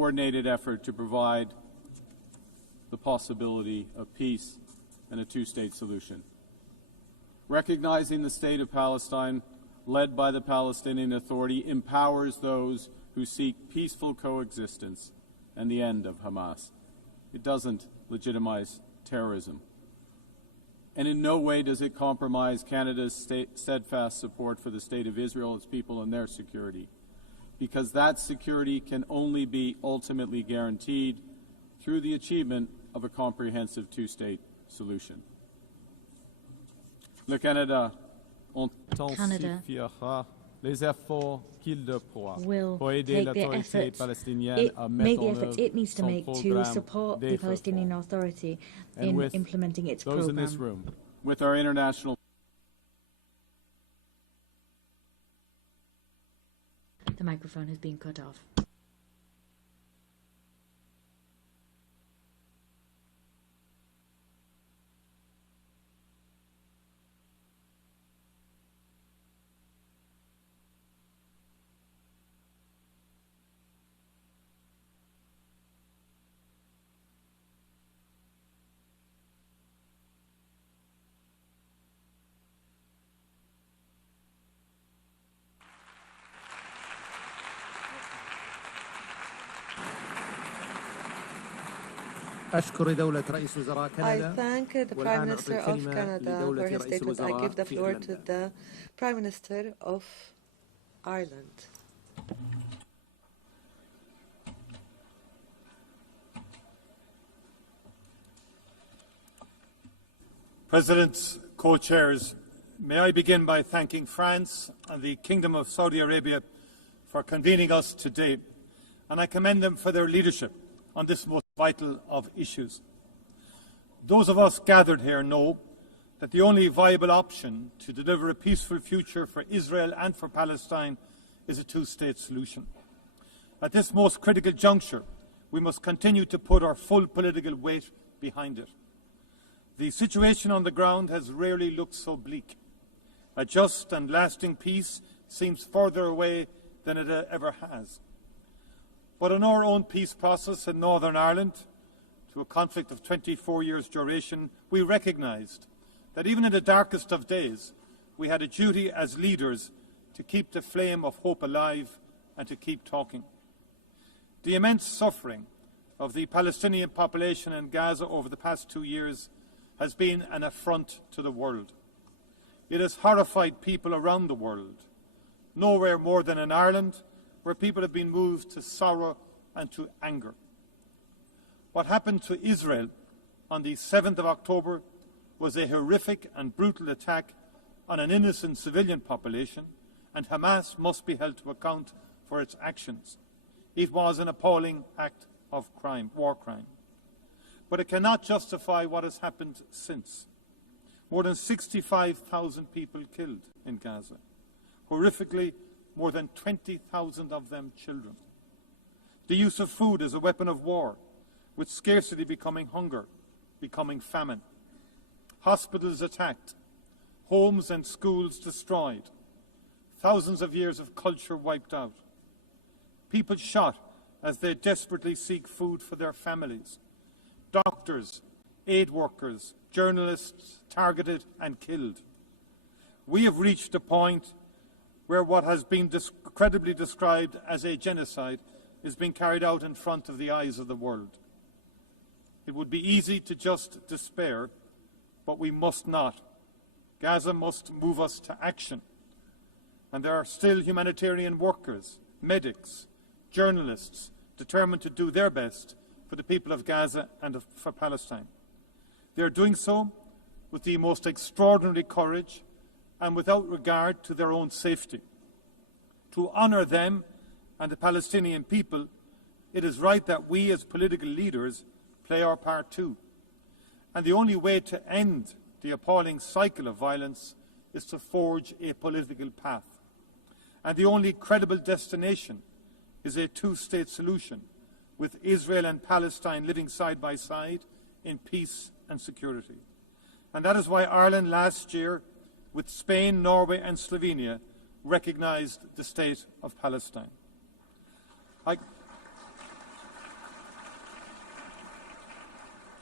coordinated effort to provide the possibility of peace and a two-state solution. Recognizing the state of Palestine, led by the Palestinian Authority, empowers those who seek peaceful coexistence and the end of Hamas. It doesn't legitimize terrorism. And in no way does it compromise Canada's steadfast support for the state of Israel, its people, and their security, because that security can only be ultimately guaranteed through the achievement of a comprehensive two-state solution. Le Canada intensifiera les efforts qu'il déploie will pour aider l'autorité palestinienne à mettre en œuvre it needs to son make to programme support the Palestinian Authority in implementing its those in program. this room. With our international The microphone has been cut off. I thank the Prime Minister of Canada for his statement. I give the floor to the Prime Minister of Ireland. Presidents, co-chairs, may I begin by thanking France and the Kingdom of Saudi Arabia for convening us today, and I commend them for their leadership on this most vital of issues. Those of us gathered here know that the only viable option to deliver a peaceful future for Israel and for Palestine is a two-state solution. At this most critical juncture, we must continue to put our full political weight behind it. The situation on the ground has rarely looked so bleak. A just and lasting peace seems further away than it ever has. But in our own peace process in Northern Ireland, to a conflict of 24 years' duration, we recognised that even in the darkest of days, we had a duty as leaders to keep the flame of hope alive and to keep talking. The immense suffering of the Palestinian population in Gaza over the past 2 years has been an affront to the world. It has horrified people around the world, nowhere more than in Ireland, where people have been moved to sorrow and to anger. What happened to Israel on the 7th of October was a horrific and brutal attack on an innocent civilian population, and Hamas must be held to account for its actions. It was an appalling act of crime, war crime. But it cannot justify what has happened since. More than 65,000 people killed in Gaza. Horrifically, more than 20,000 of them children. The use of food as a weapon of war, with scarcity becoming hunger, becoming famine. Hospitals attacked, homes and schools destroyed, thousands of years of culture wiped out. People shot as they desperately seek food for their families. Doctors, aid workers, journalists targeted and killed. We have reached a point where what has been credibly described as a genocide is being carried out in front of the eyes of the world. It would be easy to just despair, but we must not. Gaza must move us to action. And there are still humanitarian workers, medics, journalists determined to do their best for the people of Gaza and for Palestine. They are doing so with the most extraordinary courage and without regard to their own safety. To honour them and the Palestinian people, it is right that we as political leaders play our part too. And the only way to end the appalling cycle of violence is to forge a political path. And the only credible destination is a two-state solution, with Israel and Palestine living side by side in peace and security. And that is why Ireland last year, with Spain, Norway and Slovenia, recognised the state of Palestine.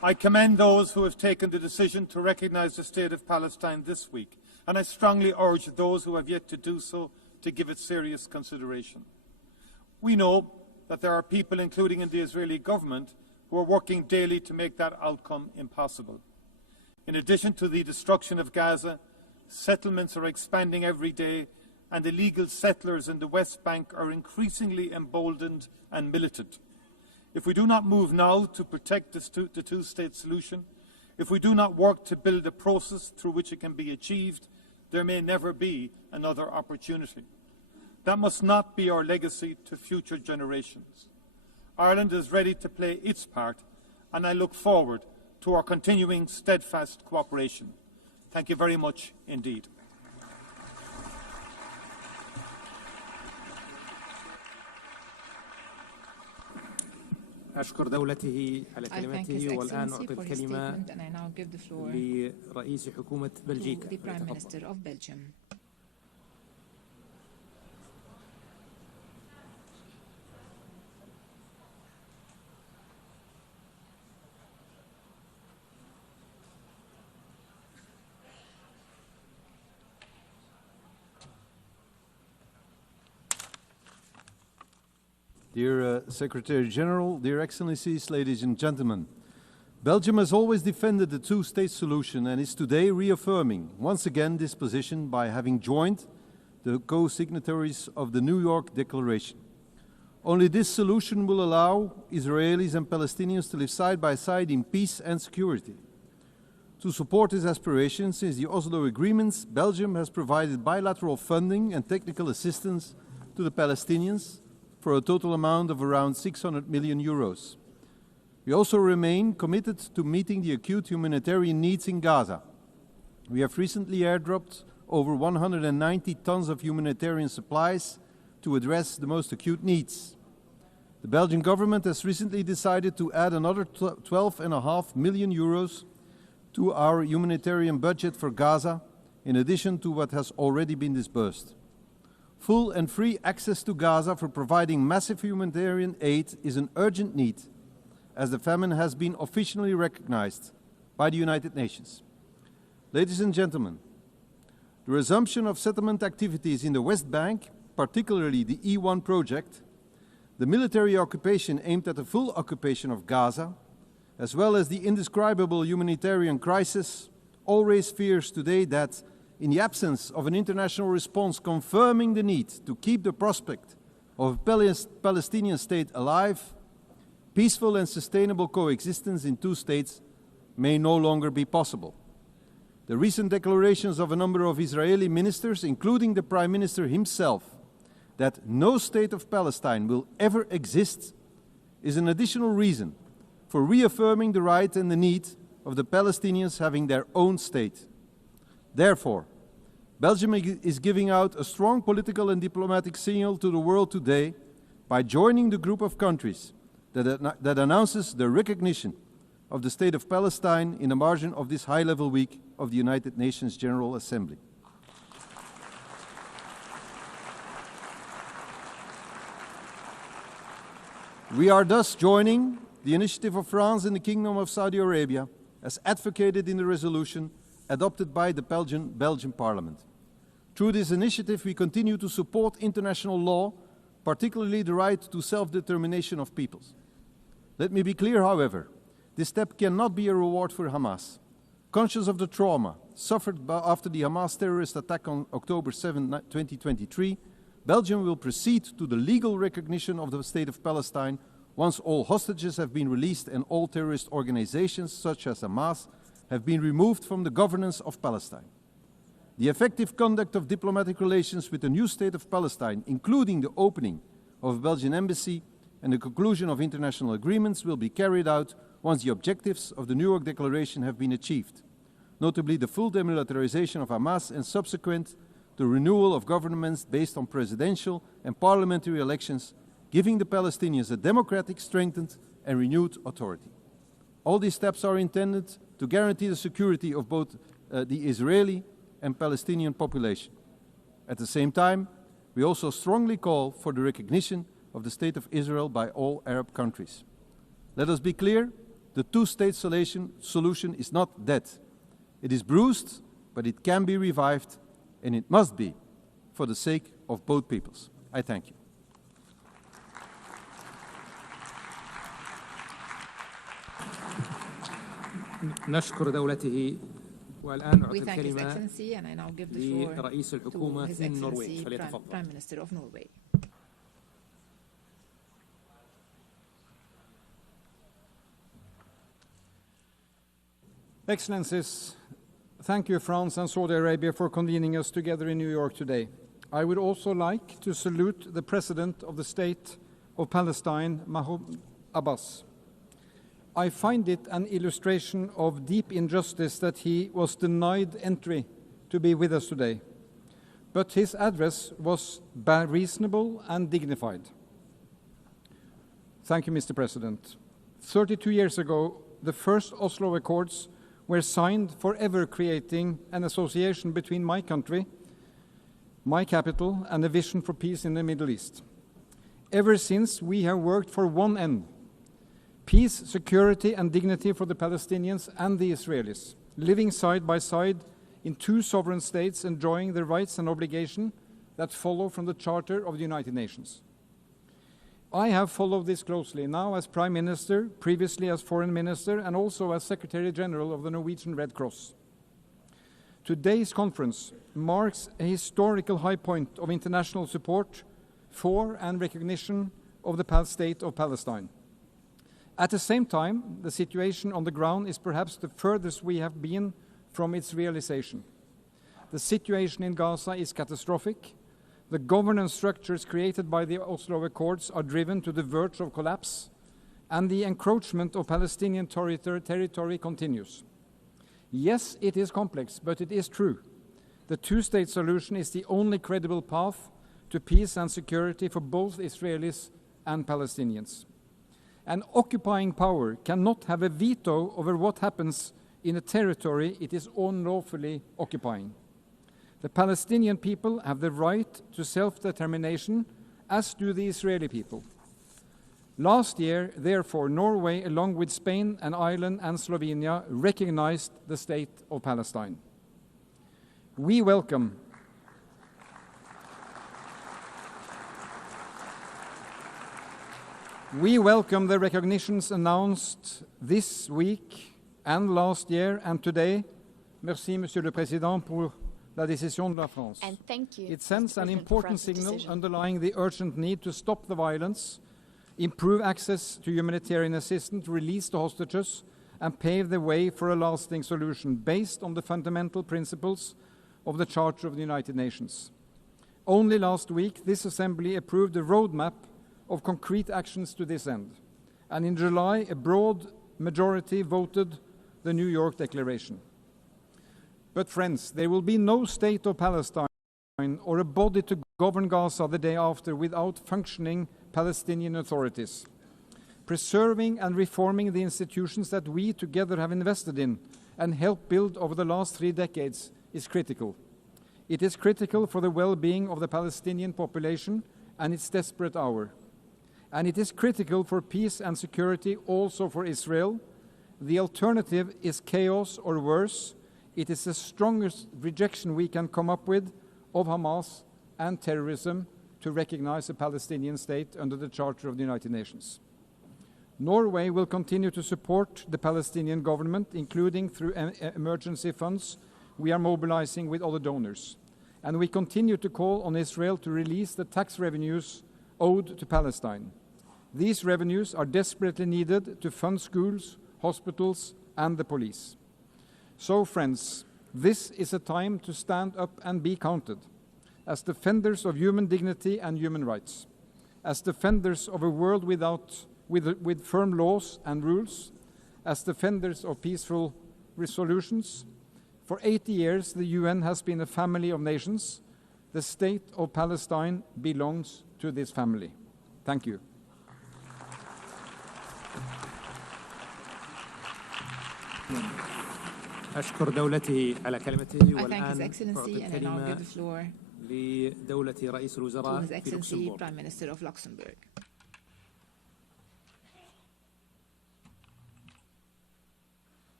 I commend those who have taken the decision to recognise the State of Palestine this week, and I strongly urge those who have yet to do so to give it serious consideration. We know that there are people, including in the Israeli government, who are working daily to make that outcome impossible. In addition to the destruction of Gaza, settlements are expanding every day, and illegal settlers in the West Bank are increasingly emboldened and militant. If we do not move now to protect the two-state solution, if we do not work to build a process through which it can be achieved, there may never be another opportunity. That must not be our legacy to future generations. Ireland is ready to play its part, and I look forward to our continuing steadfast cooperation. Thank you very much indeed. أشكر دولته على كلمته والآن أعطي الكلمة لرئيس حكومة بلجيكا. Dear Secretary General, dear Excellencies, ladies and gentlemen, Belgium has always defended the two-state solution and is today reaffirming once again this position by having joined the co-signatories of the New York Declaration. Only this solution will allow Israelis and Palestinians to live side by side in peace and security. To support this aspiration, since the Oslo agreements, Belgium has provided bilateral funding and technical assistance to the Palestinians for a total amount of around 600 million euros. We also remain committed to meeting the acute humanitarian needs in Gaza. We have recently airdropped over 190 tons of humanitarian supplies to address the most acute needs. The Belgian government has recently decided to add another 12.5 million euros to our humanitarian budget for Gaza, in addition to what has already been disbursed. Full and free access to Gaza for providing massive humanitarian aid is an urgent need, as the famine has been officially recognized by the United Nations. Ladies and gentlemen, the resumption of settlement activities in the West Bank, particularly the E1 project, the military occupation aimed at the full occupation of Gaza, as well as the indescribable humanitarian crisis, all raise fears today that, in the absence of an international response confirming the need to keep the prospect of a Palestinian state alive, peaceful and sustainable coexistence in two states may no longer be possible. The recent declarations of a number of Israeli ministers, including the Prime Minister himself, that no state of Palestine will ever exist, is an additional reason for reaffirming the right and the need of the Palestinians having their own state. Therefore, Belgium is giving out a strong political and diplomatic signal to the world today by joining the group of countries that announces the recognition of the State of Palestine in the margin of this high-level week of the United Nations General Assembly. We are thus joining the initiative of France and the Kingdom of Saudi Arabia, as advocated in the resolution adopted by the Belgian Parliament. Through this initiative, we continue to support international law, particularly the right to self-determination of peoples. Let me be clear, however, this step cannot be a reward for Hamas. Conscious of the trauma suffered after the Hamas terrorist attack on October 7, 2023, Belgium will proceed to the legal recognition of the State of Palestine once all hostages have been released and all terrorist organizations, such as Hamas, have been removed from the governance of Palestine. The effective conduct of diplomatic relations with the new State of Palestine, including the opening of a Belgian embassy and the conclusion of international agreements, will be carried out once the objectives of the New York Declaration have been achieved, notably the full demilitarization of Hamas and subsequent the renewal of governments based on presidential and parliamentary elections, giving the Palestinians a democratic, strengthened and renewed authority. All these steps are intended to guarantee the security of both the Israeli and Palestinian population. At the same time, we also strongly call for the recognition of the State of Israel by all Arab countries. Let us be clear, The two-state solution is not dead. It is bruised, but it can be revived, and it must be, for the sake of both peoples. I thank you. نشكر دولته والآن أعطي الكلمة لرئيس الحكومة النرويج فليتفضل. Excellencies, thank you, France and Saudi Arabia, for convening us together in New York today. I would also like to salute the President of the State of Palestine, Mahmoud Abbas. I find it an illustration of deep injustice that he was denied entry to be with us today. But his address was reasonable and dignified. Thank you, Mr. President. 32 years ago, the first Oslo Accords were signed, forever creating an association between my country, my capital, and a vision for peace in the Middle East. Ever since, we have worked for one end: peace, security, and dignity for the Palestinians and the Israelis, living side by side in two sovereign states, enjoying the rights and obligations that follow from the Charter of the United Nations. I have followed this closely, now as Prime Minister, previously as Foreign Minister, and also as Secretary General of the Norwegian Red Cross. Today's conference marks a historical high point of international support for and recognition of the state of Palestine. At the same time, the situation on the ground is perhaps the furthest we have been from its realization. The situation in Gaza is catastrophic. The governance structures created by the Oslo Accords are driven to the verge of collapse, and the encroachment of Palestinian territory continues. Yes, it is complex, but it is true. The two-state solution is the only credible path to peace and security for both Israelis and Palestinians. An occupying power cannot have a veto over what happens in a territory it is unlawfully occupying. The Palestinian people have the right to self-determination, as do the Israeli people. Last year, therefore, Norway, along with Spain and Ireland and Slovenia, recognized the state of Palestine. We welcome the recognitions announced this week and last year and today. Merci, Monsieur le Président, pour la décision de la France. And thank you. It sends an important signal underlying the urgent need to stop the violence, improve access to humanitarian assistance, release the hostages, and pave the way for a lasting solution based on the fundamental principles of the Charter of the United Nations. Only last week, this Assembly approved a roadmap of concrete actions to this end. And in July, a broad majority voted the New York Declaration. But friends, there will be no state of Palestine or a body to govern Gaza the day after without functioning Palestinian authorities. Preserving and reforming the institutions that we together have invested in and helped build over the last 3 decades is critical. It is critical for the well-being of the Palestinian population and its desperate hour. And it is critical for peace and security also for Israel. The alternative is chaos or worse. It is the strongest rejection we can come up with of Hamas and terrorism to recognize a Palestinian state under the Charter of the United Nations. Norway will continue to support the Palestinian government, including through emergency funds we are mobilizing with other donors. And we continue to call on Israel to release the tax revenues owed to Palestine. These revenues are desperately needed to fund schools, hospitals, and the police. So, friends, this is a time to stand up and be counted as defenders of human dignity and human rights, as defenders of a world with firm laws and rules, as defenders of peaceful resolutions. For 80 years, the UN has been a family of nations. The state of Palestine belongs to this family. Thank you. أشكر دولته على كلمته والآن أعطي الكلمة لدولة رئيس الوزراء في لوكسمبورغ.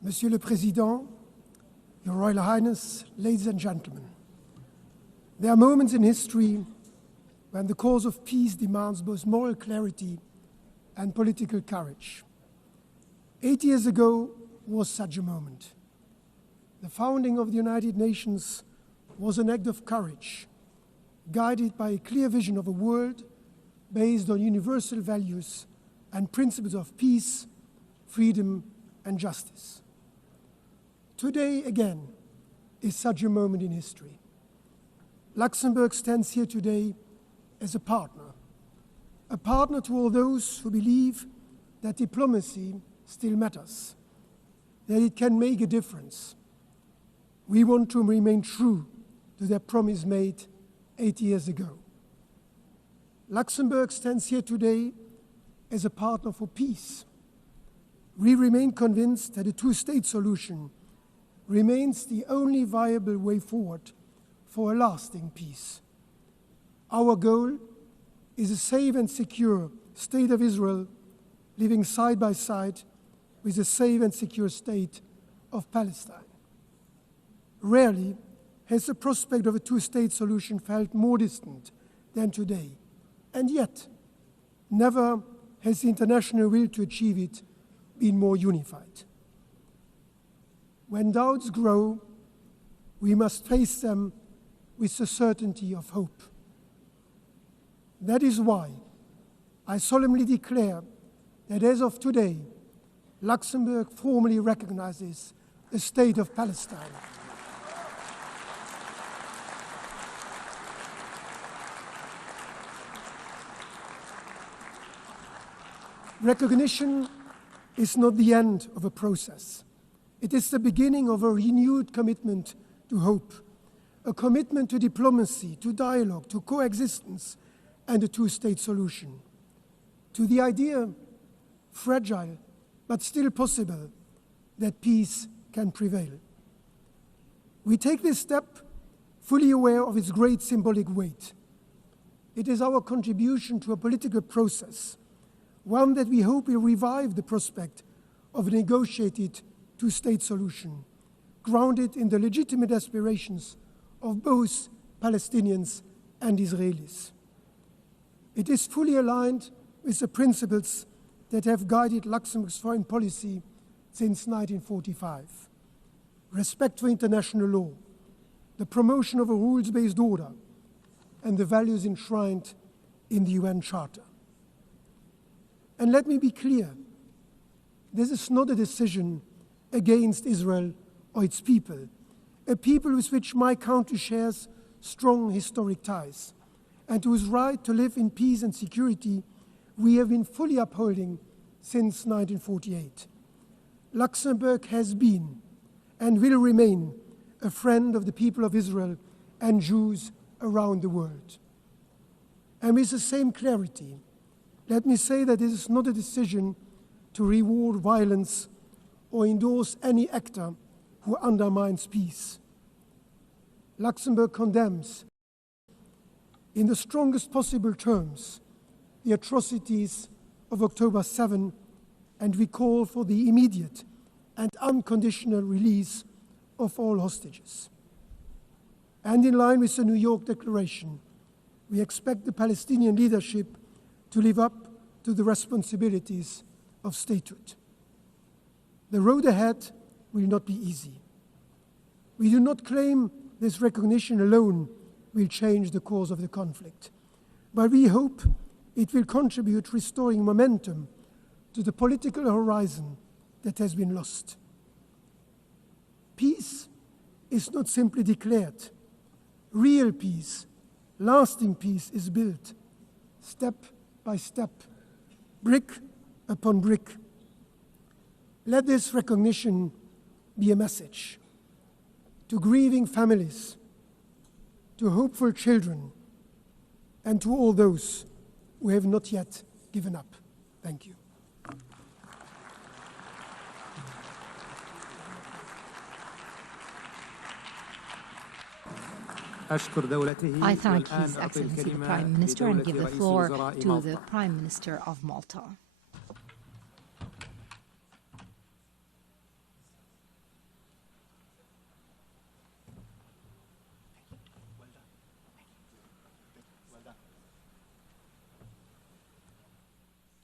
Monsieur le Président, Your Royal Highness, ladies and gentlemen, there are moments in history when the cause of peace demands both moral clarity and political courage. 8 years ago was such a moment. The founding of the United Nations was an act of courage, guided by a clear vision of a world based on universal values and principles of peace, freedom, and justice. Today, again, is such a moment in history. Luxembourg stands here today as a partner to all those who believe that diplomacy still matters, that it can make a difference. We want to remain true to their promise made 8 years ago. Luxembourg stands here today as a partner for peace. We remain convinced that a two-state solution remains the only viable way forward for a lasting peace. Our goal is a safe and secure state of Israel living side by side with a safe and secure state of Palestine. Rarely has the prospect of a two-state solution felt more distant than today, and yet never has the international will to achieve it been more unified. When doubts grow, we must face them with the certainty of hope. That is why I solemnly declare that as of today, Luxembourg formally recognizes the state of Palestine. Recognition is not the end of a process. It is the beginning of a renewed commitment to hope, a commitment to diplomacy, to dialogue, to coexistence, and a two-state solution, to the idea, fragile but still possible, that peace can prevail. We take this step fully aware of its great symbolic weight. It is our contribution to a political process, one that we hope will revive the prospect of a negotiated two-state solution, grounded in the legitimate aspirations of both Palestinians and Israelis. It is fully aligned with the principles that have guided Luxembourg's foreign policy since 1945. Respect for international law, the promotion of a rules-based order, and the values enshrined in the UN Charter. And let me be clear, this is not a decision against Israel or its people, a people with which my country shares strong historic ties, and whose right to live in peace and security we have been fully upholding since 1948. Luxembourg has been and will remain a friend of the people of Israel and Jews around the world. And with the same clarity, let me say that this is not a decision to reward violence or endorse any actor who undermines peace. Luxembourg condemns, in the strongest possible terms, the atrocities of October 7, and we call for the immediate and unconditional release of all hostages. And in line with the New York Declaration, we expect the Palestinian leadership to live up to the responsibilities of statehood. The road ahead will not be easy. We do not claim this recognition alone will change the course of the conflict, but we hope it will contribute to restoring momentum to the political horizon that has been lost. Peace is not simply declared. Real peace, lasting peace is built step by step, brick upon brick. Let this recognition be a message to grieving families, to hopeful children, and to all those who have not yet given up. Thank you. I thank His Excellency the Prime Minister and give the floor to the Prime Minister of Malta.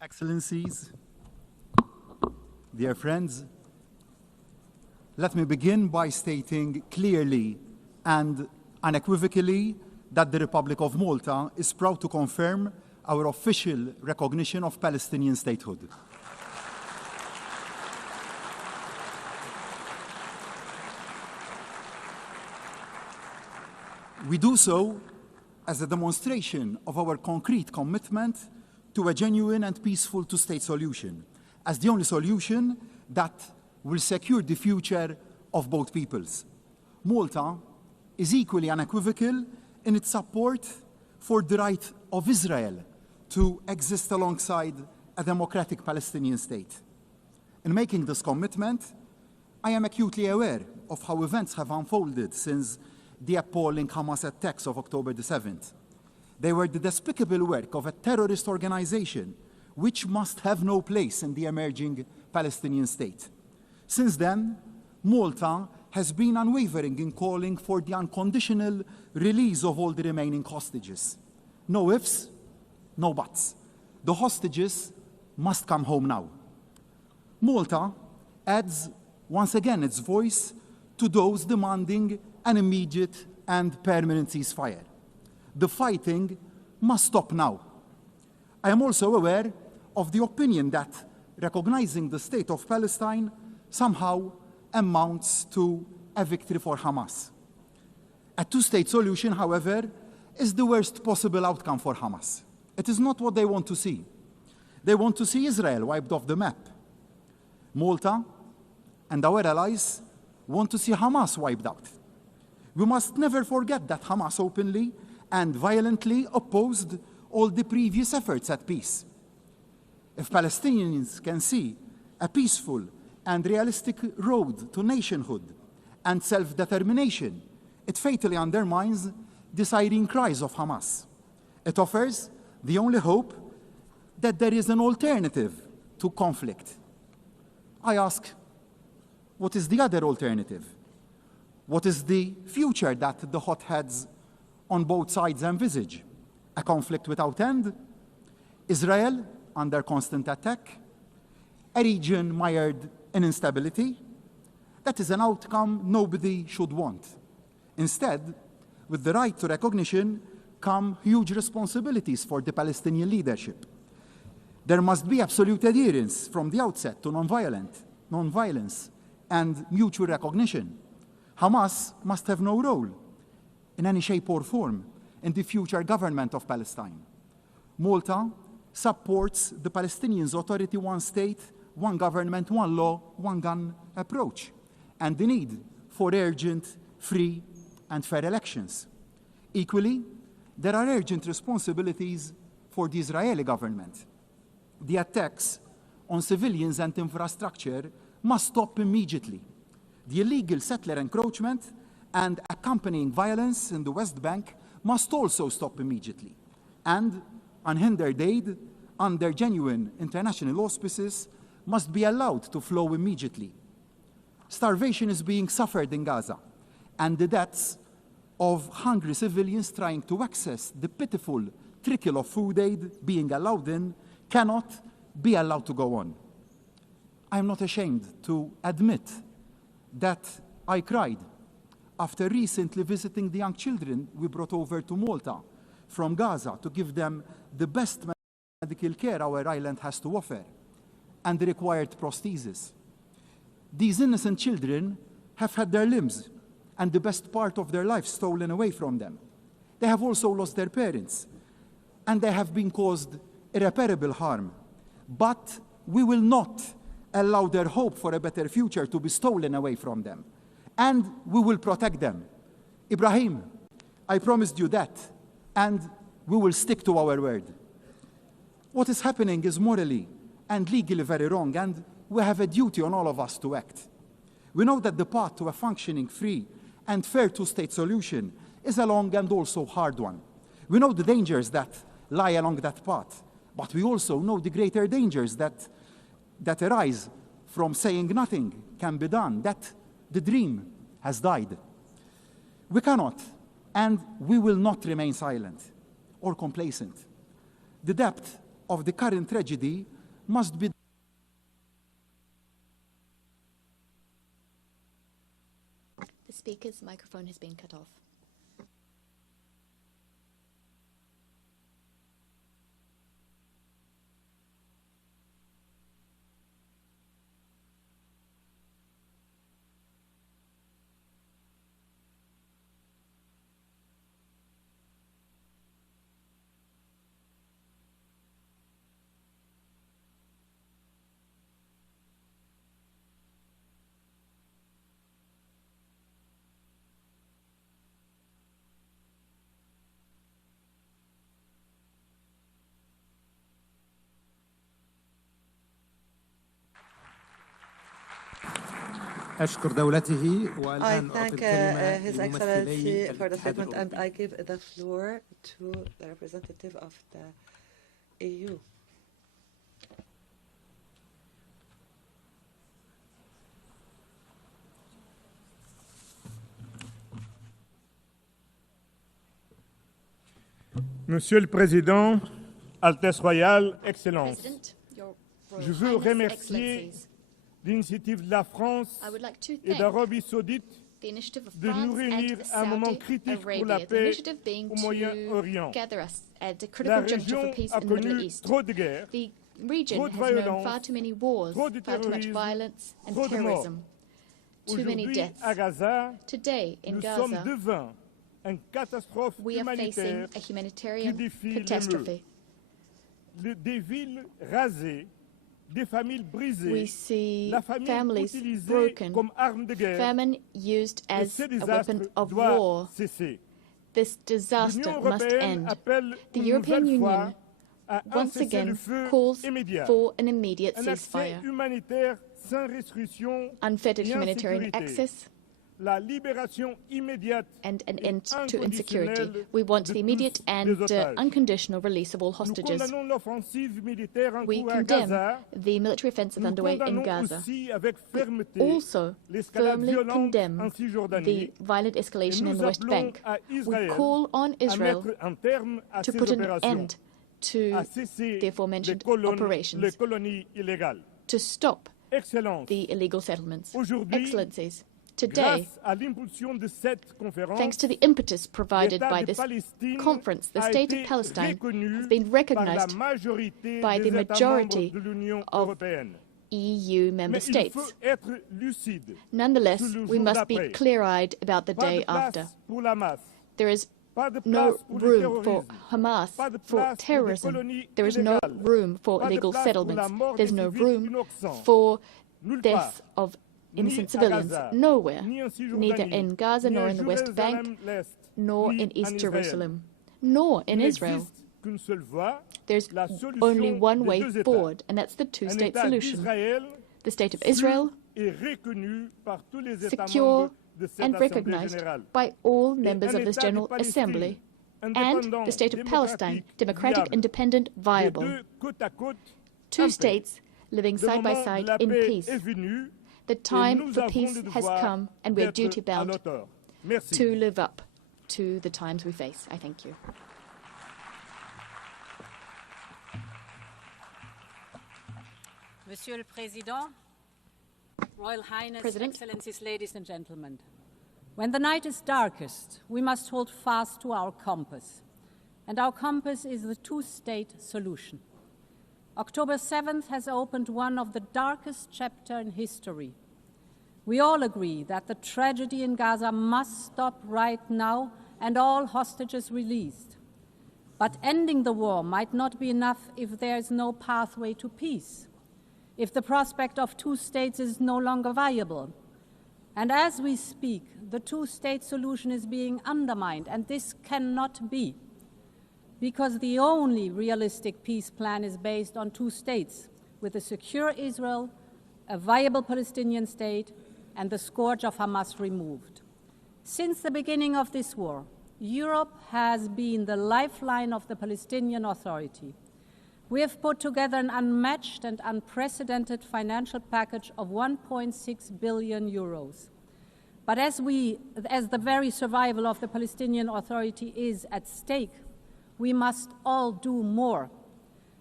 Excellencies, dear friends, let me begin by stating clearly and unequivocally that the Republic of Malta is proud to confirm our official recognition of Palestinian statehood. We do so as a demonstration of our concrete commitment to a genuine and peaceful two-state solution, as the only solution that will secure the future of both peoples. Malta is equally unequivocal in its support for the right of Israel to exist alongside a democratic Palestinian state. In making this commitment, I am acutely aware of how events have unfolded since the appalling Hamas attacks of October the 7th. They were the despicable work of a terrorist organization which must have no place in the emerging Palestinian state. Since then, Malta has been unwavering in calling for the unconditional release of all the remaining hostages. No ifs, no buts. The hostages must come home now. Malta adds once again its voice to those demanding an immediate and permanent ceasefire. The fighting must stop now. I am also aware of the opinion that recognizing the state of Palestine somehow amounts to a victory for Hamas. A two-state solution, however, is the worst possible outcome for Hamas. It is not what they want to see. They want to see Israel wiped off the map. Malta and our allies want to see Hamas wiped out. We must never forget that Hamas openly and violently opposed all the previous efforts at peace. If Palestinians can see a peaceful and realistic road to nationhood and self-determination, it fatally undermines the siren cries of Hamas. It offers the only hope that there is an alternative to conflict. I ask, what is the other alternative? What is the future that the hotheads on both sides envisage? A conflict without end? Israel under constant attack? A region mired in instability? That is an outcome nobody should want. Instead, with the right to recognition come huge responsibilities for the Palestinian leadership. There must be absolute adherence from the outset to nonviolence, and mutual recognition. Hamas must have no role in any shape or form in the future government of Palestine. Malta supports the Palestinians' authority, one state, one government, one law, one gun approach, and the need for urgent, free, and fair elections. Equally, there are urgent responsibilities for the Israeli government. The attacks on civilians and infrastructure must stop immediately. The illegal settler encroachment and accompanying violence in the West Bank must also stop immediately. And unhindered aid under genuine international auspices must be allowed to flow immediately. Starvation is being suffered in Gaza, and the deaths of hungry civilians trying to access the pitiful trickle of food aid being allowed in cannot be allowed to go on. I am not ashamed to admit that I cried after recently visiting the young children we brought over to Malta from Gaza to give them the best medical care our island has to offer and the required prosthesis. These innocent children have had their limbs and the best part of their life stolen away from them. They have also lost their parents, and they have been caused irreparable harm. But we will not allow their hope for a better future to be stolen away from them. And we will protect them. Ibrahim, I promised you that, and we will stick to our word. What is happening is morally and legally very wrong, and we have a duty on all of us to act. We know that the path to a functioning, free, and fair two-state solution is a long and also hard one. We know the dangers that lie along that path, but we also know the greater dangers that arise from saying nothing can be done, that the dream has died. We cannot and we will not remain silent or complacent. The depth of the current tragedy must be. The speaker's microphone has been cut off. أشكر دولته I والآن thank His Excellency for the statement, and I give the floor to the representative of the EU. Monsieur le Président, Altesse Royale, Excellences, je veux remercier l'initiative de la France et d'Arabie Saoudite de nous réunir à un moment critique pour la paix au Moyen-Orient. La région a connu trop de guerres, trop de violence, trop de terrorisme, trop de morts. Aujourd'hui, à Gaza, nous sommes devant une catastrophe humanitaire qui défie le mur. Des villes rasées, des familles brisées, la famine utilisée comme arme de guerre, famine used as a weapon of war. This disaster must end. The European Union once again calls for an immediate ceasefire, unfettered humanitarian access, and an end to insecurity. We want the immediate and unconditional release of all hostages. We condemn the military offensive underway in Gaza. We also firmly condemn the violent escalation in the West Bank. We call on Israel to put an end to the aforementioned operations, to stop the illegal settlements. Excellencies, today, thanks to the impetus provided by this conference, the State of Palestine has been recognized by the majority of EU member states. Nonetheless, we must be clear-eyed about the day after. There is no room for Hamas, for terrorism. There is no room for illegal settlements. There's no room for deaths of innocent civilians, nowhere, neither in Gaza nor in the West Bank, nor in East Jerusalem, nor in Israel. There's only one way forward, and that's the two-state solution. The State of Israel, secure and recognized by all members of this General Assembly, and the State of Palestine, democratic, independent, viable. Two states living side by side in peace. The time for peace has come, and we are duty-bound to live up to the times we face. I thank you. Monsieur le Président, Royal Highness, Excellencies, ladies and gentlemen. When the night is darkest, we must hold fast to our compass. And our compass is the two-state solution. October 7th has opened one of the darkest chapters in history. We all agree that the tragedy in Gaza must stop right now and all hostages released. But ending the war might not be enough if there is no pathway to peace, if the prospect of two states is no longer viable. And as we speak, the two-state solution is being undermined, and this cannot be, because the only realistic peace plan is based on two states, with a secure Israel, a viable Palestinian state, and the scourge of Hamas removed. Since the beginning of this war, Europe has been the lifeline of the Palestinian Authority. We have put together an unmatched and unprecedented financial package of 1.6 billion euros. But as the very survival of the Palestinian Authority is at stake, we must all do more.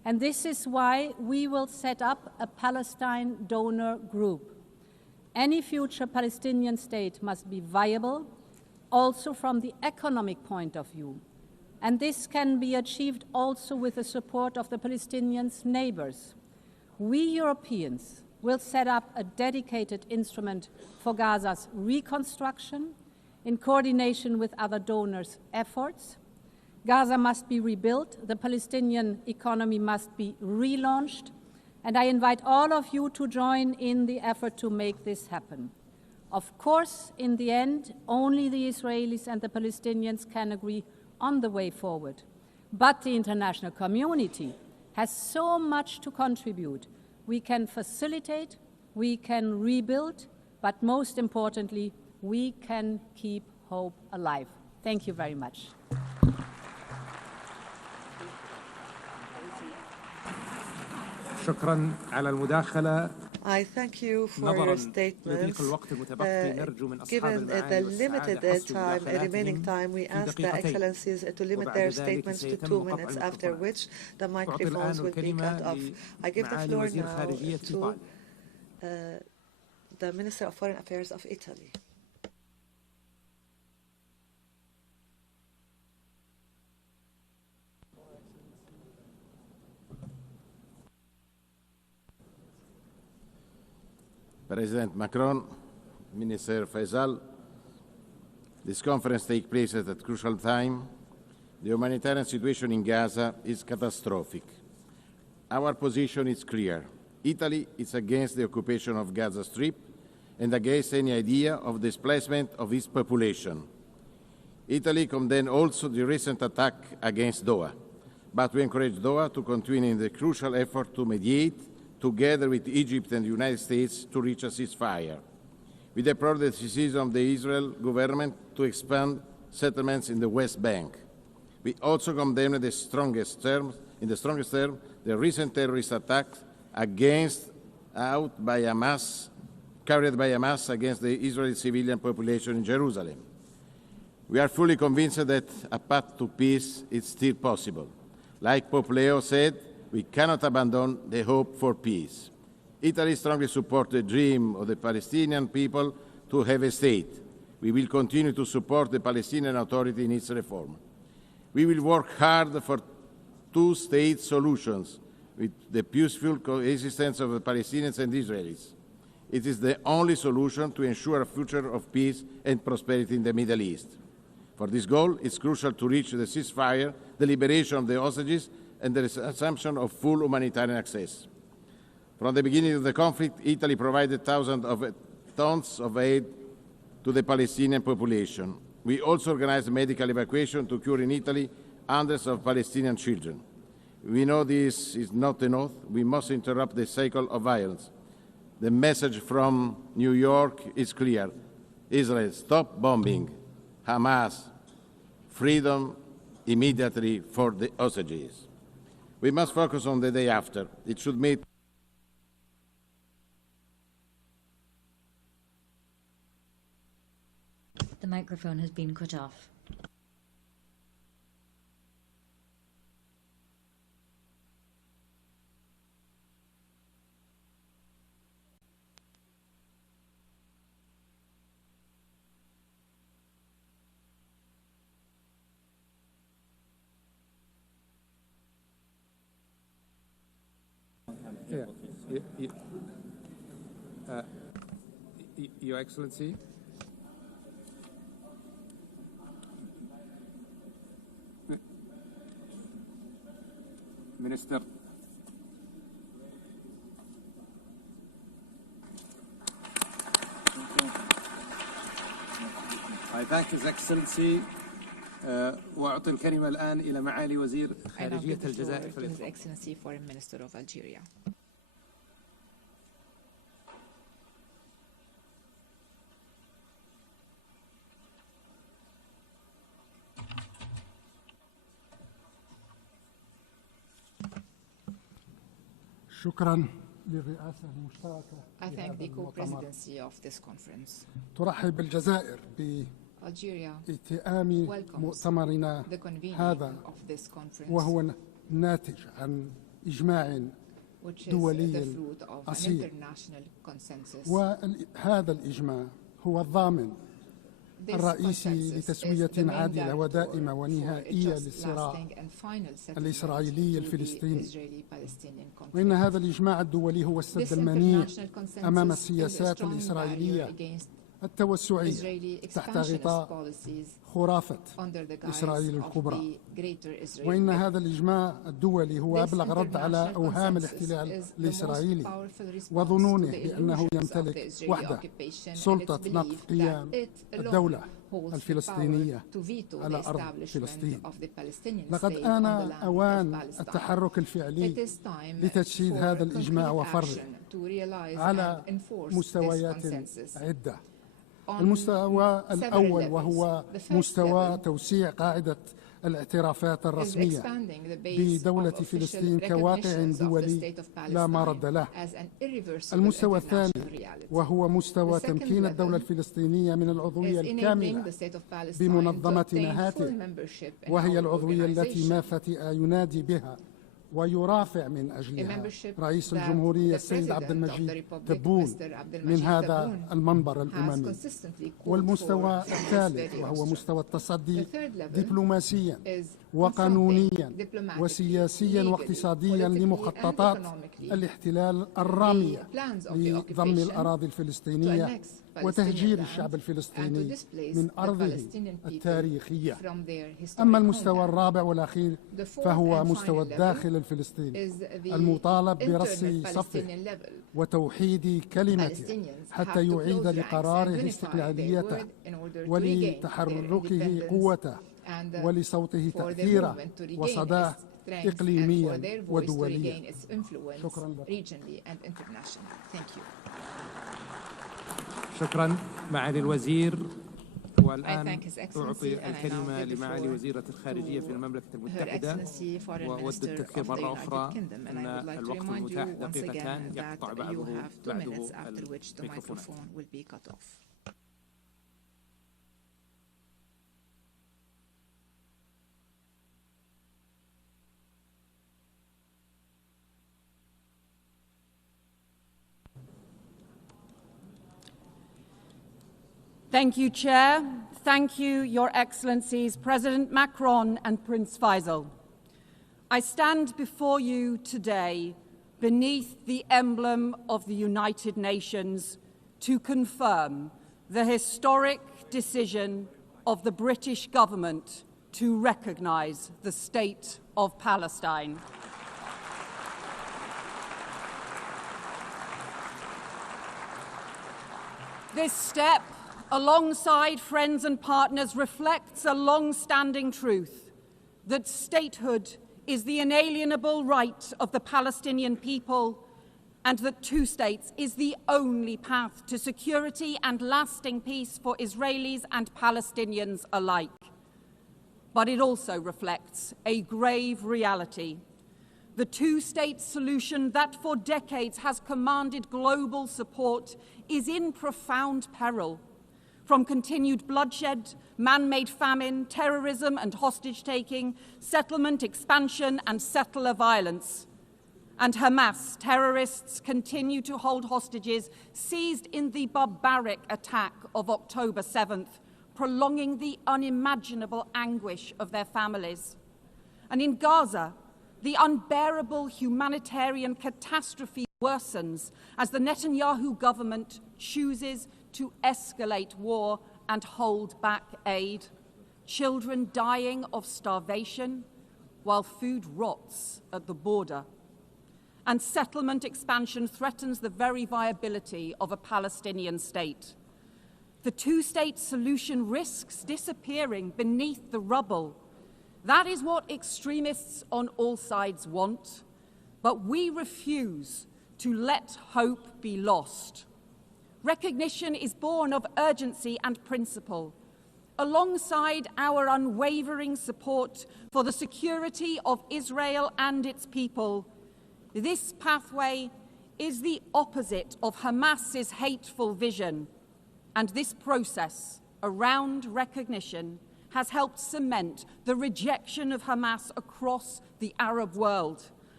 And this is why we will set up a Palestine donor group. Any future Palestinian state must be viable, also from the economic point of view. And this can be achieved also with the support of the Palestinians' neighbors. We Europeans will set up a dedicated instrument for Gaza's reconstruction in coordination with other donors' efforts. Gaza must be rebuilt, the Palestinian economy must be relaunched, and I invite all of you to join in the effort to make this happen. Of course, in the end, only the Israelis and the Palestinians can agree on the way forward. But the international community has so much to contribute. We can facilitate, we can rebuild, but most importantly, we can keep hope alive. Thank you very much. شكرا على المداخلة. I thank you for your statements. Given the limited remaining time, we ask the Excellencies to limit their statements to 2 minutes, after which the microphones will be cut off. I give the floor now to the Minister of Foreign Affairs of Italy. President Macron, Minister Faisal, this conference takes place at a crucial time. The humanitarian situation in Gaza is catastrophic. Our position is clear. Italy is against the occupation of Gaza Strip and against any idea of displacement of its population. Italy condemns also the recent attack against Doha, but we encourage Doha to continue in the crucial effort to mediate together with Egypt and the United States to reach a ceasefire. We deplore the decision of the Israel government to expand settlements in the West Bank. We also condemn in the strongest terms, the recent terrorist attacks carried by Hamas against the Israeli civilian population in Jerusalem. We are fully convinced that a path to peace is still possible. Like Pope Leo said, we cannot abandon the hope for peace. Italy strongly supports the dream of the Palestinian people to have a state. We will continue to support the Palestinian Authority in its reform. We will work hard for two-state solutions with the peaceful coexistence of the Palestinians and Israelis. It is the only solution to ensure a future of peace and prosperity in the Middle East. For this goal, it's crucial to reach the ceasefire, the liberation of the hostages, and the assumption of full humanitarian access. From the beginning of the conflict, Italy provided thousands of tons of aid to the Palestinian population. We also organized medical evacuation to cure in Italy hundreds of Palestinian children. We know this is not enough. We must interrupt the cycle of violence. The message from New York is clear. Israel, stop bombing. Hamas, freedom immediately for the hostages. We must focus on the day after. It should meet. The microphone has been cut off. Your Excellency. Minister. I thank His Excellency. وأعطي الكلمة الآن إلى معالي وزير خارجية الجزائر. His Excellency Foreign Minister of Algeria. شكرا للرئاسة المشتركة. I thank the co-presidency of this conference. ترحب الجزائر بائتئام مؤتمرنا هذا وهو ناتج عن إجماع دولي أصيل، وهذا الإجماع هو الضامن الرئيسي لتسوية عادلة ودائمة ونهائية للصراع الإسرائيلي الفلسطيني. وإن هذا الإجماع الدولي هو السد المنيع أمام السياسات الإسرائيلية التوسعية تحت غطاء خرافة إسرائيل الكبرى. وإن هذا الإجماع الدولي هو أبلغ رد على أوهام الاحتلال الإسرائيلي وظنونه بأنه يمتلك وحده سلطة نقض قيام الدولة الفلسطينية على أرض فلسطين. لقد آن أوان التحرك الفعلي لتجسيد هذا الإجماع وفرضه على مستويات عدة. المستوى الأول وهو مستوى توسيع قاعدة الاعترافات الرسمية بدولة فلسطين كواقع دولي لا مرد له. المستوى الثاني وهو مستوى تمكين الدولة الفلسطينية من العضوية الكاملة بمنظمة نهاتي، وهي العضوية التي ما فتئ ينادي بها ويرافع من أجلها رئيس الجمهورية السيد عبد المجيد تبون من هذا المنبر الأممي. والمستوى الثالث وهو مستوى التصدي دبلوماسيا وقانونيا وسياسيا واقتصاديا لمخططات الاحتلال الرامية لضم الأراضي الفلسطينية وتهجير الشعب الفلسطيني من أرضه التاريخية. أما المستوى الرابع والأخير فهو مستوى الداخل الفلسطيني المطالب برص صفه وتوحيد كلمته حتى يعيد لقراره استقلاليته ولتحركه قوته ولصوته تأثيره وصداه إقليميا ودوليا. شكرا لك. شكرا معالي الوزير. والآن أعطي الكلمة لمعالي وزيرة الخارجية في المملكة المتحدة، وأود التذكير مرة أخرى أن الوقت المتاح دقيقتان يقطع بعده الميكروفون. Thank you, Chair. Thank you, Your Excellencies, President Macron and Prince Faisal. I stand before you today beneath the emblem of the United Nations to confirm the historic decision of the British government to recognise the State of Palestine. This step, alongside friends and partners, reflects a long-standing truth that statehood is the inalienable right of the Palestinian people and that two states is the only path to security and lasting peace for Israelis and Palestinians alike. But it also reflects a grave reality. The two-state solution that for decades has commanded global support is in profound peril. From continued bloodshed, man-made famine, terrorism and hostage-taking, settlement expansion and settler violence. And Hamas terrorists continue to hold hostages seized in the barbaric attack of October 7th, prolonging the unimaginable anguish of their families. And in Gaza, the unbearable humanitarian catastrophe worsens as the Netanyahu government chooses to escalate war and hold back aid, children dying of starvation while food rots at the border. And settlement expansion threatens the very viability of a Palestinian state. The two-state solution risks disappearing beneath the rubble. That is what extremists on all sides want, but we refuse to let hope be lost. Recognition is born of urgency and principle, alongside our unwavering support for the security of Israel and its people. This pathway is the opposite of Hamas's hateful vision, and this process around recognition has helped cement the rejection of Hamas across the Arab world,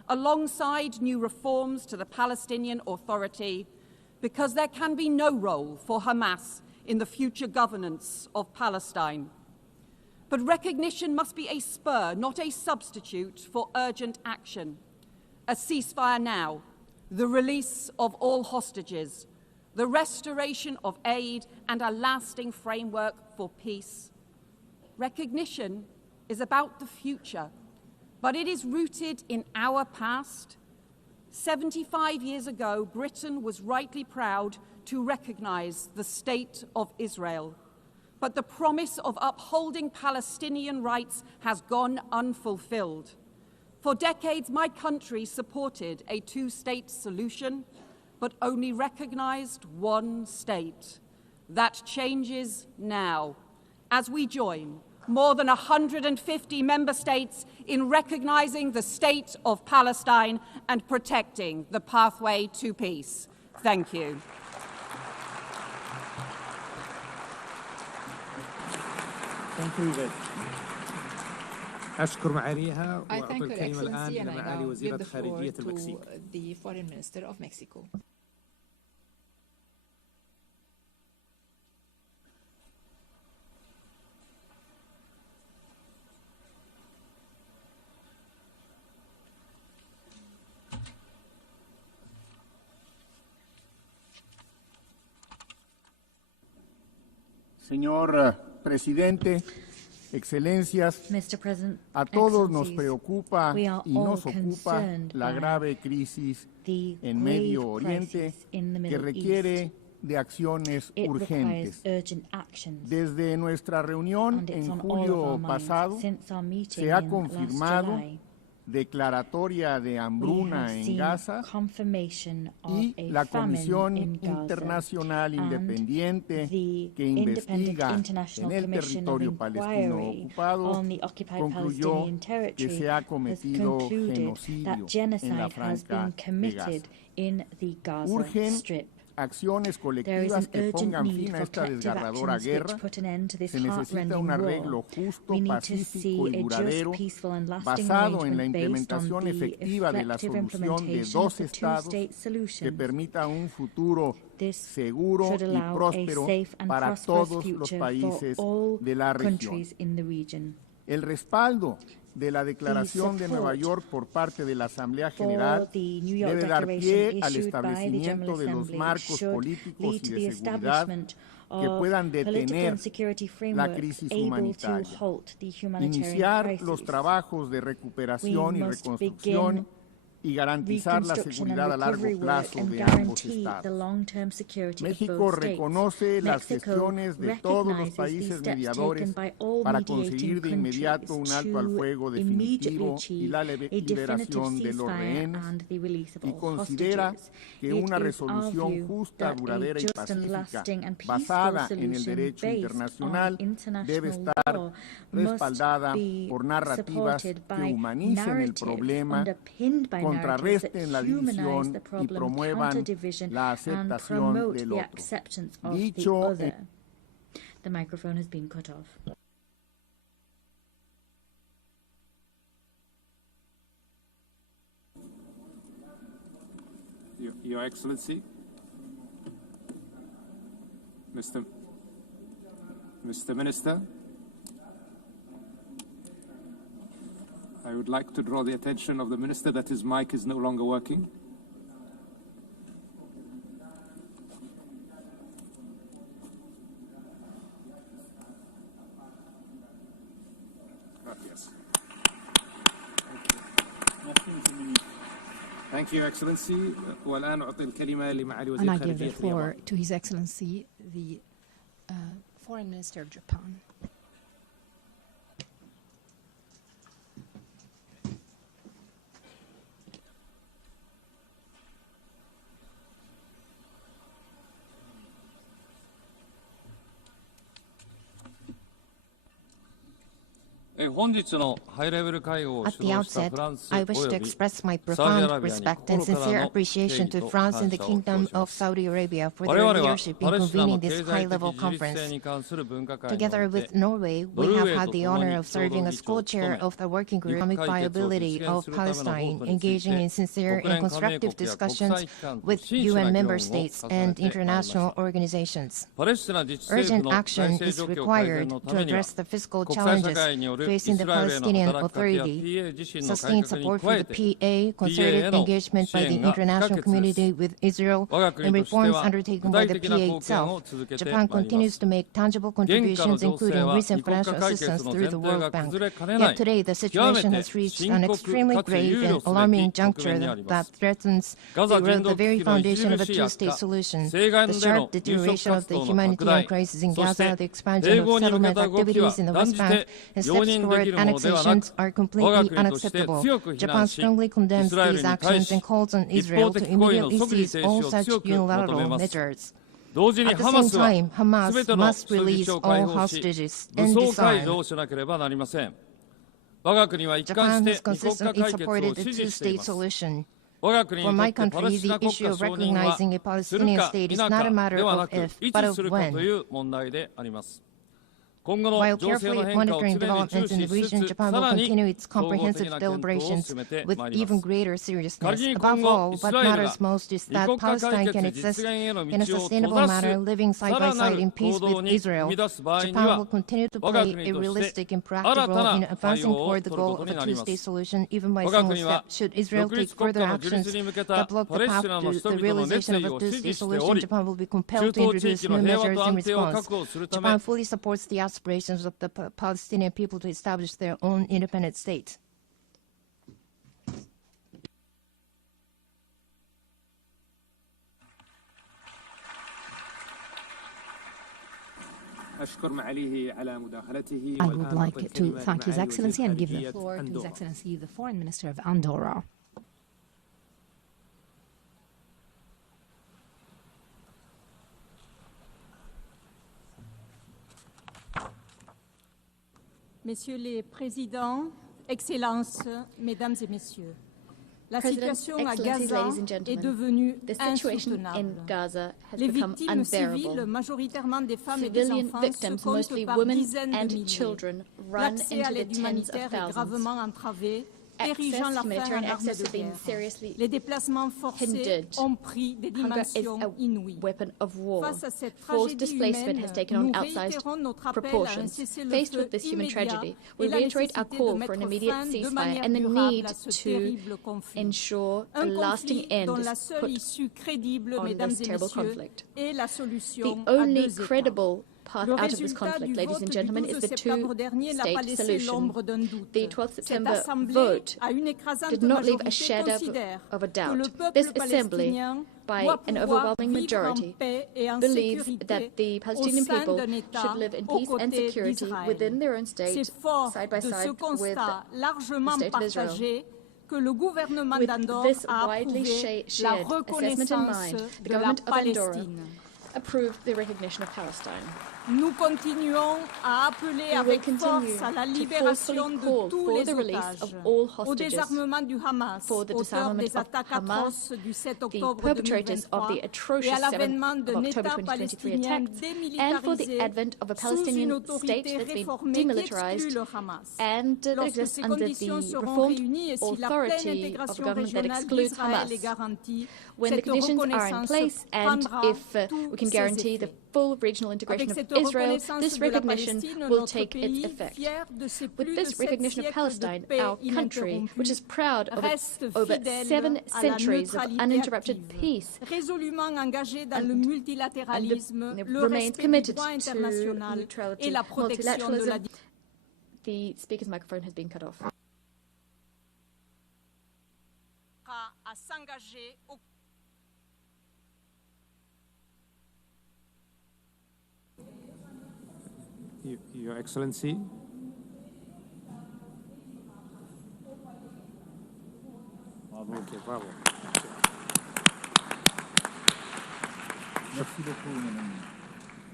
alongside new reforms to the Palestinian Authority, because there can be no role for Hamas in the future governance of Palestine. But recognition must be a spur, not a substitute for urgent action. A ceasefire now, the release of all hostages, the restoration of aid, and a lasting framework for peace. Recognition is about the future, but it is rooted in our past. 75 years ago, Britain was rightly proud to recognize the State of Israel. But the promise of upholding Palestinian rights has gone unfulfilled. For decades, my country supported a two-state solution, but only recognized one state. That changes now, as we join more than 150 member states in recognizing the State of Palestine and protecting the pathway to peace. Thank you. Thank you. أشكر معاليها I وأعطي thank Her الكلمة الآن Excellency إلى and I معالي now وزيرة give the floor خارجية to المكسيك. the Foreign Minister of Mexico. Señor Presidente, Excelencias, a todos nos preocupa y nos ocupa la grave crisis en Medio Oriente que requiere de acciones urgentes. Desde nuestra reunión en julio pasado se ha confirmado declaratoria de hambruna en Gaza y la Comisión Internacional Independiente que investiga en el territorio palestino ocupado concluyó que se ha cometido genocidio en la Franja de Gaza. Urgen acciones colectivas que pongan fin a esta desgarradora guerra. Se necesita un arreglo justo, pacífico y duradero basado en la implementación efectiva de la solución de dos estados que permita un futuro seguro y próspero para todos los países de la región. El respaldo de la Declaración de Nueva York por parte de la Asamblea General debe dar pie al establecimiento de los marcos políticos y de seguridad que puedan detener la crisis humanitaria, iniciar los trabajos de recuperación y reconstrucción y garantizar la seguridad a largo plazo de ambos estados. México reconoce las gestiones de todos los países mediadores para conseguir de inmediato un alto al fuego definitivo y la liberación de los rehenes y considera que una resolución justa, duradera y pacífica basada en el derecho internacional debe estar respaldada por narrativas que humanicen el problema, contrarresten la división y promuevan la aceptación del otro. Dicho The microphone has been cut off. Your Excellency, Mr. Minister, I would like to draw the attention of the Minister that his mic is no longer working. Yes. Thank you, Excellency. والآن أعطي الكلمة لمعالي وزير And I give the خارجية floor to His Excellency, the Foreign Minister of Japan. At the outset, I wish to express my profound respect and sincere appreciation to France and the Kingdom of Saudi Arabia for their leadership in convening this high-level conference. Together with Norway, we have had the honor of serving as co-chair of the working group on economic viability of Palestine, engaging in sincere and constructive discussions with UN member states and international organizations. Urgent action is required to address the fiscal challenges facing the Palestinian Authority, sustained support for the PA, concerted engagement by the international community with Israel, and reforms undertaken by the PA itself. Japan continues to make tangible contributions, including recent financial assistance through the World Bank. Yet today, the situation has reached an extremely grave and alarming juncture that threatens the very foundation of a two-state solution. The sharp deterioration of the humanitarian crisis in Gaza, the expansion of settlement activities in the West Bank, and steps toward annexations are completely unacceptable. Japan strongly condemns these actions and calls on Israel to immediately cease all such unilateral measures. At the same time, Hamas must release all hostages and disarm. Japan has consistently supported the two-state solution. For my country, the issue of recognizing a Palestinian state is not a matter of if, but of when. While carefully monitoring developments in the region, Japan will continue its comprehensive deliberations with even greater seriousness. Above all, what matters most is that Palestine can exist in a sustainable manner, living side by side in peace with Israel. Japan will continue to play a realistic and proactive role in advancing toward the goal of a two-state solution, even by small steps. Should Israel take further actions that block the path to the realization of a two-state solution, Japan will be compelled to introduce new measures in response. Japan fully supports the aspirations of the Palestinian people to establish their own independent state. I would like to thank His Excellency and give the floor to His Excellency, the Foreign Minister of Andorra. Messieurs les Présidents, Excellences, Mesdames et Messieurs, la situation à Gaza est devenue insoutenable. Les victimes civiles, majoritairement des femmes et des enfants, se comptent par dizaines de milliers. L'accès à l'aide humanitaire est gravement entravé, érigeant la fin en arme de guerre. Les déplacements forcés ont pris des dimensions inouïes. Face à cette tragédie humaine, nous réitérons notre appel à un cessez-le-feu immédiat et la nécessité de mettre fin de manière durable à ce terrible conflit. Un conflit dont la seule issue crédible, mesdames et messieurs, est la solution à deux États. Path out of this conflict, ladies and gentlemen, is the two-state solution. The 12th September vote did not leave a shadow of a doubt. This assembly, by an overwhelming majority, believes that the Palestinian people should live in peace and security within their own state, side by side with the state of Israel. With this widely shared assessment in mind, the government of Andorra approved the recognition of Palestine. Nous continuons à appeler avec force à la libération de tous les otages, au désarmement du Hamas, auteur des attaques atroces du 7 octobre 2023 et à l'avènement d'un État palestinien démilitarisé sous une autorité réformée qui exclut le Hamas. Lorsque ces conditions seront réunies et si la pleine intégration régionale d'Israël est garantie, cette reconnaissance prendra tous ses effets. Full regional integration of Israel, this recognition will take its effect. With this recognition of Palestine, our country, which is proud of its over 7 centuries of uninterrupted peace, and remains committed to neutrality, multilateralism. The speaker's microphone has been cut off. Your Excellency. Okay, bravo. Merci beaucoup, Madame.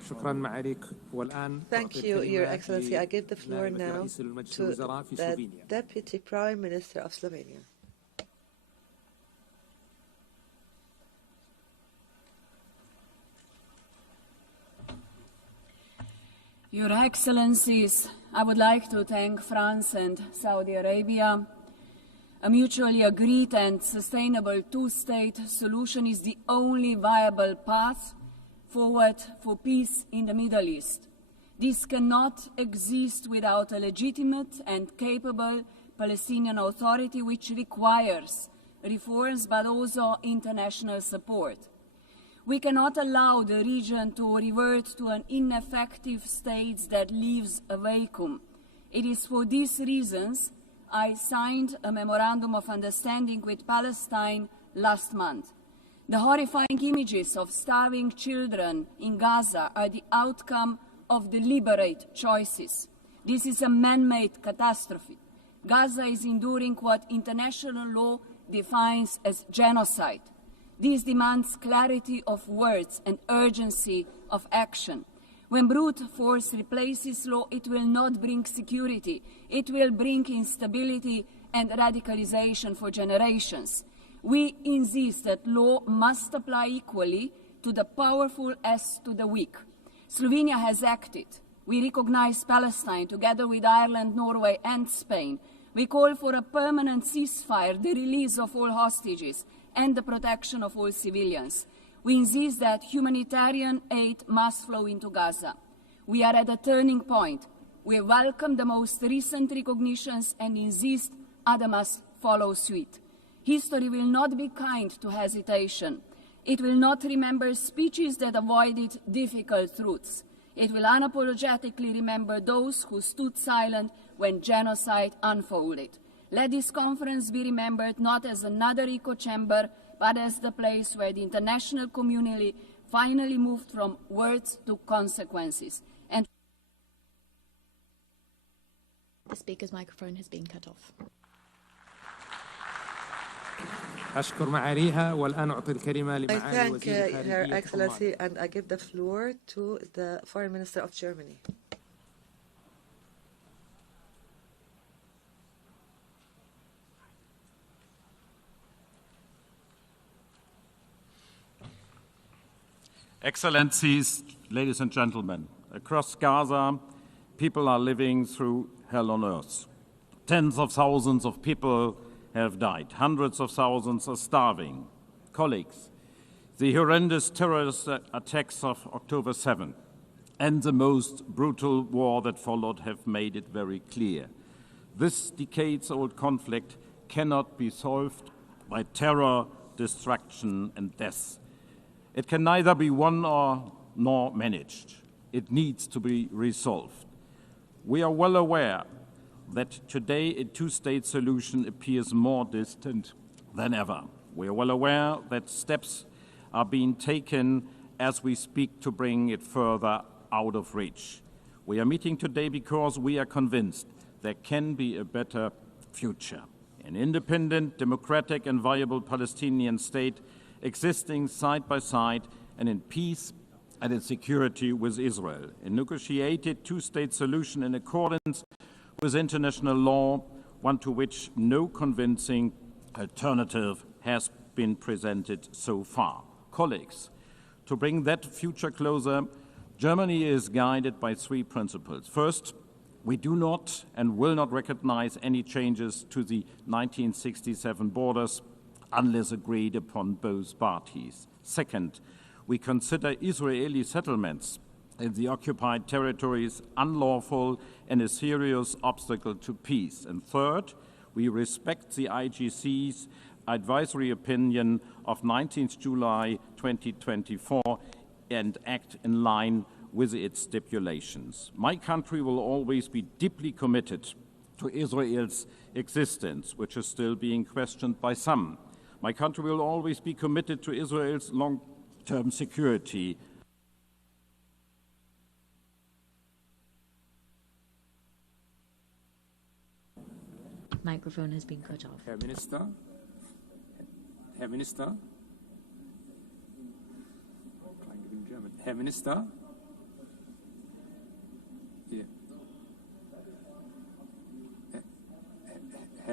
Thank you, Your Excellency. I give the floor now to the Deputy Prime Minister of Slovenia. Your Excellencies, I would like to thank France and Saudi Arabia. A mutually agreed and sustainable two-state solution is the only viable path forward for peace in the Middle East. This cannot exist without a legitimate and capable Palestinian Authority, which requires reforms but also international support. We cannot allow the region to revert to an ineffective state that leaves a vacuum. It is for these reasons I signed a Memorandum of Understanding with Palestine last month. The horrifying images of starving children in Gaza are the outcome of deliberate choices. This is a man-made catastrophe. Gaza is enduring what international law defines as genocide. This demands clarity of words and urgency of action. When brute force replaces law, it will not bring security. It will bring instability and radicalization for generations. We insist that law must apply equally to the powerful as to the weak. Slovenia has acted. We recognize Palestine together with Ireland, Norway and Spain. We call for a permanent ceasefire, the release of all hostages, and the protection of all civilians. We insist that humanitarian aid must flow into Gaza. We are at a turning point. We welcome the most recent recognitions and insist others must follow suit. History will not be kind to hesitation. It will not remember speeches that avoided difficult truths. It will unapologetically remember those who stood silent when genocide unfolded. Let this conference be remembered not as another echo chamber, but as the place where the international community finally moved from words to consequences. And the speaker's microphone has been cut off. I thank Her Excellency, and I give the floor to the Foreign Minister of Germany. Excellencies, ladies and gentlemen, across Gaza, people are living through hell on earth. Tens of thousands of people have died. Hundreds of thousands are starving. Colleagues, the horrendous terrorist attacks of October 7 and the most brutal war that followed have made it very clear. This decades-old conflict cannot be solved by terror, destruction, and death. It can neither be won nor managed. It needs to be resolved. We are well aware that today a two-state solution appears more distant than ever. We are well aware that steps are being taken as we speak to bring it further out of reach. We are meeting today because we are convinced there can be a better future. An independent, democratic and viable Palestinian state existing side by side and in peace and in security with Israel. A negotiated two-state solution in accordance with international law, one to which no convincing alternative has been presented so far. Colleagues, to bring that future closer, Germany is guided by three principles. First, we do not and will not recognize any changes to the 1967 borders unless agreed upon both parties. Second, we consider Israeli settlements in the occupied territories unlawful and a serious obstacle to peace. And third, we respect the IGC's advisory opinion of 19th July 2024 and act in line with its stipulations. My country will always be deeply committed to Israel's existence, which is still being questioned by some. My country will always be committed to Israel's long-term security. Microphone has been cut off. Herr Minister. Herr Minister. Herr Minister.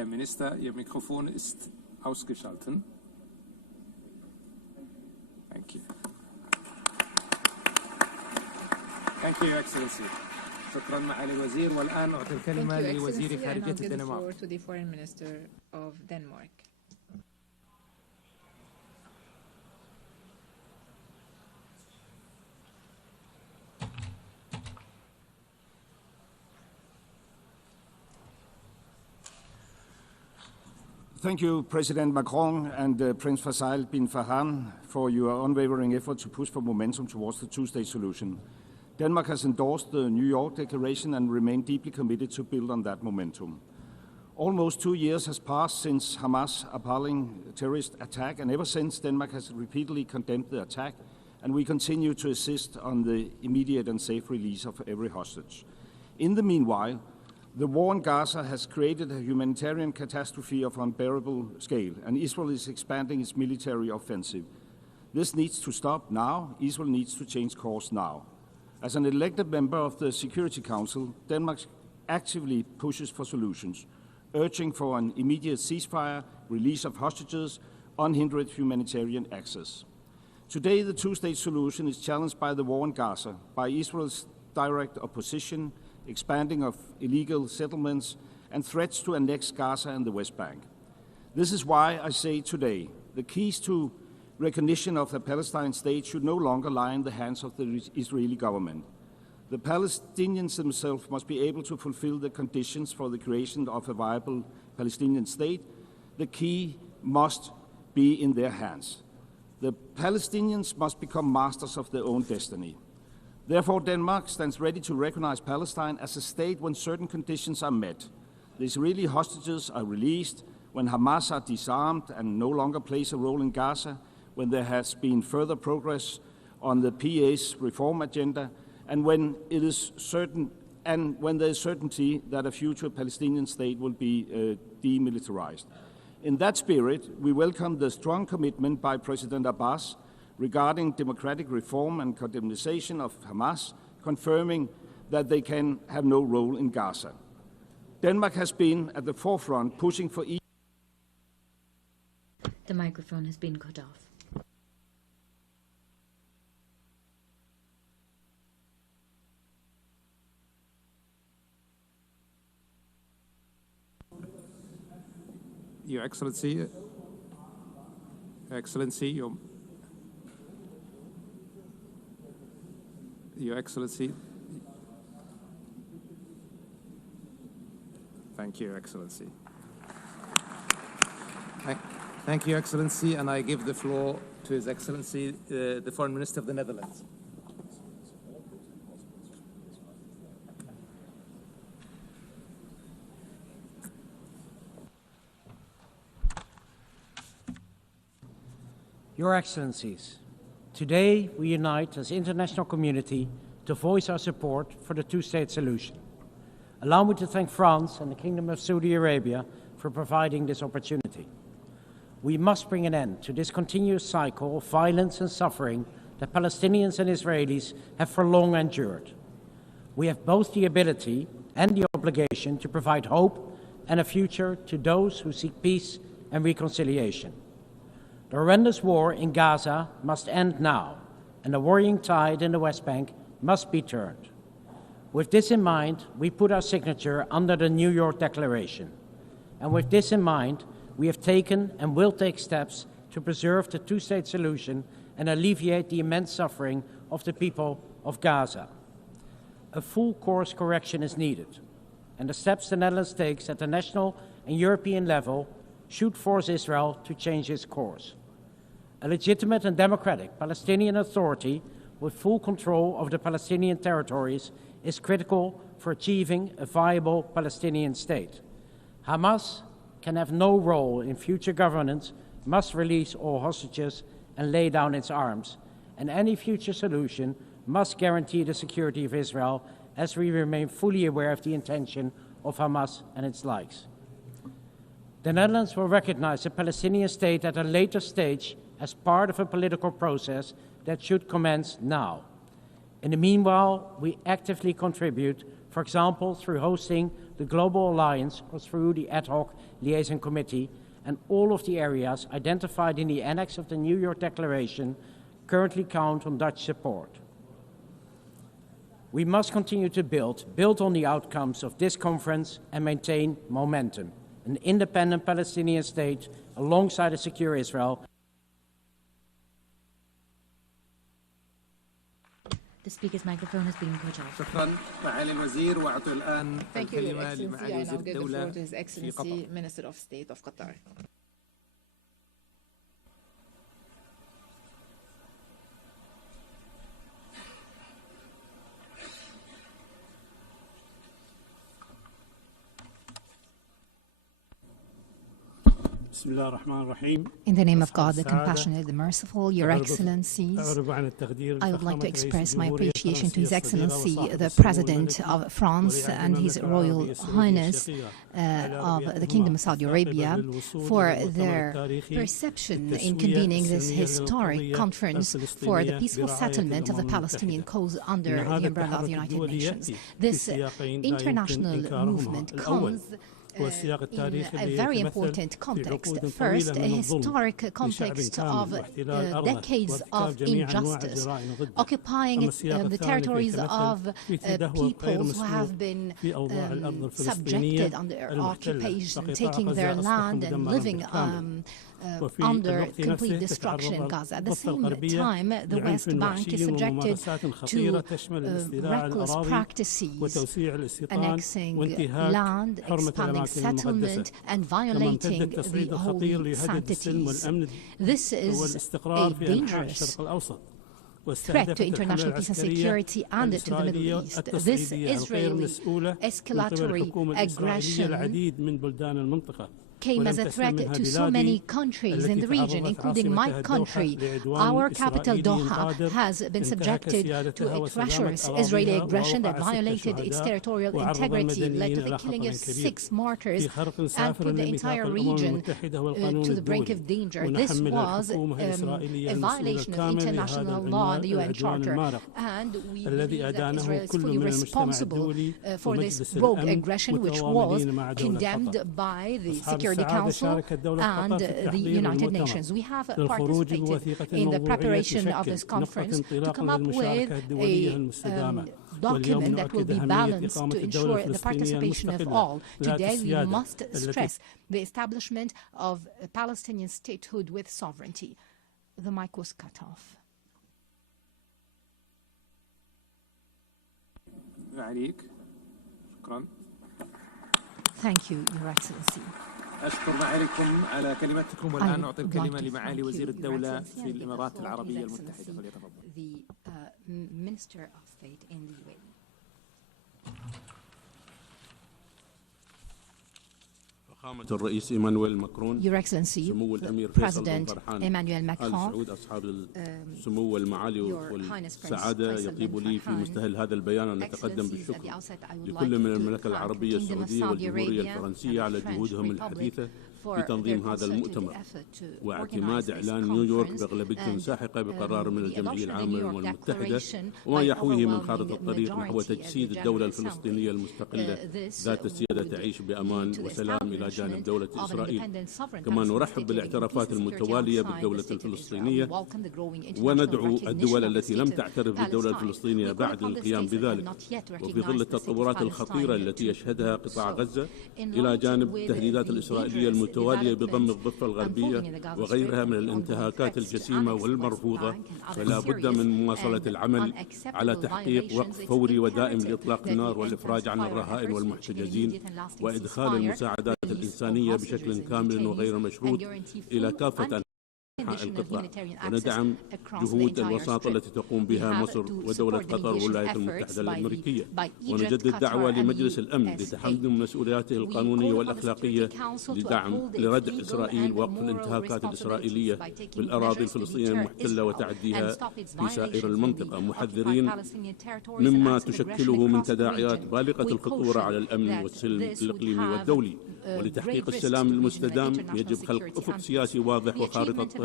Herr Minister, Ihr Mikrofon ist ausgeschaltet. Thank you. Thank you, Your Excellency. شكرا معالي الوزير. والآن أعطي الكلمة لوزير خارجية الدنمارك. To the Foreign Minister of Denmark. Thank you, President Macron and Prince Faisal bin Farhan, for your unwavering effort to push for momentum towards the two-state solution. Denmark has endorsed the New York Declaration and remained deeply committed to build on that momentum. Almost 2 years has passed since Hamas' appalling terrorist attack, and ever since, Denmark has repeatedly condemned the attack, and we continue to insist on the immediate and safe release of every hostage. In the meanwhile, the war in Gaza has created a humanitarian catastrophe of unbearable scale, and Israel is expanding its military offensive. This needs to stop now. Israel needs to change course now. As an elected member of the Security Council, Denmark actively pushes for solutions, urging for an immediate ceasefire, release of hostages, unhindered humanitarian access. Today, the two-state solution is challenged by the war in Gaza, by Israel's direct opposition, expanding of illegal settlements, and threats to annex Gaza and the West Bank. This is why I say today, the keys to recognition of the Palestinian state should no longer lie in the hands of the Israeli government. The Palestinians themselves must be able to fulfill the conditions for the creation of a viable Palestinian state. The key must be in their hands. The Palestinians must become masters of their own destiny. Therefore, Denmark stands ready to recognize Palestine as a state when certain conditions are met. The Israeli hostages are released, when Hamas are disarmed and no longer plays a role in Gaza, when there has been further progress on the PA's reform agenda, and when it is certain, and when there is certainty that a future Palestinian state will be demilitarized. In that spirit, we welcome the strong commitment by President Abbas regarding democratic reform and condemnation of Hamas, confirming that they can have no role in Gaza. Denmark has been at the forefront pushing for The microphone has been cut off. Your Excellency, Your Excellency. Thank you, Your Excellency. Thank you, Your Excellency, and I give the floor to His Excellency, the Foreign Minister of the Netherlands. Your Excellencies, today we unite as international community to voice our support for the two-state solution. Allow me to thank France and the Kingdom of Saudi Arabia for providing this opportunity. We must bring an end to this continuous cycle of violence and suffering that Palestinians and Israelis have for long endured. We have both the ability and the obligation to provide hope and a future to those who seek peace and reconciliation. The horrendous war in Gaza must end now, and the worrying tide in the West Bank must be turned. With this in mind, we put our signature under the New York Declaration. And with this in mind, we have taken and will take steps to preserve the two-state solution and alleviate the immense suffering of the people of Gaza. A full course correction is needed, and the steps the Netherlands takes at the national and European level should force Israel to change its course. A legitimate and democratic Palestinian Authority with full control of the Palestinian territories is critical for achieving a viable Palestinian state. Hamas can have no role in future governance, must release all hostages and lay down its arms, and any future solution must guarantee the security of Israel, as we remain fully aware of the intention of Hamas and its likes. The Netherlands will recognize the Palestinian state at a later stage as part of a political process that should commence now. In the meanwhile, we actively contribute for example, through hosting the Global Alliance or through the Ad Hoc Liaison Committee, and all of the areas identified in the annex of the New York Declaration currently count on Dutch support. We must continue to build on the outcomes of this conference and maintain momentum. An independent Palestinian state alongside a secure Israel. The speaker's microphone has been cut off. شكرا معالي الوزير وأعطي الآن Thank you, Your الكلمة Excellency. لمعالي I وزير now give the الدولة floor to His في Excellency, قطر. Minister of State of Qatar. In the name of God, the compassionate, the merciful, Your Excellencies, I would like to express my appreciation to His Excellency, the President of France and His Royal Highness of the Kingdom of Saudi Arabia for their perception in convening this historic conference for the peaceful settlement of the Palestinian cause under the umbrella of the United Nations. This international movement comes in a very important context. First, a historic context of decades of injustice, occupying the territories of peoples who have been subjected under occupation, taking their land and living under complete destruction in Gaza. At the same time, the West Bank is subjected to reckless practices, annexing land, expanding settlement, and violating the holy sanctities. This is a dangerous threat to international peace and security and to the Middle East. This Israeli escalatory aggression came as a threat to so many countries in the region, including my country. Our capital, Doha, has been subjected to a treacherous Israeli aggression that violated its territorial integrity, led to the killing of 6 martyrs, and put the entire region to the brink of danger. This was a violation of international law and the UN Charter, and we believe that Israel is fully responsible for this rogue aggression, which was condemned by the Security Council and the United Nations. We have participated in the preparation of this conference to come up with a document that will be balanced to ensure the participation of all. Today, we must stress the establishment of a Palestinian statehood with sovereignty. The mic was cut off. Thank you, Your Excellency. أشكر معاليكم على كلمتكم والآن نعطي الكلمة لمعالي وزير الدولة في الإمارات العربية المتحدة فليتفضل. The Minister of State in the UAE. الرئيس إيمانويل ماكرون Your Excellency, سمو الأمير President Emmanuel Macron, سعود أصحاب السمو والمعالي والسعادة يطيب لي في مستهل هذا البيان أن نتقدم بالشكر لكل من المملكة العربية السعودية والجمهورية الفرنسية على جهودهم الحثيثة في تنظيم هذا المؤتمر واعتماد إعلان نيويورك بأغلبية ساحقة بقرار من الجمعية العامة للأمم المتحدة وما يحويه من خارطة الطريق نحو تجسيد الدولة الفلسطينية المستقلة ذات السيادة تعيش بأمان وسلام إلى جانب دولة إسرائيل. كما نرحب بالاعترافات المتوالية بالدولة الفلسطينية وندعو الدول التي لم تعترف بالدولة الفلسطينية بعد القيام بذلك. وفي ظل التطورات الخطيرة التي يشهدها قطاع غزة إلى جانب التهديدات الإسرائيلية المتوالية بضم الضفة الغربية وغيرها من الانتهاكات الجسيمة والمرفوضة، فلا بد من مواصلة العمل على تحقيق وقف فوري ودائم لإطلاق النار والإفراج عن الرهائن والمحتجزين وإدخال المساعدات الإنسانية بشكل كامل وغير مشروط إلى كافة القطاع، وندعم جهود الوساطة التي تقوم بها مصر ودولة قطر والولايات المتحدة الأمريكية، ونجدد دعوة لمجلس الأمن لتحمل مسؤولياته القانونية والأخلاقية لردع إسرائيل ووقف الانتهاكات الإسرائيلية بالأراضي الفلسطينية المحتلة وتعديها في سائر المنطقة، محذرين مما تشكله من تداعيات بالغة الخطورة على الأمن والسلم الإقليمي والدولي. ولتحقيق السلام المستدام يجب خلق أفق سياسي واضح وخارطة طريق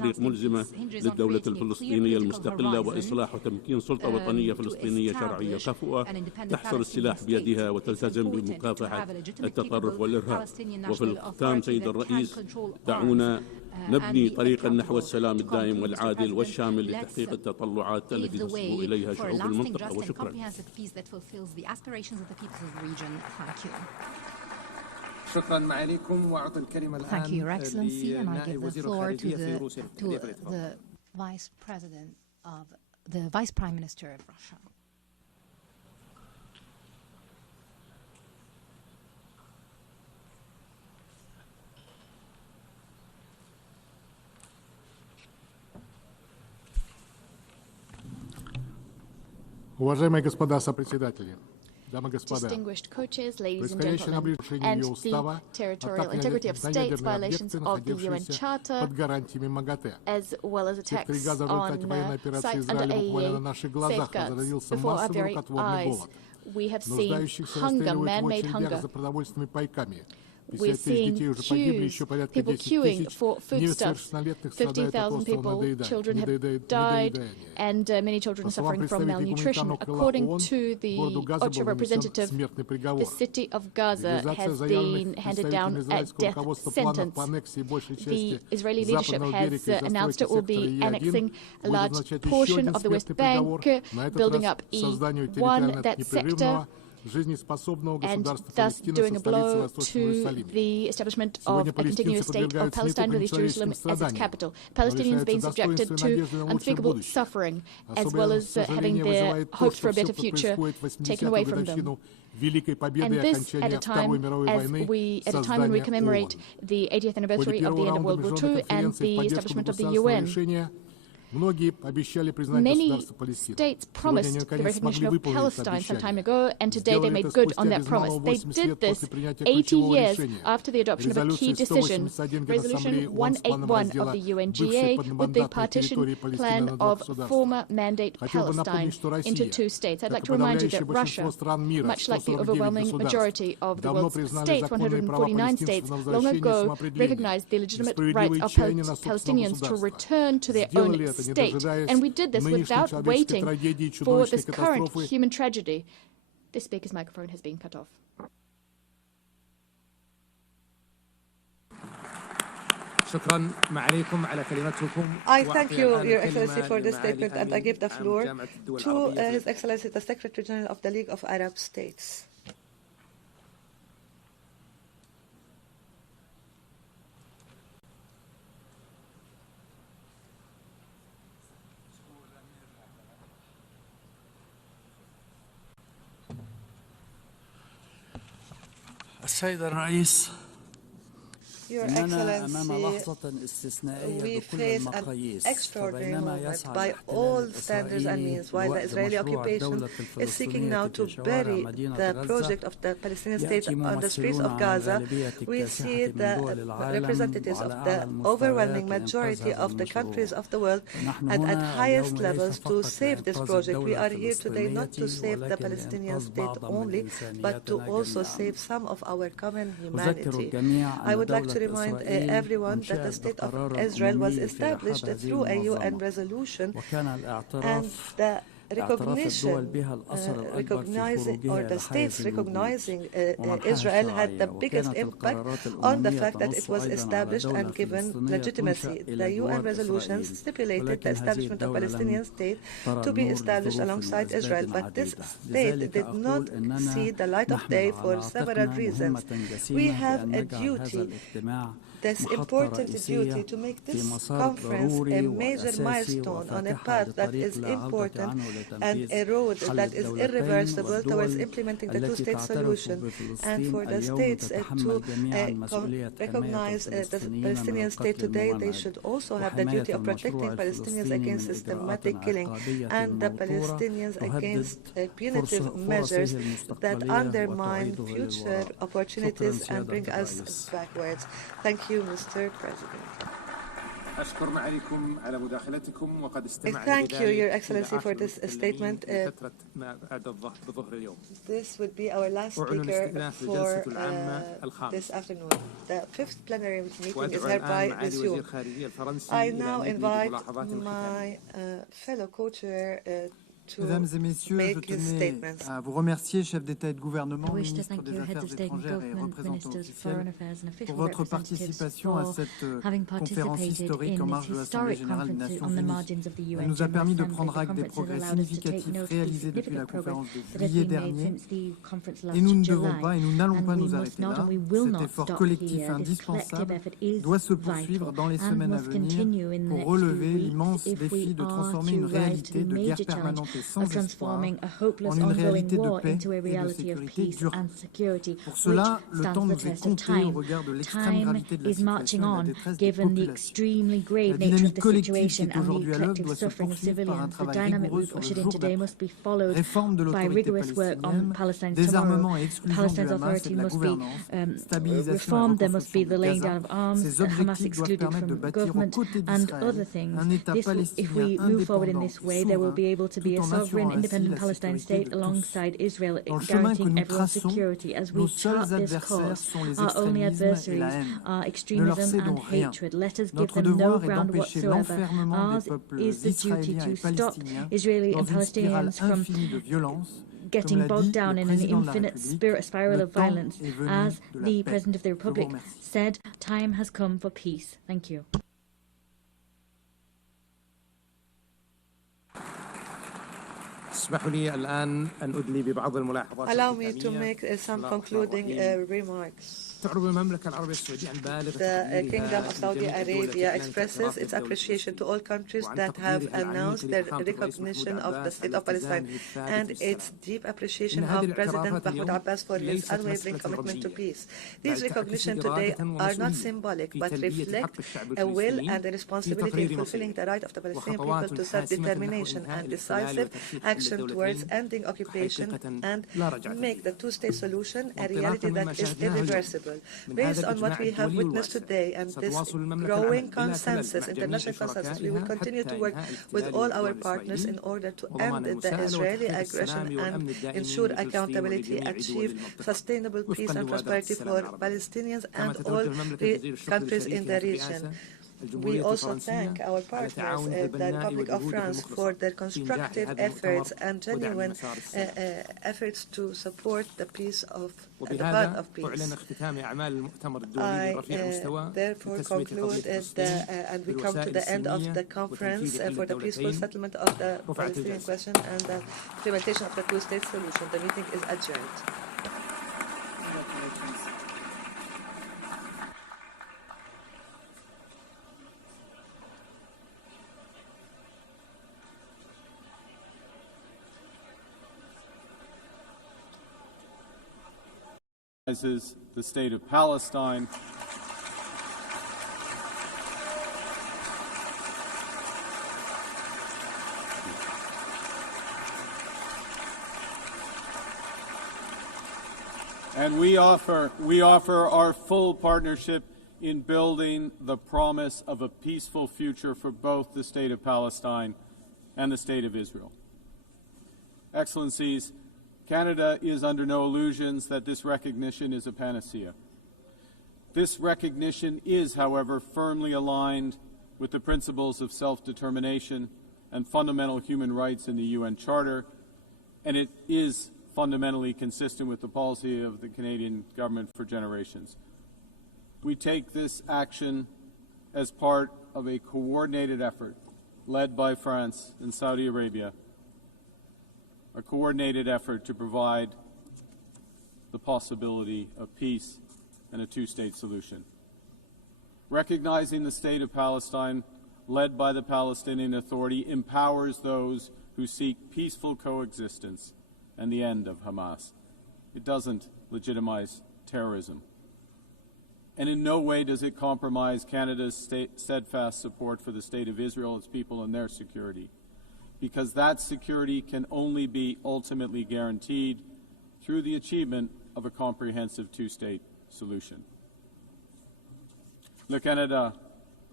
طريق ملزمة للدولة الفلسطينية المستقلة وإصلاح وتمكين سلطة وطنية فلسطينية شرعية كفؤة تحصر السلاح بيدها وتلتزم بمكافحة التطرف والإرهاب. وفي الختام سيد الرئيس، دعونا نبني طريقا نحو السلام الدائم والعادل والشامل لتحقيق التطلعات التي تصبو إليها شعوب المنطقة. وشكرا. شكرا معاليكم. وأعطي الكلمة الآن لنائب وزير الخارجية في روسيا the Vice Prime Minister of Russia. Уважаемые господа сопредседатели, дамы и господа, distinguished co-chairs, ladies and gentlemen, and the territorial integrity of states, violations of the UN Charter, as well as attacks on sites under AEA safeguards before our very eyes. We have seen hunger, man-made hunger. We're seeing people queuing for foodstuffs. 50,000 people, children have died, and many children are suffering from malnutrition. According to the OCHA representative, the city of Gaza has been handed down a death sentence. The Israeli leadership has announced it will be annexing a large portion of the West Bank, building up E1, that sector, and thus doing a blow to the establishment of a continuous state of Palestine with East Jerusalem as its capital. Palestinians being subjected to unspeakable suffering, as well as having their hopes for a better future taken away from them. And this at a time when we commemorate the 80th anniversary of the end of World War II and the establishment of the UN. Many states promised the recognition of Palestine some time ago, and today they made good on that promise. They did this 80 years after the adoption of a key decision, Resolution 181 of the UNGA, with the partition plan of former mandate Palestine into two states. I'd like to remind you that Russia, much like the overwhelming majority of the world's states, 149 states, long ago recognized the legitimate right of Palestinians to return to their own state, and we did this without waiting for this current human tragedy. The speaker's microphone has been cut off. I thank you, Your Excellency, for this statement, and I give the floor to His Excellency, the Secretary General of the League of Arab States. السيد الرئيس، Your Excellency, we face an extraordinary moment by all standards and means, while the Israeli occupation is seeking now to bury the project of the Palestinian state on the streets of Gaza. We see the representatives of the overwhelming majority of the countries of the world and at highest levels to save this project. We are here today not to save the Palestinian state only, but to also save some of our common humanity. I would like to remind everyone that the State of Israel was established through a UN resolution, and the the states recognizing Israel had the biggest impact on the fact that it was established and given legitimacy. The UN resolutions stipulated the establishment of a Palestinian state to be established alongside Israel, but this state did not see the light of day for several reasons. We have a duty, this important duty, to make this conference a major milestone on a path that is important and a road that is irreversible towards implementing the two-state solution, and for the states to recognize the Palestinian state today, they should also have the duty of protecting Palestinians against systematic killing and the Palestinians against punitive measures that undermine future opportunities and bring us backwards. Thank you, Mr. President. thank you, Your Excellency, for this statement. This would be our last speaker for this afternoon. The fifth plenary meeting is hereby resumed. I now invite my fellow co-chair Mesdames et Messieurs, je tenais à vous remercier, chefs d'État et de gouvernement, ministres des Affaires étrangères et représentants officiels, pour votre participation à cette conférence historique en marge de l'Assemblée générale des Nations Unies. Elle nous a permis de prendre acte des progrès significatifs réalisés depuis la conférence de juillet dernier. Et nous ne devons pas et nous n'allons pas nous arrêter là. Cet effort collectif indispensable doit se poursuivre dans les semaines à venir pour relever l'immense défi de transformer une réalité de guerre permanente sans espoir en une réalité de paix et de sécurité durable. Pour cela, le temps nous est compté au regard de l'extrême gravité de la situation et de la détresse des populations. La dynamique collective qui est aujourd'hui à l'œuvre doit se poursuivre par un travail rigoureux sur le jour d'après. Réforme de l'autorité palestinienne, désarmement et exclusion du Hamas et de la gouvernance, stabilisation et reconstruction de Gaza. Ces objectifs doivent permettre de bâtir aux côtés d'Israël un État palestinien indépendant, souverain, a sovereign, independent Palestine state alongside Israel, guaranteeing everyone's security. As we chart this course, our only adversaries are extremism and hatred. Let us give them no ground whatsoever. Ours is the duty to stop Israeli and Palestinians from getting bogged down in an infinite spiral of violence. As the President of the Republic said, time has come for peace. Thank you. Allow me to make some concluding remarks. The Kingdom of Saudi Arabia expresses its appreciation to all countries that have announced their recognition of the State of Palestine and its deep appreciation of President Mahmoud Abbas for his unwavering commitment to peace. These recognitions today are not symbolic but reflect a will and a responsibility in fulfilling the right of the Palestinian people to self-determination and decisive action towards ending occupation and make the two-state solution a reality that is irreversible. Based on what we have witnessed today and this growing consensus, international consensus, we will continue to work with all our partners in order to end the Israeli aggression and ensure accountability, achieve sustainable peace and prosperity for Palestinians and all the countries in the region. We also thank our partners, the Republic of France, for their constructive efforts and genuine efforts to support the peace of the path of peace. I therefore conclude and we come to the end of the conference for the peaceful settlement of the Palestinian question and the implementation of the two-state solution. The meeting is adjourned. The State of Palestine. And we offer our full partnership in building the promise of a peaceful future for both the State of Palestine and the State of Israel. Excellencies, Canada is under no illusions that this recognition is a panacea. This recognition is, however, firmly aligned with the principles of self-determination and fundamental human rights in the UN Charter, and it is fundamentally consistent with the policy of the Canadian government for generations. We take this action as part of a coordinated effort led by France and Saudi Arabia, a coordinated effort to provide the possibility of peace and a two-state solution. Recognizing the State of Palestine, led by the Palestinian Authority, empowers those who seek peaceful coexistence and the end of Hamas. It doesn't legitimize terrorism. And in no way does it compromise Canada's steadfast support for the State of Israel, its people, and their security, because that security can only be ultimately guaranteed through the achievement of a comprehensive two-state solution. Le Canada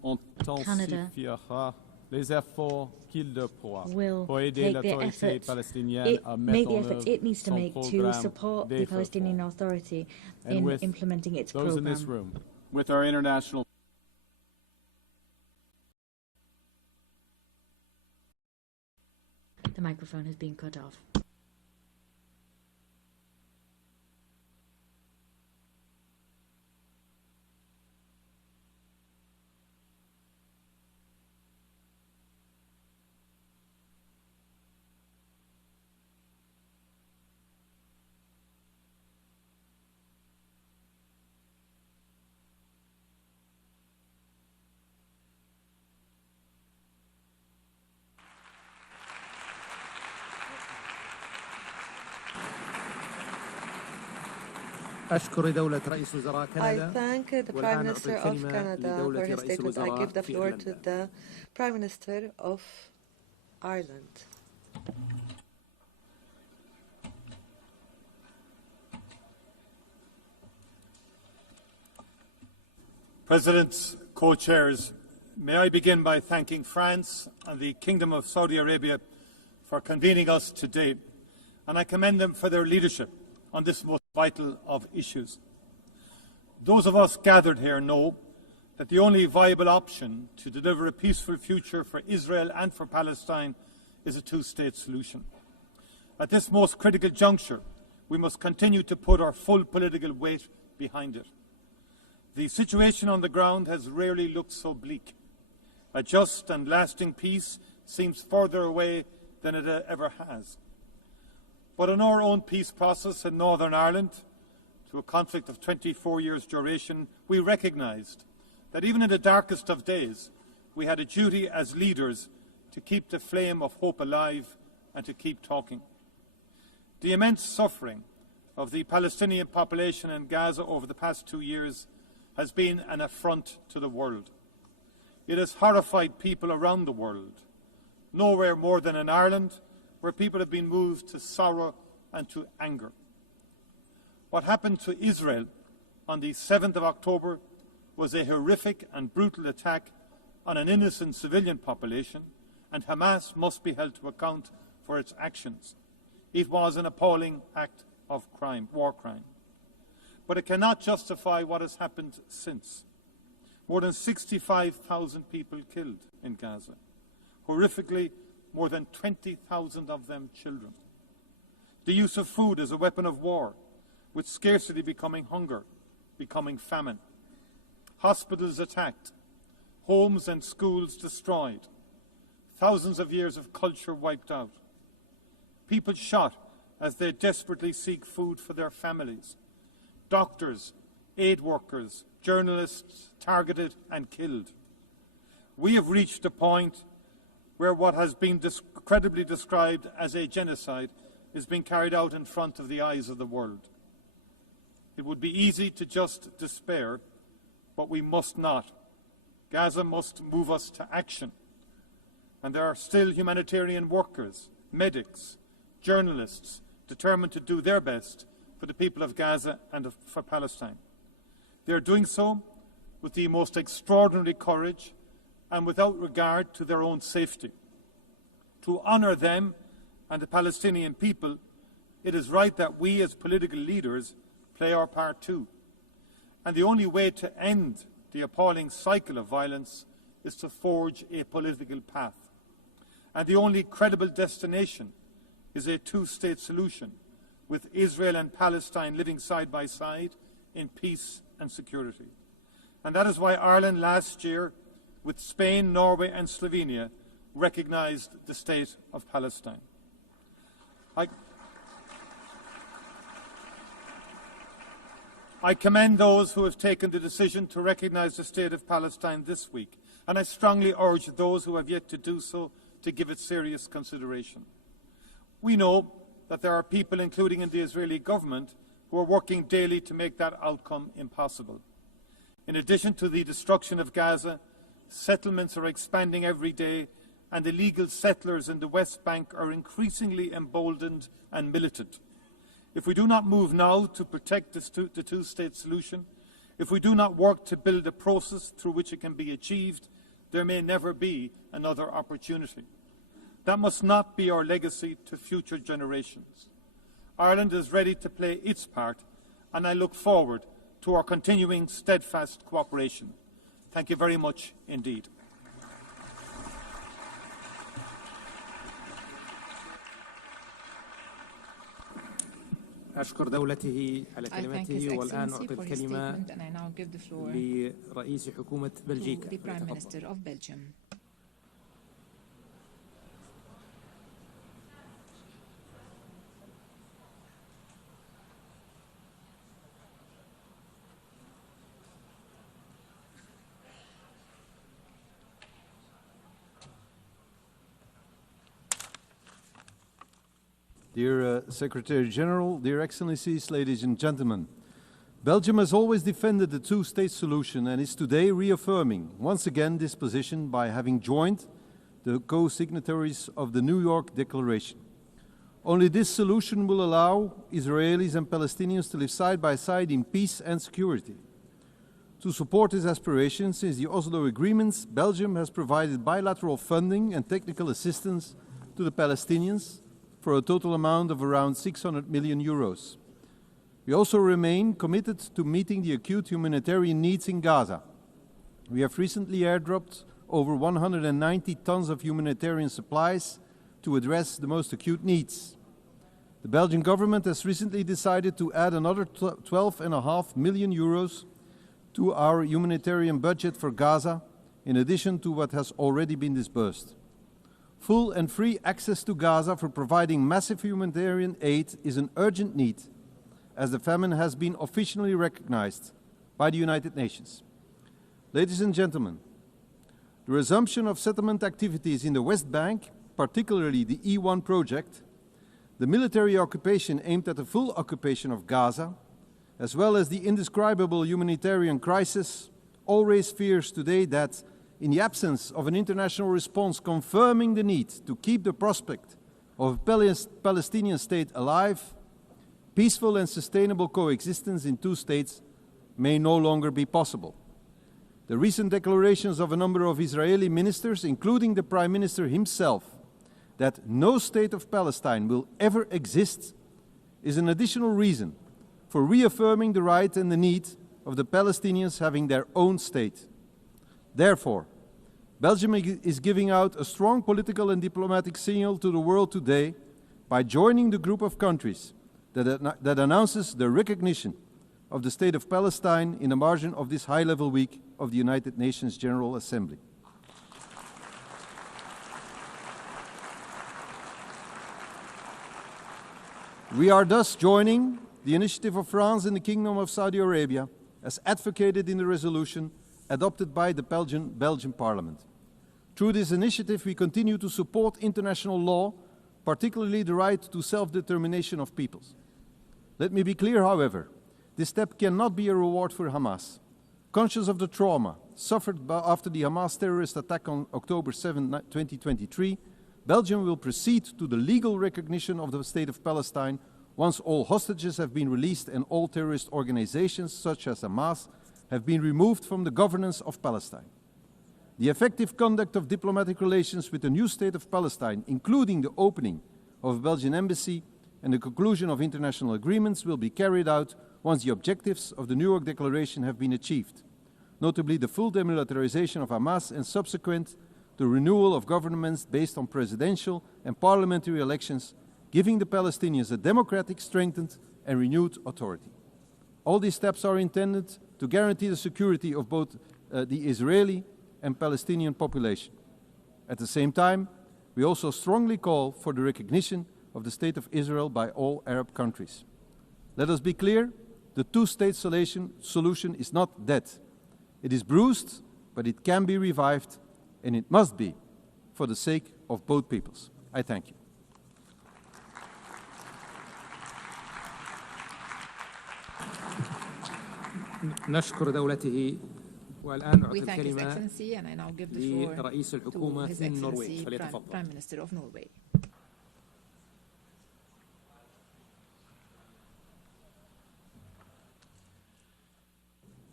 intensifiera les efforts qu'il déploie pour will aider take the l'autorité efforts, palestinienne à make mettre the en efforts œuvre it needs to son make to programme support the d'effort. Palestinian Authority And in with implementing its those in this program. room, with our international The microphone has been cut off. أشكر دولة رئيس وزراء كندا. I thank the Prime Minister of Canada for his statement. I give the floor to the Prime Minister of Ireland. Presidents, co-chairs, may I begin by thanking France and the Kingdom of Saudi Arabia for convening us today, and I commend them for their leadership on this most vital of issues. Those of us gathered here know that the only viable option to deliver a peaceful future for Israel and for Palestine is a two-state solution. At this most critical juncture, we must continue to put our full political weight behind it. The situation on the ground has rarely looked so bleak. A just and lasting peace seems further away than it ever has. But in our own peace process in Northern Ireland, to a conflict of 24 years' duration, we recognised that even in the darkest of days, we had a duty as leaders to keep the flame of hope alive and to keep talking. The immense suffering of the Palestinian population in Gaza over the past 2 years has been an affront to the world. It has horrified people around the world, nowhere more than in Ireland, where people have been moved to sorrow and to anger. What happened to Israel on the 7th of October was a horrific and brutal attack on an innocent civilian population, and Hamas must be held to account for its actions. It was an appalling act of crime, war crime. But it cannot justify what has happened since. More than 65,000 people killed in Gaza. Horrifically, more than 20,000 of them children. The use of food as a weapon of war, with scarcity becoming hunger, becoming famine. Hospitals attacked, homes and schools destroyed, thousands of years of culture wiped out. People shot as they desperately seek food for their families. Doctors, aid workers, journalists targeted and killed. We have reached a point where what has been credibly described as a genocide is being carried out in front of the eyes of the world. It would be easy to just despair, but we must not. Gaza must move us to action. And there are still humanitarian workers, medics, journalists determined to do their best for the people of Gaza and for Palestine. They are doing so with the most extraordinary courage and without regard to their own safety. To honour them and the Palestinian people, it is right that we as political leaders play our part too. And the only way to end the appalling cycle of violence is to forge a political path. And the only credible destination is a two-state solution, with Israel and Palestine living side by side in peace and security. And that is why Ireland last year, with Spain, Norway and Slovenia, recognised the state of Palestine. I commend those who have taken the decision to recognise the state of Palestine this week, and I strongly urge those who have yet to do so to give it serious consideration. We know that there are people, including in the Israeli government, who are working daily to make that outcome impossible. In addition to the destruction of Gaza, settlements are expanding every day, and illegal settlers in the West Bank are increasingly emboldened and militant. If we do not move now to protect the two-state solution, If we do not work to build a process through which it can be achieved, there may never be another opportunity. That must not be our legacy to future generations. Ireland is ready to play its part, and I look forward to our continuing steadfast cooperation. Thank you very much indeed. أشكر دولته على كلمته والآن أعطي الكلمة لرئيس حكومة بلجيكا. Dear Secretary General, dear Excellencies, ladies and gentlemen, Belgium has always defended the two-state solution and is today reaffirming once again this position by having joined the co-signatories of the New York Declaration. Only this solution will allow Israelis and Palestinians to live side by side in peace and security. To support this aspiration, since the Oslo agreements, Belgium has provided bilateral funding and technical assistance to the Palestinians for a total amount of around 600 million euros. We also remain committed to meeting the acute humanitarian needs in Gaza. We have recently airdropped over 190 tons of humanitarian supplies to address the most acute needs. The Belgian government has recently decided to add another 12.5 million euros to our humanitarian budget for Gaza, in addition to what has already been disbursed. Full and free access to Gaza for providing massive humanitarian aid is an urgent need, as the famine has been officially recognized by the United Nations. Ladies and gentlemen, the resumption of settlement activities in the West Bank, particularly the E1 project, the military occupation aimed at the full occupation of Gaza, as well as the indescribable humanitarian crisis, all raise fears today that, in the absence of an international response confirming the need to keep the prospect of a Palestinian state alive, peaceful and sustainable coexistence in two states may no longer be possible. The recent declarations of a number of Israeli ministers, including the Prime Minister himself, that no state of Palestine will ever exist, is an additional reason for reaffirming the right and the need of the Palestinians having their own state. Therefore, Belgium is giving out a strong political and diplomatic signal to the world today by joining the group of countries that announces the recognition of the State of Palestine in the margin of this high-level week of the United Nations General Assembly. We are thus joining the initiative of France and the Kingdom of Saudi Arabia as advocated in the resolution adopted by the Belgian Parliament. Through this initiative, we continue to support international law, particularly the right to self-determination of peoples. Let me be clear, however, this step cannot be a reward for Hamas. Conscious of the trauma suffered after the Hamas terrorist attack on October 7, 2023, Belgium will proceed to the legal recognition of the State of Palestine once all hostages have been released and all terrorist organizations, such as Hamas, have been removed from the governance of Palestine. The effective conduct of diplomatic relations with the new State of Palestine, including the opening of a Belgian embassy and the conclusion of international agreements, will be carried out once the objectives of the New York Declaration have been achieved, notably the full demilitarization of Hamas and subsequent the renewal of governments based on presidential and parliamentary elections, giving the Palestinians a democratic, strengthened and renewed authority. All these steps are intended to guarantee the security of both the Israeli and Palestinian population. At the same time, we also strongly call for the recognition of the State of Israel by all Arab countries. Let us be clear, the two-state solution is not dead. It is bruised, but it can be revived, and it must be for the sake of both peoples. I thank you. نشكر دولته والآن أعطي الكلمة لرئيس الحكومة النرويج فليتفضل.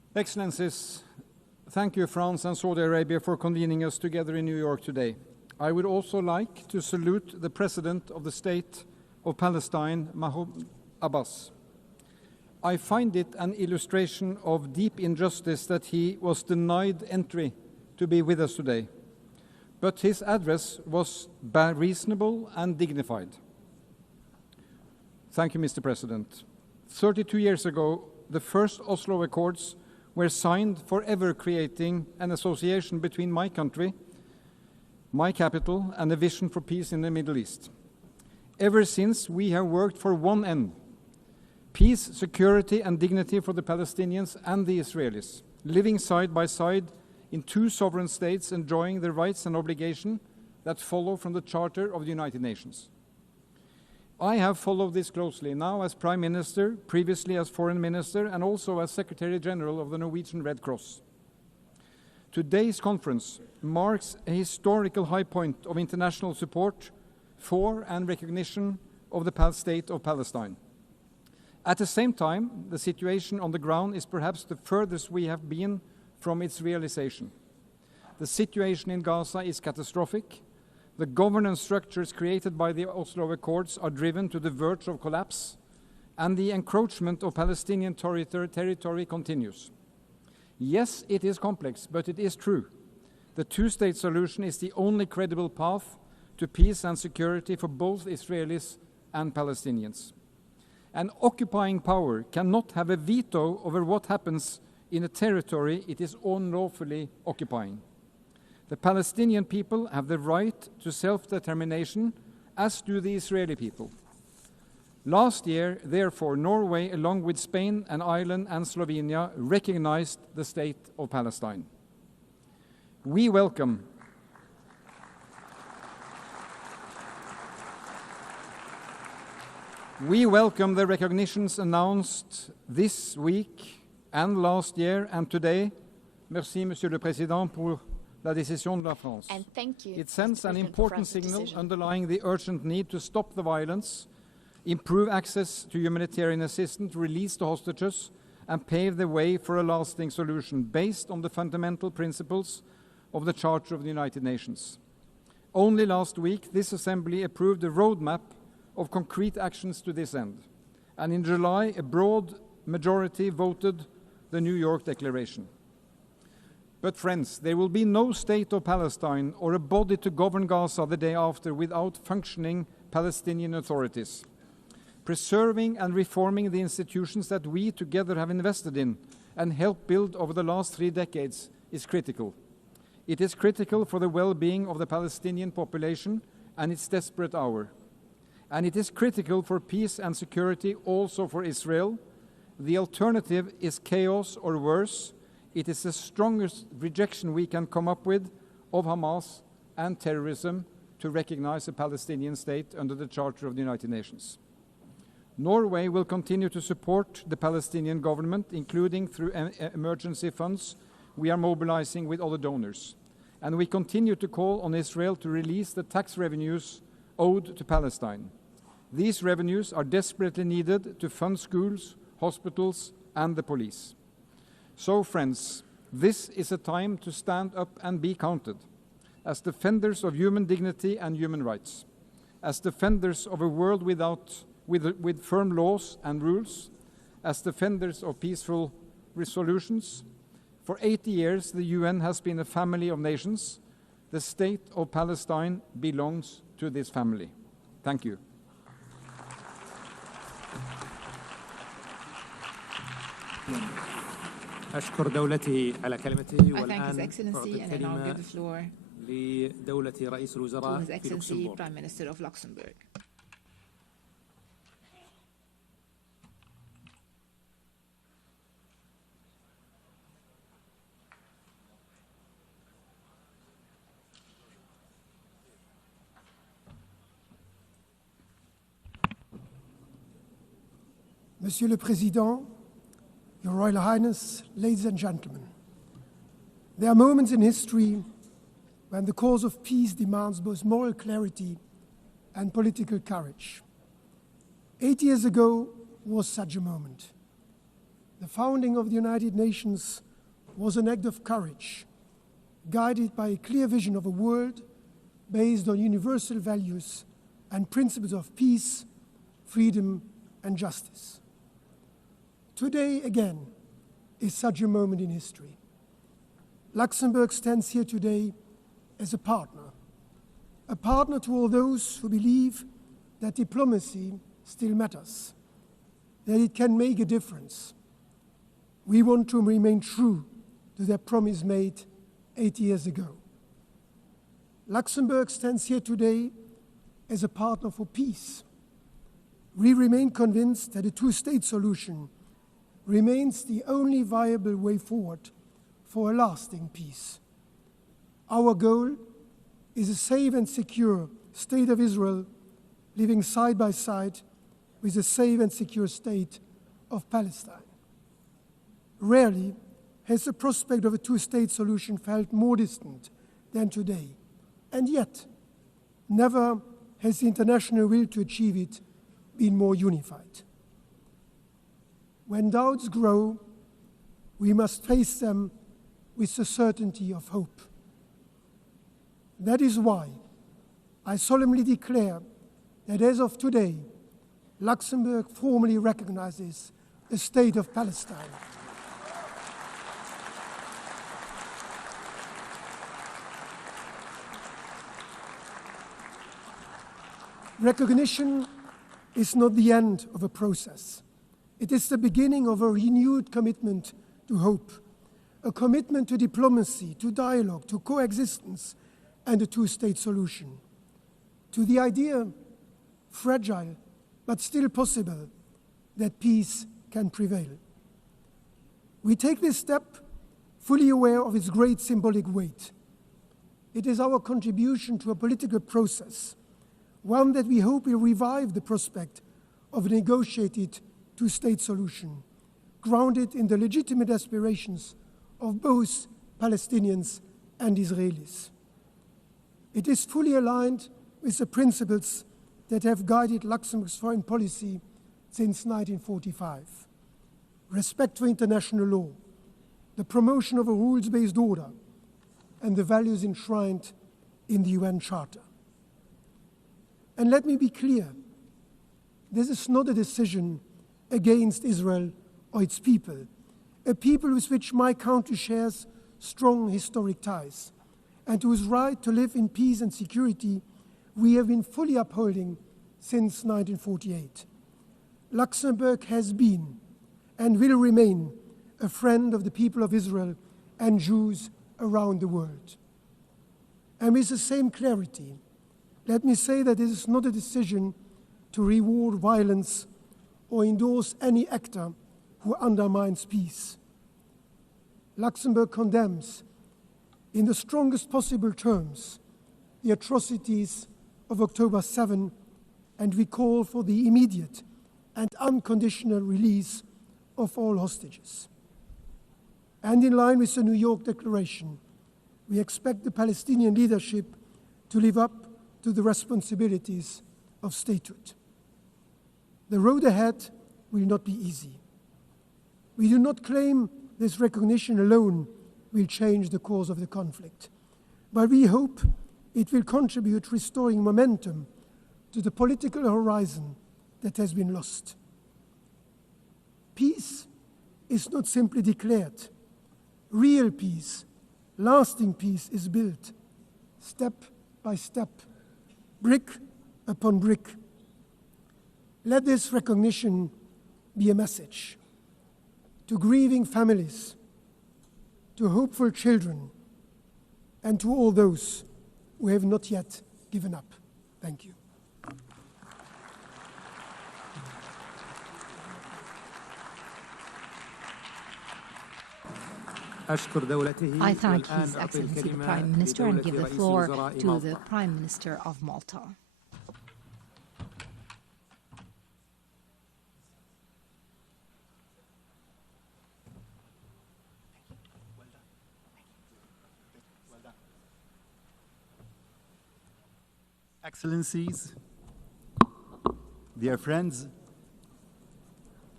Excellencies, thank you, France and Saudi Arabia, for convening us together in New York today. I would also like to salute the President of the State of Palestine, Mahmoud Abbas. I find it an illustration of deep injustice that he was denied entry to be with us today. But his address was reasonable and dignified. Thank you, Mr. President. 32 years ago, the first Oslo Accords were signed, forever creating an association between my country, my capital, and a vision for peace in the Middle East. Ever since, we have worked for one end: peace, security, and dignity for the Palestinians and the Israelis, living side by side in two sovereign states, enjoying the rights and obligations that follow from the Charter of the United Nations. I have followed this closely, now as Prime Minister, previously as Foreign Minister, and also as Secretary General of the Norwegian Red Cross. Today's conference marks a historical high point of international support for and recognition of the state of Palestine. At the same time, the situation on the ground is perhaps the furthest we have been from its realization. The situation in Gaza is catastrophic. The governance structures created by the Oslo Accords are driven to the verge of collapse, and the encroachment of Palestinian territory continues. Yes, it is complex, but it is true. The two-state solution is the only credible path to peace and security for both Israelis and Palestinians. An occupying power cannot have a veto over what happens in a territory it is unlawfully occupying. The Palestinian people have the right to self-determination, as do the Israeli people. Last year, therefore, Norway, along with Spain and Ireland and Slovenia, recognized the state of Palestine. We welcome the recognitions announced this week and last year and today. Merci, Monsieur le Président, pour la décision de la France. And thank you, it sends an important signal decision. Underlying the urgent need to stop the violence, improve access to humanitarian assistance, release the hostages, and pave the way for a lasting solution based on the fundamental principles of the Charter of the United Nations. Only last week, this Assembly approved a roadmap of concrete actions to this end. And in July, a broad majority voted the New York Declaration. But friends, there will be no state of Palestine or a body to govern Gaza the day after without functioning Palestinian authorities. Preserving and reforming the institutions that we together have invested in and helped build over the last 3 decades is critical. It is critical for the well-being of the Palestinian population and its desperate hour. And it is critical for peace and security also for Israel. The alternative is chaos or worse. It is the strongest rejection we can come up with of Hamas and terrorism to recognize a Palestinian state under the Charter of the United Nations. Norway will continue to support the Palestinian government, including through emergency funds we are mobilizing with other donors. And we continue to call on Israel to release the tax revenues owed to Palestine. These revenues are desperately needed to fund schools, hospitals, and the police. So, friends, this is a time to stand up and be counted. As defenders of human dignity and human rights, as defenders of a world with firm laws and rules, as defenders of peaceful resolutions. For 80 years, the UN has been a family of nations. The state of Palestine belongs to this family. Thank you. أشكر دولته على كلمته والآن أعطي الكلمة لدولة رئيس الوزراء في لوكسمبورغ. Prime Minister of Luxembourg. Monsieur le Président, Your Royal Highness, ladies and gentlemen, there are moments in history when the cause of peace demands both moral clarity and political courage. 8 years ago was such a moment. The founding of the United Nations was an act of courage, guided by a clear vision of a world based on universal values and principles of peace, freedom, and justice. Today, again, is such a moment in history. Luxembourg stands here today as a partner to all those who believe that diplomacy still matters, that it can make a difference. We want to remain true to their promise made 8 years ago. Luxembourg stands here today as a partner for peace. We remain convinced that a two-state solution remains the only viable way forward for a lasting peace. Our goal is a safe and secure state of Israel living side by side with a safe and secure state of Palestine. Rarely has the prospect of a two-state solution felt more distant than today, and yet never has the international will to achieve it been more unified. When doubts grow, we must face them with the certainty of hope. That is why I solemnly declare that as of today, Luxembourg formally recognizes the state of Palestine. Recognition is not the end of a process. It is the beginning of a renewed commitment to hope, a commitment to diplomacy, to dialogue, to coexistence, and a two-state solution, to the idea, fragile but still possible, that peace can prevail. We take this step fully aware of its great symbolic weight. It is our contribution to a political process, one that we hope will revive the prospect of a negotiated two-state solution, grounded in the legitimate aspirations of both Palestinians and Israelis. It is fully aligned with the principles that have guided Luxembourg's foreign policy since 1945. Respect for international law, the promotion of a rules-based order, and the values enshrined in the UN Charter. And let me be clear, this is not a decision against Israel or its people, a people with which my country shares strong historic ties, and whose right to live in peace and security we have been fully upholding since 1948. Luxembourg has been and will remain a friend of the people of Israel and Jews around the world. And with the same clarity, let me say that this is not a decision to reward violence or endorse any actor who undermines peace. Luxembourg condemns, in the strongest possible terms, the atrocities of October 7, and we call for the immediate and unconditional release of all hostages. And in line with the New York Declaration, we expect the Palestinian leadership to live up to the responsibilities of statehood. The road ahead will not be easy. We do not claim this recognition alone will change the course of the conflict, but we hope it will contribute restoring momentum to the political horizon that has been lost. Peace is not simply declared. Real peace, lasting peace is built step by step, brick upon brick. Let this recognition be a message to grieving families, to hopeful children, and to all those who have not yet given up. Thank you. I thank His Excellency the Prime Minister and give the floor to the Prime Minister of Malta. Excellencies, dear friends,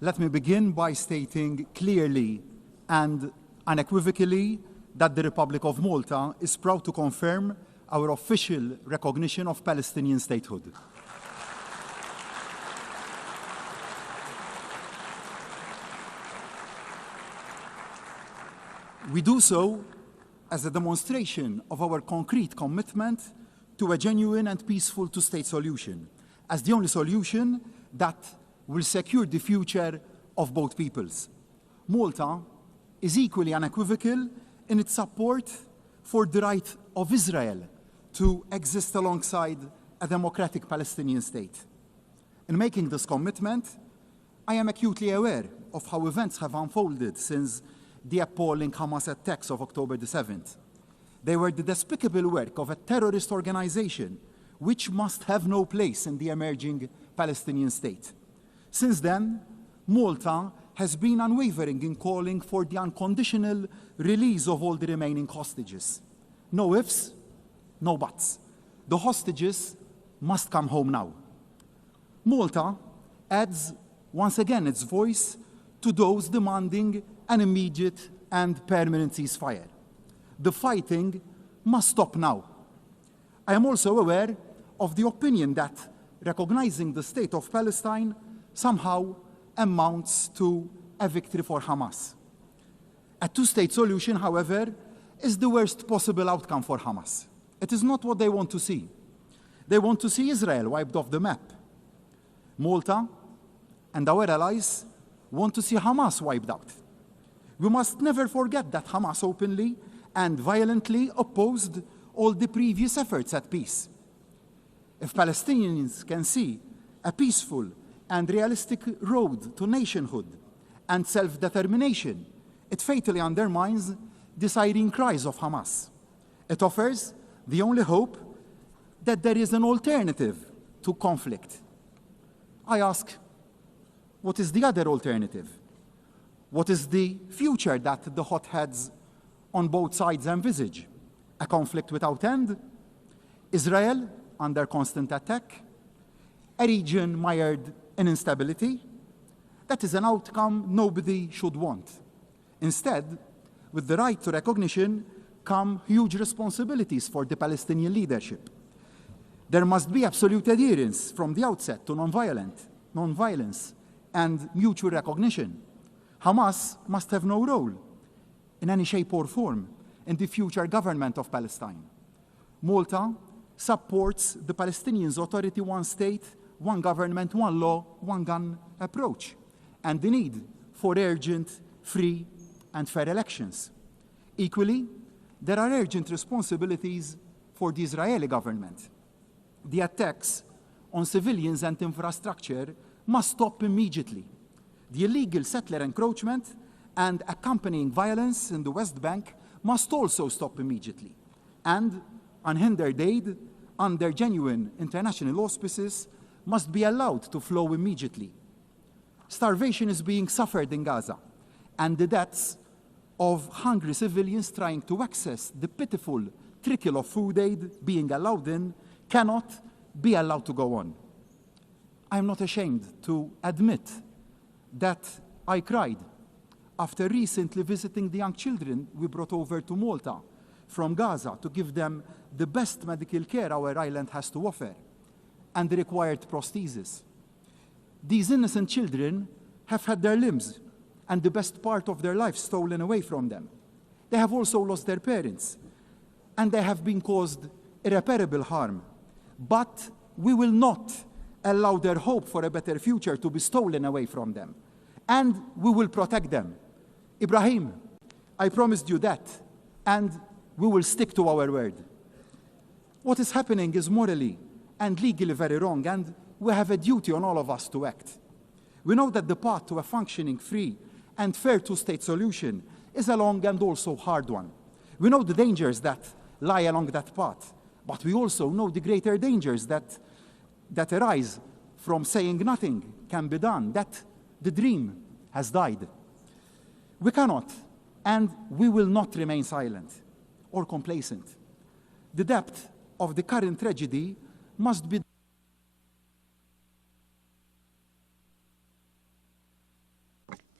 let me begin by stating clearly and unequivocally that the Republic of Malta is proud to confirm our official recognition of Palestinian statehood. We do so as a demonstration of our concrete commitment to a genuine and peaceful two-state solution, as the only solution that will secure the future of both peoples. Malta is equally unequivocal in its support for the right of Israel to exist alongside a democratic Palestinian state. In making this commitment, I am acutely aware of how events have unfolded since the appalling Hamas attacks of October the 7th. They were the despicable work of a terrorist organization which must have no place in the emerging Palestinian state. Since then, Malta has been unwavering in calling for the unconditional release of all the remaining hostages. No ifs, no buts. The hostages must come home now. Malta adds once again its voice to those demanding an immediate and permanent ceasefire. The fighting must stop now. I am also aware of the opinion that recognizing the state of Palestine somehow amounts to a victory for Hamas. A two-state solution, however, is the worst possible outcome for Hamas. It is not what they want to see. They want to see Israel wiped off the map. Malta and our allies want to see Hamas wiped out. We must never forget that Hamas openly and violently opposed all the previous efforts at peace. If Palestinians can see a peaceful and realistic road to nationhood and self-determination, it fatally undermines the siren cries of Hamas. It offers the only hope that there is an alternative to conflict. I ask, what is the other alternative? What is the future that the hotheads on both sides envisage? A conflict without end? Israel under constant attack? A region mired in instability? That is an outcome nobody should want. Instead, with the right to recognition come huge responsibilities for the Palestinian leadership. There must be absolute adherence from the outset to nonviolence, and mutual recognition. Hamas must have no role in any shape or form in the future government of Palestine. Malta supports the Palestinians' authority, one state, one government, one law, one gun approach, and the need for urgent, free, and fair elections. Equally, there are urgent responsibilities for the Israeli government. The attacks on civilians and infrastructure must stop immediately. The illegal settler encroachment and accompanying violence in the West Bank must also stop immediately. And unhindered aid under genuine international auspices must be allowed to flow immediately. Starvation is being suffered in Gaza, and the deaths of hungry civilians trying to access the pitiful trickle of food aid being allowed in cannot be allowed to go on. I am not ashamed to admit that I cried after recently visiting the young children we brought over to Malta from Gaza to give them the best medical care our island has to offer and the required prosthesis. These innocent children have had their limbs and the best part of their life stolen away from them. They have also lost their parents, and they have been caused irreparable harm. But we will not allow their hope for a better future to be stolen away from them. And we will protect them. Ibrahim, I promised you that, and we will stick to our word. What is happening is morally and legally very wrong, and we have a duty on all of us to act. We know that the path to a functioning, free, and fair two-state solution is a long and also hard one. We know the dangers that lie along that path, but we also know the greater dangers that arise from saying nothing can be done, that the dream has died. We cannot, and we will not remain silent or complacent. The depth of the current tragedy must be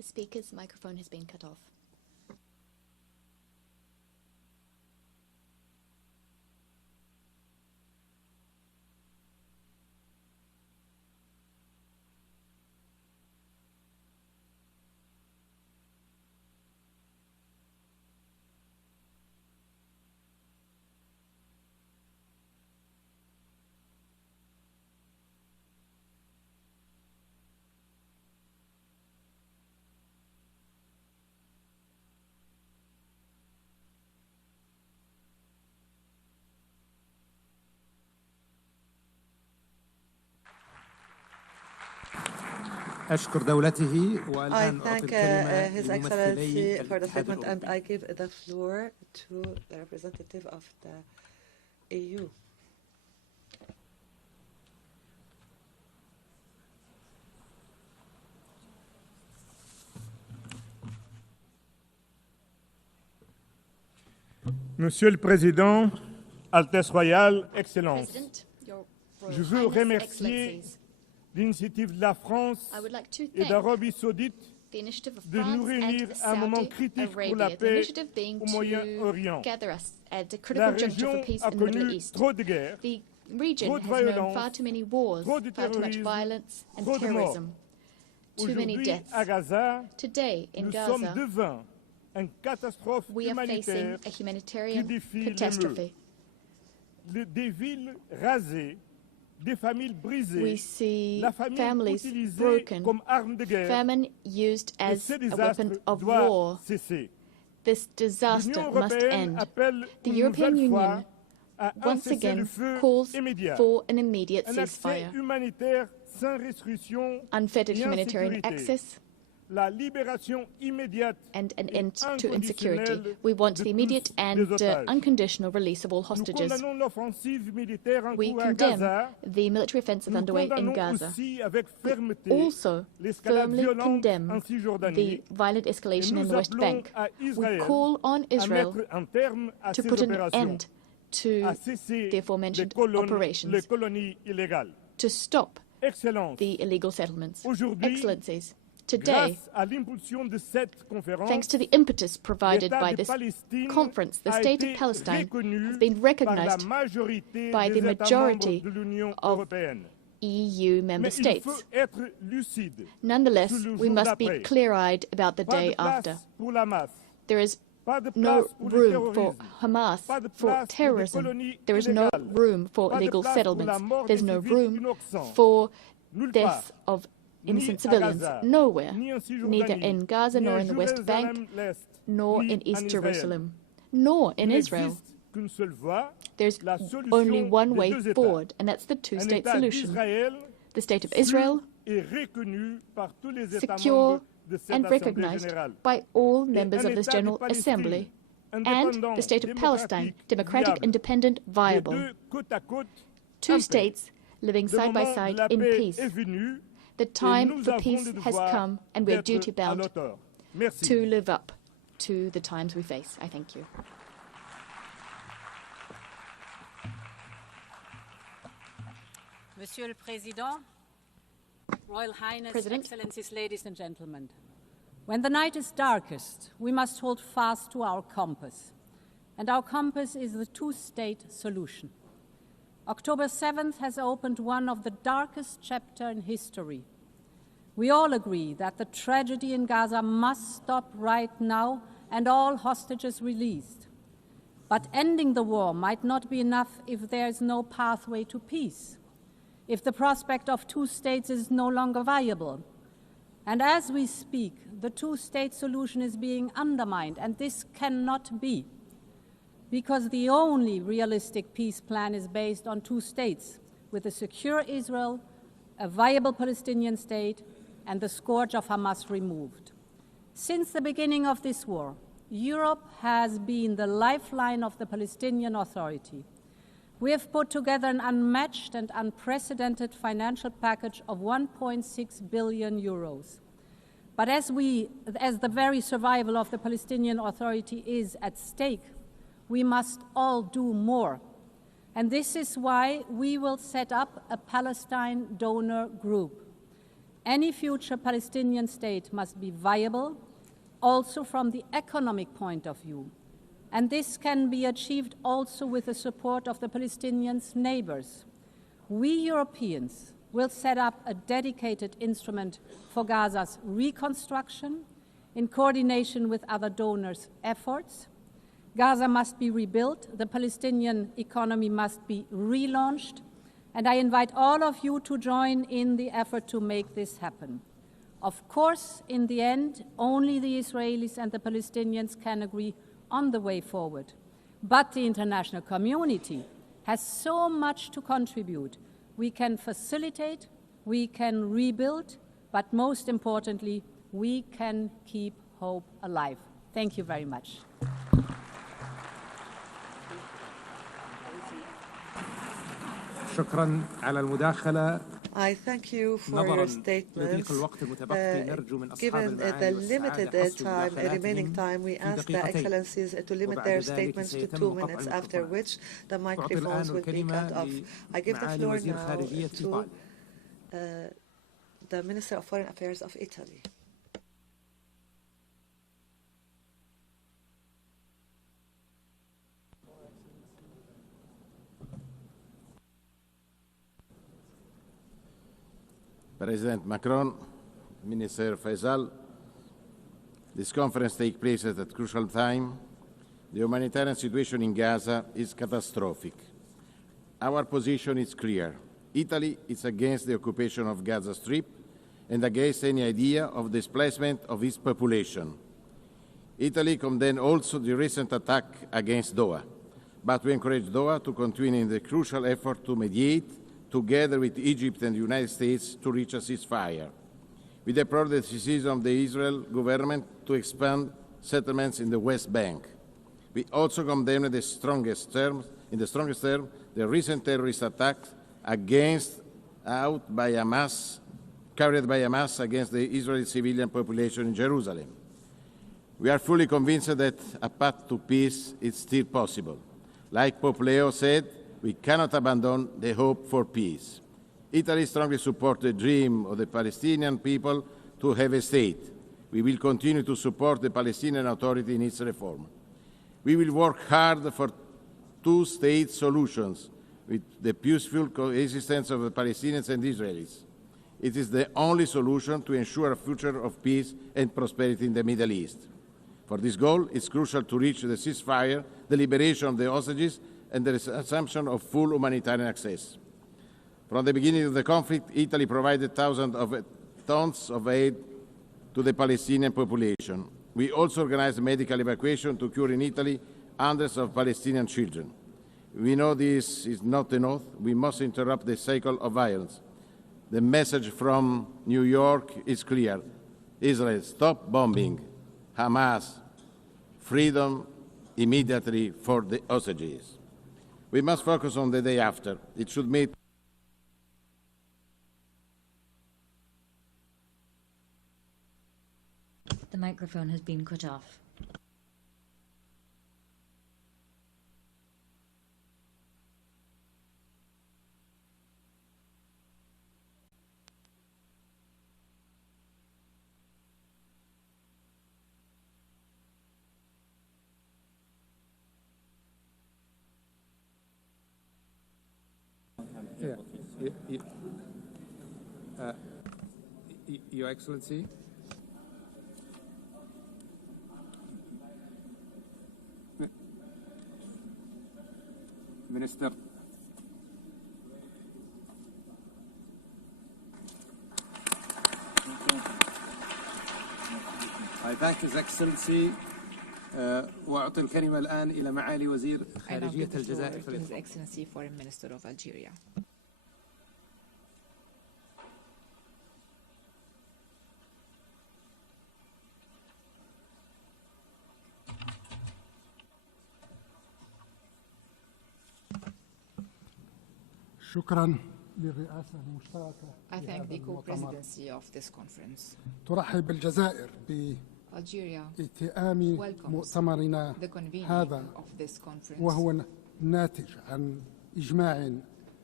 The speaker's microphone has been cut off. أشكر دولته I والآن thank His Excellency for the statement, and I give the floor to the representative of the EU. Monsieur le Président, Altesse Royale, Excellences, je veux remercier l'initiative de la France et d'Arabie Saoudite de nous réunir à un moment critique pour la paix au Moyen-Orient. La région a connu trop de guerres, trop de violence, trop de terrorisme, trop de morts. Aujourd'hui, à Gaza, nous sommes devant une catastrophe humanitaire qui défie les murs. Des villes rasées, des familles brisées, la famine utilisée comme arme de guerre. Famine used as a weapon of war. This disaster must end. The European Union once again calls for an immediate ceasefire, unfettered humanitarian access, and an end to insecurity. We want the immediate and unconditional release of all hostages. We condemn the military offensive underway in Gaza. We also firmly condemn the violent escalation in the West Bank. We call on Israel to put an end to the aforementioned operations, to stop the illegal settlements. Excellencies, today, thanks to the impetus provided by this conference, the State of Palestine has been recognized by the majority of EU member states. Nonetheless, we must be clear-eyed about the day after. There is no room for Hamas, for terrorism. There is no room for illegal settlements. There's no room for deaths of innocent civilians, nowhere, neither in Gaza, nor in the West Bank, nor in East Jerusalem, nor in Israel. There's only one way forward, and that's the two-state solution. The State of Israel, secure and recognized by all members of this General Assembly, and the State of Palestine, democratic, independent, viable. Two states living side by side in peace. The time for peace has come, and we're duty-bound to live up to the times we face. I thank you. Monsieur le Président, Royal Highness, Excellencies, ladies and gentlemen. When the night is darkest, we must hold fast to our compass. And our compass is the two-state solution. October 7th has opened one of the darkest chapters in history. We all agree that the tragedy in Gaza must stop right now and all hostages released. But ending the war might not be enough if there is no pathway to peace, if the prospect of two states is no longer viable. And as we speak, the two-state solution is being undermined, and this cannot be, because the only realistic peace plan is based on two states, with a secure Israel, a viable Palestinian state, and the scourge of Hamas removed. Since the beginning of this war, Europe has been the lifeline of the Palestinian Authority. We have put together an unmatched and unprecedented financial package of 1.6 billion euros. But as the very survival of the Palestinian Authority is at stake, we must all do more. And this is why we will set up a Palestine donor group. Any future Palestinian state must be viable, also from the economic point of view. And this can be achieved also with the support of the Palestinians' neighbors. We Europeans will set up a dedicated instrument for Gaza's reconstruction in coordination with other donors' efforts. Gaza must be rebuilt, the Palestinian economy must be relaunched, and I invite all of you to join in the effort to make this happen. Of course, in the end, only the Israelis and the Palestinians can agree on the way forward. But the international community has so much to contribute. We can facilitate, we can rebuild, but most importantly, we can keep hope alive. Thank you very much. شكرا على المداخلة. I thank you for your statements. Given the limited remaining time, we ask the Excellencies to limit their statements to 2 minutes, after which the microphones will be cut off. I give the floor now to the Minister of Foreign Affairs of Italy. President Macron, Minister Faisal, this conference takes place at a crucial time. The humanitarian situation in Gaza is catastrophic. Our position is clear. Italy is against the occupation of Gaza Strip and against any idea of displacement of its population. Italy condemned also the recent attack against Doha, but we encourage Doha to continue in the crucial effort to mediate together with Egypt and the United States to reach a ceasefire. We deplore the decision of the Israel government to expand settlements in the West Bank. We also condemn in the strongest term, the recent terrorist attacks carried by Hamas against the Israeli civilian population in Jerusalem. We are fully convinced that a path to peace is still possible. Like Pope Leo said, we cannot abandon the hope for peace. Italy strongly supports the dream of the Palestinian people to have a state. We will continue to support the Palestinian Authority in its reform. We will work hard for two-state solutions with the peaceful coexistence of the Palestinians and Israelis. It is the only solution to ensure a future of peace and prosperity in the Middle East. For this goal, it's crucial to reach the ceasefire, the liberation of the hostages, and the assumption of full humanitarian access. From the beginning of the conflict, Italy provided thousands of tons of aid to the Palestinian population. We also organized medical evacuation to cure in Italy hundreds of Palestinian children. We know this is not enough. We must interrupt the cycle of violence. The message from New York is clear. Israel, stop bombing. Hamas, freedom immediately for the hostages. We must focus on the day after. It should meet The microphone has been cut off. Your Excellency. Minister. I thank His Excellency. وأعطي الكلمة الآن إلى معالي وزير خارجية الجزائر. His Excellency Foreign Minister of Algeria. شكرا للرئاسة المشتركة. I thank the co-presidency of this conference. ترحب الجزائر بائتئام مؤتمرنا هذا وهو ناتج عن إجماع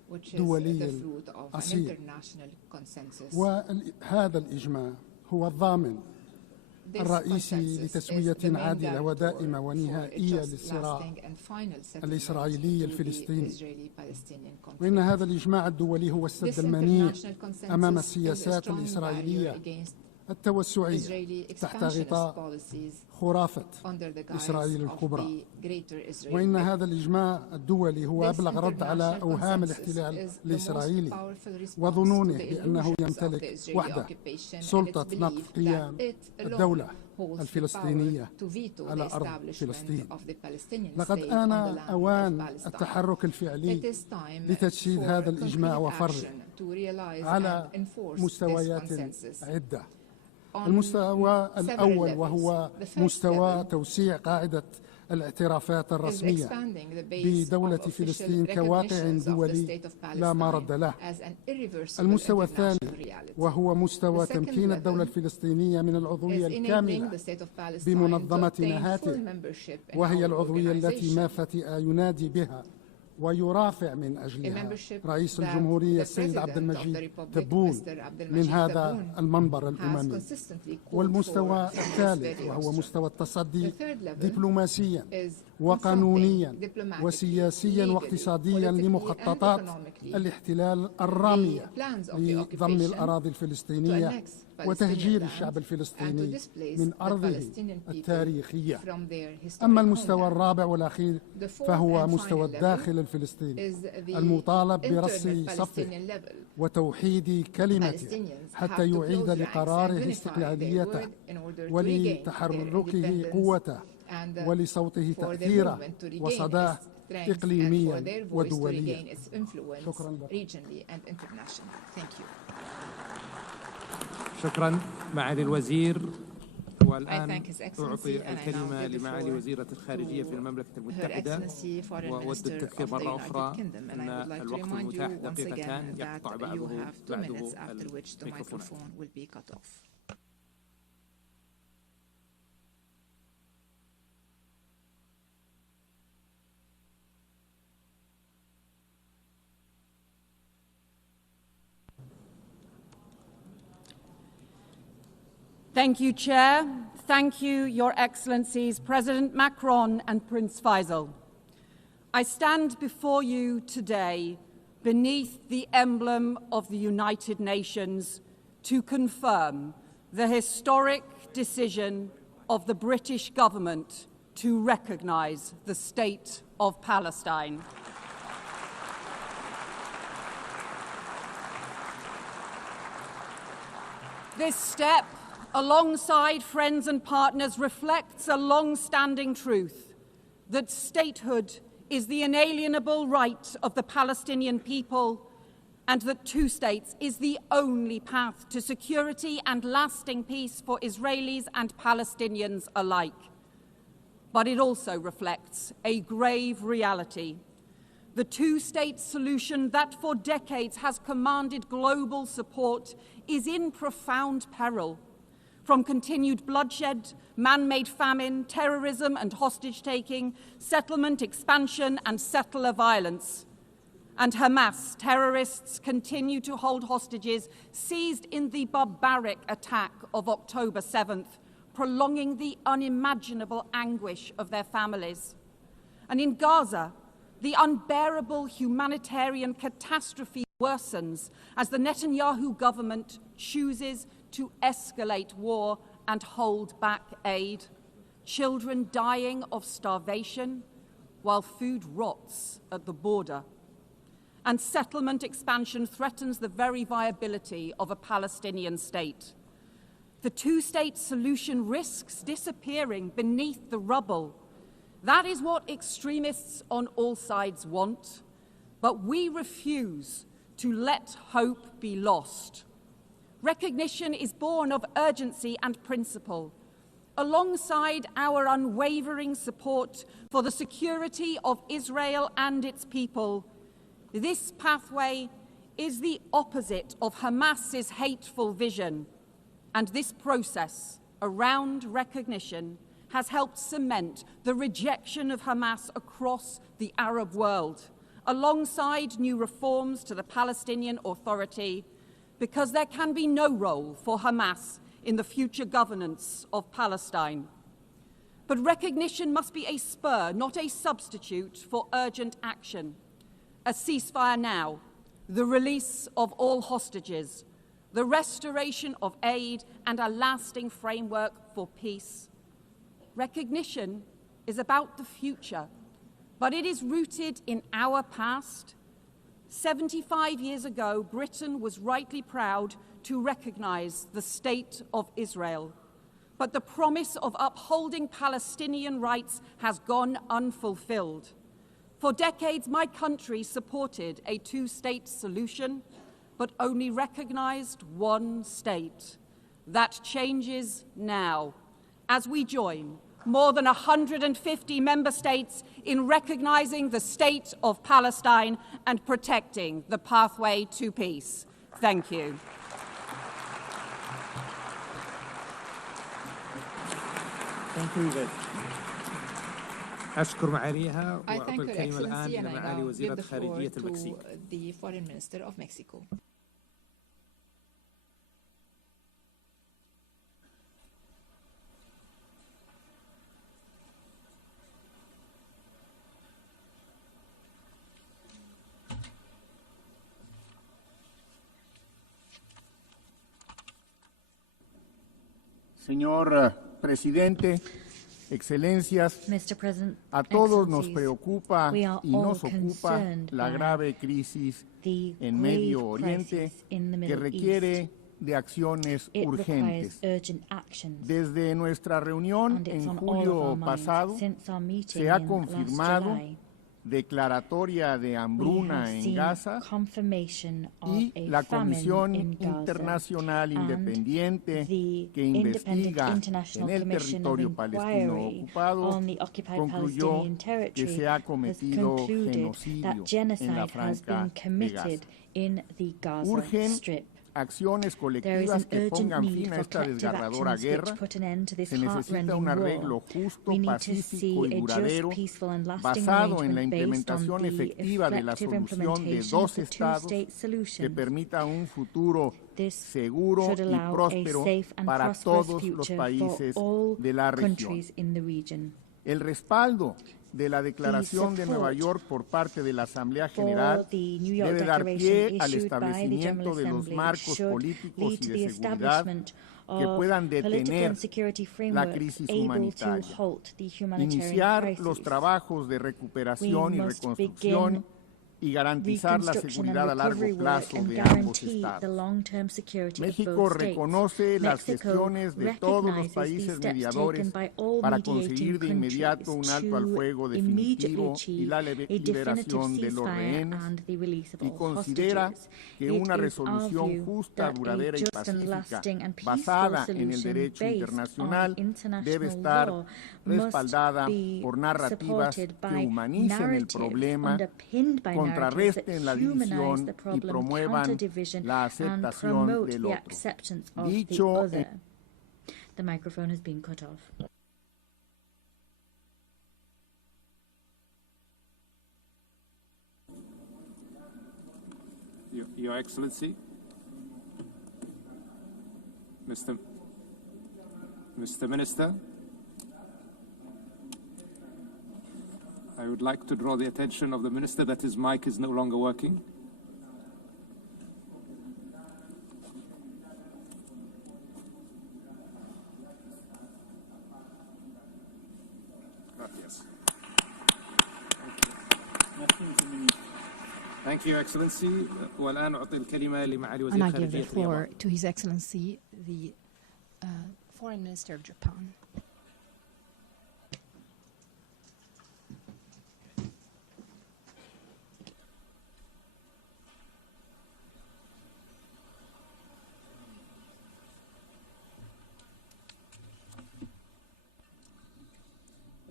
دولي أصيل. وهذا الإجماع هو الضامن الرئيسي لتسوية عادلة ودائمة ونهائية للصراع الإسرائيلي الفلسطيني. وإن هذا الإجماع الدولي هو السد المنيع أمام السياسات الإسرائيلية التوسعية تحت غطاء خرافة إسرائيل الكبرى. وإن هذا الإجماع الدولي هو أبلغ رد على أوهام الاحتلال الإسرائيلي وظنونه بأنه يمتلك وحده سلطة نقض قيام الدولة الفلسطينية على أرض فلسطين. لقد آن أوان التحرك الفعلي لتجسيد هذا الإجماع وفرضه على مستويات عدة. المستوى الأول وهو مستوى توسيع قاعدة الاعترافات الرسمية بدولة فلسطين كواقع دولي لا مرد له. المستوى الثاني وهو مستوى تمكين الدولة الفلسطينية من العضوية الكاملة بمنظمة نهاتف، وهي العضوية التي ما فتئ ينادي بها ويرافع من أجلها رئيس الجمهورية السيد عبد المجيد تبون من هذا المنبر الأممي. والمستوى الثالث وهو مستوى التصدي دبلوماسيا وقانونيا وسياسيا واقتصاديا لمخططات الاحتلال الرامية لضم الأراضي الفلسطينية وتهجير الشعب الفلسطيني من أرضه التاريخية. أما المستوى الرابع والأخير فهو مستوى الداخل الفلسطيني المطالب برص صفه وتوحيد كلمته حتى يعيد لقراره استقلاليته ولتحركه قوته ولصوته تأثيره وصداه إقليميا ودوليا. شكرا لك. شكرا معالي الوزير. والآن أعطي الكلمة لمعالي وزيرة الخارجية في المملكة المتحدة، وأود التذكير مرة أخرى أن الوقت المتاح دقيقتان يقطع بعده الميكروفون. Thank you, Chair. Thank you, Your Excellencies, President Macron and Prince Faisal. I stand before you today beneath the emblem of the United Nations to confirm the historic decision of the British government to recognise the State of Palestine. This step, alongside friends and partners, reflects a long-standing truth that statehood is the inalienable right of the Palestinian people and that two states is the only path to security and lasting peace for Israelis and Palestinians alike. But it also reflects a grave reality. The two-state solution that for decades has commanded global support is in profound peril. From continued bloodshed, man-made famine, terrorism and hostage-taking, settlement expansion and settler violence. And Hamas terrorists continue to hold hostages seized in the barbaric attack of October 7th, prolonging the unimaginable anguish of their families. And in Gaza, the unbearable humanitarian catastrophe worsens as the Netanyahu government chooses to escalate war and hold back aid. Children dying of starvation while food rots at the border. And settlement expansion threatens the very viability of a Palestinian state. The two-state solution risks disappearing beneath the rubble. That is what extremists on all sides want, but we refuse to let hope be lost. Recognition is born of urgency and principle, alongside our unwavering support for the security of Israel and its people. This pathway is the opposite of Hamas's hateful vision, and this process around recognition has helped cement the rejection of Hamas across the Arab world, alongside new reforms to the Palestinian Authority, because there can be no role for Hamas in the future governance of Palestine. But recognition must be a spur, not a substitute for urgent action. A ceasefire now, the release of all hostages, the restoration of aid, and a lasting framework for peace. Recognition is about the future, but it is rooted in our past. 75 years ago, Britain was rightly proud to recognize the State of Israel. But the promise of upholding Palestinian rights has gone unfulfilled. For decades, my country supported a two-state solution, but only recognized one state. That changes now, as we join more than 150 member states in recognizing the State of Palestine and protecting the pathway to peace. Thank you. Thank you. أشكر معاليها I وأعطي thank Your الكلمة الآن Excellency, إلى and I معالي now وزيرة give the floor خارجية to المكسيك. the Foreign Minister of Mexico. Señor presidente, excelencias, a todos nos preocupa y nos ocupa la grave crisis en Medio Oriente que requiere de acciones urgentes. Desde nuestra reunión en julio pasado se ha confirmado declaratoria de hambruna en Gaza y la Comisión Internacional Independiente que investiga en el territorio palestino ocupado concluyó que se ha cometido genocidio en la Franja de Gaza. Urgen acciones colectivas que pongan fin a esta desgarradora guerra. Se necesita un arreglo justo, pacífico y duradero, basado en la implementación efectiva de la solución de dos estados que permita un futuro seguro y próspero para todos los países de la región. El respaldo de la Declaración de Nueva York por parte de la Asamblea General debe dar pie al establecimiento de los marcos políticos y de seguridad que puedan detener la crisis humanitaria, iniciar los trabajos de recuperación y reconstrucción y garantizar la seguridad a largo plazo de ambos estados. México reconoce las gestiones de todos los países mediadores para conseguir de inmediato un alto al fuego definitivo y la liberación de los rehenes y considera que una resolución justa, duradera y pacífica basada en el derecho internacional debe estar respaldada por narrativas que humanicen el problema, contrarresten la división y promuevan la aceptación del otro. Dicho The microphone has been cut off. Your Excellency, Mr. Minister, I would like to draw the attention of the Minister that his mic is no longer working. Gracias. Thank you, Excellency. والآن أعطي الكلمة لمعالي وزير And I give the خارجية floor to His Excellency, the Foreign Minister of Japan.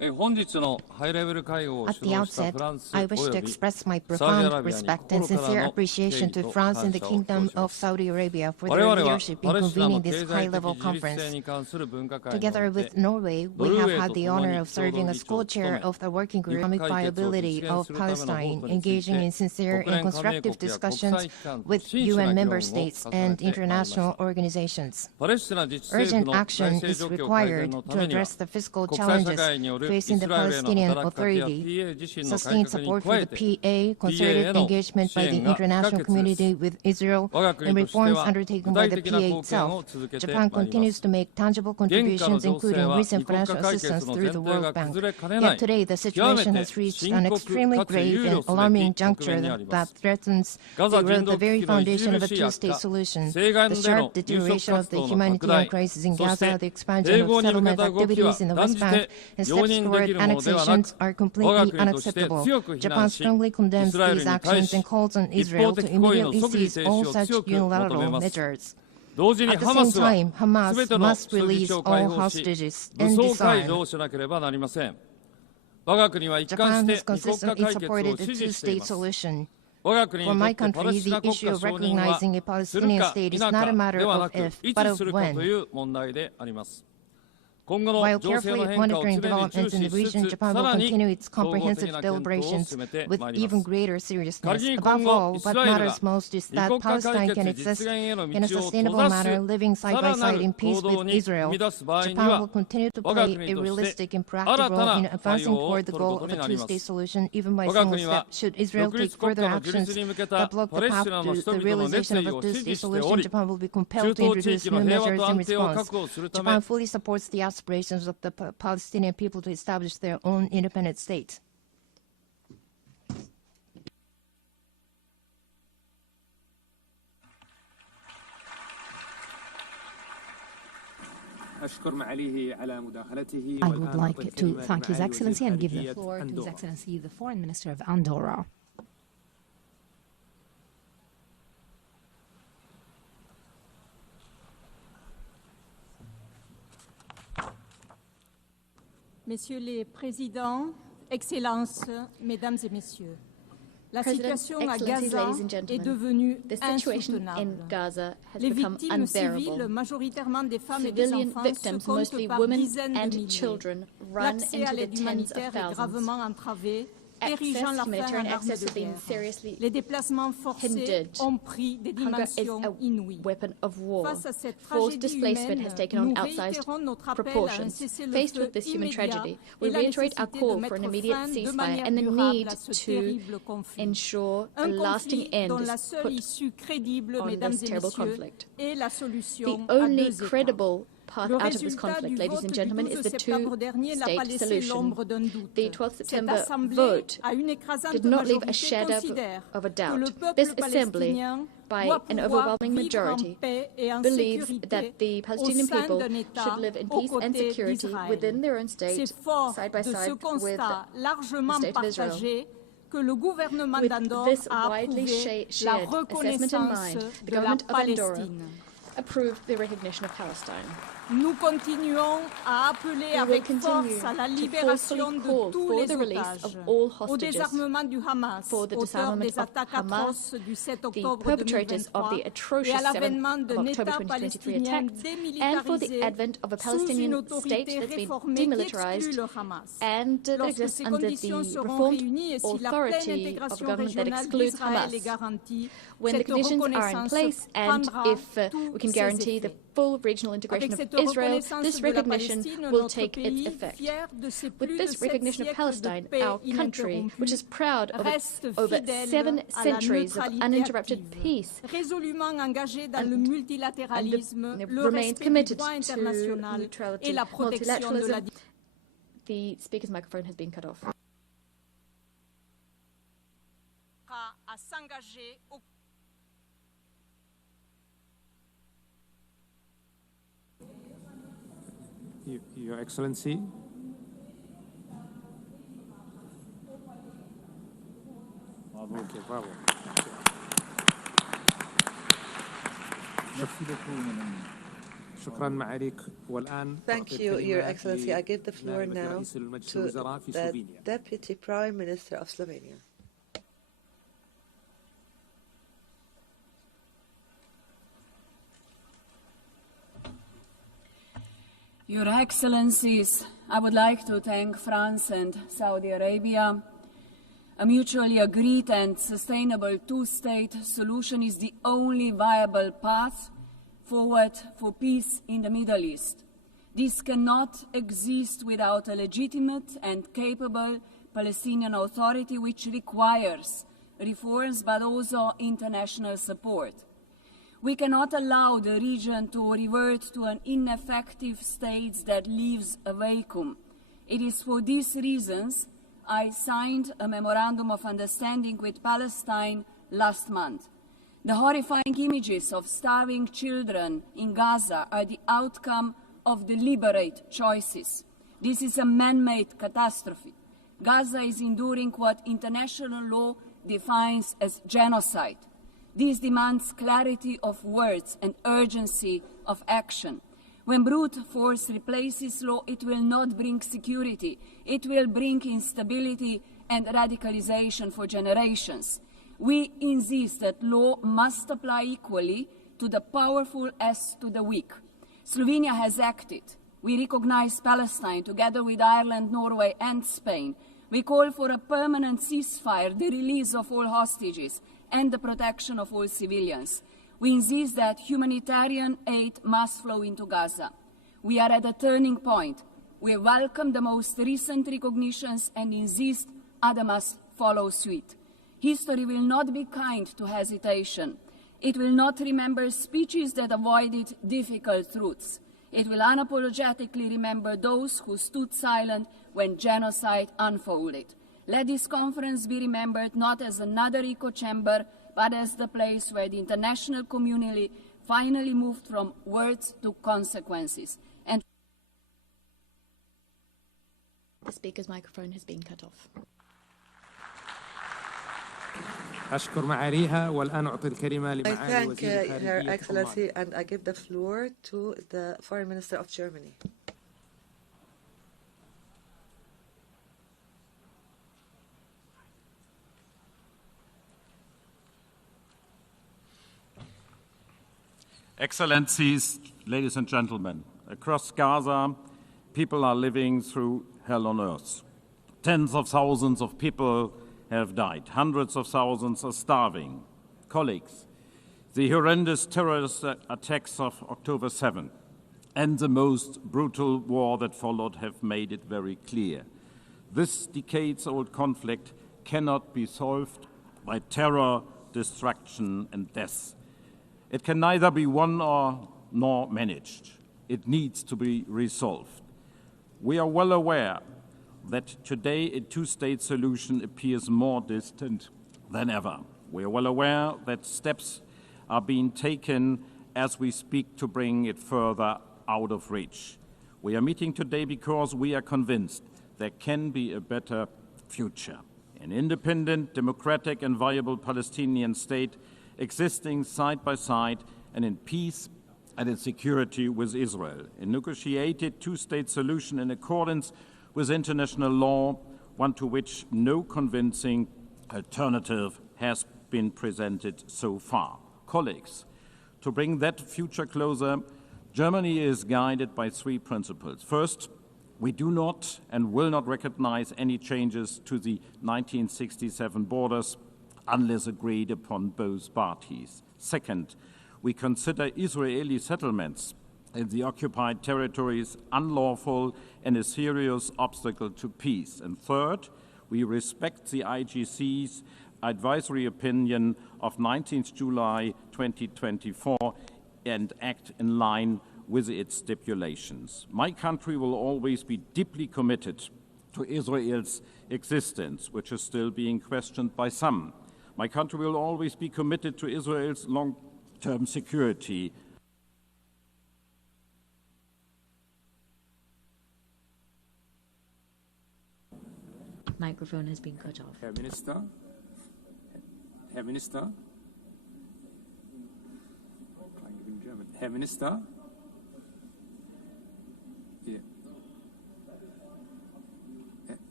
At the outset, I wish to express my profound respect and sincere appreciation to France and the Kingdom of Saudi Arabia for their leadership in convening this high-level conference. Together with Norway, we have had the honor of serving as co-chair of the working group on economic viability of Palestine, engaging in sincere and constructive discussions with UN member states and international organizations. Urgent action is required to address the fiscal challenges facing the Palestinian Authority, sustained support for the PA, concerted engagement by the international community with Israel, and reforms undertaken by the PA itself. Japan continues to make tangible contributions, including recent financial assistance through the World Bank. Yet today, the situation has reached an extremely grave and alarming juncture that threatens to erode the very foundation of a two-state solution. The sharp deterioration of the humanitarian crisis in Gaza, the expansion of settlement activities in the West Bank, and steps toward annexations are completely unacceptable. Japan strongly condemns these actions and calls on Israel to immediately cease all such unilateral measures. At the same time, Hamas must release all hostages and disarm. Japan has consistently supported the two-state solution. For my country, the issue of recognizing a Palestinian state is not a matter of if, but of when. While carefully monitoring developments in the region, Japan will continue its comprehensive deliberations with even greater seriousness. Above all, what matters most is that Palestine can exist in a sustainable manner, living side by side in peace with Israel. Japan will continue to play a realistic and proactive role in advancing toward the goal of a two-state solution, even by single step. Should Israel take further actions that block the path to the realization of a two-state solution, Japan will be compelled to introduce new measures in response. Japan fully supports the aspirations of the Palestinian people to establish their own independent state. I would like to thank His Excellency and give the floor to His Excellency, the Foreign Minister of Andorra. Messieurs les Présidents, Excellences, Mesdames et Messieurs, la situation à Gaza est devenue insoutenable. Les victimes civiles, majoritairement des femmes et des enfants, se comptent par dizaines de milliers. L'accès à l'aide humanitaire est gravement entravé, érigeant la faim en arme de guerre. Les déplacements forcés ont pris des dimensions inouïes. Face à cette tragédie humaine, nous réitérons notre appel à un cessez-le-feu immédiat et la nécessité de mettre fin de manière durable à ce terrible conflit. Un conflit dont la seule issue crédible, Mesdames et Messieurs, est la solution à deux États. Path out of this conflict, ladies and gentlemen, is the two-state solution. The 12th September vote did not leave a shadow of a doubt. This assembly, by an overwhelming majority, believes that the Palestinian people should live in peace and security within their own state, side by side with the state of Israel. With this widely shared assessment in mind, the government of Andorra approved the recognition of Palestine. Nous continuons à appeler avec force à la libération de tous les otages, au désarmement du Hamas, auteur des attaques atroces du 7 octobre 2023 et à l'avènement d'un État palestinien démilitarisé sous une autorité réformée qui exclut le Hamas. Lorsque ces conditions seront réunies et si la pleine intégration régionale d'Israël est garantie, cette reconnaissance prendra tous ses effets. Full regional integration of Israel, this recognition will take its effect. With this recognition of Palestine, our country, which is proud of its over 7 centuries of uninterrupted peace, and remains committed to neutrality, multilateralism. The speaker's microphone has been cut off. Your Excellency. Okay, bravo. Merci beaucoup, madame. Thank you, Your Excellency. I give the floor now to the Deputy Prime Minister of Slovenia. Your Excellencies, I would like to thank France and Saudi Arabia. A mutually agreed and sustainable two-state solution is the only viable path forward for peace in the Middle East. This cannot exist without a legitimate and capable Palestinian Authority, which requires reforms but also international support. We cannot allow the region to revert to an ineffective state that leaves a vacuum. It is for these reasons I signed a memorandum of understanding with Palestine last month. The horrifying images of starving children in Gaza are the outcome of deliberate choices. This is a man-made catastrophe. Gaza is enduring what international law defines as genocide. This demands clarity of words and urgency of action. When brute force replaces law, it will not bring security. It will bring instability and radicalization for generations. We insist that law must apply equally to the powerful as to the weak. Slovenia has acted. We recognize Palestine together with Ireland, Norway and Spain. We call for a permanent ceasefire, the release of all hostages and the protection of all civilians. We insist that humanitarian aid must flow into Gaza. We are at a turning point. We welcome the most recent recognitions and insist others must follow suit. History will not be kind to hesitation. It will not remember speeches that avoided difficult truths. It will unapologetically remember those who stood silent when genocide unfolded. Let this conference be remembered not as another echo chamber, but as the place where the international community finally moved from words to consequences. And the speaker's microphone has been cut off. I thank Her Excellency, and I give the floor to the Foreign Minister of Germany. Excellencies, ladies and gentlemen, across Gaza, people are living through hell on earth. Tens of thousands of people have died. Hundreds of thousands are starving. Colleagues, the horrendous terrorist attacks of October 7 and the most brutal war that followed have made it very clear. This decades-old conflict cannot be solved by terror, destruction, and death. It can neither be won nor managed. It needs to be resolved. We are well aware that today a two-state solution appears more distant than ever. We are well aware that steps are being taken as we speak to bring it further out of reach. We are meeting today because we are convinced there can be a better future. An independent, democratic and viable Palestinian state existing side by side and in peace and in security with Israel. A negotiated two-state solution in accordance with international law, one to which no convincing alternative has been presented so far. Colleagues, to bring that future closer, Germany is guided by three principles. First, we do not and will not recognize any changes to the 1967 borders unless agreed upon both parties. Second, we consider Israeli settlements in the occupied territories unlawful and a serious obstacle to peace. And third, we respect the IGC's advisory opinion of 19th July 2024 and act in line with its stipulations. My country will always be deeply committed to Israel's existence, which is still being questioned by some. My country will always be committed to Israel's long-term security. Microphone has been cut off. Herr Minister. Herr Minister. Herr Minister.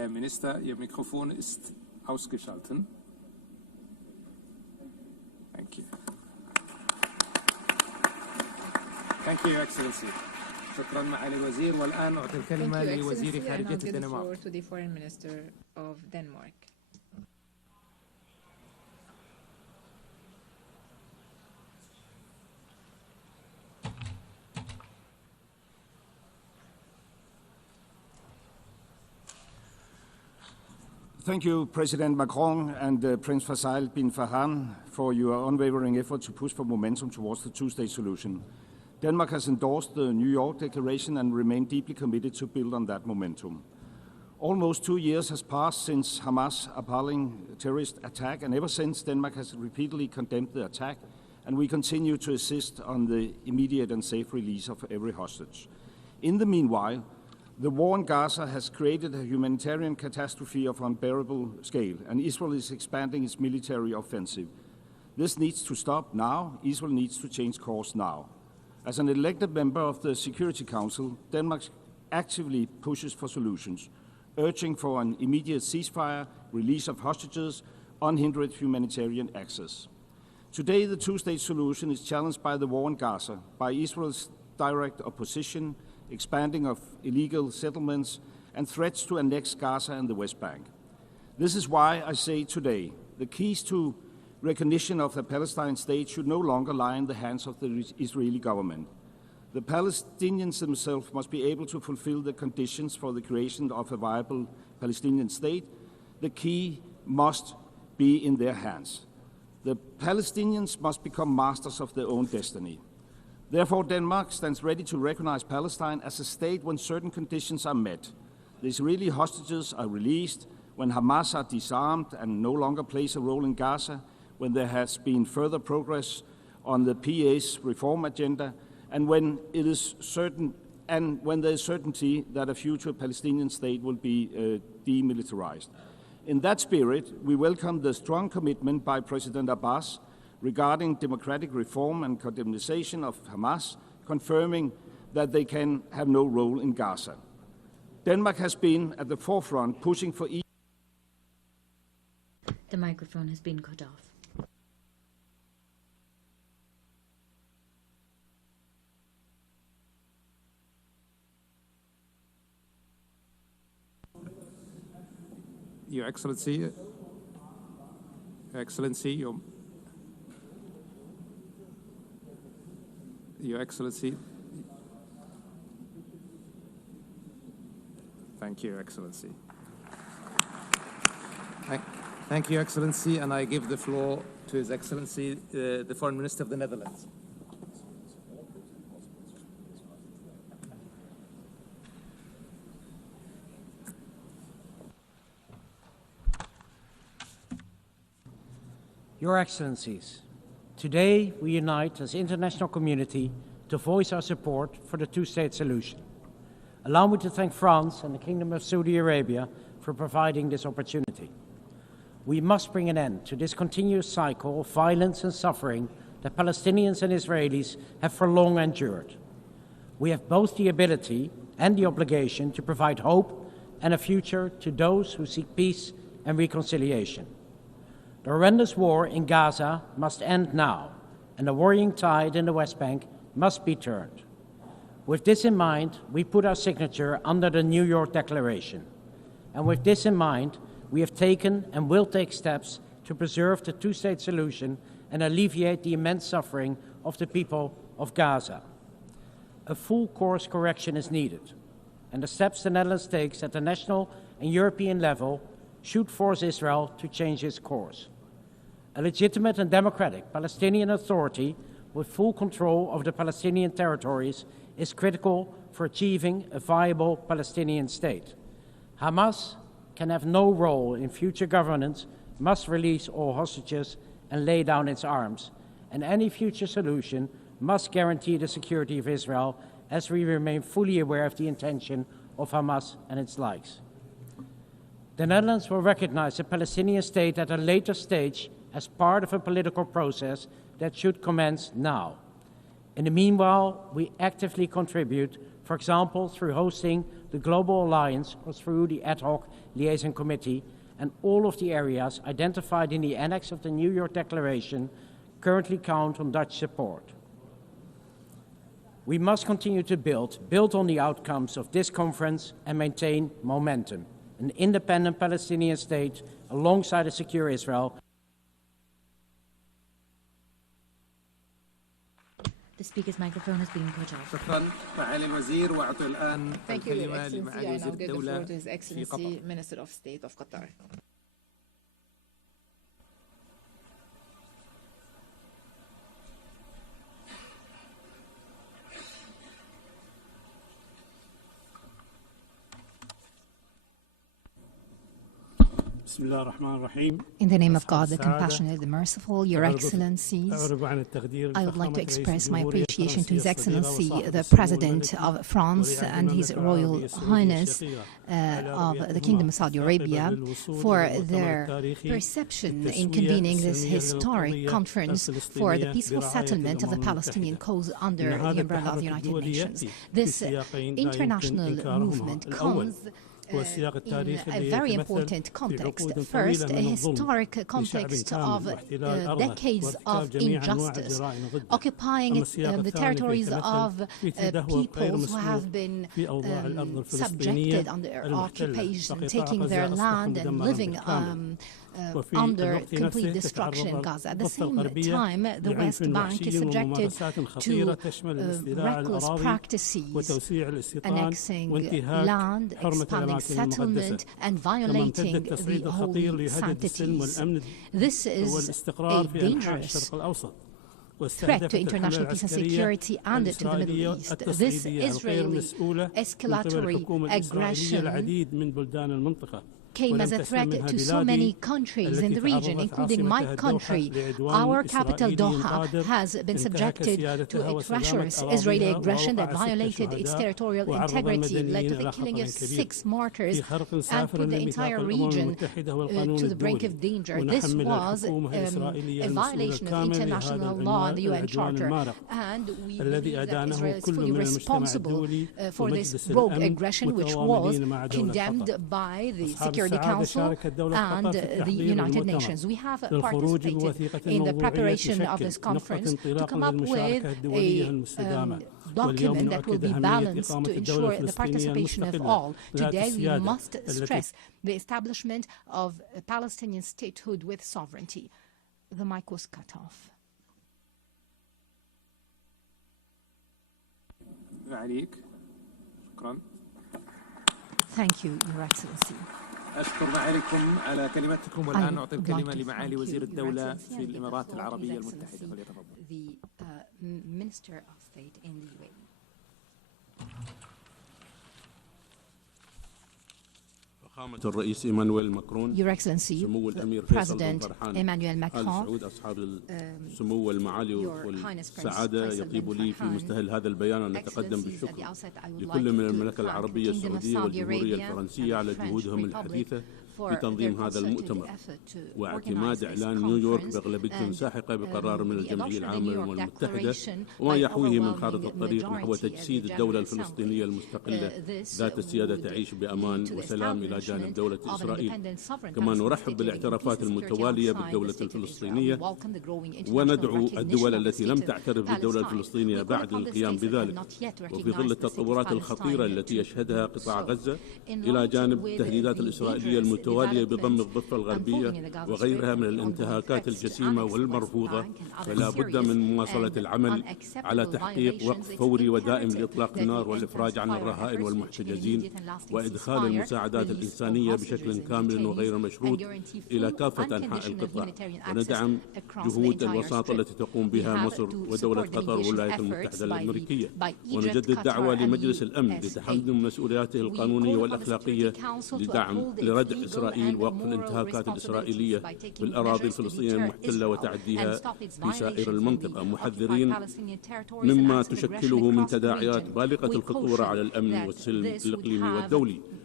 Herr Minister, Ihr Mikrofon ist ausgeschaltet. Thank you. Thank you, Your Excellency. شكرا معالي الوزير. والآن أعطي الكلمة لوزير خارجية الدنمارك. To the Foreign Minister of Denmark. Thank you, President Macron and Prince Faisal bin Farhan, for your unwavering effort to push for momentum towards the two-state solution. Denmark has endorsed the New York Declaration and remained deeply committed to build on that momentum. Almost 2 years has passed since Hamas' appalling terrorist attack, and ever since, Denmark has repeatedly condemned the attack, and we continue to insist on the immediate and safe release of every hostage. In the meanwhile, the war in Gaza has created a humanitarian catastrophe of unbearable scale, and Israel is expanding its military offensive. This needs to stop now. Israel needs to change course now. As an elected member of the Security Council, Denmark actively pushes for solutions, urging for an immediate ceasefire, release of hostages, unhindered humanitarian access. Today, the two-state solution is challenged by the war in Gaza, by Israel's direct opposition, expanding of illegal settlements, and threats to annex Gaza and the West Bank. This is why I say today, the keys to recognition of a Palestine state should no longer lie in the hands of the Israeli government. The Palestinians themselves must be able to fulfill the conditions for the creation of a viable Palestinian state. The key must be in their hands. The Palestinians must become masters of their own destiny. Therefore, Denmark stands ready to recognize Palestine as a state when certain conditions are met. The Israeli hostages are released, when Hamas are disarmed and no longer plays a role in Gaza, when there has been further progress on the PA's reform agenda, and when it is certain, and when there is certainty that a future Palestinian state will be demilitarized. In that spirit, we welcome the strong commitment by President Abbas regarding democratic reform and condemnation of Hamas, confirming that they can have no role in Gaza. Denmark has been at the forefront pushing for The microphone has been cut off. Your Excellency, Your Excellency. Thank you, Your Excellency. Thank you, Your Excellency, and I give the floor to His Excellency, the Foreign Minister of the Netherlands. Your Excellencies, today we unite as international community to voice our support for the two-state solution. Allow me to thank France and the Kingdom of Saudi Arabia for providing this opportunity. We must bring an end to this continuous cycle of violence and suffering that Palestinians and Israelis have for long endured. We have both the ability and the obligation to provide hope and a future to those who seek peace and reconciliation. The horrendous war in Gaza must end now, and the worrying tide in the West Bank must be turned. With this in mind, we put our signature under the New York Declaration. And with this in mind, we have taken and will take steps to preserve the two-state solution and alleviate the immense suffering of the people of Gaza. A full course correction is needed, and the steps the Netherlands takes at the national and European level should force Israel to change its course. A legitimate and democratic Palestinian Authority with full control of the Palestinian territories is critical for achieving a viable Palestinian state. Hamas can have no role in future governance, must release all hostages and lay down its arms, and any future solution must guarantee the security of Israel, as we remain fully aware of the intention of Hamas and its likes. The Netherlands will recognize the Palestinian state at a later stage as part of a political process that should commence now. In the meanwhile, we actively contribute, for example, through hosting the Global Alliance or through the Ad Hoc Liaison Committee, and all of the areas identified in the annex of the New York Declaration currently count on Dutch support. We must continue to build on the outcomes of this conference and maintain momentum. An independent Palestinian state alongside a secure Israel. The speaker's microphone has been cut off. Thank you, Your Excellency. I now give the floor to His Excellency, Minister of State of Qatar. In the name of God, the compassionate, the merciful, Your Excellencies, I would like to express my appreciation to His Excellency, the President of France and His Royal Highness of the Kingdom of Saudi Arabia for their perception in convening this historic conference for the peaceful settlement of the Palestinian cause under the umbrella of the United Nations. This international movement comes in a very important context. First, a historic context of decades of injustice, occupying the territories of peoples who have been subjected under occupation, taking their land and living under complete destruction in Gaza. At the same time, the West Bank is subjected to reckless practices, annexing land, expanding settlement, and violating the holy sanctities. This is a dangerous threat to international peace and security and to the Middle East. This Israeli escalatory aggression came as a threat to so many countries in the region, including my country. Our capital, Doha, has been subjected to a treacherous Israeli aggression that violated its territorial integrity, led to the killing of 6 martyrs, and put the entire region to the brink of danger. This was a violation of international law and the UN Charter, and we believe that Israel is fully responsible for this rogue aggression, which was condemned by the Security Council and the United Nations. We have participated in the preparation of this conference to come up with a document that will be balanced to ensure the participation of all. Today, we must stress the establishment of a Palestinian statehood with sovereignty. The mic was cut off. Thank you, Your Excellency. أشكر معاليكم على كلمتكم والآن أعطي الكلمة لمعالي وزير الدولة في الإمارات العربية المتحدة فليتفضل. The Minister of State in the UAE. الرئيس إيمانويل ماكرون Your Excellency, President Emmanuel Macron, أصحاب السمو والمعالي والسعادة، يطيب لي في مستهل هذا البيان أن نتقدم بالشكر لكل من المملكة العربية السعودية والجمهورية الفرنسية على جهودهم الحثيثة في تنظيم هذا المؤتمر واعتماد إعلان نيويورك بأغلبية ساحقة بقرار من الجمعية العامة للأمم المتحدة وما يحويه من خارطة الطريق نحو تجسيد الدولة الفلسطينية المستقلة ذات السيادة تعيش بأمان وسلام إلى جانب دولة إسرائيل. كما نرحب بالاعترافات المتوالية بالدولة الفلسطينية وندعو الدول التي لم تعترف بالدولة الفلسطينية بعد القيام بذلك، وفي ظل التطورات الخطيرة التي يشهدها قطاع غزة إلى جانب التهديدات الإسرائيلية المتوالية بضم الضفة الغربية وغيرها من الانتهاكات الجسيمة والمرفوضة، فلا بد من مواصلة العمل على تحقيق وقف فوري ودائم لإطلاق النار والإفراج عن الرهائن والمحتجزين وإدخال المساعدات الإنسانية بشكل كامل وغير مشروط إلى كافة أنحاء القطاع، وندعم جهود الوساطة التي تقوم بها مصر ودولة قطر والولايات المتحدة الأمريكية، ونجدد دعوة لمجلس الأمن لتحمل مسؤولياته القانونية والأخلاقية لردع إسرائيل ووقف الانتهاكات الإسرائيلية بالأراضي الفلسطينية المحتلة وتعديها في سائر المنطقة، محذرين مما تشكله من تداعيات بالغة الخطورة على الأمن والسلم الإقليمي والدولي.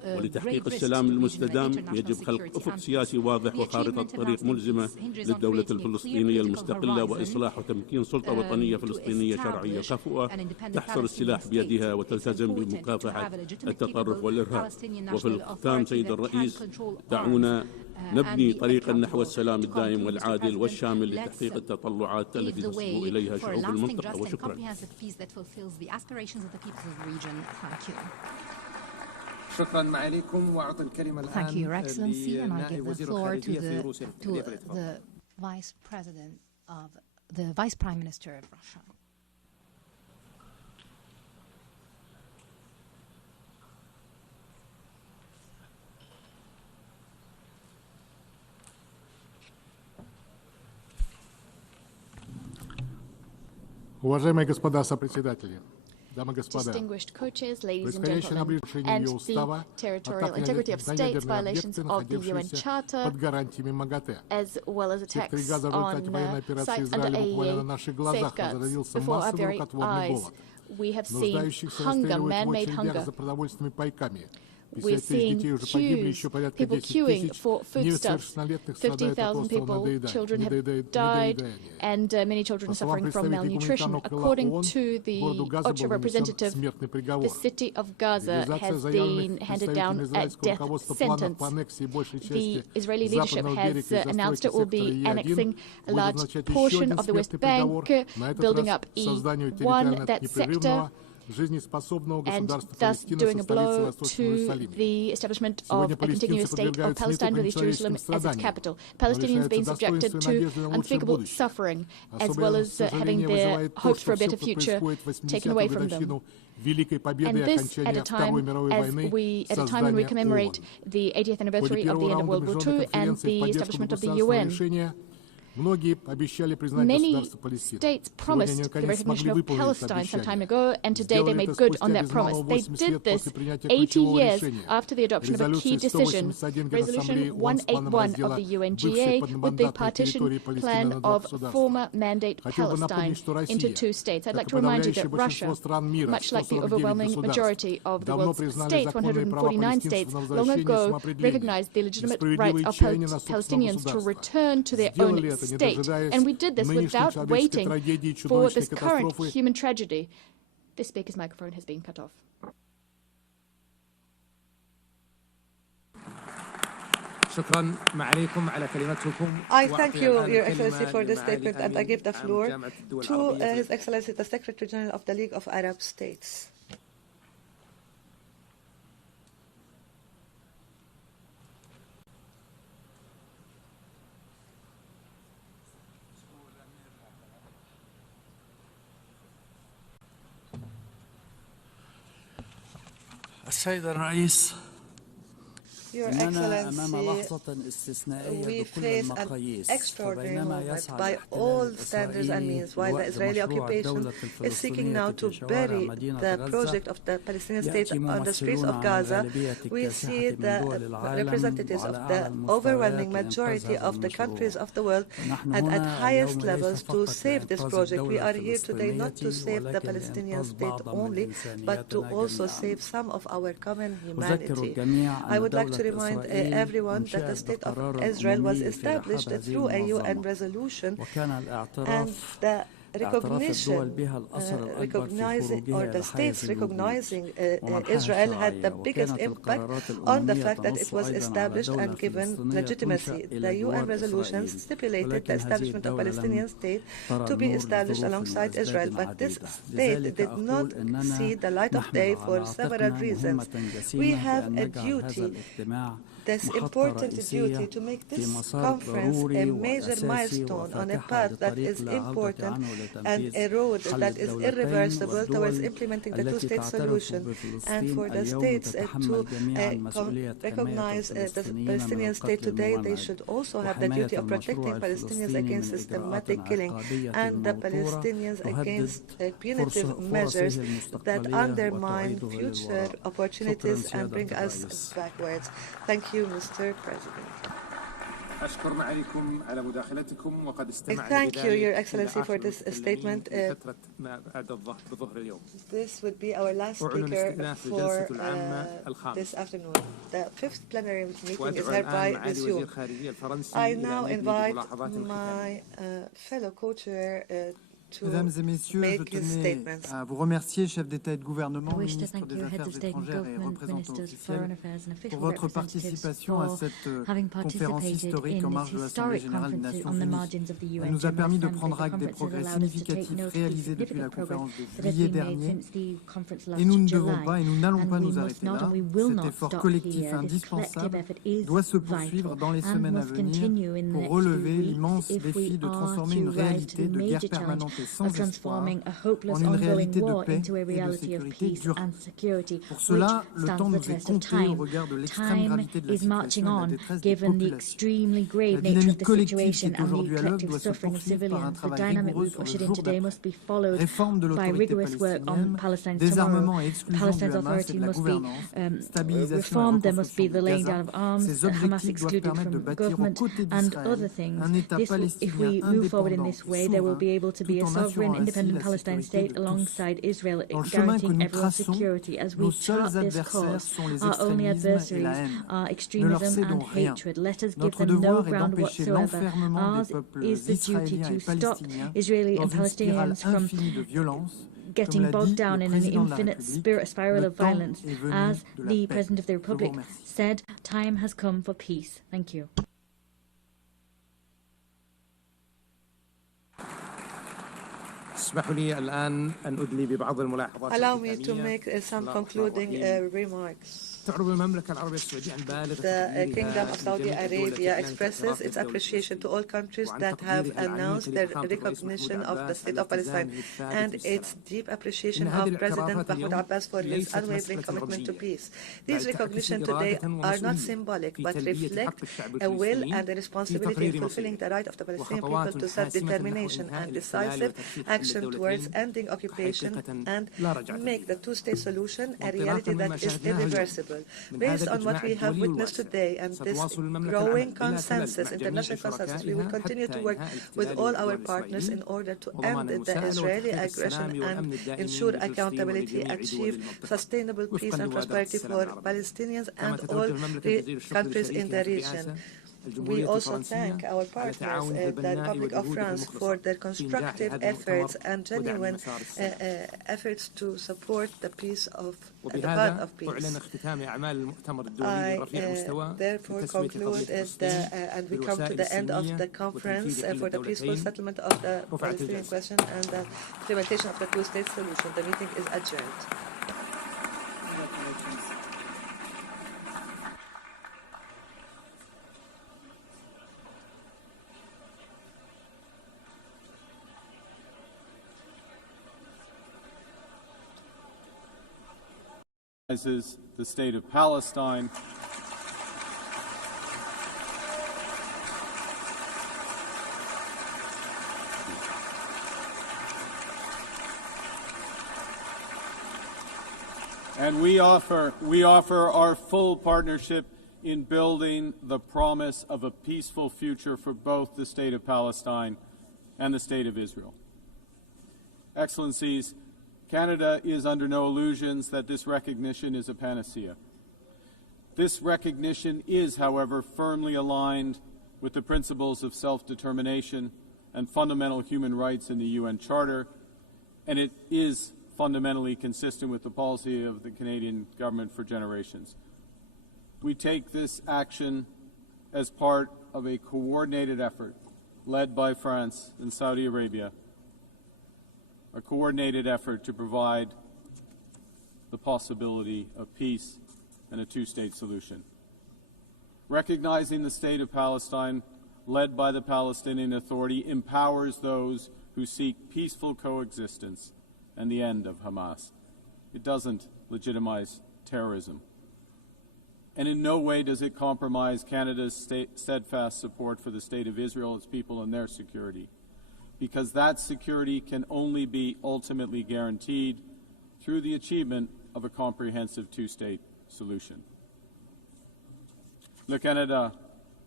ولتحقيق السلام المستدام يجب خلق أفق سياسي واضح وخارطة طريق ملزمة للدولة الفلسطينية المستقلة وإصلاح وتمكين سلطة وطنية فلسطينية شرعية كفؤة تحصر السلاح بيدها وتلتزم بمكافحة التطرف والإرهاب. وفي الختام سيد الرئيس، دعونا نبني طريقا نحو السلام الدائم والعادل والشامل لتحقيق التطلعات التي تصبو إليها شعوب المنطقة. وشكرا. شكرا معاليكم. وأعطي الكلمة الآن لنائب وزير الخارجية في روسيا. the Vice Prime Minister of Russia. Уважаемые господа сопредседатели, дамы и господа, distinguished co-chairs, ladies and gentlemen, and the territorial integrity of states, violations of the UN Charter, as well as attacks on sites under AEA safeguards before our very eyes. We have seen hunger, man-made hunger. We're seeing people queuing for foodstuffs. 50,000 people, children have died, and many children are suffering from malnutrition. According to the OCHA representative, the city of Gaza has been handed down a death sentence. The Israeli leadership has announced it will be annexing a large portion of the West Bank, building up E1, that sector, and thus doing a blow to the establishment of a continuous state of Palestine with East Jerusalem as its capital. Palestinians being subjected to unspeakable suffering, as well as having their hopes for a better future taken away from them. And this at a time when we commemorate the 80th anniversary of the end of World War II and the establishment of the UN. Many states promised the recognition of Palestine some time ago, and today they made good on that promise. They did this 80 years after the adoption of a key decision, Resolution 181 of the UNGA, with the partition plan of former mandate Palestine into two states. I'd like to remind you that Russia, much like the overwhelming majority of the world's states, 149 states, long ago recognized the legitimate rights of Palestinians to return to their own state. And we did this without waiting for this current human tragedy. The speaker's microphone has been cut off. I thank you, Your Excellency, for this statement, and I give the floor to His Excellency, the Secretary General of the League of Arab States. السيد الرئيس، Your Excellency, we face an extraordinary moment by all standards and means, while the Israeli occupation is seeking now to bury the project of the Palestinian state on the streets of Gaza. We see the representatives of the overwhelming majority of the countries of the world and at highest levels to save this project. We are here today not to save the Palestinian state only, but to also save some of our common humanity. I would like to remind everyone that the State of Israel was established through a UN resolution, and the recognition, the states recognizing Israel had the biggest impact on the fact that it was established and given legitimacy. The UN resolution stipulated the establishment of a Palestinian state to be established alongside Israel, but this state did not see the light of day for several reasons. We have a duty, this important duty, to make this conference a major milestone on a path that is important and a road that is irreversible towards implementing the two-state solution, and for the states to recognize the Palestinian state today, they should also have the duty of protecting Palestinians against systematic killing and the Palestinians against punitive measures that undermine future opportunities and bring us backwards. Thank you, Mr. President. Thank you, Your Excellency, for this statement. This would be our last speaker for this afternoon. The fifth plenary meeting is hereby resumed. I now invite my fellow co-chair Mesdames et Messieurs, je tenais à vous remercier, chefs d'État et de gouvernement, ministres des Affaires étrangères et représentants officiels, pour votre participation à cette conférence historique en marge de l'Assemblée générale des Nations Unies. Elle nous a permis de prendre acte des progrès significatifs réalisés depuis la conférence de juillet dernier. Et nous ne devons pas et nous n'allons pas nous arrêter là. Cet effort collectif indispensable doit se poursuivre dans les semaines à venir pour relever l'immense défi de transformer une réalité de guerre permanente sans espoir en une réalité de paix et de sécurité durable. Pour cela, le temps nous est compté au regard de l'extrême gravité de la situation et de la détresse des populations. La dynamique collective qui est aujourd'hui à l'œuvre doit se poursuivre par un travail rigoureux sur le jour d'après. Réforme de l'autorité palestinienne, désarmement et exclusion du Hamas et de la gouvernance, stabilisation et reconstruction de Gaza. Ces objectifs doivent permettre de bâtir aux côtés d'Israël un État palestinien indépendant et a sovereign, independent Palestine state alongside Israel, guaranteeing everyone's security. As we chart this course, our only adversaries are extremism and hatred. Let us give them no ground whatsoever. Ours is the duty to stop Israeli and Palestinians from getting bogged down in an infinite spiral of violence. As the President of the Republic said, time has come for peace. Thank you. Allow me to make some concluding remarks. The Kingdom of Saudi Arabia expresses its appreciation to all countries that have announced their recognition of the State of Palestine and its deep appreciation of President Mahmoud Abbas for his unwavering commitment to peace. These recognitions today are not symbolic but reflect a will and a responsibility in fulfilling the right of the Palestinian people to self-determination and decisive action towards ending occupation and make the two-state solution a reality that is irreversible. Based on what we have witnessed today and this growing consensus, international consensus, we will continue to work with all our partners in order to end the Israeli aggression and ensure accountability, achieve sustainable peace and prosperity for Palestinians and all the countries in the region. We also thank our partners, the Republic of France, for their constructive efforts and genuine efforts to support the peace of the path of peace. I therefore conclude and we come to the end of the conference for the peaceful settlement of the Palestinian question and the implementation of the two-state solution. The meeting is adjourned. The State of Palestine and we offer our full partnership in building the promise of a peaceful future for both the State of Palestine and the State of Israel. Excellencies, Canada is under no illusions that this recognition is a panacea. This recognition is, however, firmly aligned with the principles of self-determination and fundamental human rights in the UN Charter, and it is fundamentally consistent with the policy of the Canadian government for generations. We take this action as part of a coordinated effort led by France and Saudi Arabia, a coordinated effort to provide the possibility of peace and a two-state solution. Recognizing the State of Palestine, led by the Palestinian Authority, empowers those who seek peaceful coexistence and the end of Hamas. It doesn't legitimize terrorism. And in no way does it compromise Canada's steadfast support for the State of Israel, its people, and their security, because that security can only be ultimately guaranteed through the achievement of a comprehensive two-state solution. Le Canada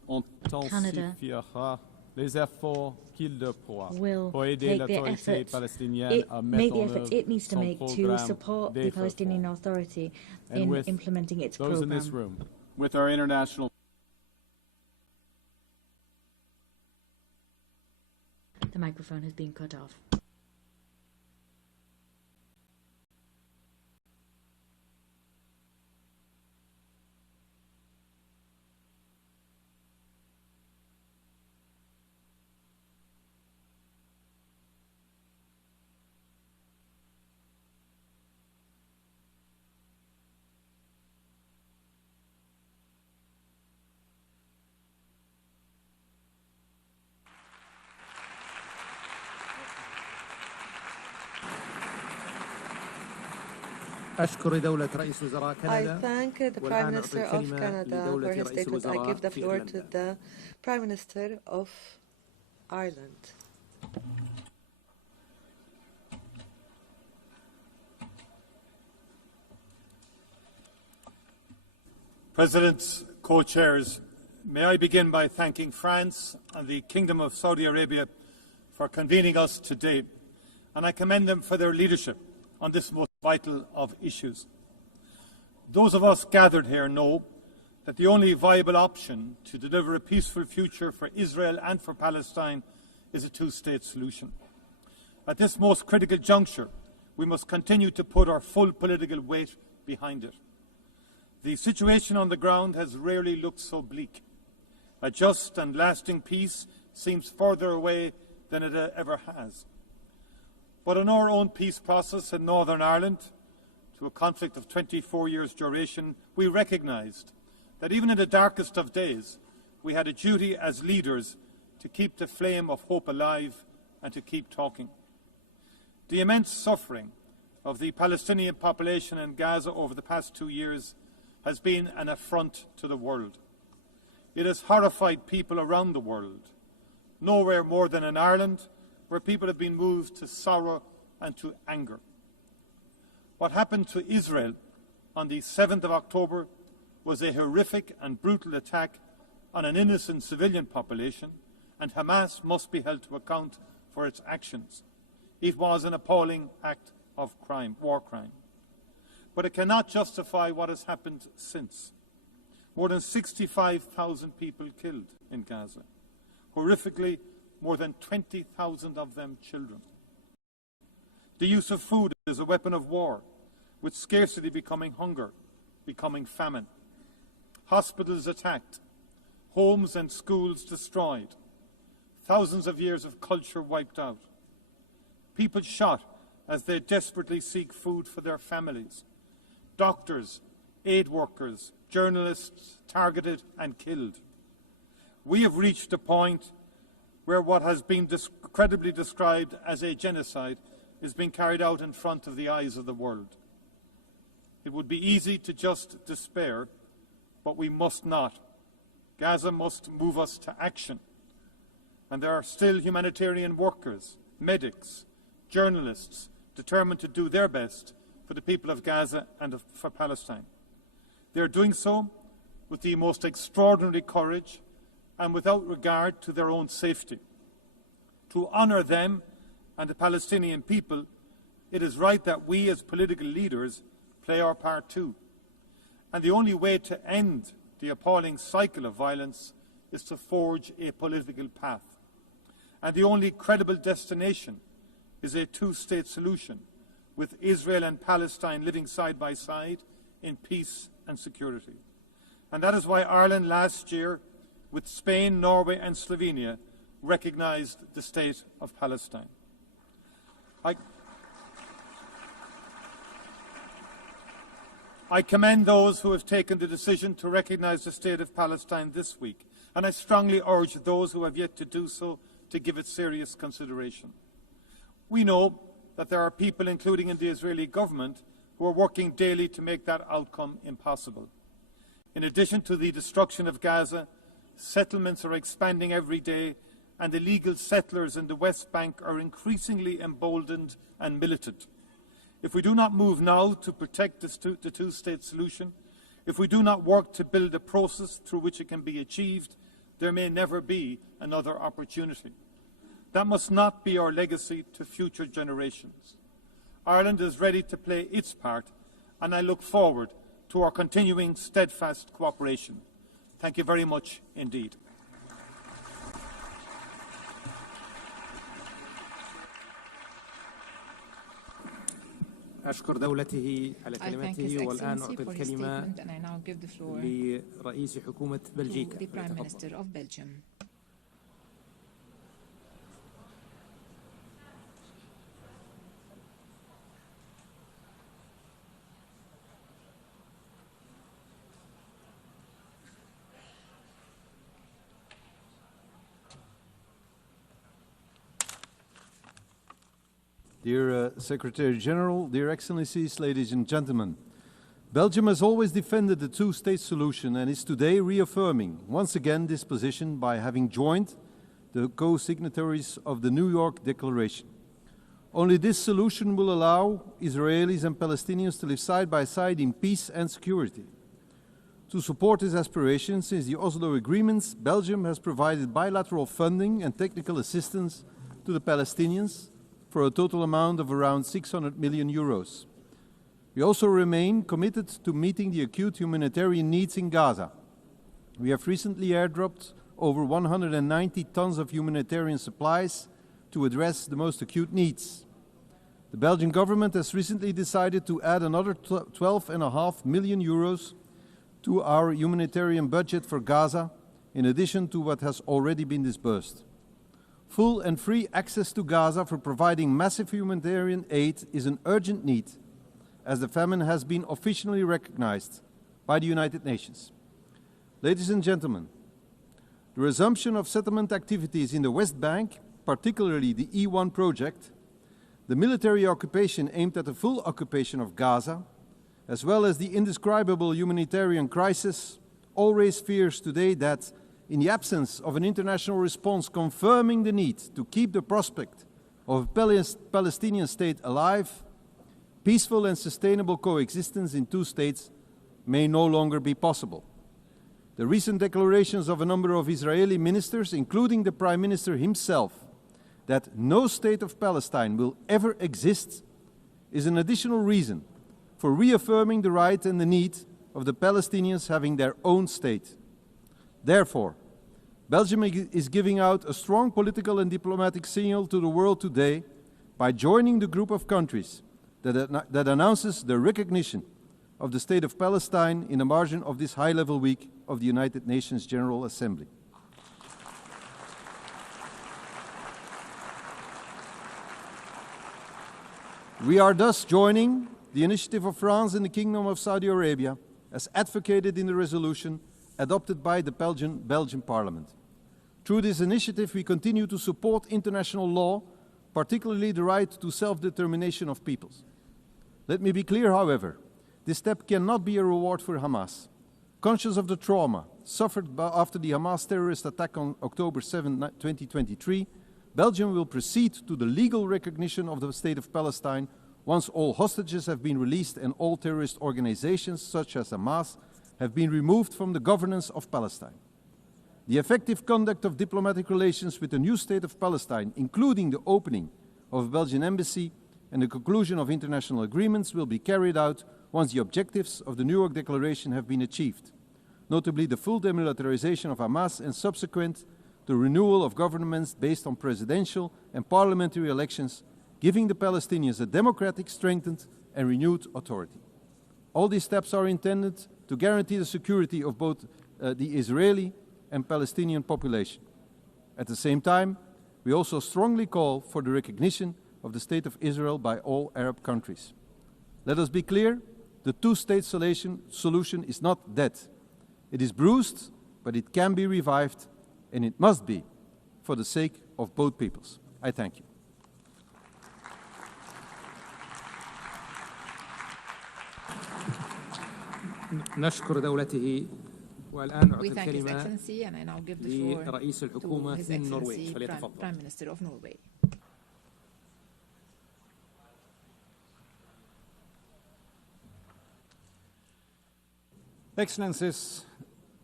intensifiera les efforts qu'il déploie will pour aider take the l'autorité efforts, palestinienne à make mettre the en efforts œuvre it needs to son make to programme support the d'effort. Palestinian Authority And in with implementing its those in this program. room, with our international. The microphone has been cut off. أشكر دولة رئيس وزراء كندا. I thank the Prime Minister of Canada for his statement. I give the floor to the Prime Minister of Ireland. Presidents, co-chairs, may I begin by thanking France and the Kingdom of Saudi Arabia for convening us today, and I commend them for their leadership on this most vital of issues. Those of us gathered here know that the only viable option to deliver a peaceful future for Israel and for Palestine is a two-state solution. At this most critical juncture, we must continue to put our full political weight behind it. The situation on the ground has rarely looked so bleak. A just and lasting peace seems further away than it ever has. But in our own peace process in Northern Ireland, to a conflict of 24 years' duration, we recognised that even in the darkest of days, we had a duty as leaders to keep the flame of hope alive and to keep talking. The immense suffering of the Palestinian population in Gaza over the past 2 years has been an affront to the world. It has horrified people around the world, nowhere more than in Ireland, where people have been moved to sorrow and to anger. What happened to Israel on the 7th of October was a horrific and brutal attack on an innocent civilian population, and Hamas must be held to account for its actions. It was an appalling act of crime, war crime. But it cannot justify what has happened since. More than 65,000 people killed in Gaza. Horrifically, more than 20,000 of them children. The use of food as a weapon of war, with scarcity becoming hunger, becoming famine. Hospitals attacked, homes and schools destroyed, thousands of years of culture wiped out. People shot as they desperately seek food for their families. Doctors, aid workers, journalists targeted and killed. We have reached a point where what has been credibly described as a genocide is being carried out in front of the eyes of the world. It would be easy to just despair, but we must not. Gaza must move us to action. And there are still humanitarian workers, medics, journalists determined to do their best for the people of Gaza and for Palestine. They are doing so with the most extraordinary courage and without regard to their own safety. To honour them and the Palestinian people, it is right that we as political leaders play our part too. And the only way to end the appalling cycle of violence is to forge a political path. And the only credible destination is a two-state solution, with Israel and Palestine living side by side in peace and security. And that is why Ireland last year, with Spain, Norway and Slovenia, recognised the state of Palestine. I commend those who have taken the decision to recognise the state of Palestine this week, and I strongly urge those who have yet to do so to give it serious consideration. We know that there are people, including in the Israeli government, who are working daily to make that outcome impossible. In addition to the destruction of Gaza, settlements are expanding every day, and illegal settlers in the West Bank are increasingly emboldened and militant. If we do not move now to protect the two-state solution, if we do not work to build a process through which it can be achieved, there may never be another opportunity. That must not be our legacy to future generations. Ireland is ready to play its part, and I look forward to our continuing steadfast cooperation. Thank you very much indeed. أشكر دولته على كلمته والآن أعطي الكلمة لرئيس حكومة بلجيكا. Dear Secretary General, dear Excellencies, ladies and gentlemen, Belgium has always defended the two-state solution and is today reaffirming once again this position by having joined the co-signatories of the New York Declaration. Only this solution will allow Israelis and Palestinians to live side by side in peace and security. To support this aspiration, since the Oslo agreements, Belgium has provided bilateral funding and technical assistance to the Palestinians for a total amount of around 600 million euros. We also remain committed to meeting the acute humanitarian needs in Gaza. We have recently airdropped over 190 tons of humanitarian supplies to address the most acute needs. The Belgian government has recently decided to add another 12.5 million euros to our humanitarian budget for Gaza, in addition to what has already been disbursed. Full and free access to Gaza for providing massive humanitarian aid is an urgent need, as the famine has been officially recognized by the United Nations. Ladies and gentlemen, the resumption of settlement activities in the West Bank, particularly the E1 project, the military occupation aimed at the full occupation of Gaza, as well as the indescribable humanitarian crisis, all raise fears today that, in the absence of an international response confirming the need to keep the prospect of a Palestinian state alive, peaceful and sustainable coexistence in two states may no longer be possible. The recent declarations of a number of Israeli ministers, including the Prime Minister himself, that no state of Palestine will ever exist, is an additional reason for reaffirming the right and the need of the Palestinians having their own state. Therefore, Belgium is giving out a strong political and diplomatic signal to the world today by joining the group of countries that announces the recognition of the State of Palestine in the margin of this high-level week of the United Nations General Assembly. We are thus joining the initiative of France and the Kingdom of Saudi Arabia, as advocated in the resolution adopted by the Belgian Parliament. Through this initiative, we continue to support international law, particularly the right to self-determination of peoples. Let me be clear, however, this step cannot be a reward for Hamas. Conscious of the trauma suffered after the Hamas terrorist attack on October 7, 2023, Belgium will proceed to the legal recognition of the State of Palestine once all hostages have been released and all terrorist organizations, such as Hamas, have been removed from the governance of Palestine. The effective conduct of diplomatic relations with the new State of Palestine, including the opening of a Belgian embassy and the conclusion of international agreements, will be carried out once the objectives of the New York Declaration have been achieved, notably the full demilitarization of Hamas and subsequent the renewal of governments based on presidential and parliamentary elections, giving the Palestinians a democratic, strengthened and renewed authority. All these steps are intended to guarantee the security of both the Israeli and Palestinian population. At the same time, we also strongly call for the recognition of the State of Israel by all Arab countries. Let us be clear, the two-state solution is not dead. It is bruised, but it can be revived, and it must be for the sake of both peoples. I thank you. نشكر دولته والآن أعطي الكلمة لرئيس الحكومة النرويج فليتفضل. Excellencies,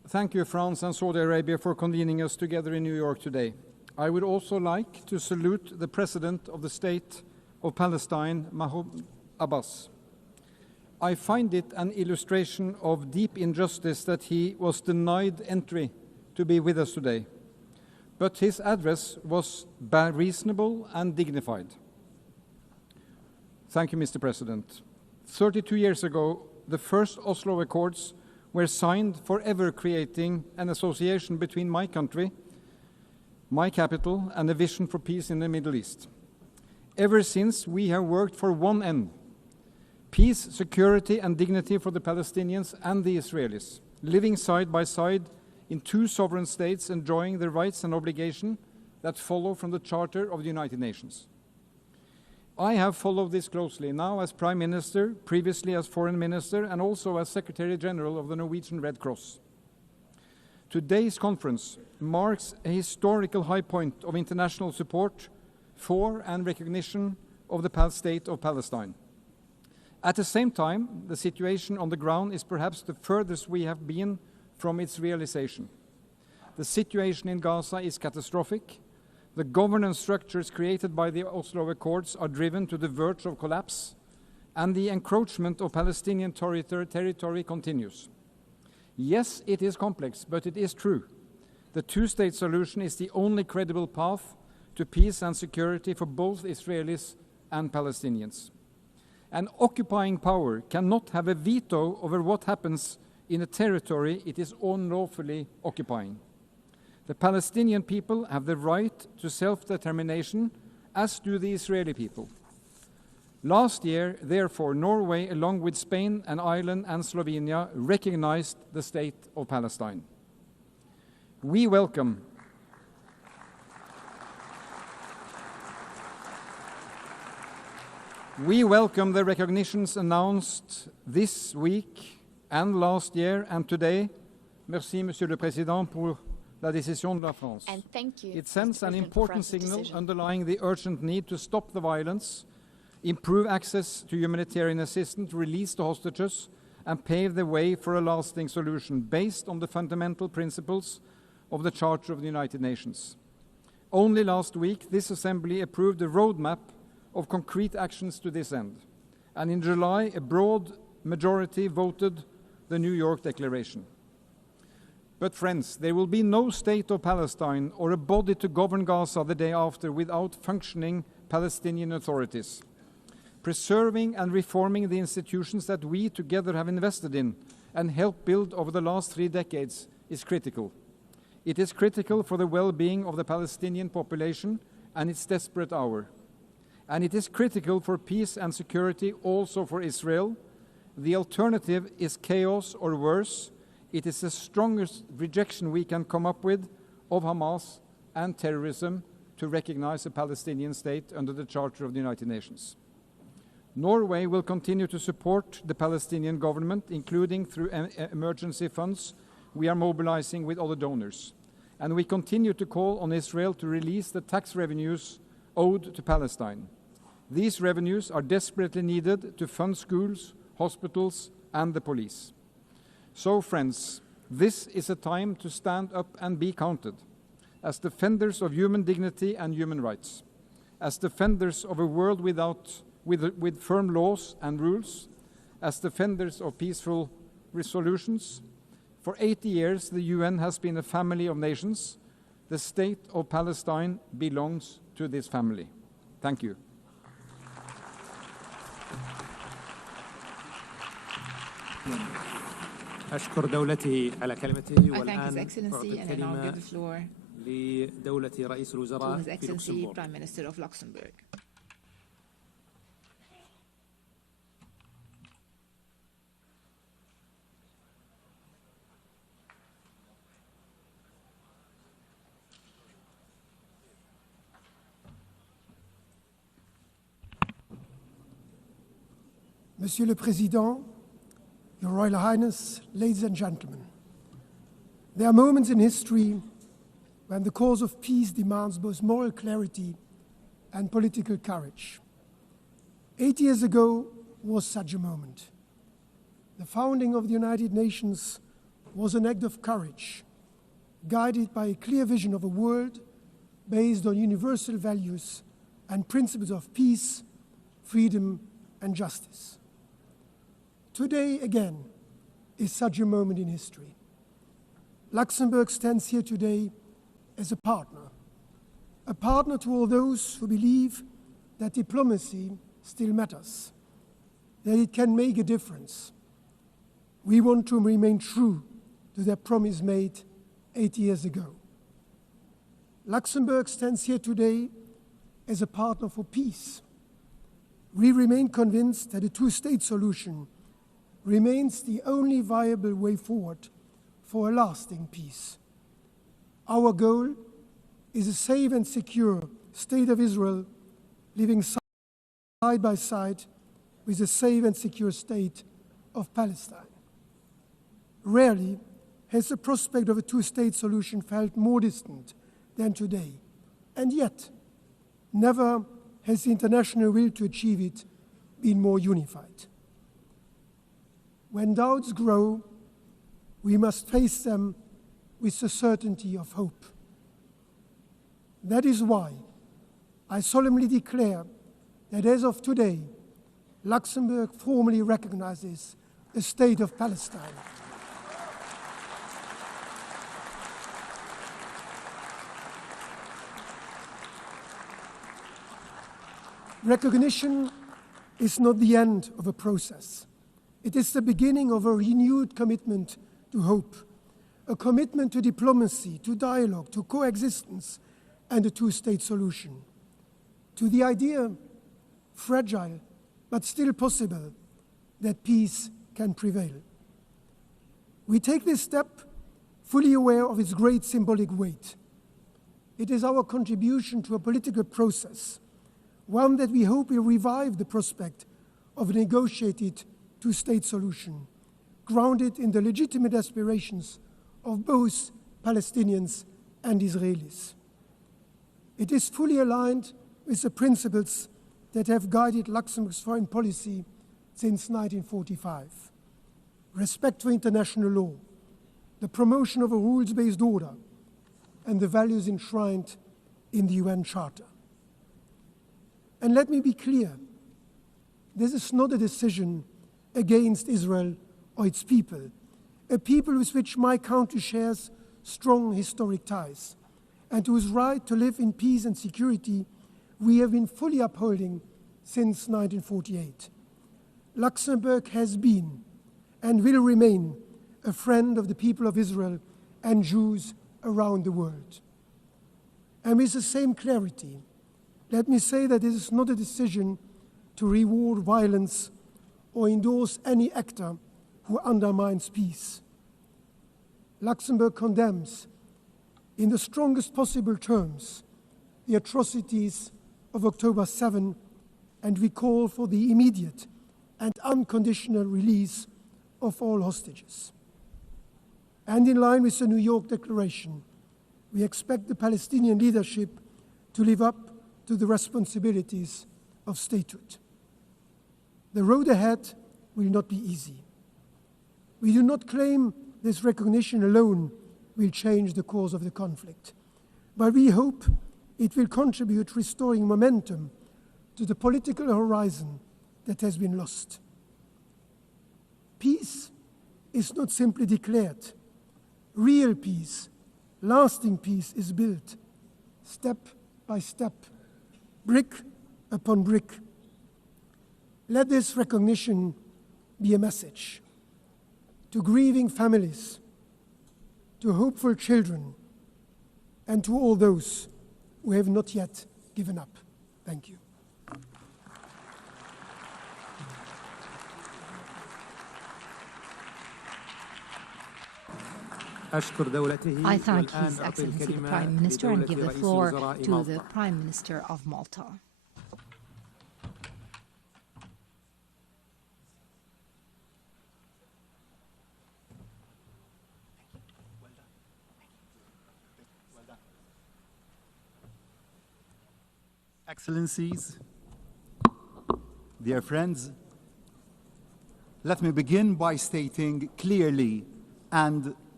thank you, France and Saudi Arabia, for convening us together in New York today. I would also like to salute the President of the State of Palestine, Mahmoud Abbas. I find it an illustration of deep injustice that he was denied entry to be with us today. But his address was reasonable and dignified. Thank you, Mr. President. 32 years ago, the first Oslo Accords were signed, forever creating an association between my country, my capital, and a vision for peace in the Middle East. Ever since, we have worked for one end: peace, security, and dignity for the Palestinians and the Israelis, living side by side in two sovereign states, enjoying the rights and obligations that follow from the Charter of the United Nations. I have followed this closely, now as Prime Minister, previously as Foreign Minister, and also as Secretary General of the Norwegian Red Cross. Today's conference marks a historical high point of international support for and recognition of the state of Palestine. At the same time, the situation on the ground is perhaps the furthest we have been from its realization. The situation in Gaza is catastrophic. The governance structures created by the Oslo Accords are driven to the verge of collapse, and the encroachment of Palestinian territory continues. Yes, it is complex, but it is true. The two-state solution is the only credible path to peace and security for both Israelis and Palestinians. An occupying power cannot have a veto over what happens in a territory it is unlawfully occupying. The Palestinian people have the right to self-determination, as do the Israeli people. Last year, therefore, Norway, along with Spain and Ireland and Slovenia, recognized the state of Palestine. We welcome the recognitions announced this week and last year and today. Merci, Monsieur le Président, pour la décision de la France. And thank you, it sends an important signal decision. Underlying the urgent need to stop the violence, improve access to humanitarian assistance, release the hostages, and pave the way for a lasting solution based on the fundamental principles of the Charter of the United Nations. Only last week, this Assembly approved a roadmap of concrete actions to this end. And in July, a broad majority voted the New York Declaration. But friends, there will be no state of Palestine or a body to govern Gaza the day after without functioning Palestinian authorities. Preserving and reforming the institutions that we together have invested in and helped build over the last 3 decades is critical. It is critical for the well-being of the Palestinian population and its desperate hour. And it is critical for peace and security also for Israel. The alternative is chaos or worse. It is the strongest rejection we can come up with of Hamas and terrorism to recognize a Palestinian state under the Charter of the United Nations. Norway will continue to support the Palestinian government, including through emergency funds we are mobilizing with other donors. And we continue to call on Israel to release the tax revenues owed to Palestine. These revenues are desperately needed to fund schools, hospitals, and the police. So, friends, this is a time to stand up and be counted. As defenders of human dignity and human rights, as defenders of a world with firm laws and rules, as defenders of peaceful resolutions. For 80 years, the UN has been a family of nations. The state of Palestine belongs to this family. Thank you. أشكر دولته على كلمته والآن أعطي الكلمة لدولة رئيس الوزراء في لوكسمبورغ. Monsieur le Président, Your Royal Highness, ladies and gentlemen, there are moments in history when the cause of peace demands both moral clarity and political courage. 8 years ago was such a moment. The founding of the United Nations was an act of courage, guided by a clear vision of a world based on universal values and principles of peace, freedom, and justice. Today, again, is such a moment in history. Luxembourg stands here today as a partner to all those who believe that diplomacy still matters, that it can make a difference. We want to remain true to their promise made 8 years ago. Luxembourg stands here today as a partner for peace. We remain convinced that a two-state solution remains the only viable way forward for a lasting peace. Our goal is a safe and secure state of Israel living side by side with a safe and secure state of Palestine. Rarely has the prospect of a two-state solution felt more distant than today, and yet never has the international will to achieve it been more unified. When doubts grow, we must face them with the certainty of hope. That is why I solemnly declare that as of today, Luxembourg formally recognizes the state of Palestine. Recognition is not the end of a process. It is the beginning of a renewed commitment to hope, a commitment to diplomacy, to dialogue, to coexistence, and a two-state solution, to the idea, fragile but still possible, that peace can prevail. We take this step fully aware of its great symbolic weight. It is our contribution to a political process, one that we hope will revive the prospect of a negotiated two-state solution, grounded in the legitimate aspirations of both Palestinians and Israelis. It is fully aligned with the principles that have guided Luxembourg's foreign policy since 1945. Respect for international law, the promotion of a rules-based order, and the values enshrined in the UN Charter. And let me be clear, this is not a decision against Israel or its people, a people with which my country shares strong historic ties, and whose right to live in peace and security we have been fully upholding since 1948. Luxembourg has been and will remain a friend of the people of Israel and Jews around the world. And with the same clarity, let me say that this is not a decision to reward violence or endorse any actor who undermines peace. Luxembourg condemns, in the strongest possible terms, the atrocities of October 7, and we call for the immediate and unconditional release of all hostages. And in line with the New York Declaration, we expect the Palestinian leadership to live up to the responsibilities of statehood. The road ahead will not be easy. We do not claim this recognition alone will change the course of the conflict, but we hope it will contribute to restoring momentum to the political horizon that has been lost. Peace is not simply declared. Real peace, lasting peace is built step by step, brick upon brick. Let this recognition be a message to grieving families, to hopeful children, and to all those who have not yet given up. Thank you. I thank His Excellency the Prime Minister and give the floor to the Prime Minister of Malta. Excellencies, dear friends, let me begin by stating clearly and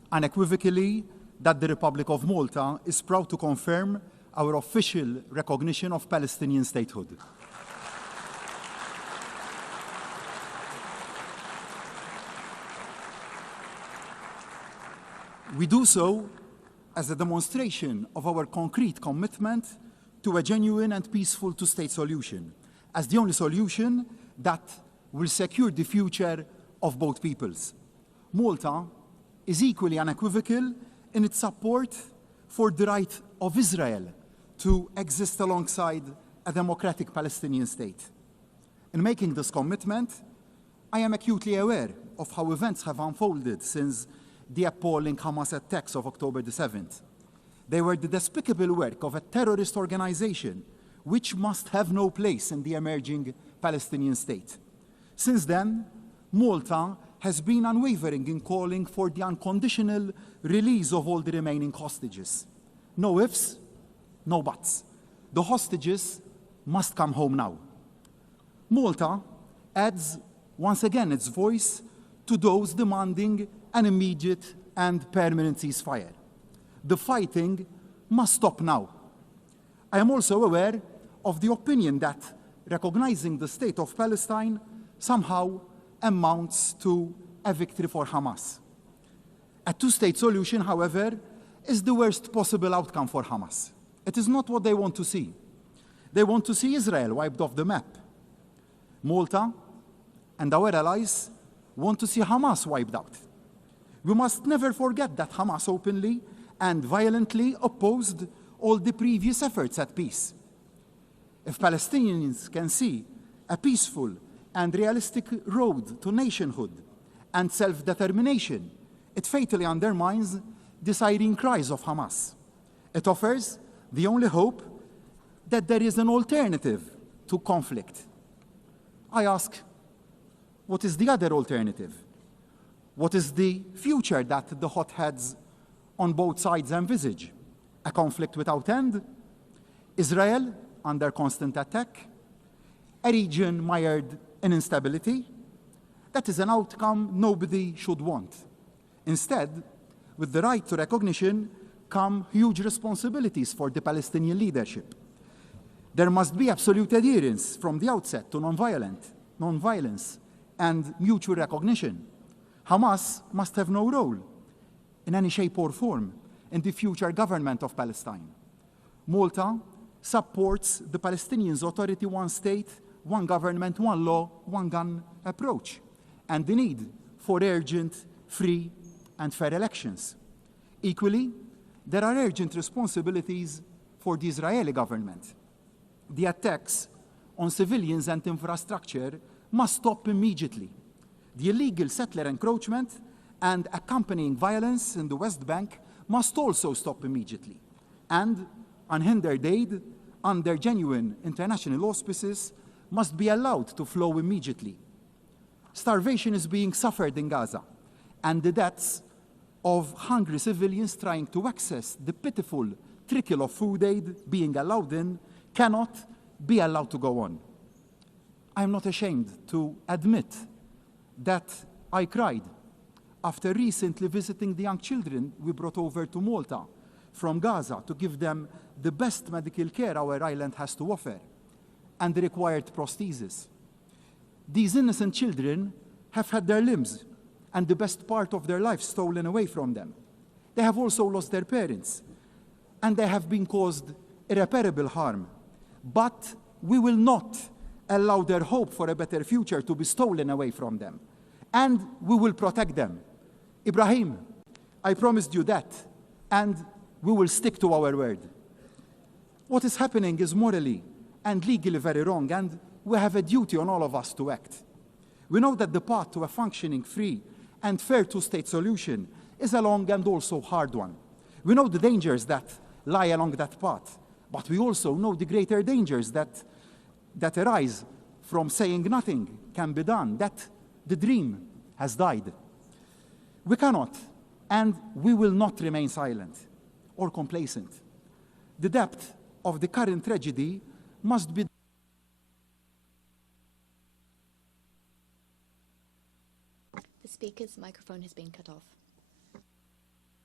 unequivocally that the Republic of Malta is proud to confirm our official recognition of Palestinian statehood. We do so as a demonstration of our concrete commitment to a genuine and peaceful two-state solution, as the only solution that will secure the future of both peoples. Malta is equally unequivocal in its support for the right of Israel to exist alongside a democratic Palestinian state. In making this commitment, I am acutely aware of how events have unfolded since the appalling Hamas attacks of October the 7th. They were the despicable work of a terrorist organization which must have no place in the emerging Palestinian state. Since then, Malta has been unwavering in calling for the unconditional release of all the remaining hostages. No ifs, no buts. The hostages must come home now. Malta adds once again its voice to those demanding an immediate and permanent ceasefire. The fighting must stop now. I am also aware of the opinion that recognizing the state of Palestine somehow amounts to a victory for Hamas. A two-state solution, however, is the worst possible outcome for Hamas. It is not what they want to see. They want to see Israel wiped off the map. Malta and our allies want to see Hamas wiped out. We must never forget that Hamas openly and violently opposed all the previous efforts at peace. If Palestinians can see a peaceful and realistic road to nationhood and self-determination, it fatally undermines the siren cries of Hamas. It offers the only hope that there is an alternative to conflict. I ask, what is the other alternative? What is the future that the hotheads on both sides envisage? A conflict without end? Israel under constant attack? A region mired in instability? That is an outcome nobody should want. Instead, with the right to recognition come huge responsibilities for the Palestinian leadership. There must be absolute adherence from the outset to non-violence, and mutual recognition. Hamas must have no role in any shape or form in the future government of Palestine. Malta supports the Palestinians' authority, one state, one government, one law, one gun approach, and the need for urgent, free, and fair elections. Equally, there are urgent responsibilities for the Israeli government. The attacks on civilians and infrastructure must stop immediately. The illegal settler encroachment and accompanying violence in the West Bank must also stop immediately. And unhindered aid under genuine international auspices must be allowed to flow immediately. Starvation is being suffered in Gaza, and the deaths of hungry civilians trying to access the pitiful trickle of food aid being allowed in cannot be allowed to go on. I am not ashamed to admit that I cried after recently visiting the young children we brought over to Malta from Gaza to give them the best medical care our island has to offer and the required prosthesis. These innocent children have had their limbs and the best part of their life stolen away from them. They have also lost their parents, and they have been caused irreparable harm. But we will not allow their hope for a better future to be stolen away from them. And we will protect them. Ibrahim, I promised you that, and we will stick to our word. What is happening is morally and legally very wrong, and we have a duty on all of us to act. We know that the path to a functioning, free, and fair two-state solution is a long and also hard one. We know the dangers that lie along that path, but we also know the greater dangers that arise from saying nothing can be done, that the dream has died. We cannot, and we will not remain silent or complacent. The depth of the current tragedy must be The speaker's microphone has been cut off.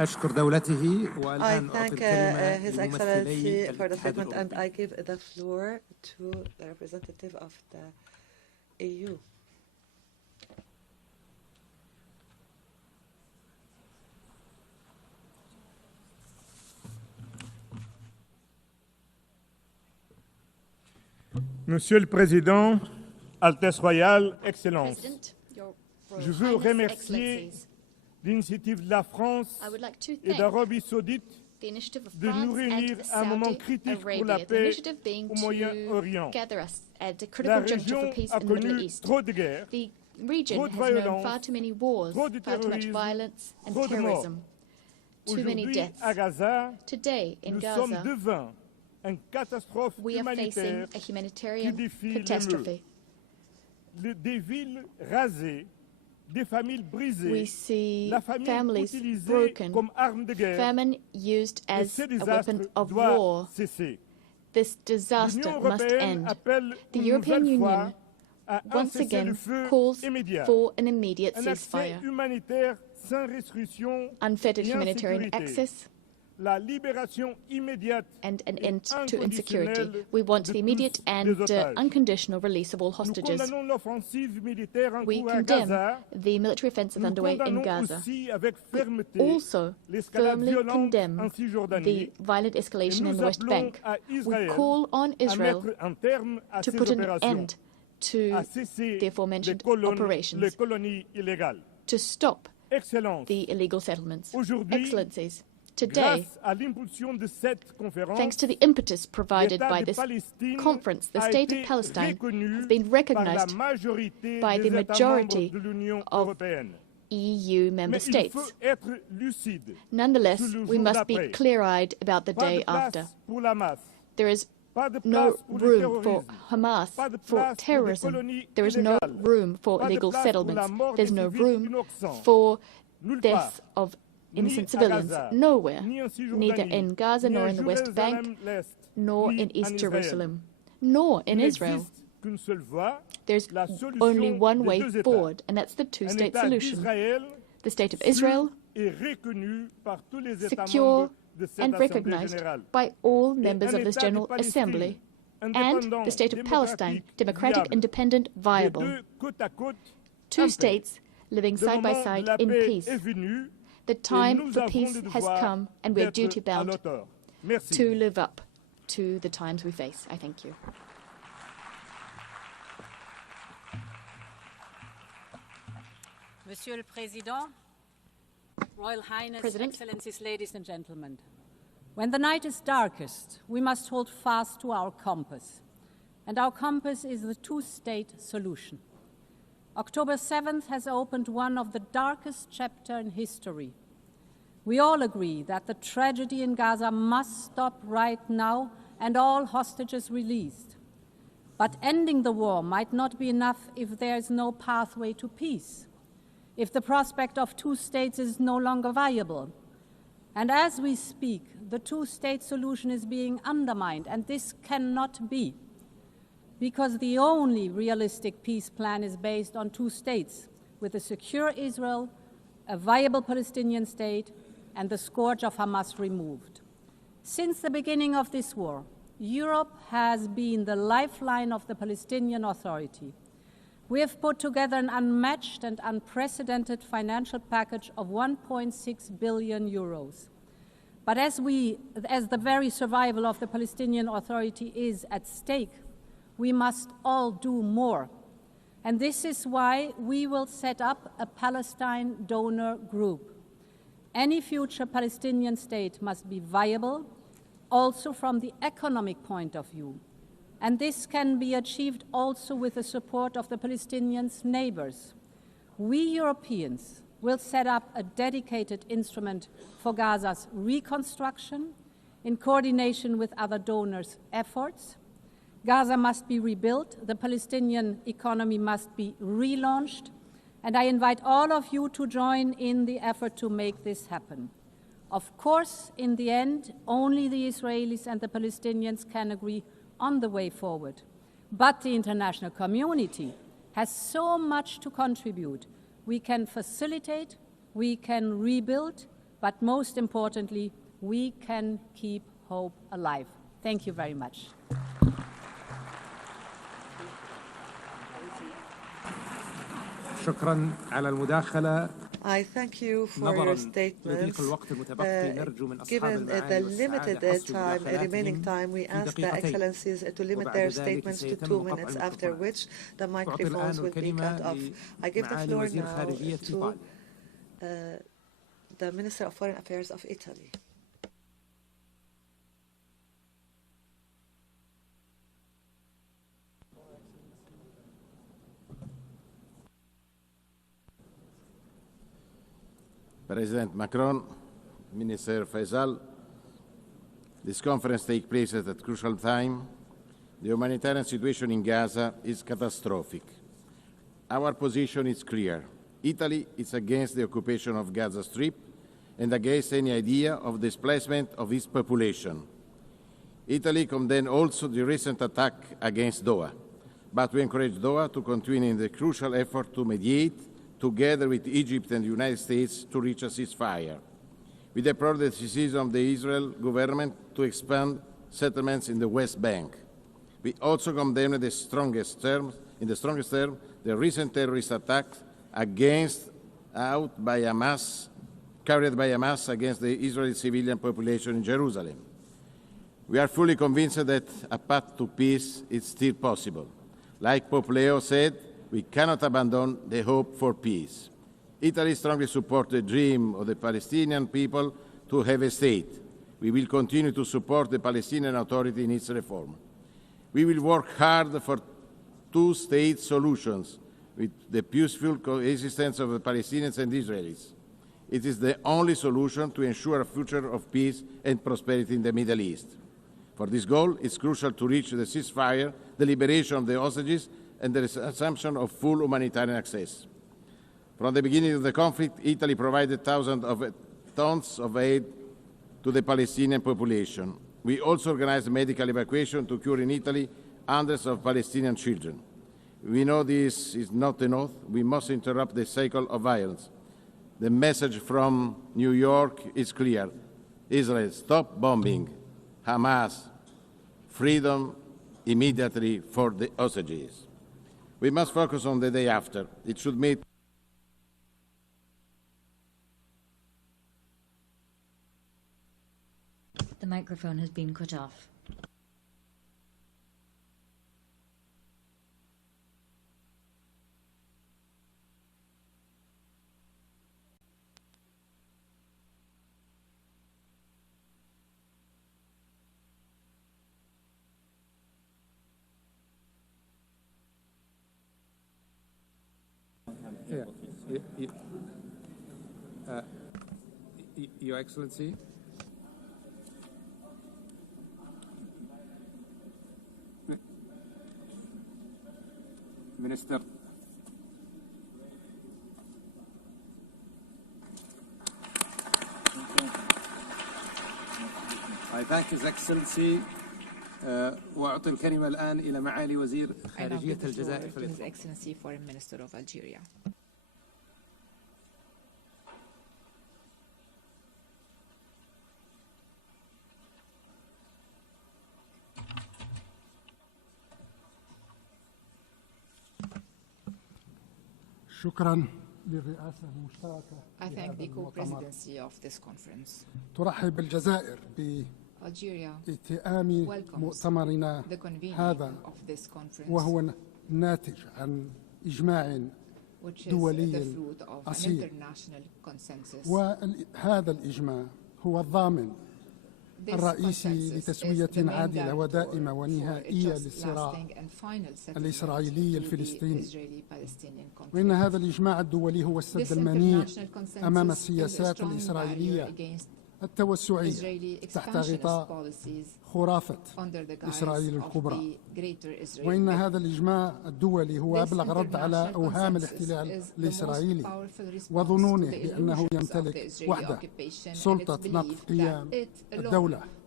أشكر دولته I والآن أعطي thank الكلمة His لممثلي Excellency for the الاتحاد statement, and الأوروبي. I give the floor to the representative of the EU. Monsieur le Président, Altesse Royale, Excellences, je veux remercier l'initiative de la France et d'Arabie Saoudite de nous réunir à un moment critique pour la paix au Moyen-Orient. La région a connu trop de guerres, trop de violence, trop de terrorisme, trop de morts. Aujourd'hui, à Gaza, nous sommes devant une catastrophe humanitaire qui défie l'émeute. Des villes rasées, des familles brisées, la famine utilisée comme arme de guerre, famine used et as ce a désastre weapon of doit war. cesser. This disaster L'Union must européenne end. appelle The une European nouvelle fois Union à un once again cessez-le-feu calls immédiat, for an immediate un accès ceasefire, humanitaire sans restriction unfettered ni humanitarian insécurité, access, la libération immédiate and an et end to insecurity. inconditionnelle We want de the immediate tous and les otages. unconditional release of all Nous hostages. condamnons l'offensive militaire en We cours à condemn Gaza. the military offensive Nous underway in condamnons Gaza. aussi avec We fermeté also l'escalade firmly violente condemn en the Cisjordanie. violent Et escalation in nous the West appelons Bank. à We Israël call on à Israel mettre un terme à to ces put an opérations, end to à cesser the aforementioned les operations, colonies illégales. to stop Excellence, the illegal settlements. aujourd'hui, Excellencies, today, grâce à l'impulsion de cette conférence, thanks to the impetus provided l'État by de this Palestine conference, the a state été of Palestine reconnu has been par la recognized majorité by des the États majority membres de l'Union of européenne. EU member Mais il states. faut être lucide. Nonetheless, sur le we jour must be d'après. clear-eyed about the Pas de day place after. pour la masse. There is Pas de no place pour le room for terrorisme. Hamas, Pas de for place pour des terrorism. colonies There is no illégales. room for Pas de illegal place pour la settlements. mort There's des no civils room innocents. for Nulle death part. of Ni innocent à civilians. Gaza, Nowhere. ni en Cisjordanie, Neither in Gaza ni nor à in the West Bank, Jérusalem-L'Est, nor ni in East en Israël. Jerusalem, nor in Il Israel. n'existe qu'une seule voie, There's la solution only one des way deux États. forward, and that's the Un two-state État solution. d'Israël The state of sûr Israel, et reconnu par tous les États secure membres de cette and Assemblée recognized générale. by all Et members un of this État de General Palestine, Assembly, and indépendant, the state of Palestine, democratic, viable, independent, les viable. deux côte à côte, Two en paix. states living Le side by moment de side la in paix peace. est venu, The et time nous for avons peace le has devoir come, and we are d'être à duty-bound l'auteur. Merci. to live up to the times we face. I thank you. Monsieur le Président, Royal Highness, President. Excellencies, ladies and gentlemen. When the night is darkest, we must hold fast to our compass. And our compass is the two-state solution. October 7th has opened one of the darkest chapters in history. We all agree that the tragedy in Gaza must stop right now and all hostages released. But ending the war might not be enough if there is no pathway to peace, if the prospect of two states is no longer viable. And as we speak, the two-state solution is being undermined, and this cannot be, because the only realistic peace plan is based on two states, with a secure Israel, a viable Palestinian state, and the scourge of Hamas removed. Since the beginning of this war, Europe has been the lifeline of the Palestinian Authority. We have put together an unmatched and unprecedented financial package of 1.6 billion euros. But as the very survival of the Palestinian Authority is at stake, we must all do more. And this is why we will set up a Palestine donor group. Any future Palestinian state must be viable, also from the economic point of view. And this can be achieved also with the support of the Palestinians' neighbors. We Europeans will set up a dedicated instrument for Gaza's reconstruction in coordination with other donors' efforts. Gaza must be rebuilt, the Palestinian economy must be relaunched, and I invite all of you to join in the effort to make this happen. Of course, in the end, only the Israelis and the Palestinians can agree on the way forward. But the international community has so much to contribute. We can facilitate, we can rebuild, but most importantly, we can keep hope alive. Thank you very much. شكرا على المداخلة. I thank you for your statements. Given the limited remaining time, we ask the Excellencies to limit their statements to 2 minutes, after which the microphones will be cut off. I give the floor now to the Minister of Foreign Affairs of Italy. President Macron, Minister Faisal, this conference takes place at a crucial time. The humanitarian situation in Gaza is catastrophic. Our position is clear. Italy is against the occupation of Gaza Strip and against any idea of displacement of its population. Italy condemned also the recent attack against Doha, but we encourage Doha to continue in the crucial effort to mediate together with Egypt and the United States to reach a ceasefire. We deplore the decision of the Israel government to expand settlements in the West Bank. We also condemn in the strongest term, the recent terrorist attacks carried by Hamas against the Israeli civilian population in Jerusalem. We are fully convinced that a path to peace is still possible. Like Pope Leo said, we cannot abandon the hope for peace. Italy strongly supports the dream of the Palestinian people to have a state. We will continue to support the Palestinian Authority in its reform. We will work hard for two-state solutions with the peaceful coexistence of the Palestinians and Israelis. It is the only solution to ensure a future of peace and prosperity in the Middle East. For this goal, it's crucial to reach the ceasefire, the liberation of the hostages, and the assumption of full humanitarian access. From the beginning of the conflict, Italy provided thousands of tons of aid to the Palestinian population. We also organized medical evacuation to cure in Italy hundreds of Palestinian children. We know this is not enough. We must interrupt the cycle of violence. The message from New York is clear. Israel, stop bombing. Hamas, freedom immediately for the hostages. We must focus on the day after. It should meet The microphone has been cut off. Your Excellency. Minister. I thank His Excellency. وأعطي الكلمة الآن إلى معالي وزير خارجية الجزائر. His Excellency Foreign Minister of Algeria. شكرا للرئاسة المشتركة. I thank the co-presidency of this conference. ترحب الجزائر باتئام مؤتمرنا هذا وهو ناتج عن إجماع دولي أصيل، وهذا الإجماع هو الضامن الرئيسي لتسوية عادلة ودائمة ونهائية للصراع الإسرائيلي الفلسطيني. وإن هذا الإجماع الدولي هو السد المنيع أمام السياسات الإسرائيلية التوسعية تحت غطاء خرافة إسرائيل الكبرى. وإن هذا الإجماع الدولي هو أبلغ رد على أوهام الاحتلال الإسرائيلي وظنونه بأنه يمتلك وحده سلطة نقض قيام الدولة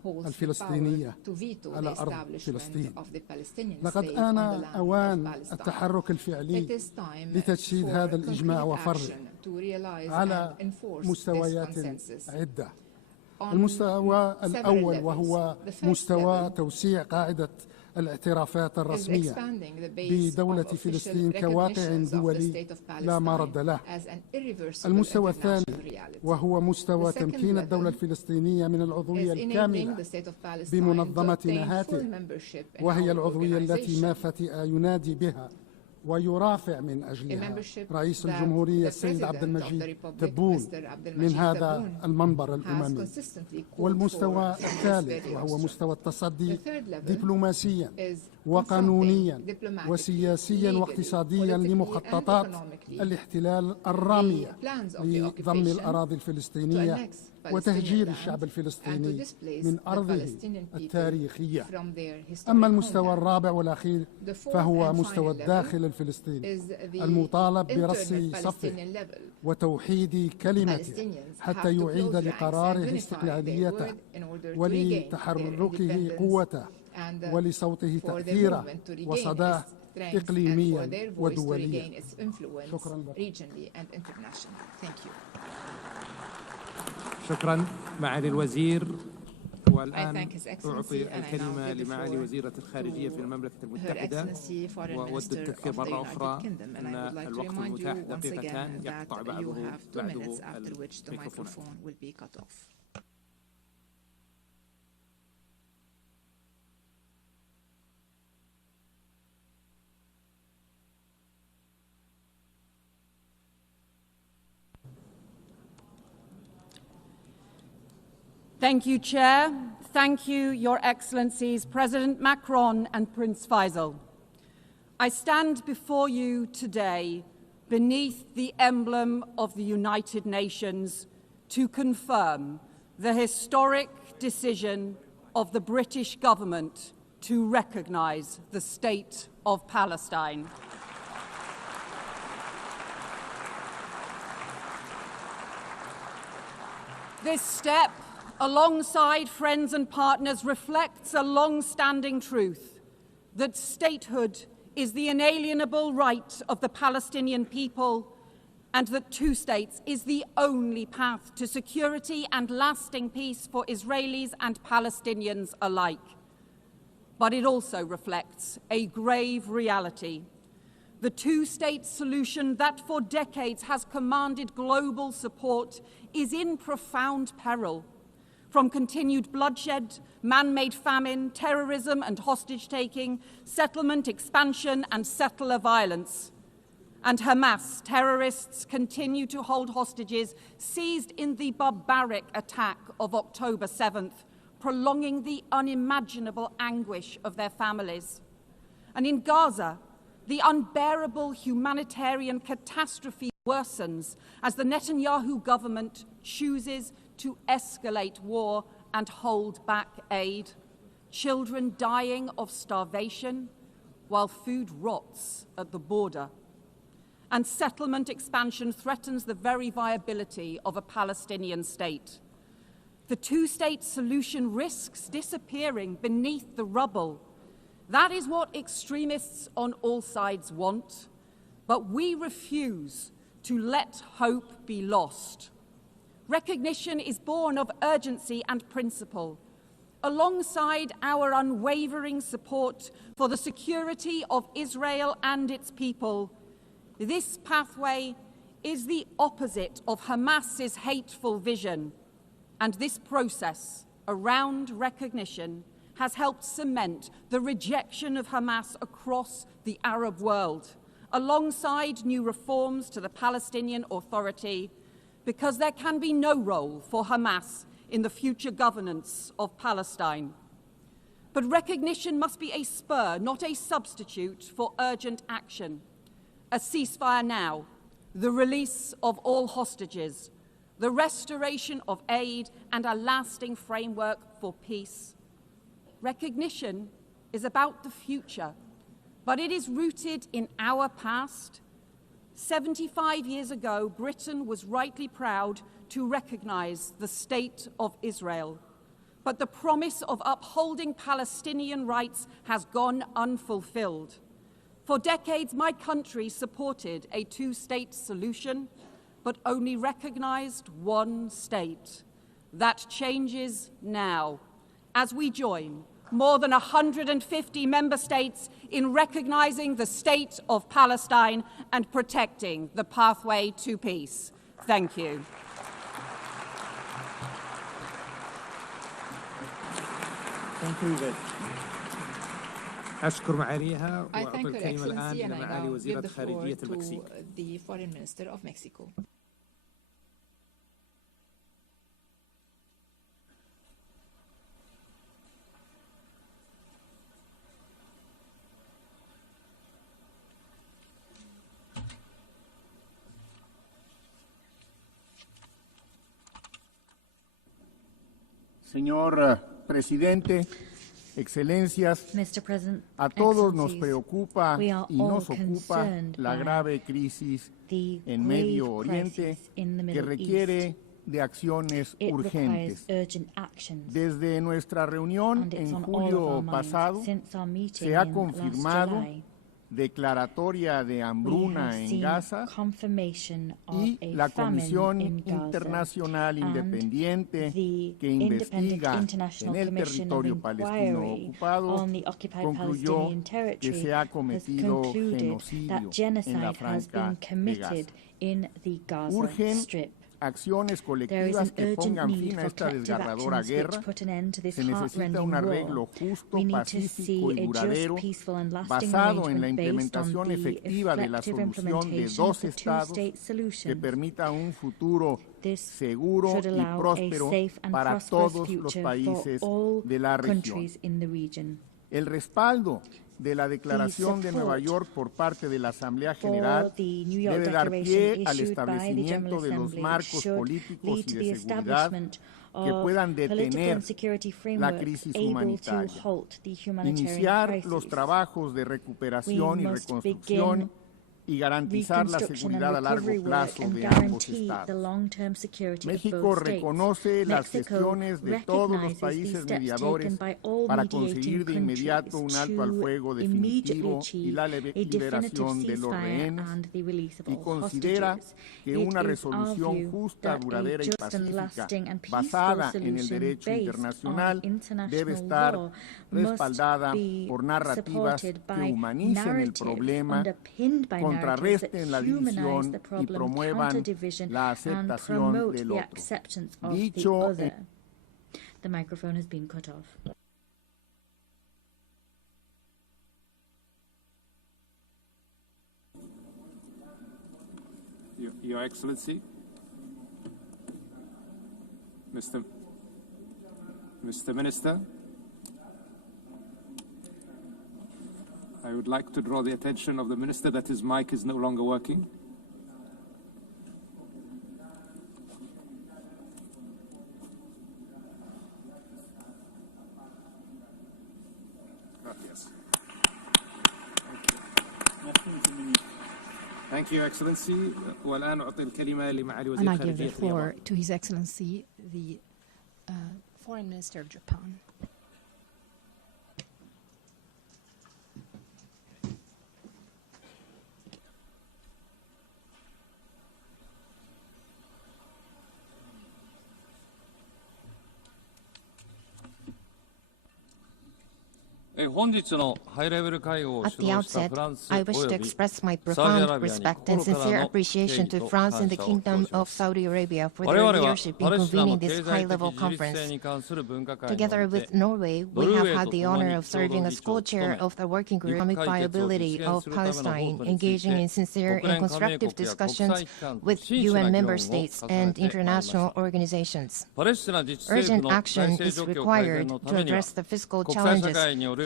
الفلسطينية على أرض فلسطين. لقد آن أوان التحرك الفعلي لتجسيد هذا الإجماع وفرضه على مستويات عدة. المستوى الأول وهو مستوى توسيع قاعدة الاعترافات الرسمية بدولة فلسطين كواقع دولي لا مرد له. المستوى الثاني وهو مستوى تمكين الدولة الفلسطينية من العضوية الكاملة بمنظمة نهاتف، وهي العضوية التي ما فتئ ينادي بها ويرافع من أجلها رئيس الجمهورية السيد عبد المجيد تبون من هذا المنبر الأممي. والمستوى الثالث وهو مستوى التصدي دبلوماسيا وقانونيا وسياسيا واقتصاديا لمخططات الاحتلال الرامية لضم الأراضي الفلسطينية وتهجير الشعب الفلسطيني من أرضه التاريخية. أما المستوى الرابع والأخير فهو مستوى الداخل الفلسطيني المطالب برص صفه وتوحيد كلمته حتى يعيد لقراره استقلاليته ولتحركه قوته ولصوته تأثيره وصداه إقليميا ودوليا. شكرا لكم. شكرا معالي الوزير. والآن أعطي الكلمة لمعالي وزيرة الخارجية في المملكة المتحدة، وأود التذكير مرة أخرى أن الوقت المتاح دقيقتان يقطع بعده الميكروفون. Thank you, Chair. Thank you, Your Excellencies, President Macron and Prince Faisal. I stand before you today beneath the emblem of the United Nations to confirm the historic decision of the British government to recognise the State of Palestine. This step, alongside friends and partners, reflects a long-standing truth that statehood is the inalienable right of the Palestinian people and that two states is the only path to security and lasting peace for Israelis and Palestinians alike. But it also reflects a grave reality. The two-state solution that for decades has commanded global support is in profound peril. From continued bloodshed, man-made famine, terrorism and hostage-taking, settlement expansion and settler violence. And Hamas terrorists continue to hold hostages seized in the barbaric attack of October 7th, prolonging the unimaginable anguish of their families. And in Gaza, the unbearable humanitarian catastrophe worsens as the Netanyahu government chooses to escalate war and hold back aid. Children dying of starvation while food rots at the border. And settlement expansion threatens the very viability of a Palestinian state. The two-state solution risks disappearing beneath the rubble. That is what extremists on all sides want, but we refuse to let hope be lost. Recognition is born of urgency and principle, alongside our unwavering support for the security of Israel and its people. This pathway is the opposite of Hamas's hateful vision, and this process around recognition has helped cement the rejection of Hamas across the Arab world, alongside new reforms to the Palestinian Authority, because there can be no role for Hamas in the future governance of Palestine. But recognition must be a spur, not a substitute for urgent action. A ceasefire now, the release of all hostages, the restoration of aid, and a lasting framework for peace. Recognition is about the future, but it is rooted in our past. 75 years ago, Britain was rightly proud to recognize the State of Israel. but the promise of upholding Palestinian rights has gone unfulfilled. For decades, my country supported a two-state solution, but only recognized one state. That changes now, as we join more than 150 member states in recognizing the state of Palestine and protecting the pathway to peace. Thank you. Thank you. أشكر معاليها I وأعطي thank Her الكلمة الآن Excellency and إلى I معالي now وزيرة give the floor خارجية to المكسيك. the Foreign Minister of Mexico. Señor Presidente, Excelencias, a todos nos preocupa y nos ocupa la grave crisis en Medio Oriente que requiere de acciones urgentes. Desde nuestra reunión en julio pasado se ha confirmado declaratoria de hambruna en Gaza y la Comisión Internacional Independiente que investiga en el territorio palestino ocupado concluyó que se ha cometido genocidio en la Franja de Gaza. Urgen acciones colectivas que pongan fin a esta desgarradora guerra. Se necesita un arreglo justo, pacífico y duradero, basado en la implementación efectiva de la solución de dos estados que permita un futuro seguro y próspero para todos los países de la región. El respaldo de la Declaración de Nueva York por parte de la Asamblea General debe dar pie al establecimiento de los marcos políticos y de seguridad que puedan detener la crisis humanitaria, iniciar los trabajos de recuperación y reconstrucción y garantizar la seguridad a largo plazo de ambos estados. México reconoce las gestiones de todos los países mediadores para conseguir de inmediato un alto al fuego definitivo y la liberación de los rehenes y considera que una resolución justa, duradera y pacífica basada en el derecho internacional debe estar respaldada por narrativas que humanicen el problema, contrarresten la división y promuevan la aceptación del otro. Dicho The microphone has been cut off. Your Excellency, Mr. Minister, I would like to draw the attention of the Minister that his mic is no longer working. Gracias. Thank you, Excellency. والآن أعطي الكلمة لمعالي وزير And I give the خارجية floor اليابان. to His Excellency, the Foreign Minister of Japan. At the outset, I wish to express my profound respect and sincere appreciation to France and the Kingdom of Saudi Arabia for their leadership in convening this high-level conference. Together with Norway, we have had the honor of serving as co-chair of the working group on economic viability of Palestine, engaging in sincere and constructive discussions with UN member states and international organizations. Urgent action is required to address the fiscal challenges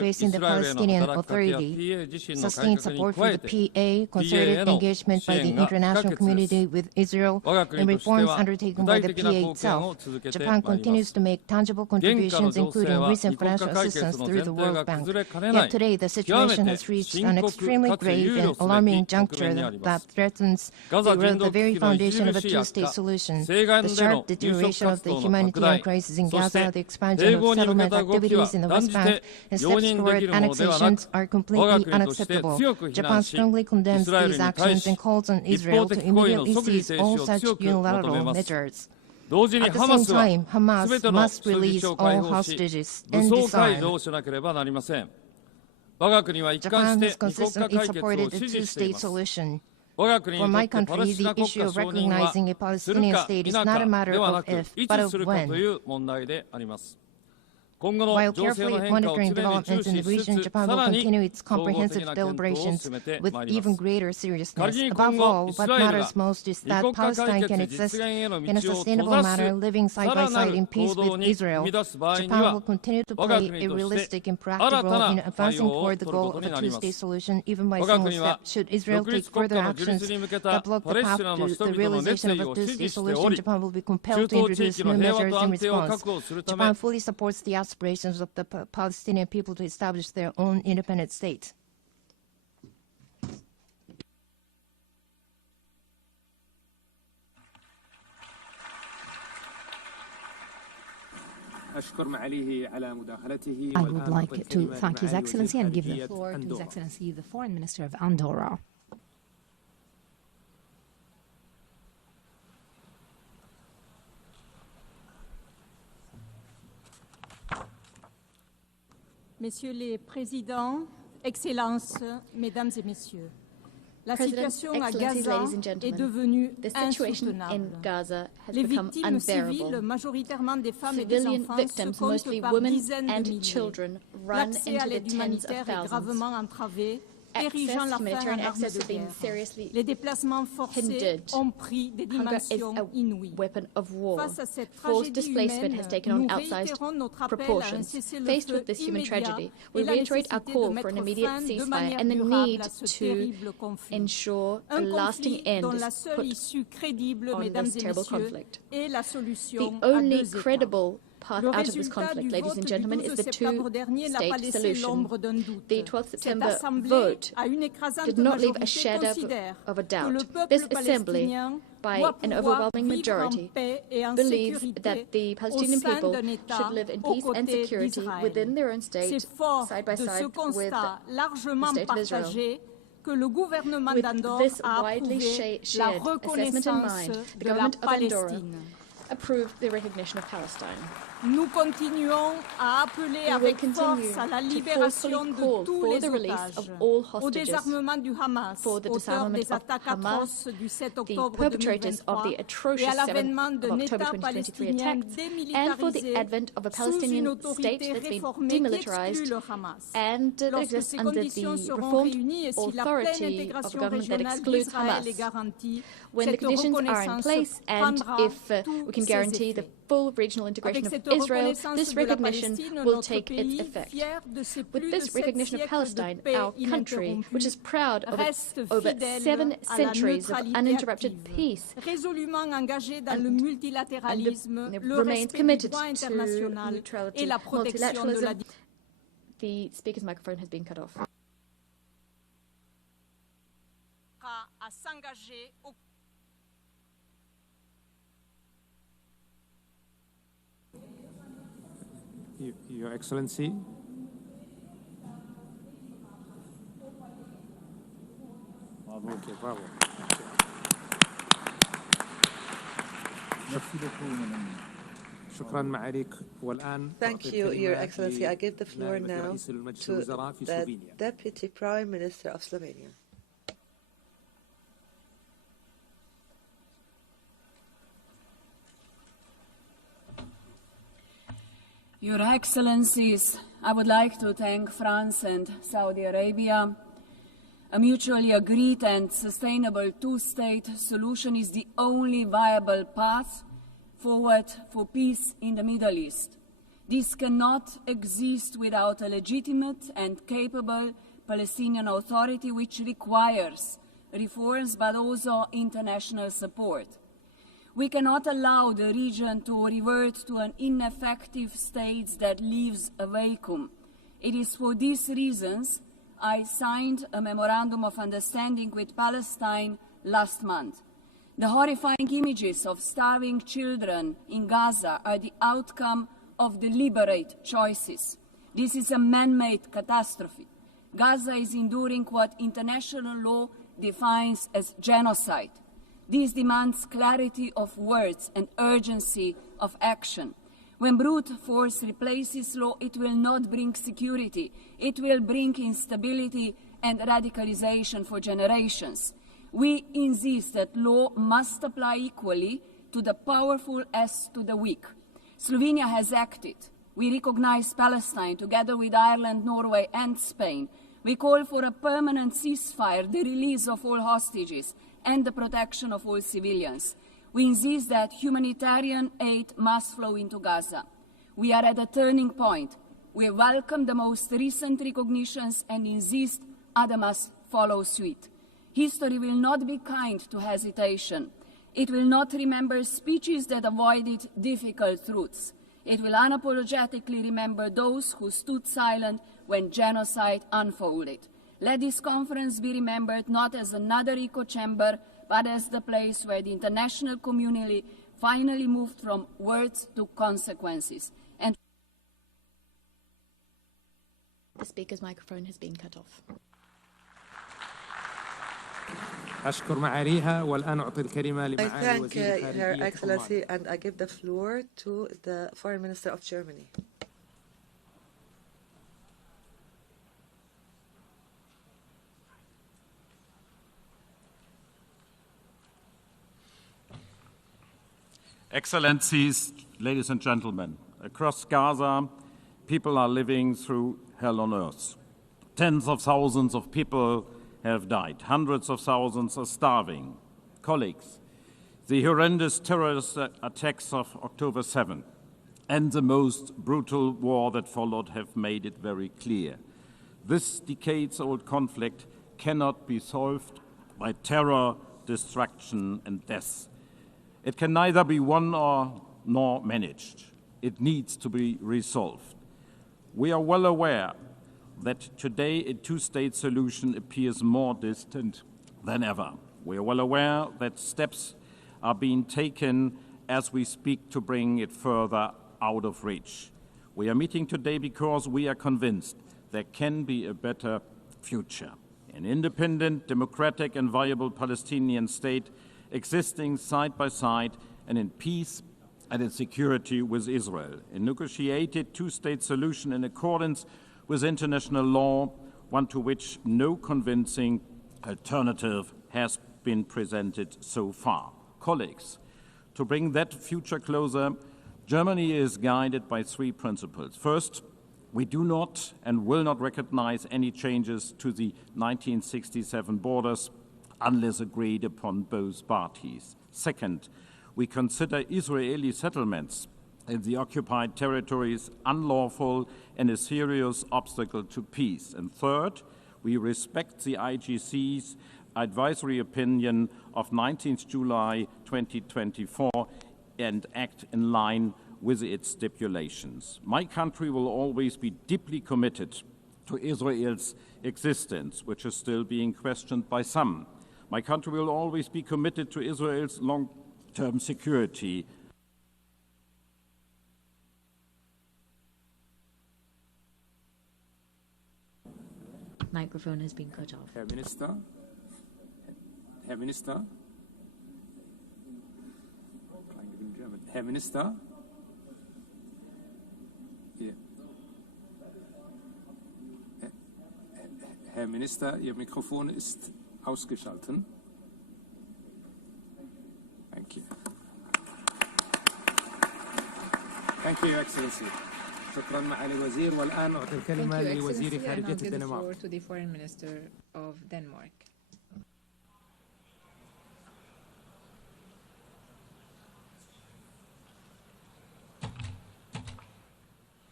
embracing the Palestinian Authority, sustained support for the PA, concerted engagement by the international community with Israel, and reforms undertaken by the PA itself, Japan continues to make tangible contributions, including recent financial assistance through the World Bank. Yet today, the situation has reached an extremely grave and alarming juncture that threatens to erode the very foundation of a two-state solution. The sharp deterioration of the humanitarian crisis in Gaza, the expansion of settlement activities in the West Bank, and steps toward annexations are completely unacceptable. Japan strongly condemns these actions and calls on Israel to immediately cease all such unilateral measures. At the same time, Hamas must release all hostages and disarm. Japan has consistently supported the two-state solution. For my country, the issue of recognizing a Palestinian state is not a matter of if, but of when. While carefully monitoring developments in the region, Japan will continue its comprehensive deliberations with even greater seriousness. Above all, what matters most is that Palestine can exist in a sustainable manner, living side by side in peace with Israel. Japan will continue to play a realistic and proactive role in advancing toward the goal of a two-state solution, even by single step. Should Israel take further actions that block the path to the realization of a two-state solution, Japan will be compelled to introduce new measures in response. Japan fully supports the aspirations of the Palestinian people to establish their own independent state. I would like to thank His Excellency and give the floor to His Excellency, the Foreign Minister of Andorra. Messieurs les Présidents, Excellences, Mesdames et Messieurs, la situation à Gaza est devenue insoutenable. Les victimes civiles, majoritairement des femmes et des enfants, se comptent par dizaines de milliers. L'accès à l'aide humanitaire est gravement entravé, érigeant la faim en arme de guerre. Les déplacements forcés ont pris des dimensions inouïes. Face à cette tragédie humaine, nous réitérons notre appel à un cessez-le-feu immédiat et la nécessité de mettre fin de manière durable à ce terrible conflit. Un conflit dont la seule issue crédible, Mesdames et Messieurs, est la solution à deux États. Path out of this conflict, ladies and gentlemen, is the two-state solution. The 12th September vote did not leave a shadow of a doubt. This assembly, by an overwhelming majority, believes that the Palestinian people should live in peace and security within their own state, side by side with the state of Israel. With this widely shared assessment in mind, the government of Andorra approved the recognition of Palestine. Nous continuons à appeler avec force à la libération de tous les otages, au désarmement du Hamas, auteur des attaques atroces du 7 octobre 2023 et à l'avènement d'un État palestinien démilitarisé sous une autorité réformée qui exclut le Hamas. Lorsque ces conditions seront réunies et si la pleine intégration régionale d'Israël est garantie, cette reconnaissance prendra tous ses effets. Full regional integration of Israel, this recognition will take its effect. With this recognition of Palestine, our country, which is proud of its over 7 centuries of uninterrupted peace, remains committed to neutrality, multilateralism. The speaker's microphone has been cut off. Your Excellency. Okay, bravo. Thank you, Your Excellency. I give the floor now to the Deputy Prime Minister of Slovenia. Your Excellencies, I would like to thank France and Saudi Arabia. A mutually agreed and sustainable two-state solution is the only viable path forward for peace in the Middle East. This cannot exist without a legitimate and capable Palestinian Authority, which requires reforms but also international support. We cannot allow the region to revert to an ineffective state that leaves a vacuum. It is for these reasons I signed a memorandum of understanding with Palestine last month. The horrifying images of starving children in Gaza are the outcome of deliberate choices. This is a man-made catastrophe. Gaza is enduring what international law defines as genocide. This demands clarity of words and urgency of action. When brute force replaces law, it will not bring security. It will bring instability and radicalization for generations. We insist that law must apply equally to the powerful as to the weak. Slovenia has acted. We recognize Palestine together with Ireland, Norway and Spain. We call for a permanent ceasefire, the release of all hostages and the protection of all civilians. We insist that humanitarian aid must flow into Gaza. We are at a turning point. We welcome the most recent recognitions and insist others must follow suit. History will not be kind to hesitation. It will not remember speeches that avoided difficult truths. It will unapologetically remember those who stood silent when genocide unfolded. Let this conference be remembered not as another echo chamber, but as the place where the international community finally moved from words to consequences. And the speaker's microphone has been cut off. I thank Her Excellency and I give the floor to the Foreign Minister of Germany. Excellencies, ladies and gentlemen, across Gaza, people are living through hell on earth. Tens of thousands of people have died. Hundreds of thousands are starving. Colleagues, the horrendous terrorist attacks of October 7 and the most brutal war that followed have made it very clear. This decades-old conflict cannot be solved by terror, destruction, and death. It can neither be won nor managed. It needs to be resolved. We are well aware that today a two-state solution appears more distant than ever. We are well aware that steps are being taken as we speak to bring it further out of reach. We are meeting today because we are convinced there can be a better future. An independent, democratic and viable Palestinian state existing side by side and in peace and in security with Israel. A negotiated two-state solution in accordance with international law, one to which no convincing alternative has been presented so far. Colleagues, to bring that future closer, Germany is guided by three principles. First, we do not and will not recognize any changes to the 1967 borders unless agreed upon both parties. Second, we consider Israeli settlements in the occupied territories unlawful and a serious obstacle to peace. And third, we respect the IGC's advisory opinion of 19th July 2024 and act in line with its stipulations. My country will always be deeply committed to Israel's existence, which is still being questioned by some. My country will always be committed to Israel's long-term security. Microphone has been cut off. Herr Minister. Herr Minister. Herr Minister. Hier. Herr Minister, Ihr Mikrofon ist ausgeschaltet. Thank you. Thank you, Your Excellency. شكرا معالي الوزير والآن أعطي الكلمة لوزير خارجية الدنمارك. To the Foreign Minister of Denmark.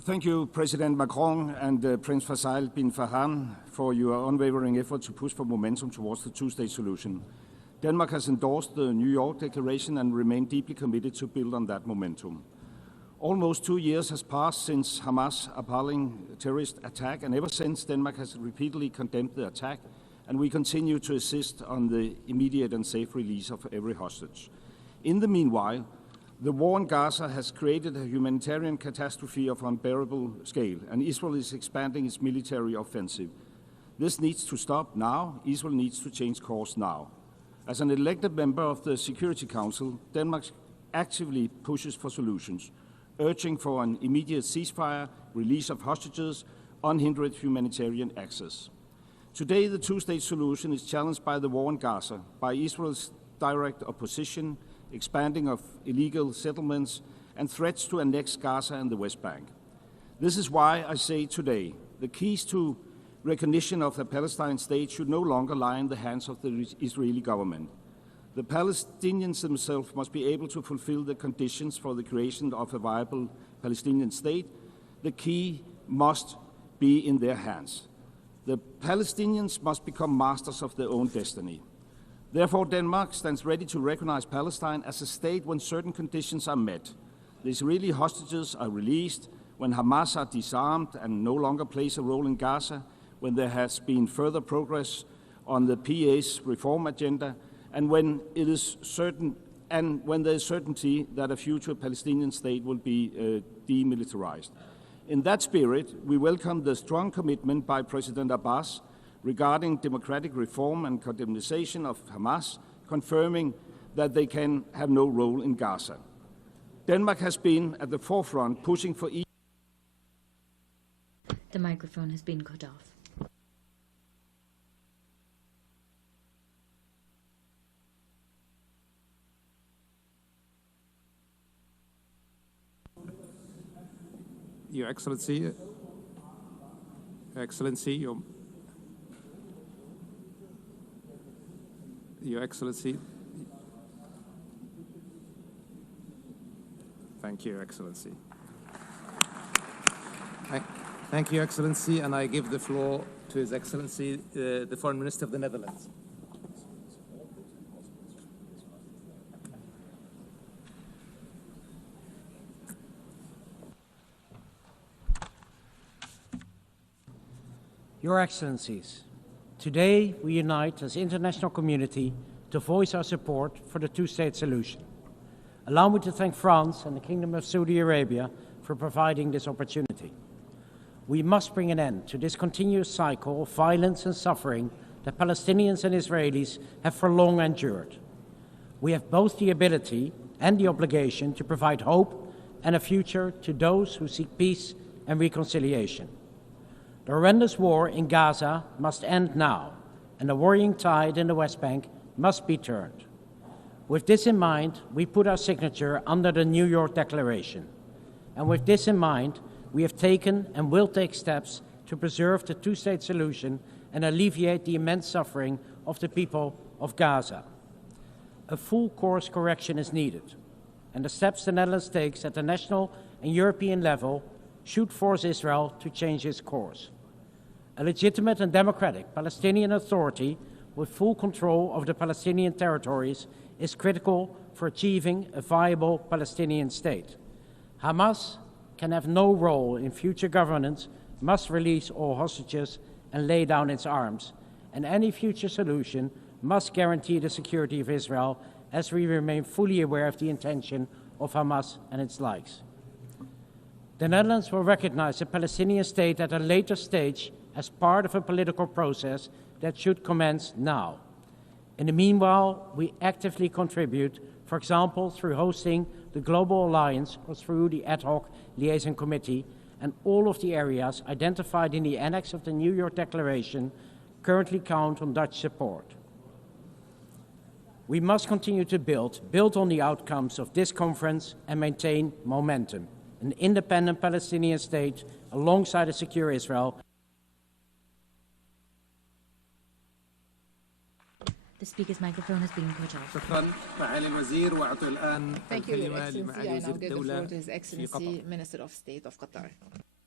Thank you, President Macron and Prince Faisal bin Farhan, for your unwavering effort to push for momentum towards the two-state solution. Denmark has endorsed the New York Declaration and remained deeply committed to build on that momentum. Almost 2 years has passed since Hamas' appalling terrorist attack, and ever since, Denmark has repeatedly condemned the attack, and we continue to insist on the immediate and safe release of every hostage. In the meanwhile, the war in Gaza has created a humanitarian catastrophe of unbearable scale, and Israel is expanding its military offensive. This needs to stop now. Israel needs to change course now. As an elected member of the Security Council, Denmark actively pushes for solutions, urging for an immediate ceasefire, release of hostages, unhindered humanitarian access. Today, the two-state solution is challenged by the war in Gaza, by Israel's direct opposition, expanding of illegal settlements, and threats to annex Gaza and the West Bank. This is why I say today, the keys to recognition of a Palestinian state should no longer lie in the hands of the Israeli government. The Palestinians themselves must be able to fulfill the conditions for the creation of a viable Palestinian state. The key must be in their hands. The Palestinians must become masters of their own destiny. Therefore, Denmark stands ready to recognize Palestine as a state when certain conditions are met. The Israeli hostages are released, when Hamas are disarmed and no longer plays a role in Gaza, when there has been further progress on the PA's reform agenda, and when it is certain, and when there is certainty that a future Palestinian state will be demilitarized. In that spirit, we welcome the strong commitment by President Abbas regarding democratic reform and condemnation of Hamas, confirming that they can have no role in Gaza. Denmark has been at the forefront pushing for The microphone has been cut off. Your Excellency, Your Excellency. Thank you, Your Excellency. Thank you, Your Excellency, and I give the floor to His Excellency, the Foreign Minister of the Netherlands. Your Excellencies, today we unite as international community to voice our support for the two-state solution. Allow me to thank France and the Kingdom of Saudi Arabia for providing this opportunity. We must bring an end to this continuous cycle of violence and suffering that Palestinians and Israelis have for long endured. We have both the ability and the obligation to provide hope and a future to those who seek peace and reconciliation. The horrendous war in Gaza must end now, and the worrying tide in the West Bank must be turned. With this in mind, we put our signature under the New York Declaration. And with this in mind, we have taken and will take steps to preserve the two-state solution and alleviate the immense suffering of the people of Gaza. A full course correction is needed, and the steps the Netherlands takes at the national and European level should force Israel to change its course. A legitimate and democratic Palestinian Authority with full control of the Palestinian territories is critical for achieving a viable Palestinian state. Hamas can have no role in future governance, must release all hostages and lay down its arms, and any future solution must guarantee the security of Israel, as we remain fully aware of the intention of Hamas and its likes. The Netherlands will recognize a Palestinian state at a later stage as part of a political process that should commence now. In the meanwhile, we actively contribute, for example, through hosting the Global Alliance or through the Ad Hoc Liaison Committee, and all of the areas identified in the annex of the New York Declaration currently count on Dutch support. We must continue to build on the outcomes of this conference and maintain momentum. An independent Palestinian state alongside a secure Israel. The speaker's microphone has been cut off. Thank you, Your Excellency. I now give the floor to His Excellency, Minister of State of Qatar.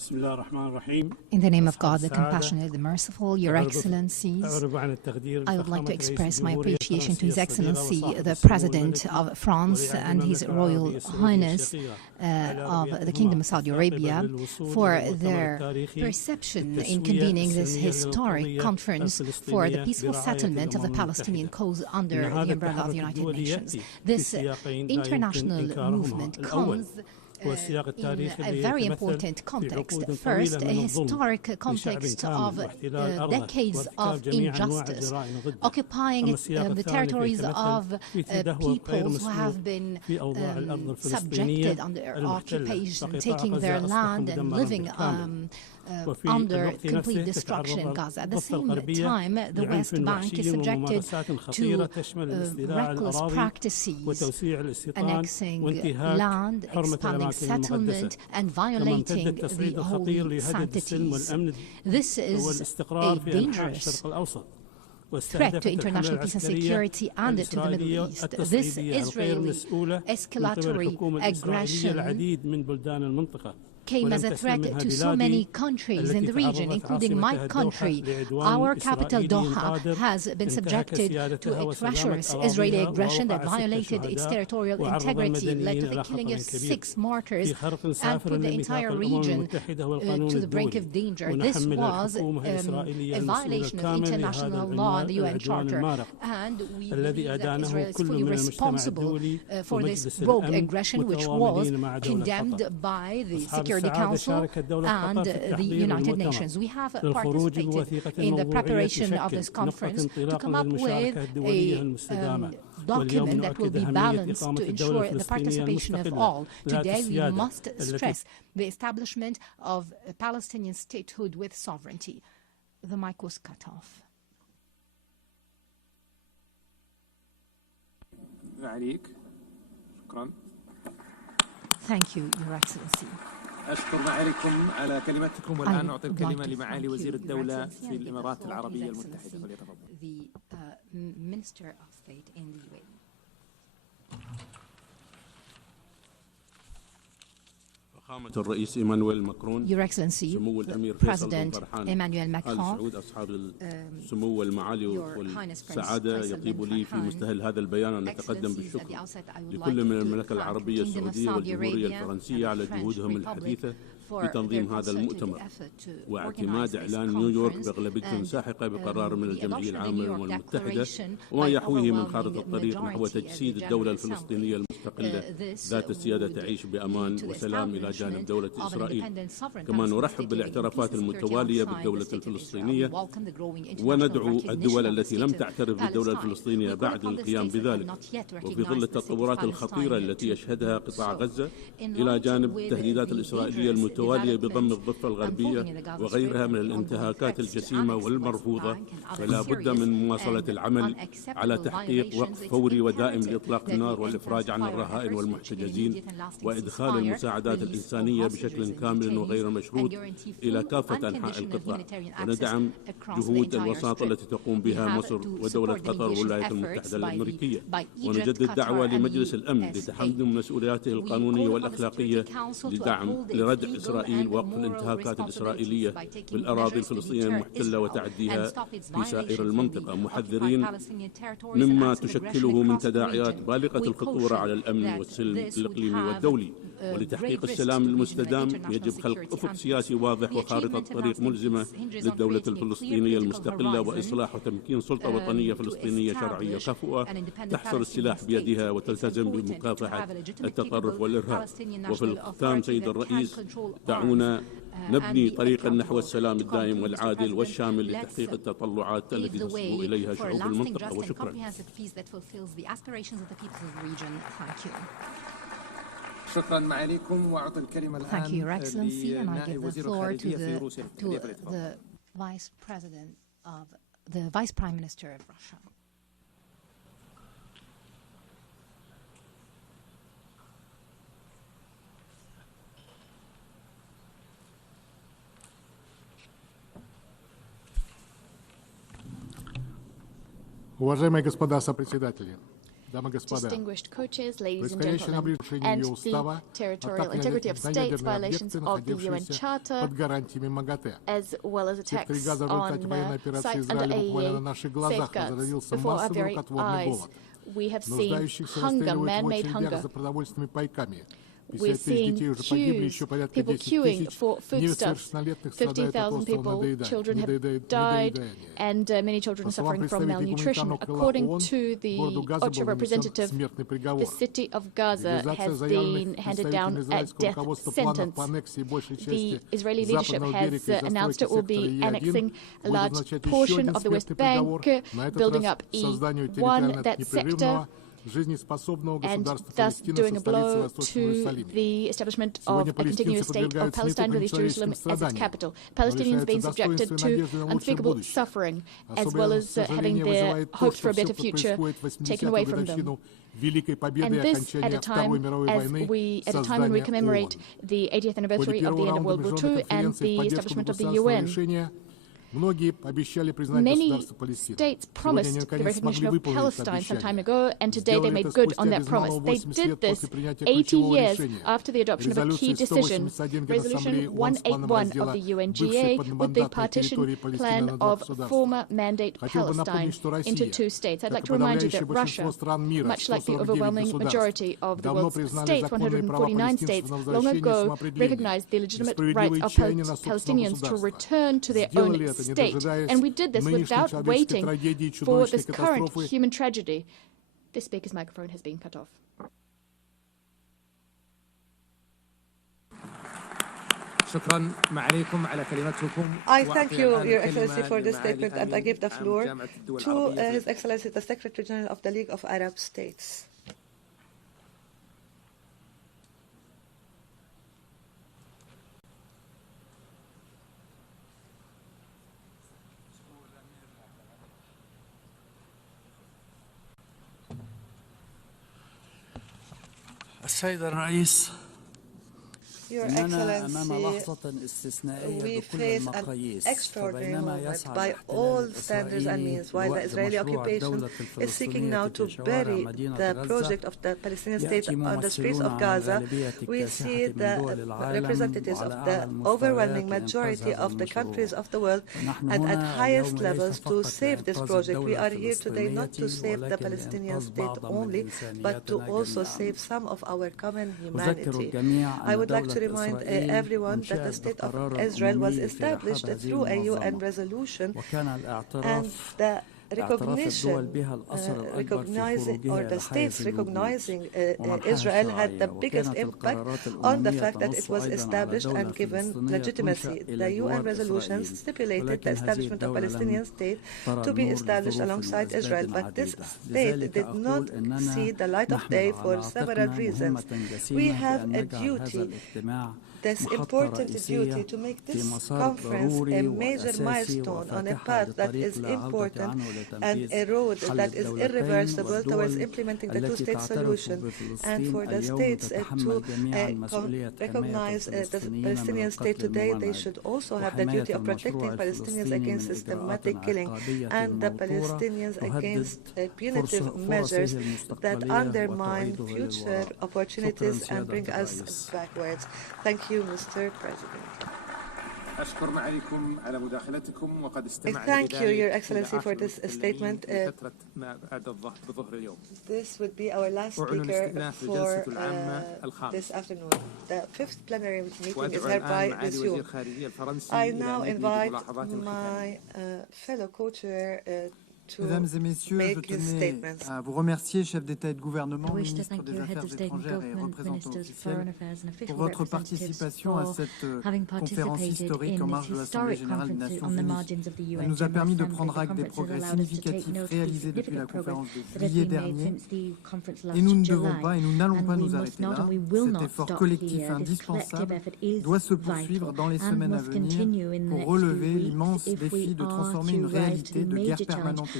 In the name of God, the compassionate, the merciful, Your Excellencies, I would like to express my appreciation to His Excellency, the President of France and His Royal Highness of the Kingdom of Saudi Arabia for their perception in convening this historic conference for the peaceful settlement of the Palestinian cause under the umbrella of the United Nations. This international movement comes in a very important context. First, a historic context of decades of injustice, occupying the territories of peoples who have been subjected under occupation, taking their land and living under complete destruction in Gaza. At the same time, the West Bank is subjected to reckless practices, annexing land, expanding settlement, and violating the holy sanctities. This is a dangerous threat to international peace and security and to the Middle East. This Israeli escalatory aggression came as a threat to so many countries in the region, including my country. Our capital, Doha, has been subjected to a treacherous Israeli aggression that violated its territorial integrity, led to the killing of 6 martyrs, and put the entire region to the brink of danger. This was a violation of international law and the UN Charter, and we believe that Israel is fully responsible for this rogue aggression, which was condemned by the Security Council and the United Nations. We have participated in the preparation of this conference to come up with a document that will be balanced to ensure the participation of all. Today, we must stress the establishment of a Palestinian statehood with sovereignty. The mic was cut off. Thank you, Your Excellency. أشكر معاليكم على كلمتكم والآن أعطي الكلمة لمعالي وزير الدولة في الإمارات العربية المتحدة فليتفضل. The Minister of State in the UAE. الرئيس إيمانويل ماكرون Your Excellency, President Emmanuel Macron, السمو والمعالي والسعادة يطيب لي في مستهل هذا البيان أن أتقدم بالشكر لكل من المملكة العربية السعودية والجمهورية الفرنسية على جهودهم الحثيثة في تنظيم هذا المؤتمر واعتماد إعلان نيويورك بأغلبية ساحقة بقرار من الجمعية العامة للأمم المتحدة وما يحويه من خارطة الطريق نحو تجسيد الدولة الفلسطينية المستقلة ذات السيادة تعيش بأمان وسلام إلى جانب دولة إسرائيل. كما نرحب بالاعترافات المتوالية بالدولة الفلسطينية وندعو الدول التي لم تعترف بالدولة الفلسطينية بعد للقيام بذلك وفي ظل التطورات الخطيرة التي يشهدها قطاع غزة إلى جانب التهديدات الإسرائيلية المتوالية بضم الضفة الغربية وغيرها من الانتهاكات الجسيمة والمرفوضة فلا بد من مواصلة العمل على تحقيق وقف فوري ودائم لإطلاق النار والإفراج عن الرهائن والمحتجزين وإدخال المساعدات الإنسانية بشكل كامل وغير مشروط إلى كافة أنحاء القطاع وندعم جهود الوساطة التي تقوم بها مصر ودولة قطر والولايات المتحدة الأمريكية ونجدد دعوة لمجلس الأمن لتحمل مسؤولياته القانونية والأخلاقية لردع إسرائيل ووقف الانتهاكات الإسرائيلية بالأراضي الفلسطينية المحتلة وتعديها في سائر المنطقة محذرين مما تشكله من تداعيات بالغة الخطورة على الأمن والسلم الإقليمي والدولي ولتحقيق السلام المستدام يجب خلق أفق سياسي واضح وخارطة طريق ملزمة للدولة الفلسطينية المستقلة وإصلاح وتمكين سلطة وطنية فلسطينية شرعية كفؤة تحصر السلاح بيدها وتلتزم بمكافحة التطرف والإرهاب. وفي الختام سيد الرئيس دعونا نبني طريقا نحو السلام الدائم والعادل والشامل لتحقيق التطلعات التي تصبو إليها شعوب المنطقة وشكرا. شكرا معاليكم وأعطي الكلمة الآن لنائب وزير الخارجية في روسيا the Vice President of the Vice Prime Minister of Russia. Уважаемые господа сопредседатели, distinguished co-chairs, ladies and gentlemen, and the territorial integrity of states, violations of the UN Charter, as well as attacks on sites under AEA safeguards before our very eyes. We have seen hunger, man-made hunger. We're seeing people queuing for foodstuffs. 50,000 people, children have died, and many children are suffering from malnutrition. According to the OCHA representative, the city of Gaza has been handed down a death sentence. The Israeli leadership has announced it will be annexing a large portion of the West Bank, building up E1, that sector, and thus doing a blow to the establishment of a continuous state of Palestine with East Jerusalem as its capital. Palestinians being subjected to unspeakable suffering, as well as having their hopes for a better future taken away from them. And this at a time when we commemorate the 80th anniversary of the end of World War II and the establishment of the UN. Many states promised the recognition of Palestine some time ago, and today they made good on that promise. They did this 80 years after the adoption of a key decision, Resolution 181 of the UNGA, with the partition plan of former Mandate Palestine into two states. I'd like to remind you that Russia, much like the overwhelming majority of the world's states, 149 states, long ago recognized the legitimate rights of Palestinians to return to their own state. And we did this without waiting for this current human tragedy. The speaker's microphone has been cut off. I thank you, Your Excellency, for this statement, and I give the floor to His Excellency, the Secretary General of the League of Arab States. السيد الرئيس Your Excellency, we face an extraordinary moment by all standards and means, while the Israeli occupation is seeking now to bury the project of the Palestinian state on the streets of Gaza. We see the representatives of the overwhelming majority of the countries of the world and at highest levels to save this project. We are here today not to save the Palestinian state only, but to also save some of our common humanity. I would like to remind everyone that the State of Israel was established through a UN resolution, and the the states recognizing Israel had the biggest impact on the fact that it was established and given legitimacy. The UN resolutions stipulated the establishment of a Palestinian state to be established alongside Israel, but this state did not see the light of day for several reasons. We have a duty, this important duty, to make this conference a major milestone on a path that is important and a road that is irreversible towards implementing the two-state solution, and for the states to recognize the Palestinian state today. They should also have the duty of protecting Palestinians against systematic killing and the Palestinians against punitive measures that undermine future opportunities and bring us backwards. Thank you, Mr. President. Thank you, Your Excellency, for this statement. This would be our last speaker for this afternoon. The fifth plenary meeting is hereby resumed. I now invite my fellow co-chair Mesdames et Messieurs, je tenais à vous remercier, chefs d'État et de gouvernement, ministres des Affaires étrangères et représentants officiels, pour votre participation à cette conférence historique en marge de l'Assemblée générale des Nations Unies. Elle nous a permis de prendre acte des progrès significatifs réalisés depuis la conférence de juillet dernier. Et nous ne devons pas et nous n'allons pas nous arrêter là. Cet effort collectif indispensable doit se poursuivre dans les semaines à venir pour relever l'immense défi de transformer une réalité de guerre permanente et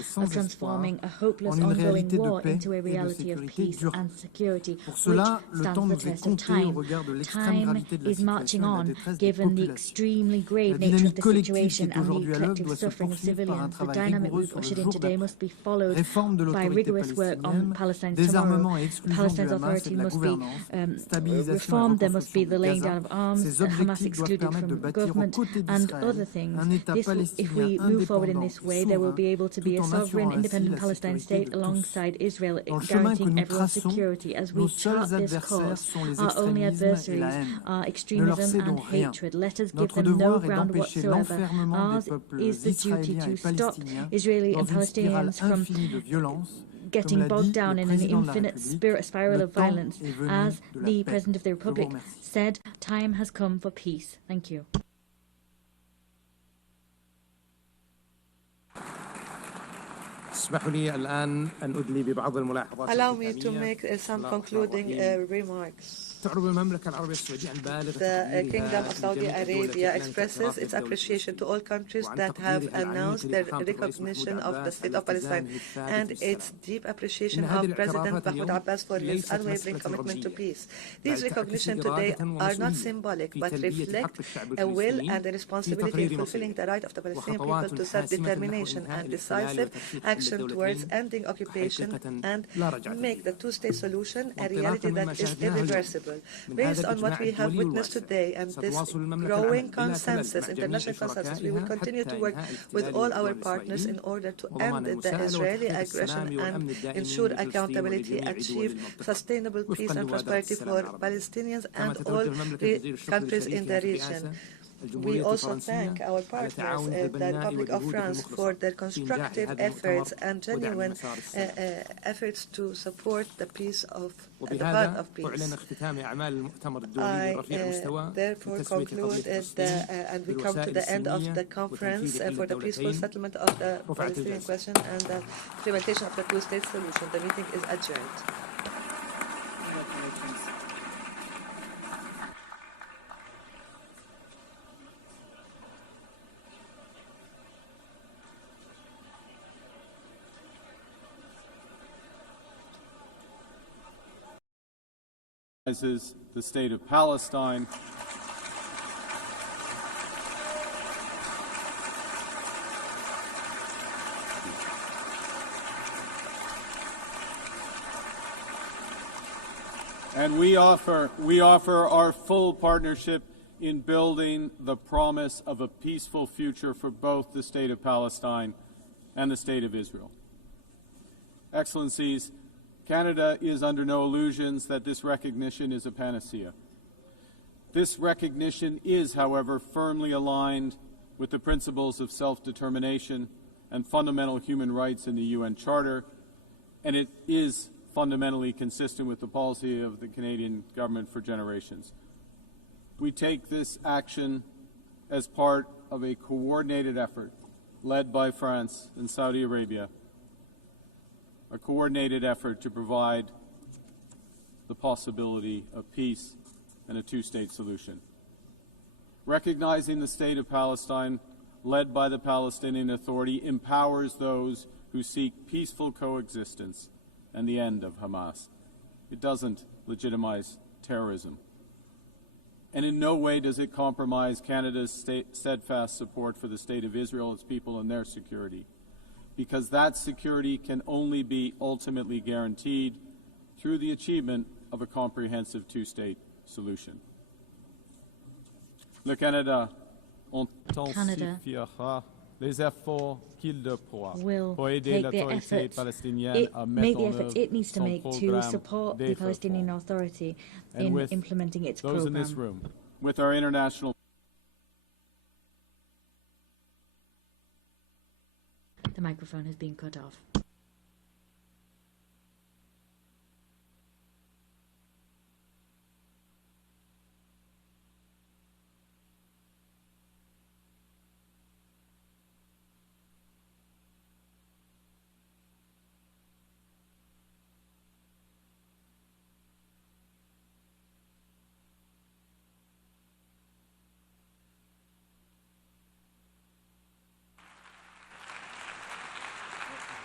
sans espoir transforming a hopeless en une ongoing réalité de war paix into a et de reality of sécurité peace durable. and security, Pour which cela, le stands temps the nous est test of compté au time. regard de l'extrême Time gravité de la is marching situation et de la on, détresse des given the populations. extremely La grave nature of dynamique the collective qui situation est and the aujourd'hui à l'œuvre collective doit se suffering of poursuivre par un civilians. The travail dynamic rigoureux we've sur le ushered in jour today d'après. must be followed Réforme de by l'autorité rigorous work on palestinienne, Palestine's tomorrow. désarmement et exclusion du Palestine's Hamas et authority de la must be gouvernance, stabilisation et reformed. There must be reconstruction the de laying Gaza. down of arms, Ces Hamas objectifs doivent excluded permettre de from bâtir aux government, côtés and d'Israël other things. un État If palestinien we move forward in indépendant this et way, there will souverain, be able to be tout a en sovereign, assurant ainsi independent la Palestine sécurité state de tous. alongside Israel, Dans le chemin que guaranteeing nous everyone's traçons, security. As nos we seuls chart this adversaires course, sont les our only extrémismes et la adversaries haine. are Ne leur extremism and cédons rien. hatred. Let us give Notre them no devoir est ground d'empêcher whatsoever. l'enfermement des Ours peuples is the duty israéliens to et stop palestiniens Israeli dans and une spirale Palestinians from infinie de violence, comme getting l'a bogged dit down le in an président de la infinite République. spiral Le of temps violence. est venu As de la the paix. President of the Je vous Republic remercie. said, time has come for peace. Thank you. Allow me to make some concluding remarks. The Kingdom of Saudi Arabia expresses its appreciation to all countries that have announced their recognition of the State of Palestine and its deep appreciation of President Mahmoud Abbas for his unwavering commitment to peace. These recognitions today are not symbolic, but reflect a will and a responsibility in fulfilling the right of the Palestinian people to self-determination and decisive action towards ending occupation and make the two-state solution a reality that is irreversible. Based on what we have witnessed today and this growing consensus, international consensus, we will continue to work with all our partners in order to end the Israeli aggression and ensure accountability, achieve sustainable peace and prosperity for Palestinians and all countries in the region. We also thank our partners, the Republic of France, for their constructive efforts and genuine efforts to support the peace of the path of peace. I therefore conclude and we come to the end of the conference for the peaceful settlement of the Palestinian question and the implementation of the two-state solution. The meeting is adjourned. The State of Palestine. And we offer our full partnership in building the promise of a peaceful future for both the State of Palestine and the State of Israel. Excellencies, Canada is under no illusions that this recognition is a panacea. This recognition is, however, firmly aligned with the principles of self-determination and fundamental human rights in the UN Charter, and it is fundamentally consistent with the policy of the Canadian government for generations. We take this action as part of a coordinated effort led by France and Saudi Arabia, a coordinated effort to provide the possibility of peace and a two-state solution. Recognizing the State of Palestine, led by the Palestinian Authority, empowers those who seek peaceful coexistence and the end of Hamas. It doesn't legitimize terrorism. And in no way does it compromise Canada's steadfast support for the State of Israel, its people, and their security, because that security can only be ultimately guaranteed through the achievement of a comprehensive two-state solution. Le Canada intensifiera les efforts qu'il déploie pour aider l'autorité palestinienne à mettre en œuvre it needs to make to support the Palestinian Authority in implementing its program. Those in this room, with our international. The microphone has been cut off.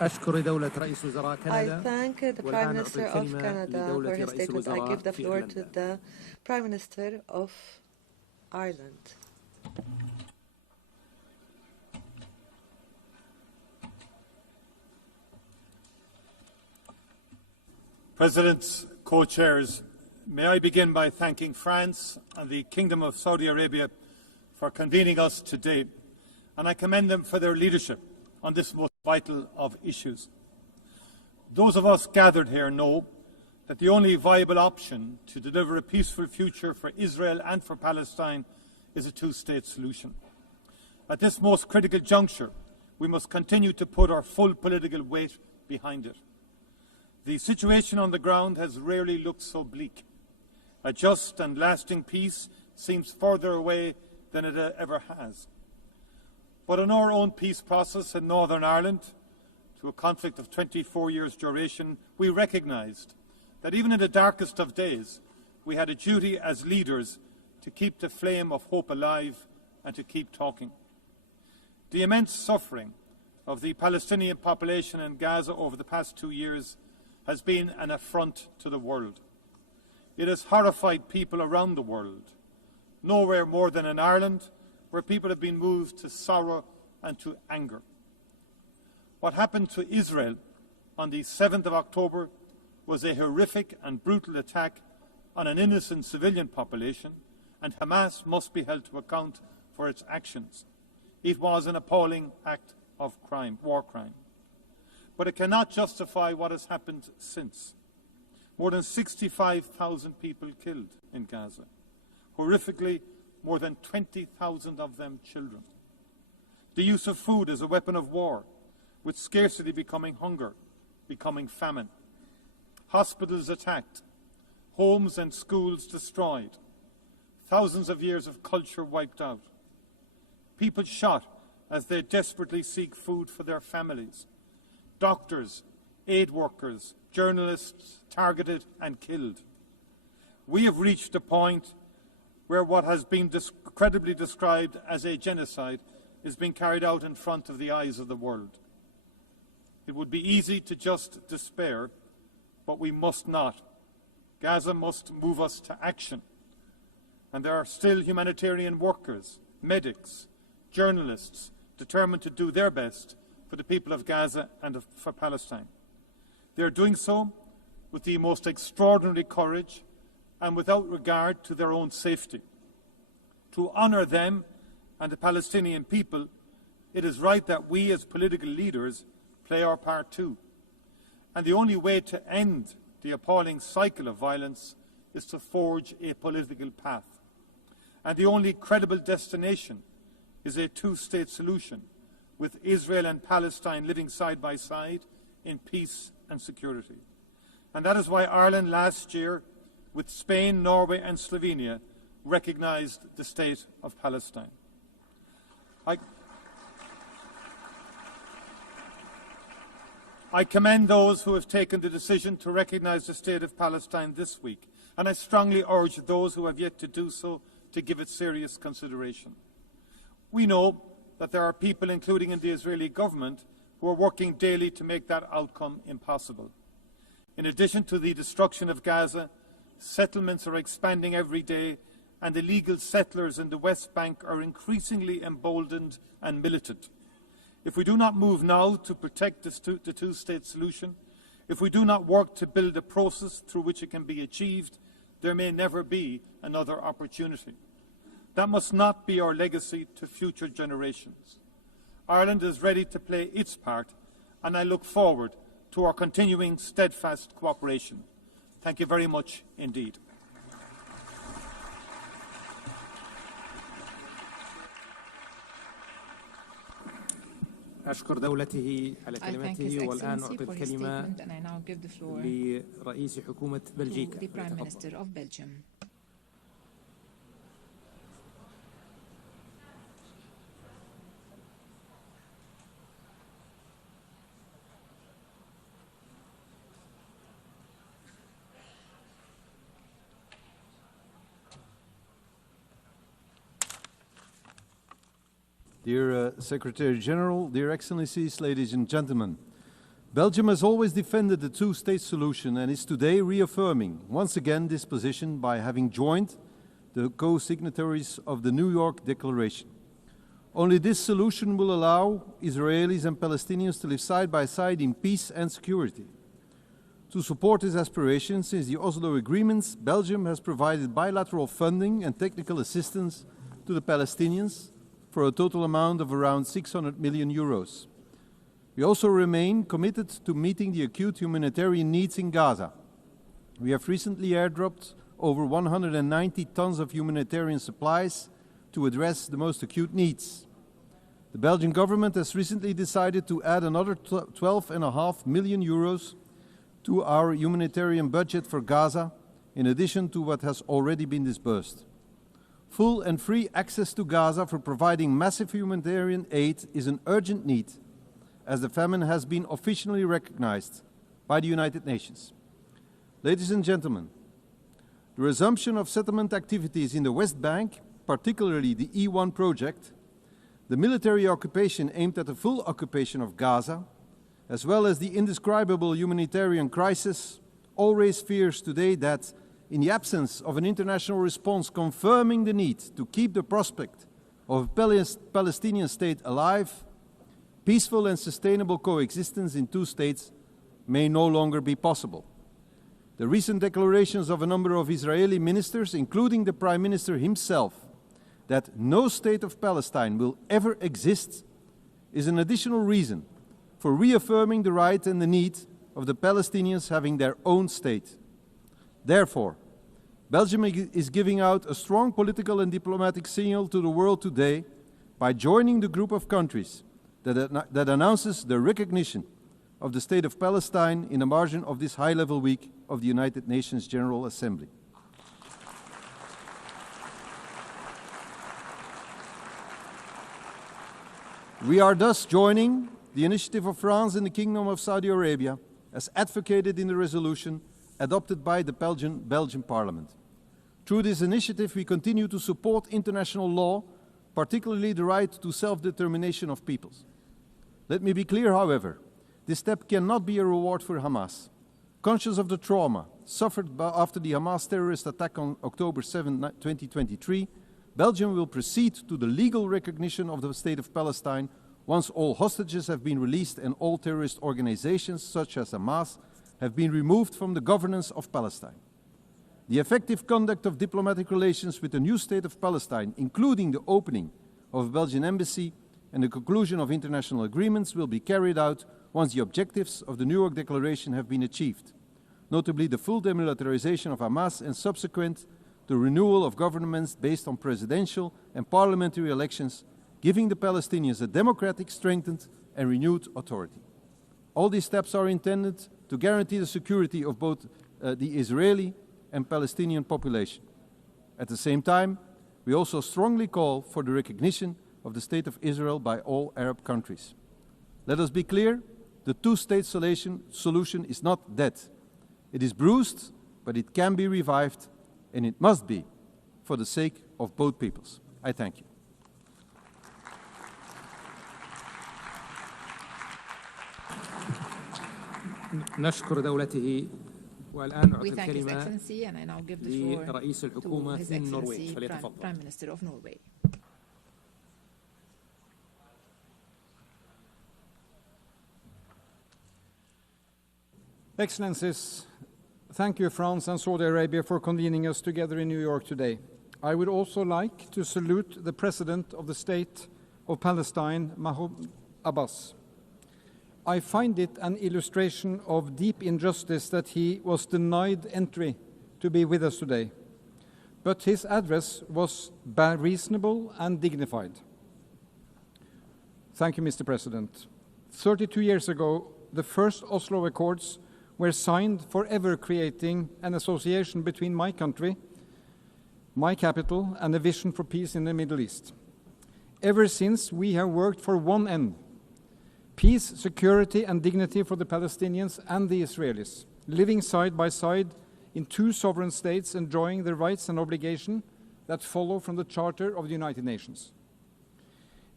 أشكر دولة رئيس وزراء كندا. I thank the Prime Minister of Canada for his statement. I give the floor to the Prime Minister of Ireland. Presidents, co-chairs, may I begin by thanking France and the Kingdom of Saudi Arabia for convening us today, and I commend them for their leadership on this most vital of issues. Those of us gathered here know that the only viable option to deliver a peaceful future for Israel and for Palestine is a two-state solution. At this most critical juncture, we must continue to put our full political weight behind it. The situation on the ground has rarely looked so bleak. A just and lasting peace seems further away than it ever has. But in our own peace process in Northern Ireland, to a conflict of 24 years' duration, we recognised that even in the darkest of days, we had a duty as leaders to keep the flame of hope alive and to keep talking. The immense suffering of the Palestinian population in Gaza over the past 2 years has been an affront to the world. It has horrified people around the world, nowhere more than in Ireland, where people have been moved to sorrow and to anger. What happened to Israel on the 7th of October was a horrific and brutal attack on an innocent civilian population, and Hamas must be held to account for its actions. It was an appalling act of crime, war crime. But it cannot justify what has happened since. More than 65,000 people killed in Gaza. Horrifically, more than 20,000 of them children. The use of food as a weapon of war, with scarcity becoming hunger, becoming famine. Hospitals attacked, homes and schools destroyed, thousands of years of culture wiped out. People shot as they desperately seek food for their families. Doctors, aid workers, journalists targeted and killed. We have reached a point where what has been credibly described as a genocide is being carried out in front of the eyes of the world. It would be easy to just despair, but we must not. Gaza must move us to action. And there are still humanitarian workers, medics, journalists determined to do their best for the people of Gaza and for Palestine. They are doing so with the most extraordinary courage and without regard to their own safety. To honour them and the Palestinian people, it is right that we as political leaders play our part too. And the only way to end the appalling cycle of violence is to forge a political path. And the only credible destination is a two-state solution, with Israel and Palestine living side by side in peace and security. And that is why Ireland last year, with Spain, Norway and Slovenia, recognised the state of Palestine. I commend those who have taken the decision to recognise the state of Palestine this week, and I strongly urge those who have yet to do so to give it serious consideration. We know that there are people, including in the Israeli government, who are working daily to make that outcome impossible. In addition to the destruction of Gaza, settlements are expanding every day, and illegal settlers in the West Bank are increasingly emboldened and militant. If we do not move now to protect the two-state solution, if we do not work to build a process through which it can be achieved, there may never be another opportunity. That must not be our legacy to future generations. Ireland is ready to play its part, and I look forward to our continuing steadfast cooperation. Thank you very much indeed. أشكر دولته على كلمته والآن أعطي الكلمة لرئيس حكومة بلجيكا. Dear Secretary General, dear Excellencies, ladies and gentlemen, Belgium has always defended the two-state solution and is today reaffirming once again this position by having joined the co-signatories of the New York Declaration. Only this solution will allow Israelis and Palestinians to live side by side in peace and security. To support this aspiration, since the Oslo agreements, Belgium has provided bilateral funding and technical assistance to the Palestinians for a total amount of around 600 million euros. We also remain committed to meeting the acute humanitarian needs in Gaza. We have recently airdropped over 190 tons of humanitarian supplies to address the most acute needs. The Belgian government has recently decided to add another 12.5 million euros to our humanitarian budget for Gaza, in addition to what has already been disbursed. Full and free access to Gaza for providing massive humanitarian aid is an urgent need, as the famine has been officially recognized by the United Nations. Ladies and gentlemen, the resumption of settlement activities in the West Bank, particularly the E1 project, the military occupation aimed at the full occupation of Gaza, as well as the indescribable humanitarian crisis, all raise fears today that, in the absence of an international response confirming the need to keep the prospect of a Palestinian state alive, peaceful and sustainable coexistence in two states may no longer be possible. The recent declarations of a number of Israeli ministers, including the Prime Minister himself, that no state of Palestine will ever exist, is an additional reason for reaffirming the right and the need of the Palestinians having their own state. Therefore, Belgium is giving out a strong political and diplomatic signal to the world today by joining the group of countries that announces the recognition of the State of Palestine in the margin of this high-level week of the United Nations General Assembly. We are thus joining the initiative of France and the Kingdom of Saudi Arabia, as advocated in the resolution adopted by the Belgian Parliament. Through this initiative, we continue to support international law, particularly the right to self-determination of peoples. Let me be clear, however, this step cannot be a reward for Hamas. Conscious of the trauma suffered after the Hamas terrorist attack on October 7, 2023, Belgium will proceed to the legal recognition of the State of Palestine once all hostages have been released and all terrorist organizations, such as Hamas, have been removed from the governance of Palestine. The effective conduct of diplomatic relations with the new State of Palestine, including the opening of a Belgian embassy and the conclusion of international agreements, will be carried out once the objectives of the New York Declaration have been achieved, notably the full demilitarization of Hamas and subsequent the renewal of governments based on presidential and parliamentary elections, giving the Palestinians a democratic, strengthened and renewed authority. All these steps are intended to guarantee the security of both the Israeli and Palestinian population. At the same time, we also strongly call for the recognition of the State of Israel by all Arab countries. Let us be clear, the two-state solution is not dead. It is bruised, but it can be revived, and it must be for the sake of both peoples. I thank you. نشكر دولته والآن أعطي We thank His الكلمة Excellency and I now give the floor لرئيس الحكومة to His من النرويج Excellency فليتفضل. Prime Minister of Norway. Excellencies, thank you, France and Saudi Arabia, for convening us together in New York today. I would also like to salute the President of the State of Palestine, Mahmoud Abbas. I find it an illustration of deep injustice that he was denied entry to be with us today. But his address was reasonable and dignified. Thank you, Mr. President. 32 years ago, the first Oslo Accords were signed, forever creating an association between my country, my capital, and a vision for peace in the Middle East. Ever since, we have worked for one end: peace, security, and dignity for the Palestinians and the Israelis, living side by side in two sovereign states, enjoying the rights and obligations that follow from the Charter of the United Nations.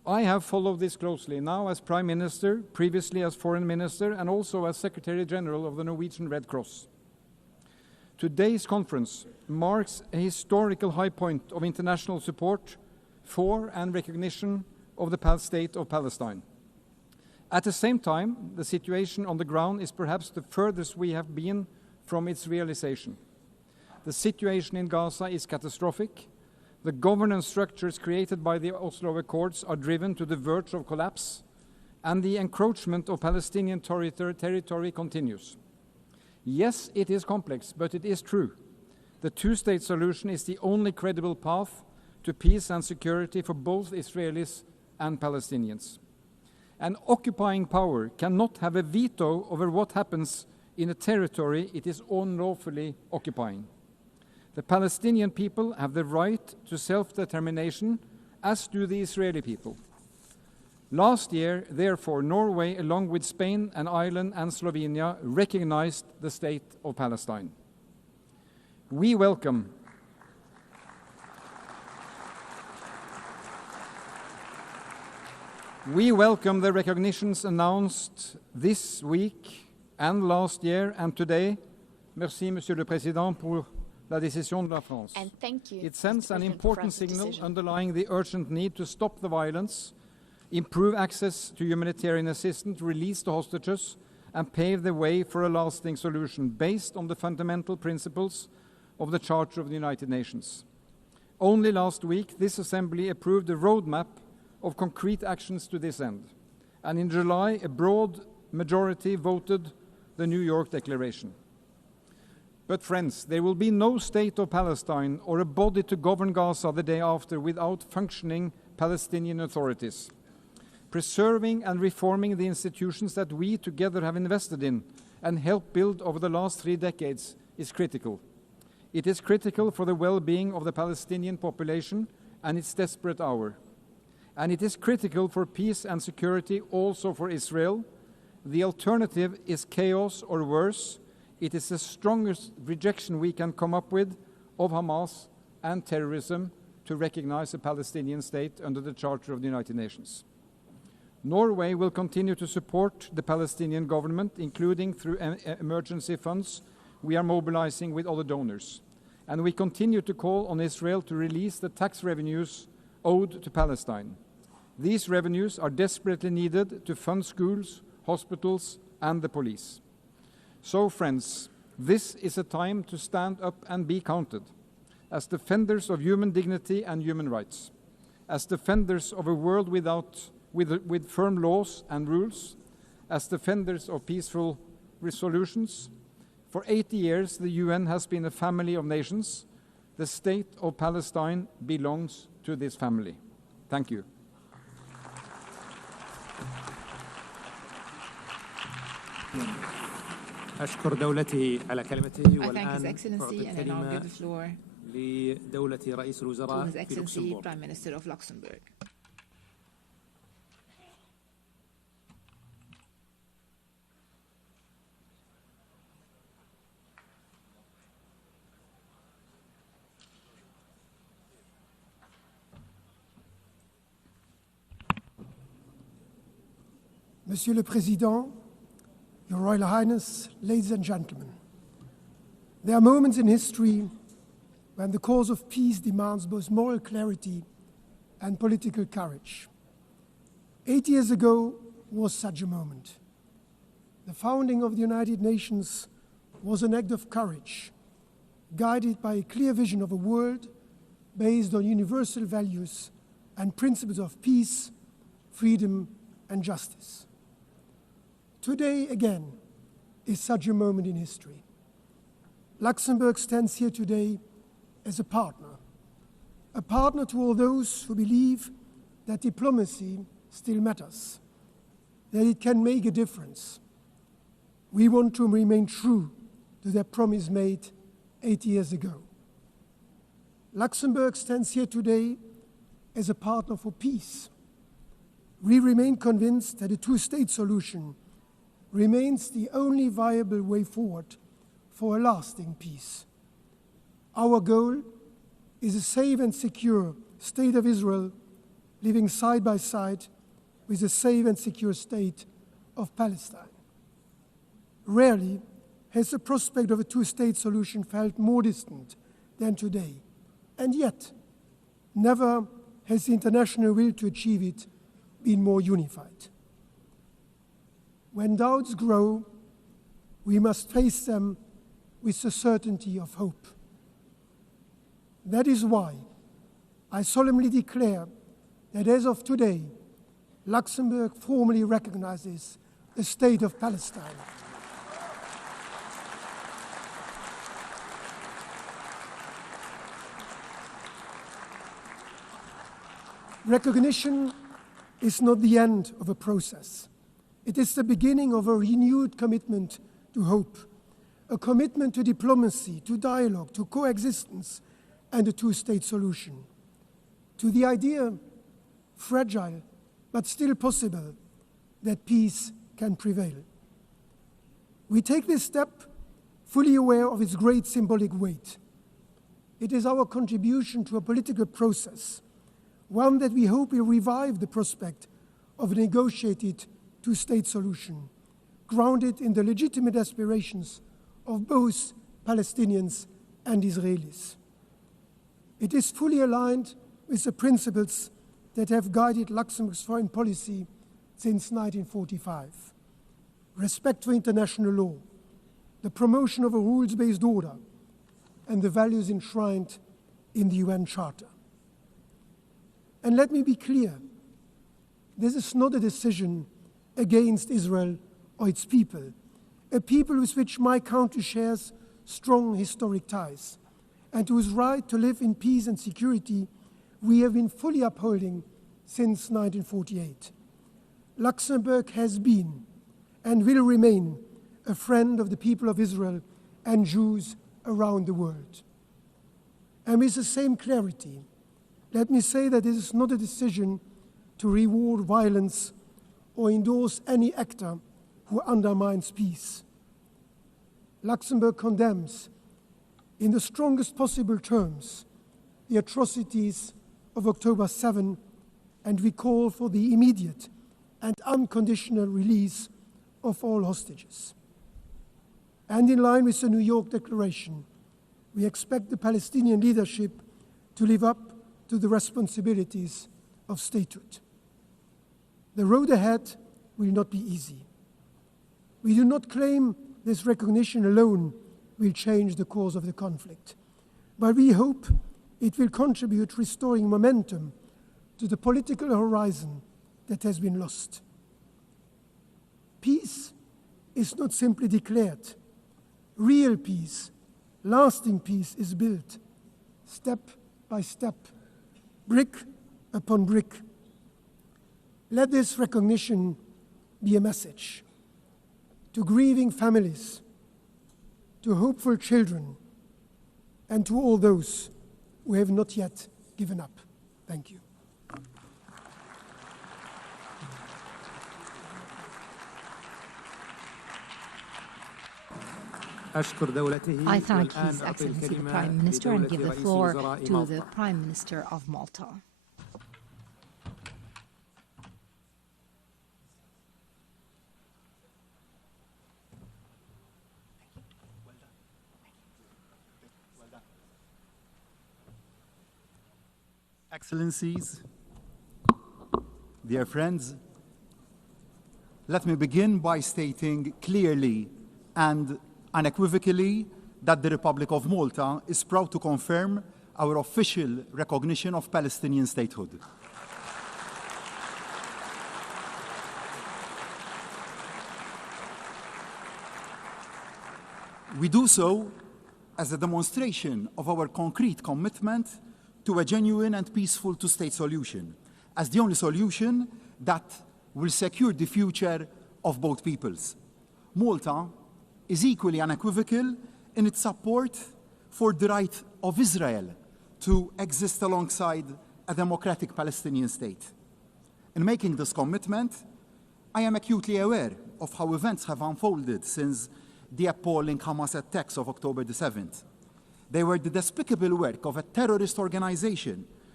I have followed this closely, now as Prime Minister, previously as Foreign Minister, and also as Secretary General of the Norwegian Red Cross. Today's conference marks a historical high point of international support for and recognition of the state of Palestine. At the same time, the situation on the ground is perhaps the furthest we have been from its realization. The situation in Gaza is catastrophic. The governance structures created by the Oslo Accords are driven to the verge of collapse, and the encroachment of Palestinian territory continues. Yes, it is complex, but it is true. The two-state solution is the only credible path to peace and security for both Israelis and Palestinians. An occupying power cannot have a veto over what happens in a territory it is unlawfully occupying. The Palestinian people have the right to self-determination, as do the Israeli people. Last year, therefore, Norway, along with Spain and Ireland and Slovenia, recognized the state of Palestine. We welcome the recognitions announced this week and last year and today. Merci, Monsieur le Président, pour la décision de la France. And thank you, it sends an important signal decision. Underlying the urgent need to stop the violence, improve access to humanitarian assistance, release the hostages, and pave the way for a lasting solution based on the fundamental principles of the Charter of the United Nations. Only last week, this Assembly approved a roadmap of concrete actions to this end. And in July, a broad majority voted the New York Declaration. But friends, there will be no state of Palestine or a body to govern Gaza the day after without functioning Palestinian authorities. Preserving and reforming the institutions that we together have invested in and helped build over the last 3 decades is critical. It is critical for the well-being of the Palestinian population and its desperate hour. And it is critical for peace and security also for Israel. The alternative is chaos or worse. It is the strongest rejection we can come up with of Hamas and terrorism to recognize a Palestinian state under the Charter of the United Nations. Norway will continue to support the Palestinian government, including through emergency funds we are mobilizing with other donors. And we continue to call on Israel to release the tax revenues owed to Palestine. These revenues are desperately needed to fund schools, hospitals, and the police. So, friends, this is a time to stand up and be counted. As defenders of human dignity and human rights, as defenders of a world with firm laws and rules, as defenders of peaceful resolutions. For 80 years, the UN has been a family of nations. The state of Palestine belongs to this family. Thank you. أشكر دولته على كلمته والآن أعطي الكلمة لدولة رئيس الوزراء في لوكسمبورغ. Prime Minister of Luxembourg. Monsieur le Président, Your Royal Highness, ladies and gentlemen, there are moments in history when the cause of peace demands both moral clarity and political courage. 8 years ago was such a moment. The founding of the United Nations was an act of courage, guided by a clear vision of a world based on universal values and principles of peace, freedom, and justice. Today, again, is such a moment in history. Luxembourg stands here today as a partner to all those who believe that diplomacy still matters, that it can make a difference. We want to remain true to their promise made 8 years ago. Luxembourg stands here today as a partner for peace. We remain convinced that a two-state solution remains the only viable way forward for a lasting peace. Our goal is a safe and secure state of Israel living side by side with a safe and secure state of Palestine. Rarely has the prospect of a two-state solution felt more distant than today, and yet never has the international will to achieve it been more unified. When doubts grow, we must face them with the certainty of hope. That is why I solemnly declare that as of today, Luxembourg formally recognizes the state of Palestine. Recognition is not the end of a process. It is the beginning of a renewed commitment to hope, a commitment to diplomacy, to dialogue, to coexistence, and a two-state solution, to the idea, fragile but still possible, that peace can prevail. We take this step fully aware of its great symbolic weight. It is our contribution to a political process, one that we hope will revive the prospect of a negotiated two-state solution, grounded in the legitimate aspirations of both Palestinians and Israelis. It is fully aligned with the principles that have guided Luxembourg's foreign policy since 1945. Respect for international law, the promotion of a rules-based order, and the values enshrined in the UN Charter. And let me be clear, this is not a decision against Israel or its people, a people with which my country shares strong historic ties, and whose right to live in peace and security we have been fully upholding since 1948. Luxembourg has been and will remain a friend of the people of Israel and Jews around the world. And with the same clarity, let me say that this is not a decision to reward violence or endorse any actor who undermines peace. Luxembourg condemns, in the strongest possible terms, the atrocities of October 7, and we call for the immediate and unconditional release of all hostages. And in line with the New York Declaration, we expect the Palestinian leadership to live up to the responsibilities of statehood. The road ahead will not be easy. We do not claim this recognition alone will change the course of the conflict, but we hope it will contribute to restoring momentum to the political horizon that has been lost. Peace is not simply declared. Real peace, lasting peace is built step by step, brick upon brick. Let this recognition be a message to grieving families, to hopeful children, and to all those who have not yet given up. Thank you. I thank His Excellency the Prime Minister and give the floor to the Prime Minister of Malta. Excellencies, dear friends, let me begin by stating clearly and unequivocally that the Republic of Malta is proud to confirm our official recognition of Palestinian statehood. We do so as a demonstration of our concrete commitment to a genuine and peaceful two-state solution, as the only solution that will secure the future of both peoples. Malta is equally unequivocal in its support for the right of Israel to exist alongside a democratic Palestinian state. In making this commitment, I am acutely aware of how events have unfolded since the appalling Hamas attacks of October the 7th. They were the despicable work of a terrorist organization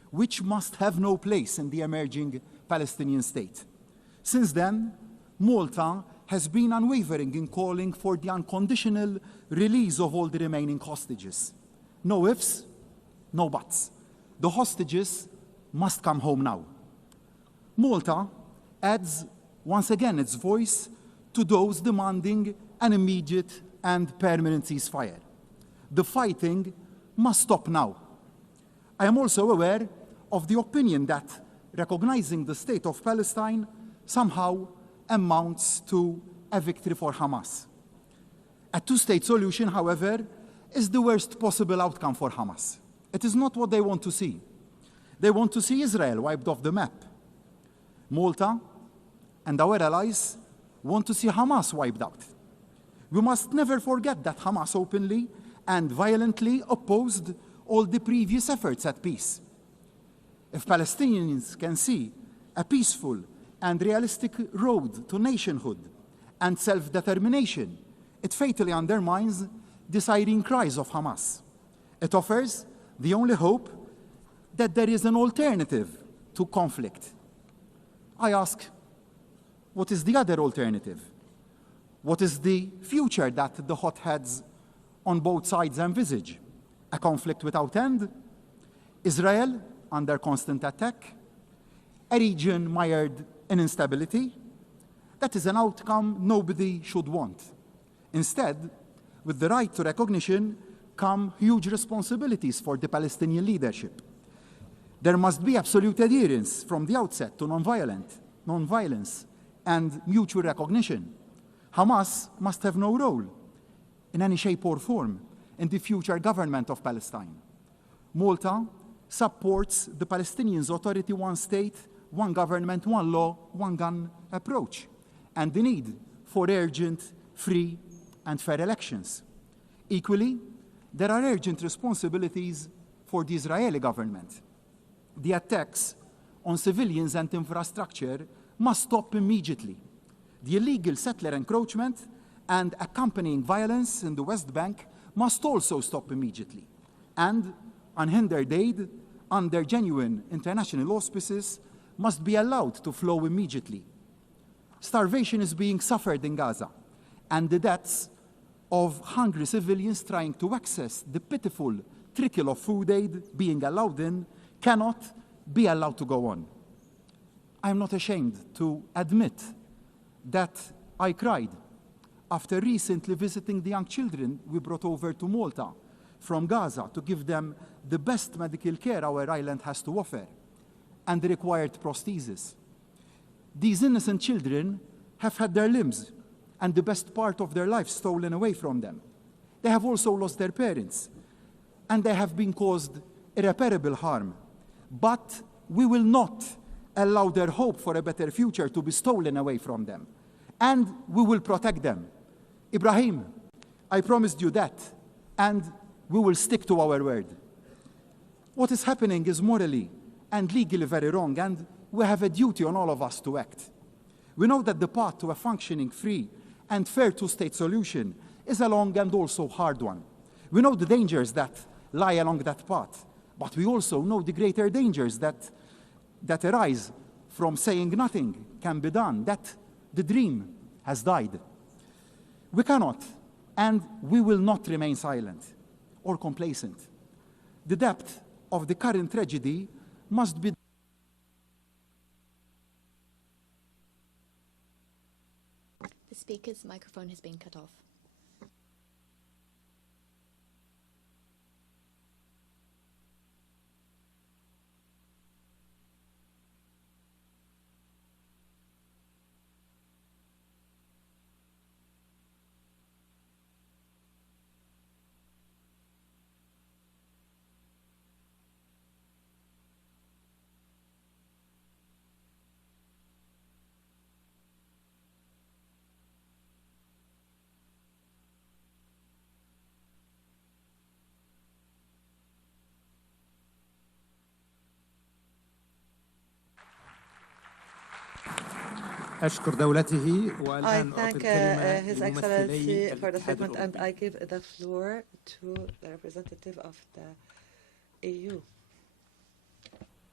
which must have no place in the emerging Palestinian state. Since then, Malta has been unwavering in calling for the unconditional release of all the remaining hostages. No ifs, no buts. The hostages must come home now. Malta adds once again its voice to those demanding an immediate and permanent ceasefire. The fighting must stop now. I am also aware of the opinion that recognizing the state of Palestine somehow amounts to a victory for Hamas. A two-state solution, however, is the worst possible outcome for Hamas. It is not what they want to see. They want to see Israel wiped off the map. Malta and our allies want to see Hamas wiped out. We must never forget that Hamas openly and violently opposed all the previous efforts at peace. If Palestinians can see a peaceful and realistic road to nationhood and self-determination, it fatally undermines the siren cries of Hamas. It offers the only hope that there is an alternative to conflict. I ask, what is the other alternative? What is the future that the hotheads on both sides envisage? A conflict without end? Israel under constant attack? A region mired in instability? That is an outcome nobody should want. Instead, with the right to recognition come huge responsibilities for the Palestinian leadership. There must be absolute adherence from the outset to nonviolence, and mutual recognition. Hamas must have no role in any shape or form in the future government of Palestine. Malta supports the Palestinians' authority, one state, one government, one law, one gun approach, and the need for urgent, free, and fair elections. Equally, there are urgent responsibilities for the Israeli government. The attacks on civilians and infrastructure must stop immediately. The illegal settler encroachment and accompanying violence in the West Bank must also stop immediately. And unhindered aid under genuine international auspices must be allowed to flow immediately. Starvation is being suffered in Gaza, and the deaths of hungry civilians trying to access the pitiful trickle of food aid being allowed in cannot be allowed to go on. I am not ashamed to admit that I cried after recently visiting the young children we brought over to Malta from Gaza to give them the best medical care our island has to offer and the required prosthesis. These innocent children have had their limbs and the best part of their life stolen away from them. They have also lost their parents, and they have been caused irreparable harm. But we will not allow their hope for a better future to be stolen away from them. And we will protect them. Ibrahim, I promised you that, and we will stick to our word. What is happening is morally and legally very wrong, and we have a duty on all of us to act. We know that the path to a functioning, free, and fair two-state solution is a long and also hard one. We know the dangers that lie along that path, but we also know the greater dangers that arise from saying nothing can be done, that the dream has died. We cannot, and we will not remain silent or complacent. The depth of the current tragedy must be The speaker's microphone has been cut off. أشكر دولته I والآن thank His Excellency for the statement, and I give the floor to the representative of the EU.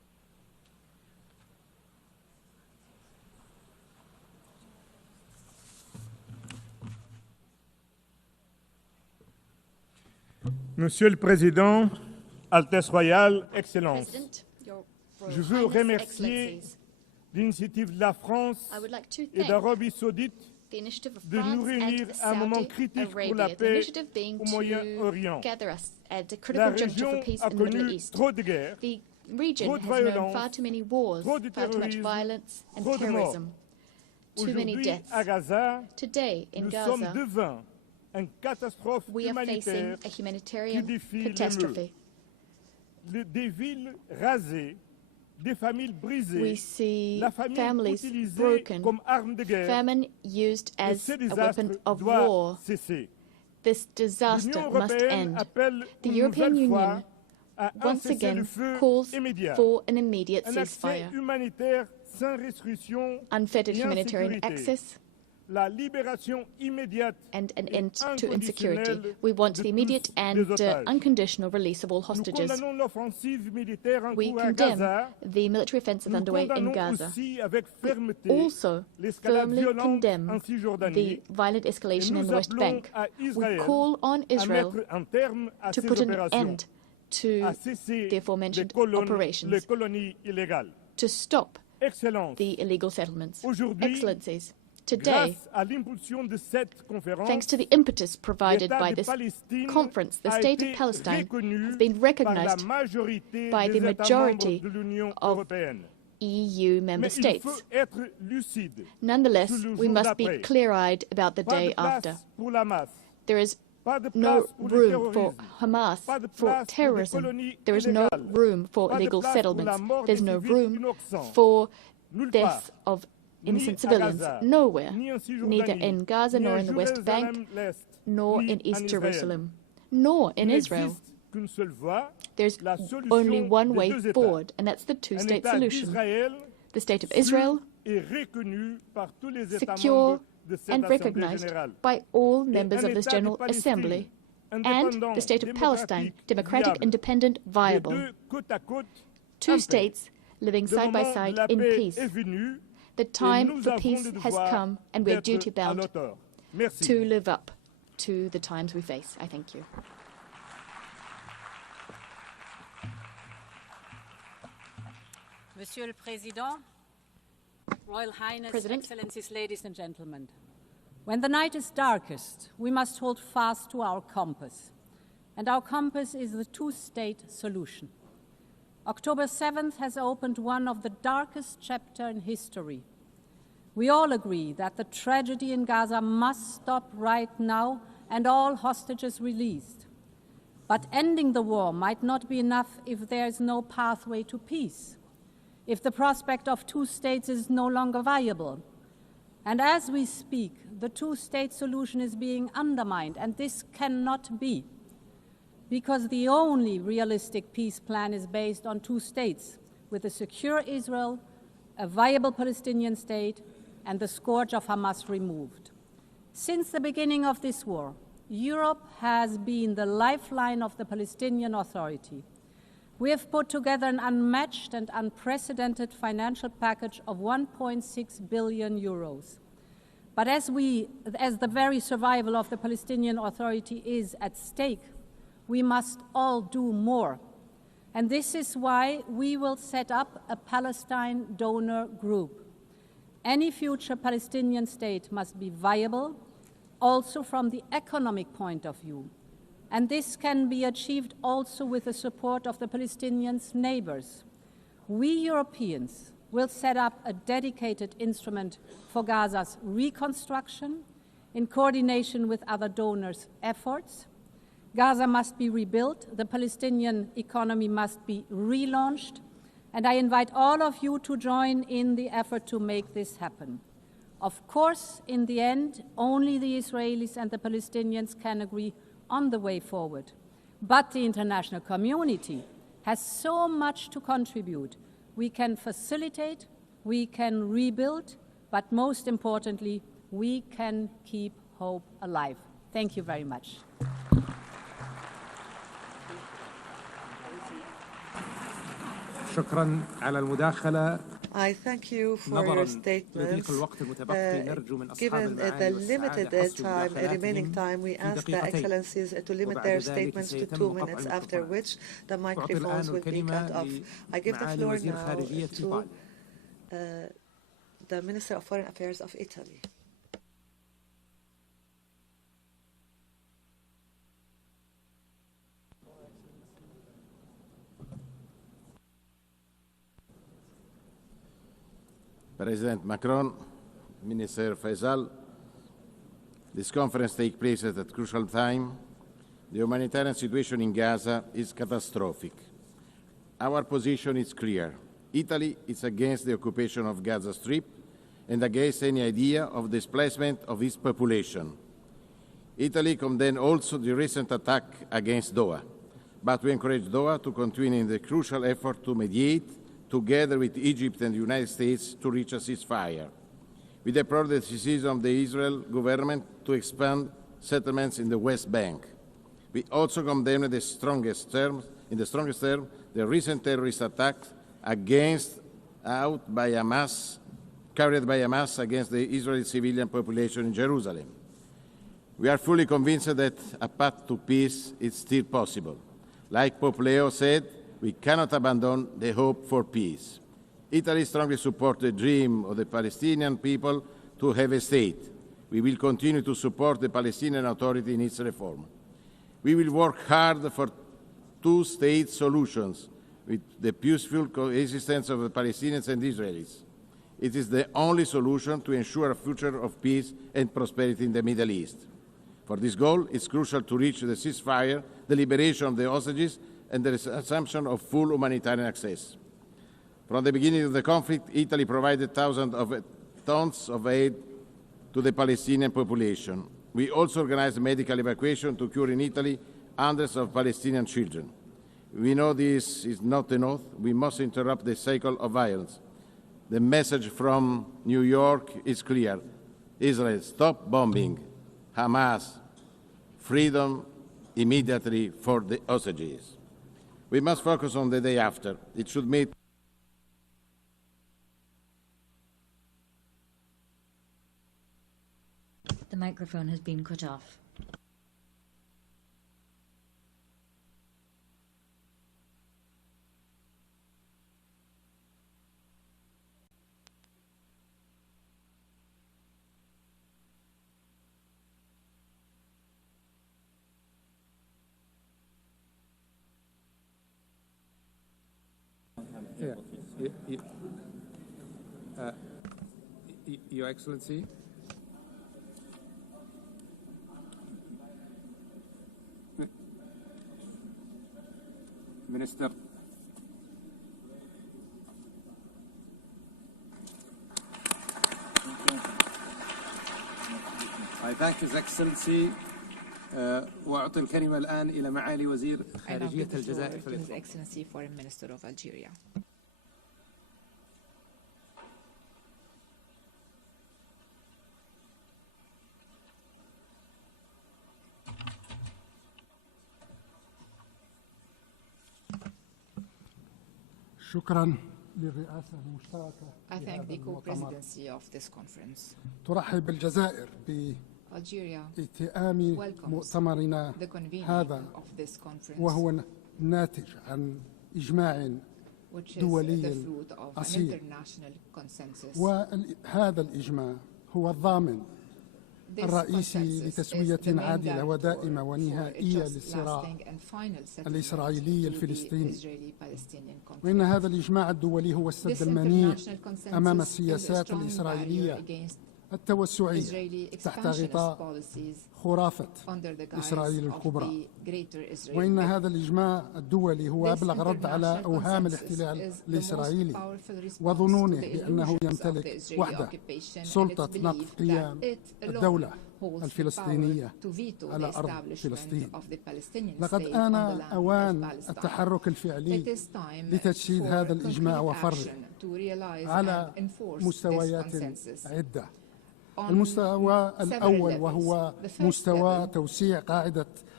Monsieur le Président, Altesse Royale, Excellences, je veux remercier l'initiative de la France et d'Arabie Saoudite de nous réunir à un moment critique pour la paix au Moyen-Orient. La région a connu trop de guerres, trop de violence, trop de terrorisme, trop de morts. Aujourd'hui, à Gaza, nous sommes devant une catastrophe humanitaire qui défie le mur. Des villes rasées, des familles brisées, la famine utilisée comme arme de guerre. Famine used as a weapon of war. This disaster must end. The European Union once again calls for an immediate ceasefire, unfettered humanitarian access, and an end to insecurity. We want the immediate and unconditional release of all hostages. We condemn the military offensive underway in Gaza. We also firmly condemn the violent escalation in the West Bank. We call on Israel to put an end to the aforementioned operations, to stop the illegal settlements. Excellencies, today, thanks to the impetus provided by this conference, the State of Palestine has been recognized by the majority of EU member states. Nonetheless, we must be clear-eyed about the day after. There is no room for Hamas, for terrorism. There is no room for illegal settlements. There's no room for deaths of innocent civilians. Nowhere, neither in Gaza nor in the West Bank, nor in East Jerusalem, nor in Israel. There's only one way forward, and that's the two-state solution. The State of Israel, secure and recognized by all members of this General Assembly, and the State of Palestine, democratic, independent, viable. Two states living side by side in peace. The time for peace has come, and we are duty-bound to live up to the times we face. I thank you. Monsieur le Président, Royal Highness, Excellencies, ladies and gentlemen. When the night is darkest, we must hold fast to our compass. And our compass is the two-state solution. October 7th has opened one of the darkest chapters in history. We all agree that the tragedy in Gaza must stop right now and all hostages released. But ending the war might not be enough if there is no pathway to peace, if the prospect of two states is no longer viable. And as we speak, the two-state solution is being undermined, and this cannot be, because the only realistic peace plan is based on two states, with a secure Israel, a viable Palestinian state, and the scourge of Hamas removed. Since the beginning of this war, Europe has been the lifeline of the Palestinian Authority. We have put together an unmatched and unprecedented financial package of 1.6 billion euros. But as the very survival of the Palestinian Authority is at stake, we must all do more. And this is why we will set up a Palestine donor group. Any future Palestinian state must be viable, also from the economic point of view. And this can be achieved also with the support of the Palestinians' neighbors. We Europeans will set up a dedicated instrument for Gaza's reconstruction in coordination with other donors' efforts. Gaza must be rebuilt, the Palestinian economy must be relaunched, and I invite all of you to join in the effort to make this happen. Of course, in the end, only the Israelis and the Palestinians can agree on the way forward. But the international community has so much to contribute. We can facilitate, we can rebuild, but most importantly, we can keep hope alive. Thank you very much. شكرا على المداخلة I thank you for your statements. Given the limited remaining time, we ask the Excellencies to limit their statements to 2 minutes, after which the microphones will be cut off. I give the floor now to the Minister of Foreign Affairs of Italy. President Macron, Minister Faisal, this conference takes place at a crucial time. The humanitarian situation in Gaza is catastrophic. Our position is clear. Italy is against the occupation of Gaza Strip and against any idea of displacement of its population. Italy condemns also the recent attack against Doha, but we encourage Doha to continue in the crucial effort to mediate together with Egypt and the United States to reach a ceasefire. We deplore the decision of the Israel government to expand settlements in the West Bank. We also condemn in the strongest terms, the recent terrorist attacks carried by Hamas against the Israeli civilian population in Jerusalem. We are fully convinced that a path to peace is still possible. Like Pope Leo said, we cannot abandon the hope for peace. Italy strongly supports the dream of the Palestinian people to have a state. We will continue to support the Palestinian Authority in its reform. We will work hard for two-state solutions with the peaceful coexistence of the Palestinians and Israelis. It is the only solution to ensure a future of peace and prosperity in the Middle East. For this goal, it's crucial to reach the ceasefire, the liberation of the hostages, and the assumption of full humanitarian access. From the beginning of the conflict, Italy provided thousands of tons of aid to the Palestinian population. We also organized medical evacuation to cure in Italy hundreds of Palestinian children. We know this is not enough. We must interrupt the cycle of violence. The message from New York is clear. Israel, stop bombing. Hamas, freedom immediately for the hostages. We must focus on the day after. It should meet The microphone has been cut off. Your Excellency, Minister. I thank His Excellency. وأعطي الكلمة الآن إلى معالي وزير خارجية الجزائر. His Excellency Foreign Minister of Algeria. شكرا للرئاسة المشتركة. I thank the co-presidency of this conference. ترحب الجزائر بائتئام مؤتمرنا هذا وهو ناتج عن إجماع دولي أصيل، وهذا الإجماع هو الضامن الرئيسي لتسوية عادلة ودائمة ونهائية للصراع الإسرائيلي الفلسطيني. وإن هذا الإجماع الدولي هو السد المنيع أمام السياسات الإسرائيلية التوسعية تحت غطاء خرافة إسرائيل الكبرى. وإن هذا الإجماع الدولي هو أبلغ رد على أوهام الاحتلال الإسرائيلي وظنونه بأنه يمتلك وحده سلطة نقض قيام الدولة الفلسطينية على أرض فلسطين. لقد آن أوان التحرك الفعلي لتجسيد هذا الإجماع وفرضه على مستويات عدة. المستوى الأول وهو مستوى توسيع قاعدة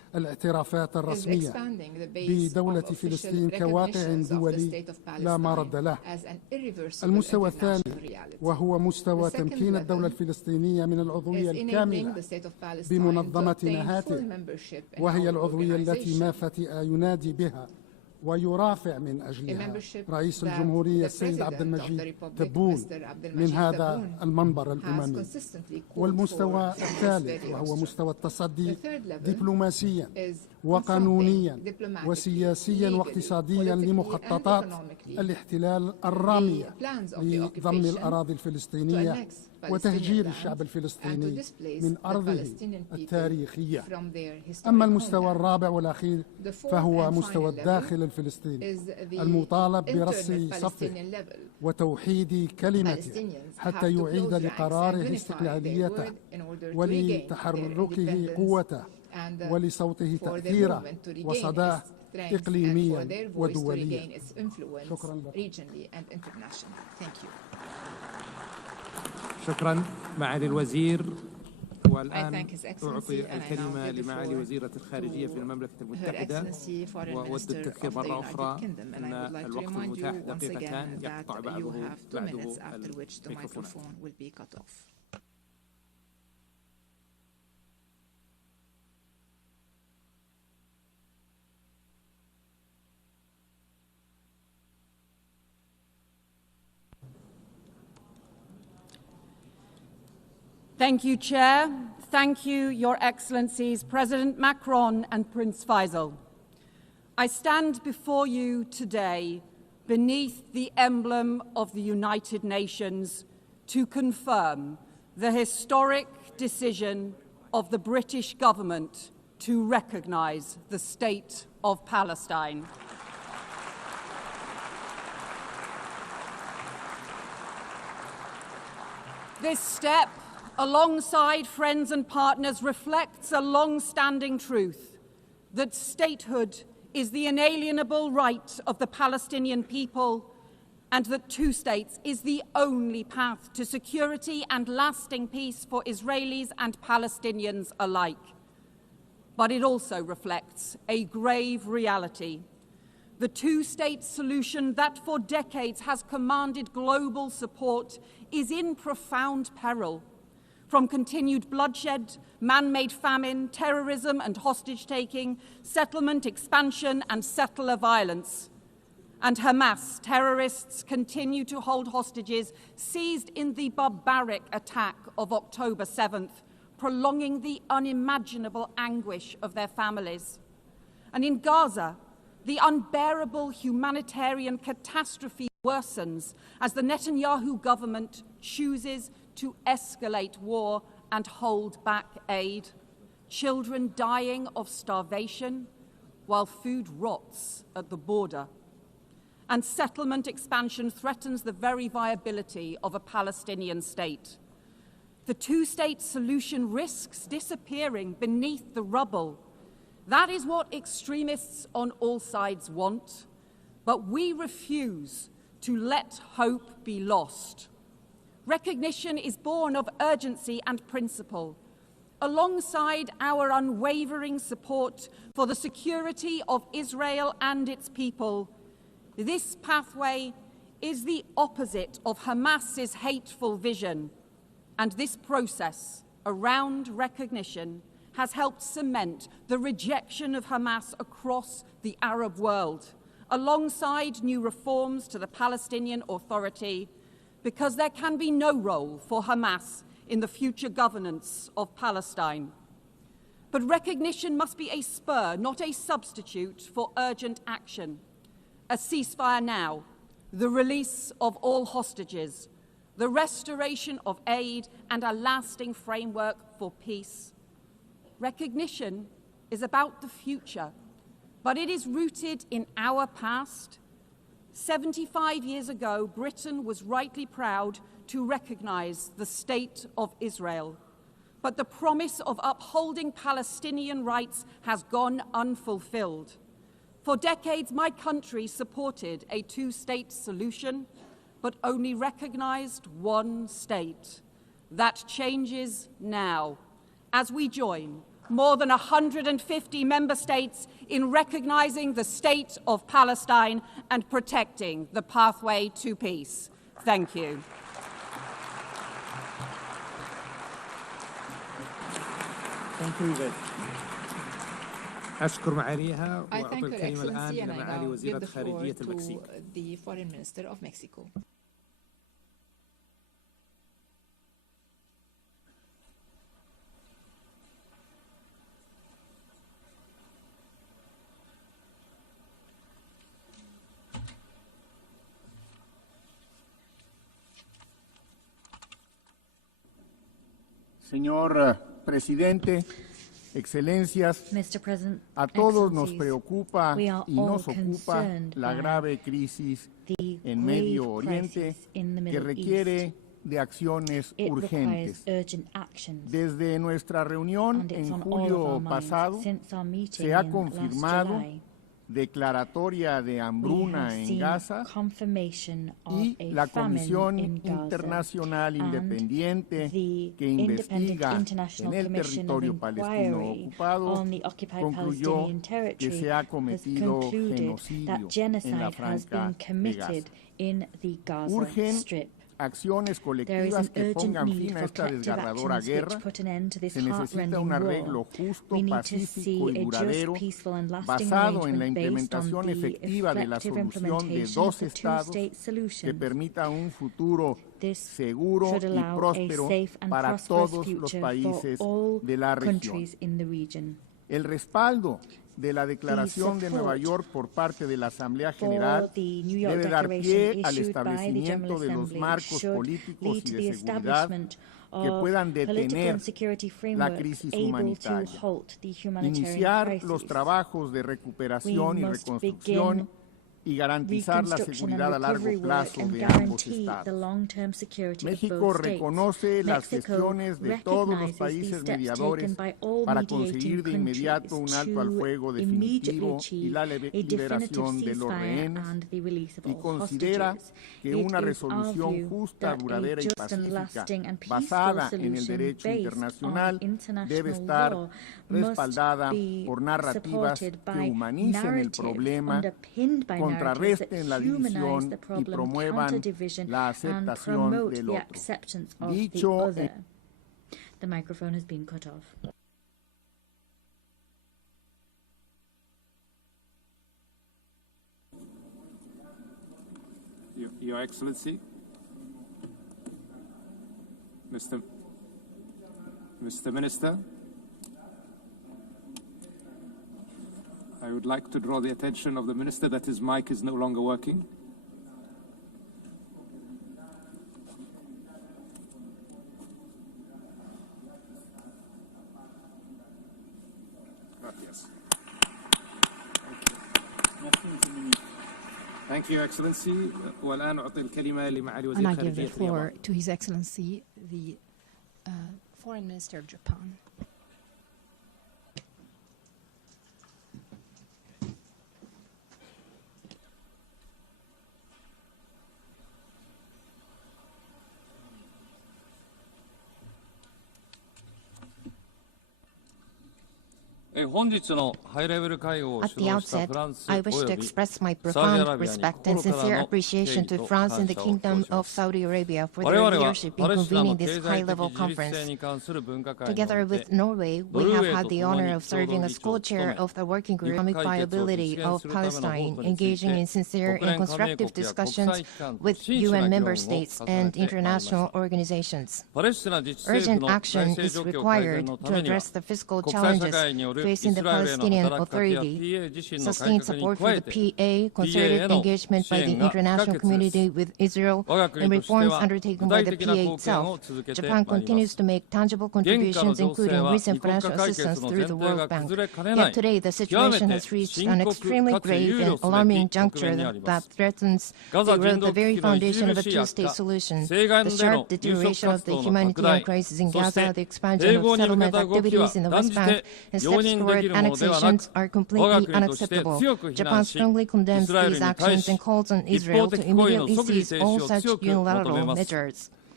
الاعترافات الرسمية بدولة فلسطين كواقع دولي لا مرد له. المستوى الثاني وهو مستوى تمكين الدولة الفلسطينية من العضوية الكاملة بمنظمة نهاتف، وهي العضوية التي ما فتئ ينادي بها ويرافع من أجلها رئيس الجمهورية السيد عبد المجيد تبون من هذا المنبر الأممي. والمستوى الثالث وهو مستوى التصدي دبلوماسيا وقانونيا وسياسيا واقتصاديا لمخططات الاحتلال الرامية لضم الأراضي الفلسطينية وتهجير الشعب الفلسطيني من أرضه التاريخية. أما المستوى الرابع والأخير فهو مستوى الداخل الفلسطيني المطالب برص صفه وتوحيد كلمته حتى يعيد لقراره استقلاليته ولتحركه قوته ولصوته تأثيره وصداه إقليميا ودوليا. شكرا لكم. شكرا معالي الوزير. والآن أعطي الكلمة لمعالي وزيرة الخارجية في المملكة المتحدة، وأود التذكير مرة أخرى أن الوقت المتاح دقيقتان يقطع بعده الميكروفون. Thank you, Chair. Thank you, Your Excellencies, President Macron and Prince Faisal. I stand before you today beneath the emblem of the United Nations to confirm the historic decision of the British government to recognise the State of Palestine. This step, alongside friends and partners, reflects a long-standing truth that statehood is the inalienable right of the Palestinian people and that two states is the only path to security and lasting peace for Israelis and Palestinians alike. But it also reflects a grave reality. The two-state solution that for decades has commanded global support is in profound peril. From continued bloodshed, man-made famine, terrorism and hostage-taking, settlement expansion and settler violence. And Hamas terrorists continue to hold hostages seized in the barbaric attack of October 7th, prolonging the unimaginable anguish of their families. And in Gaza, the unbearable humanitarian catastrophe worsens as the Netanyahu government chooses to escalate war and hold back aid, children dying of starvation while food rots at the border. And settlement expansion threatens the very viability of a Palestinian state. The two-state solution risks disappearing beneath the rubble. That is what extremists on all sides want, but we refuse to let hope be lost. Recognition is born of urgency and principle, alongside our unwavering support for the security of Israel and its people. This pathway is the opposite of Hamas's hateful vision, and this process around recognition has helped cement the rejection of Hamas across the Arab world, alongside new reforms to the Palestinian Authority, because there can be no role for Hamas in the future governance of Palestine. But recognition must be a spur, not a substitute for urgent action. A ceasefire now, the release of all hostages, the restoration of aid, and a lasting framework for peace. Recognition is about the future, but it is rooted in our past. 75 years ago, Britain was rightly proud to recognise the State of Israel. But the promise of upholding Palestinian rights has gone unfulfilled. For decades, my country supported a two-state solution, but only recognised one state. That changes now, as we join more than 150 member states in recognizing the state of Palestine and protecting the pathway to peace. Thank you. Thank you, Yvette. أشكر معاليها I وأعطي thank Her الكلمة الآن Excellency إلى and I معالي now وزيرة give the floor خارجية to المكسيك. the Foreign Minister of Mexico. Señor Presidente, Excelencias, a todos nos preocupa y nos ocupa la grave crisis en Medio Oriente que requiere de acciones urgentes. Desde nuestra reunión en julio pasado se ha confirmado declaratoria de hambruna en Gaza y la Comisión Internacional Independiente que investiga en el territorio palestino ocupado concluyó que se ha cometido genocidio en la Franja de Gaza. Urgen acciones colectivas que pongan fin a esta desgarradora guerra. Se necesita un arreglo justo, pacífico y duradero basado en la implementación efectiva de la solución de dos estados que permita un futuro seguro y próspero para todos los países de la región. El respaldo de la Declaración de Nueva York por parte de la Asamblea General debe dar pie al establecimiento de los marcos políticos y de seguridad que puedan detener la crisis humanitaria, iniciar los trabajos de recuperación y reconstrucción y garantizar la seguridad a largo plazo de ambos estados. México reconoce las gestiones de todos los países mediadores para conseguir de inmediato un alto al fuego definitivo y la liberación de los rehenes y considera que una resolución justa, duradera y pacífica basada en el derecho internacional debe estar respaldada por narrativas que humanicen el problema, contrarresten la división y promuevan la aceptación del otro. Dicho The microphone has been cut off. Your Excellency, Mr. Minister, I would like to draw the attention of the Minister that his mic is no longer working. Gracias. Thank you, Excellency. والآن أعطي الكلمة لمعالي وزير And I give the خارجية floor to His Excellency, the Foreign Minister of Japan. At the outset, I wish to express my profound respect and sincere appreciation to France and the Kingdom of Saudi Arabia for their leadership in convening this high-level conference. Together with Norway, we have had the honor of serving as co-chair of the working group on economic viability of Palestine, engaging in sincere and constructive discussions with UN member states and international organizations. Urgent action is required to address the fiscal challenges facing the Palestinian Authority, sustain support for the PA, concerted engagement by the international community with Israel, and reforms undertaken by the PA itself. Japan continues to make tangible contributions, including recent financial assistance through the World Bank. Yet today, the situation has reached an extremely grave and alarming juncture that threatens to erode the very foundation of a two-state solution. The sharp deterioration of the humanitarian crisis in Gaza, the expansion of settlement activities in the West Bank, and steps toward annexations are completely unacceptable. Japan strongly condemns these actions and calls on Israel to immediately cease all such unilateral measures.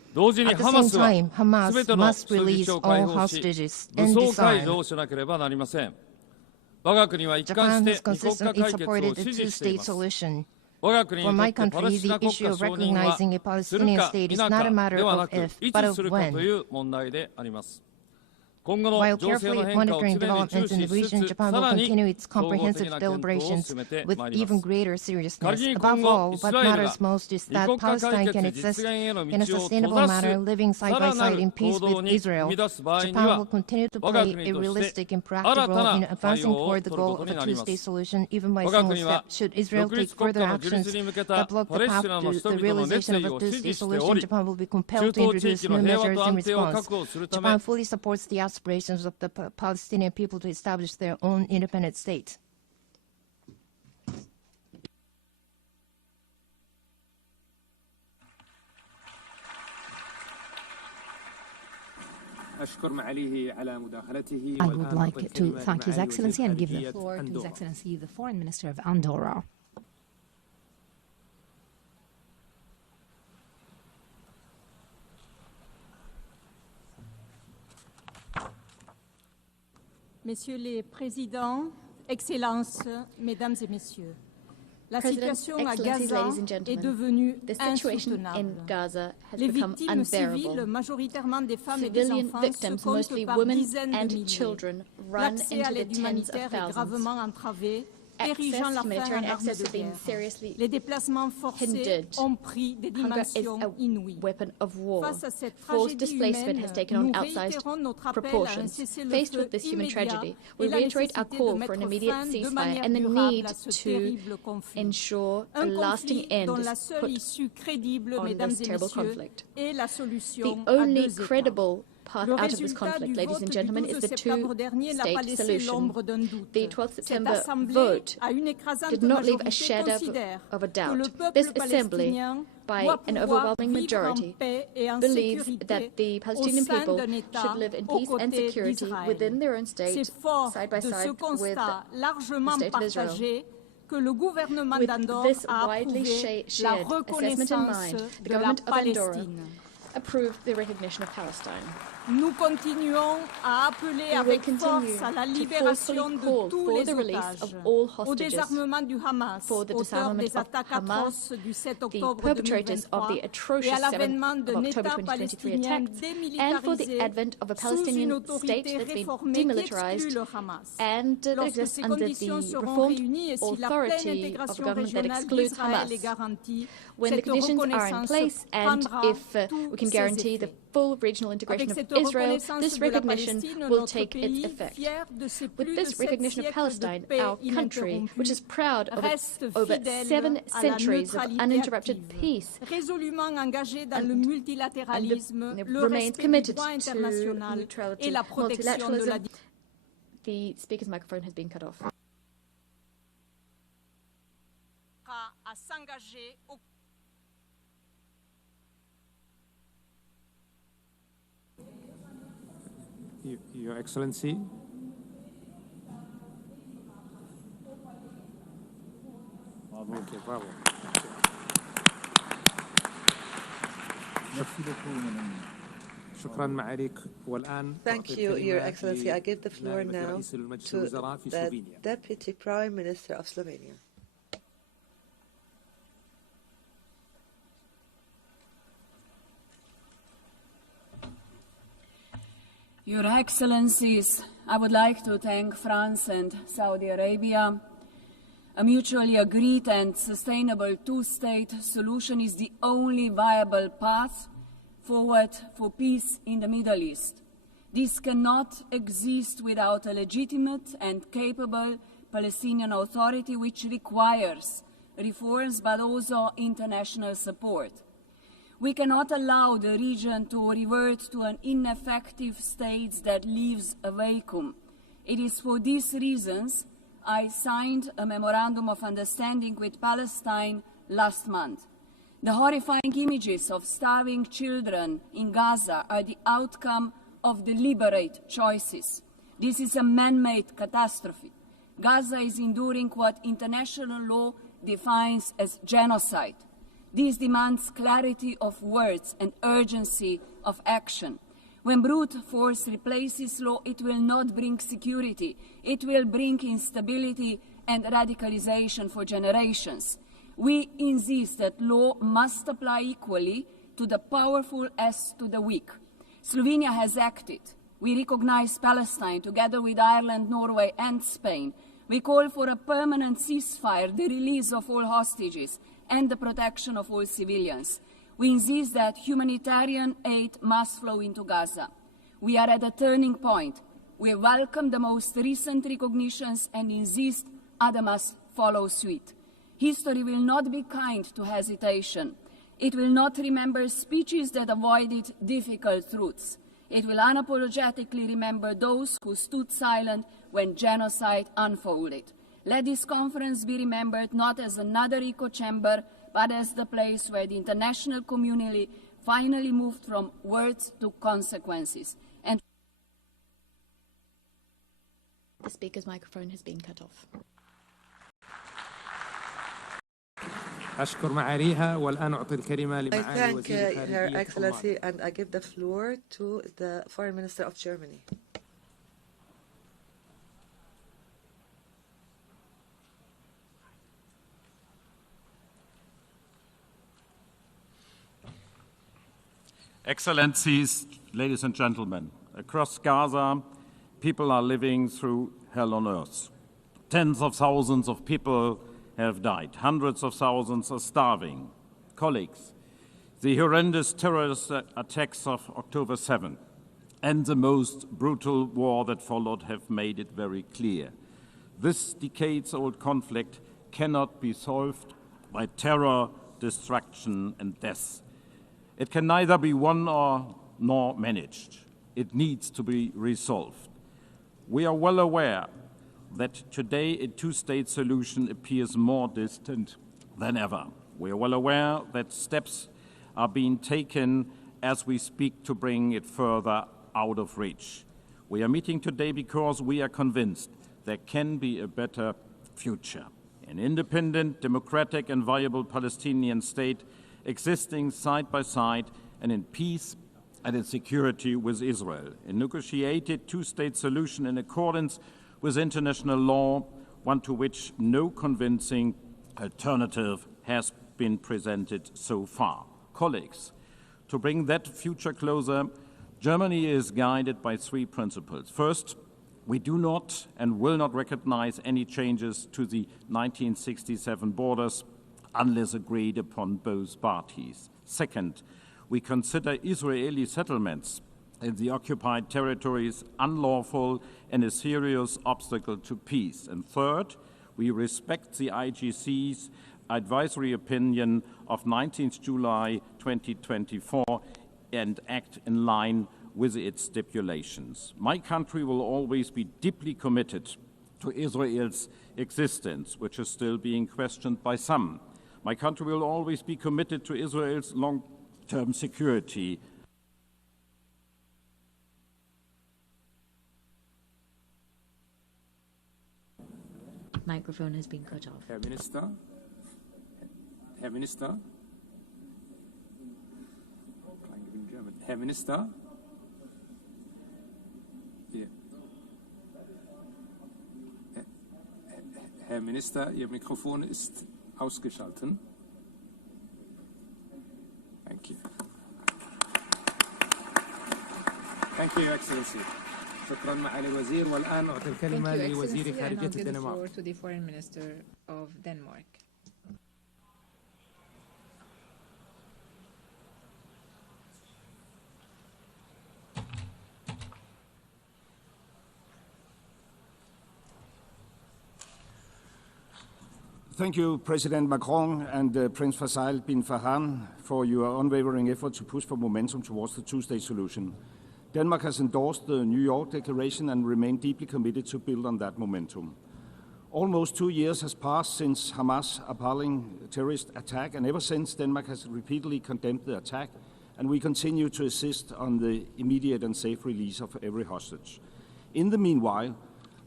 At the same time, Hamas must release all hostages and disarm. Japan has consistently supported the two-state solution. For my country, the issue of recognizing a Palestinian state is not a matter of if, but of when. While carefully monitoring developments in the region, Japan will continue its comprehensive deliberations with even greater seriousness. Above all, what matters most is that Palestine can exist in a sustainable manner, living side by side in peace with Israel. Japan will continue to play a realistic and proactive role in advancing toward the goal of a two-state solution, even by single step. Should Israel take further actions that block the path to the realization of a two-state solution, Japan will be compelled to introduce new measures in response. Japan fully supports the aspirations of the Palestinian people to establish their own independent state. I would like to thank His Excellency and give the floor to His Excellency, the Foreign Minister of Andorra. Messieurs les Présidents, Excellences, Mesdames et Messieurs, la situation à Gaza est devenue insoutenable. Les victimes civiles, majoritairement des femmes et des enfants, se comptent par dizaines de milliers. L'accès à l'aide humanitaire est gravement entravé, érigeant la fin en arme de guerre. Les déplacements forcés ont pris des dimensions inouïes. Face à cette tragédie humaine, nous réitérons notre appel à un cessez-le-feu immédiat et la nécessité de mettre fin de manière durable à ce terrible conflit. Un conflit dont la seule issue crédible, mesdames et messieurs, est la solution à deux États. Path out of this conflict, ladies and gentlemen, is the two-state solution. The 12th September vote did not leave a shadow of a doubt. This assembly, by an overwhelming majority, believes that the Palestinian people should live in peace and security within their own state, side by side with the state of Israel. With this widely shared assessment in mind, the government of Andorra approved the recognition of Palestine. Nous continuons à appeler avec force à la libération de tous les otages, au désarmement du Hamas, auteur des attaques atroces du 7 octobre 2023 et à l'avènement d'un État palestinien démilitarisé sous une autorité réformée qui exclut le Hamas. Lorsque ces conditions seront réunies et si la pleine intégration régionale d'Israël est garantie, cette reconnaissance prendra tout ses effets. Full regional integration of Israel, this recognition will take its effect. With this recognition of Palestine, our country, which is proud of its over 7 centuries of uninterrupted peace, remains committed to neutrality, multilateralism. The speaker's microphone has been cut off. Your Excellency. Okay, bravo. Thank you, Your Excellency. I give the floor now to the Deputy Prime Minister of Slovenia. Your Excellencies, I would like to thank France and Saudi Arabia. A mutually agreed and sustainable two-state solution is the only viable path forward for peace in the Middle East. This cannot exist without a legitimate and capable Palestinian Authority, which requires reforms but also international support. We cannot allow the region to revert to an ineffective state that leaves a vacuum. It is for these reasons I signed a Memorandum of Understanding with Palestine last month. The horrifying images of starving children in Gaza are the outcome of deliberate choices. This is a man-made catastrophe. Gaza is enduring what international law defines as genocide. This demands clarity of words and urgency of action. When brute force replaces law, it will not bring security. It will bring instability and radicalization for generations. We insist that law must apply equally to the powerful as to the weak. Slovenia has acted. We recognize Palestine together with Ireland, Norway and Spain. We call for a permanent ceasefire, the release of all hostages and the protection of all civilians. We insist that humanitarian aid must flow into Gaza. We are at a turning point. We welcome the most recent recognitions and insist others must follow suit. History will not be kind to hesitation. It will not remember speeches that avoided difficult truths. It will unapologetically remember those who stood silent when genocide unfolded. Let this conference be remembered not as another echo chamber, but as the place where the international community finally moved from words to consequences. And the speaker's microphone has been cut off. I thank Her Excellency, and I give the floor to the Foreign Minister of Germany. Excellencies, ladies and gentlemen, across Gaza, people are living through hell on earth. Tens of thousands of people have died. Hundreds of thousands are starving. Colleagues, the horrendous terrorist attacks of October 7 and the most brutal war that followed have made it very clear. This decades-old conflict cannot be solved by terror, destruction, and death. It can neither be won nor managed. It needs to be resolved. We are well aware that today a two-state solution appears more distant than ever. We are well aware that steps are being taken as we speak to bring it further out of reach. We are meeting today because we are convinced there can be a better future. An independent, democratic and viable Palestinian state existing side by side and in peace and in security with Israel. A negotiated two-state solution in accordance with international law, one to which no convincing alternative has been presented so far. Colleagues, to bring that future closer, Germany is guided by three principles. First, we do not and will not recognize any changes to the 1967 borders unless agreed upon both parties. Second, we consider Israeli settlements in the occupied territories unlawful and a serious obstacle to peace. And third, we respect the IGC's advisory opinion of 19th July 2024 and act in line with its stipulations. My country will always be deeply committed to Israel's existence, which is still being questioned by some. My country will always be committed to Israel's long-term security. Microphone has been cut off. Herr Minister. Herr Minister. Herr Minister. Hier. Herr Minister, Ihr Mikrofon ist ausgeschaltet. Thank you. Thank you, Your Excellency. شكرا معالي الوزير. والآن أعطي الكلمة لوزير خارجية الدنمارك. To the Foreign Minister of Denmark. Thank you, President Macron and Prince Faisal bin Farhan, for your unwavering effort to push for momentum towards the two-state solution. Denmark has endorsed the New York Declaration and remained deeply committed to build on that momentum. Almost 2 years has passed since Hamas' appalling terrorist attack, and ever since, Denmark has repeatedly condemned the attack, and we continue to insist on the immediate and safe release of every hostage. In the meanwhile,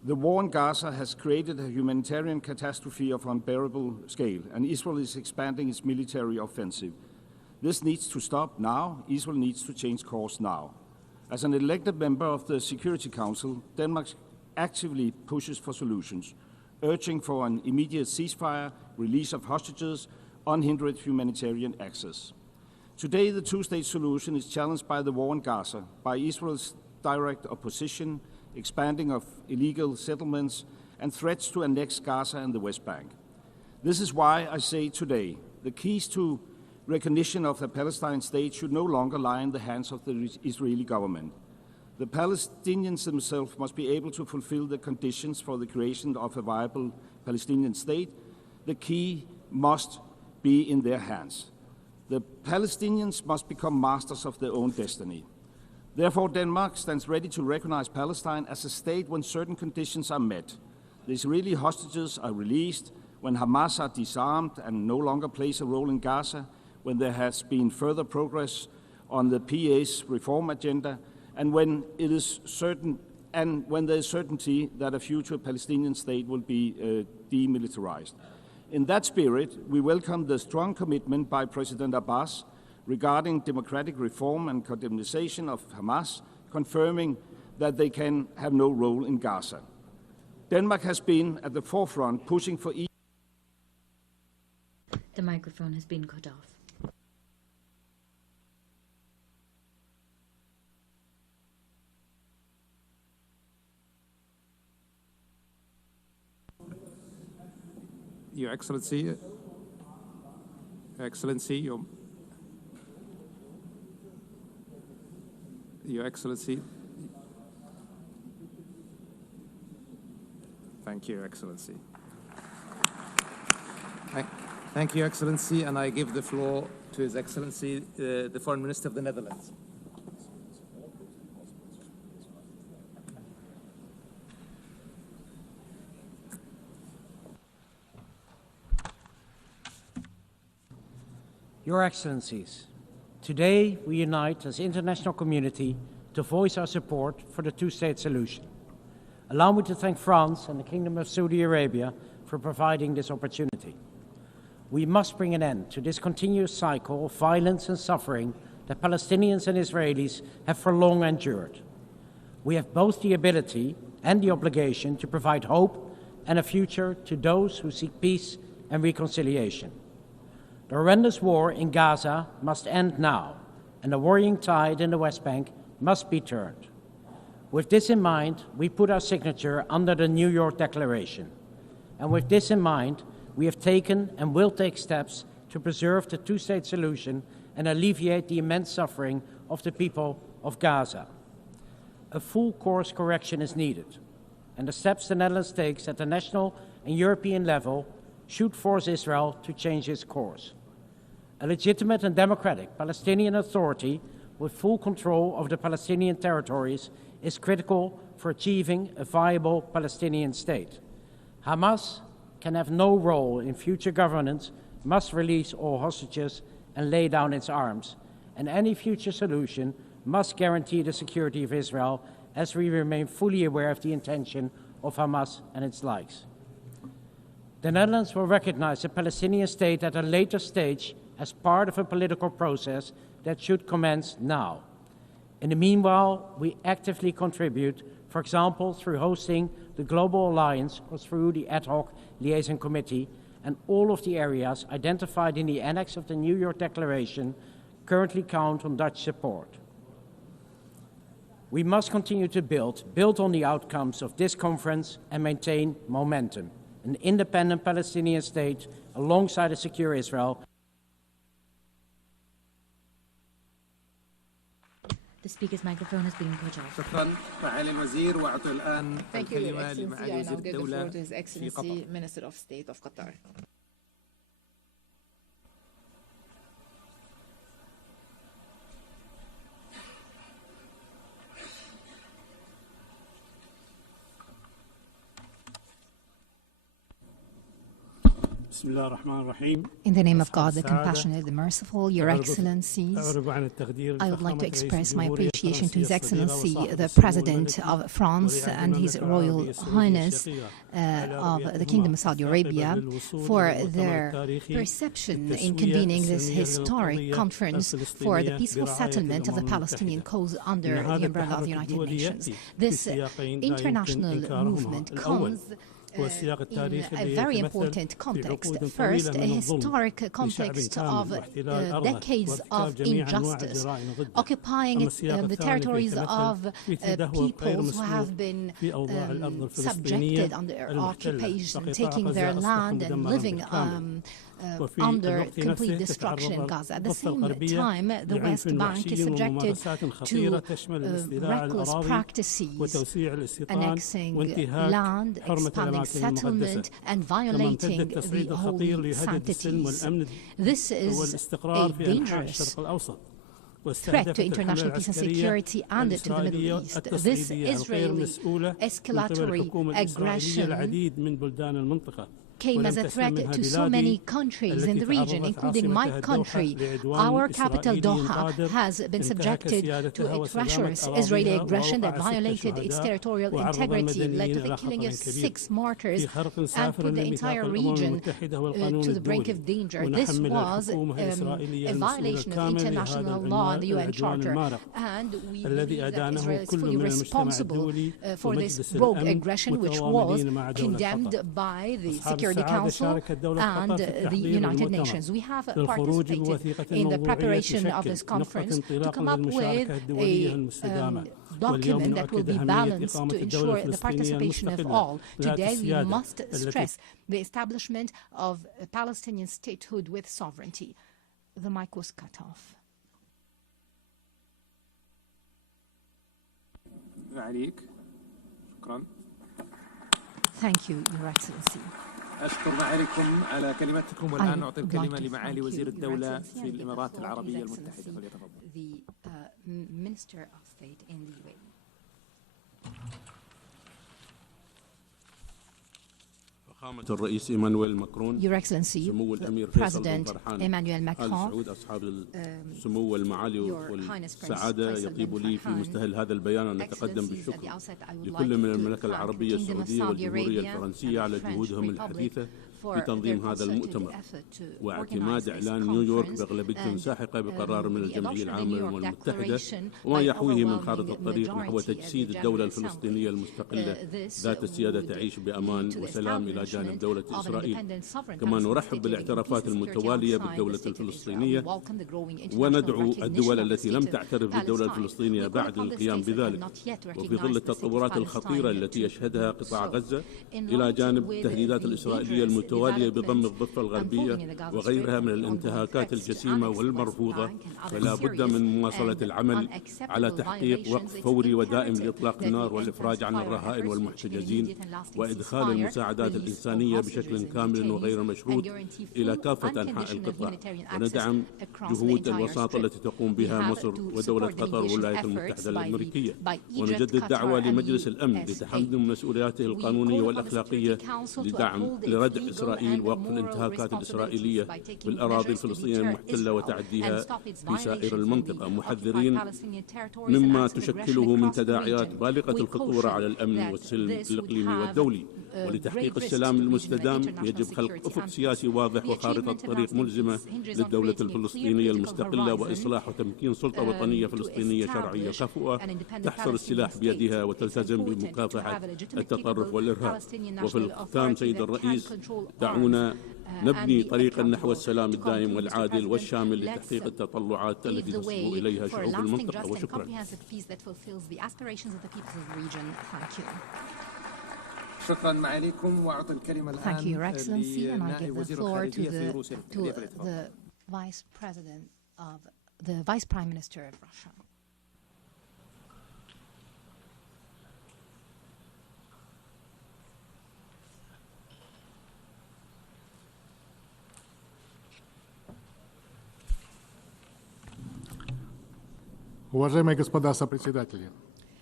The war in Gaza has created a humanitarian catastrophe of unbearable scale, and Israel is expanding its military offensive. This needs to stop now. Israel needs to change course now. As an elected member of the Security Council, Denmark actively pushes for solutions, urging for an immediate ceasefire, release of hostages, unhindered humanitarian access. Today, the two-state solution is challenged by the war in Gaza, by Israel's direct opposition, expanding of illegal settlements, and threats to annex Gaza and the West Bank. This is why I say today, the keys to recognition of the Palestinian state should no longer lie in the hands of the Israeli government. The Palestinians themselves must be able to fulfill the conditions for the creation of a viable Palestinian state. The key must be in their hands. The Palestinians must become masters of their own destiny. Therefore, Denmark stands ready to recognize Palestine as a state when certain conditions are met. The Israeli hostages are released, when Hamas are disarmed and no longer plays a role in Gaza, when there has been further progress on the PA's reform agenda, and when it is certain, and when there is certainty that a future Palestinian state will be demilitarized. In that spirit, we welcome the strong commitment by President Abbas regarding democratic reform and condemnation of Hamas, confirming that they can have no role in Gaza. Denmark has been at the forefront pushing for The microphone has been cut off. Your Excellency, Your Excellency. Thank you, Your Excellency. Thank you, Your Excellency, and I give the floor to His Excellency, the Foreign Minister of the Netherlands. Your Excellencies, today we unite as international community to voice our support for the two-state solution. Allow me to thank France and the Kingdom of Saudi Arabia for providing this opportunity. We must bring an end to this continuous cycle of violence and suffering that Palestinians and Israelis have for long endured. We have both the ability and the obligation to provide hope and a future to those who seek peace and reconciliation. The horrendous war in Gaza must end now, and the worrying tide in the West Bank must be turned. With this in mind, we put our signature under the New York Declaration. And with this in mind, we have taken and will take steps to preserve the two-state solution and alleviate the immense suffering of the people of Gaza. A full course correction is needed, and the steps the Netherlands takes at the national and European level should force Israel to change its course. A legitimate and democratic Palestinian Authority with full control of the Palestinian territories is critical for achieving a viable Palestinian state. Hamas can have no role in future governance, must release all hostages and lay down its arms, and any future solution must guarantee the security of Israel, as we remain fully aware of the intention of Hamas and its likes. The Netherlands will recognize a Palestinian state at a later stage as part of a political process that should commence now. In the meanwhile, we actively contribute, for example, through hosting the Global Alliance or through the Ad Hoc Liaison Committee, and all of the areas identified in the annex of the New York Declaration currently count on Dutch support. We must continue to build on the outcomes of this conference and maintain momentum. An independent Palestinian state alongside a secure Israel. The speaker's microphone has been cut off. Thank you, Your Excellency. I now give the floor to His Excellency, Minister of State of Qatar. In the name of God, the compassionate, the merciful, Your Excellencies, I would like to express my appreciation to His Excellency, the President of France and His Royal Highness of the Kingdom of Saudi Arabia for their perception in convening this historic conference for the peaceful settlement of the Palestinian cause under the umbrella of the United Nations. This international movement comes in a very important context. First, a historic context of decades of injustice, occupying the territories of peoples who have been subjected under occupation, taking their land and living under complete destruction in Gaza. At the same time, the West Bank is subjected to reckless practices, annexing land, expanding settlement, and violating the holy sanctities. This is a dangerous threat to international peace and security and to the Middle East. This Israeli escalatory aggression came as a threat to so many countries in the region, including my country. Our capital, Doha, has been subjected to a treacherous Israeli aggression that violated its territorial integrity, led to the killing of 6 martyrs, and put the entire region to the brink of danger. This was a violation of international law and the UN Charter, and we believe that Israel is fully responsible for this rogue aggression, which was condemned by the Security Council and the United Nations. We have participated in the preparation of this conference to come up with a document that will be balanced to ensure the participation of all. Today, we must stress the establishment of a Palestinian statehood with sovereignty. The mic was cut off. Thank you, Your Excellency. أشكر معاليكم على كلمتكم والآن نعطي الكلمة لمعالي وزير الدولة في الإمارات العربية المتحدة فليتفضل. The Minister of State in the UAE. فخامة الرئيس إيمانويل ماكرون، Your Excellency, President Emmanuel Macron, أصحاب السمو والمعالي والسعادة، يطيب لي في مستهل هذا البيان أن أتقدم بالشكر لكل من المملكة العربية السعودية والجمهورية الفرنسية على جهودهم الحثيثة في تنظيم هذا المؤتمر واعتماد إعلان نيويورك بأغلبية ساحقة بقرار من الجمعية العامة للأمم المتحدة وما يحويه من خارطة الطريق نحو تجسيد الدولة الفلسطينية المستقلة ذات السيادة تعيش بأمان وسلام إلى جانب دولة إسرائيل. كما نرحب بالاعترافات المتوالية بالدولة الفلسطينية وندعو الدول التي لم تعترف بالدولة الفلسطينية بعد القيام بذلك، وفي ظل التطورات الخطيرة التي يشهدها قطاع غزة إلى جانب التهديدات الإسرائيلية المتوالية بضم الضفة الغربية وغيرها من الانتهاكات الجسيمة والمرفوضة، فلا بد من مواصلة العمل على تحقيق وقف فوري ودائم لإطلاق النار والإفراج عن الرهائن والمحتجزين وإدخال المساعدات الإنسانية بشكل كامل وغير مشروط إلى كافة أنحاء القطاع، وندعم جهود الوساطة التي تقوم بها مصر ودولة قطر والولايات المتحدة الأمريكية، ونجدد دعوة لمجلس الأمن لتحمل مسؤولياته القانونية والأخلاقية لردع إسرائيل ووقف الانتهاكات الإسرائيلية بالأراضي الفلسطينية المحتلة وتعديها في سائر المنطقة، محذرين مما تشكله من تداعيات بالغة الخطورة على الأمن والسلم الإقليمي والدولي. ولتحقيق السلام المستدام يجب خلق أفق سياسي واضح وخارطة طريق ملزمة للدولة الفلسطينية المستقلة وإصلاح وتمكين سلطة وطنية فلسطينية شرعية كفؤة تحصر السلاح بيدها وتلتزم بمكافحة التطرف والإرهاب. وفي الختام سيد الرئيس، دعونا نبني طريقا نحو السلام الدائم والعادل والشامل لتحقيق التطلعات التي تصبو إليها شعوب المنطقة. وشكرا. شكرا معاليكم، وأعطي الكلمة الآن لنائب وزير الخارجية في روسيا. the Vice President of the Vice Prime Minister of Russia. Уважаемые господа сопредседатели,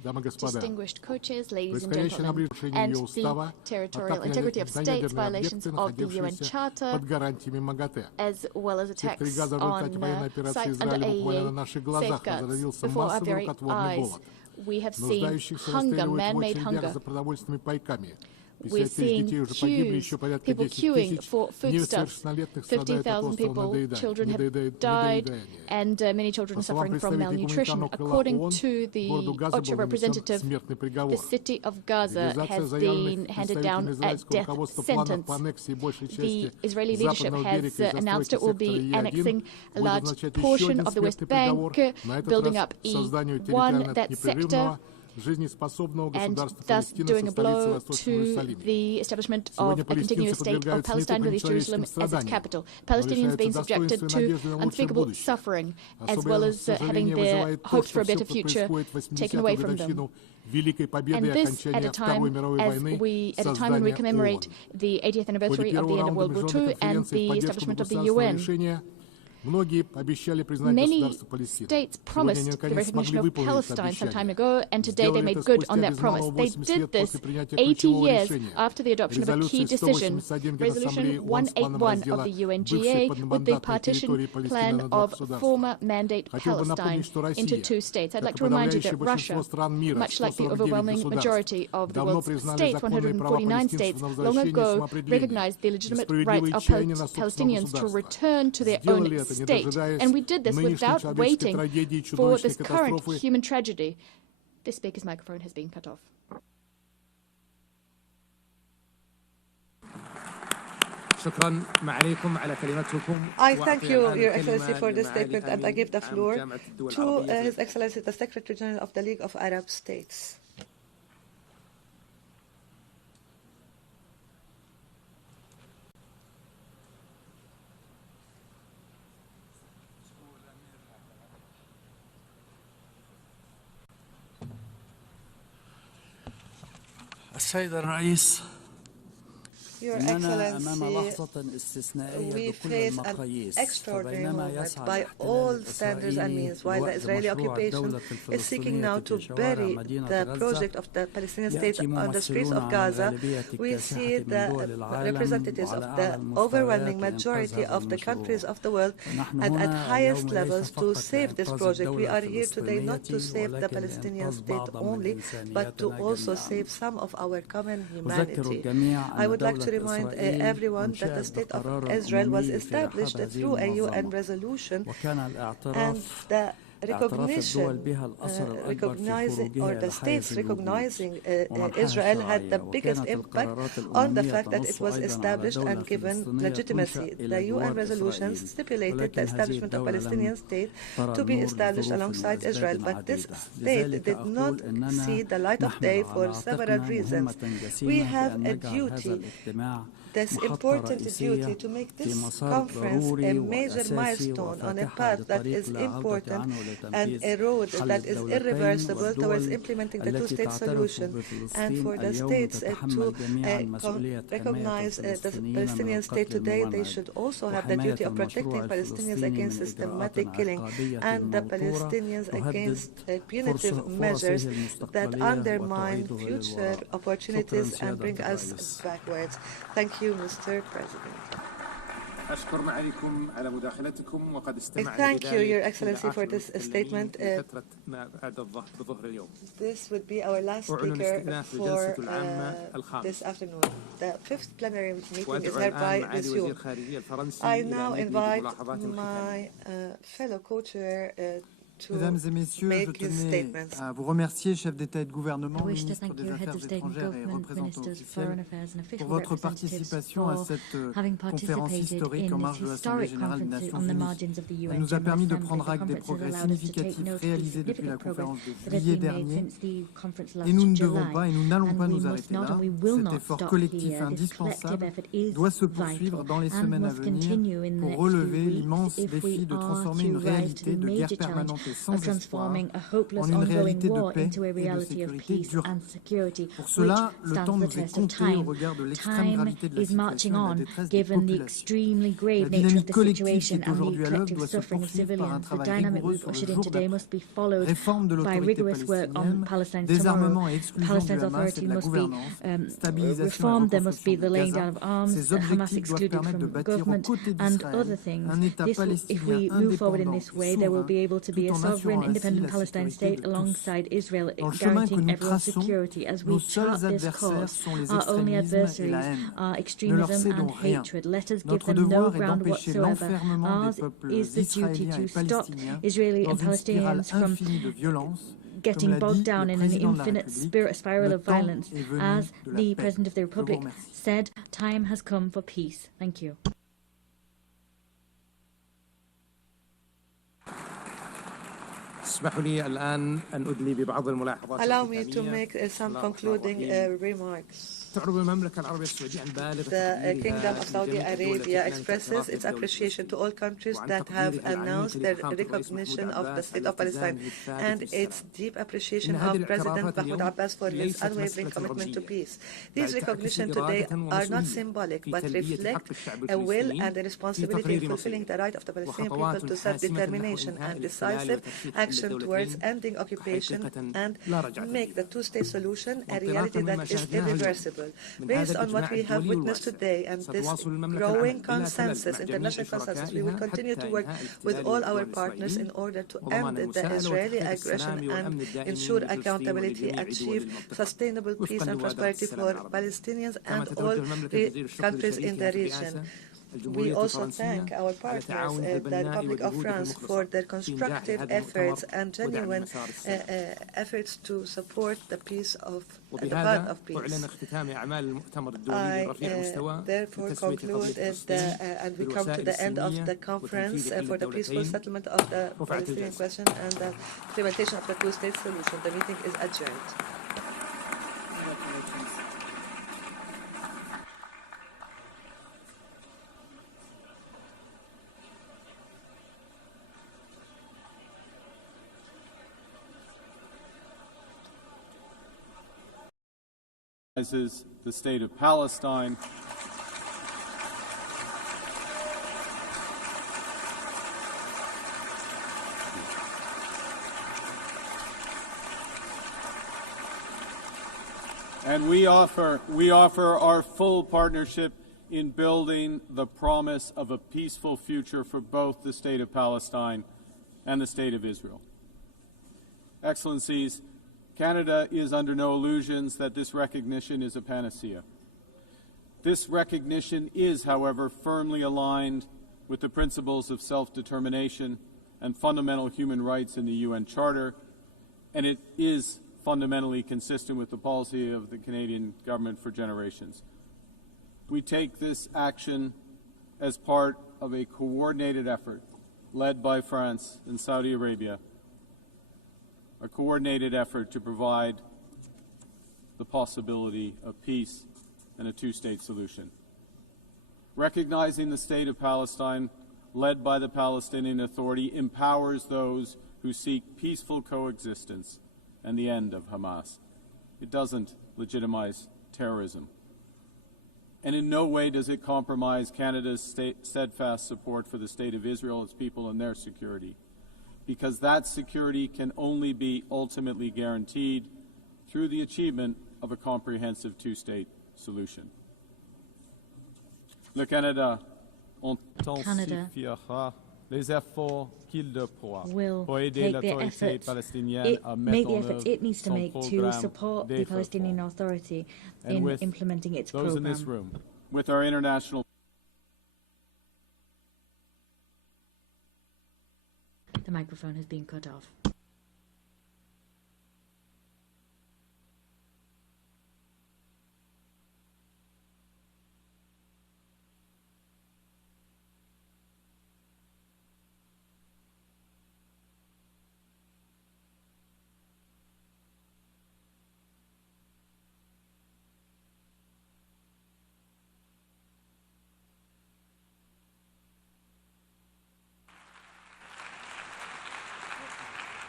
distinguished co-chairs, ladies and gentlemen, and the territorial integrity of states, violations of the UN Charter, as well as attacks on sites under AEA safeguards before our very eyes. We have seen hunger, man-made hunger. We're seeing queues, people queuing for foodstuffs. 50,000 people, children have died, and many children are suffering from malnutrition. According to the OCHA representative, the city of Gaza has been handed down at death sentence. The Israeli leadership has announced it will be annexing a large portion of the West Bank, building up E1, that sector, and thus doing a blow to the establishment of a continuous state of Palestine with East Jerusalem as its capital. Palestinians being subjected to unspeakable suffering, as well as having their hopes for a better future taken away from them. And this at a time when we commemorate the 80th anniversary of the end of World War II and the establishment of the UN. Many states promised the recognition of Palestine some time ago, and today they made good on that promise. They did this 80 years after the adoption of a key decision, Resolution 181 of the UNGA, with the partition plan of former Mandate Palestine into 2 states. I'd like to remind you that Russia, much like the overwhelming majority of the world's states, 149 states, long ago recognized the legitimate rights of Palestinians to return to their own state. And we did this without waiting for this current human tragedy. The speaker's microphone has been cut off. I thank you, Your Excellency, for this statement, and I give the floor to His Excellency, the Secretary General of the League of Arab States. السيد الرئيس Your Excellency, we face an extraordinary moment by all standards and means. While the Israeli occupation is seeking now to bury the project of the Palestinian state on the streets of Gaza, we see the representatives of the overwhelming majority of the countries of the world and at highest levels to save this project. We are here today not to save the Palestinian state only, but to also save some of our common humanity. I would like to remind everyone that the State of Israel was established through a UN resolution, and the the states recognizing Israel had the biggest impact on the fact that it was established and given legitimacy. The UN resolutions stipulated the establishment of a Palestinian state to be established alongside Israel, but this state did not see the light of day for several reasons. We have a duty, this important duty, to make this conference a major milestone on a path that is important and a road that is irreversible towards implementing the two-state solution, and for the states to recognize the Palestinian state today, they should also have the duty of protecting Palestinians against systematic killing and the Palestinians against punitive measures that undermine future opportunities and bring us backwards. Thank you, Mr. President. Thank you, Your Excellency, for this statement. This would be our last speaker for this afternoon. The 5th plenary meeting is hereby resumed. I now invite my fellow co-chair Mesdames et Messieurs, je tenais à vous remercier, chefs d'État et de gouvernement, ministres des Affaires étrangères et représentants officiels, pour votre participation à cette conférence historique en marge de l'Assemblée générale des Nations Unies. Elle nous a permis de prendre acte des progrès significatifs réalisés depuis la conférence de juillet dernier. Et nous ne devons pas et nous n'allons pas nous arrêter là. Cet effort collectif indispensable doit se poursuivre dans les semaines à venir pour relever l'immense défi de transformer une réalité de guerre permanente of transforming a hopeless ongoing war into a reality of peace and security, which stands the test of time. Time is marching on, given the extremely grave nature of the situation and the collective suffering of civilians. The dynamic we've ushered in today must be followed by rigorous work on Palestine tomorrow. Palestine's authority must be reformed. There must be the laying down of arms, Hamas excluded from government, and other things. If we move forward in this way, there will be able to be a sovereign, independent Palestine state alongside Israel, guaranteeing everyone's security. As we chart this course, our only adversaries are extremism and hatred. Let us give them no ground whatsoever. Ours is the duty to stop Israeli and Palestinians from getting bogged down in an infinite spiral of violence. As the President of the Republic said, time has come for peace. Thank you. Allow me to make some concluding remarks. The Kingdom of Saudi Arabia expresses its appreciation to all countries that have announced their recognition of the State of Palestine and its deep appreciation of President Mahmoud Abbas for his unwavering commitment to peace. These recognitions today are not symbolic, but reflect a will and a responsibility in fulfilling the right of the Palestinian people to self-determination and decisive action towards ending occupation and make the two-state solution a reality that is irreversible. Based on what we have witnessed today and this growing consensus, international consensus, we will continue to work with all our partners in order to end the Israeli aggression and ensure accountability, achieve sustainable peace and prosperity for Palestinians and all countries in the region. We also thank our partners, the Republic of France, for their constructive efforts and genuine efforts to support the peace of the path of peace. I therefore conclude and we come to the end of the conference for the peaceful settlement of the Palestinian question and the implementation of the two-state solution. The meeting is adjourned. The State of Palestine. And we offer our full partnership in building the promise of a peaceful future for both the State of Palestine and the State of Israel. Excellencies, Canada is under no illusions that this recognition is a panacea. This recognition is, however, firmly aligned with the principles of self-determination and fundamental human rights in the UN Charter, and it is fundamentally consistent with the policy of the Canadian government for generations. We take this action as part of a coordinated effort led by France and Saudi Arabia, a coordinated effort to provide the possibility of peace and a two-state solution. Recognizing the State of Palestine, led by the Palestinian Authority, empowers those who seek peaceful coexistence and the end of Hamas. It doesn't legitimize terrorism. And in no way does it compromise Canada's steadfast support for the State of Israel, its people, and their security, because that security can only be ultimately guaranteed through the achievement of a comprehensive two-state solution. Le Canada intensifiera les efforts qu'il déploie pour aider l'autorité palestinienne à mettre en œuvre it needs to make to support the Palestinian Authority in implementing its program. Those in this room, with our international. The microphone has been cut off.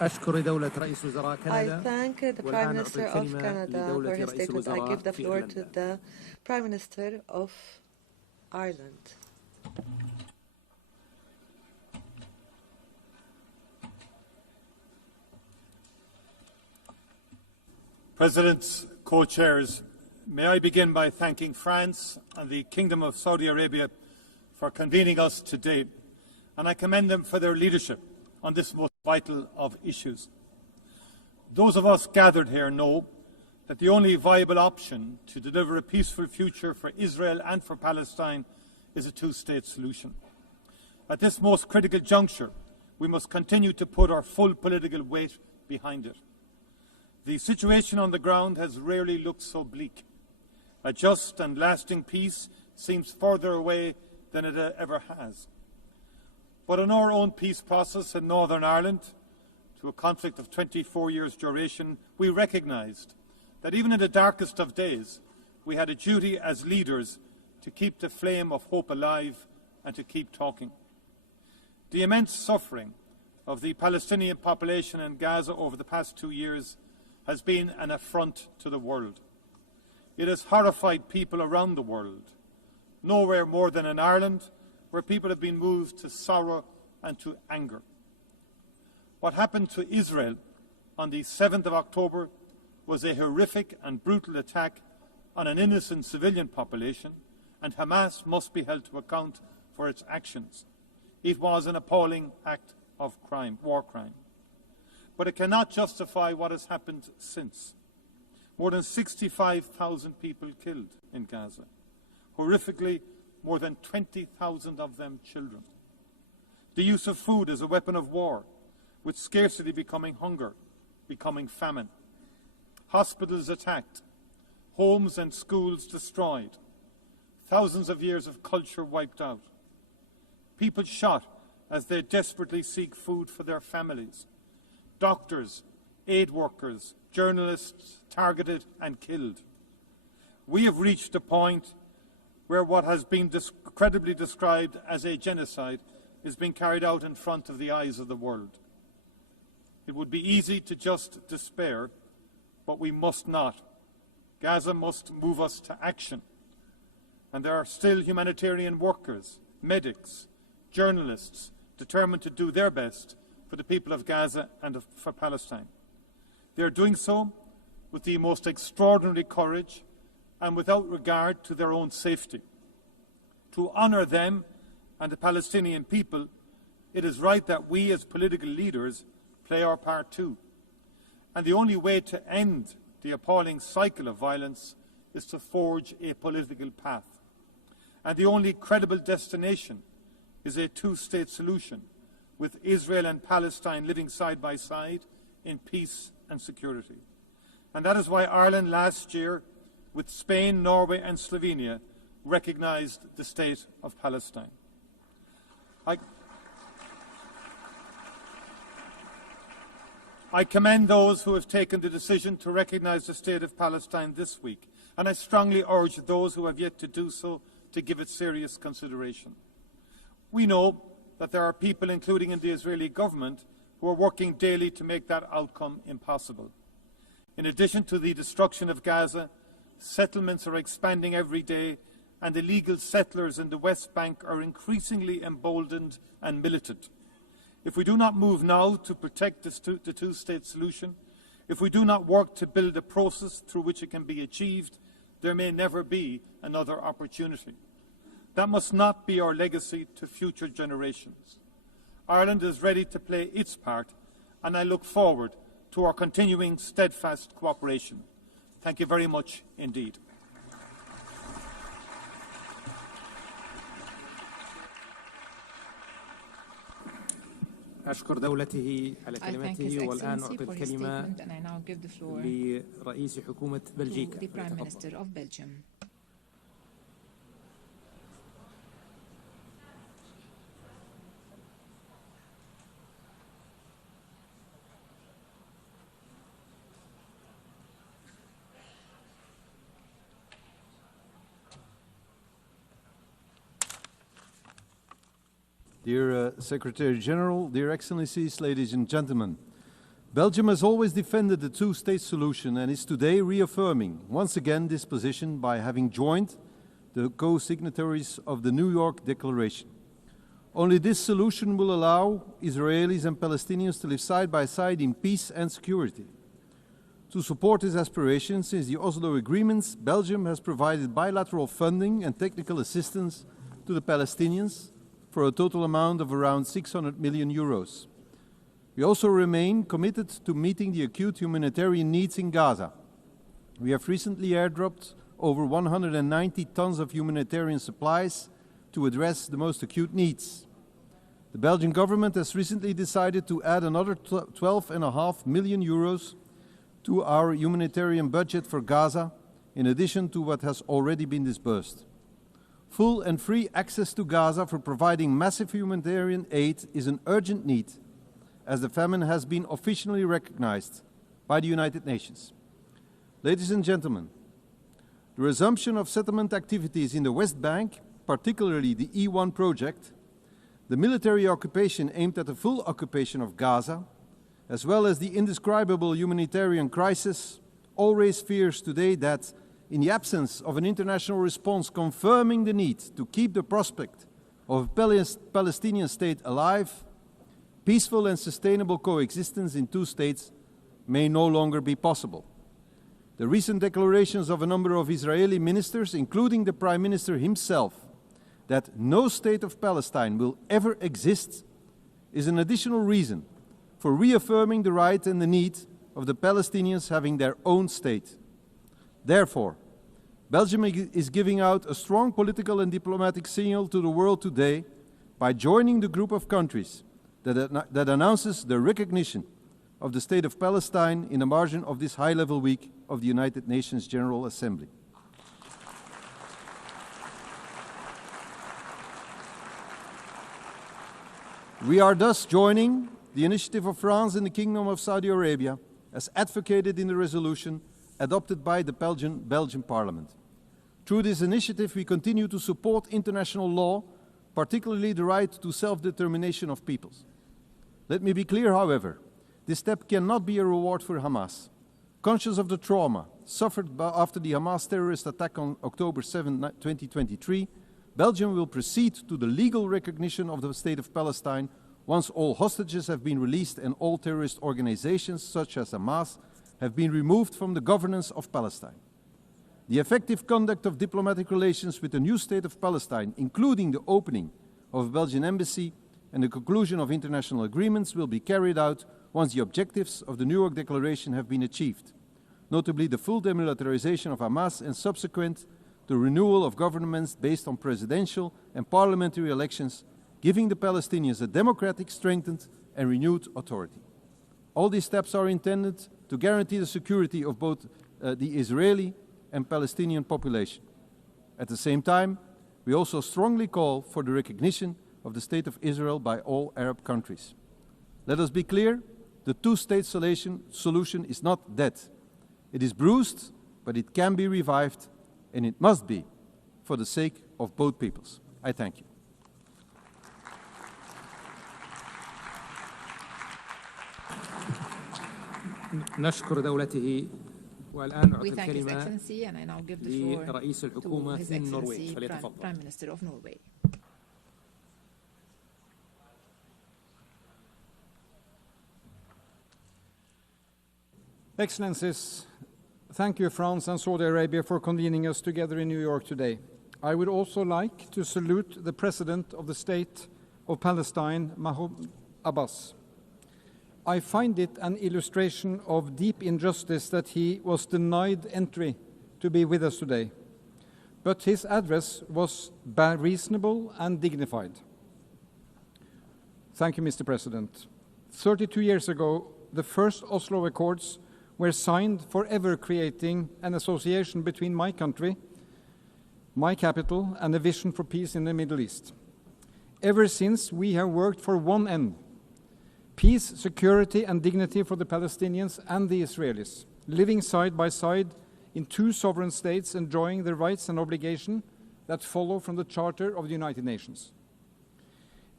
أشكر دولة رئيس وزراء كندا. I thank the Prime Minister of Canada for his statement. I give the floor to the Prime Minister of Ireland. Presidents, co-chairs, may I begin by thanking France and the Kingdom of Saudi Arabia for convening us today, and I commend them for their leadership on this most vital of issues. Those of us gathered here know that the only viable option to deliver a peaceful future for Israel and for Palestine is a two-state solution. At this most critical juncture, we must continue to put our full political weight behind it. The situation on the ground has rarely looked so bleak. A just and lasting peace seems further away than it ever has. But in our own peace process in Northern Ireland, to a conflict of 24 years' duration, we recognised that even in the darkest of days, we had a duty as leaders to keep the flame of hope alive and to keep talking. The immense suffering of the Palestinian population in Gaza over the past 2 years has been an affront to the world. It has horrified people around the world, nowhere more than in Ireland, where people have been moved to sorrow and to anger. What happened to Israel on the 7th of October was a horrific and brutal attack on an innocent civilian population, and Hamas must be held to account for its actions. It was an appalling act of crime, war crime. But it cannot justify what has happened since. More than 65,000 people killed in Gaza. Horrifically, more than 20,000 of them children. The use of food as a weapon of war, with scarcity becoming hunger, becoming famine. Hospitals attacked, homes and schools destroyed, thousands of years of culture wiped out. People shot as they desperately seek food for their families. Doctors, aid workers, journalists targeted and killed. We have reached a point where what has been credibly described as a genocide is being carried out in front of the eyes of the world. It would be easy to just despair, but we must not. Gaza must move us to action. And there are still humanitarian workers, medics, journalists determined to do their best for the people of Gaza and for Palestine. They are doing so with the most extraordinary courage and without regard to their own safety. To honour them and the Palestinian people, it is right that we as political leaders play our part too. And the only way to end the appalling cycle of violence is to forge a political path. And the only credible destination is a two-state solution, with Israel and Palestine living side by side in peace and security. And that is why Ireland last year, with Spain, Norway and Slovenia, recognised the state of Palestine. I commend those who have taken the decision to recognise the state of Palestine this week, and I strongly urge those who have yet to do so to give it serious consideration. We know that there are people, including in the Israeli government, who are working daily to make that outcome impossible. In addition to the destruction of Gaza, settlements are expanding every day, and illegal settlers in the West Bank are increasingly emboldened and militant. If we do not move now to protect the two-state solution, if we do not work to build a process through which it can be achieved, there may never be another opportunity. That must not be our legacy to future generations. Ireland is ready to play its part, and I look forward to our continuing steadfast cooperation. Thank you very much indeed. أشكر دولته على كلمته والآن أعطي الكلمة لرئيس حكومة بلجيكا. Dear Secretary General, dear Excellencies, ladies and gentlemen, Belgium has always defended the two-state solution and is today reaffirming once again this position by having joined the co-signatories of the New York Declaration. Only this solution will allow Israelis and Palestinians to live side by side in peace and security. To support this aspiration, since the Oslo agreements, Belgium has provided bilateral funding and technical assistance to the Palestinians for a total amount of around 600 million euros. We also remain committed to meeting the acute humanitarian needs in Gaza. We have recently airdropped over 190 tons of humanitarian supplies to address the most acute needs. The Belgian government has recently decided to add another 12.5 million euros to our humanitarian budget for Gaza, in addition to what has already been disbursed. Full and free access to Gaza for providing massive humanitarian aid is an urgent need, as the famine has been officially recognized by the United Nations. Ladies and gentlemen, the resumption of settlement activities in the West Bank, particularly the E1 project, the military occupation aimed at the full occupation of Gaza, as well as the indescribable humanitarian crisis, all raise fears today that, in the absence of an international response confirming the need to keep the prospect of a Palestinian state alive, peaceful and sustainable coexistence in two states may no longer be possible. The recent declarations of a number of Israeli ministers, including the Prime Minister himself, that no state of Palestine will ever exist, is an additional reason for reaffirming the right and the need of the Palestinians having their own state. Therefore, Belgium is giving out a strong political and diplomatic signal to the world today by joining the group of countries that announces the recognition of the State of Palestine in the margin of this high-level week of the United Nations General Assembly. We are thus joining the initiative of France and the Kingdom of Saudi Arabia, as advocated in the resolution adopted by the Belgian Parliament. Through this initiative, we continue to support international law, particularly the right to self-determination of peoples. Let me be clear, however, this step cannot be a reward for Hamas. Conscious of the trauma suffered after the Hamas terrorist attack on October 7, 2023, Belgium will proceed to the legal recognition of the State of Palestine once all hostages have been released and all terrorist organizations, such as Hamas, have been removed from the governance of Palestine. The effective conduct of diplomatic relations with the new State of Palestine, including the opening of a Belgian embassy and the conclusion of international agreements, will be carried out once the objectives of the New York Declaration have been achieved, notably the full demilitarization of Hamas and subsequent the renewal of governments based on presidential and parliamentary elections, giving the Palestinians a democratic, strengthened and renewed authority. All these steps are intended to guarantee the security of both the Israeli and Palestinian population. At the same time, we also strongly call for the recognition of the State of Israel by all Arab countries. Let us be clear, the two-state solution is not dead. It is bruised, but it can be revived, and it must be for the sake of both peoples. I thank you. نشكر دولته والآن أعطي We thank His الكلمة Excellency and I now give the floor لرئيس الحكومة to His النرويج Excellency فليتفضل. Prime Minister of Norway. Excellencies, thank you, France and Saudi Arabia, for convening us together in New York today. I would also like to salute the President of the State of Palestine, Mahmoud Abbas. I find it an illustration of deep injustice that he was denied entry to be with us today. But his address was reasonable and dignified. Thank you, Mr. President. 32 years ago, the first Oslo Accords were signed, forever creating an association between my country, my capital, and a vision for peace in the Middle East. Ever since, we have worked for one end: peace, security, and dignity for the Palestinians and the Israelis, living side by side in two sovereign states, enjoying the rights and obligations that follow from the Charter of the United Nations.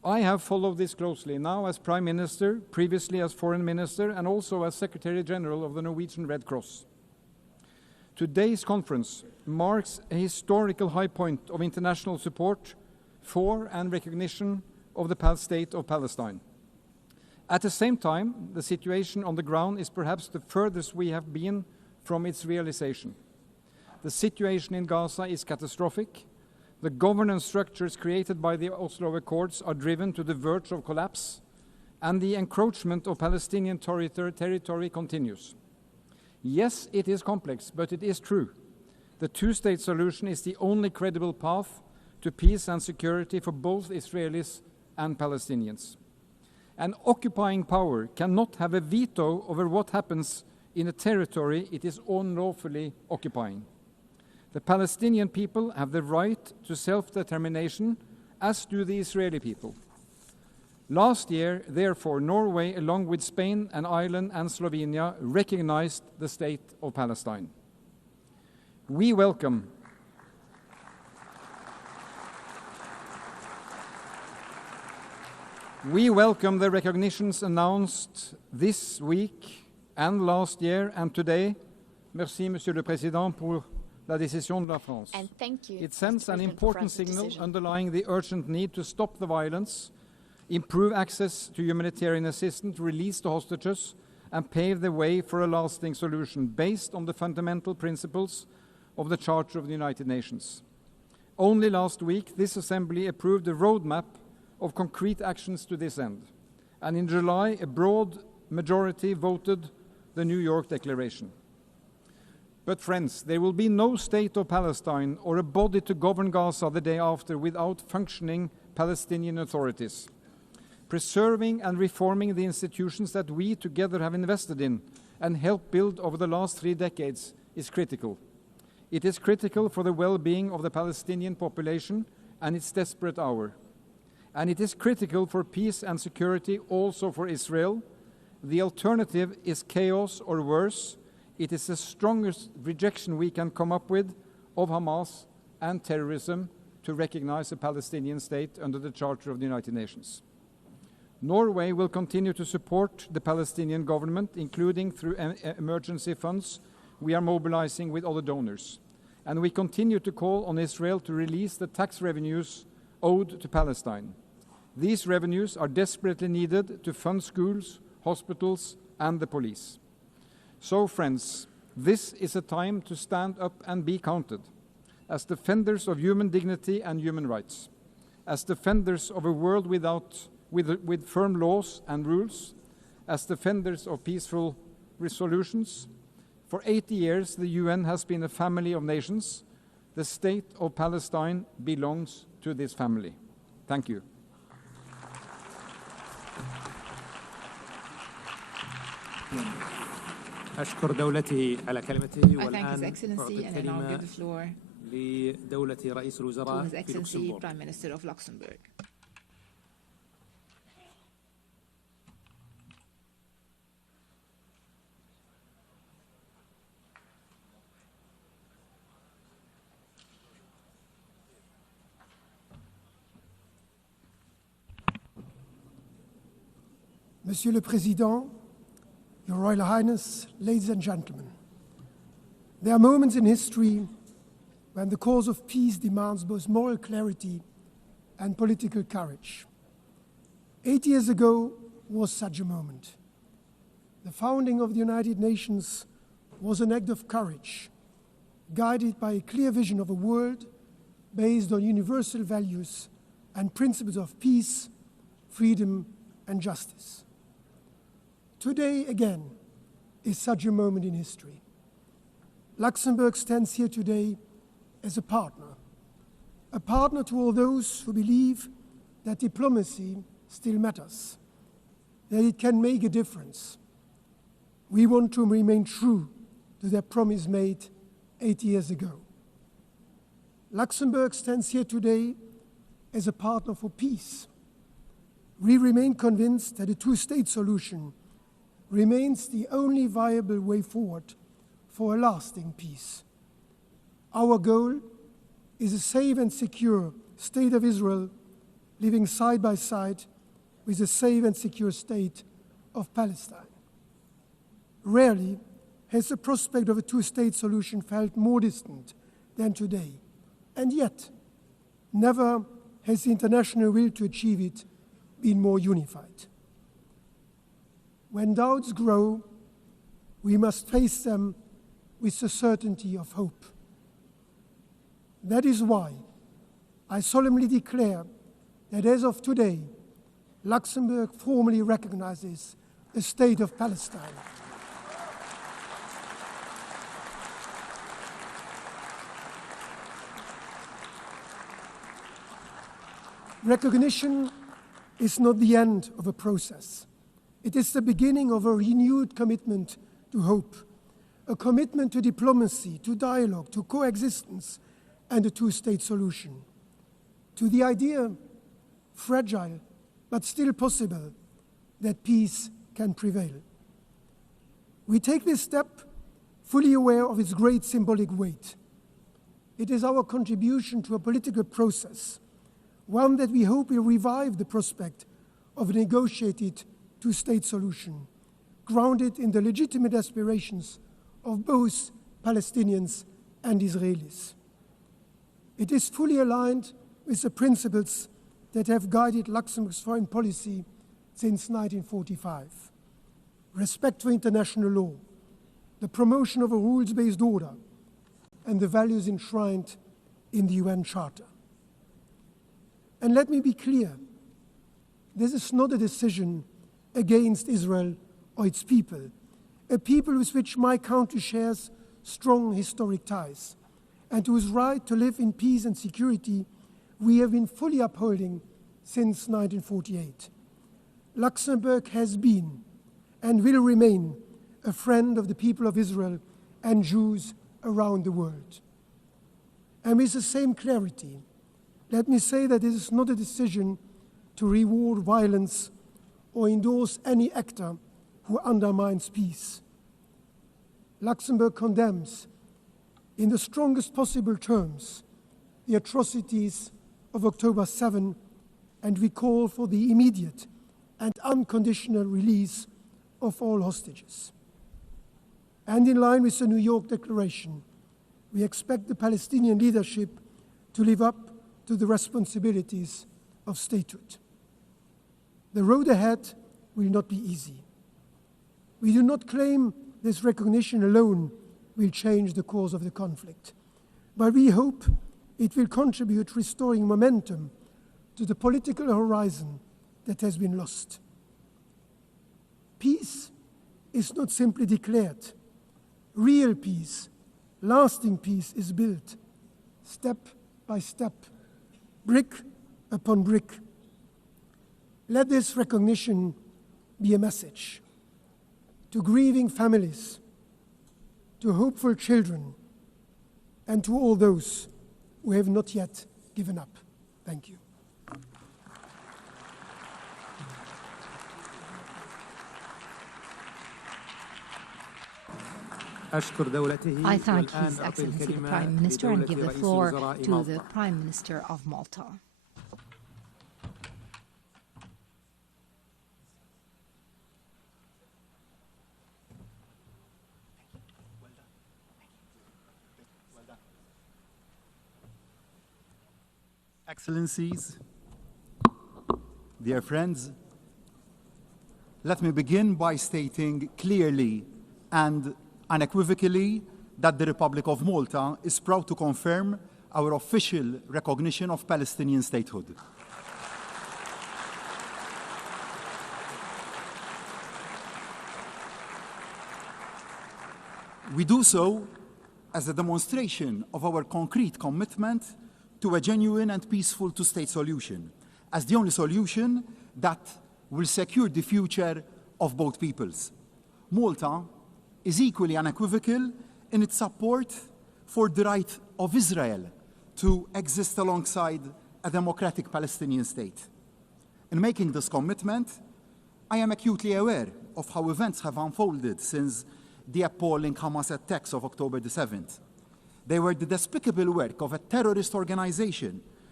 I have followed this closely, now as Prime Minister, previously as Foreign Minister, and also as Secretary General of the Norwegian Red Cross. Today's conference marks a historical high point of international support for and recognition of the state of Palestine. At the same time, the situation on the ground is perhaps the furthest we have been from its realization. The situation in Gaza is catastrophic. The governance structures created by the Oslo Accords are driven to the verge of collapse, and the encroachment of Palestinian territory continues. Yes, it is complex, but it is true. The two-state solution is the only credible path to peace and security for both Israelis and Palestinians. An occupying power cannot have a veto over what happens in a territory it is unlawfully occupying. The Palestinian people have the right to self-determination, as do the Israeli people. Last year, therefore, Norway, along with Spain and Ireland and Slovenia, recognized the state of Palestine. We welcome the recognitions announced this week and last year and today. Merci, Monsieur le Président, pour la décision de la France. And thank you, it sends an important signal decision. Underlying the urgent need to stop the violence, improve access to humanitarian assistance, release the hostages, and pave the way for a lasting solution based on the fundamental principles of the Charter of the United Nations. Only last week, this Assembly approved a roadmap of concrete actions to this end. And in July, a broad majority voted the New York Declaration. But friends, there will be no state of Palestine or a body to govern Gaza the day after without functioning Palestinian authorities. Preserving and reforming the institutions that we together have invested in and helped build over the last 3 decades is critical. It is critical for the well-being of the Palestinian population and its desperate hour. And it is critical for peace and security also for Israel. The alternative is chaos or worse. It is the strongest rejection we can come up with of Hamas and terrorism to recognize a Palestinian state under the Charter of the United Nations. Norway will continue to support the Palestinian government, including through emergency funds we are mobilizing with other donors. And we continue to call on Israel to release the tax revenues owed to Palestine. These revenues are desperately needed to fund schools, hospitals, and the police. So, friends, this is a time to stand up and be counted. As defenders of human dignity and human rights, as defenders of a world with firm laws and rules, as defenders of peaceful resolutions. For 80 years, the UN has been a family of nations. The state of Palestine belongs to this family. Thank you. أشكر دولته على كلمته والآن أعطي الكلمة لدولة رئيس الوزراء في لوكسمبورغ. Prime Minister of Luxembourg. Monsieur le Président, Your Royal Highness, ladies and gentlemen, there are moments in history when the cause of peace demands both moral clarity and political courage. 8 years ago was such a moment. The founding of the United Nations was an act of courage, guided by a clear vision of a world based on universal values and principles of peace, freedom, and justice. Today, again, is such a moment in history. Luxembourg stands here today as a partner to all those who believe that diplomacy still matters, that it can make a difference. We want to remain true to their promise made 8 years ago. Luxembourg stands here today as a partner for peace. We remain convinced that a two-state solution remains the only viable way forward for a lasting peace. Our goal is a safe and secure state of Israel living side by side with a safe and secure state of Palestine. Rarely has the prospect of a two-state solution felt more distant than today, and yet never has the international will to achieve it been more unified. When doubts grow, we must face them with the certainty of hope. That is why I solemnly declare that as of today, Luxembourg formally recognizes the state of Palestine. Recognition is not the end of a process. It is the beginning of a renewed commitment to hope, a commitment to diplomacy, to dialogue, to coexistence, and a two-state solution, to the idea, fragile but still possible, that peace can prevail. We take this step fully aware of its great symbolic weight. It is our contribution to a political process, one that we hope will revive the prospect of a negotiated two-state solution, grounded in the legitimate aspirations of both Palestinians and Israelis. It is fully aligned with the principles that have guided Luxembourg's foreign policy since 1945. Respect for international law, the promotion of a rules-based order, and the values enshrined in the UN Charter. And let me be clear, this is not a decision against Israel or its people, a people with which my country shares strong historic ties, and whose right to live in peace and security we have been fully upholding since 1948. Luxembourg has been and will remain a friend of the people of Israel and Jews around the world. And with the same clarity, let me say that this is not a decision to reward violence or endorse any actor who undermines peace. Luxembourg condemns, in the strongest possible terms, the atrocities of October 7, and we call for the immediate and unconditional release of all hostages. And in line with the New York Declaration, we expect the Palestinian leadership to live up to the responsibilities of statehood. The road ahead will not be easy. We do not claim this recognition alone will change the course of the conflict, but we hope it will contribute to restoring momentum to the political horizon that has been lost. Peace is not simply declared. Real peace, lasting peace is built step by step, brick upon brick. Let this recognition be a message to grieving families, to hopeful children, and to all those who have not yet given up. Thank you. I thank His Excellency the Prime Minister and give the floor to the Prime Minister of Malta. Excellencies, dear friends, let me begin by stating clearly and unequivocally that the Republic of Malta is proud to confirm our official recognition of Palestinian statehood. We do so as a demonstration of our concrete commitment to a genuine and peaceful two-state solution, as the only solution that will secure the future of both peoples. Malta is equally unequivocal in its support for the right of Israel to exist alongside a democratic Palestinian state. In making this commitment, I am acutely aware of how events have unfolded since the appalling Hamas attacks of October the 7th. They were the despicable work of a terrorist organization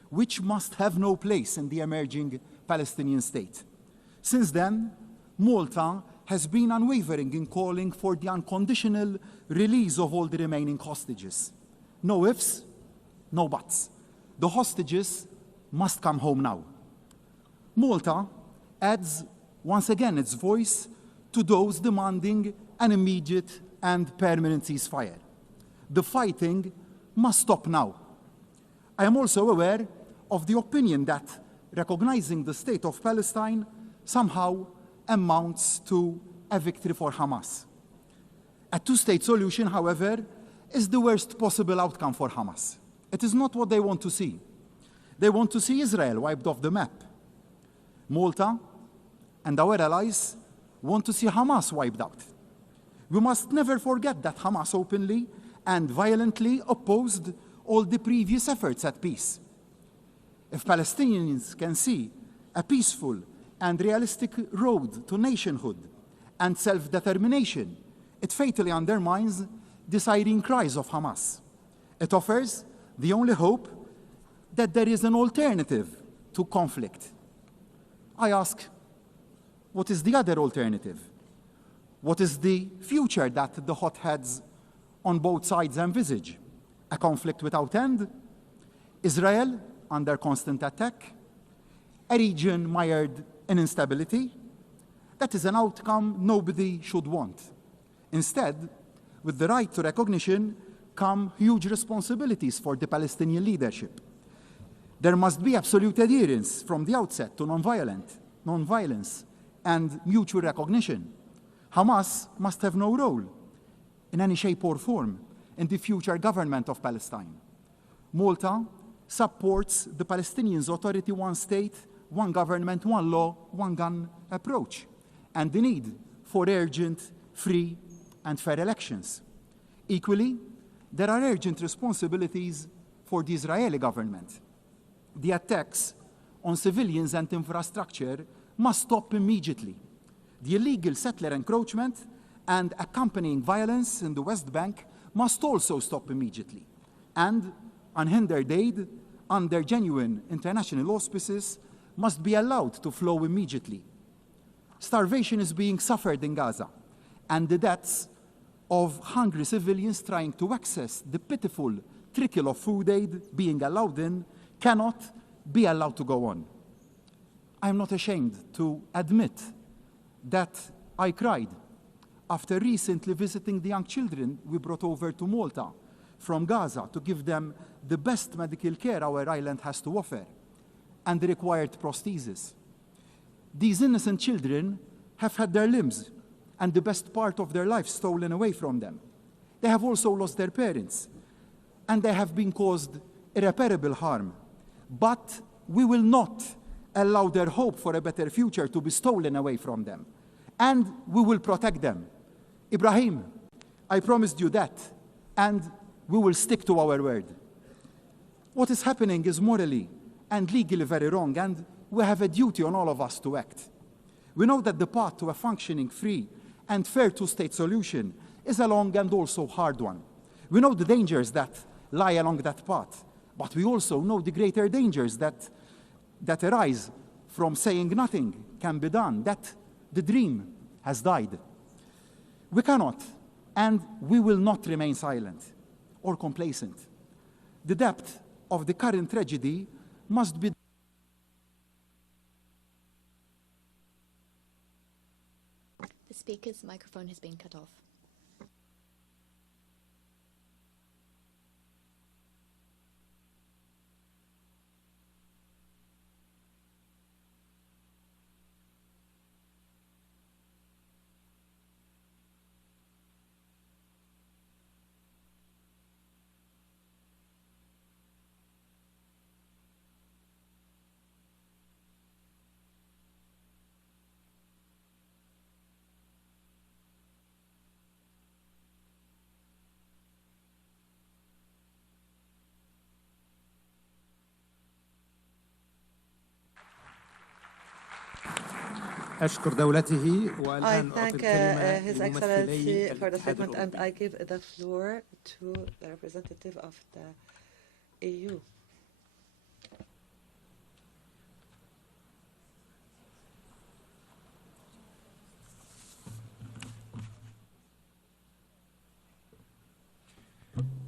which must have no place in the emerging Palestinian state. Since then, Malta has been unwavering in calling for the unconditional release of all the remaining hostages. No ifs, no buts. The hostages must come home now. Malta adds once again its voice to those demanding an immediate and permanent ceasefire. The fighting must stop now. I am also aware of the opinion that recognizing the state of Palestine somehow amounts to a victory for Hamas. A two-state solution, however, is the worst possible outcome for Hamas. It is not what they want to see. They want to see Israel wiped off the map. Malta and our allies want to see Hamas wiped out. We must never forget that Hamas openly and violently opposed all the previous efforts at peace. If Palestinians can see a peaceful and realistic road to nationhood and self-determination, it fatally undermines the siren cries of Hamas. It offers the only hope that there is an alternative to conflict. I ask, what is the other alternative? What is the future that the hotheads on both sides envisage? A conflict without end? Israel under constant attack? A region mired in instability? That is an outcome nobody should want. Instead, with the right to recognition come huge responsibilities for the Palestinian leadership. There must be absolute adherence from the outset to nonviolence, and mutual recognition. Hamas must have no role in any shape or form in the future government of Palestine. Malta supports the Palestinians' authority, one state, one government, one law, one gun approach, and the need for urgent, free, and fair elections. Equally, there are urgent responsibilities for the Israeli government. The attacks on civilians and infrastructure must stop immediately. The illegal settler encroachment and accompanying violence in the West Bank must also stop immediately. And unhindered aid, under genuine international auspices, must be allowed to flow immediately. Starvation is being suffered in Gaza, and the deaths of hungry civilians trying to access the pitiful trickle of food aid being allowed in cannot be allowed to go on. I am not ashamed to admit that I cried after recently visiting the young children we brought over to Malta from Gaza to give them the best medical care our island has to offer and the required prosthesis. These innocent children have had their limbs and the best part of their life stolen away from them. They have also lost their parents, and they have been caused irreparable harm. But we will not allow their hope for a better future to be stolen away from them. And we will protect them. Ibrahim, I promised you that, and we will stick to our word. What is happening is morally and legally very wrong, and we have a duty on all of us to act. We know that the path to a functioning, free, and fair two-state solution is a long and also hard one. We know the dangers that lie along that path, but we also know the greater dangers that arise from saying nothing can be done, that the dream has died. We cannot, and we will not remain silent or complacent. The depth of the current tragedy must be The speaker's microphone has been cut off. أشكر دولته I والآن thank His Excellency for the statement, and I give the floor to the representative of the EU.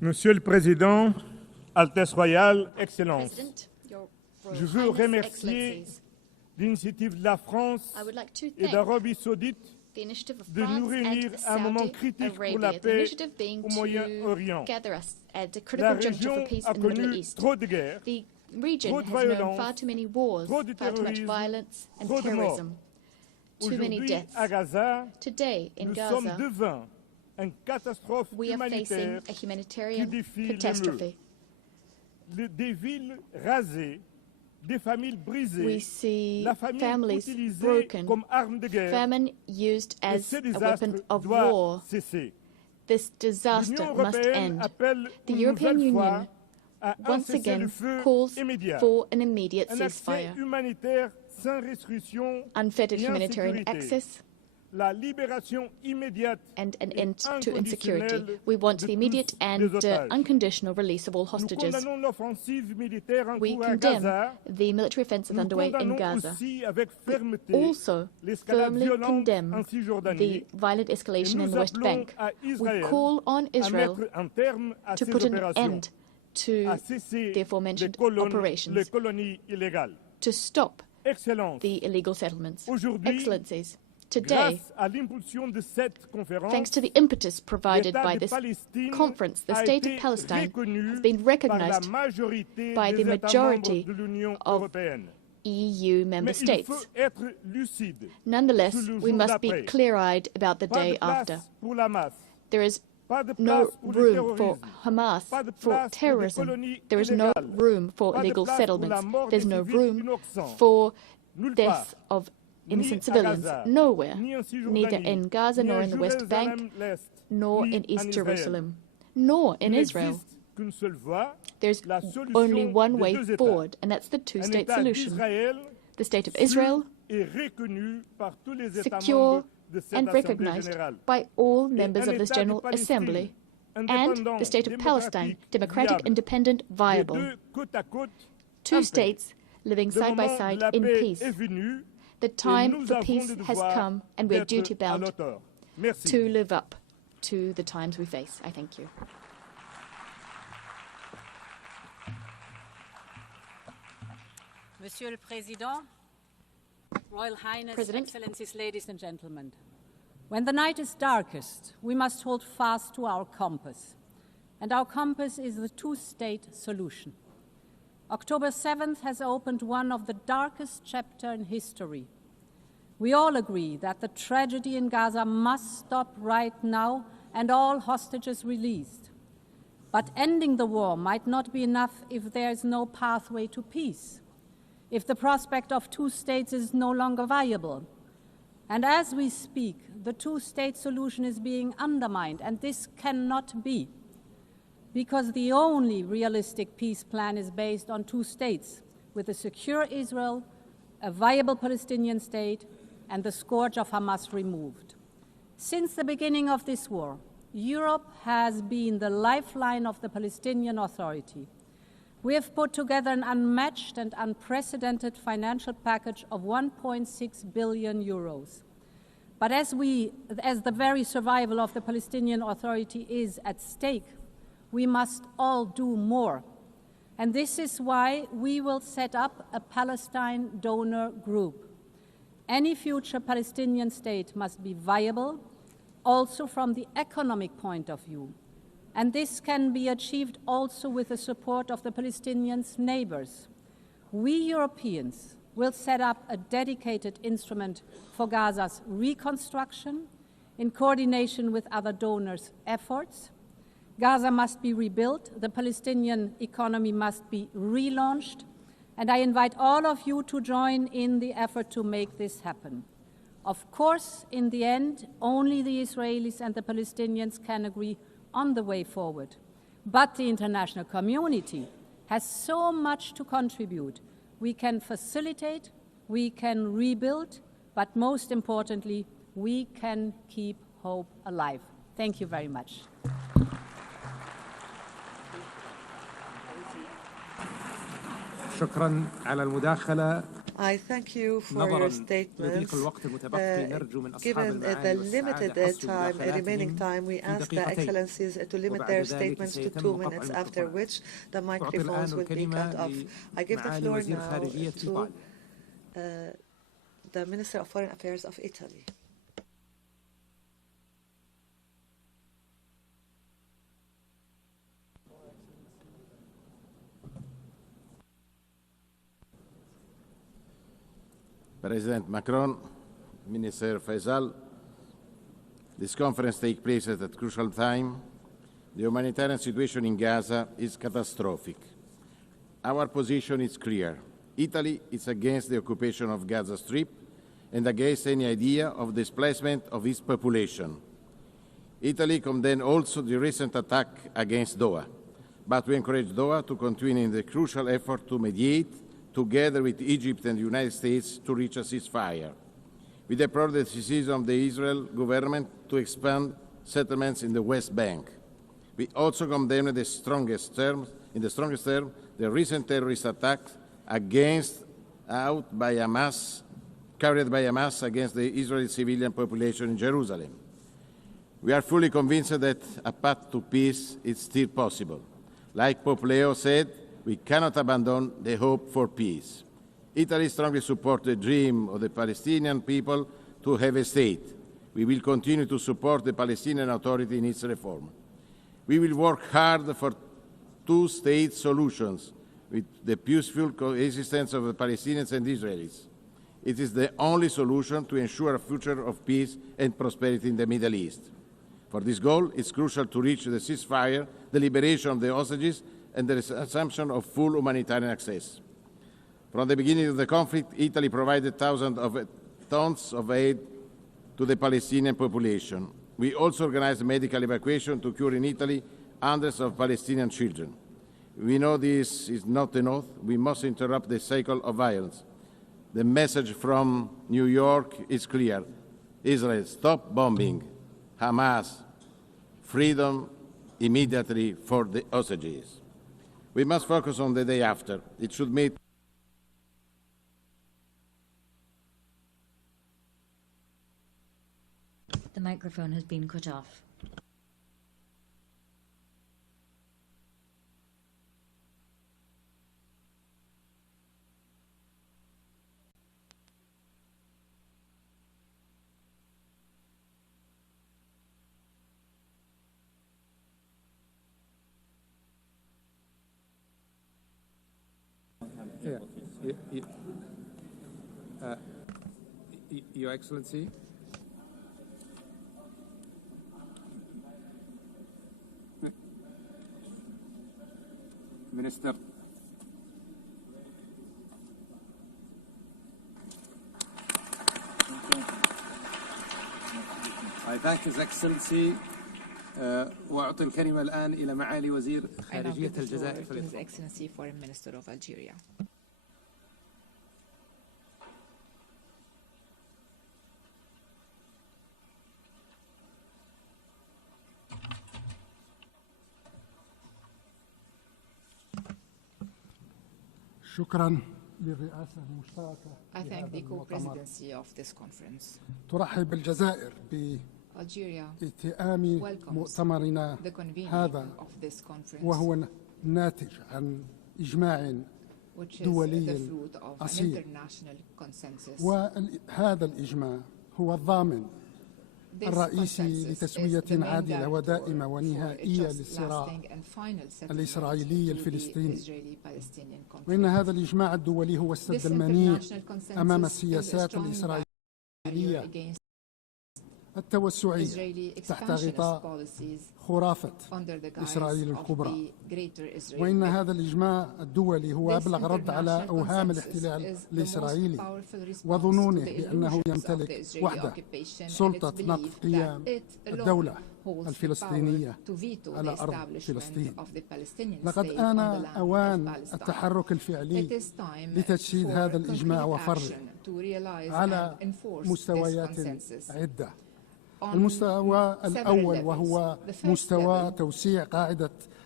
Monsieur le Président, Altesse Royale, Excellences, je veux remercier l'initiative de la France et d'Arabie Saoudite de nous réunir à un moment critique pour la paix au Moyen-Orient. La région a connu trop de guerres, trop de violence, trop de terrorisme, trop de morts. Aujourd'hui, à Gaza, nous sommes devant une catastrophe humanitaire qui défie les murs. Des villes rasées, des familles brisées, la famine utilisée comme arme de guerre. Famine used as a weapon of war. This disaster must end. The European Union once again calls for an immediate ceasefire, unfettered humanitarian access, and an end to insecurity. We want the immediate and unconditional release of all hostages. We condemn the military offensive underway in Gaza. We also firmly condemn the violent escalation in the West Bank. We call on Israel to put an end to the aforementioned operations, to stop the illegal settlements. Excellencies, today, thanks to the impetus provided by this conference, the State of Palestine has been recognized by the majority of EU member states. Nonetheless, we must be clear-eyed about the day after. There is no room for Hamas, for terrorism. There is no room for illegal settlements. There's no room for deaths of innocent civilians nowhere, neither in Gaza nor in the West Bank, nor in East Jerusalem, nor in Israel. There's only one way forward, and that's the two-state solution. The State of Israel, secure and recognized by all members of this General Assembly, and the State of Palestine, democratic, independent, viable. Two states living side by side in peace. The time for peace has come, and we are duty-bound to live up to the times we face. I thank you. Monsieur le Président, Royal Highness, Excellencies, ladies and gentlemen. When the night is darkest, we must hold fast to our compass. And our compass is the two-state solution. October 7th has opened one of the darkest chapters in history. We all agree that the tragedy in Gaza must stop right now and all hostages released. But ending the war might not be enough if there is no pathway to peace, if the prospect of two states is no longer viable. And as we speak, the two-state solution is being undermined, and this cannot be, because the only realistic peace plan is based on two states, with a secure Israel, a viable Palestinian state, and the scourge of Hamas removed. Since the beginning of this war, Europe has been the lifeline of the Palestinian Authority. We have put together an unmatched and unprecedented financial package of 1.6 billion euros. But as the very survival of the Palestinian Authority is at stake, we must all do more. And this is why we will set up a Palestine donor group. Any future Palestinian state must be viable, also from the economic point of view. And this can be achieved also with the support of the Palestinians' neighbors. We Europeans will set up a dedicated instrument for Gaza's reconstruction in coordination with other donors' efforts. Gaza must be rebuilt, the Palestinian economy must be relaunched, and I invite all of you to join in the effort to make this happen. Of course, in the end, only the Israelis and the Palestinians can agree on the way forward. But the international community has so much to contribute. We can facilitate, we can rebuild, but most importantly, we can keep hope alive. Thank you very much. شكرا على المداخلة I thank you for your statements. Given the limited remaining time, we ask the Excellencies to limit their statements to 2 minutes, after which the microphones will be cut off. I give the floor now to the Minister of Foreign Affairs of Italy. President Macron, Minister Faisal, this conference takes place at a crucial time. The humanitarian situation in Gaza is catastrophic. Our position is clear. Italy is against the occupation of Gaza Strip and against any idea of displacement of its population. Italy condemned also the recent attack against Doha, but we encourage Doha to continue in the crucial effort to mediate together with Egypt and the United States to reach a ceasefire. We deplore the decision of the Israel government to expand settlements in the West Bank. We also condemn in the strongest terms, the recent terrorist attacks carried by Hamas against the Israeli civilian population in Jerusalem. We are fully convinced that a path to peace is still possible. Like Pope Leo said, we cannot abandon the hope for peace. Italy strongly supports the dream of the Palestinian people to have a state. We will continue to support the Palestinian Authority in its reform. We will work hard for two-state solutions with the peaceful coexistence of the Palestinians and Israelis. It is the only solution to ensure a future of peace and prosperity in the Middle East. For this goal, it's crucial to reach the ceasefire, the liberation of the hostages, and the assumption of full humanitarian access. From the beginning of the conflict, Italy provided thousands of tons of aid to the Palestinian population. We also organized medical evacuation to cure in Italy hundreds of Palestinian children. We know this is not enough. We must interrupt the cycle of violence. The message from New York is clear. Israel, stop bombing. Hamas, freedom immediately for the hostages. We must focus on the day after. It should meet The microphone has been cut off. Your Excellency. Minister. I thank His Excellency. وأعطي الكلمة الآن إلى معالي وزير خارجية الجزائر. His Excellency Foreign Minister of Algeria. شكرا للرئاسة المشتركة. I thank the co-presidency of this conference. ترحب الجزائر باتئام مؤتمرنا هذا وهو ناتج عن إجماع دولي أصيل، وهذا الإجماع هو الضامن الرئيسي لتسوية عادلة ودائمة ونهائية للصراع الإسرائيلي الفلسطيني، وإن هذا الإجماع الدولي هو السد المنيع أمام السياسات الإسرائيلية التوسعية تحت غطاء خرافة إسرائيل الكبرى، وإن هذا الإجماع الدولي هو أبلغ رد على أوهام الاحتلال الإسرائيلي وظنونه بأنه يمتلك وحده سلطة نقض قيام الدولة الفلسطينية على أرض فلسطين. لقد آن أوان التحرك الفعلي لتجسيد هذا الإجماع وفرضه على مستويات عدة. المستوى الأول وهو مستوى توسيع قاعدة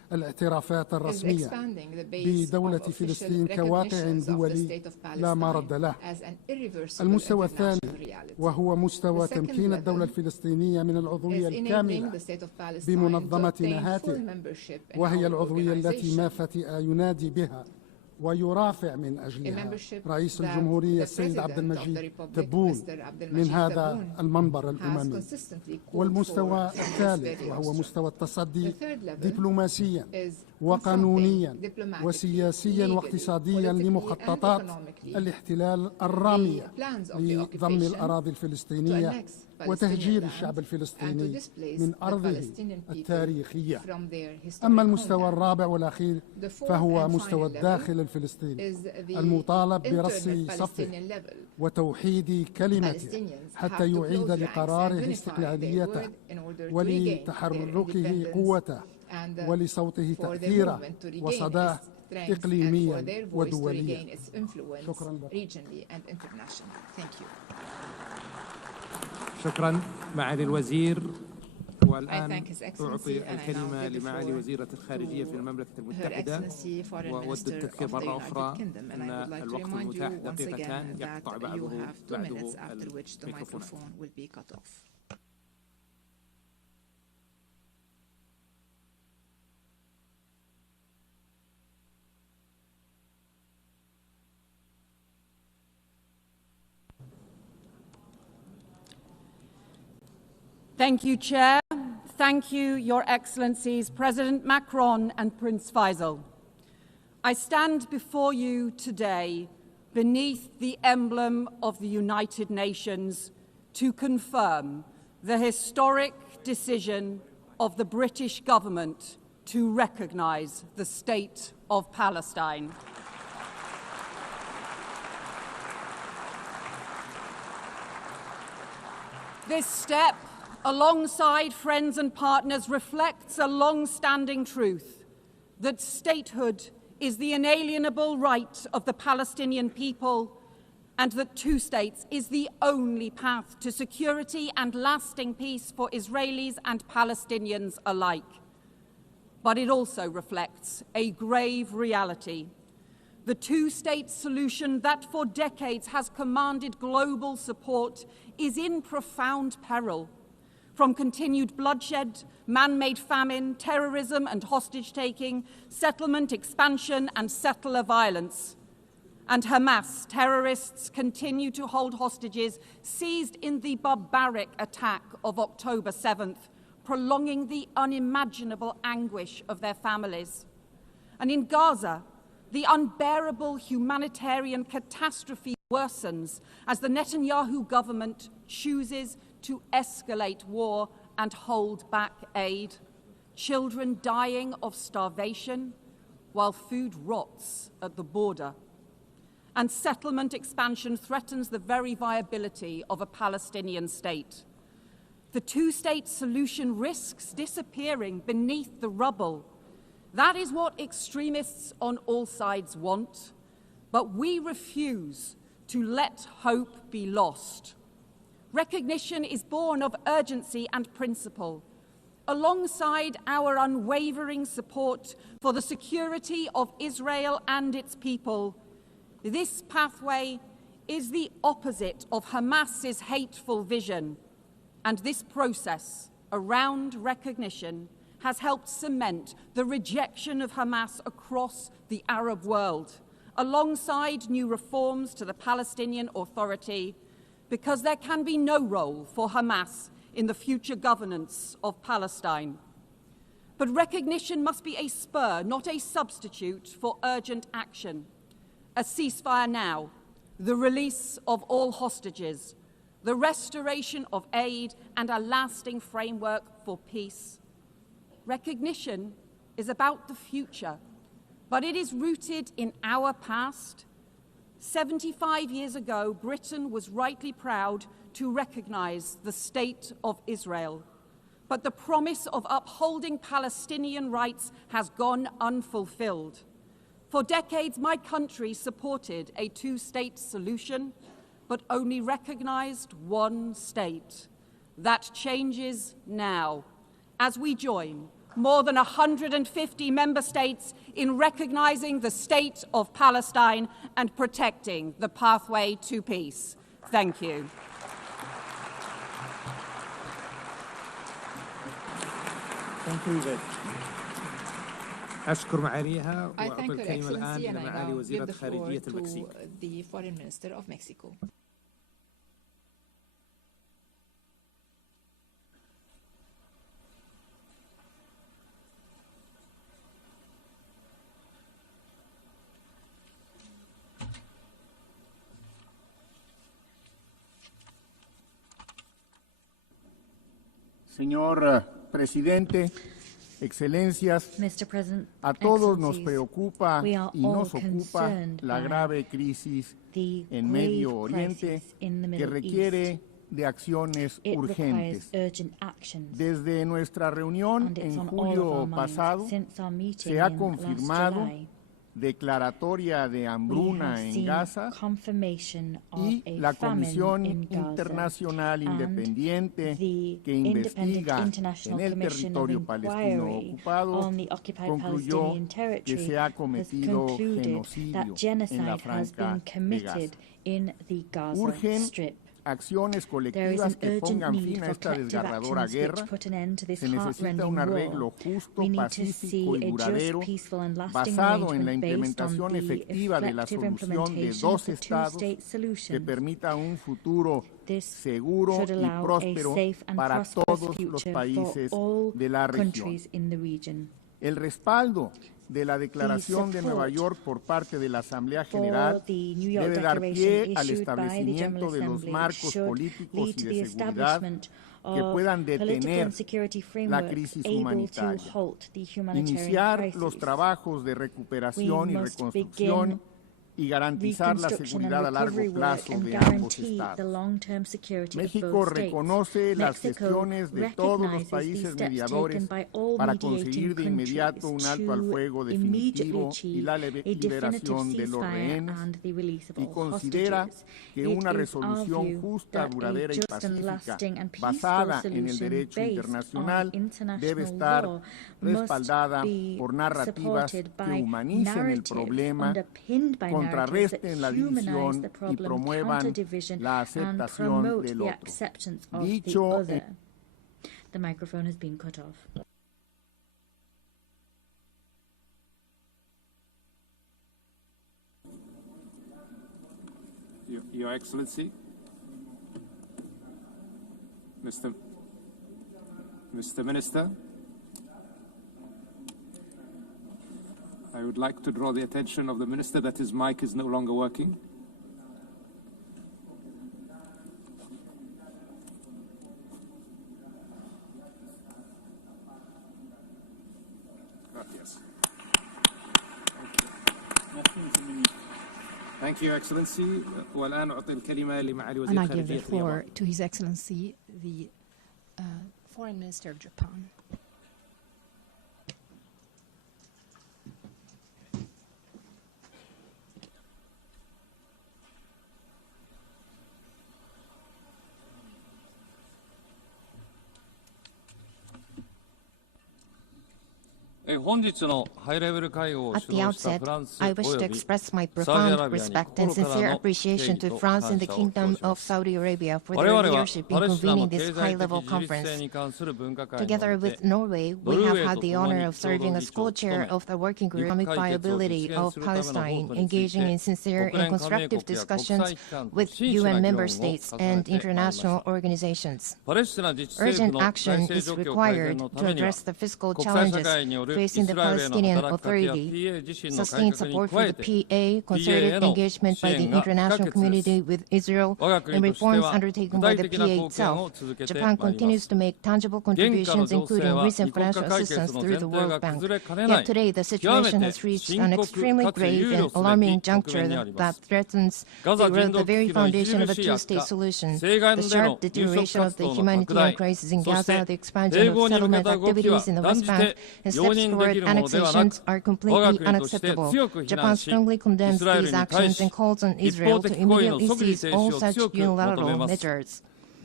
الاعترافات الرسمية بدولة فلسطين كواقع دولي لا مرد له. المستوى الثاني وهو مستوى تمكين الدولة الفلسطينية من العضوية الكاملة بمنظمة نهاتف، وهي العضوية التي ما فتئ ينادي بها ويرافع من أجلها رئيس الجمهورية السيد عبد المجيد تبون من هذا المنبر الأممي. والمستوى الثالث وهو مستوى التصدي دبلوماسيا وقانونيا وسياسيا واقتصاديا لمخططات الاحتلال الرامية لضم الأراضي الفلسطينية وتهجير الشعب الفلسطيني من أرضه التاريخية. أما المستوى الرابع والأخير فهو مستوى الداخل الفلسطيني المطالب برص صفه وتوحيد كلمته حتى يعيد لقراره استقلاليته ولتحركه قوته ولصوته تأثيره وصداه إقليميا ودوليا. شكرا لكم. شكرا معالي الوزير. والآن أعطي الكلمة لمعالي وزيرة الخارجية في المملكة المتحدة، وأود التذكير مرة أخرى أن الوقت المتاح دقيقتان يقطع بعده الميكروفون. Thank you, Chair. Thank you, Your Excellencies, President Macron and Prince Faisal. I stand before you today beneath the emblem of the United Nations to confirm the historic decision of the British government to recognise the State of Palestine. This step, alongside friends and partners, reflects a long-standing truth that statehood is the inalienable right of the Palestinian people and that two states is the only path to security and lasting peace for Israelis and Palestinians alike. But it also reflects a grave reality. The two-state solution that for decades has commanded global support is in profound peril. From continued bloodshed, man-made famine, terrorism and hostage-taking, settlement expansion and settler violence. And Hamas terrorists continue to hold hostages seized in the barbaric attack of October 7th, prolonging the unimaginable anguish of their families. And in Gaza, the unbearable humanitarian catastrophe worsens as the Netanyahu government chooses to escalate war and hold back aid, children dying of starvation while food rots at the border. And settlement expansion threatens the very viability of a Palestinian state. The two-state solution risks disappearing beneath the rubble. That is what extremists on all sides want, but we refuse to let hope be lost. Recognition is born of urgency and principle, alongside our unwavering support for the security of Israel and its people. This pathway is the opposite of Hamas's hateful vision, and this process around recognition has helped cement the rejection of Hamas across the Arab world, alongside new reforms to the Palestinian Authority, because there can be no role for Hamas in the future governance of Palestine. But recognition must be a spur, not a substitute for urgent action. A ceasefire now, the release of all hostages, the restoration of aid, and a lasting framework for peace. Recognition is about the future, but it is rooted in our past. 75 years ago, Britain was rightly proud to recognise the State of Israel. But the promise of upholding Palestinian rights has gone unfulfilled. For decades, my country supported a two-state solution, but only recognised one state. That changes now, as we join more than 150 member states in recognizing the state of Palestine and protecting the pathway to peace. Thank you. Thank you. أشكر معاليها I وأعطي thank Her الكلمة الآن Excellency إلى and I معالي now وزيرة give the floor خارجية to المكسيك. the Foreign Minister of Mexico. Señor Presidente, Excelencias, a todos nos preocupa y nos ocupa la grave crisis en Medio Oriente que requiere de acciones urgentes. Desde nuestra reunión en julio pasado se ha confirmado declaratoria de hambruna en Gaza y la Comisión Internacional Independiente que investiga en el territorio palestino ocupado concluyó que se ha cometido genocidio en la Franja de Gaza. Urgen acciones colectivas que pongan fin a esta desgarradora guerra. Se necesita un arreglo justo, pacífico y duradero basado en la implementación efectiva de la solución de dos estados que permita un futuro seguro y próspero para todos los países de la región. El respaldo de la Declaración de Nueva York por parte de la Asamblea General debe dar pie al establecimiento de los marcos políticos y de seguridad que puedan detener la crisis humanitaria, iniciar los trabajos de recuperación y reconstrucción y garantizar la seguridad a largo plazo de ambos estados. México reconoce las gestiones de todos los países mediadores para conseguir de inmediato un alto al fuego definitivo y la liberación de los rehenes y considera que una resolución justa, duradera y pacífica basada en el derecho internacional debe estar respaldada por narrativas que humanicen el problema, contrarresten la división y promuevan la aceptación del otro. Dicho The microphone has been cut off. Your Excellency, Mr. Minister, I would like to draw the attention of the Minister that his mic is no longer working. Gracias. Thank you, Excellency. والآن أعطي الكلمة لمعالي وزير And I give the خارجية floor اليابان. to His Excellency, the Foreign Minister of Japan. At the outset, I wish to express my profound respect and sincere appreciation to France and the Kingdom of Saudi Arabia for their leadership in convening this high-level conference. Together with Norway, we have had the honor of serving as co-chair of the working group on economic viability of Palestine, engaging in sincere and constructive discussions with UN member states and international organizations. Urgent action is required to address the fiscal challenges facing the Palestinian Authority, sustain support for the PA, concerted engagement by the international community with Israel, and reforms undertaken by the PA itself. Japan continues to make tangible contributions, including recent financial assistance through the World Bank. Yet today, the situation has reached an extremely grave and alarming juncture that threatens the very foundation of a two-state solution. The sharp deterioration of the humanitarian crisis in Gaza, the expansion of settlement activities in the West Bank, and steps toward annexations are completely unacceptable. Japan strongly condemns these actions and calls on Israel to immediately cease all such unilateral measures.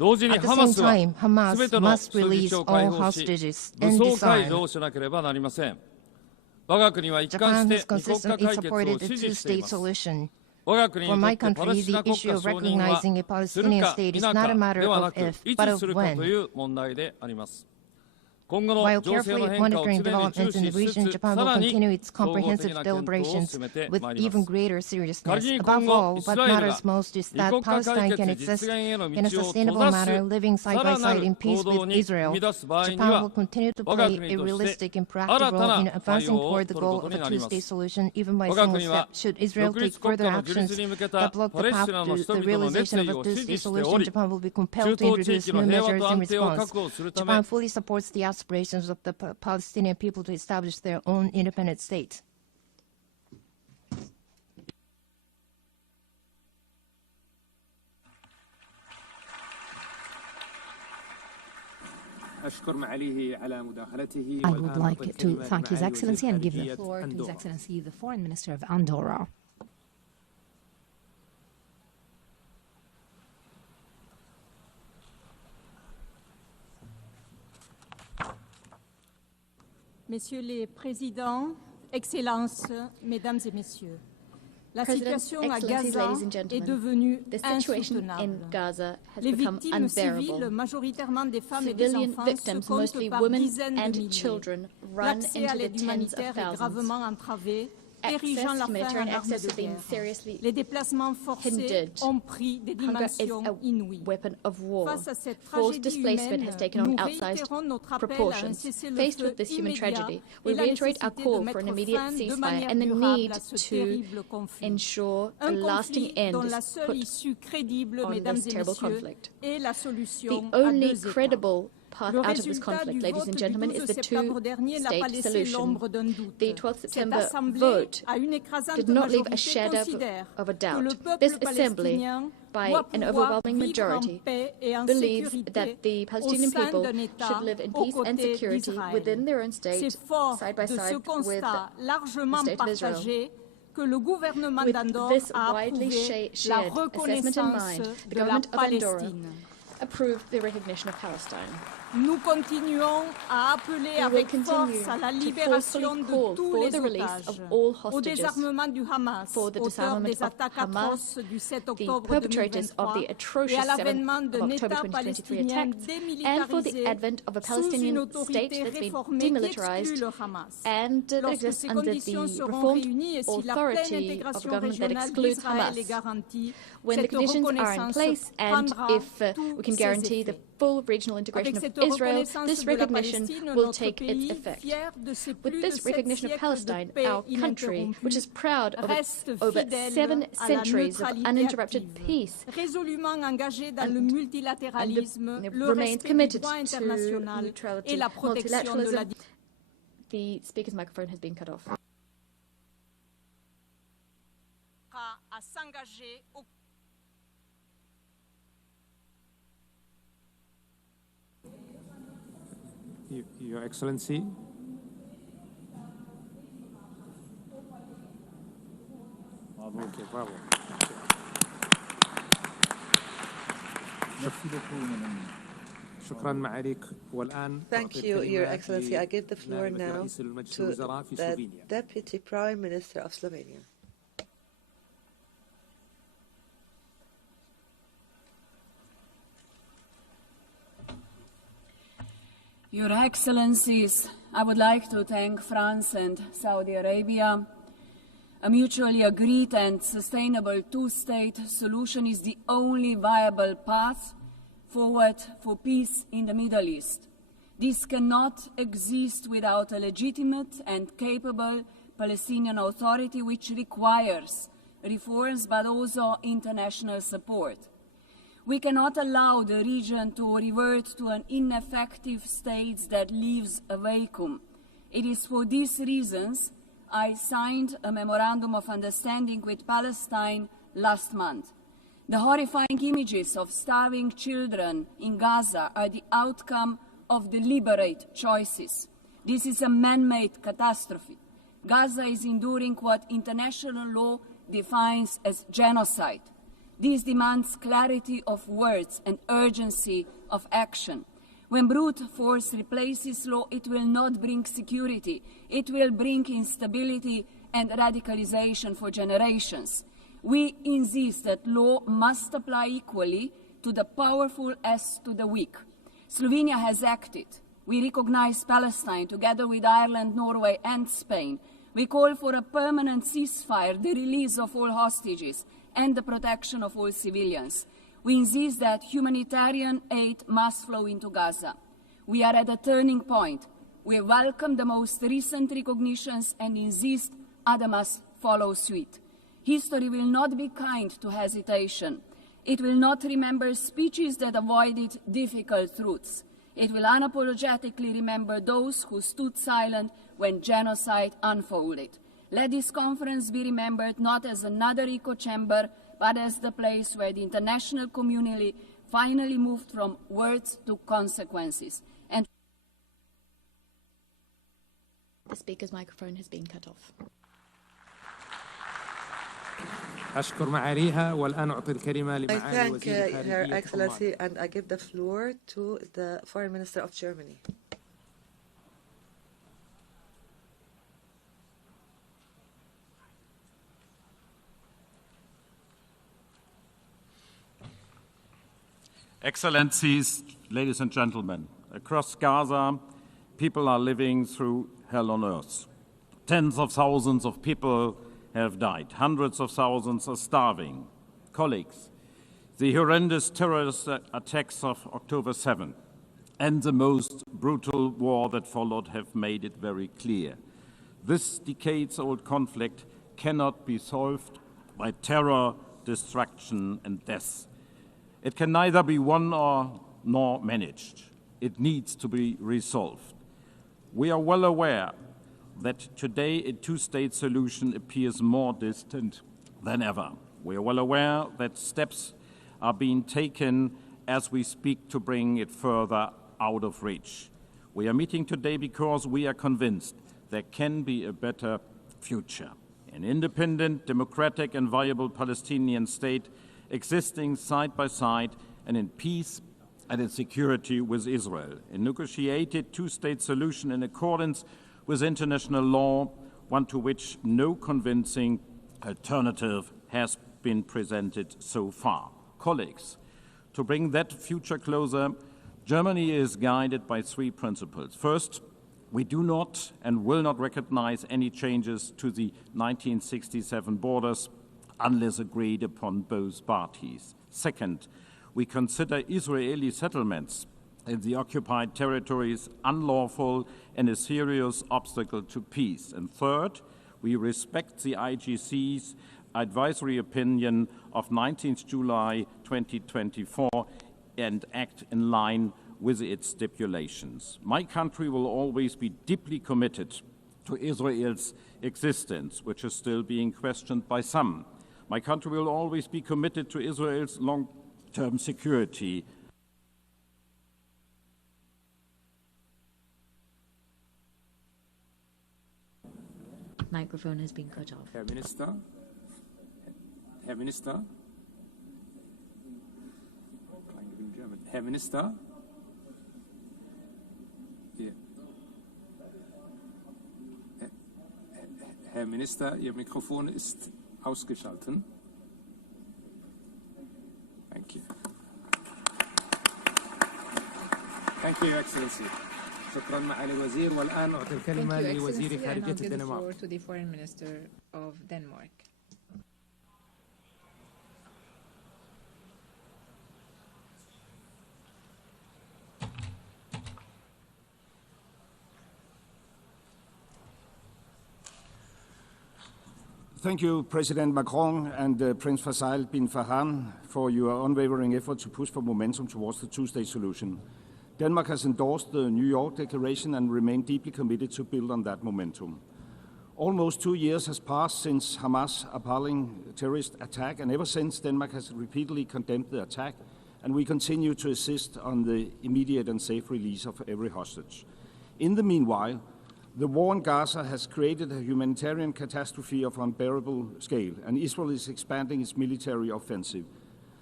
At the same time, Hamas must release all hostages and disarm. Japan has consistently supported the two-state solution. For my country, the issue of recognizing a Palestinian state is not a matter of if, but of when. While carefully monitoring developments in the region, Japan will continue its comprehensive deliberations with even greater seriousness. Above all, what matters most is that Palestine can exist in a sustainable manner, living side by side in peace with Israel. Japan will continue to play a realistic and proactive role in advancing toward the goal of a two-state solution, even by single step. Should Israel take further actions that block the path to the realization of a two-state solution, Japan will be compelled to introduce new measures in response. Japan fully supports the aspirations of the Palestinian people to establish their own independent state. I would like to thank His Excellency and give the floor to His Excellency, the Foreign Minister of Andorra. Messieurs les Présidents, Excellences, Mesdames et Messieurs, la situation à Gaza est devenue insoutenable. Les victimes civiles, majoritairement des femmes et des enfants, se comptent par dizaines de milliers. L'accès à l'aide humanitaire est gravement entravé, érigeant la faim en arme de guerre. Les déplacements forcés ont pris des dimensions inouïes. Face à cette tragédie humaine, nous réitérons notre appel à un cessez-le-feu immédiat et la nécessité de mettre fin de manière durable à ce terrible conflit. Un conflit dont la seule issue crédible, Mesdames et Messieurs, est la solution à deux États. Path out of this conflict, ladies and gentlemen, is the two-state solution. The 12th September vote did not leave a shadow of a doubt. This assembly, by an overwhelming majority, believes that the Palestinian people should live in peace and security within their own state, side by side with the state of Israel. With this widely shared assessment in mind, the government of Andorra approved the recognition of Palestine. Nous continuons à appeler avec force à la libération de tous les otages, au désarmement du Hamas, auteur des attaques atroces du 7 octobre 2023 et à l'avènement d'un État palestinien démilitarisé sous une autorité réformée qui exclut le Hamas. Lorsque ces conditions seront réunies et si la pleine intégration régionale d'Israël est garantie, cette reconnaissance prendra toutes ses effets. Full regional integration of Israel, this recognition will take its effect. With this recognition of Palestine, our country, which is proud of its over 7 centuries of uninterrupted peace, remains committed to neutrality, multilateralism. The speaker's microphone has been cut off. Your Excellency. Okay, bravo. Thank you, Your Excellency. I give the floor now to the Deputy Prime Minister of Slovenia. Your Excellencies, I would like to thank France and Saudi Arabia. A mutually agreed and sustainable two-state solution is the only viable path forward for peace in the Middle East. This cannot exist without a legitimate and capable Palestinian Authority, which requires reforms but also international support. We cannot allow the region to revert to an ineffective state that leaves a vacuum. It is for these reasons I signed a memorandum of understanding with Palestine last month. The horrifying images of starving children in Gaza are the outcome of deliberate choices. This is a man-made catastrophe. Gaza is enduring what international law defines as genocide. This demands clarity of words and urgency of action. When brute force replaces law, it will not bring security. It will bring instability and radicalization for generations. We insist that law must apply equally to the powerful as to the weak. Slovenia has acted. We recognize Palestine together with Ireland, Norway and Spain. We call for a permanent ceasefire, the release of all hostages and the protection of all civilians. We insist that humanitarian aid must flow into Gaza. We are at a turning point. We welcome the most recent recognitions and insist others must follow suit. History will not be kind to hesitation. It will not remember speeches that avoided difficult truths. It will unapologetically remember those who stood silent when genocide unfolded. Let this conference be remembered not as another echo chamber, but as the place where the international community finally moved from words to consequences. And the speaker's microphone has been cut off. I thank Her Excellency and I give the floor to the Foreign Minister of Germany. Excellencies, ladies and gentlemen, across Gaza, people are living through hell on earth. Tens of thousands of people have died. Hundreds of thousands are starving. Colleagues, the horrendous terrorist attacks of October 7 and the most brutal war that followed have made it very clear. This decades-old conflict cannot be solved by terror, destruction, and death. It can neither be won nor managed. It needs to be resolved. We are well aware that today a two-state solution appears more distant than ever. We are well aware that steps are being taken as we speak to bring it further out of reach. We are meeting today because we are convinced there can be a better future. An independent, democratic and viable Palestinian state existing side by side and in peace and in security with Israel. A negotiated two-state solution in accordance with international law, one to which no convincing alternative has been presented so far. Colleagues, to bring that future closer, Germany is guided by three principles. First, we do not and will not recognize any changes to the 1967 borders unless agreed upon both parties. Second, we consider Israeli settlements in the occupied territories unlawful and a serious obstacle to peace. And third, we respect the IGC's advisory opinion of 19th July 2024 and act in line with its stipulations. My country will always be deeply committed to Israel's existence, which is still being questioned by some. My country will always be committed to Israel's long-term security. Microphone has been cut off. Herr Minister. Herr Minister. Herr Minister. Herr Minister, Ihr Mikrofon ist ausgeschaltet. Thank you. Thank you, Your Excellency. شكرا معالي الوزير والآن أعطي الكلمة لوزير خارجية الدنمارك. To the Foreign Minister of Denmark. Thank you, President Macron and Prince Faisal bin Farhan, for your unwavering effort to push for momentum towards the two-state solution. Denmark has endorsed the New York Declaration and remained deeply committed to build on that momentum. Almost 2 years has passed since Hamas' appalling terrorist attack, and ever since, Denmark has repeatedly condemned the attack, and we continue to insist on the immediate and safe release of every hostage. In the meanwhile, the war in Gaza has created a humanitarian catastrophe of unbearable scale, and Israel is expanding its military offensive.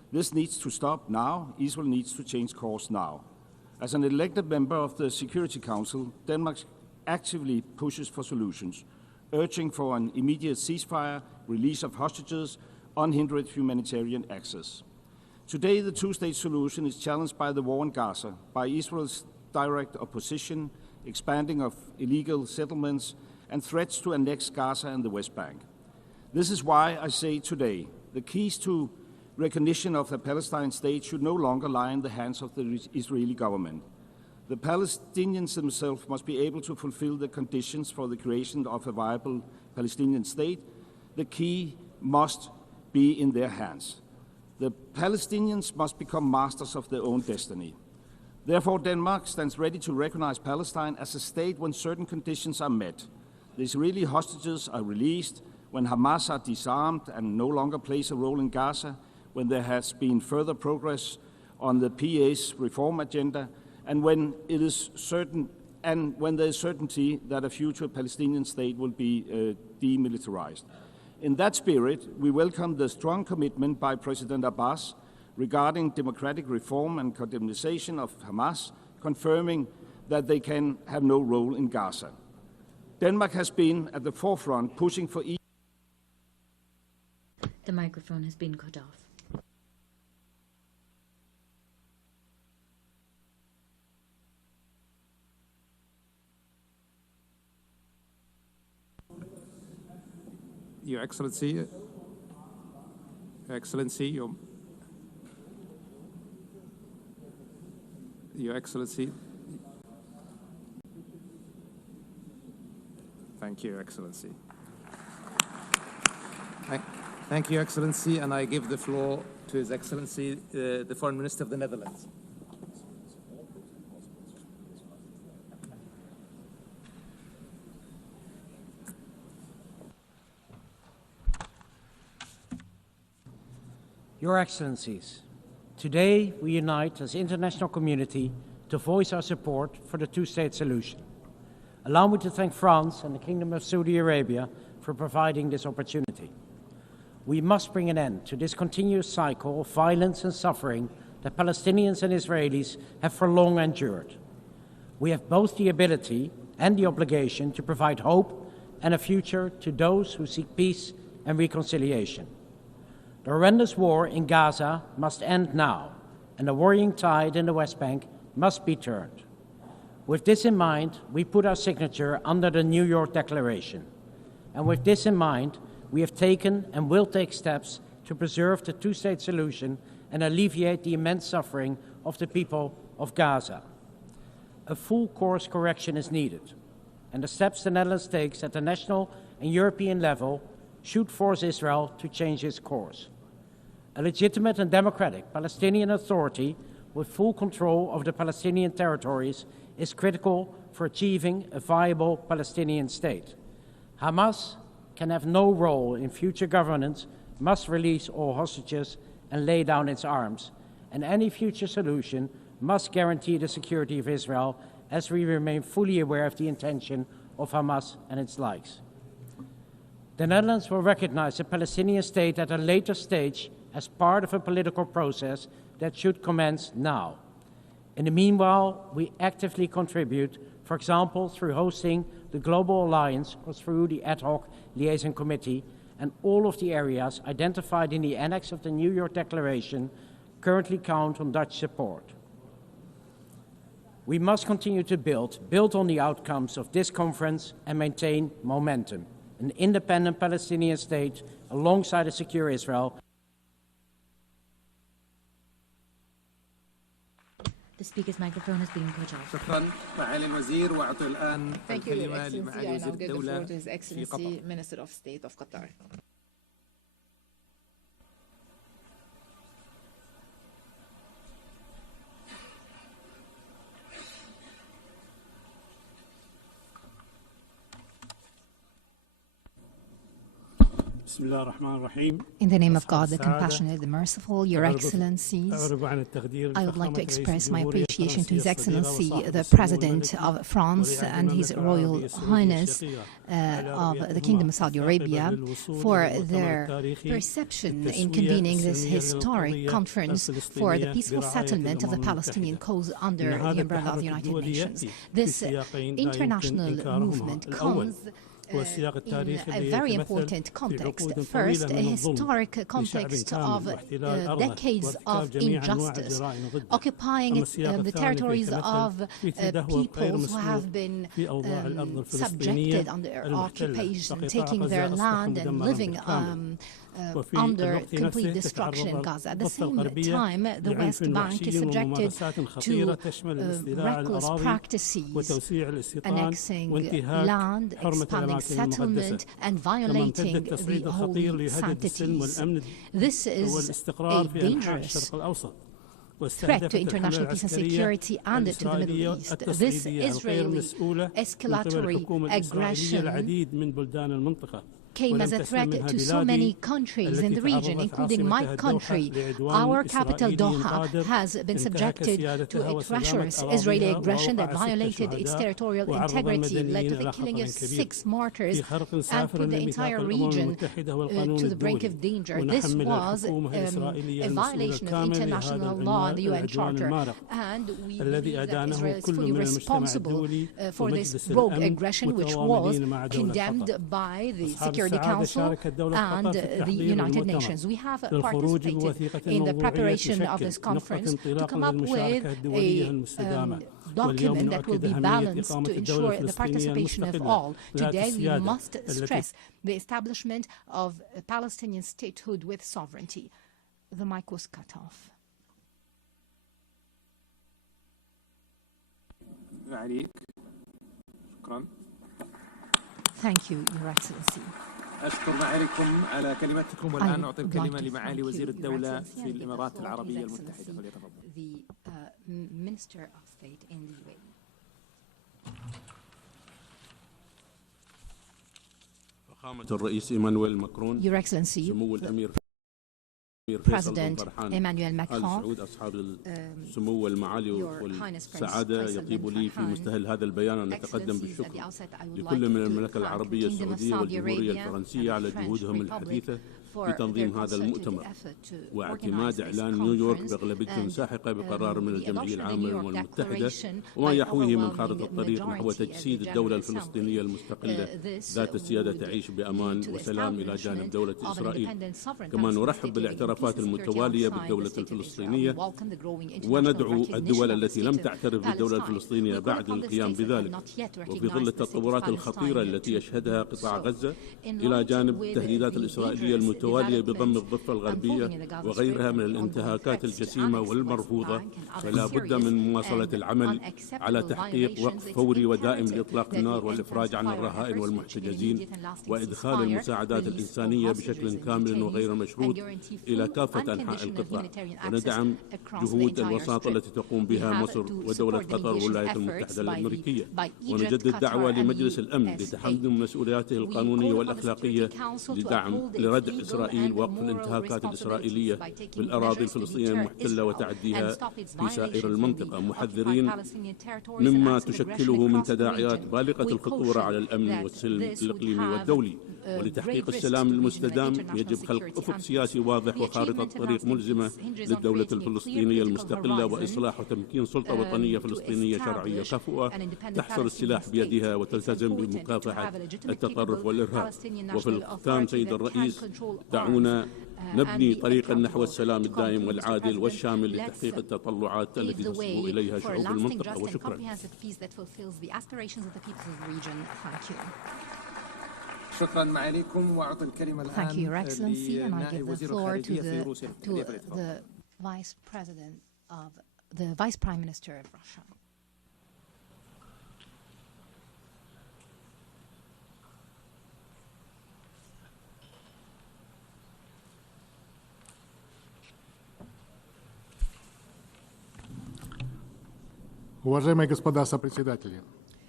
This needs to stop now. Israel needs to change course now. As an elected member of the Security Council, Denmark actively pushes for solutions, urging for an immediate ceasefire, release of hostages, unhindered humanitarian access. Today, the two-state solution is challenged by the war in Gaza, by Israel's direct opposition, expanding of illegal settlements, and threats to annex Gaza and the West Bank. This is why I say today, the keys to recognition of the Palestinian state should no longer lie in the hands of the Israeli government. The Palestinians themselves must be able to fulfill the conditions for the creation of a viable Palestinian state. The key must be in their hands. The Palestinians must become masters of their own destiny. Therefore, Denmark stands ready to recognize Palestine as a state when certain conditions are met. The Israeli hostages are released, when Hamas are disarmed and no longer plays a role in Gaza, when there has been further progress on the PA's reform agenda, and when it is certain, and when there is certainty that a future Palestinian state will be demilitarized. In that spirit, we welcome the strong commitment by President Abbas regarding democratic reform and condemnation of Hamas, confirming that they can have no role in Gaza. Denmark has been at the forefront pushing for The microphone has been cut off. Your Excellency, Your Excellency. Thank you, Your Excellency. Thank you, Your Excellency, and I give the floor to His Excellency, the Foreign Minister of the Netherlands. Your Excellencies, today we unite as international community to voice our support for the two-state solution. Allow me to thank France and the Kingdom of Saudi Arabia for providing this opportunity. We must bring an end to this continuous cycle of violence and suffering that Palestinians and Israelis have for long endured. We have both the ability and the obligation to provide hope and a future to those who seek peace and reconciliation. The horrendous war in Gaza must end now, and the worrying tide in the West Bank must be turned. With this in mind, we put our signature under the New York Declaration. And with this in mind, we have taken and will take steps to preserve the two-state solution and alleviate the immense suffering of the people of Gaza. A full course correction is needed, and the steps the Netherlands takes at the national and European level should force Israel to change its course. A legitimate and democratic Palestinian Authority with full control of the Palestinian territories is critical for achieving a viable Palestinian state. Hamas can have no role in future governance, must release all hostages and lay down its arms, and any future solution must guarantee the security of Israel, as we remain fully aware of the intention of Hamas and its likes. The Netherlands will recognize the Palestinian state at a later stage as part of a political process that should commence now. In the meanwhile, we actively contribute, for example, through hosting the Global Alliance or through the Ad Hoc Liaison Committee, and all of the areas identified in the annex of the New York Declaration currently count on Dutch support. We must continue to build on the outcomes of this conference and maintain momentum. An independent Palestinian state alongside a secure Israel. The speaker's microphone has been cut off. Thank you, Your Excellency. I now give the floor to His Excellency, Minister of State of Qatar. In the name of God, the compassionate, the merciful, Your Excellencies, I would like to express my appreciation to His Excellency, the President of France and His Royal Highness of the Kingdom of Saudi Arabia for their perception in convening this historic conference for the peaceful settlement of the Palestinian cause under the umbrella of the United Nations. This international movement comes in a very important context. First, a historic context of decades of injustice, occupying the territories of peoples who have been subjected under occupation, taking their land and living under complete destruction in Gaza. At the same time, the West Bank is subjected to reckless practices, annexing land, expanding settlement, and violating the holy sanctities. This is a dangerous threat to international peace and security and to the Middle East. This Israeli escalatory aggression came as a threat to so many countries in the region, including my country. Our capital, Doha, has been subjected to a treacherous Israeli aggression that violated its territorial integrity, led to the killing of 6 martyrs, and put the entire region to the brink of danger. This was a violation of international law and the UN Charter, and we believe that Israel is fully responsible for this rogue aggression, which was condemned by the Security Council and the United Nations. We have participated in the preparation of this conference to come up with a document that will be balanced to ensure the participation of all. Today, we must stress the establishment of a Palestinian statehood with sovereignty. The mic was cut off. Thank you, Your Excellency. أشكر معاليكم على كلمتكم والآن أعطي الكلمة لمعالي وزير الدولة في الإمارات العربية المتحدة فليتفضل. The Minister of State in the UAE. فخامة الرئيس إيمانويل ماكرون. Your Excellency, سمو الأمير President Emmanuel Macron, السعود أصحاب السمو والمعالي والسعادة، يطيب لي في مستهل هذا البيان أن أتقدم بالشكر لكل من المملكة العربية السعودية والجمهورية الفرنسية على جهودهم الحثيثة في تنظيم هذا المؤتمر واعتماد إعلان نيويورك بأغلبية ساحقة بقرار من الجمعية العامة للأمم المتحدة وما يحويه من خارطة الطريق نحو تجسيد الدولة الفلسطينية المستقلة ذات السيادة تعيش بأمان وسلام إلى جانب دولة إسرائيل. كما نرحب بالاعترافات المتوالية بالدولة الفلسطينية وندعو الدول التي لم تعترف بالدولة الفلسطينية بعد للقيام بذلك. وفي ظل التطورات الخطيرة التي يشهدها قطاع غزة إلى جانب التهديدات الإسرائيلية المتوالية بضم الضفة الغربية وغيرها من الانتهاكات الجسيمة والمرفوضة، فلا بد من مواصلة العمل على تحقيق وقف فوري ودائم لإطلاق النار والإفراج عن الرهائن والمحتجزين وإدخال المساعدات الإنسانية بشكل كامل وغير مشروط إلى كافة أنحاء القطاع. وندعم جهود الوساطة التي تقوم بها مصر ودولة قطر والولايات المتحدة الأمريكية، ونجدد دعوة لمجلس الأمن لتحمل مسؤولياته القانونية والأخلاقية لردع إسرائيل ووقف الانتهاكات الإسرائيلية بالأراضي الفلسطينية المحتلة وتعديها في سائر المنطقة، محذرين مما تشكله من تداعيات بالغة الخطورة على الأمن والسلم الإقليمي والدولي. ولتحقيق السلام المستدام يجب خلق أفق سياسي واضح وخارطة طريق ملزمة للدولة الفلسطينية المستقلة وإصلاح وتمكين سلطة وطنية فلسطينية شرعية كفؤة تحصر السلاح بيدها وتلتزم بمكافحة التطرف والإرهاب. وفي الختام سيد الرئيس، دعونا نبني طريقا نحو السلام الدائم والعادل والشامل لتحقيق التطلعات التي تصبو إليها شعوب المنطقة. وشكرا. شكرا معاليكم وأعطي الكلمة الآن لنائب وزير الخارجية في روسيا. the Vice President of the Vice Prime Minister of Russia. Уважаемые господа сопредседатели,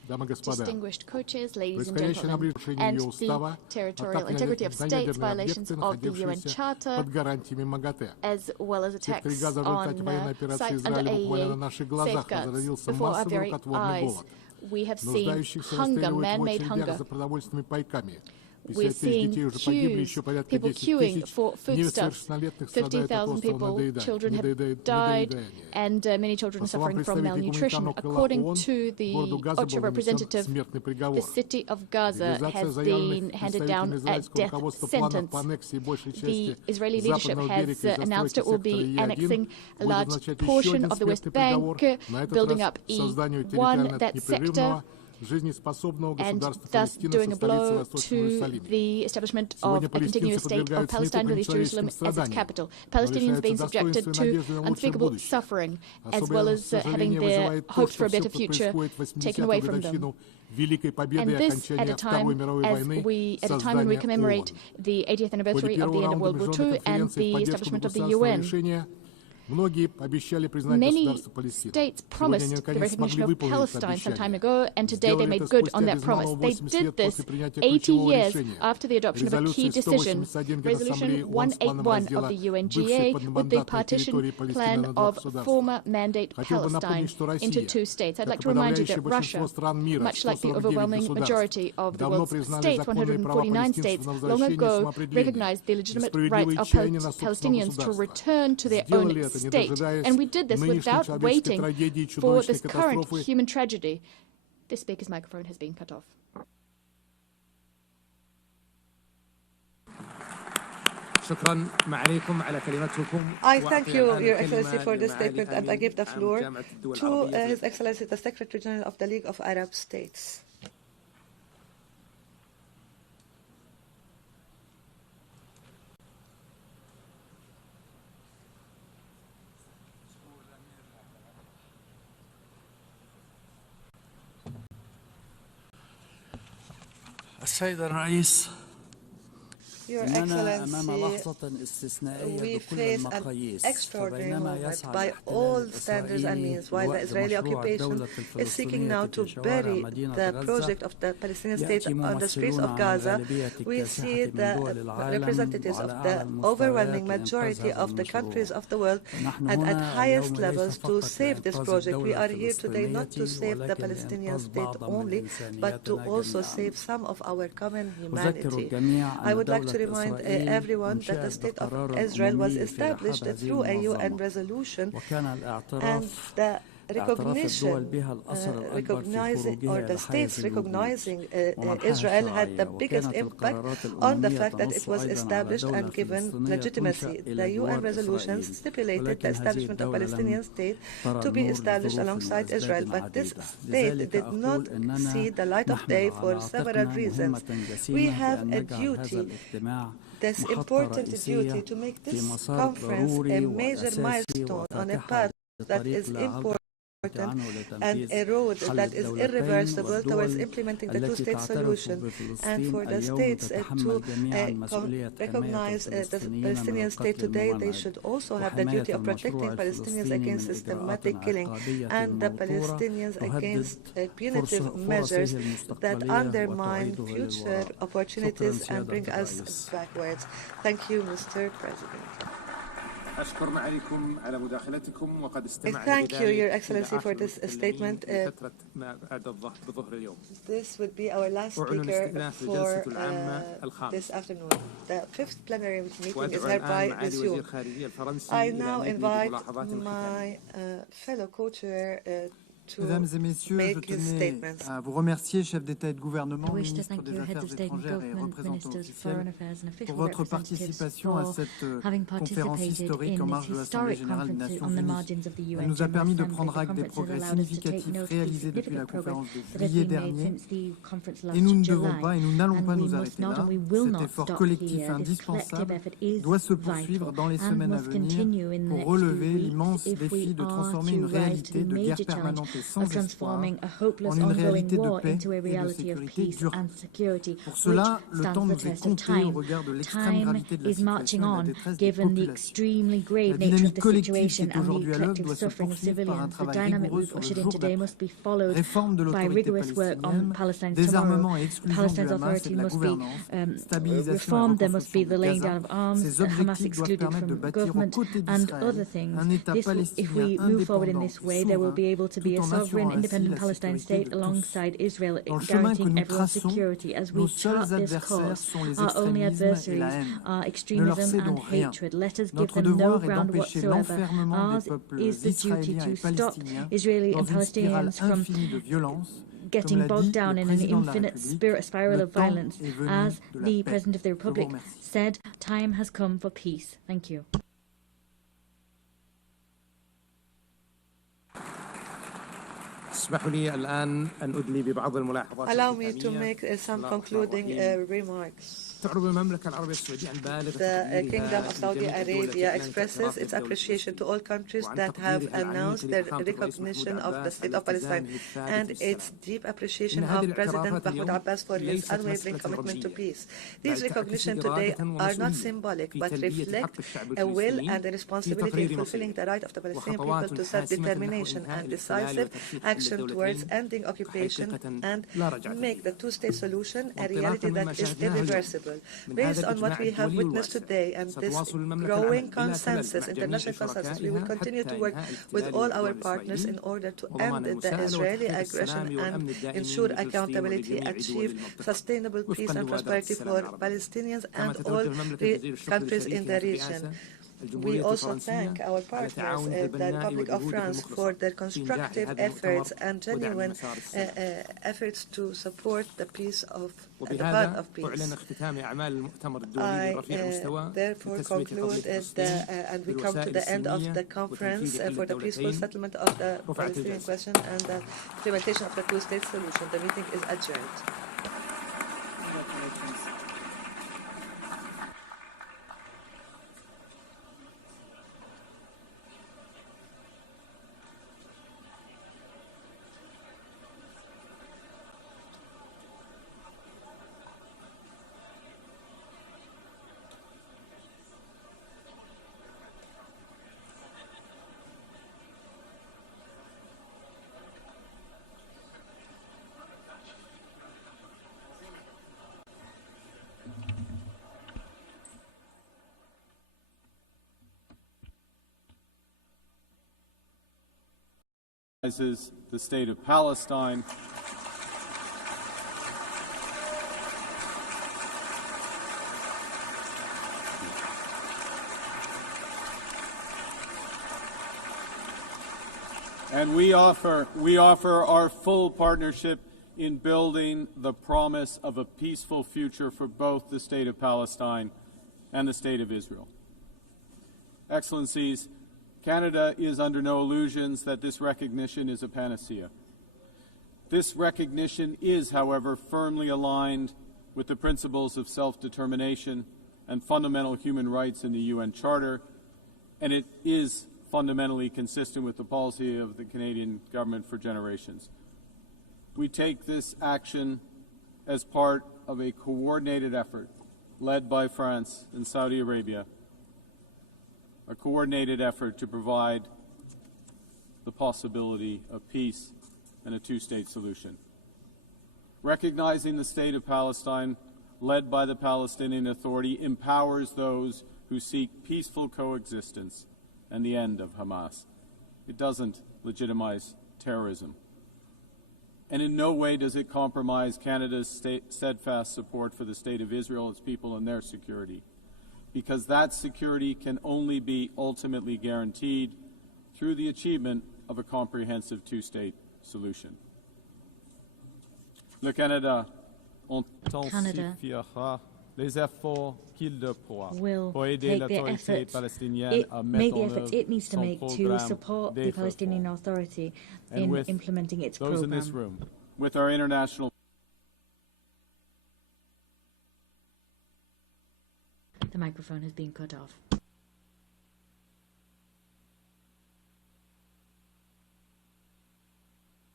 distinguished co-chairs, ladies and gentlemen, and the territorial integrity of states, violations of the UN Charter, as well as attacks on sites under AEA safeguards before our very eyes. We have seen hunger, man-made hunger. We're seeing people queuing for foodstuffs. 50,000 people, children have died, and many children are suffering from malnutrition. According to the OCHA representative, the city of Gaza has been handed down a death sentence. The Israeli leadership has announced it will be annexing a large portion of the West Bank, building up E1, that sector, and thus doing a blow to the establishment of a continuous state of Palestine with East Jerusalem as its capital. Palestinians being subjected to unspeakable suffering, as well as having their hopes for a better future taken away from them. And this at a time when we commemorate the 80th anniversary of the end of World War II and the establishment of the UN. Many states promised the recognition of Palestine some time ago, and today they made good on that promise. They did this 80 years after the adoption of a key decision, Resolution 181 of the UNGA, with the partition plan of former mandate Palestine into two states. I'd like to remind you that Russia, much like the overwhelming majority of the world's states, 149 states, long ago recognized the legitimate rights of Palestinians to return to their own state. And we did this without waiting for this current human tragedy. The speaker's microphone has been cut off. I thank you, Your Excellency, for this statement, and I give the floor to His Excellency, the Secretary General of the League of Arab States. السيد الرئيس Your Excellency, we face an extraordinary moment by all standards and means, while the Israeli occupation is seeking now to bury the project of the Palestinian state on the streets of Gaza. We see the representatives of the overwhelming majority of the countries of the world and at highest levels to save this project. We are here today not to save the Palestinian state only, but to also save some of our common humanity. I would like to remind everyone that the State of Israel was established through a UN resolution, and the the states recognizing Israel had the biggest impact on the fact that it was established and given legitimacy. The UN resolutions stipulated the establishment of a Palestinian state to be established alongside Israel, but this state did not see the light of day for several reasons. We have a duty, this important duty, to make this conference a major milestone on a path that is important and a road that is irreversible towards implementing the two-state solution, and for the states to recognize the Palestinian state today, they should also have the duty of protecting Palestinians against systematic killing and the Palestinians against punitive measures that undermine future opportunities and bring us backwards. Thank you, Mr. President. Thank you, Your Excellency, for this statement. This would be our last speaker for this afternoon. The fifth plenary meeting is hereby resumed. I now invite my fellow co-chair Mesdames et Messieurs, je tenais à vous remercier, chefs d'État et de gouvernement, ministres des Affaires étrangères et représentants officiels, pour votre participation à cette conférence historique en marge de l'Assemblée générale des Nations Unies. Elle nous a permis de prendre acte des progrès significatifs réalisés depuis la conférence de juillet dernier. Et nous ne devons pas et nous n'allons pas nous arrêter là. Cet effort collectif indispensable doit se poursuivre dans les semaines à venir pour relever l'immense défi de transformer une réalité de guerre permanente sans espoir transforming a hopeless en une ongoing réalité de war paix into a et de reality of sécurité peace durable. and security, Pour which cela, le stands temps the nous est test of compté au time. regard de l'extrême Time gravité de la is marching situation et de la on, détresse des given the populations. extremely grave La nature of dynamique the collective qui situation est and the aujourd'hui à l'œuvre collective doit se suffering of poursuivre par un civilians. The travail dynamic rigoureux we've sur le ushered in jour today d'après. must be followed Réforme de by l'autorité rigorous work on palestinienne, Palestine's tomorrow. désarmement et exclusion du Palestine's Hamas et authority de la must be gouvernance, stabilisation et reformed. There must be reconstruction the de laying Gaza. down of arms, Ces Hamas objectifs doivent excluded permettre de from bâtir aux government, côtés and d'Israël other things. un État If palestinien we move forward in indépendant this et way, there will souverain, be able to be tout a en sovereign, assurant ainsi independent la Palestine sécurité state de tous. alongside Israel, Dans le chemin que guaranteeing nous everyone's traçons, security. As nos we seuls chart this adversaires course, sont les our only extrémismes et la adversaries haine. are Ne leur extremism cédons and rien. hatred. Let us give Notre them no devoir est ground d'empêcher whatsoever. l'enfermement des Ours peuples is the duty israéliens et to stop palestiniens Israeli dans and une spirale Palestinians from infinie de violence, comme getting l'a bogged dit down le in an président de la infinite République. spiral Le of temps violence. est venu As de la the paix. President of the Je vous Republic remercie. said, time has come for peace. Thank you. Allow me to make some concluding remarks. The Kingdom of Saudi Arabia expresses its appreciation to all countries that have announced their recognition of the State of Palestine and its deep appreciation of President Mahmoud Abbas for his unwavering commitment to peace. These recognitions today are not symbolic, but reflect a will and a responsibility in fulfilling the right of the Palestinian people to self-determination and decisive action towards ending occupation and make the two-state solution a reality that is irreversible. Based on what we have witnessed today and this growing consensus, international consensus, we will continue to work with all our partners in order to end the Israeli aggression and ensure accountability, achieve sustainable peace and prosperity for Palestinians and all countries in the region. We also thank our partners, the Republic of France, for their constructive efforts and genuine efforts to support the peace of the path of peace. I therefore conclude and we come to the end of the conference for the peaceful settlement of the Palestinian question and the implementation of the two-state solution. The meeting is adjourned. The State of Palestine. And we offer our full partnership in building the promise of a peaceful future for both the State of Palestine and the State of Israel. Excellencies, Canada is under no illusions that this recognition is a panacea. This recognition is, however, firmly aligned with the principles of self-determination and fundamental human rights in the UN Charter, and it is fundamentally consistent with the policy of the Canadian government for generations. We take this action as part of a coordinated effort led by France and Saudi Arabia, a coordinated effort to provide the possibility of peace and a two-state solution. Recognizing the State of Palestine, led by the Palestinian Authority, empowers those who seek peaceful coexistence and the end of Hamas. It doesn't legitimize terrorism. And in no way does it compromise Canada's steadfast support for the State of Israel, its people, and their security, because that security can only be ultimately guaranteed through the achievement of a comprehensive two-state solution. Le Canada intensifiera les efforts qu'il déploie will pour aider take the l'autorité efforts palestinienne à mettre en œuvre it needs to son make to programme support the Palestinian Authority in implementing its those in this program. room. With our international The microphone has been cut off.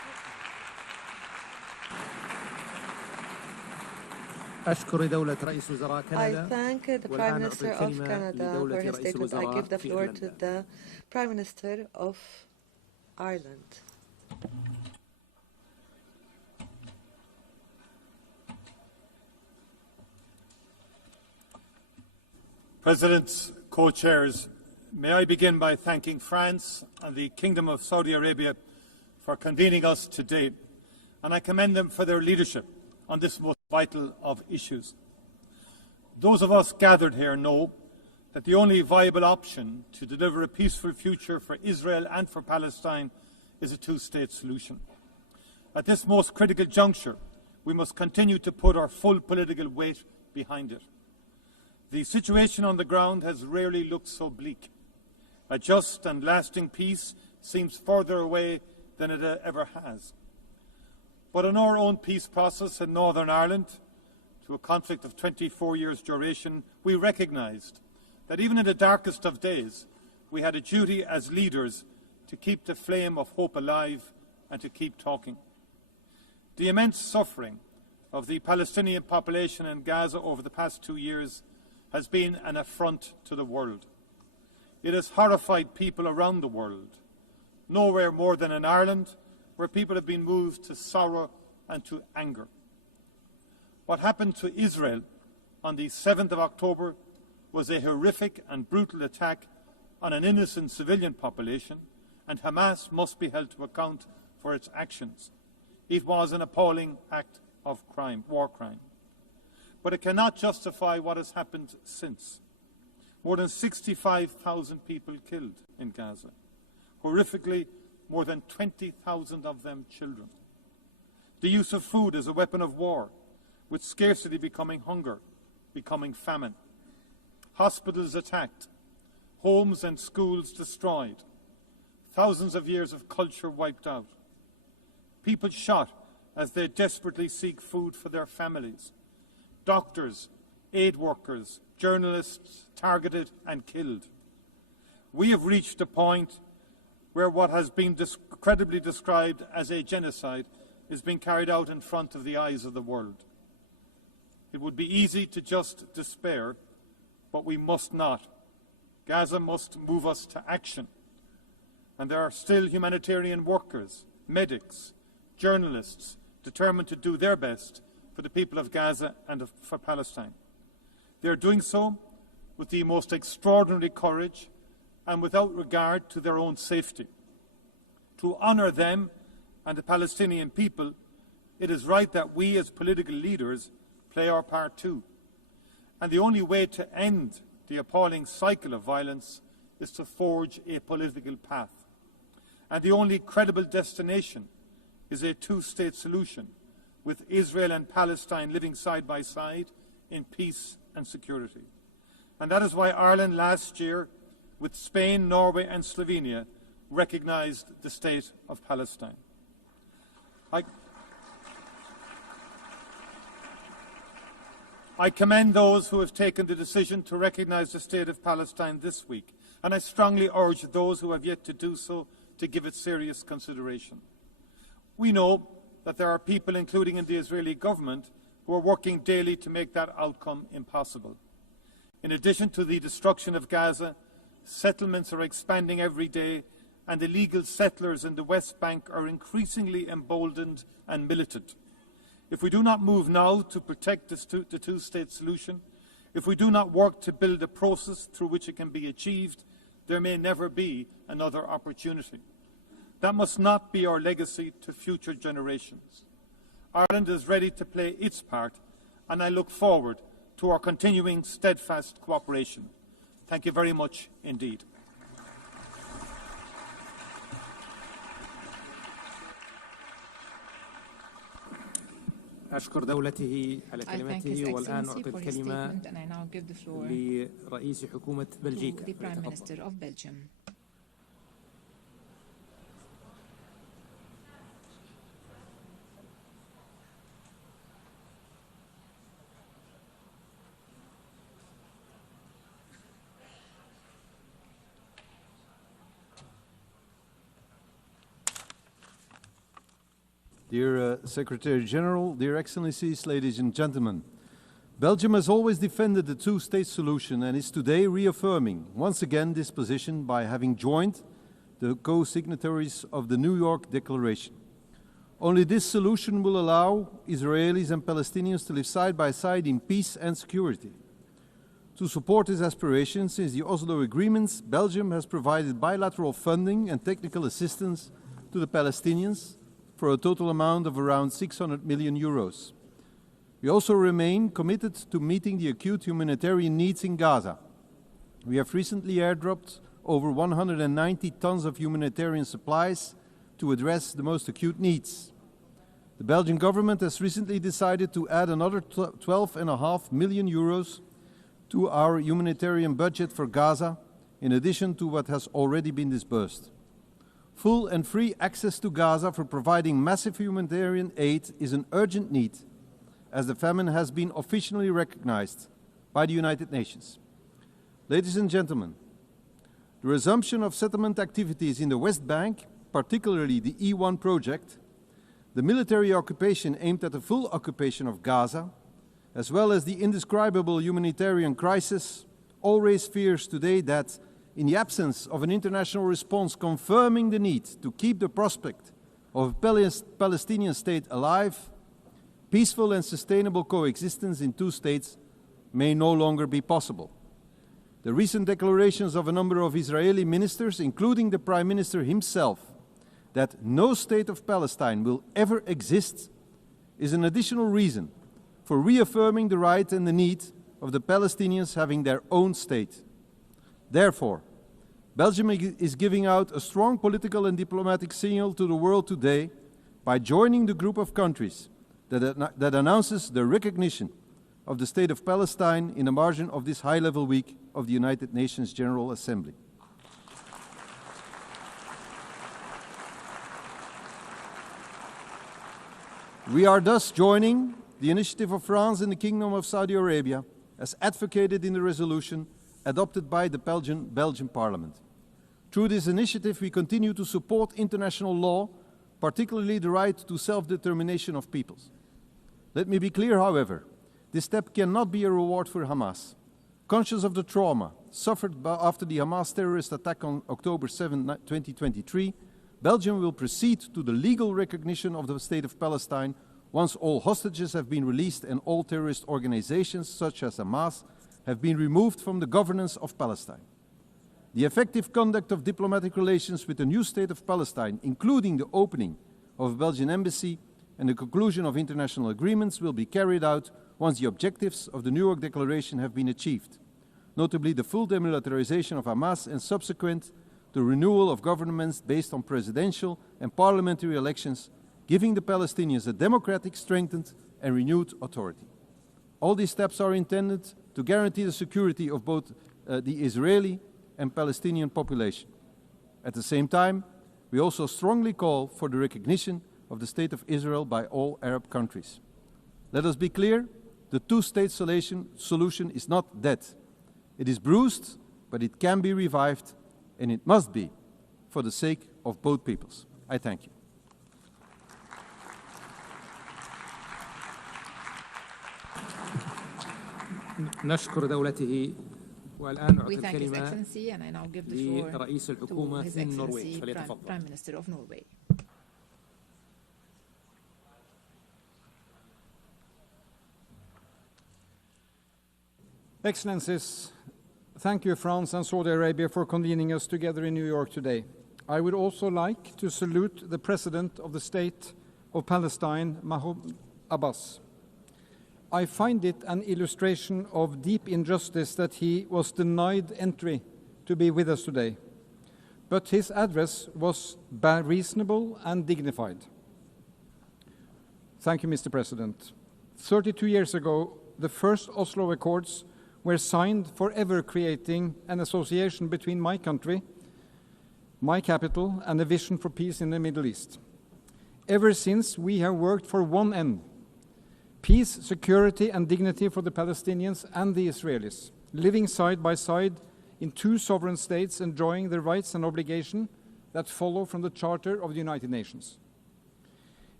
أشكر دولة رئيس وزراء كندا. I thank the Prime Minister of Canada for his statement. I give the floor to the Prime Minister of Ireland. Presidents, co-chairs, may I begin by thanking France and the Kingdom of Saudi Arabia for convening us today, and I commend them for their leadership on this most vital of issues. Those of us gathered here know that the only viable option to deliver a peaceful future for Israel and for Palestine is a two-state solution. At this most critical juncture, we must continue to put our full political weight behind it. The situation on the ground has rarely looked so bleak. A just and lasting peace seems further away than it ever has. But in our own peace process in Northern Ireland, to a conflict of 24 years' duration, we recognised that even in the darkest of days, we had a duty as leaders to keep the flame of hope alive and to keep talking. The immense suffering of the Palestinian population in Gaza over the past 2 years has been an affront to the world. It has horrified people around the world, nowhere more than in Ireland, where people have been moved to sorrow and to anger. What happened to Israel on the 7th of October was a horrific and brutal attack on an innocent civilian population, and Hamas must be held to account for its actions. It was an appalling act of crime, war crime. But it cannot justify what has happened since. More than 65,000 people killed in Gaza. Horrifically, more than 20,000 of them children. The use of food as a weapon of war, with scarcity becoming hunger, becoming famine. Hospitals attacked, homes and schools destroyed, thousands of years of culture wiped out. People shot as they desperately seek food for their families. Doctors, aid workers, journalists targeted and killed. We have reached a point where what has been credibly described as a genocide is being carried out in front of the eyes of the world. It would be easy to just despair, but we must not. Gaza must move us to action. And there are still humanitarian workers, medics, journalists determined to do their best for the people of Gaza and for Palestine. They are doing so with the most extraordinary courage and without regard to their own safety. To honour them and the Palestinian people, it is right that we as political leaders play our part too. And the only way to end the appalling cycle of violence is to forge a political path. And the only credible destination is a two-state solution, with Israel and Palestine living side by side in peace and security. And that is why Ireland last year, with Spain, Norway and Slovenia, recognised the state of Palestine. I commend those who have taken the decision to recognise the state of Palestine this week, and I strongly urge those who have yet to do so to give it serious consideration. We know that there are people, including in the Israeli government, who are working daily to make that outcome impossible. In addition to the destruction of Gaza, settlements are expanding every day, and illegal settlers in the West Bank are increasingly emboldened and militant. If we do not move now to protect the two-state solution, if we do not work to build a process through which it can be achieved, there may never be another opportunity. That must not be our legacy to future generations. Ireland is ready to play its part, and I look forward to our continuing steadfast cooperation. Thank you very much indeed. أشكر دولته على كلمته والآن أعطي الكلمة لرئيس حكومة بلجيكا. Dear Secretary General, dear Excellencies, ladies and gentlemen, Belgium has always defended the two-state solution and is today reaffirming once again this position by having joined the co-signatories of the New York Declaration. Only this solution will allow Israelis and Palestinians to live side by side in peace and security. To support this aspiration, since the Oslo agreements, Belgium has provided bilateral funding and technical assistance to the Palestinians for a total amount of around 600 million euros. We also remain committed to meeting the acute humanitarian needs in Gaza. We have recently airdropped over 190 tons of humanitarian supplies to address the most acute needs. The Belgian government has recently decided to add another 12.5 million euros to our humanitarian budget for Gaza, in addition to what has already been disbursed. Full and free access to Gaza for providing massive humanitarian aid is an urgent need, as the famine has been officially recognized by the United Nations. Ladies and gentlemen, the resumption of settlement activities in the West Bank, particularly the E1 project, the military occupation aimed at the full occupation of Gaza, as well as the indescribable humanitarian crisis, all raise fears today that, in the absence of an international response confirming the need to keep the prospect of a Palestinian state alive, peaceful and sustainable coexistence in two states may no longer be possible. The recent declarations of a number of Israeli ministers, including the Prime Minister himself, that no state of Palestine will ever exist, is an additional reason for reaffirming the right and the need of the Palestinians having their own state. Therefore, Belgium is giving out a strong political and diplomatic signal to the world today by joining the group of countries that announces the recognition of the State of Palestine in the margin of this high-level week of the United Nations General Assembly. We are thus joining the initiative of France and the Kingdom of Saudi Arabia as advocated in the resolution adopted by the Belgian Parliament. Through this initiative, we continue to support international law, particularly the right to self-determination of peoples. Let me be clear, however, this step cannot be a reward for Hamas. Conscious of the trauma suffered after the Hamas terrorist attack on October 7, 2023, Belgium will proceed to the legal recognition of the State of Palestine once all hostages have been released and all terrorist organizations, such as Hamas, have been removed from the governance of Palestine. The effective conduct of diplomatic relations with the new State of Palestine, including the opening of a Belgian embassy and the conclusion of international agreements, will be carried out once the objectives of the New York Declaration have been achieved, notably the full demilitarization of Hamas and subsequent the renewal of governments based on presidential and parliamentary elections, giving the Palestinians a democratic, strengthened and renewed authority. All these steps are intended to guarantee the security of both the Israeli and Palestinian population. At the same time, we also strongly call for the recognition of the State of Israel by all Arab countries. Let us be clear, the two-state solution is not dead. It is bruised, but it can be revived, and it must be for the sake of both peoples. I thank you. نشكر دولته والآن أعطي We thank His الكلمة Excellency, and I now give the floor لرئيس to الحكومة His النرويج Excellency, فليتفضل. Prime Minister of Norway. Excellencies, thank you, France and Saudi Arabia, for convening us together in New York today. I would also like to salute the President of the State of Palestine, Mahmoud Abbas. I find it an illustration of deep injustice that he was denied entry to be with us today. But his address was reasonable and dignified. Thank you, Mr. President. 32 years ago, the first Oslo Accords were signed, forever creating an association between my country, my capital, and a vision for peace in the Middle East. Ever since, we have worked for one end: peace, security, and dignity for the Palestinians and the Israelis, living side by side in two sovereign states, enjoying the rights and obligations that follow from the Charter of the United Nations.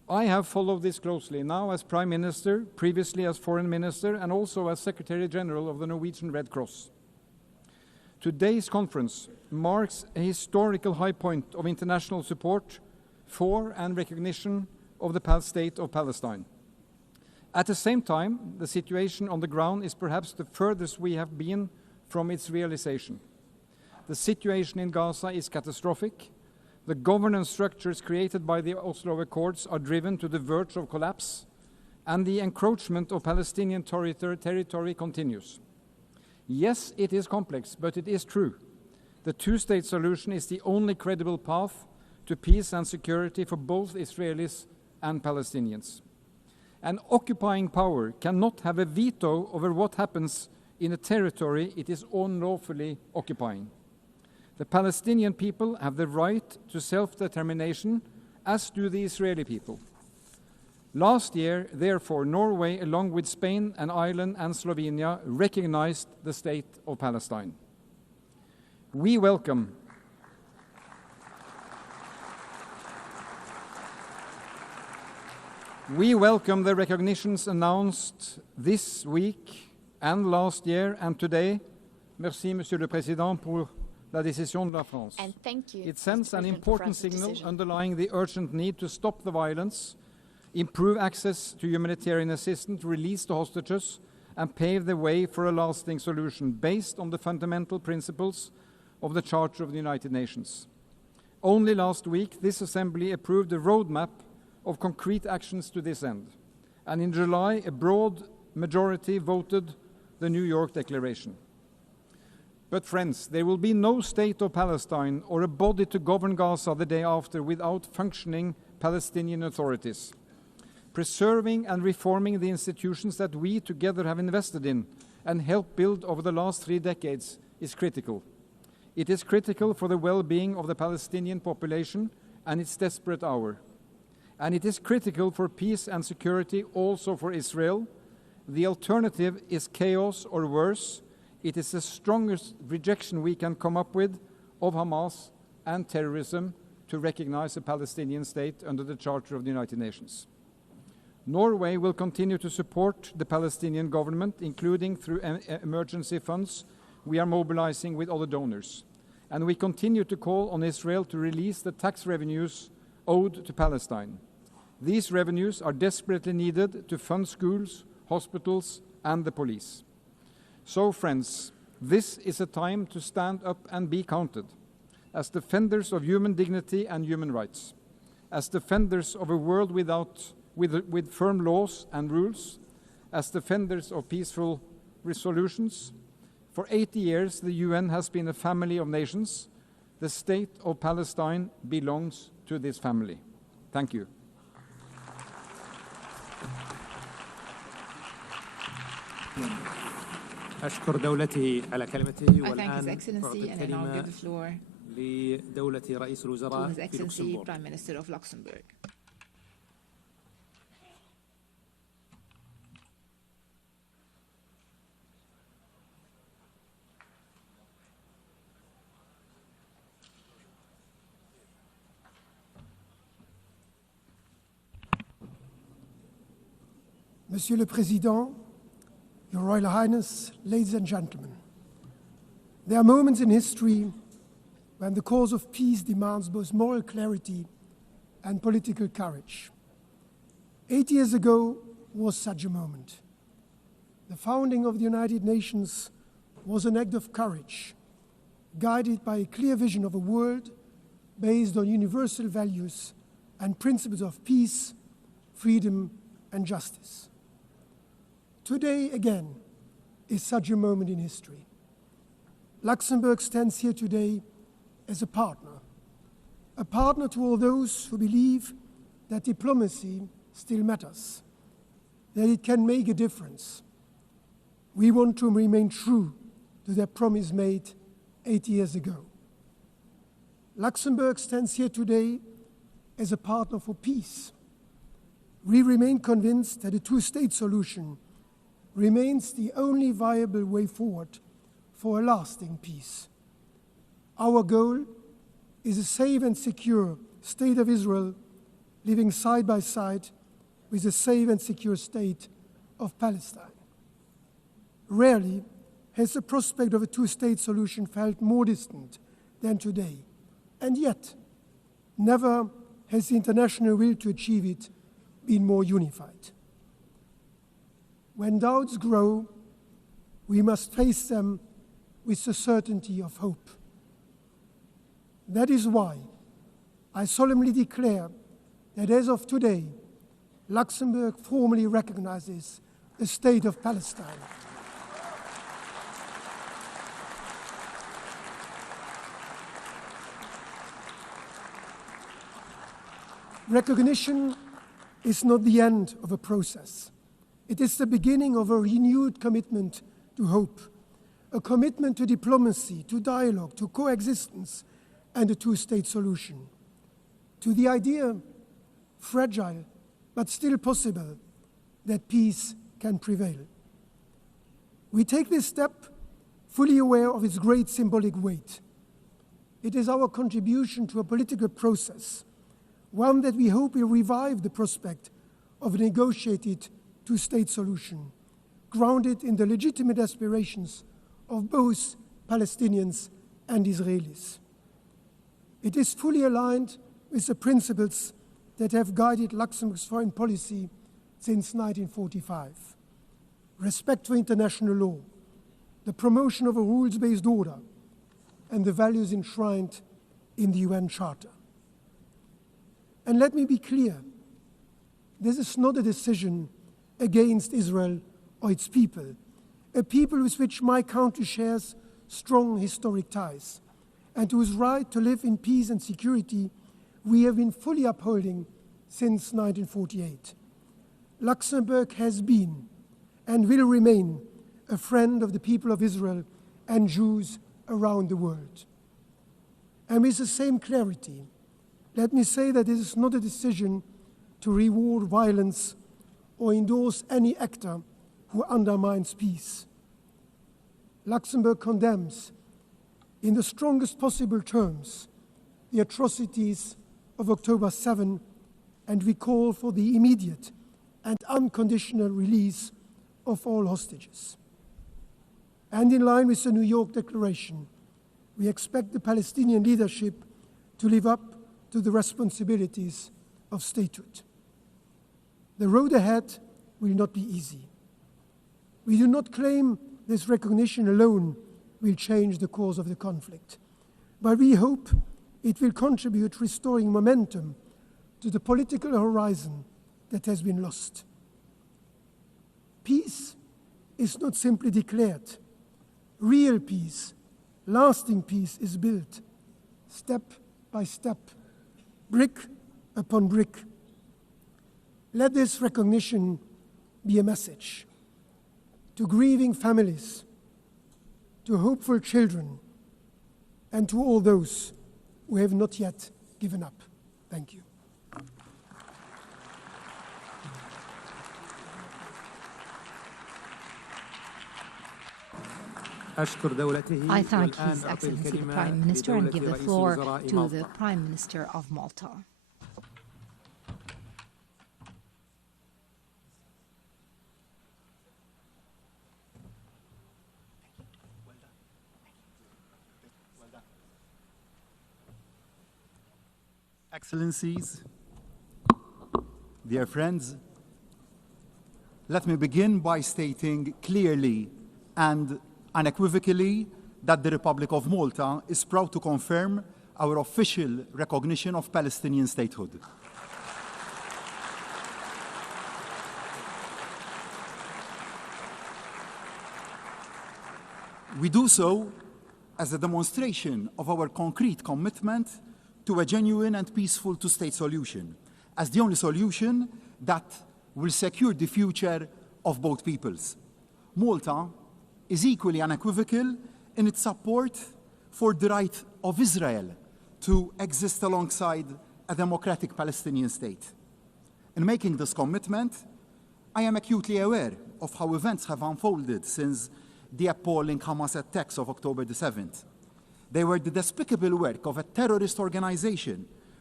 I have followed this closely, now as Prime Minister, previously as Foreign Minister, and also as Secretary General of the Norwegian Red Cross. Today's conference marks a historical high point of international support for and recognition of the state of Palestine. At the same time, the situation on the ground is perhaps the furthest we have been from its realization. The situation in Gaza is catastrophic. The governance structures created by the Oslo Accords are driven to the verge of collapse, and the encroachment of Palestinian territory continues. Yes, it is complex, but it is true. The two-state solution is the only credible path to peace and security for both Israelis and Palestinians. An occupying power cannot have a veto over what happens in a territory it is unlawfully occupying. The Palestinian people have the right to self-determination, as do the Israeli people. Last year, therefore, Norway, along with Spain and Ireland and Slovenia, recognized the state of Palestine. We welcome the recognitions announced this week and last year and today. Merci, Monsieur le Président, pour la décision de la France. And thank you, it sends an important signal decision. Underlying the urgent need to stop the violence, improve access to humanitarian assistance, release the hostages, and pave the way for a lasting solution based on the fundamental principles of the Charter of the United Nations. Only last week, this Assembly approved a roadmap of concrete actions to this end. And in July, a broad majority voted the New York Declaration. But friends, there will be no state of Palestine or a body to govern Gaza the day after without functioning Palestinian authorities. Preserving and reforming the institutions that we together have invested in and helped build over the last 3 decades is critical. It is critical for the well-being of the Palestinian population and its desperate hour. And it is critical for peace and security also for Israel. The alternative is chaos or worse. It is the strongest rejection we can come up with of Hamas and terrorism to recognize a Palestinian state under the Charter of the United Nations. Norway will continue to support the Palestinian government, including through emergency funds we are mobilizing with other donors. And we continue to call on Israel to release the tax revenues owed to Palestine. These revenues are desperately needed to fund schools, hospitals, and the police. So, friends, this is a time to stand up and be counted. As defenders of human dignity and human rights, as defenders of a world with firm laws and rules, as defenders of peaceful resolutions. For 80 years, the UN has been a family of nations. The state of Palestine belongs to this family. Thank you. أشكر دولته على كلمته والآن أعطي الكلمة لدولة رئيس الوزراء في لوكسمبورغ. Prime Minister of Luxembourg. Monsieur le Président, Your Royal Highness, ladies and gentlemen, there are moments in history when the cause of peace demands both moral clarity and political courage. 8 years ago was such a moment. The founding of the United Nations was an act of courage, guided by a clear vision of a world based on universal values and principles of peace, freedom, and justice. Today, again, is such a moment in history. Luxembourg stands here today as a partner to all those who believe that diplomacy still matters, that it can make a difference. We want to remain true to that promise made 8 years ago. Luxembourg stands here today as a partner for peace. We remain convinced that a two-state solution remains the only viable way forward for a lasting peace. Our goal is a safe and secure state of Israel living side by side with a safe and secure state of Palestine. Rarely has the prospect of a two-state solution felt more distant than today, and yet never has the international will to achieve it been more unified. When doubts grow, we must face them with the certainty of hope. That is why I solemnly declare that as of today, Luxembourg formally recognizes the state of Palestine. Recognition is not the end of a process. It is the beginning of a renewed commitment to hope, a commitment to diplomacy, to dialogue, to coexistence, and a two-state solution, to the idea, fragile but still possible, that peace can prevail. We take this step fully aware of its great symbolic weight. It is our contribution to a political process, one that we hope will revive the prospect of a negotiated two-state solution, grounded in the legitimate aspirations of both Palestinians and Israelis. It is fully aligned with the principles that have guided Luxembourg's foreign policy since 1945. Respect for international law, the promotion of a rules-based order, and the values enshrined in the UN Charter. And let me be clear, this is not a decision against Israel or its people, a people with which my country shares strong historic ties, and whose right to live in peace and security we have been fully upholding since 1948. Luxembourg has been and will remain a friend of the people of Israel and Jews around the world. And with the same clarity, let me say that this is not a decision to reward violence or endorse any actor who undermines peace. Luxembourg condemns, in the strongest possible terms, the atrocities of October 7, and we call for the immediate and unconditional release of all hostages. And in line with the New York Declaration, we expect the Palestinian leadership to live up to the responsibilities of statehood. The road ahead will not be easy. We do not claim this recognition alone will change the course of the conflict, but we hope it will contribute to restoring momentum to the political horizon that has been lost. Peace is not simply declared. Real peace, lasting peace is built step by step, brick upon brick. Let this recognition be a message to grieving families, to hopeful children, and to all those who have not yet given up. Thank you. I thank His Excellency the Prime Minister and give the floor to the Prime Minister of Malta. Excellencies, dear friends, let me begin by stating clearly and unequivocally that the Republic of Malta is proud to confirm our official recognition of Palestinian statehood. We do so as a demonstration of our concrete commitment to a genuine and peaceful two-state solution, as the only solution that will secure the future of both peoples. Malta is equally unequivocal in its support for the right of Israel to exist alongside a democratic Palestinian state. In making this commitment, I am acutely aware of how events have unfolded since the appalling Hamas attacks of October the 7th. They were the despicable work of a terrorist organization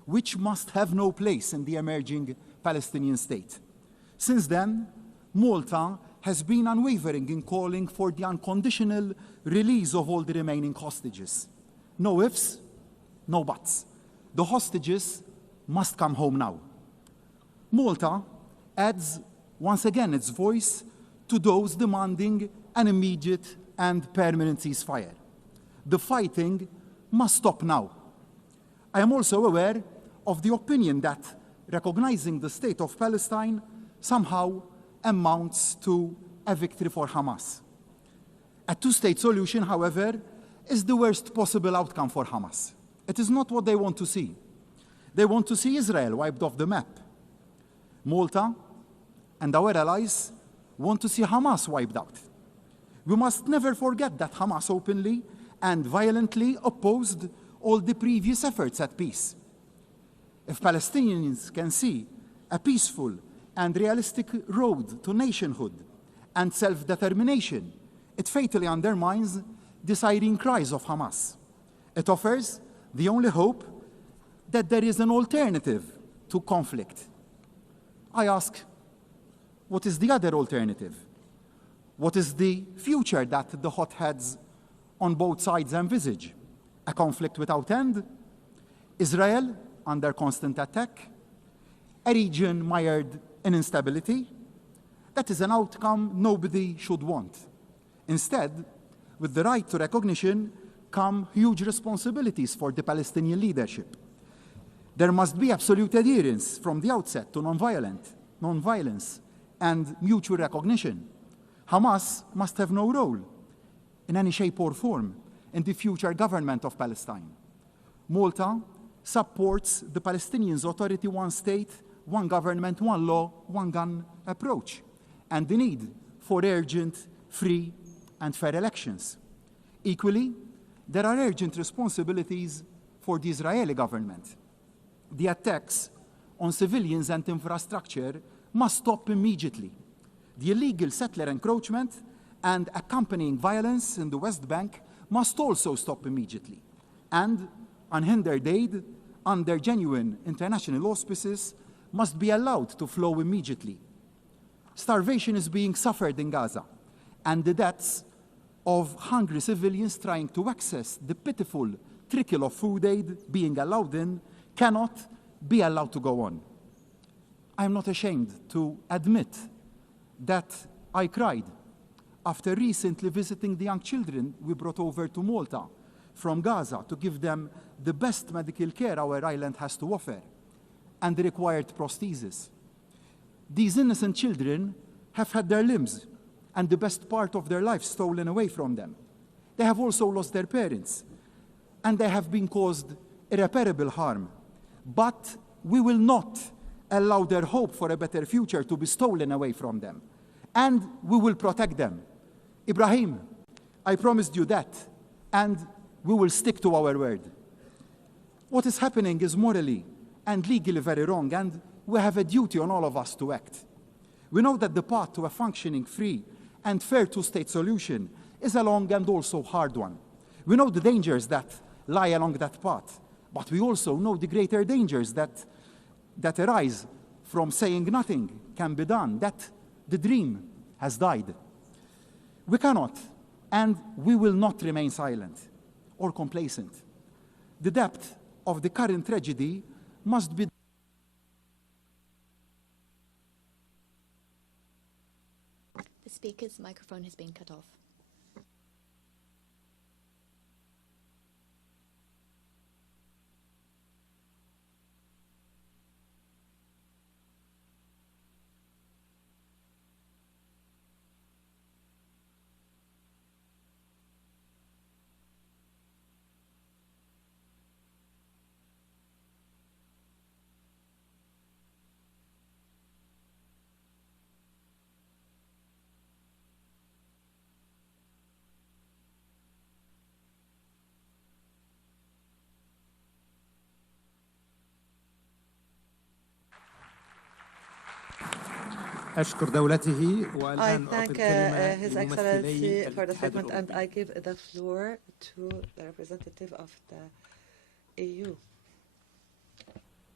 which must have no place in the emerging Palestinian state. Since then, Malta has been unwavering in calling for the unconditional release of all the remaining hostages. No ifs, no buts. The hostages must come home now. Malta adds once again its voice to those demanding an immediate and permanent ceasefire. The fighting must stop now. I am also aware of the opinion that recognizing the state of Palestine somehow amounts to a victory for Hamas. A two-state solution, however, is the worst possible outcome for Hamas. It is not what they want to see. They want to see Israel wiped off the map. Malta and our allies want to see Hamas wiped out. We must never forget that Hamas openly and violently opposed all the previous efforts at peace. If Palestinians can see a peaceful and realistic road to nationhood and self-determination, it fatally undermines the siren cries of Hamas. It offers the only hope that there is an alternative to conflict. I ask, what is the other alternative? What is the future that the hotheads on both sides envisage? A conflict without end? Israel under constant attack? A region mired in instability? That is an outcome nobody should want. Instead, with the right to recognition come huge responsibilities for the Palestinian leadership. There must be absolute adherence from the outset to nonviolence, and mutual recognition. Hamas must have no role in any shape or form in the future government of Palestine. Malta supports the Palestinians' authority, one state, one government, one law, one gun approach, and the need for urgent, free, and fair elections. Equally, there are urgent responsibilities for the Israeli government. The attacks on civilians and infrastructure must stop immediately. The illegal settler encroachment and accompanying violence in the West Bank must also stop immediately. And unhindered aid, under genuine international auspices, must be allowed to flow immediately. Starvation is being suffered in Gaza, and the deaths of hungry civilians trying to access the pitiful trickle of food aid being allowed in cannot be allowed to go on. I am not ashamed to admit that I cried after recently visiting the young children we brought over to Malta from Gaza to give them the best medical care our island has to offer and the required prosthesis. These innocent children have had their limbs and the best part of their life stolen away from them. They have also lost their parents, and they have been caused irreparable harm. But we will not allow their hope for a better future to be stolen away from them. And we will protect them. Ibrahim, I promised you that, and we will stick to our word. What is happening is morally and legally very wrong, and we have a duty on all of us to act. We know that the path to a functioning, free, and fair two-state solution is a long and also hard one. We know the dangers that lie along that path, but we also know the greater dangers that arise from saying nothing can be done, that the dream has died. We cannot, and we will not remain silent or complacent. The depth of the current tragedy must be The speaker's microphone has been cut off. أشكر دولته I والآن thank His Excellency for the statement, and I give the floor to the representative of the EU.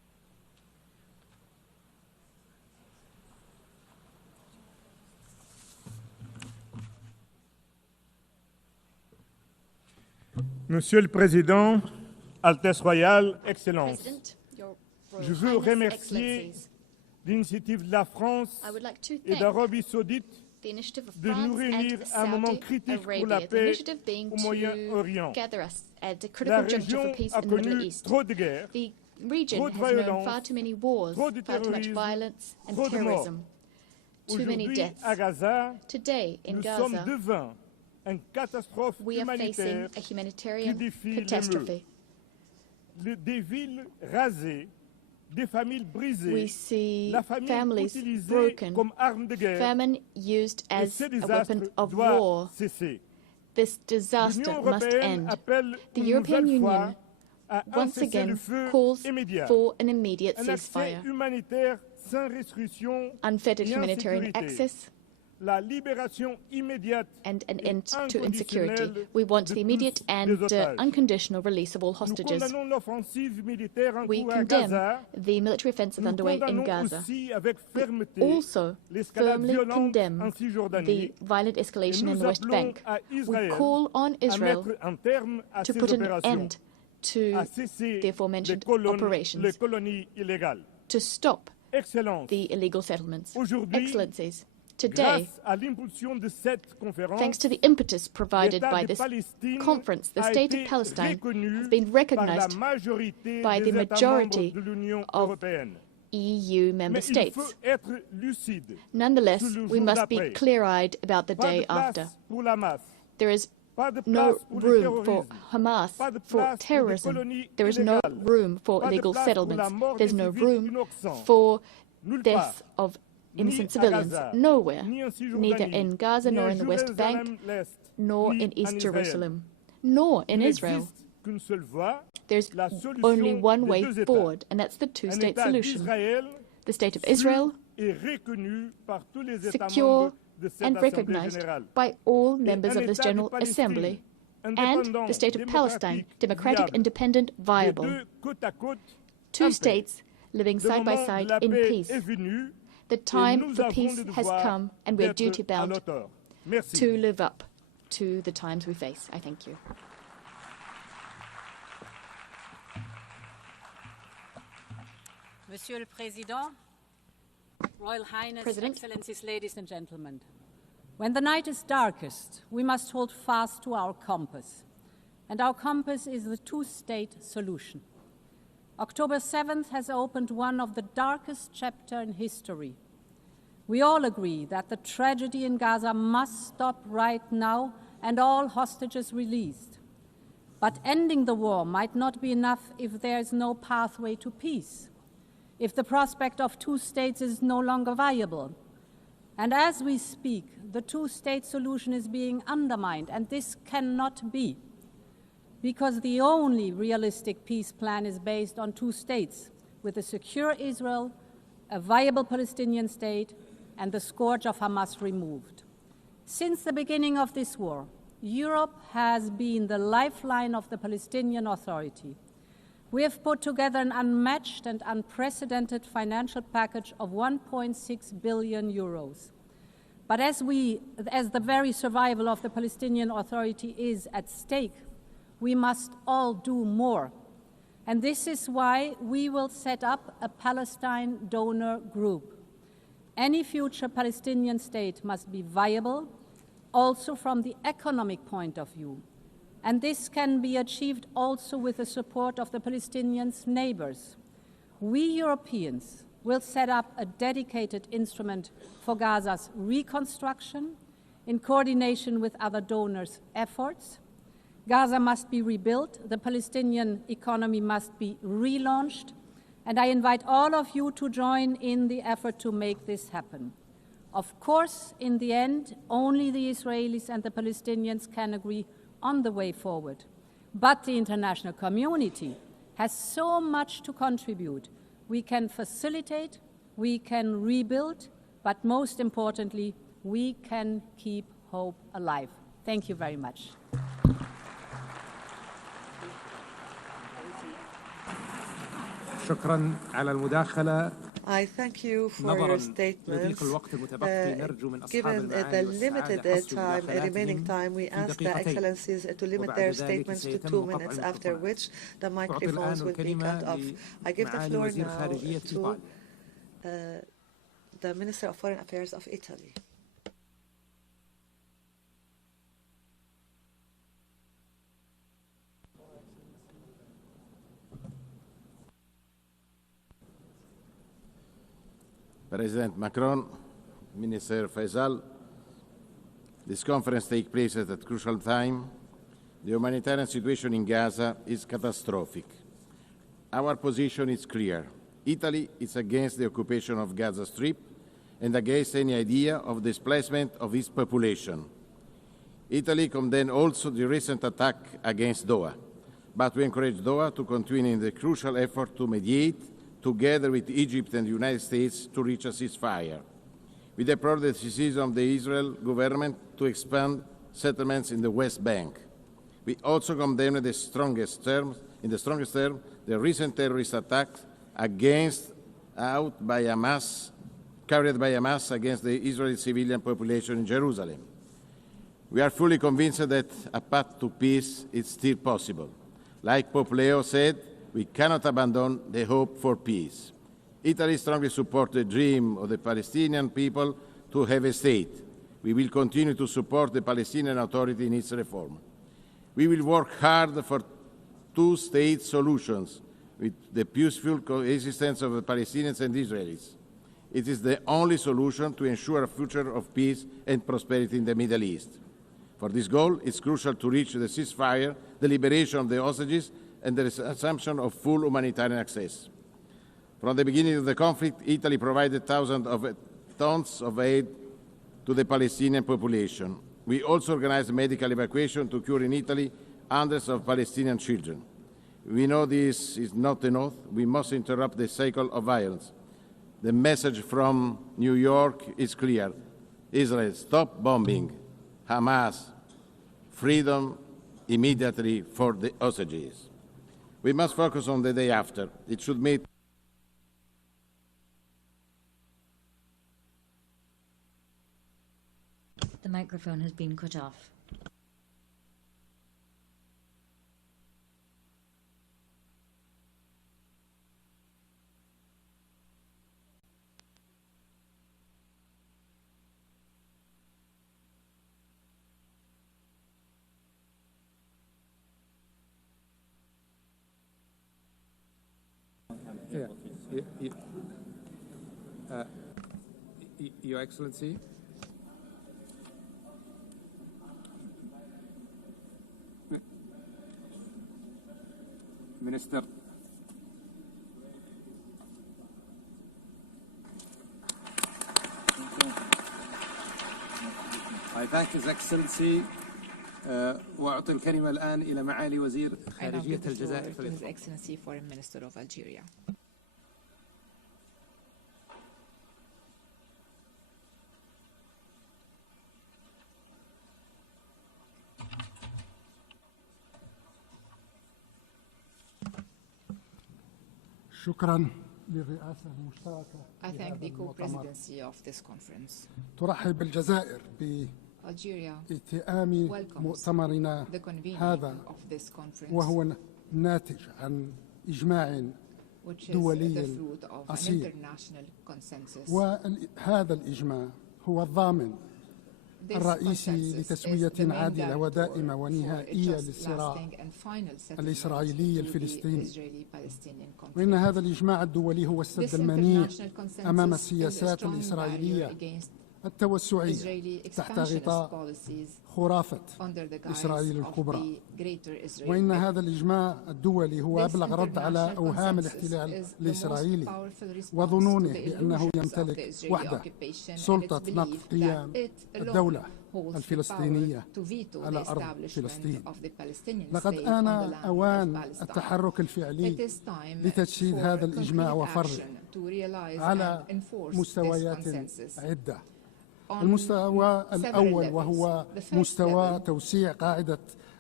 Monsieur le Président, Altesse Royale, Excellences, je veux remercier l'initiative de la France et d'Arabie Saoudite de nous réunir à un moment critique pour la paix au Moyen-Orient. La région a connu trop de guerres, trop de violence, trop de terrorisme, trop de morts. Aujourd'hui, à Gaza, nous sommes devant une catastrophe humanitaire qui défie les murs. Des villes rasées, des familles brisées, la famine utilisée comme arme de guerre, famine used et as ce a désastre weapon of doit war. cesser. This disaster L'Union must européenne end. appelle The une European nouvelle fois Union à un once again cessez-le-feu calls immédiat, for an immediate un accès ceasefire, humanitaire sans restriction unfettered ni humanitarian insécurité, access, la libération immédiate and an et end to insecurity. inconditionnelle We want de the immediate tous and les otages. unconditional release of all Nous hostages. condamnons l'offensive militaire en We cours à condemn Gaza. the military offensive Nous underway in condamnons Gaza. aussi avec fermeté Also l'escalade firmly violente condemn en the Cisjordanie violent et escalation in nous the West appelons Bank. à We Israël call on à Israel mettre un terme à to ces put an opérations, end to à cesser the aforementioned les operations, colonies illégales. to stop Excellence, the illegal settlements. aujourd'hui, Excellencies, today, grâce à l'impulsion de cette conférence, thanks to the impetus provided l'État by de this Palestine conference, the a state été of Palestine reconnu has been par la recognized majorité by des the États majority membres de l'Union of européenne. EU member Mais il states. faut être lucide. Nonetheless, sur le we jour must be d'après. clear-eyed about the Pas day de place after. pour la masse. There is Pas de no place pour le room for terrorisme. Hamas, Pas de for place pour des terrorism. colonies There is no illégales. room for Pas de illegal place pour la settlements. mort There's des no civils room innocents. for Nulle death part. of Ni innocent à civilians. Gaza, Nowhere. ni en Cisjordanie, Neither in Gaza ni nor à in the West Bank, Jérusalem-Est, nor ni in East en Israël. Jerusalem, nor in Il Israel. n'existe qu'une seule voie, There's la solution only one des way deux États. forward, and that's the Un two-state État solution. d'Israël The state of sûr Israel, et reconnu par tous les États secure membres de cette and Assemblée recognized générale. by all Et members un of this État de General Palestine, Assembly, and indépendant, the state of Palestine, democratic, viable, independent, les viable. deux côte à côte, Two en paix. states living Le side by moment de side la in paix peace. est venu, The et time nous for avons peace le has devoir come, and we're d'être duty à bound l'auteur. Merci. to live up to the times we face. I thank you. Monsieur le Président, Royal Highness, President. Excellencies, ladies and gentlemen. When the night is darkest, we must hold fast to our compass. And our compass is the two-state solution. October 7th has opened one of the darkest chapters in history. We all agree that the tragedy in Gaza must stop right now and all hostages released. But ending the war might not be enough if there is no pathway to peace, if the prospect of two states is no longer viable. And as we speak, the two-state solution is being undermined, and this cannot be, because the only realistic peace plan is based on two states, with a secure Israel, a viable Palestinian state, and the scourge of Hamas removed. Since the beginning of this war, Europe has been the lifeline of the Palestinian Authority. We have put together an unmatched and unprecedented financial package of 1.6 billion euros. But as the very survival of the Palestinian Authority is at stake, we must all do more. And this is why we will set up a Palestine donor group. Any future Palestinian state must be viable, also from the economic point of view. And this can be achieved also with the support of the Palestinians' neighbors. We Europeans will set up a dedicated instrument for Gaza's reconstruction in coordination with other donors' efforts. Gaza must be rebuilt, the Palestinian economy must be relaunched, and I invite all of you to join in the effort to make this happen. Of course, in the end, only the Israelis and the Palestinians can agree on the way forward. But the international community has so much to contribute. We can facilitate, we can rebuild, but most importantly, we can keep hope alive. Thank you very much. شكرا على المداخلة I thank you for your statements. Given the limited remaining time, we ask the Excellencies to limit their statements to 2 minutes, after which the microphones will be cut off. I give the floor now to the Minister of Foreign Affairs of Italy. President Macron, Minister Faisal, this conference takes place at a crucial time. The humanitarian situation in Gaza is catastrophic. Our position is clear. Italy is against the occupation of Gaza Strip and against any idea of displacement of its population. Italy condemned also the recent attack against Doha, but we encourage Doha to continue in the crucial effort to mediate together with Egypt and the United States to reach a ceasefire. We deplore the decision of the Israel government to expand settlements in the West Bank. We also condemn in the strongest terms, the recent terrorist attacks carried by Hamas against the Israeli civilian population in Jerusalem. We are fully convinced that a path to peace is still possible. Like Pope Leo said, we cannot abandon the hope for peace. Italy strongly supports the dream of the Palestinian people to have a state. We will continue to support the Palestinian Authority in its reform. We will work hard for two-state solutions with the peaceful coexistence of the Palestinians and Israelis. It is the only solution to ensure a future of peace and prosperity in the Middle East. For this goal, it's crucial to reach the ceasefire, the liberation of the hostages, and the assumption of full humanitarian access. From the beginning of the conflict, Italy provided thousands of tons of aid to the Palestinian population. We also organized medical evacuation to cure in Italy hundreds of Palestinian children. We know this is not enough. We must interrupt the cycle of violence. The message from New York is clear. Israel, stop bombing. Hamas, freedom immediately for the hostages. We must focus on the day after. It should meet The microphone has been cut off. Your Excellency, Minister, I thank His Excellency وأعطي الكلمة الآن إلى معالي وزير خارجية الجزائر. His Excellency Foreign Minister of Algeria. شكرا للرئاسة المشتركة. I thank the co-presidency of this conference. ترحب الجزائر باتئام مؤتمرنا هذا وهو ناتج عن إجماع دولي أصيل، وهذا الإجماع هو الضامن الرئيسي لتسوية عادلة ودائمة ونهائية للصراع الإسرائيلي الفلسطيني، وإن هذا الإجماع الدولي هو السد المنيع أمام السياسات الإسرائيلية التوسعية تحت غطاء خرافة إسرائيل الكبرى، وإن هذا الإجماع الدولي هو أبلغ رد على أوهام الاحتلال الإسرائيلي وظنونه بأنه يمتلك وحده سلطة نقض قيام الدولة الفلسطينية على أرض فلسطين. لقد آن أوان التحرك الفعلي لتجسيد هذا الإجماع وفرضه على مستويات عدة. المستوى الأول وهو مستوى توسيع قاعدة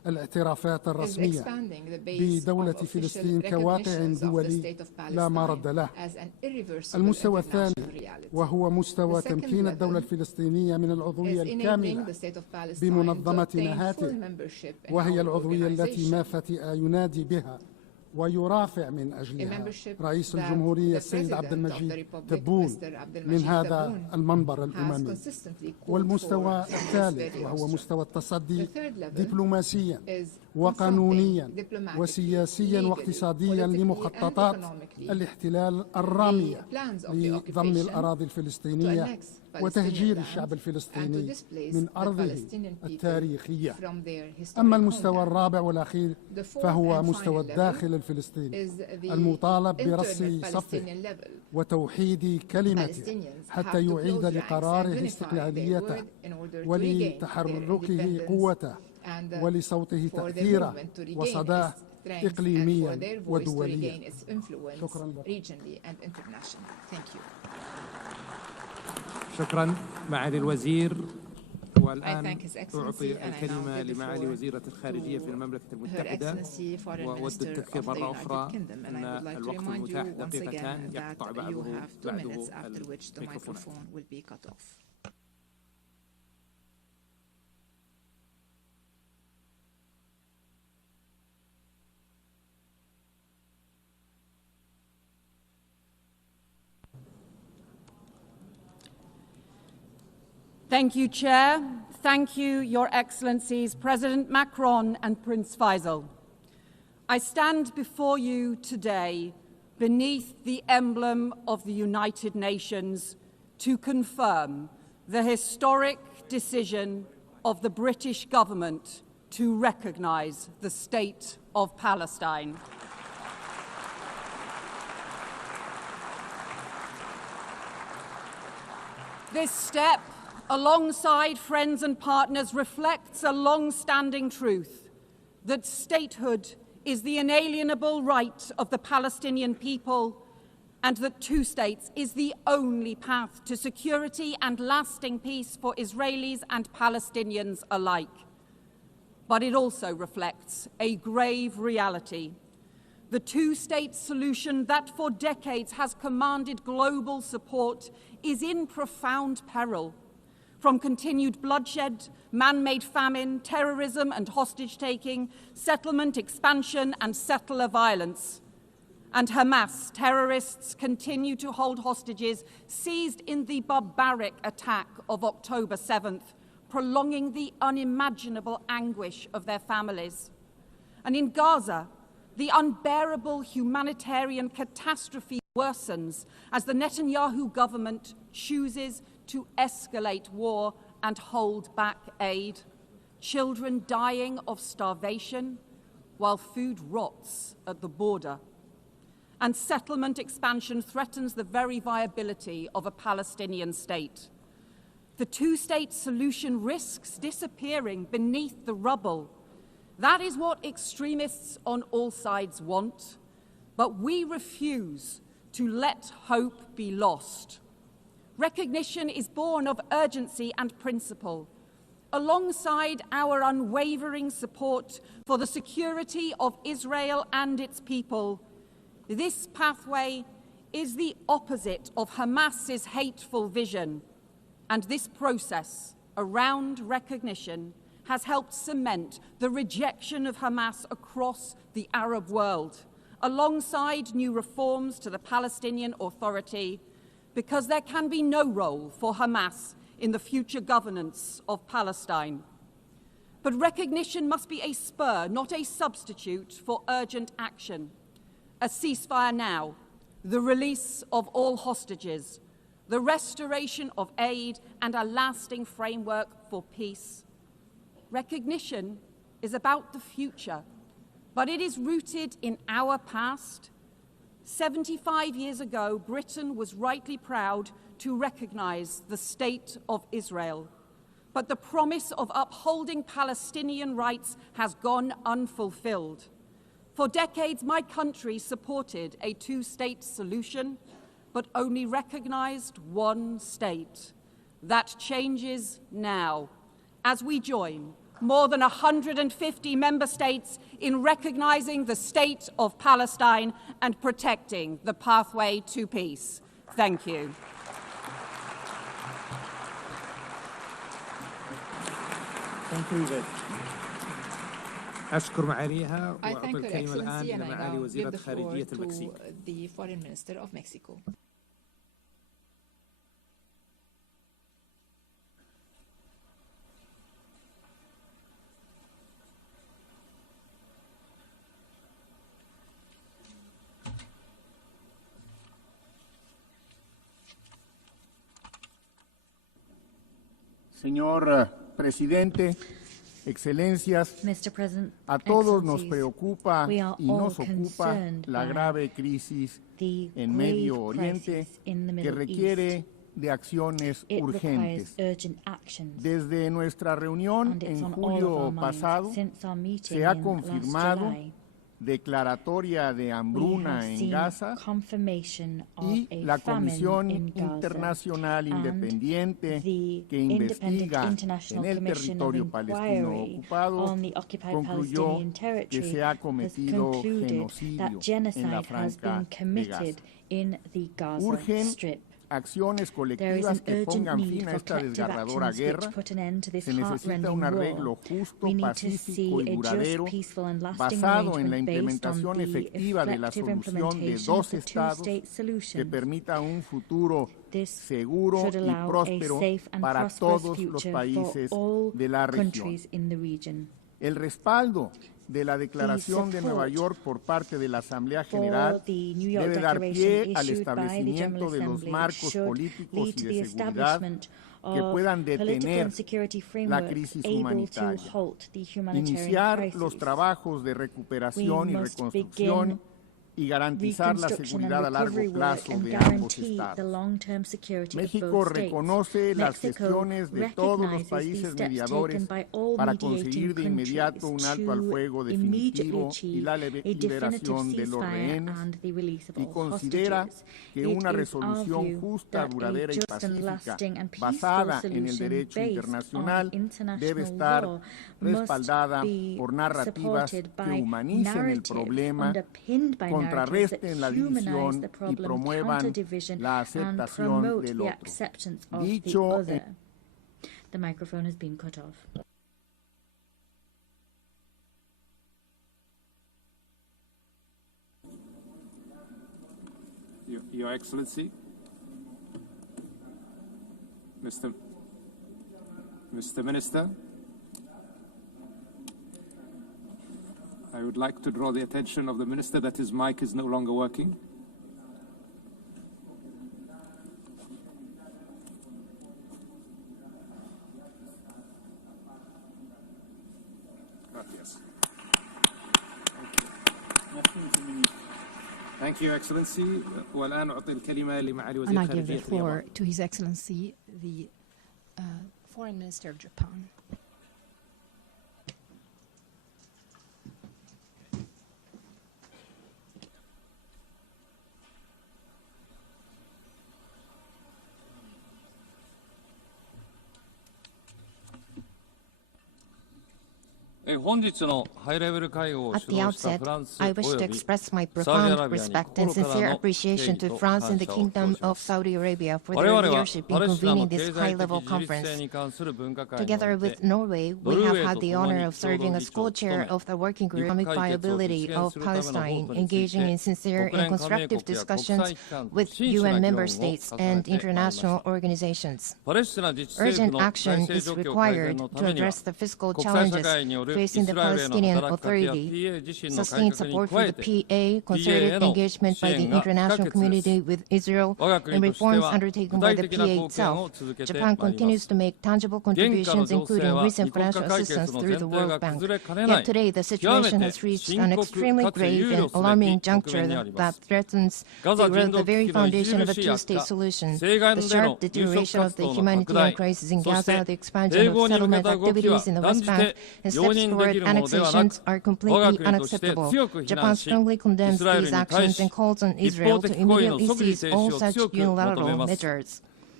الاعترافات الرسمية بدولة فلسطين كواقع دولي لا مرد له. المستوى الثاني وهو مستوى تمكين الدولة الفلسطينية من العضوية الكاملة بمنظمة نهاتف، وهي العضوية التي ما فتئ ينادي بها ويرافع من أجلها رئيس الجمهورية السيد عبد المجيد تبون من هذا المنبر الأممي. والمستوى الثالث وهو مستوى التصدي دبلوماسيا وقانونيا وسياسيا واقتصاديا لمخططات الاحتلال الرامية لضم الأراضي الفلسطينية وتهجير الشعب الفلسطيني من أرضه التاريخية. أما المستوى الرابع والأخير فهو مستوى الداخل الفلسطيني المطالب برص صفه وتوحيد كلمته حتى يعيد لقراره استقلاليته ولتحركه قوته ولصوته تأثيره وصداه إقليميا ودوليا. شكرا لك. شكرا معالي الوزير. والآن أعطي الكلمة لمعالي وزيرة الخارجية في المملكة المتحدة، وأود التذكير مرة أخرى أن الوقت المتاح دقيقتان يقطع بعده الميكروفون. Thank you, Chair. Thank you, Your Excellencies, President Macron and Prince Faisal. I stand before you today beneath the emblem of the United Nations to confirm the historic decision of the British government to recognise the State of Palestine. This step, alongside friends and partners, reflects a long-standing truth that statehood is the inalienable right of the Palestinian people and that two states is the only path to security and lasting peace for Israelis and Palestinians alike. But it also reflects a grave reality. The two-state solution that for decades has commanded global support is in profound peril. From continued bloodshed, man-made famine, terrorism and hostage-taking, settlement expansion and settler violence. And Hamas terrorists continue to hold hostages seized in the barbaric attack of October 7th, prolonging the unimaginable anguish of their families. And in Gaza, the unbearable humanitarian catastrophe worsens as the Netanyahu government chooses to escalate war and hold back aid. Children dying of starvation while food rots at the border. And settlement expansion threatens the very viability of a Palestinian state. The two-state solution risks disappearing beneath the rubble. That is what extremists on all sides want, but we refuse to let hope be lost. Recognition is born of urgency and principle, alongside our unwavering support for the security of Israel and its people. This pathway is the opposite of Hamas's hateful vision, and this process around recognition has helped cement the rejection of Hamas across the Arab world, alongside new reforms to the Palestinian Authority, because there can be no role for Hamas in the future governance of Palestine. But recognition must be a spur, not a substitute for urgent action. A ceasefire now, the release of all hostages, the restoration of aid, and a lasting framework for peace. Recognition is about the future, but it is rooted in our past. 75 years ago, Britain was rightly proud to recognise the State of Israel. But the promise of upholding Palestinian rights has gone unfulfilled. For decades, my country supported a two-state solution, but only recognised one state. That changes now, as we join more than 150 member states in recognizing the state of Palestine and protecting the pathway to peace. Thank you. أشكر معاليها I وأعطي thank Her الكلمة الآن Excellency إلى and I معالي now وزيرة give the floor خارجية to المكسيك. the Foreign Minister of Mexico. Señor Presidente, Excelencias, a todos nos preocupa y nos ocupa la grave crisis en Medio Oriente que requiere de acciones urgentes. Desde nuestra reunión en julio pasado se ha confirmado declaratoria de hambruna en Gaza y la Comisión Internacional Independiente que investiga en el territorio palestino ocupado concluyó que se ha cometido genocidio en la Franja de Gaza. Urgen acciones colectivas que pongan fin a esta desgarradora guerra. Se necesita un arreglo justo, pacífico y duradero, basado en la implementación efectiva de la solución de dos estados que permita un futuro seguro y próspero para todos los países de la región. El respaldo de la Declaración de Nueva York por parte de la Asamblea General debe dar pie al establecimiento de los marcos políticos y de seguridad que puedan detener la crisis humanitaria, iniciar los trabajos de recuperación y reconstrucción y garantizar la seguridad a largo plazo de ambos estados. México reconoce las gestiones de todos los países mediadores para conseguir de inmediato un alto al fuego definitivo y la liberación de los rehenes y considera que una resolución justa, duradera y pacífica basada en el derecho internacional debe estar respaldada por narrativas que humanicen el problema, contrarresten la división y promuevan la aceptación del otro. Dicho The microphone has been cut off. Your Excellency, Mr. Minister, I would like to draw the attention of the Minister that his mic is no longer working. Gracias. Thank you, Excellency. والآن أعطي الكلمة لمعالي وزير And I give the خارجية floor اليابان. to His Excellency, the Foreign Minister of Japan. At the outset, I wish to express my profound respect and sincere appreciation to France and the Kingdom of Saudi Arabia for their leadership in convening this high-level conference. Together with Norway, we have had the honor of serving as co-chair of the working group on economic viability of Palestine, engaging in sincere and constructive discussions with UN member states and international organizations. Urgent action is required to address the fiscal challenges facing the Palestinian Authority, sustained support for the PA, concerted engagement by the international community with Israel, and reforms undertaken by the PA itself. Japan continues to make tangible contributions, including recent financial assistance through the World Bank. Yet today, the situation has reached an extremely grave and alarming juncture that threatens to erode the very foundation of a two-state solution. The sharp deterioration of the humanitarian crisis in Gaza, the expansion of settlement activities in the West Bank, and steps toward annexations are completely unacceptable. Japan strongly condemns these actions and calls on Israel to immediately cease all such unilateral measures.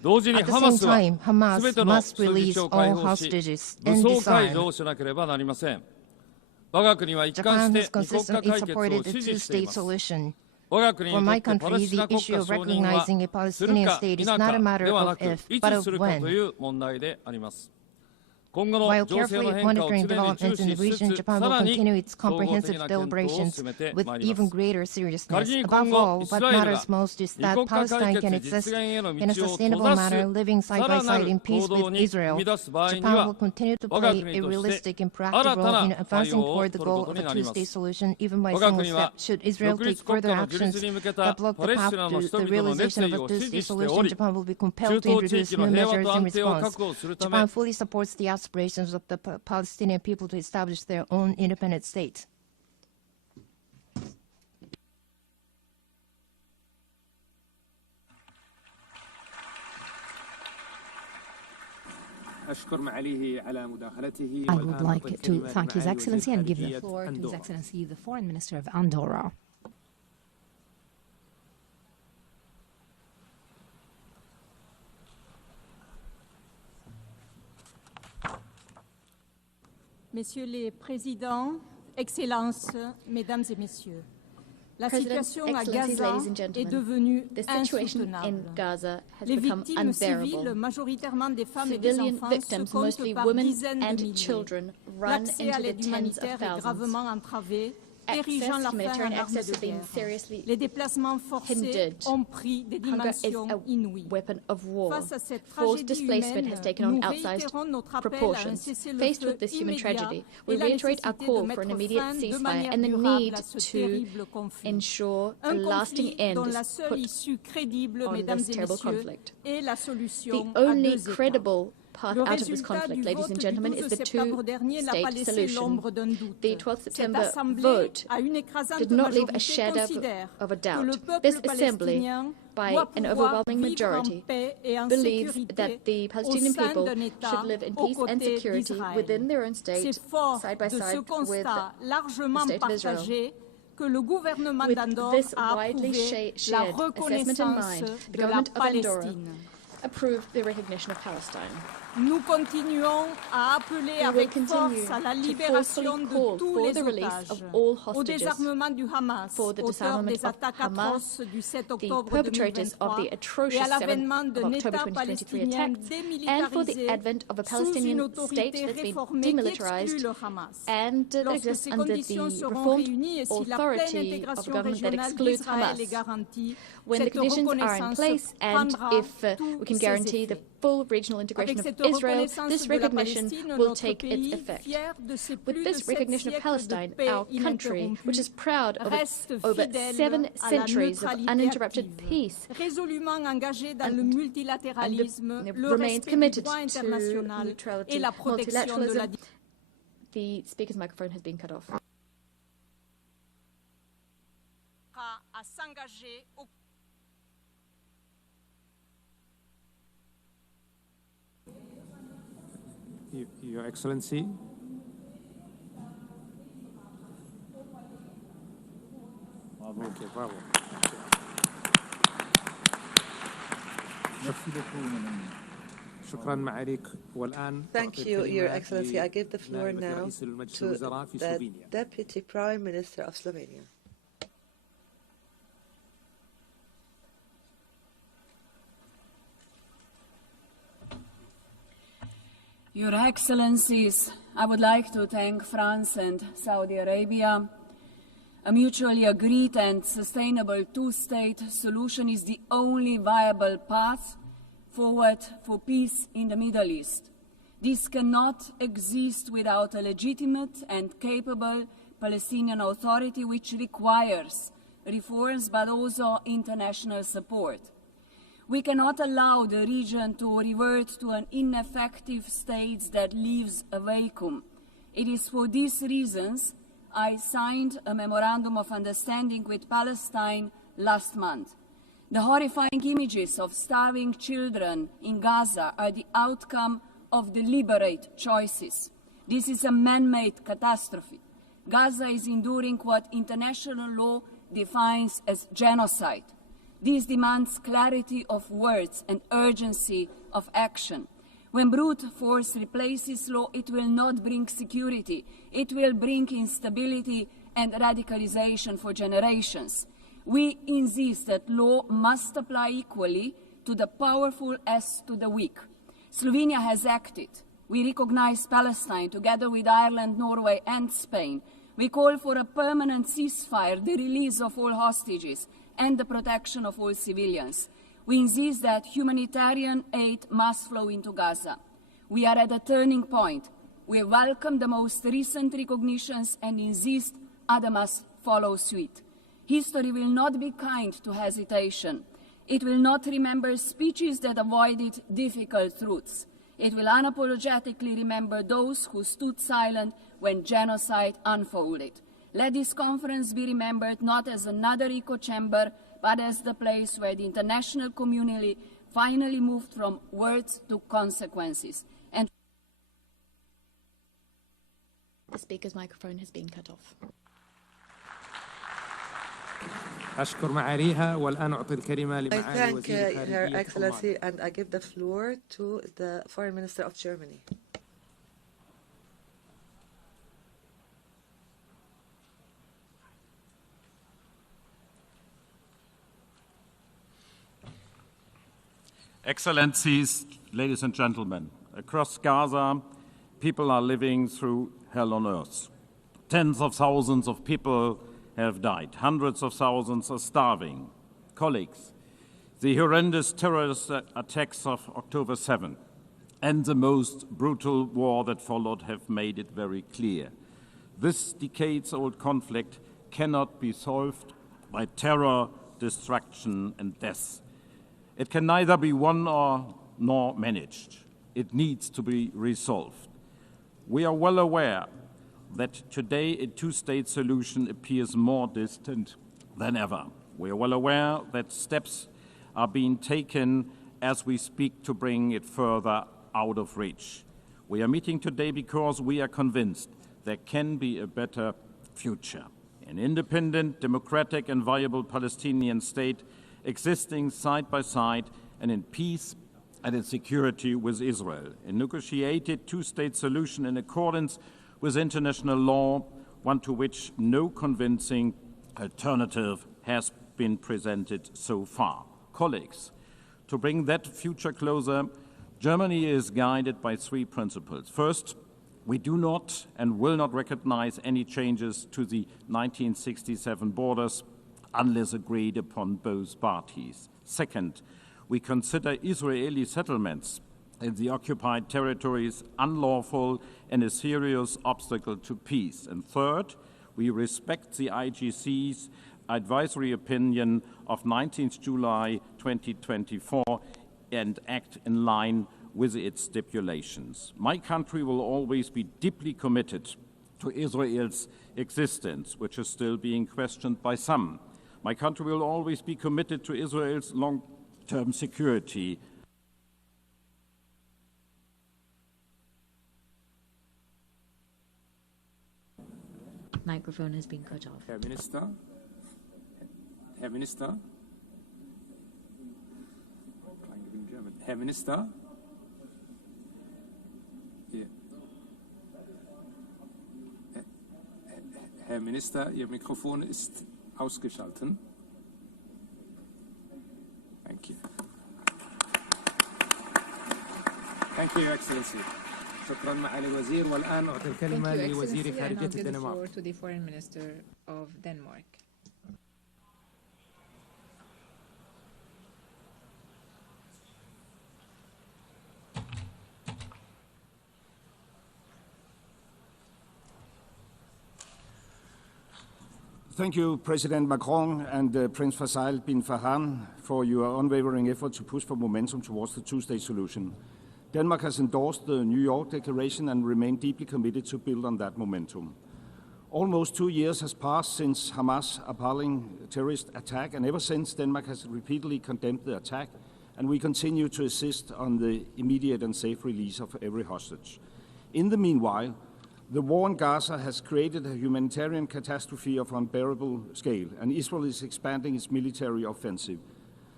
At the same time, Hamas must release all hostages and disarm. Japan has consistently supported the two-state solution. For my country, the issue of recognizing a Palestinian state is not a matter of if, but of when. While carefully monitoring developments in the region, Japan will continue its comprehensive deliberations with even greater seriousness. Above all, what matters most is that Palestine can exist in a sustainable manner, living side by side in peace with Israel. Japan will continue to play a realistic and proactive role in advancing toward the goal of a two-state solution, even by single step. Should Israel take further actions that block the path to the realization of a two-state solution, Japan will be compelled to introduce new measures in response. Japan fully supports the aspirations of the Palestinian people to establish their own independent state. I would like to thank His Excellency and give the floor to His Excellency, the Foreign Minister of Andorra. Messieurs les Présidents, Excellences, Mesdames et Messieurs, la situation à Gaza est devenue insoutenable. Les victimes civiles, majoritairement des femmes et des enfants, se comptent par dizaines de milliers. L'accès à l'aide humanitaire est gravement entravé, érigeant la faim en arme de guerre. Les déplacements forcés ont pris des dimensions inouïes. Face à cette tragédie humaine, nous réitérons notre appel à un cessez-le-feu immédiat et la nécessité de mettre fin de manière durable à ce terrible conflit. Un conflit dont la seule issue crédible, mesdames et messieurs, est la solution à deux États. Path out of this conflict, ladies and gentlemen, is the two-state solution. The 12th September vote did not leave a shadow of a doubt. This assembly, by an overwhelming majority, believed that the Palestinian people should live in peace and security within their own state, side by side with the state of Israel. With this widely shared assessment in mind, the government of Andorra approved the recognition of Palestine. Nous continuons à appeler avec force à la libération de tous les otages, au désarmement du Hamas, auteur des attaques atroces du 7 octobre 2023 et à l'avènement d'un État palestinien démilitarisé sous une autorité réformée qui exclut le Hamas. Lorsque ces conditions seront réunies et si la pleine intégration régionale d'Israël est garantie, cette reconnaissance prendra toutes ses effets. Full regional integration of Israel, this recognition will take its effect. With this recognition of Palestine, our country, which is proud of its over 7 centuries of uninterrupted peace, remains committed to neutrality, multilateralism. The speaker's microphone has been cut off. Your Excellency. Okay, bravo. Thank you, Your Excellency. I give the floor now to the Deputy Prime Minister of Slovenia. Your Excellencies, I would like to thank France and Saudi Arabia. A mutually agreed and sustainable two-state solution is the only viable path forward for peace in the Middle East. This cannot exist without a legitimate and capable Palestinian Authority, which requires reforms but also international support. We cannot allow the region to revert to an ineffective state that leaves a vacuum. It is for these reasons I signed a memorandum of understanding with Palestine last month. The horrifying images of starving children in Gaza are the outcome of deliberate choices. This is a man-made catastrophe. Gaza is enduring what international law defines as genocide. This demands clarity of words and urgency of action. When brute force replaces law, it will not bring security. It will bring instability and radicalization for generations. We insist that law must apply equally to the powerful as to the weak. Slovenia has acted. We recognize Palestine together with Ireland, Norway and Spain. We call for a permanent ceasefire, the release of all hostages and the protection of all civilians. We insist that humanitarian aid must flow into Gaza. We are at a turning point. We welcome the most recent recognitions and insist others must follow suit. History will not be kind to hesitation. It will not remember speeches that avoided difficult truths. It will unapologetically remember those who stood silent when genocide unfolded. Let this conference be remembered not as another echo chamber, but as the place where the international community finally moved from words to consequences. And the speaker's microphone has been cut off. I thank Her Excellency, and I give the floor to the Foreign Minister of Germany. Excellencies, ladies and gentlemen, across Gaza, people are living through hell on earth. Tens of thousands of people have died. Hundreds of thousands are starving. Colleagues, the horrendous terrorist attacks of October 7 and the most brutal war that followed have made it very clear. This decades-old conflict cannot be solved by terror, destruction, and death. It can neither be won nor managed. It needs to be resolved. We are well aware that today a two-state solution appears more distant than ever. We are well aware that steps are being taken as we speak to bring it further out of reach. We are meeting today because we are convinced there can be a better future. An independent, democratic and viable Palestinian state existing side by side and in peace and in security with Israel. A negotiated two-state solution in accordance with international law, one to which no convincing alternative has been presented so far. Colleagues, to bring that future closer, Germany is guided by three principles. First, we do not and will not recognize any changes to the 1967 borders unless agreed upon both parties. Second, we consider Israeli settlements in the occupied territories unlawful and a serious obstacle to peace. And third, we respect the IGC's advisory opinion of 19th July 2024 and act in line with its stipulations. My country will always be deeply committed to Israel's existence, which is still being questioned by some. My country will always be committed to Israel's long-term security. Microphone has been cut off. Herr Minister. Herr Minister. Herr Minister. Hier. Herr Minister, Ihr Mikrofon ist ausgeschaltet. Thank you. Thank you, Your Excellency. شكرا معالي الوزير والآن أعطي الكلمة لوزير خارجية الدنمارك. To the Foreign Minister of Denmark. Thank you, President Macron and Prince Faisal bin Farhan, for your unwavering effort to push for momentum towards the two-state solution. Denmark has endorsed the New York Declaration and remained deeply committed to build on that momentum. Almost 2 years has passed since Hamas' appalling terrorist attack, and ever since, Denmark has repeatedly condemned the attack, and we continue to insist on the immediate and safe release of every hostage. In the meanwhile, the war in Gaza has created a humanitarian catastrophe of unbearable scale, and Israel is expanding its military offensive.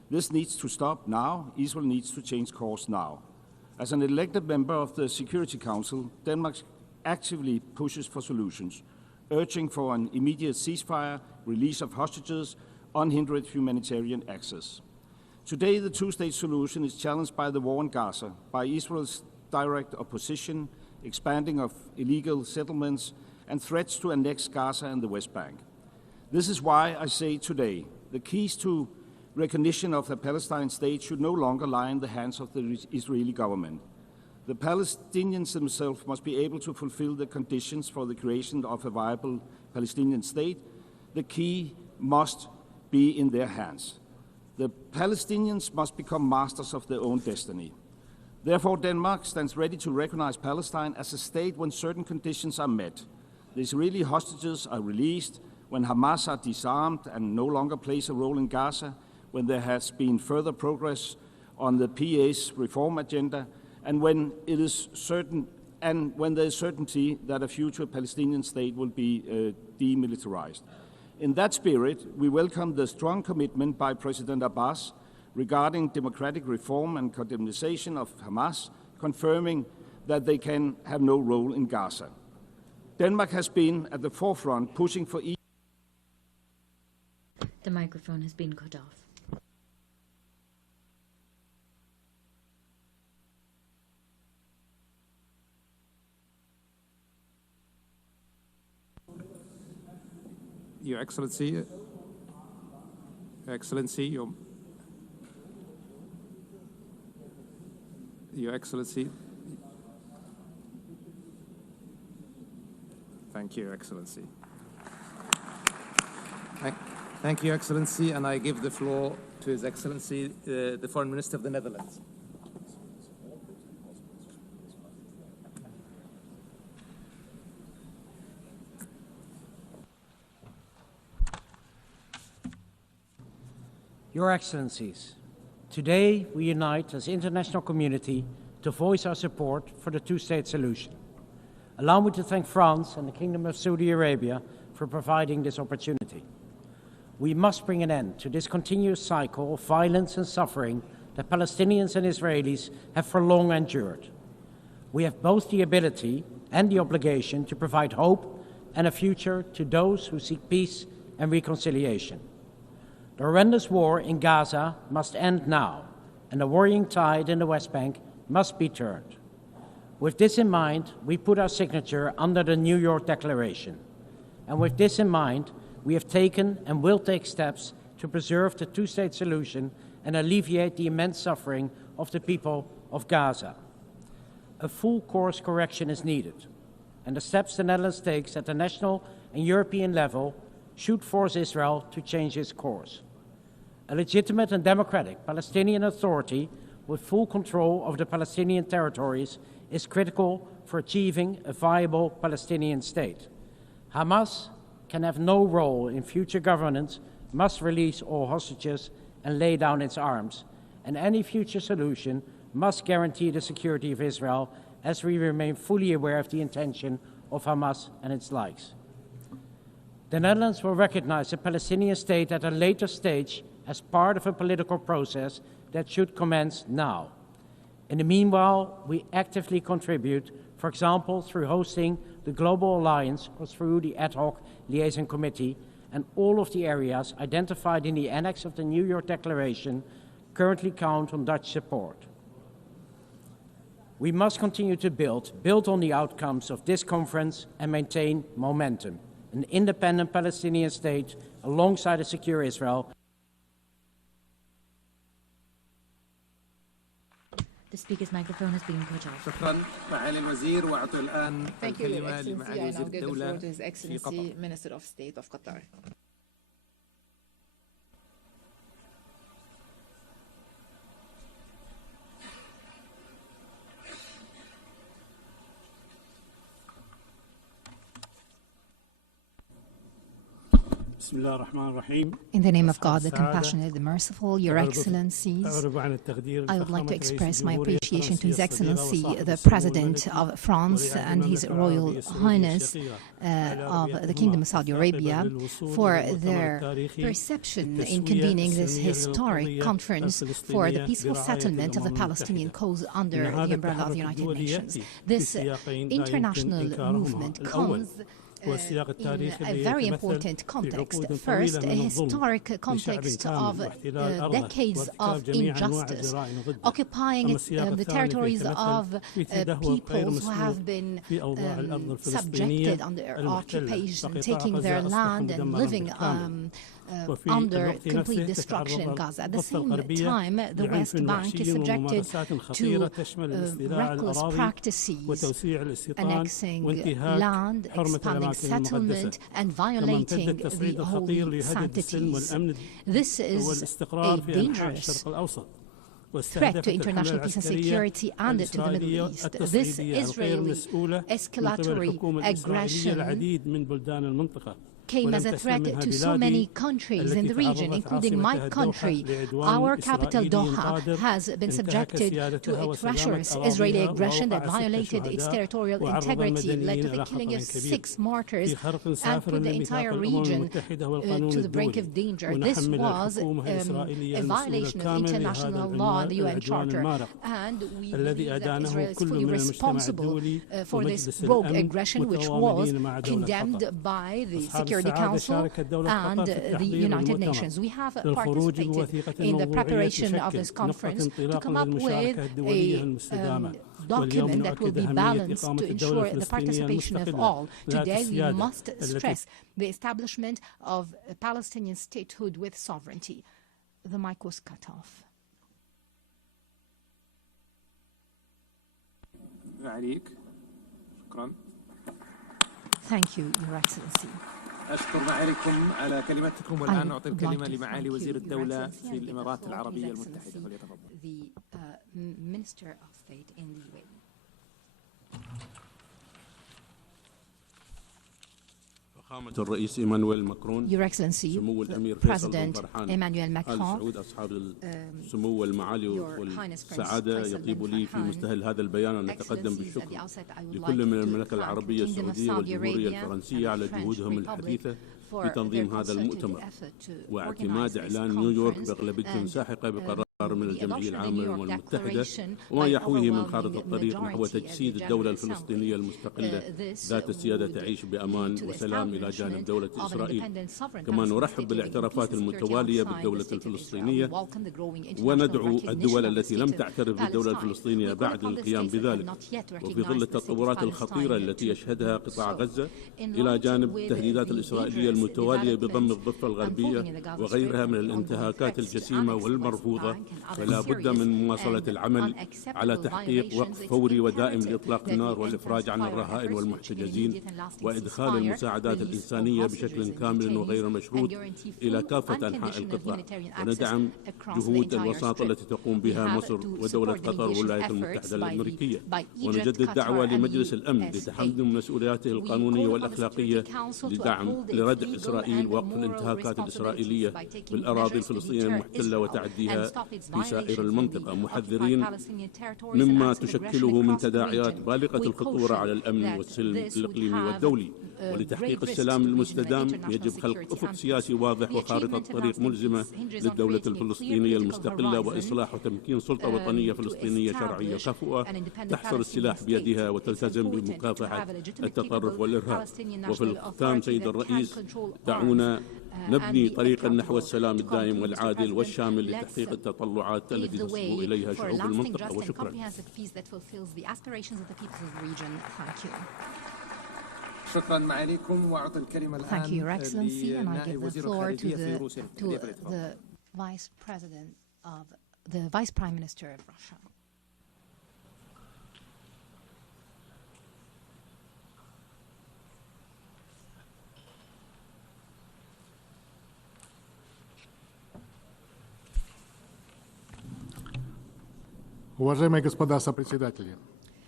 This needs to stop now. Israel needs to change course now. As an elected member of the Security Council, Denmark actively pushes for solutions, urging for an immediate ceasefire, release of hostages, unhindered humanitarian access. Today, the two-state solution is challenged by the war in Gaza, by Israel's direct opposition, expanding of illegal settlements, and threats to annex Gaza and the West Bank. This is why I say today, the keys to recognition of the Palestine state should no longer lie in the hands of the Israeli government. The Palestinians themselves must be able to fulfill the conditions for the creation of a viable Palestinian state. The key must be in their hands. The Palestinians must become masters of their own destiny. Therefore, Denmark stands ready to recognize Palestine as a state when certain conditions are met. The Israeli hostages are released, when Hamas are disarmed and no longer plays a role in Gaza, when there has been further progress on the PA's reform agenda, and when it is certain, and when there is certainty that a future Palestinian state will be demilitarized. In that spirit, we welcome the strong commitment by President Abbas regarding democratic reform and condemnation of Hamas, confirming that they can have no role in Gaza. Denmark has been at the forefront pushing for The microphone has been cut off. Your Excellency, Your Excellency. Thank you, Your Excellency. Thank you, Your Excellency, and I give the floor to His Excellency, the Foreign Minister of the Netherlands. Your Excellencies, today we unite as international community to voice our support for the two-state solution. Allow me to thank France and the Kingdom of Saudi Arabia for providing this opportunity. We must bring an end to this continuous cycle of violence and suffering that Palestinians and Israelis have for long endured. We have both the ability and the obligation to provide hope and a future to those who seek peace and reconciliation. The horrendous war in Gaza must end now, and the worrying tide in the West Bank must be turned. With this in mind, we put our signature under the New York Declaration. And with this in mind, we have taken and will take steps to preserve the two-state solution and alleviate the immense suffering of the people of Gaza. A full course correction is needed, and the steps the Netherlands takes at the national and European level should force Israel to change its course. A legitimate and democratic Palestinian Authority with full control of the Palestinian territories is critical for achieving a viable Palestinian state. Hamas can have no role in future governance, must release all hostages and lay down its arms, and any future solution must guarantee the security of Israel, as we remain fully aware of the intention of Hamas and its likes. The Netherlands will recognize the Palestinian state at a later stage as part of a political process that should commence now. In the meanwhile, we actively contribute, for example, through hosting the Global Alliance or through the Ad Hoc Liaison Committee, and all of the areas identified in the annex of the New York Declaration currently count on Dutch support. We must continue to build on the outcomes of this conference and maintain momentum. An independent Palestinian state alongside a secure Israel. The speaker's microphone has been cut off. Thank you, Your Excellency. I now give the floor to His Excellency, Minister of State of Qatar. In the name of God, the compassionate, the merciful, Your Excellencies, I would like to express my appreciation to His Excellency, the President of France and His Royal Highness of the Kingdom of Saudi Arabia for their perception in convening this historic conference for the peaceful settlement of the Palestinian cause under the umbrella of the United Nations. This international movement comes in a very important context. First, a historic context of decades of injustice, occupying the territories of peoples who have been subjected under occupation, taking their land and living under complete destruction in Gaza. At the same time, the West Bank is subjected to reckless practices, annexing land, expanding settlement, and violating the holy sanctities. This is a dangerous threat to international peace and security and to the Middle East. This Israeli escalatory aggression came as a threat to so many countries in the region, including my country. Our capital, Doha, has been subjected to a treacherous Israeli aggression that violated its territorial integrity, led to the killing of 6 martyrs, and put the entire region to the brink of danger. This was a violation of international law and the UN Charter, and we believe that Israel is fully responsible for this rogue aggression, which was condemned by the Security Council and the United Nations. We have participated in the preparation of this conference to come up with a document that will be balanced to ensure the participation of all. Today, we must stress the establishment of a Palestinian statehood with sovereignty. The mic was cut off. Thank you, Your Excellency. أشكر معاليكم على كلمتكم والآن أعطي الكلمة لمعالي وزير الدولة في الإمارات العربية المتحدة فليتفضل. The Minister of State in the UAE. الرئيس إيمانويل ماكرون Your Excellency, President Emmanuel Macron, أصحاب السمو والمعالي والسعادة، يطيب لي في مستهل هذا البيان أن نتقدم بالشكر لكل من المملكة العربية السعودية والجمهورية الفرنسية على جهودهم الحديثة في تنظيم هذا المؤتمر واعتماد إعلان نيويورك بأغلبية ساحقة بقرار من الجمعية العامة للأمم المتحدة وما يحويه من خارطة الطريق نحو تجسيد الدولة الفلسطينية المستقلة ذات السيادة تعيش بأمان وسلام إلى جانب دولة إسرائيل. كما نرحب بالاعترافات المتوالية بالدولة الفلسطينية وندعو الدول التي لم تعترف بالدولة الفلسطينية بعد للقيام بذلك. وفي ظل التطورات الخطيرة التي يشهدها قطاع غزة إلى جانب التهديدات الإسرائيلية المتوالية بضم الضفة الغربية وغيرها من الانتهاكات الجسيمة والمرفوضة، فلا بد من مواصلة العمل على تحقيق وقف فوري ودائم لإطلاق النار والإفراج عن الرهائن والمحتجزين وإدخال المساعدات الإنسانية بشكل كامل وغير مشروط إلى كافة أنحاء القطاع. وندعم جهود الوساطة التي تقوم بها مصر ودولة قطر والولايات المتحدة الأمريكية. ونجدد دعوة لمجلس الأمن لتحمل مسؤولياته القانونية والأخلاقية لردع إسرائيل ووقف الانتهاكات الإسرائيلية بالأراضي الفلسطينية المحتلة وتعديها في سائر المنطقة، محذرين مما تشكله من تداعيات بالغة الخطورة على الأمن والسلم الإقليمي والدولي. ولتحقيق السلام المستدام يجب خلق أفق سياسي واضح وخارطة طريق ملزمة للدولة الفلسطينية المستقلة وإصلاح وتمكين سلطة وطنية فلسطينية شرعية كفؤة تحصر السلاح بيدها وتلتزم بمكافحة التطرف والإرهاب. وفي الختام سيد الرئيس، دعونا نبني طريقا نحو السلام الدائم والعادل والشامل لتحقيق التطلعات التي تصبو إليها شعوب المنطقة. وشكرا. شكرا معاليكم وأعطي الكلمة الآن لنائب وزير الخارجية في روسيا. the Vice Prime Minister of Russia. Уважаемые господа сопредседатели,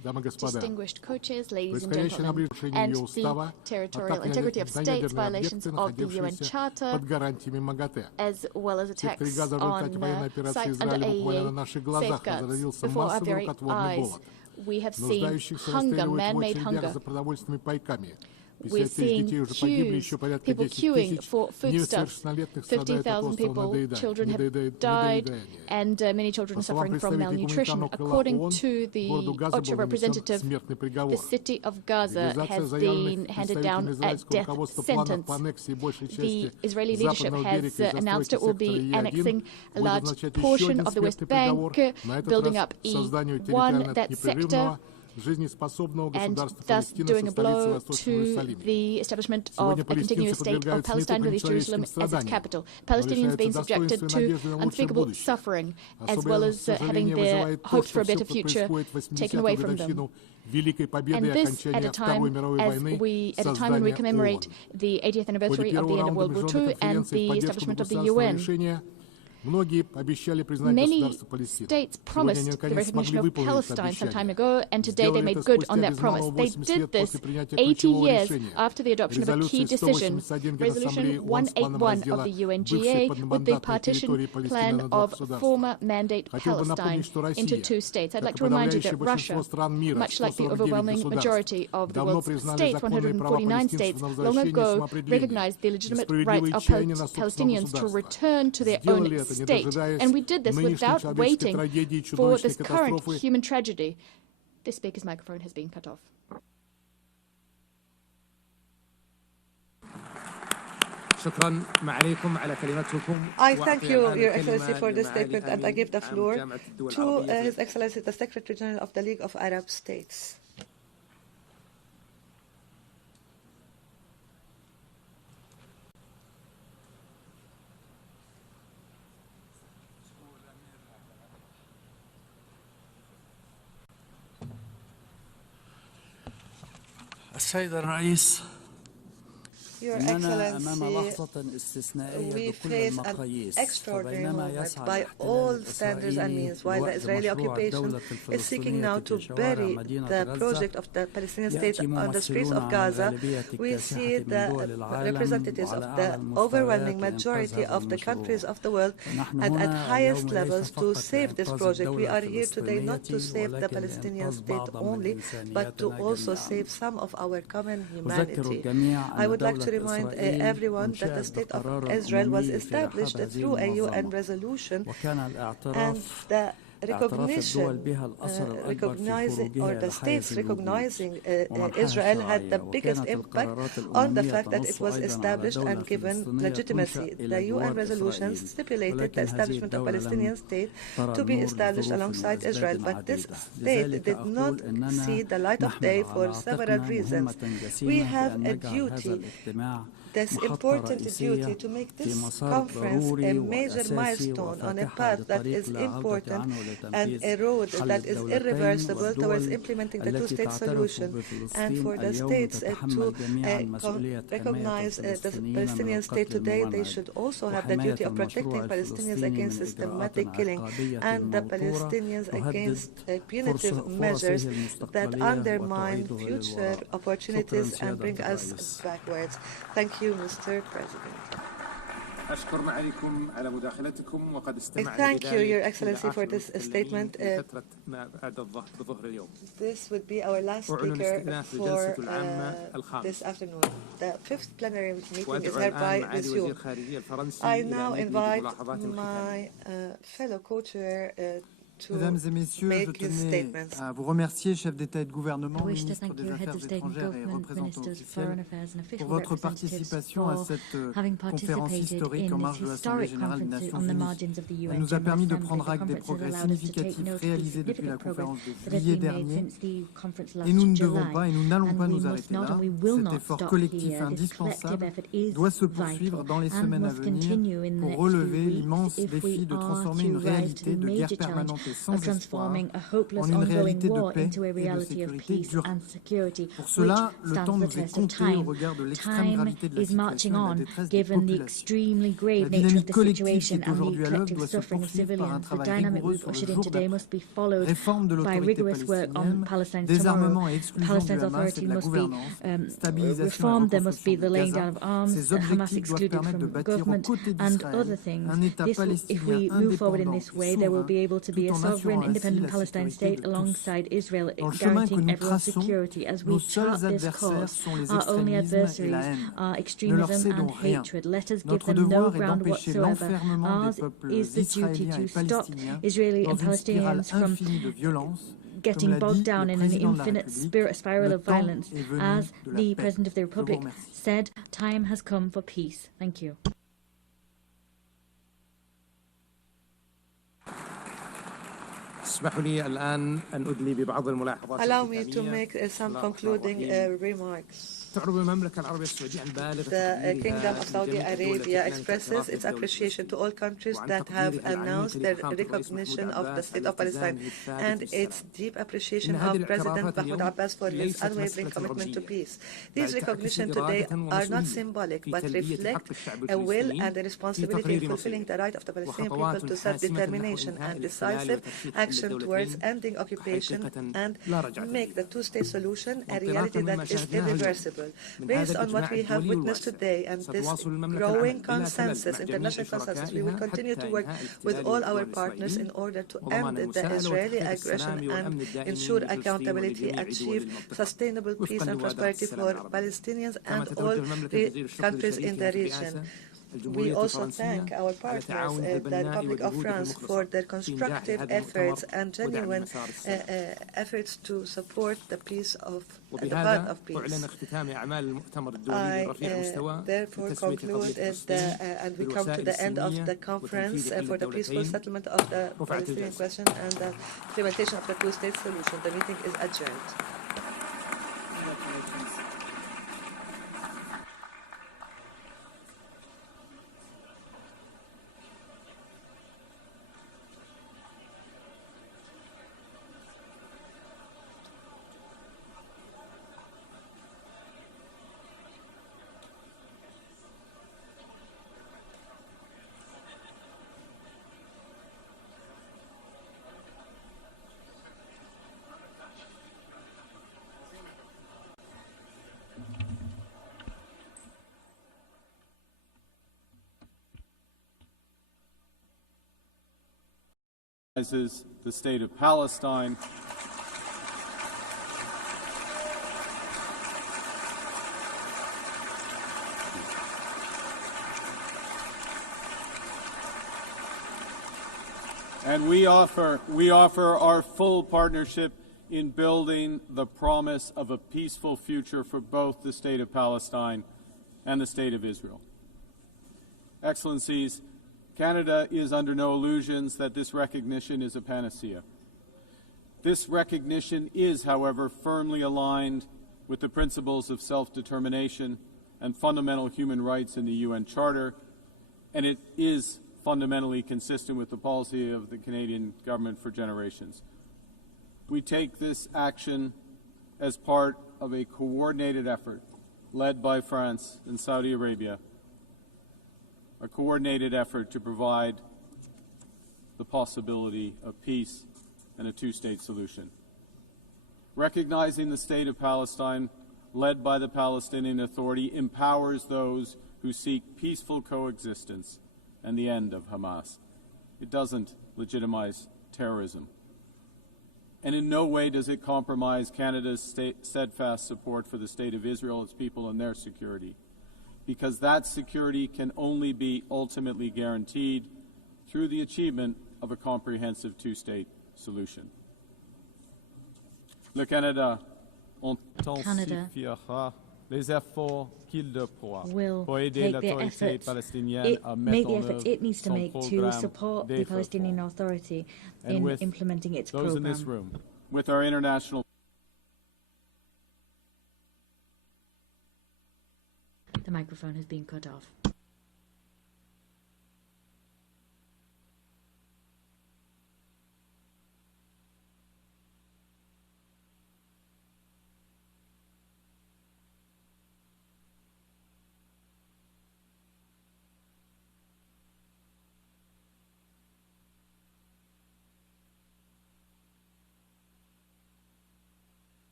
distinguished co-chairs, ladies and gentlemen, and the territorial integrity of states, violations of the UN Charter, as well as attacks on sites under AEA safeguards before our very eyes. We have seen hunger, man-made hunger. We're seeing queues, people queuing for foodstuffs. 50,000 people, children have died, and many children are suffering from malnutrition. According to the OCHA representative, the city of Gaza has been handed down a death sentence. The Israeli leadership has announced it will be annexing a large portion of the West Bank, building up E1, that sector, and thus doing a blow to the establishment of a continuous state of Palestine with East Jerusalem as its capital. Palestinians being subjected to unspeakable suffering, as well as having their hopes for a better future taken away from them. And this at a time when we commemorate the 80th anniversary of the end of World War II and the establishment of the UN. Many states promised the recognition of Palestine some time ago, and today they made good on that promise. They did this 80 years after the adoption of a key decision, Resolution 181 of the UNGA, with the partition plan of former mandate Palestine into 2 states. I'd like to remind you that Russia, much like the overwhelming majority of the world's states, 149 states, long ago recognized the legitimate rights of Palestinians to return to their own state. And we did this without waiting for this current human tragedy. The speaker's microphone has been cut off. I thank you, Your Excellency, for this statement, and I give the floor to His Excellency, the Secretary General of the League of Arab States. السيد الرئيس Your Excellency, we face an extraordinary moment by all standards and means. While the Israeli occupation is seeking now to bury the project of the Palestinian state on the streets of Gaza, we see the representatives of the overwhelming majority of the countries of the world and at highest levels to save this project. We are here today not to save the Palestinian state only, but to also save some of our common humanity. I would like to remind everyone that the State of Israel was established through a UN resolution, and the recognition, the states recognizing Israel had the biggest impact on the fact that it was established and given legitimacy. The UN resolutions stipulated the establishment of a Palestinian state to be established alongside Israel, but this state did not see the light of day for several reasons. We have a duty, this important duty, to make this conference a major milestone on a path that is important and a road that is irreversible towards implementing the two-state solution, and for the states to recognize the Palestinian state today. They should also have the duty of protecting Palestinians against systematic killing and the Palestinians against punitive measures that undermine future opportunities and bring us backwards. Thank you, Mr. President. I thank you, Your Excellency, for this statement. This would be our last speaker for this afternoon. The 5th plenary meeting is hereby resumed. I now invite my fellow co-chair Mesdames et Messieurs, je tenais à vous remercier, chefs d'État et de gouvernement, ministres des Affaires étrangères et représentants officiels, pour votre participation à cette conférence historique en marge de l'Assemblée générale des Nations Unies. Elle nous a permis de prendre acte des progrès significatifs réalisés depuis la conférence de juillet dernier. Et nous ne devons pas et nous n'allons pas nous arrêter là. Cet effort collectif indispensable doit se poursuivre dans les semaines à venir pour relever l'immense défi de transformer une réalité de guerre permanente of transforming a hopeless ongoing war into a reality of peace and security, which stands the test of time. Time is marching on, given the extremely grave nature of the situation and the collective suffering of civilians. The dynamic we've ushered in today must be followed by rigorous work on Palestine tomorrow. Palestine's authority must be reformed. There must be the laying down of arms, Hamas excluded from government, and other things. If we move forward in this way, there will be able to be a sovereign, independent Palestine state alongside Israel, guaranteeing everyone's security. As we chart this course, our only adversaries are extremism and hatred. Let us give them no ground whatsoever. Ours is the duty to stop Israeli and Palestinians from getting bogged down in an infinite spiral of violence. As the President of the Republic said, time has come for peace. Thank you. Allow me to make some concluding remarks. The Kingdom of Saudi Arabia expresses its appreciation to all countries that have announced their recognition of the State of Palestine and its deep appreciation of President Mahmoud Abbas for his unwavering commitment to peace. These recognitions today are not symbolic but reflect a will and a responsibility in fulfilling the right of the Palestinian people to self-determination and decisive action towards ending occupation and make the two-state solution a reality that is irreversible. Based on what we have witnessed today and this growing consensus, international consensus, we will continue to work with all our partners in order to end the Israeli aggression and ensure accountability, achieve sustainable peace and prosperity for Palestinians and all countries in the region. We also thank our partners, the Republic of France, for their constructive efforts and genuine efforts to support the peace of the path of peace. I therefore conclude and we come to the end of the conference for the peaceful settlement of the Palestinian question and the implementation of the two-state solution. The meeting is adjourned. The State of Palestine. And we offer our full partnership in building the promise of a peaceful future for both the State of Palestine and the State of Israel. Excellencies, Canada is under no illusions that this recognition is a panacea. This recognition is, however, firmly aligned with the principles of self-determination and fundamental human rights in the UN Charter, and it is fundamentally consistent with the policy of the Canadian government for generations. We take this action as part of a coordinated effort led by France and Saudi Arabia, a coordinated effort to provide the possibility of peace and a two-state solution. Recognizing the State of Palestine, led by the Palestinian Authority, empowers those who seek peaceful coexistence and the end of Hamas. It doesn't legitimize terrorism. And in no way does it compromise Canada's steadfast support for the State of Israel, its people, and their security, because that security can only be ultimately guaranteed through the achievement of a comprehensive two-state solution. Le Canada intensifiera les efforts qu'il déploie pour aider make l'autorité palestinienne à mettre en œuvre it needs to son make to programme support the Palestinian Authority in implementing its those program. in this room, with our international The microphone has been cut off.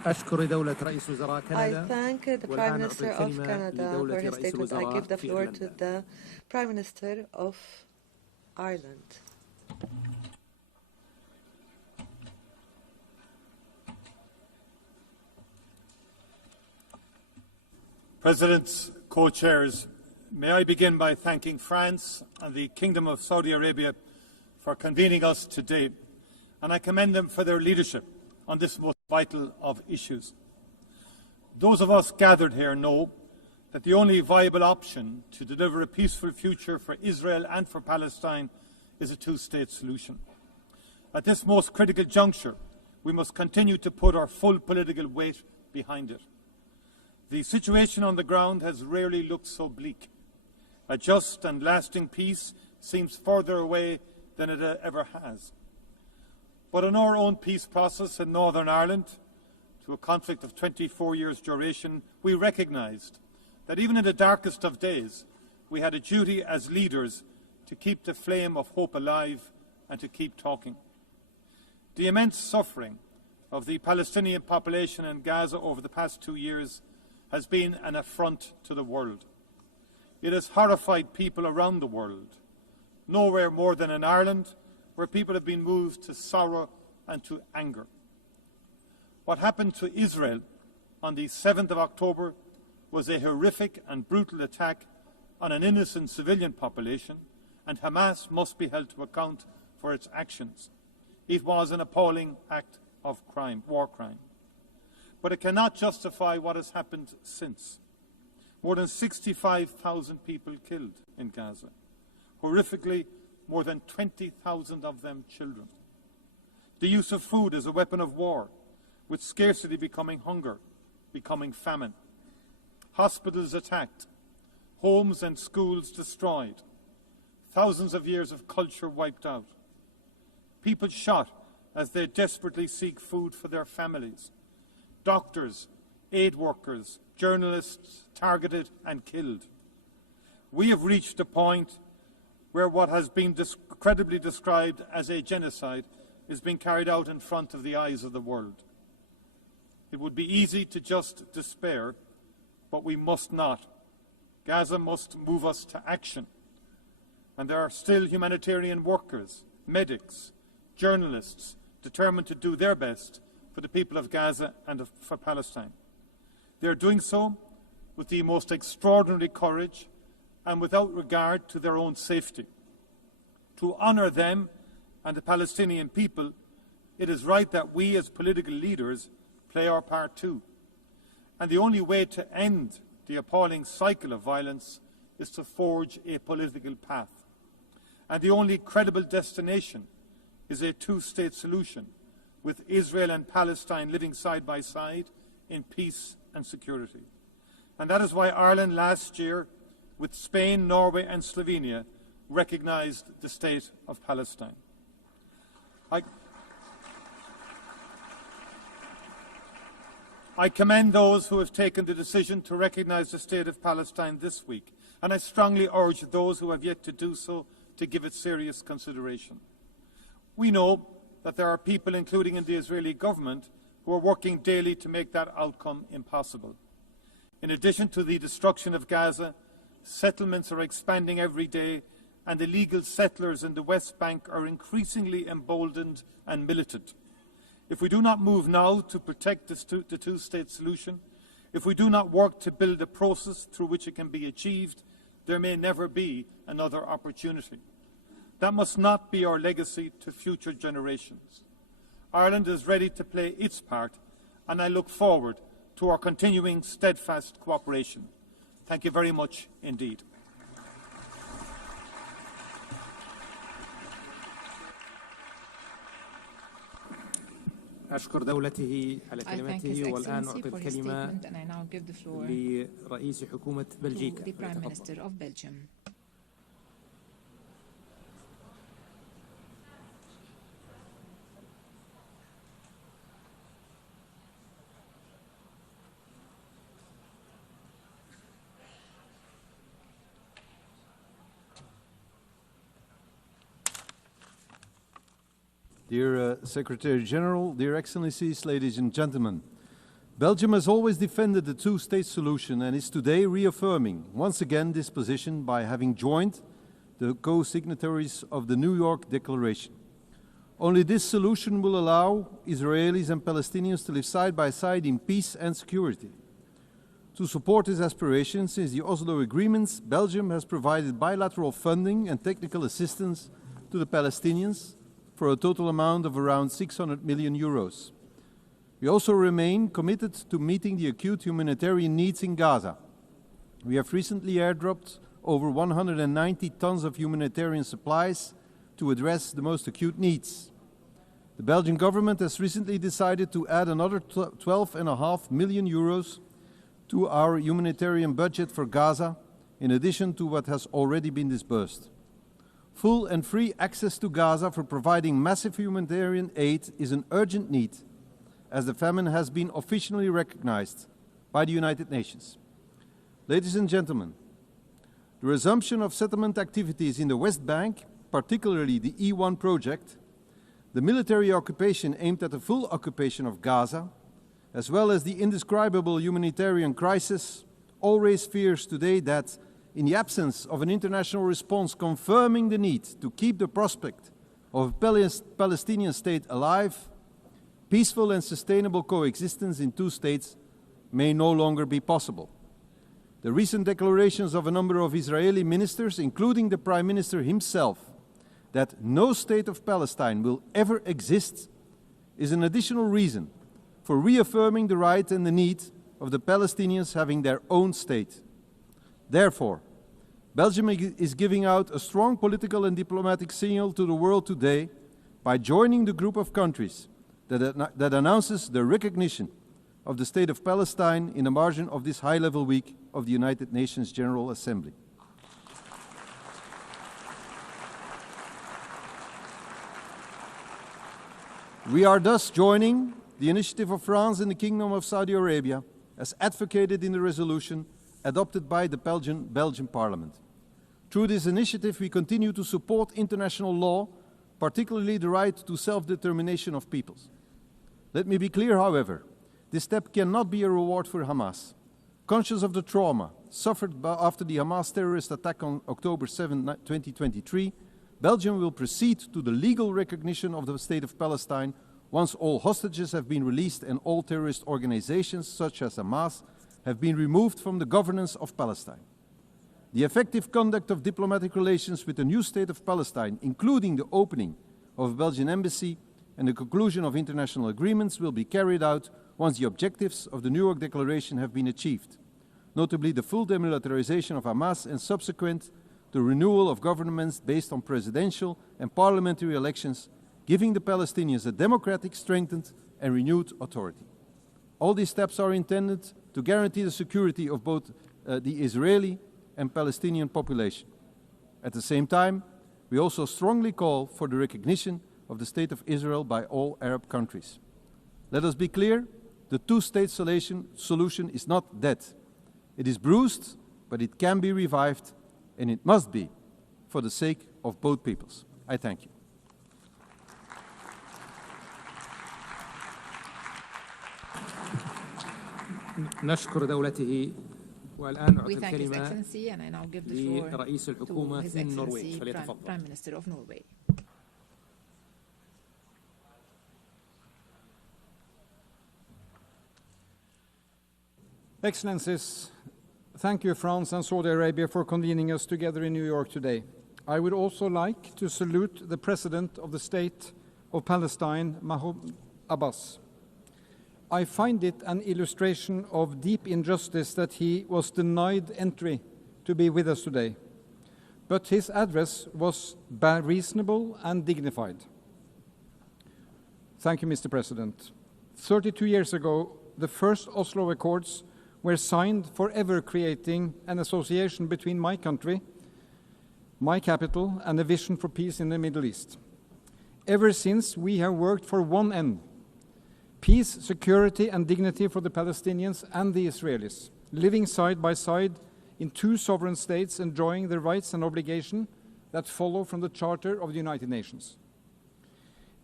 أشكر دولة رئيس وزراء كندا. I thank the Prime Minister of Canada for his statement. I give the floor to the Prime Minister of Ireland. Presidents, co-chairs, may I begin by thanking France and the Kingdom of Saudi Arabia for convening us today, and I commend them for their leadership on this most vital of issues. Those of us gathered here know that the only viable option to deliver a peaceful future for Israel and for Palestine is a two-state solution. At this most critical juncture, we must continue to put our full political weight behind it. The situation on the ground has rarely looked so bleak. A just and lasting peace seems further away than it ever has. But in our own peace process in Northern Ireland, to a conflict of 24 years' duration, we recognised that even in the darkest of days, we had a duty as leaders to keep the flame of hope alive and to keep talking. The immense suffering of the Palestinian population in Gaza over the past 2 years has been an affront to the world. It has horrified people around the world, nowhere more than in Ireland, where people have been moved to sorrow and to anger. What happened to Israel on the 7th of October was a horrific and brutal attack on an innocent civilian population, and Hamas must be held to account for its actions. It was an appalling act of crime, war crime. But it cannot justify what has happened since. More than 65,000 people killed in Gaza. Horrifically, more than 20,000 of them children. The use of food as a weapon of war, with scarcity becoming hunger, becoming famine. Hospitals attacked, homes and schools destroyed, thousands of years of culture wiped out. People shot as they desperately seek food for their families. Doctors, aid workers, journalists targeted and killed. We have reached a point where what has been credibly described as a genocide is being carried out in front of the eyes of the world. It would be easy to just despair, but we must not. Gaza must move us to action. And there are still humanitarian workers, medics, journalists determined to do their best for the people of Gaza and for Palestine. They are doing so with the most extraordinary courage and without regard to their own safety. To honour them and the Palestinian people, it is right that we as political leaders play our part too. And the only way to end the appalling cycle of violence is to forge a political path. And the only credible destination is a two-state solution, with Israel and Palestine living side by side in peace and security. And that is why Ireland last year, with Spain, Norway and Slovenia, recognised the state of Palestine. I commend those who have taken the decision to recognise the state of Palestine this week, and I strongly urge those who have yet to do so to give it serious consideration. We know that there are people, including in the Israeli government, who are working daily to make that outcome impossible. In addition to the destruction of Gaza, settlements are expanding every day, and illegal settlers in the West Bank are increasingly emboldened and militant. If we do not move now to protect the two-state solution, if we do not work to build a process through which it can be achieved, there may never be another opportunity. That must not be our legacy to future generations. Ireland is ready to play its part, and I look forward to our continuing steadfast cooperation. Thank you very much indeed. أشكر دولته على كلمته والآن أعطي الكلمة لرئيس حكومة بلجيكا. Dear Secretary General, dear Excellencies, ladies and gentlemen, Belgium has always defended the two-state solution and is today reaffirming once again this position by having joined the co-signatories of the New York Declaration. Only this solution will allow Israelis and Palestinians to live side by side in peace and security. To support this aspiration, since the Oslo agreements, Belgium has provided bilateral funding and technical assistance to the Palestinians for a total amount of around 600 million euros. We also remain committed to meeting the acute humanitarian needs in Gaza. We have recently airdropped over 190 tons of humanitarian supplies to address the most acute needs. The Belgian government has recently decided to add another 12.5 million euros to our humanitarian budget for Gaza, in addition to what has already been disbursed. Full and free access to Gaza for providing massive humanitarian aid is an urgent need, as the famine has been officially recognized by the United Nations. Ladies and gentlemen, the resumption of settlement activities in the West Bank, particularly the E1 project, the military occupation aimed at the full occupation of Gaza, as well as the indescribable humanitarian crisis, all raise fears today that, in the absence of an international response confirming the need to keep the prospect of a Palestinian state alive, peaceful and sustainable coexistence in two states may no longer be possible. The recent declarations of a number of Israeli ministers, including the Prime Minister himself, that no state of Palestine will ever exist, is an additional reason for reaffirming the right and the need of the Palestinians having their own state. Therefore, Belgium is giving out a strong political and diplomatic signal to the world today by joining the group of countries that announces the recognition of the State of Palestine in the margin of this high-level week of the United Nations General Assembly. We are thus joining the initiative of France and the Kingdom of Saudi Arabia, as advocated in the resolution adopted by the Belgian Parliament. Through this initiative, we continue to support international law, particularly the right to self-determination of peoples. Let me be clear, however, this step cannot be a reward for Hamas. Conscious of the trauma suffered after the Hamas terrorist attack on October 7, 2023, Belgium will proceed to the legal recognition of the State of Palestine once all hostages have been released and all terrorist organizations, such as Hamas, have been removed from the governance of Palestine. The effective conduct of diplomatic relations with the new State of Palestine, including the opening of a Belgian embassy and the conclusion of international agreements, will be carried out once the objectives of the New York Declaration have been achieved, notably the full demilitarization of Hamas and subsequent the renewal of governments based on presidential and parliamentary elections, giving the Palestinians a democratic, strengthened and renewed authority. All these steps are intended to guarantee the security of both the Israeli and Palestinian population. At the same time, we also strongly call for the recognition of the State of Israel by all Arab countries. Let us be clear, the two-state solution is not dead. It is bruised, but it can be revived, and it must be for the sake of both peoples. I thank you. نشكر دولته والآن أعطي الكلمة لرئيس الحكومة النرويج فليتفضل. Prime Minister of Norway. Excellencies, thank you, France and Saudi Arabia, for convening us together in New York today. I would also like to salute the President of the State of Palestine, Mahmoud Abbas. I find it an illustration of deep injustice that he was denied entry to be with us today. But his address was reasonable and dignified. Thank you, Mr. President. 32 years ago, the first Oslo Accords were signed, forever creating an association between my country, my capital, and a vision for peace in the Middle East. Ever since, we have worked for one end: peace, security, and dignity for the Palestinians and the Israelis, living side by side in two sovereign states, enjoying the rights and obligations that follow from the Charter of the United Nations.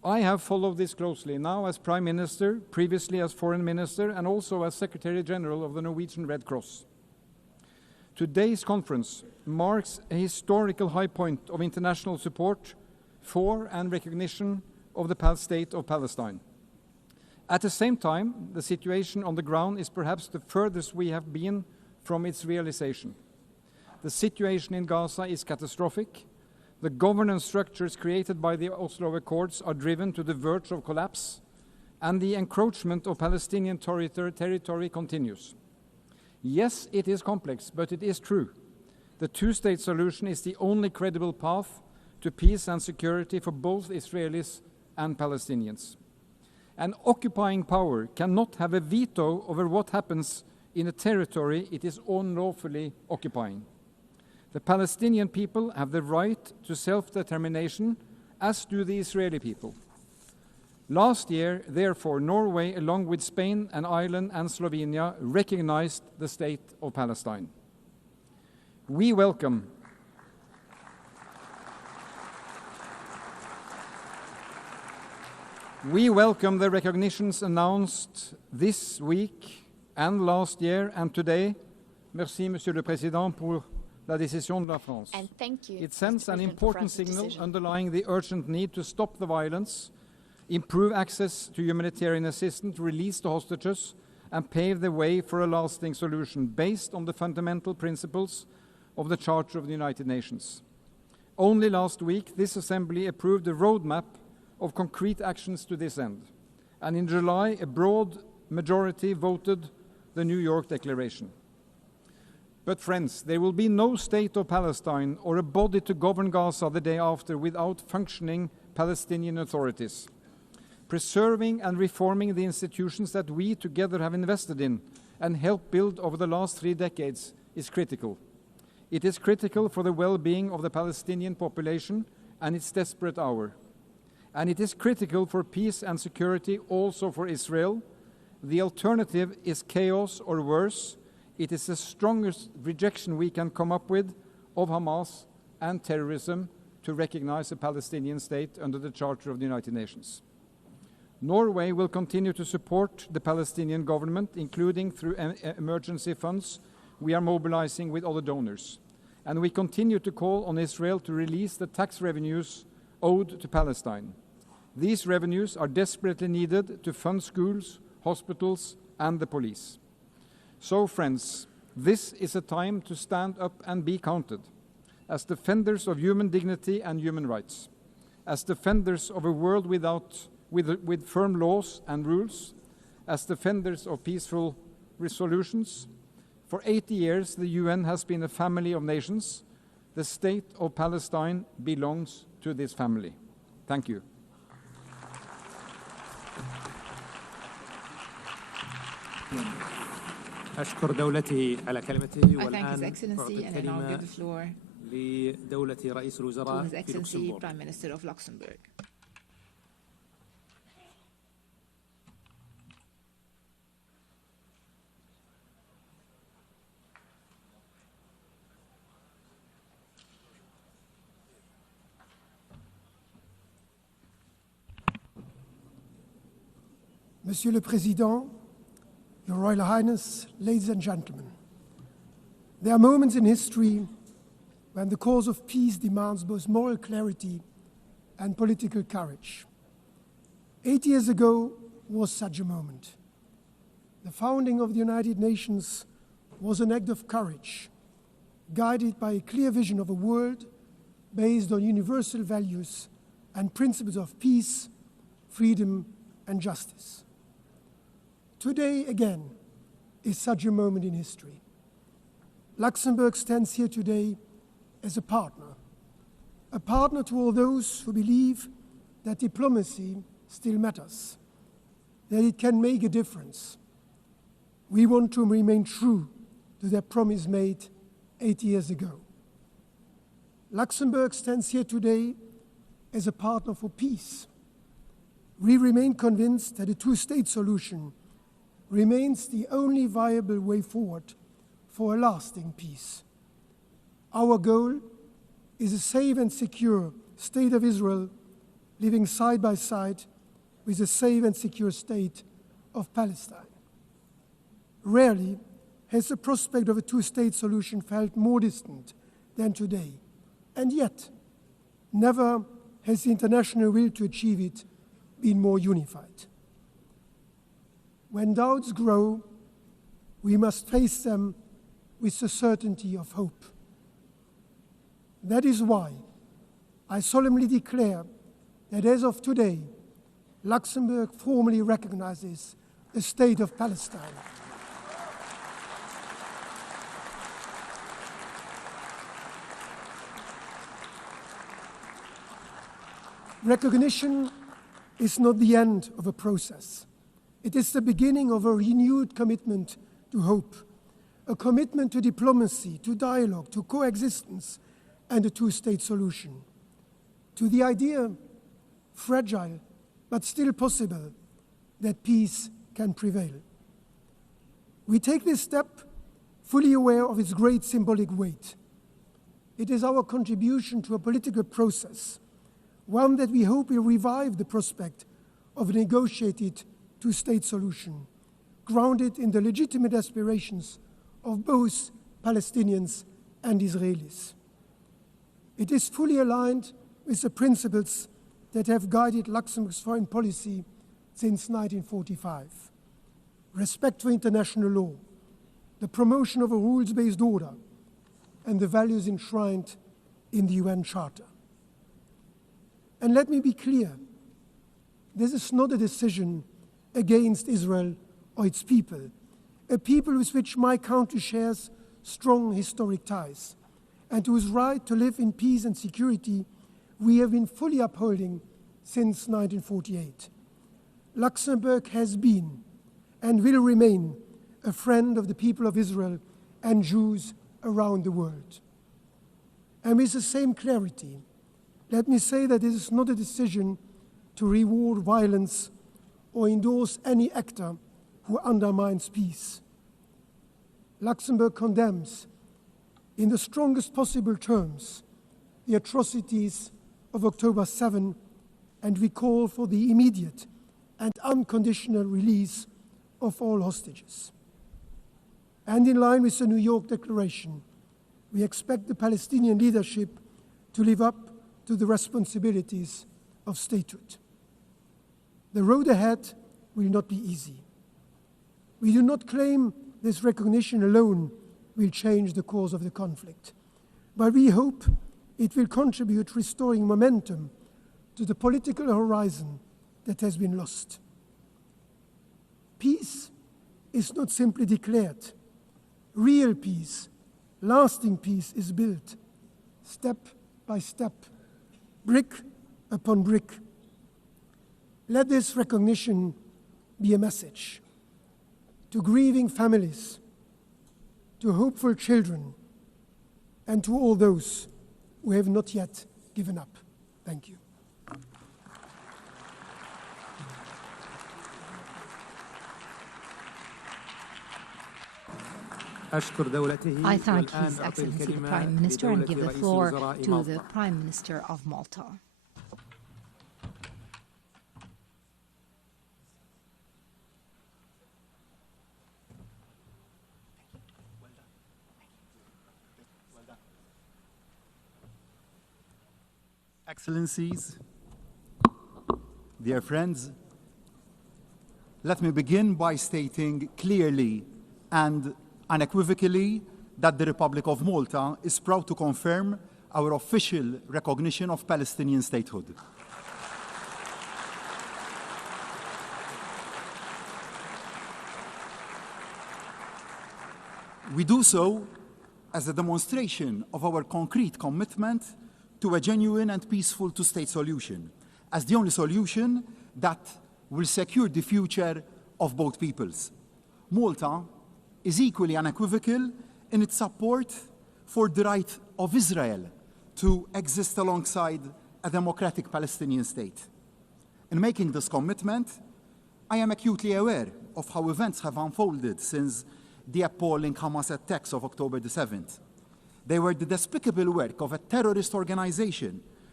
I have followed this closely, now as Prime Minister, previously as Foreign Minister, and also as Secretary General of the Norwegian Red Cross. Today's conference marks a historical high point of international support for and recognition of the state of Palestine. At the same time, the situation on the ground is perhaps the furthest we have been from its realization. The situation in Gaza is catastrophic. The governance structures created by the Oslo Accords are driven to the verge of collapse, and the encroachment of Palestinian territory continues. Yes, it is complex, but it is true. The two-state solution is the only credible path to peace and security for both Israelis and Palestinians. An occupying power cannot have a veto over what happens in a territory it is unlawfully occupying. The Palestinian people have the right to self-determination, as do the Israeli people. Last year, therefore, Norway, along with Spain and Ireland and Slovenia, recognized the state of Palestine. We welcome the recognitions announced this week and last year and today. Merci, Monsieur le Président, pour la décision de la France. And thank you, it sends an important signal decision. Underlying the urgent need to stop the violence, improve access to humanitarian assistance, release the hostages, and pave the way for a lasting solution based on the fundamental principles of the Charter of the United Nations. Only last week, this Assembly approved a roadmap of concrete actions to this end. And in July, a broad majority voted the New York Declaration. But friends, there will be no state of Palestine or a body to govern Gaza the day after without functioning Palestinian authorities. Preserving and reforming the institutions that we together have invested in and helped build over the last 3 decades is critical. It is critical for the well-being of the Palestinian population and its desperate hour. And it is critical for peace and security also for Israel. The alternative is chaos or worse. It is the strongest rejection we can come up with of Hamas and terrorism to recognize a Palestinian state under the Charter of the United Nations. Norway will continue to support the Palestinian government, including through emergency funds we are mobilizing with other donors. And we continue to call on Israel to release the tax revenues owed to Palestine. These revenues are desperately needed to fund schools, hospitals, and the police. So, friends, this is a time to stand up and be counted. As defenders of human dignity and human rights, as defenders of a world with firm laws and rules, as defenders of peaceful resolutions. For 80 years, the UN has been a family of nations. The state of Palestine belongs to this family. Thank you. أشكر دولته على كلمته والآن أعطي الكلمة لدولة رئيس الوزراء في لوكسمبورغ. Prime Minister of Luxembourg. Monsieur le Président, Your Royal Highness, ladies and gentlemen, there are moments in history when the cause of peace demands both moral clarity and political courage. 8 years ago was such a moment. The founding of the United Nations was an act of courage, guided by a clear vision of a world based on universal values and principles of peace, freedom, and justice. Today, again, is such a moment in history. Luxembourg stands here today as a partner to all those who believe that diplomacy still matters, that it can make a difference. We want to remain true to their promise made 8 years ago. Luxembourg stands here today as a partner for peace. We remain convinced that a two-state solution remains the only viable way forward for a lasting peace. Our goal is a safe and secure state of Israel living side by side with a safe and secure state of Palestine. Rarely has the prospect of a two-state solution felt more distant than today, and yet never has the international will to achieve it been more unified. When doubts grow, we must face them with the certainty of hope. That is why I solemnly declare that as of today, Luxembourg formally recognizes the state of Palestine. Recognition is not the end of a process. It is the beginning of a renewed commitment to hope, a commitment to diplomacy, to dialogue, to coexistence, and a two-state solution, to the idea, fragile but still possible, that peace can prevail. We take this step fully aware of its great symbolic weight. It is our contribution to a political process, one that we hope will revive the prospect of a negotiated two-state solution, grounded in the legitimate aspirations of both Palestinians and Israelis. It is fully aligned with the principles that have guided Luxembourg's foreign policy since 1945. Respect for international law, the promotion of a rules-based order, and the values enshrined in the UN Charter. And let me be clear, this is not a decision against Israel or its people, a people with which my country shares strong historic ties, and whose right to live in peace and security we have been fully upholding since 1948. Luxembourg has been and will remain a friend of the people of Israel and Jews around the world. And with the same clarity, let me say that this is not a decision to reward violence or endorse any actor who undermines peace. Luxembourg condemns, in the strongest possible terms, the atrocities of October 7, and we call for the immediate and unconditional release of all hostages. And in line with the New York Declaration, we expect the Palestinian leadership to live up to the responsibilities of statehood. The road ahead will not be easy. We do not claim this recognition alone will change the course of the conflict, but we hope it will contribute to restoring momentum to the political horizon that has been lost. Peace is not simply declared. Real peace, lasting peace, is built step by step, brick upon brick. Let this recognition be a message to grieving families, to hopeful children, and to all those who have not yet given up. Thank you. I thank His Excellency the Prime Minister and give the floor to the Prime Minister of Malta. Excellencies, dear friends, let me begin by stating clearly and unequivocally that the Republic of Malta is proud to confirm our official recognition of Palestinian statehood. We do so as a demonstration of our concrete commitment to a genuine and peaceful two-state solution, as the only solution that will secure the future of both peoples. Malta is equally unequivocal in its support for the right of Israel to exist alongside a democratic Palestinian state. In making this commitment, I am acutely aware of how events have unfolded since the appalling Hamas attacks of October the 7th. They were the despicable work of a terrorist organization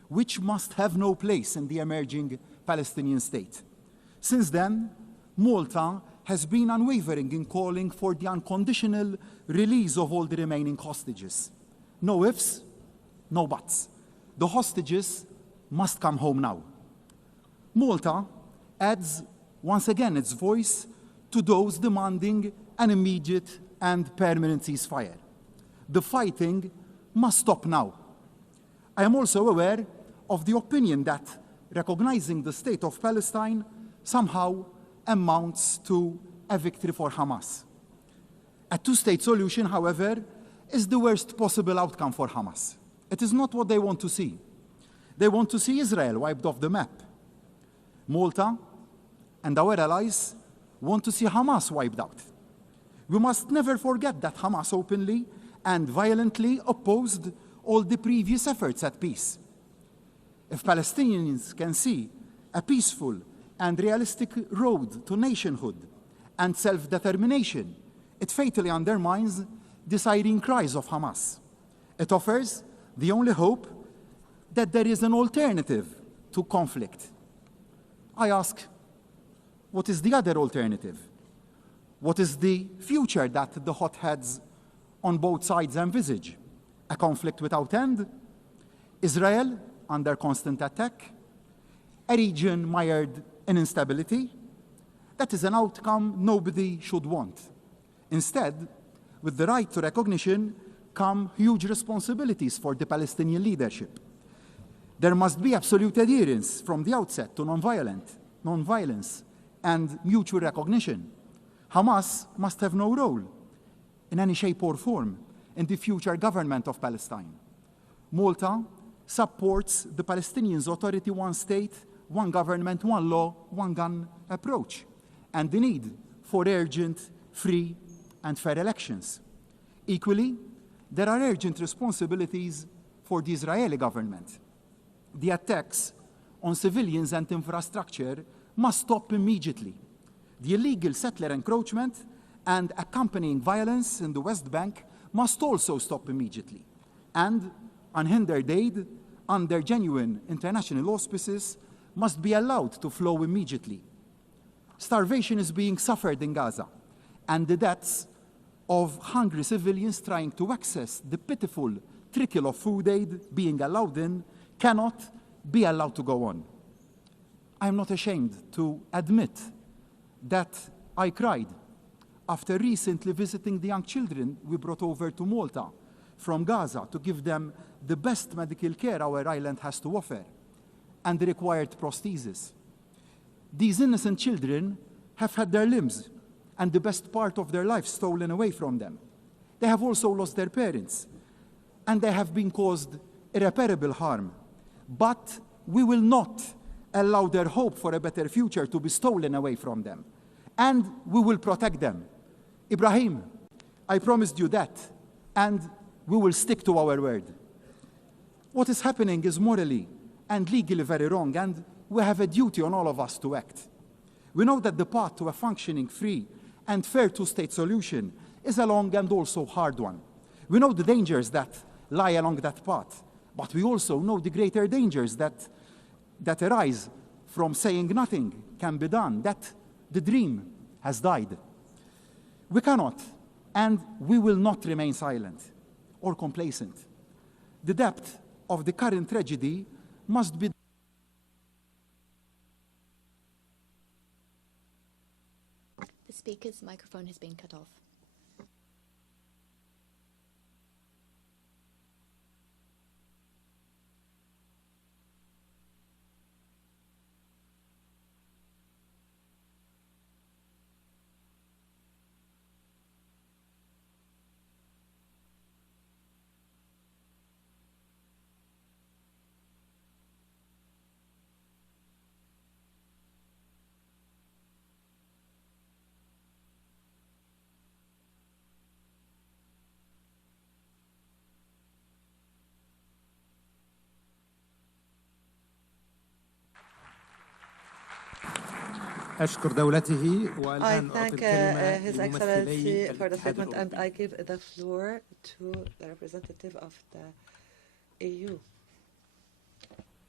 which must have no place in the emerging Palestinian state. Since then, Malta has been unwavering in calling for the unconditional release of all the remaining hostages. No ifs, no buts. The hostages must come home now. Malta adds once again its voice to those demanding an immediate and permanent ceasefire. The fighting must stop now. I am also aware of the opinion that recognizing the state of Palestine somehow amounts to a victory for Hamas. A two-state solution, however, is the worst possible outcome for Hamas. It is not what they want to see. They want to see Israel wiped off the map. Malta and our allies want to see Hamas wiped out. We must never forget that Hamas openly and violently opposed all the previous efforts at peace. If Palestinians can see a peaceful and realistic road to nationhood and self-determination, it fatally undermines the siren cries of Hamas. It offers the only hope that there is an alternative to conflict. I ask, what is the other alternative? What is the future that the hotheads on both sides envisage? A conflict without end? Israel under constant attack? A region mired in instability? That is an outcome nobody should want. Instead, with the right to recognition come huge responsibilities for the Palestinian leadership. There must be absolute adherence from the outset to nonviolence, and mutual recognition. Hamas must have no role in any shape or form in the future government of Palestine. Malta supports the Palestinians' authority, one state, one government, one law, one gun approach, and the need for urgent, free, and fair elections. Equally, there are urgent responsibilities for the Israeli government. The attacks on civilians and infrastructure must stop immediately. The illegal settler encroachment and accompanying violence in the West Bank must also stop immediately. And unhindered aid under genuine international auspices must be allowed to flow immediately. Starvation is being suffered in Gaza, and the deaths of hungry civilians trying to access the pitiful trickle of food aid being allowed in cannot be allowed to go on. I am not ashamed to admit that I cried after recently visiting the young children we brought over to Malta from Gaza to give them the best medical care our island has to offer and the required prosthesis. These innocent children have had their limbs and the best part of their life stolen away from them. They have also lost their parents, and they have been caused irreparable harm. But we will not allow their hope for a better future to be stolen away from them. And we will protect them. Ibrahim, I promised you that, and we will stick to our word. What is happening is morally and legally very wrong, and we have a duty on all of us to act. We know that the path to a functioning, free, and fair two-state solution is a long and also hard one. We know the dangers that lie along that path, but we also know the greater dangers that arise from saying nothing can be done, that the dream has died. We cannot, and we will not remain silent or complacent. The depth of the current tragedy must be The speaker's microphone has been cut off. أشكر دولته I والآن thank أعطي الكلمة His لممثلي Excellency for the الاتحاد statement, and الأوروبي. I give the floor to the representative of the EU.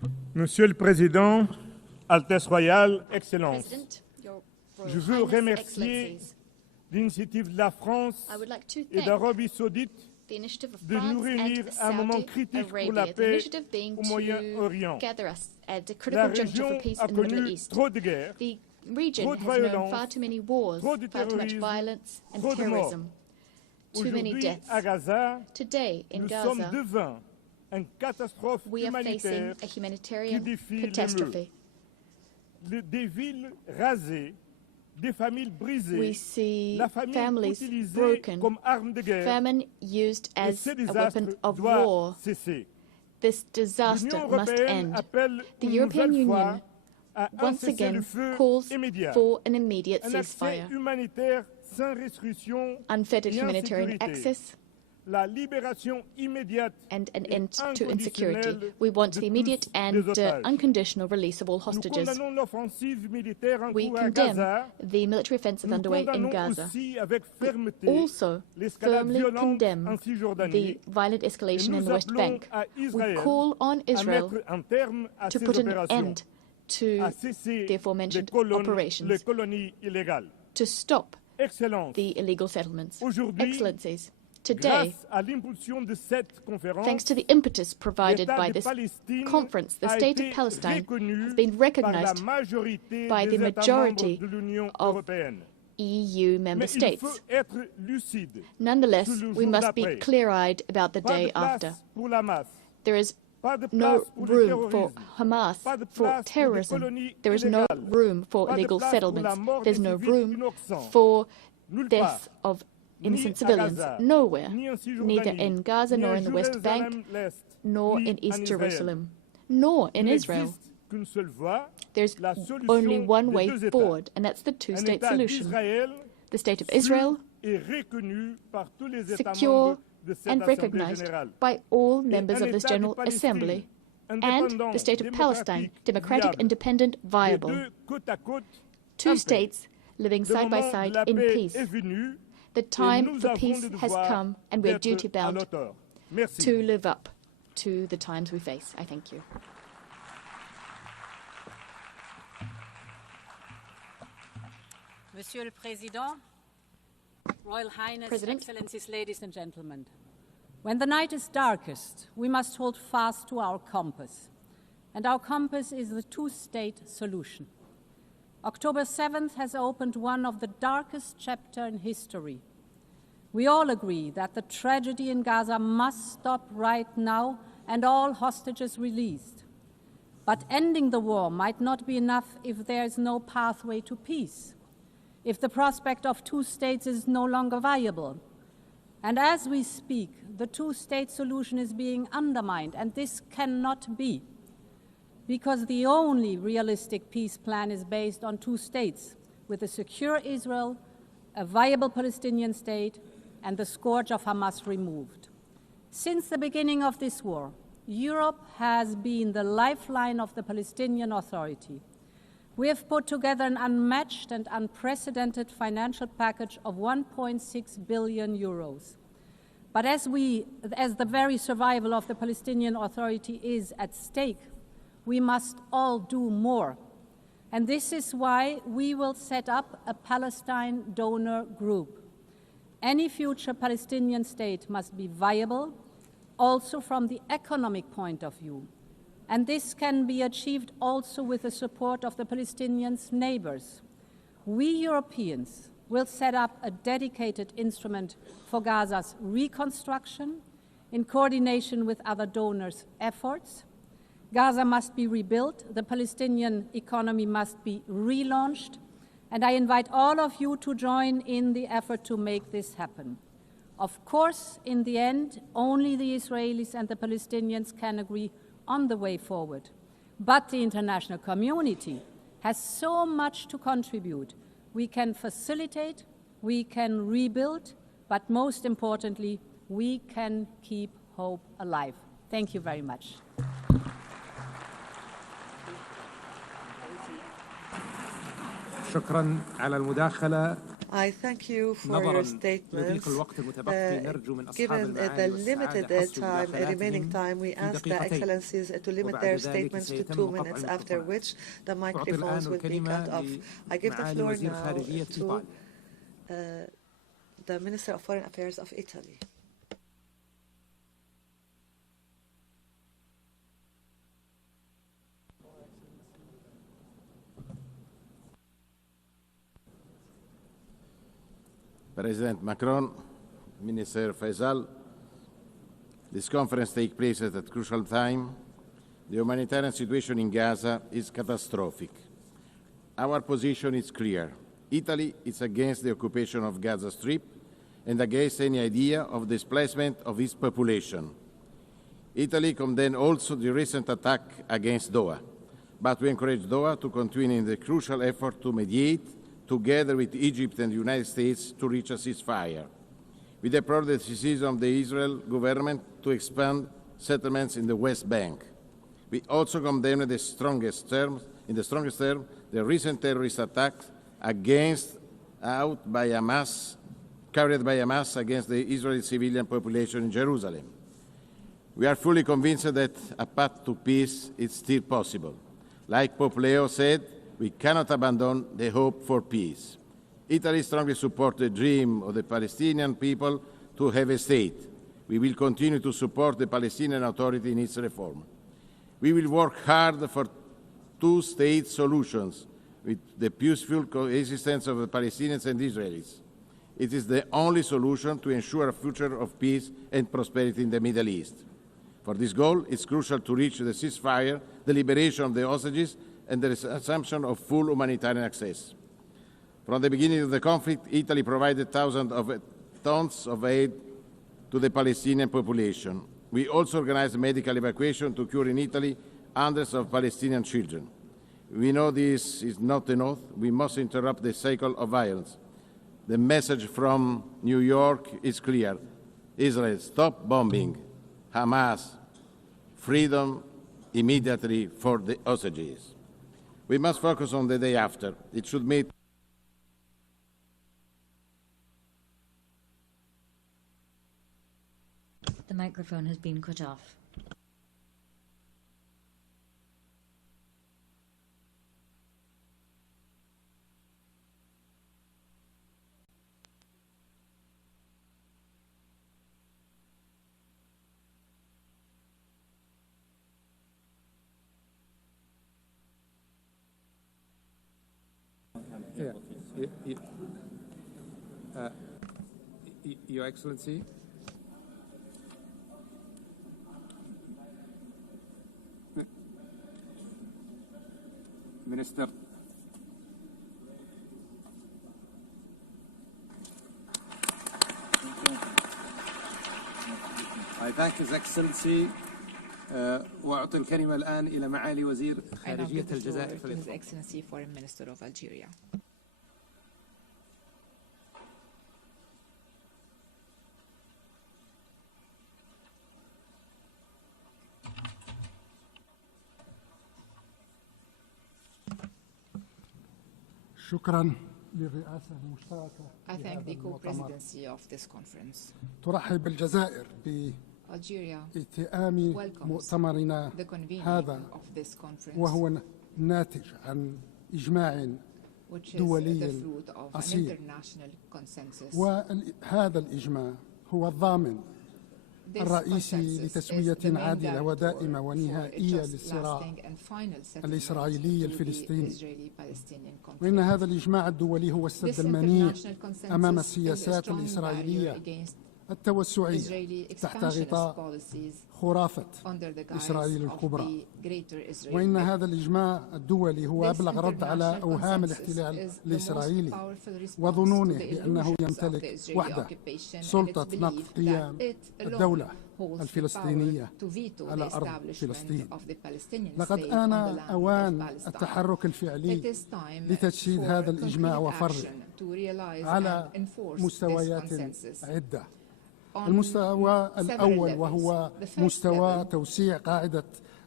Monsieur le Président, Altesse Royale, Excellences, je veux remercier l'initiative de la France et d'Arabie Saoudite de nous réunir à un moment critique pour la paix au Moyen-Orient. La région a connu trop de guerres, trop de violence, trop de terrorisme, trop de morts. Aujourd'hui, à Gaza, nous sommes devant une catastrophe humanitaire qui défie l'émeute. Des villes rasées, des familles brisées, la famine utilisée comme arme de guerre, famine used as a weapon of doit war. cesser. This disaster must end. The European Union once again calls for an immediate ceasefire, unfettered humanitarian access, la libération immédiate and an end to insecurity. We want the immediate and unconditional release of all hostages. We condemn the military offensive underway in Gaza. We also firmly condemn the violent escalation in the West Bank. We call on Israel to put an end to the aforementioned operations, to stop the illegal settlements. Excellencies, today, thanks to the impetus provided by this conference, the State of Palestine has been recognized by the majority of EU member states. Nonetheless, we must be clear-eyed about the day after. There is no room for Hamas, for terrorism. There is no room for illegal settlements. There's no room for deaths of innocent civilians. Nowhere, neither in Gaza nor in the West Bank, nor in East Jerusalem, nor in Israel. There's only one way forward, and that's the two-state solution. The State of Israel, secure and recognized by all members of this General Assembly, and the State of Palestine, democratic, independent, viable. Two states living side by side in peace. The time for peace has come, and we are duty-bound to live up to the times we face. I thank you. Monsieur le Président, Royal Highness, Excellencies, ladies and gentlemen. When the night is darkest, we must hold fast to our compass. And our compass is the two-state solution. October 7th has opened one of the darkest chapters in history. We all agree that the tragedy in Gaza must stop right now and all hostages released. But ending the war might not be enough if there is no pathway to peace, if the prospect of two states is no longer viable. And as we speak, the two-state solution is being undermined, and this cannot be, because the only realistic peace plan is based on two states, with a secure Israel, a viable Palestinian state, and the scourge of Hamas removed. Since the beginning of this war, Europe has been the lifeline of the Palestinian Authority. We have put together an unmatched and unprecedented financial package of 1.6 billion euros. But as the very survival of the Palestinian Authority is at stake, we must all do more. And this is why we will set up a Palestine donor group. Any future Palestinian state must be viable, also from the economic point of view. And this can be achieved also with the support of the Palestinians' neighbors. We Europeans will set up a dedicated instrument for Gaza's reconstruction in coordination with other donors' efforts. Gaza must be rebuilt, the Palestinian economy must be relaunched, and I invite all of you to join in the effort to make this happen. Of course, in the end, only the Israelis and the Palestinians can agree on the way forward. But the international community has so much to contribute. We can facilitate, we can rebuild, but most importantly, we can keep hope alive. Thank you very much. شكرا على المداخلة I thank you for your statements. Given the limited remaining time, we ask the Excellencies to limit their statements to 2 minutes, after which the microphones will be cut off. I give the floor now to the Minister of Foreign Affairs of Italy. President Macron, Minister Faisal, this conference takes place at a crucial time. The humanitarian situation in Gaza is catastrophic. Our position is clear. Italy is against the occupation of Gaza Strip and against any idea of displacement of its population. Italy condemns also the recent attack against Doha, but we encourage Doha to continue in the crucial effort to mediate together with Egypt and the United States to reach a ceasefire. We deplore the decision of the Israel government to expand settlements in the West Bank. We also condemn in the strongest terms, the recent terrorist attacks carried by Hamas against the Israeli civilian population in Jerusalem. We are fully convinced that a path to peace is still possible. Like Pope Leo said, we cannot abandon the hope for peace. Italy strongly supports the dream of the Palestinian people to have a state. We will continue to support the Palestinian Authority in its reform. We will work hard for two-state solutions with the peaceful coexistence of the Palestinians and Israelis. It is the only solution to ensure a future of peace and prosperity in the Middle East. For this goal, it's crucial to reach the ceasefire, the liberation of the hostages, and the resumption of full humanitarian access. From the beginning of the conflict, Italy provided thousands of tons of aid to the Palestinian population. We also organized medical evacuation to cure in Italy hundreds of Palestinian children. We know this is not enough. We must interrupt the cycle of violence. The message from New York is clear. Israel, stop bombing. Hamas, freedom immediately for the hostages. We must focus on the day after. It should meet The microphone has been cut off. Your Excellency. Minister. I thank His Excellency. وأعطي الكلمة الآن إلى معالي وزير خارجية الجزائر. His Excellency Foreign Minister of Algeria. شكرا للرئاسة المشتركة. I thank the co-presidency of this conference. ترحب الجزائر بإتئام مؤتمرنا هذا وهو ناتج عن إجماع دولي أصيل، وهذا الإجماع هو الضامن الرئيسي لتسوية عادلة ودائمة ونهائية للصراع الإسرائيلي الفلسطيني. وإن هذا الإجماع الدولي هو السد المنيع أمام السياسات الإسرائيلية التوسعية تحت غطاء خرافة إسرائيل الكبرى. وإن هذا الإجماع الدولي هو أبلغ رد على أوهام الاحتلال الإسرائيلي وظنونه بأنه يمتلك وحده سلطة نقض قيام الدولة الفلسطينية على أرض فلسطين. لقد آن أوان التحرك الفعلي لتجسيد هذا الإجماع وفرضه على مستويات عدة. المستوى الأول وهو مستوى توسيع قاعدة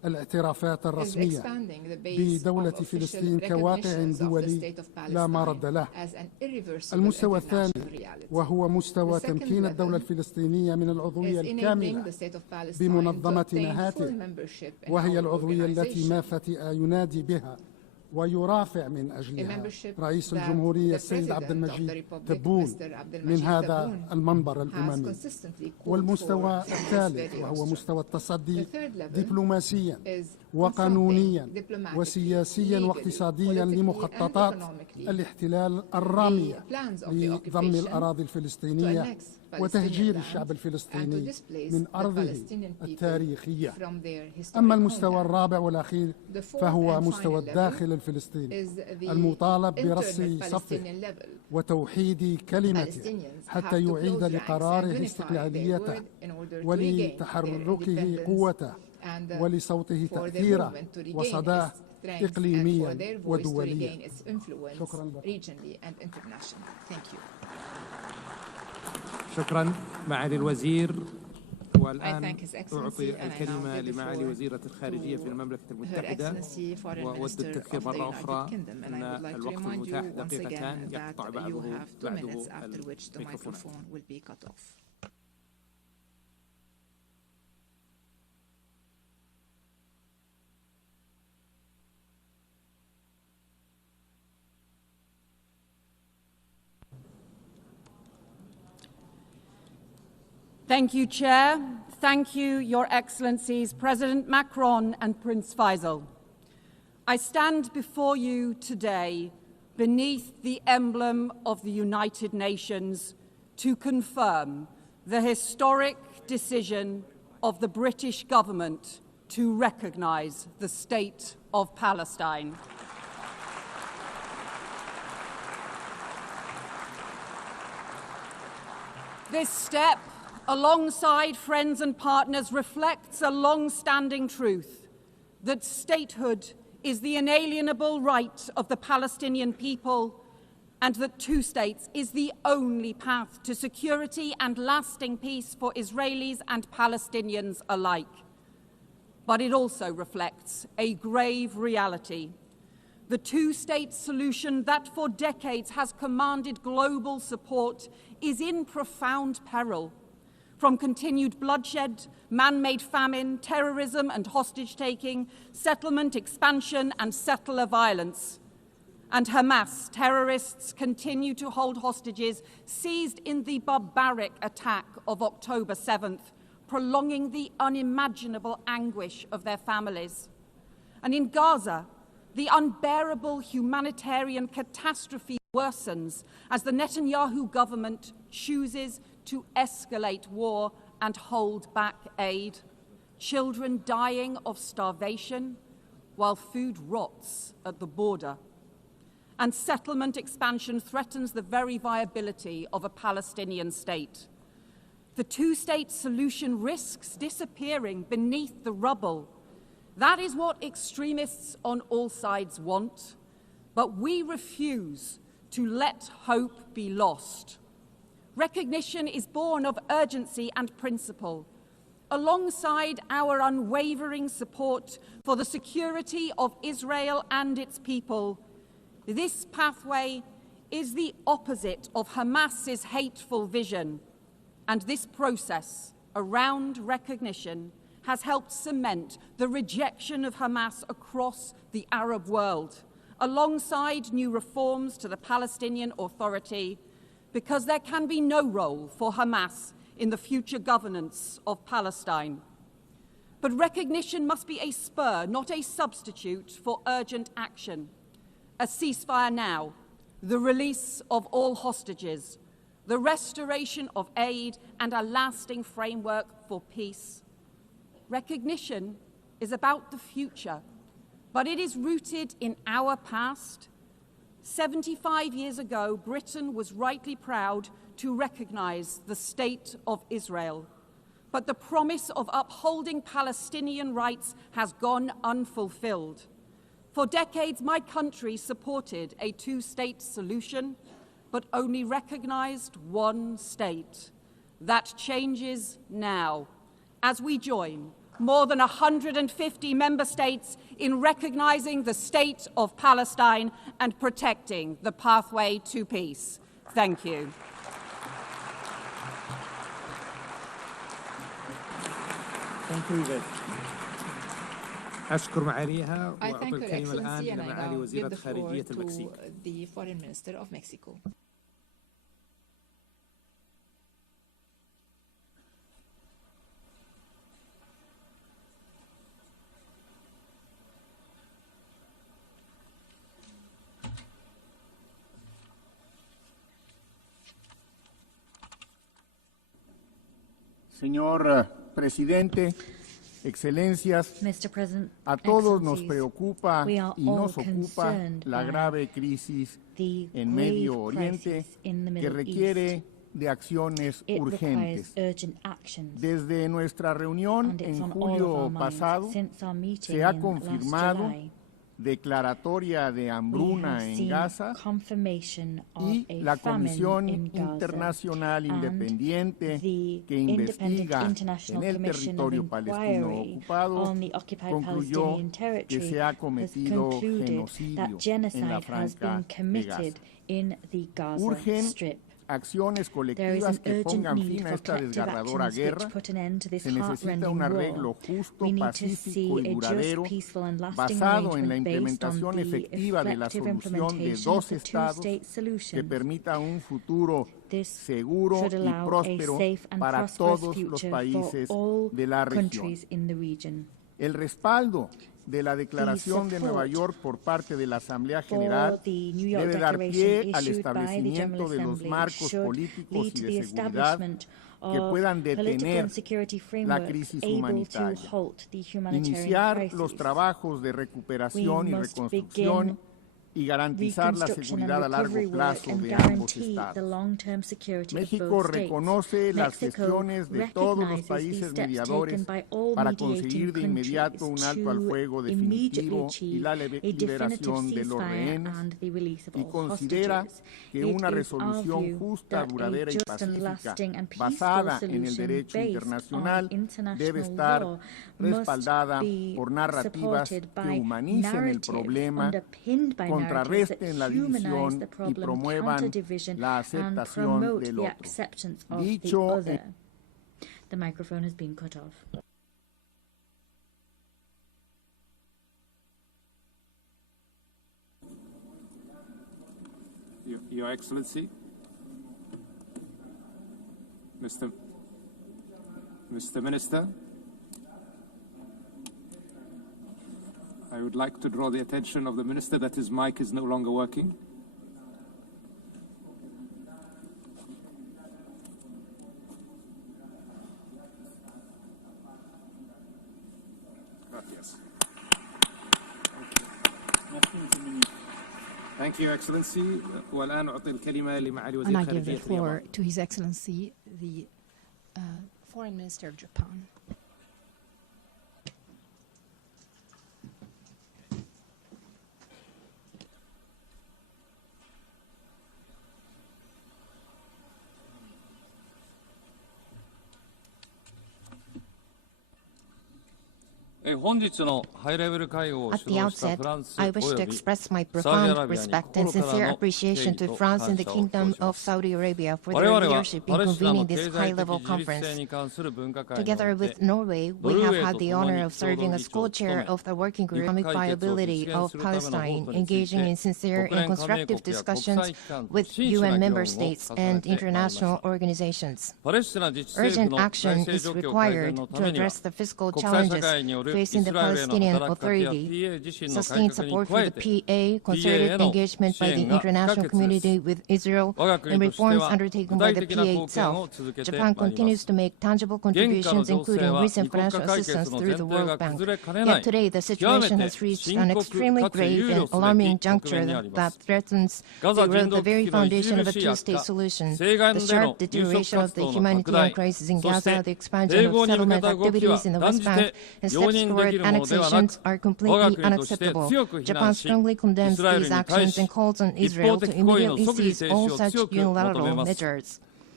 الاعترافات الرسمية بدولة فلسطين كواقع دولي لا مرد له. المستوى الثاني وهو مستوى تمكين الدولة الفلسطينية من العضوية الكاملة بمنظمة نهاته، وهي العضوية التي ما فتئ ينادي بها ويرافع من أجلها رئيس الجمهورية السيد عبد المجيد تبون من هذا المنبر الأممي. والمستوى الثالث وهو مستوى التصدي دبلوماسيا وقانونيا وسياسيا واقتصاديا لمخططات الاحتلال الرامية لضم الأراضي الفلسطينية وتهجير الشعب الفلسطيني من أرضه التاريخية. أما المستوى الرابع والأخير فهو مستوى الداخل الفلسطيني المطالب برص صفه وتوحيد كلمته حتى يعيد لقراره استقلاليته ولتحركه قوته ولصوته تأثيره وصداه إقليميا ودوليا. شكرا لكم. شكرا معالي الوزير. والآن أعطي الكلمة لمعالي وزيرة الخارجية في المملكة المتحدة، وأود التذكير مرة أخرى أن الوقت المتاح دقيقتان يقطع بعده الميكروفون. Thank you, Chair. Thank you, Your Excellencies, President Macron and Prince Faisal. I stand before you today beneath the emblem of the United Nations to confirm the historic decision of the British government to recognise the State of Palestine. This step, alongside friends and partners, reflects a long-standing truth that statehood is the inalienable right of the Palestinian people and that two states is the only path to security and lasting peace for Israelis and Palestinians alike. But it also reflects a grave reality. The two-state solution that for decades has commanded global support is in profound peril. From continued bloodshed, man-made famine, terrorism and hostage-taking, settlement expansion and settler violence. And Hamas terrorists continue to hold hostages seized in the barbaric attack of October 7th, prolonging the unimaginable anguish of their families. And in Gaza, the unbearable humanitarian catastrophe worsens as the Netanyahu government chooses to escalate war and hold back aid. Children dying of starvation while food rots at the border. And settlement expansion threatens the very viability of a Palestinian state. The two-state solution risks disappearing beneath the rubble. That is what extremists on all sides want, but we refuse to let hope be lost. Recognition is born of urgency and principle, alongside our unwavering support for the security of Israel and its people. This pathway is the opposite of Hamas's hateful vision, and this process around recognition has helped cement the rejection of Hamas across the Arab world, alongside new reforms to the Palestinian Authority, because there can be no role for Hamas in the future governance of Palestine. But recognition must be a spur, not a substitute for urgent action. A ceasefire now, the release of all hostages, the restoration of aid, and a lasting framework for peace. Recognition is about the future, but it is rooted in our past. 75 years ago, Britain was rightly proud to recognise the State of Israel. But the promise of upholding Palestinian rights has gone unfulfilled. For decades, my country supported a two-state solution, but only recognised one state. That changes now, as we join more than 150 member states in recognizing the state of Palestine and protecting the pathway to peace. Thank you. Thank you, Yvette. أشكر معاليها I وأعطي thank Her الكلمة الآن Excellency إلى and I معالي now وزيرة give the floor خارجية to المكسيك. the Foreign Minister of Mexico. Señor Presidente, Excelencias, a todos nos preocupa y nos ocupa la grave crisis en Medio Oriente que requiere de acciones urgentes. Desde nuestra reunión en julio pasado se ha confirmado declaratoria de hambruna en Gaza y la Comisión Internacional Independiente que investiga en el territorio palestino ocupado concluyó que se ha cometido genocidio en la Franja de Gaza. Urgen acciones colectivas que pongan fin a esta desgarradora guerra. Se necesita un arreglo justo, pacífico y duradero, basado en la implementación efectiva de la solución de dos estados que permita un futuro seguro y próspero para todos los países de la región. El respaldo de la Declaración de Nueva York por parte de la Asamblea General debe dar pie al establecimiento de los marcos políticos y de seguridad que puedan detener la crisis humanitaria, iniciar los trabajos de recuperación y reconstrucción y garantizar la seguridad a largo plazo de ambos estados. México reconoce las gestiones de todos los países mediadores para conseguir de inmediato un alto al fuego definitivo y la liberación de los rehenes y considera que una resolución justa, duradera y pacífica basada en el derecho internacional debe estar respaldada por narrativas que humanicen el problema, contrarresten la división y promuevan la aceptación del otro. Dicho The microphone has been cut off. Your Excellency, Mr. Minister, I would like to draw the attention of the Minister that his mic is no longer working. Gracias. Thank you, Excellency. والآن أعطي الكلمة لمعالي وزير And I give the خارجية floor to His Excellency, the Foreign Minister of Japan. At the outset, I wish to express my profound respect and sincere appreciation to France and the Kingdom of Saudi Arabia for their leadership in convening this high-level conference. Together with Norway, we have had the honor of serving as co-chair of the Working Group on Economic Viability of Palestine, engaging in sincere and constructive discussions with UN member states and international organizations. Urgent action is required to address the fiscal challenges facing the Palestinian Authority, sustain support for the PA, concerted engagement by the international community with Israel, and reforms undertaken by the PA itself. Japan continues to make tangible contributions, including recent financial assistance through the World Bank. Yet today, the situation has reached an extremely grave and alarming juncture that threatens the very foundation of a two-state solution. The sharp deterioration of the humanitarian crisis in Gaza, the expansion of settlement activities in the West Bank, and steps toward annexations are completely unacceptable. Japan strongly condemns these actions and calls on Israel to immediately cease all such unilateral measures.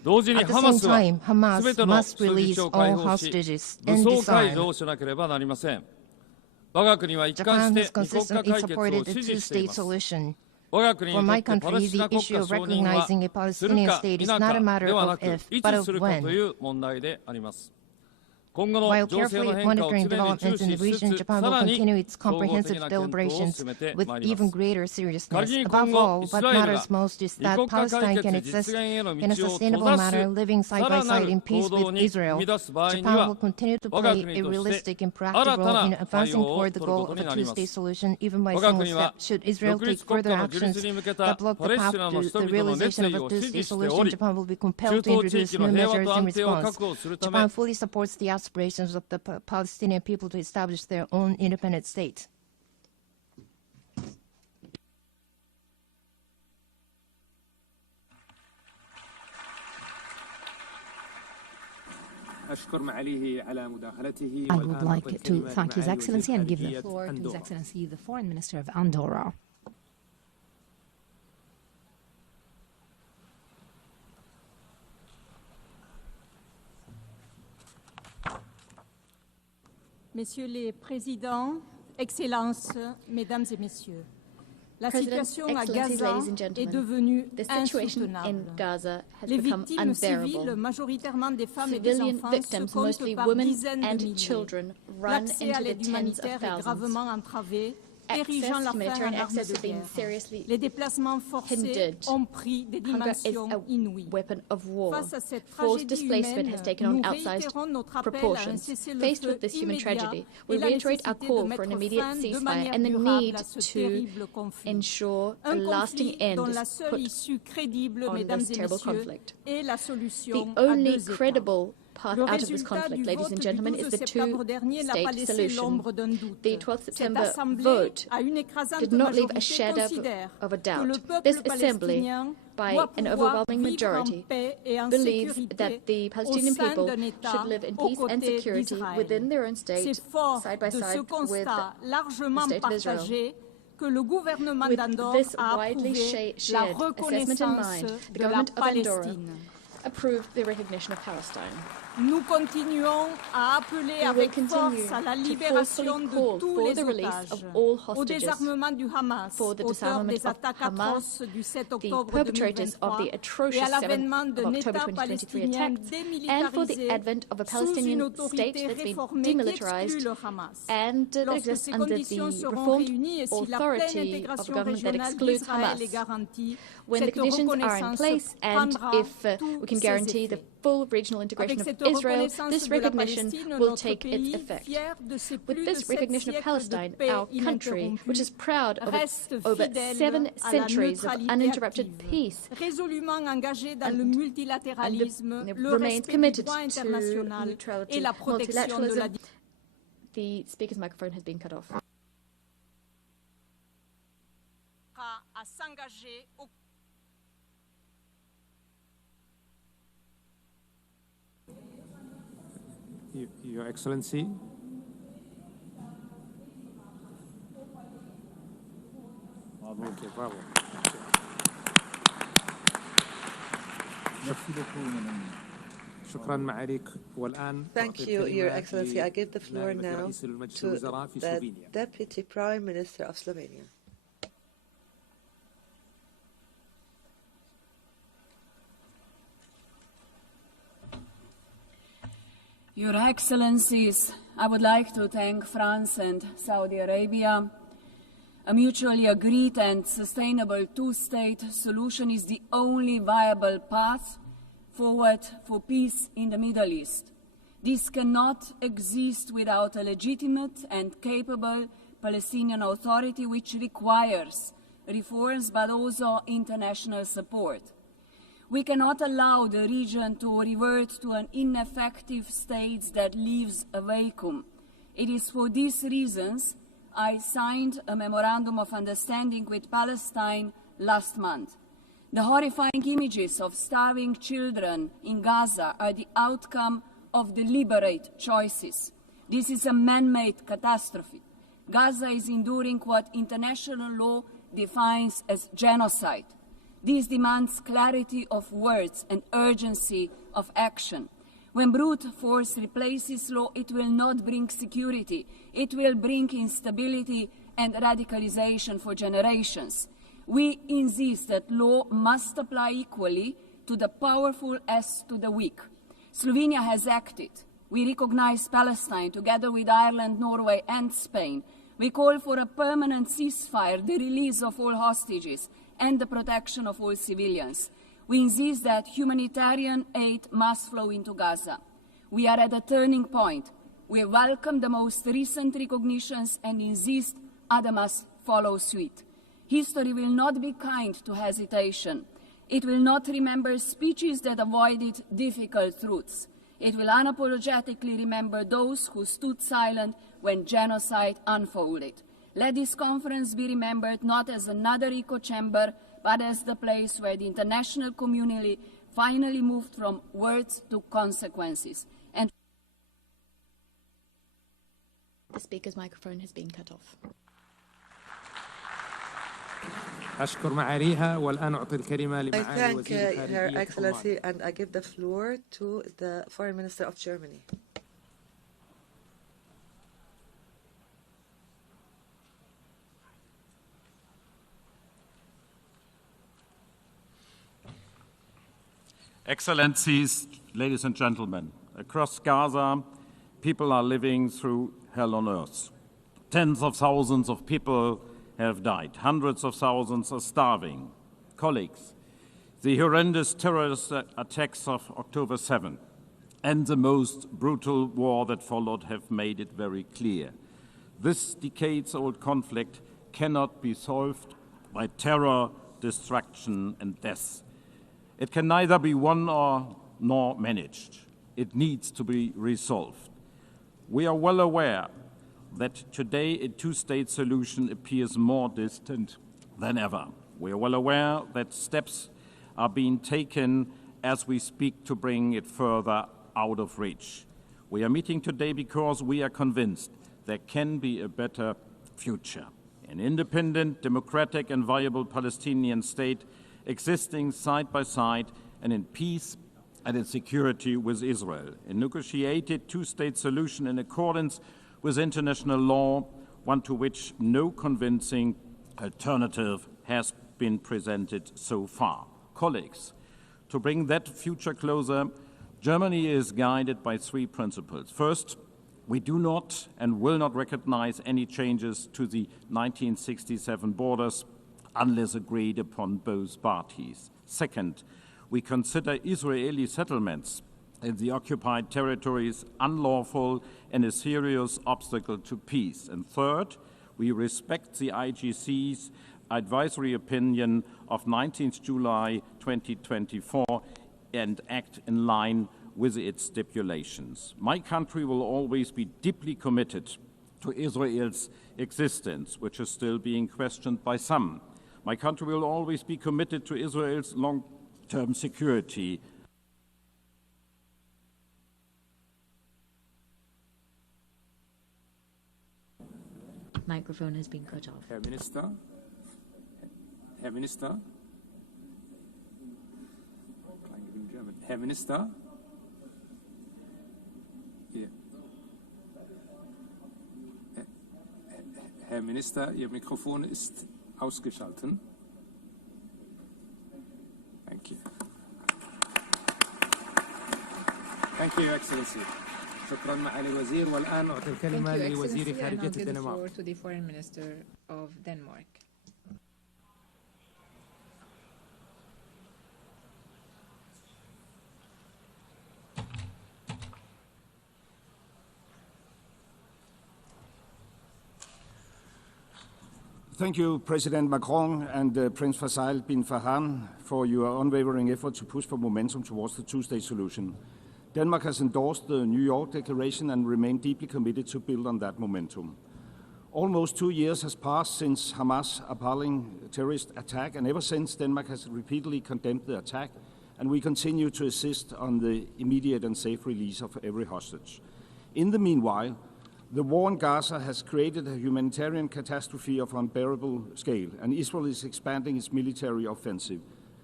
At the same time, Hamas must release all hostages and disarm. Japan has consistently supported the two-state solution. For my country, the issue of recognizing a Palestinian state is not a matter of if, but of when. While carefully monitoring developments in the region, Japan will continue its comprehensive deliberations with even greater seriousness. Above all, what matters most is that Palestine can exist in a sustainable manner, living side by side in peace with Israel. Japan will continue to play a realistic and proactive role in advancing toward the goal of a two-state solution, even by single step. Should Israel take further actions that block the path to the realization of a two-state solution, Japan will be compelled to introduce new measures in response. Japan fully supports the aspirations of the Palestinian people to establish their own independent state. I would like to thank His Excellency and give the floor to His Excellency, the Foreign Minister of Andorra. Messieurs les Présidents, Excellences, Mesdames et Messieurs, la situation à Gaza est devenue insoutenable. Les victimes civiles, majoritairement des femmes et des enfants, se comptent par dizaines de milliers. L'accès à l'aide humanitaire est gravement entravé, érigeant la faim en arme de guerre. Les déplacements forcés ont pris des dimensions inouïes. Face à cette tragédie humaine, nous réitérons notre appel à un cessez-le-feu immédiat et la nécessité de mettre fin de manière durable à ce terrible conflit. Un conflit dont la seule issue crédible, mesdames et messieurs, est la solution à deux États. Path out of this conflict, ladies and gentlemen, is the two-state solution. The 12th September vote did not leave a shadow of a doubt. This assembly, by an overwhelming majority, believes that the Palestinian people should live in peace and security within their own state, side by side with the state of Israel. With this widely shared assessment in mind, the government of Andorra approved the recognition of Palestine. Nous continuons à appeler avec force à la libération de tous les otages, au désarmement du Hamas, auteur des attaques atroces du 7 octobre 2023 et à l'avènement d'un État palestinien démilitarisé sous une autorité réformée qui exclut le Hamas. Lorsque ces conditions seront réunies et si la pleine intégration régionale d'Israël est garantie, cette reconnaissance prendra tous ses effets. Full regional integration of Israel, this recognition will take its effect. With this recognition of Palestine, our country, which is proud of its over 7 centuries of uninterrupted peace, and remains committed to neutrality, multilateralism. The speaker's microphone has been cut off. Your Excellency. Okay, bravo. شكرا معاليك والآن. Thank you, Your Excellency. I give the floor now to the Deputy Prime Minister of Slovenia. Your Excellencies, I would like to thank France and Saudi Arabia. A mutually agreed and sustainable two-state solution is the only viable path forward for peace in the Middle East. This cannot exist without a legitimate and capable Palestinian Authority, which requires reforms but also international support. We cannot allow the region to revert to an ineffective state that leaves a vacuum. It is for these reasons I signed a Memorandum of Understanding with Palestine last month. The horrifying images of starving children in Gaza are the outcome of deliberate choices. This is a man-made catastrophe. Gaza is enduring what international law defines as genocide. This demands clarity of words and urgency of action. When brute force replaces law, it will not bring security. It will bring instability and radicalization for generations. We insist that law must apply equally to the powerful as to the weak. Slovenia has acted. We recognize Palestine together with Ireland, Norway, and Spain. We call for a permanent ceasefire, the release of all hostages, and the protection of all civilians. We insist that humanitarian aid must flow into Gaza. We are at a turning point. We welcome the most recent recognitions and insist others must follow suit. History will not be kind to hesitation. It will not remember speeches that avoided difficult truths. It will unapologetically remember those who stood silent when genocide unfolded. Let this conference be remembered not as another echo chamber, but as the place where the international community finally moved from words to consequences. And the speaker's microphone has been cut off. I thank Her Excellency, and I give the floor to the Foreign Minister of Germany. Excellencies, ladies and gentlemen, across Gaza, people are living through hell on earth. Tens of thousands of people have died. Hundreds of thousands are starving. Colleagues, the horrendous terrorist attacks of October 7 and the most brutal war that followed have made it very clear. This decades-old conflict cannot be solved by terror, destruction, and death. It can neither be won nor managed. It needs to be resolved. We are well aware that today a two-state solution appears more distant than ever. We are well aware that steps are being taken as we speak to bring it further out of reach. We are meeting today because we are convinced there can be a better future. An independent, democratic, and viable Palestinian state existing side by side and in peace and in security with Israel. A negotiated two-state solution in accordance with international law, one to which no convincing alternative has been presented so far. Colleagues, to bring that future closer, Germany is guided by three principles. First, we do not and will not recognize any changes to the 1967 borders unless agreed upon both parties. Second, we consider Israeli settlements in the occupied territories unlawful and a serious obstacle to peace. And third, we respect the IGC's advisory opinion of 19th July 2024 and act in line with its stipulations. My country will always be deeply committed to Israel's existence, which is still being questioned by some. My country will always be committed to Israel's long-term security. Microphone has been cut off. Herr Minister. Herr Minister. Herr Minister. Hier. Herr Minister, Ihr Mikrofon ist ausgeschaltet. Thank you. Thank you, Your Excellency. شكرا معالي الوزير والآن أعطي الكلمة لوزير خارجية الدنمارك. To the Foreign Minister of Denmark. Thank you, President Macron and Prince Faisal bin Farhan, for your unwavering effort to push for momentum towards the two-state solution. Denmark has endorsed the New York Declaration and remained deeply committed to build on that momentum. Almost 2 years has passed since Hamas' appalling terrorist attack, and ever since Denmark has repeatedly condemned the attack, and we continue to insist on the immediate and safe release of every hostage. In the meanwhile, the war in Gaza has created a humanitarian catastrophe of unbearable scale, and Israel is expanding its military offensive.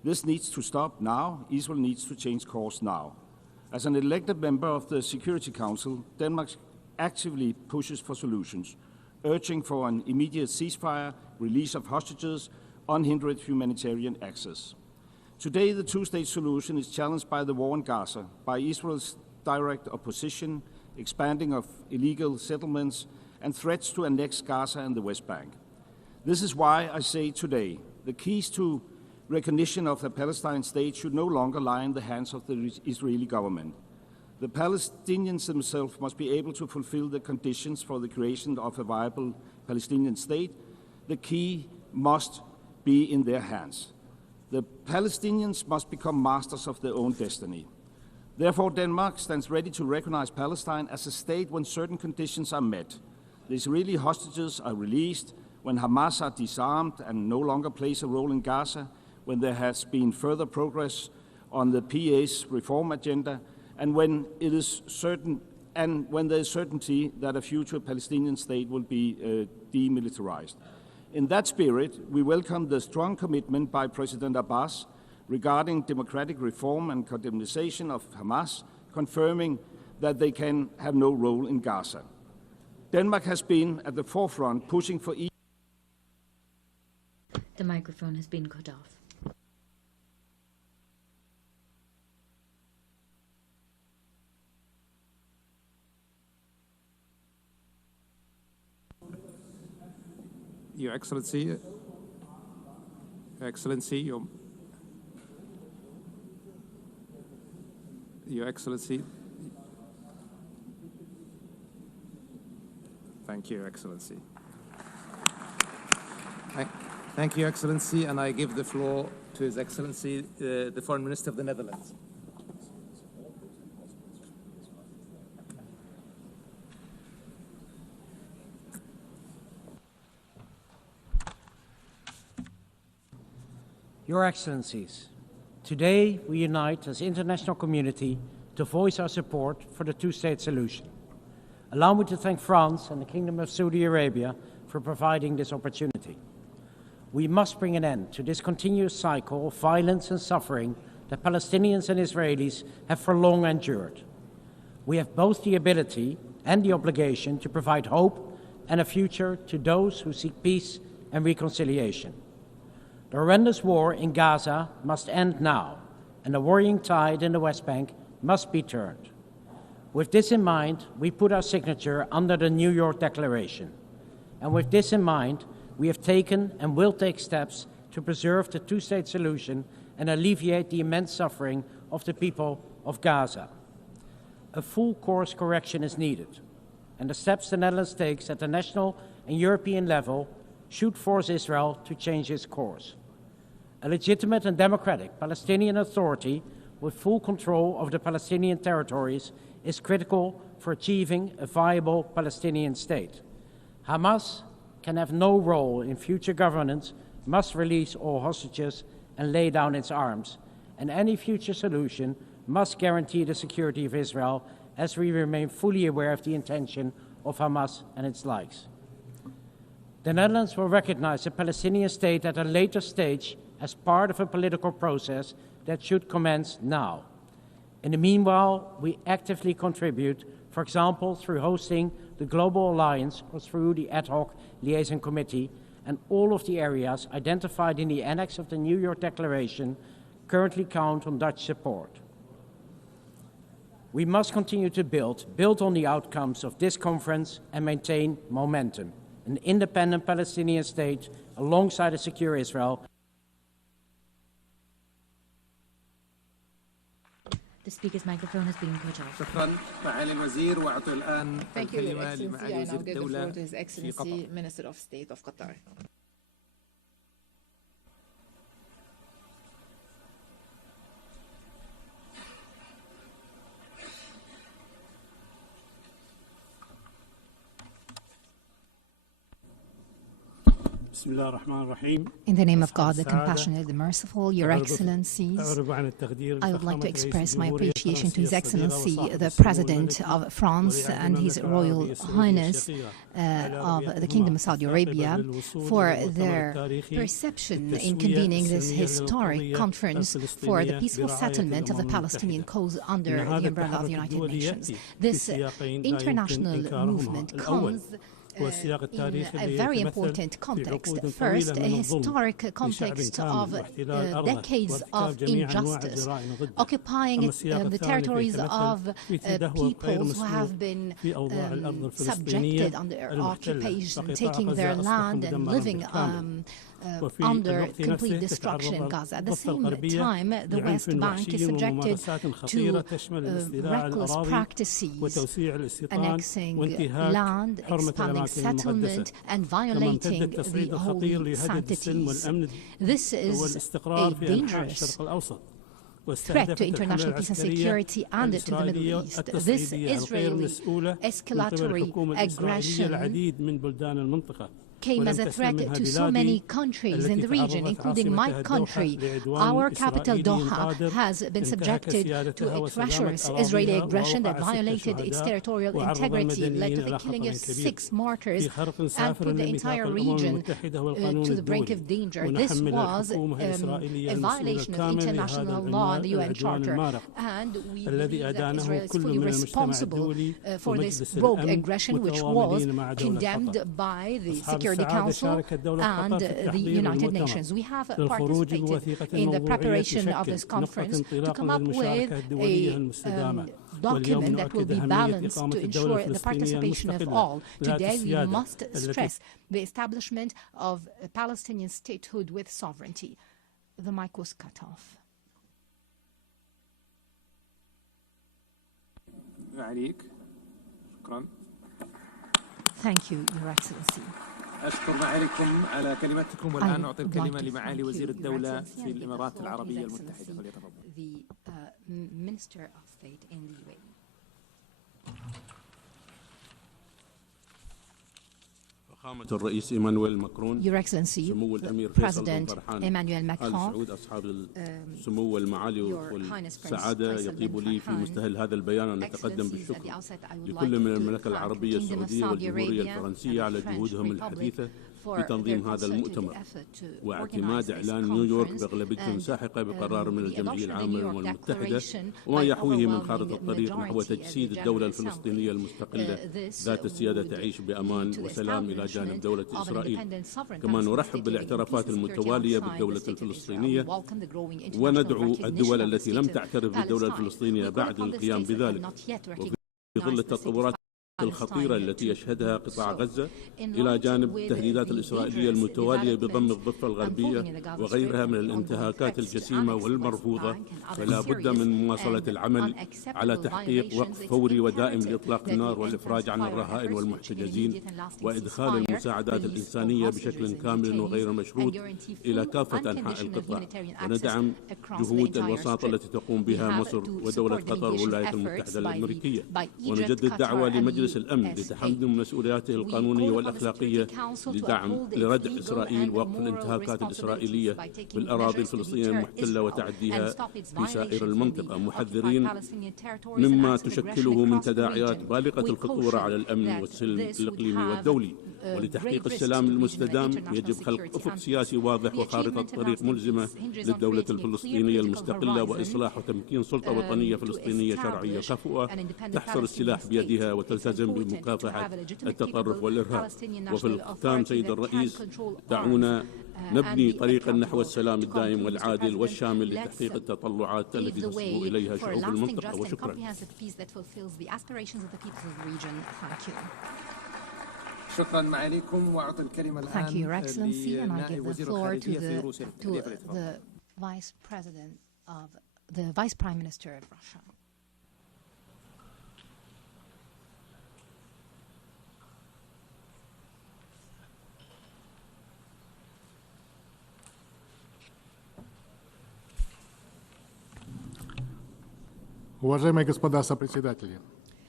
This needs to stop now. Israel needs to change course now. As an elected member of the Security Council, Denmark actively pushes for solutions, urging for an immediate ceasefire, release of hostages, unhindered humanitarian access. Today, the two-state solution is challenged by the war in Gaza, by Israel's direct opposition, expanding of illegal settlements, and threats to annex Gaza and the West Bank. This is why I say today, the keys to recognition of the Palestinian state should no longer lie in the hands of the Israeli government. The Palestinians themselves must be able to fulfill the conditions for the creation of a viable Palestinian state. The key must be in their hands. The Palestinians must become masters of their own destiny. Therefore, Denmark stands ready to recognize Palestine as a state when certain conditions are met. The Israeli hostages are released, when Hamas are disarmed and no longer plays a role in Gaza, when there has been further progress on the PA's reform agenda, and when it is certain, and when there is certainty that a future Palestinian state will be demilitarized. In that spirit, we welcome the strong commitment by President Abbas regarding democratic reform and condemnation of Hamas, confirming that they can have no role in Gaza. Denmark has been at the forefront pushing for The microphone has been cut off. Your Excellency, Your Excellency. Thank you, Your Excellency. Thank you, Your Excellency, and I give the floor to His Excellency, the Foreign Minister of the Netherlands. Your Excellencies, today we unite as international community to voice our support for the two-state solution. Allow me to thank France and the Kingdom of Saudi Arabia for providing this opportunity. We must bring an end to this continuous cycle of violence and suffering that Palestinians and Israelis have for long endured. We have both the ability and the obligation to provide hope and a future to those who seek peace and reconciliation. The horrendous war in Gaza must end now, and the worrying tide in the West Bank must be turned. With this in mind, we put our signature under the New York Declaration. And with this in mind, we have taken and will take steps to preserve the two-state solution and alleviate the immense suffering of the people of Gaza. A full course correction is needed, and the steps the Netherlands takes at the national and European level should force Israel to change its course. A legitimate and democratic Palestinian Authority with full control of the Palestinian territories is critical for achieving a viable Palestinian state. Hamas can have no role in future governance, must release all hostages and lay down its arms, and any future solution must guarantee the security of Israel, as we remain fully aware of the intention of Hamas and its likes. The Netherlands will recognize the Palestinian state at a later stage as part of a political process that should commence now. In the meanwhile, we actively contribute, for example, through hosting the Global Alliance or through the Ad Hoc Liaison Committee, and all of the areas identified in the annex of the New York Declaration currently count on Dutch support. We must continue to build on the outcomes of this conference and maintain momentum. An independent Palestinian state alongside a secure Israel. The speaker's microphone has been cut off. Thank you, Your Excellency. I now give the floor to His Excellency, Minister of State of Qatar. In the name of God, the compassionate, the merciful, Your Excellencies, I would like to express my appreciation to His Excellency, the President of France and His Royal Highness of the Kingdom of Saudi Arabia for their perception in convening this historic conference for the peaceful settlement of the Palestinian cause under the umbrella of the United Nations. This international movement comes in a very important context. First, a historic context of decades of injustice, occupying the territories of peoples who have been subjected under occupation, taking their land and living under complete destruction in Gaza. At the same time, the West Bank is subjected to reckless practices, annexing land, expanding settlement, and violating the holy sanctities. This is a dangerous threat to international peace and security and to the Middle East. This Israeli escalatory aggression came as a threat to so many countries in the region, including my country. Our capital, Doha, has been subjected to a treacherous Israeli aggression that violated its territorial integrity, led to the killing of 6 martyrs, and put the entire region to the brink of danger. This was a violation of international law and the UN Charter, and we believe that Israel is fully responsible for this rogue aggression, which was condemned by the Security Council and the United Nations. We have participated in the preparation of this conference to come up with a document that will be balanced to ensure the participation of all. Today, we must stress the establishment of a Palestinian statehood with sovereignty. The mic was cut off. Thank you, Your Excellency. أشكر معاليكم على كلمتكم والآن أعطي الكلمة لمعالي وزير الدولة في الإمارات العربية المتحدة فليتفضل. The Minister of State in the UAE. الرئيس إيمانويل ماكرون Your Excellency, سمو الأمير President Emmanuel Macron, سعود أصحاب السمو والمعالي والسعادة، يطيب لي في مستهل هذا البيان أن أتقدم بالشكر لكل من المملكة العربية السعودية والجمهورية الفرنسية على جهودهم الحثيثة في تنظيم هذا المؤتمر واعتماد إعلان نيويورك بأغلبية ساحقة بقرار من الجمعية العامة للأمم المتحدة وما يحويه من خارطة الطريق نحو تجسيد الدولة الفلسطينية المستقلة ذات السيادة تعيش بأمان وسلام إلى جانب دولة إسرائيل. كما نرحب بالاعترافات المتوالية بالدولة الفلسطينية وندعو الدول التي لم تعترف بالدولة الفلسطينية بعد القيام بذلك. وفي ظل التطورات الخطيرة التي يشهدها قطاع غزة إلى جانب التهديدات الإسرائيلية المتوالية بضم الضفة الغربية وغيرها من الانتهاكات الجسيمة والمرفوضة، فلا بد من مواصلة العمل على تحقيق وقف فوري ودائم لإطلاق النار والإفراج عن الرهائن والمحتجزين وإدخال المساعدات الإنسانية بشكل كامل وغير مشروط إلى كافة أنحاء القطاع. وندعم جهود الوساطة التي تقوم بها مصر ودولة قطر والولايات المتحدة الأمريكية، ونجدد دعوة لمجلس الأمن لتحمل مسؤولياته القانونية والأخلاقية لردع إسرائيل ووقف الانتهاكات الإسرائيلية بالأراضي الفلسطينية المحتلة وتعديها في سائر المنطقة، محذرين مما تشكله من تداعيات بالغة الخطورة على الأمن والسلم الإقليمي والدولي. ولتحقيق السلام المستدام يجب خلق أفق سياسي واضح وخارطة طريق ملزمة للدولة الفلسطينية المستقلة وإصلاح وتمكين سلطة وطنية فلسطينية شرعية كفؤة تحصر السلاح بيدها وتلتزم بمكافحة التطرف والإرهاب. وفي الختام سيد الرئيس، دعونا نبني طريقا نحو السلام الدائم والعادل والشامل لتحقيق التطلعات التي تصبو إليها شعوب المنطقة. وشكرا. شكرا معاليكم وأعطي الكلمة الآن لنائب وزير الخارجية في روسيا. the Vice President of the Vice Prime Minister of Russia. Уважаемые господа сопредседатели,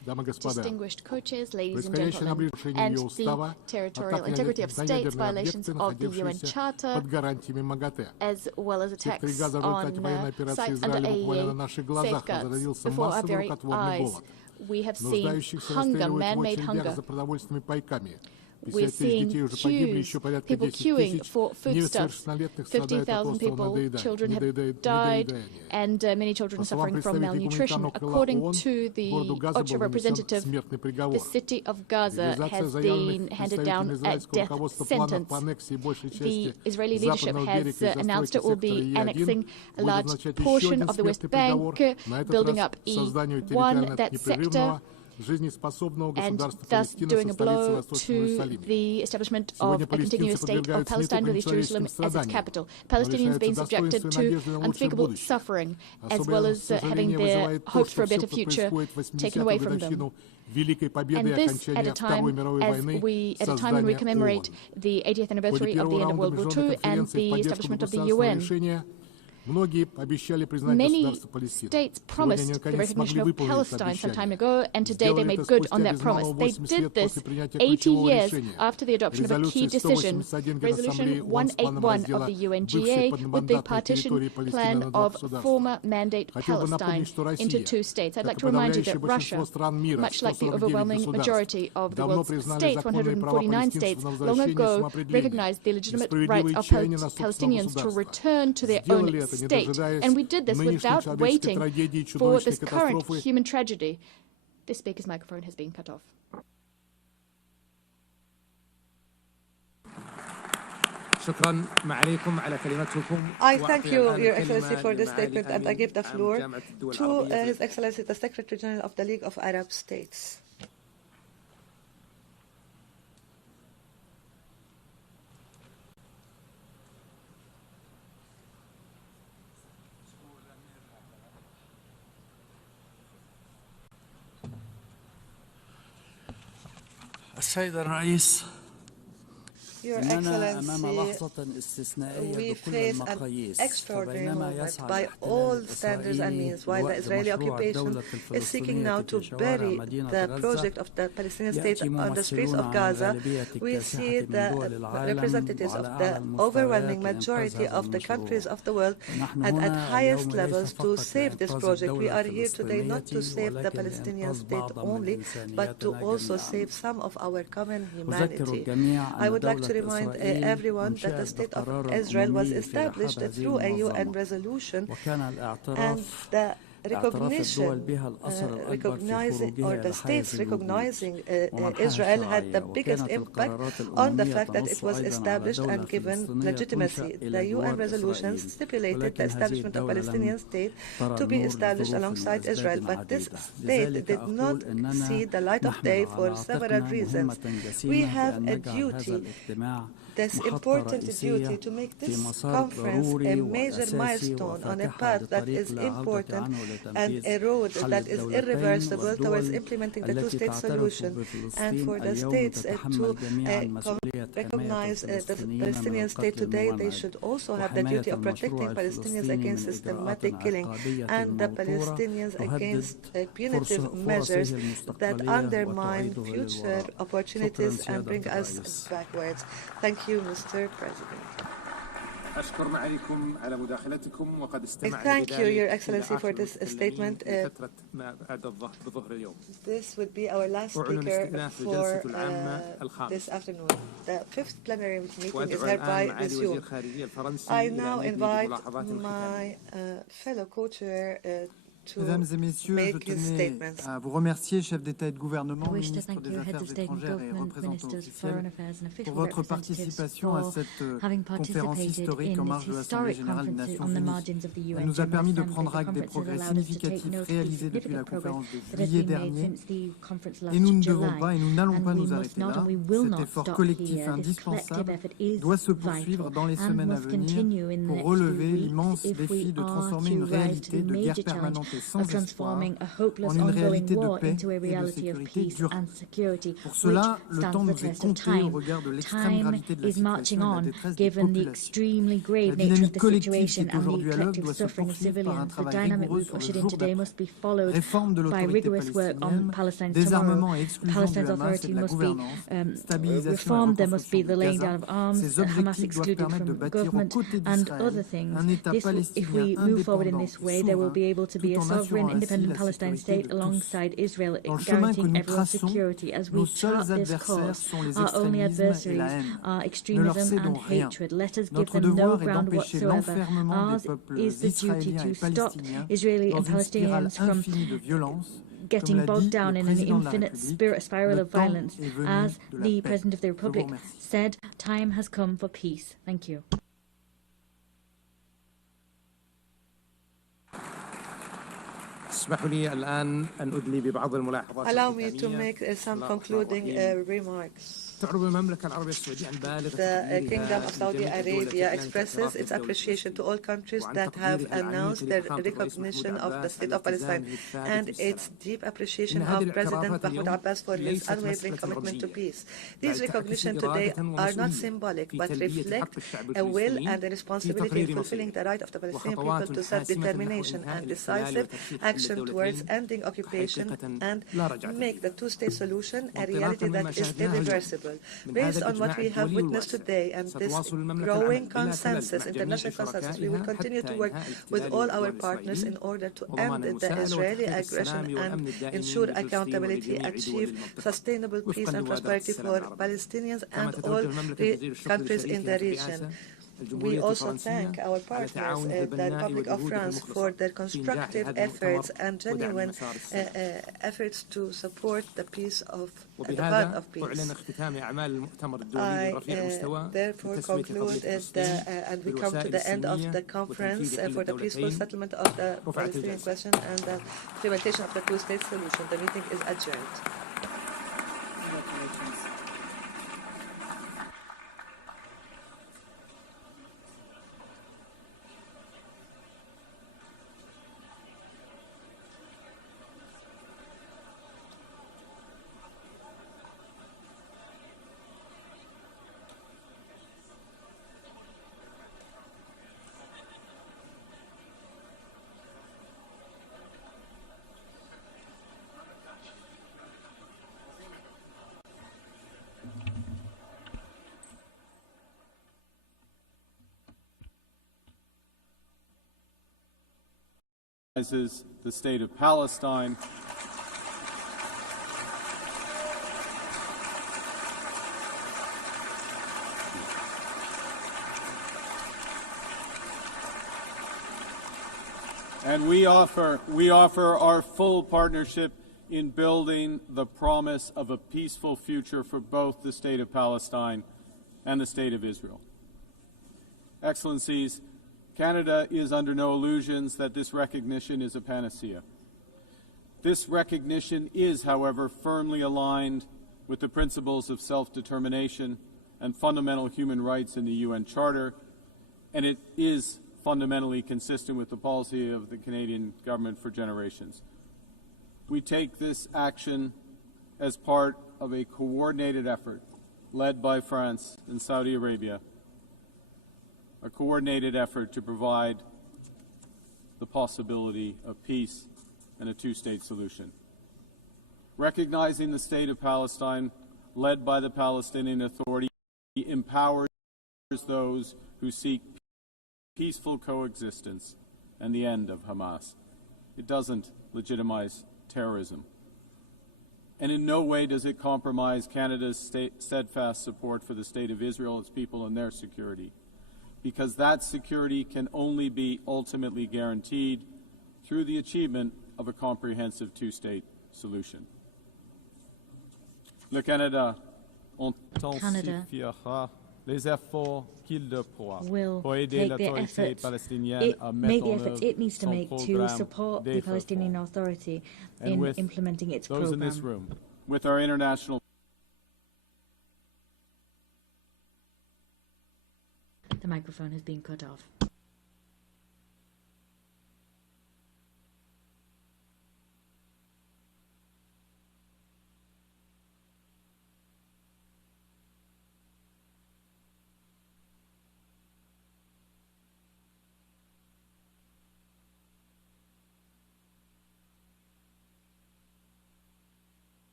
distinguished co-chairs, ladies and gentlemen, and the territorial integrity of states, violations of the UN Charter, as well as attacks on sites under AEA safeguards before our very eyes. We have seen hunger, man-made hunger. We're seeing queues, people queuing for foodstuffs. 50,000 people, children have died, and many children are suffering from malnutrition. According to the OCHA representative, the city of Gaza has been handed down a death sentence. The Israeli leadership has announced it will be annexing a large portion of the West Bank, building up E1, that sector, and thus doing a blow to the establishment of a continuous state of Palestine with East Jerusalem as its capital. Palestinians being subjected to unspeakable suffering, as well as having their hopes for a better future taken away from them. And this at a time when we commemorate the 80th anniversary of the end of World War II and the establishment of the UN. Many states promised the recognition of Palestine some time ago, and today they made good on that promise. They did this 80 years after the adoption of a key decision, Resolution 181 of the UNGA, with the partition plan of former Mandate Palestine into two states. I'd like to remind you that Russia, much like the overwhelming majority of the world's states, 149 states, long ago recognized the legitimate rights of Palestinians to return to their own state. And we did this without waiting for this current human tragedy. The speaker's microphone has been cut off. I thank you, Your Excellency, for this statement, and I give the floor to His Excellency, the Secretary General of the League of Arab States. السيد الرئيس Your Excellency, we face an extraordinary moment by all standards and means, while the Israeli occupation is seeking now to bury the project of the Palestinian state on the streets of Gaza. We see the representatives of the overwhelming majority of the countries of the world and at highest levels to save this project. We are here today not to save the Palestinian state only, but to also save some of our common humanity. I would like to remind everyone that the State of Israel was established through a UN resolution, and the the states recognizing Israel had the biggest impact on the fact that it was established and given legitimacy. The UN resolutions stipulated the establishment of a Palestinian state to be established alongside Israel, but this state did not see the light of day for several reasons. We have a duty, this important duty, to make this conference a major milestone on a path that is important and a road that is irreversible towards implementing the two-state solution, and for the states to recognize the Palestinian state today. They should also have the duty of protecting Palestinians against systematic killing and the Palestinians against punitive measures that undermine future opportunities and bring us backwards. Thank you, Mr. President. Thank you, Your Excellency, for this statement. This would be our last speaker for this afternoon. The fifth plenary meeting is hereby resumed. I now invite my fellow co-chair Mesdames et Messieurs, je tenais à vous remercier, chefs d'État et de gouvernement, ministres des Affaires étrangères et représentants officiels, pour votre participation à cette conférence historique en marge de l'Assemblée générale des Nations Unies. Elle nous a permis de prendre acte des progrès significatifs réalisés depuis la conférence de juillet dernier. Et nous ne devons pas et nous n'allons pas nous arrêter là. Cet effort collectif indispensable doit se poursuivre dans les semaines à venir pour relever l'immense défi de transformer une réalité de guerre permanente of transforming a hopeless ongoing war into a reality of peace and security, which stands the test of time. Time is marching on, given the extremely grave nature of the situation and the collective suffering of civilians. The dynamic we've ushered in today must be followed by rigorous work on Palestine tomorrow. Palestine's authority must be reformed. There must be the laying down of arms, Hamas excluded from government, and other things. If we move forward in this way, there will be able to be a sovereign, independent Palestine state alongside Israel, guaranteeing everyone's security. As we chart this course, our only adversaries are extremism and hatred. Let us give them no ground whatsoever. Ours is the duty to stop Israeli and Palestinians from getting bogged down in an infinite spiral of violence. As the President of the Republic said, time has come for peace. Thank you. Allow me to make some concluding remarks. The Kingdom of Saudi Arabia expresses its appreciation to all countries that have announced their recognition of the State of Palestine and its deep appreciation of President Mahmoud Abbas for his unwavering commitment to peace. These recognitions today are not symbolic but reflect a will and a responsibility in fulfilling the right of the Palestinian people to self-determination and decisive action towards ending occupation and make the two-state solution a reality that is irreversible. Based on what we have witnessed today and this growing consensus, international consensus, we will continue to work with all our partners in order to end the Israeli aggression and ensure accountability, achieve sustainable peace and prosperity for Palestinians and all the countries in the region. We also thank our partners, the Republic of France, for their constructive efforts and genuine efforts to support the peace of the path of peace. I therefore conclude and we come to the end of the conference for the peaceful settlement of the Palestinian question and the implementation of the two-state solution. The meeting is adjourned. The State of Palestine. And we offer our full partnership in building the promise of a peaceful future for both the State of Palestine and the State of Israel. Excellencies, Canada is under no illusions that this recognition is a panacea. This recognition is, however, firmly aligned with the principles of self-determination and fundamental human rights in the UN Charter, and it is fundamentally consistent with the policy of the Canadian government for generations. We take this action as part of a coordinated effort led by France and Saudi Arabia, a coordinated effort to provide the possibility of peace and a two-state solution. Recognizing the State of Palestine, led by the Palestinian Authority, empowers those who seek peaceful coexistence and the end of Hamas. It doesn't legitimize terrorism. And in no way does it compromise Canada's steadfast support for the State of Israel, its people, and their security, because that security can only be ultimately guaranteed through the achievement of a comprehensive two-state solution. Le Canada intensifiera les efforts qu'il déploie pour aider l'autorité palestinienne à mettre en œuvre it needs to make to support the Palestinian Authority in implementing its program. Those in this room, with our international The microphone has been cut off.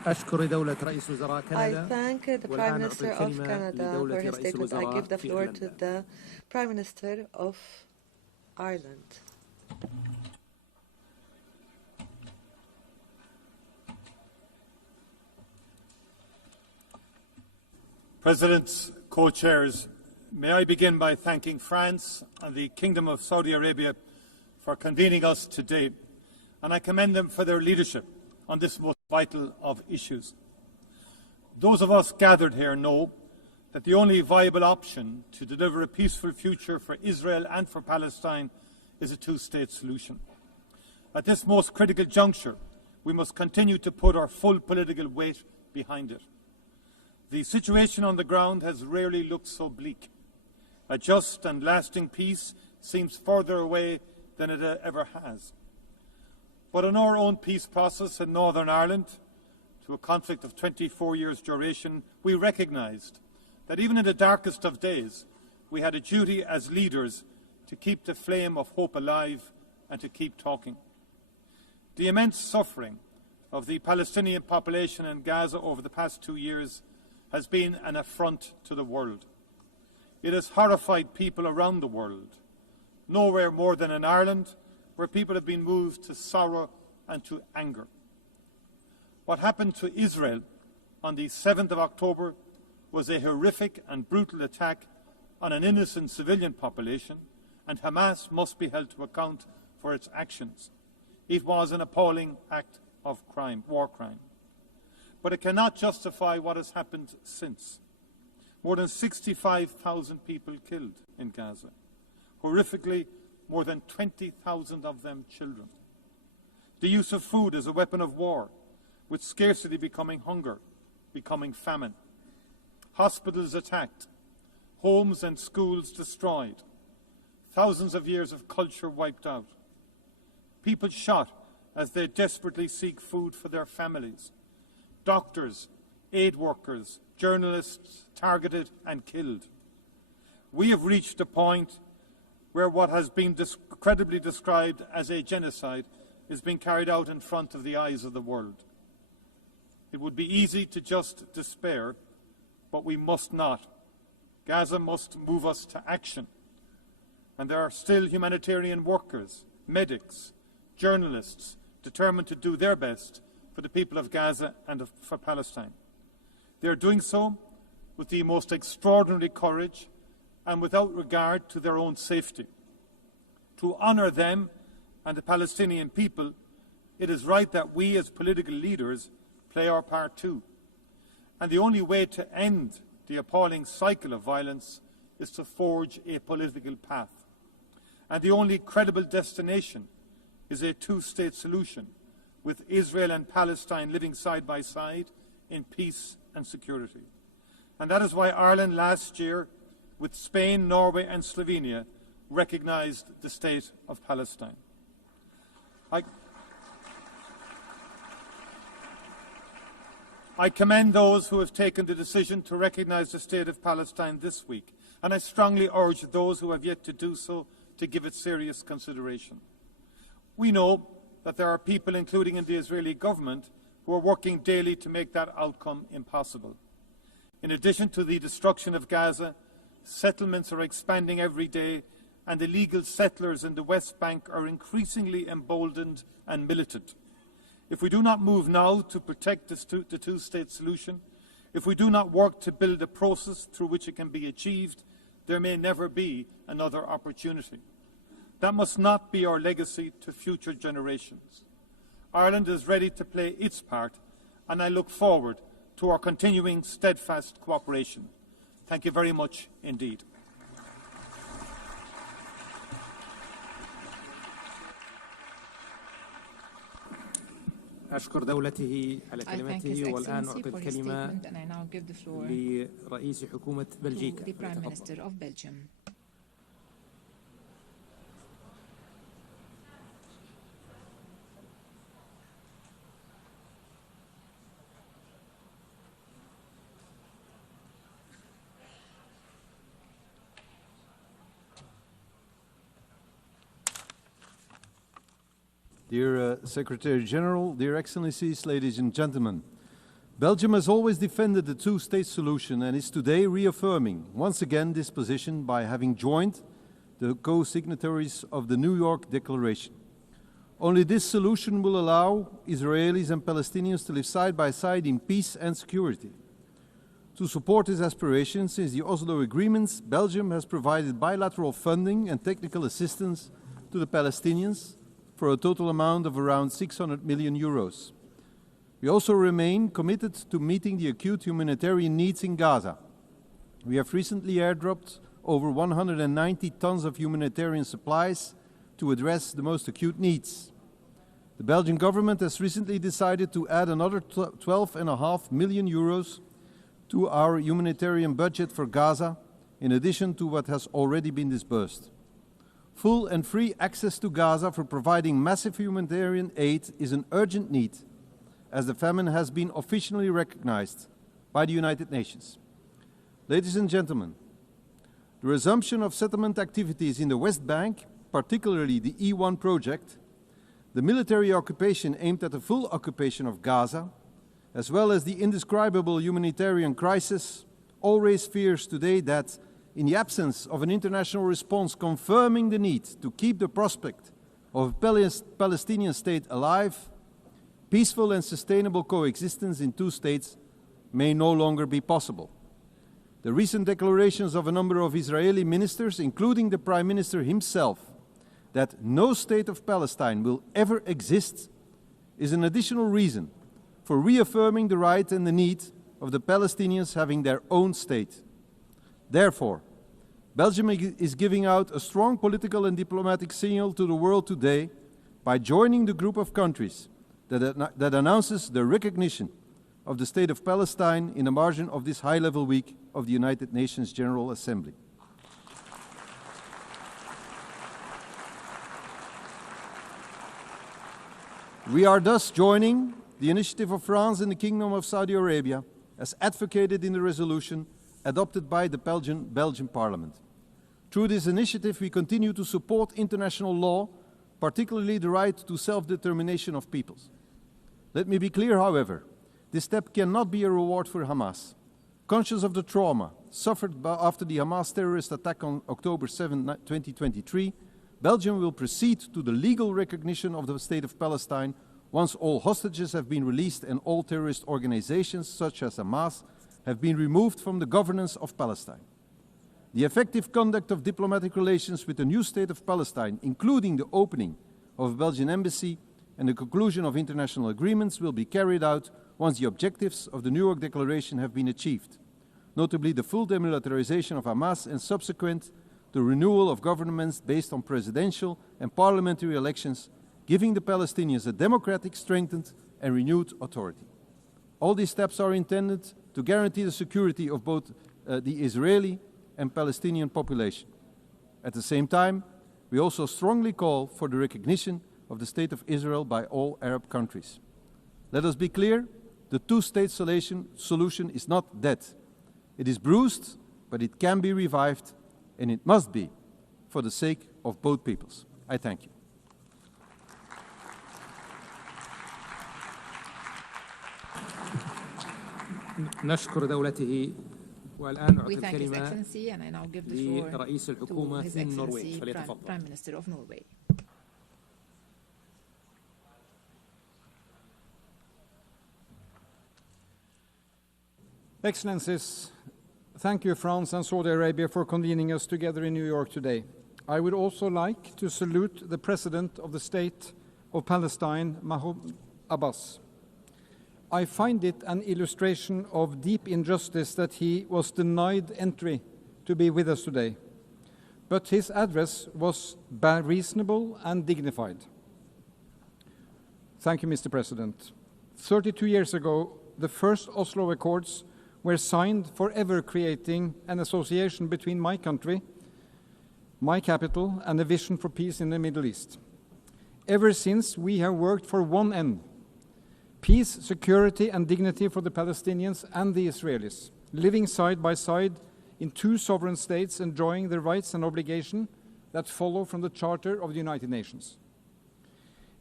I thank the Prime Minister of Canada for his statement. I give the floor to the Prime Minister of Ireland. Presidents, co-chairs, may I begin by thanking France and the Kingdom of Saudi Arabia for convening us today, and I commend them for their leadership on this most vital of issues. Those of us gathered here know that the only viable option to deliver a peaceful future for Israel and for Palestine is a two-state solution. At this most critical juncture, we must continue to put our full political weight behind it. The situation on the ground has rarely looked so bleak. A just and lasting peace seems further away than it ever has. But in our own peace process in Northern Ireland, to a conflict of 24 years' duration, we recognised that even in the darkest of days, we had a duty as leaders to keep the flame of hope alive and to keep talking. The immense suffering of the Palestinian population in Gaza over the past 2 years has been an affront to the world. It has horrified people around the world, nowhere more than in Ireland, where people have been moved to sorrow and to anger. What happened to Israel on the 7th of October was a horrific and brutal attack on an innocent civilian population, and Hamas must be held to account for its actions. It was an appalling act of crime, war crime. But it cannot justify what has happened since. More than 65,000 people killed in Gaza. Horrifically, more than 20,000 of them children. The use of food as a weapon of war, with scarcity becoming hunger, becoming famine. Hospitals attacked, homes and schools destroyed, thousands of years of culture wiped out. People shot as they desperately seek food for their families. Doctors, aid workers, journalists targeted and killed. We have reached a point where what has been credibly described as a genocide is being carried out in front of the eyes of the world. It would be easy to just despair, but we must not. Gaza must move us to action. And there are still humanitarian workers, medics, journalists determined to do their best for the people of Gaza and for Palestine. They are doing so with the most extraordinary courage and without regard to their own safety. To honour them and the Palestinian people, it is right that we as political leaders play our part too. And the only way to end the appalling cycle of violence is to forge a political path. And the only credible destination is a two-state solution, with Israel and Palestine living side by side in peace and security. And that is why Ireland last year, with Spain, Norway and Slovenia, recognised the state of Palestine. I commend those who have taken the decision to recognise the state of Palestine this week, and I strongly urge those who have yet to do so to give it serious consideration. We know that there are people, including in the Israeli government, who are working daily to make that outcome impossible. In addition to the destruction of Gaza, settlements are expanding every day, and illegal settlers in the West Bank are increasingly emboldened and militant. If we do not move now to protect the two-state solution, if we do not work to build a process through which it can be achieved, there may never be another opportunity. That must not be our legacy to future generations. Ireland is ready to play its part, and I look forward to our continuing steadfast cooperation. Thank you very much indeed. أشكر دولته على كلمته والآن أعطي الكلمة لرئيس حكومة بلجيكا. Dear Secretary General, dear Excellencies, ladies and gentlemen, Belgium has always defended the two-state solution and is today reaffirming once again this position by having joined the co-signatories of the New York Declaration. Only this solution will allow Israelis and Palestinians to live side by side in peace and security. To support this aspiration, since the Oslo agreements, Belgium has provided bilateral funding and technical assistance to the Palestinians for a total amount of around 600 million euros. We also remain committed to meeting the acute humanitarian needs in Gaza. We have recently airdropped over 190 tons of humanitarian supplies to address the most acute needs. The Belgian government has recently decided to add another 12.5 million euros to our humanitarian budget for Gaza, in addition to what has already been disbursed. Full and free access to Gaza for providing massive humanitarian aid is an urgent need, as the famine has been officially recognized by the United Nations. Ladies and gentlemen, the resumption of settlement activities in the West Bank, particularly the E1 project, the military occupation aimed at the full occupation of Gaza, as well as the indescribable humanitarian crisis, all raise fears today that, in the absence of an international response confirming the need to keep the prospect of a Palestinian state alive, peaceful and sustainable coexistence in two states may no longer be possible. The recent declarations of a number of Israeli ministers, including the Prime Minister himself, that no state of Palestine will ever exist, is an additional reason for reaffirming the right and the need of the Palestinians having their own state. Therefore, Belgium is giving out a strong political and diplomatic signal to the world today by joining the group of countries that announces the recognition of the State of Palestine in the margin of this high-level week of the United Nations General Assembly. We are thus joining the initiative of France and the Kingdom of Saudi Arabia as advocated in the resolution adopted by the Belgian Parliament. Through this initiative, we continue to support international law, particularly the right to self-determination of peoples. Let me be clear, however, this step cannot be a reward for Hamas. Conscious of the trauma suffered after the Hamas terrorist attack on October 7, 2023, Belgium will proceed to the legal recognition of the State of Palestine once all hostages have been released and all terrorist organizations, such as Hamas, have been removed from the governance of Palestine. The effective conduct of diplomatic relations with the new State of Palestine, including the opening of a Belgian embassy and the conclusion of international agreements, will be carried out once the objectives of the New York Declaration have been achieved, notably the full demilitarization of Hamas and subsequent the renewal of governments based on presidential and parliamentary elections, giving the Palestinians a democratic, strengthened and renewed authority. All these steps are intended to guarantee the security of both the Israeli and Palestinian population. At the same time, we also strongly call for the recognition of the State of Israel by all Arab countries. Let us be clear, the two-state solution is not dead. It is bruised, but it can be revived, and it must be for the sake of both peoples. I thank you. نشكر دولته والآن أعطي الكلمة لرئيس الحكومة في النرويج فليتفضل. Prime Minister of Norway. Excellencies, thank you, France and Saudi Arabia, for convening us together in New York today. I would also like to salute the President of the State of Palestine, Mahmoud Abbas. I find it an illustration of deep injustice that he was denied entry to be with us today. But his address was reasonable and dignified. Thank you, Mr. President. 32 years ago, the first Oslo Accords were signed, forever creating an association between my country, my capital, and a vision for peace in the Middle East. Ever since, we have worked for one end: peace, security, and dignity for the Palestinians and the Israelis, living side by side in two sovereign states, enjoying the rights and obligations that follow from the Charter of the United Nations.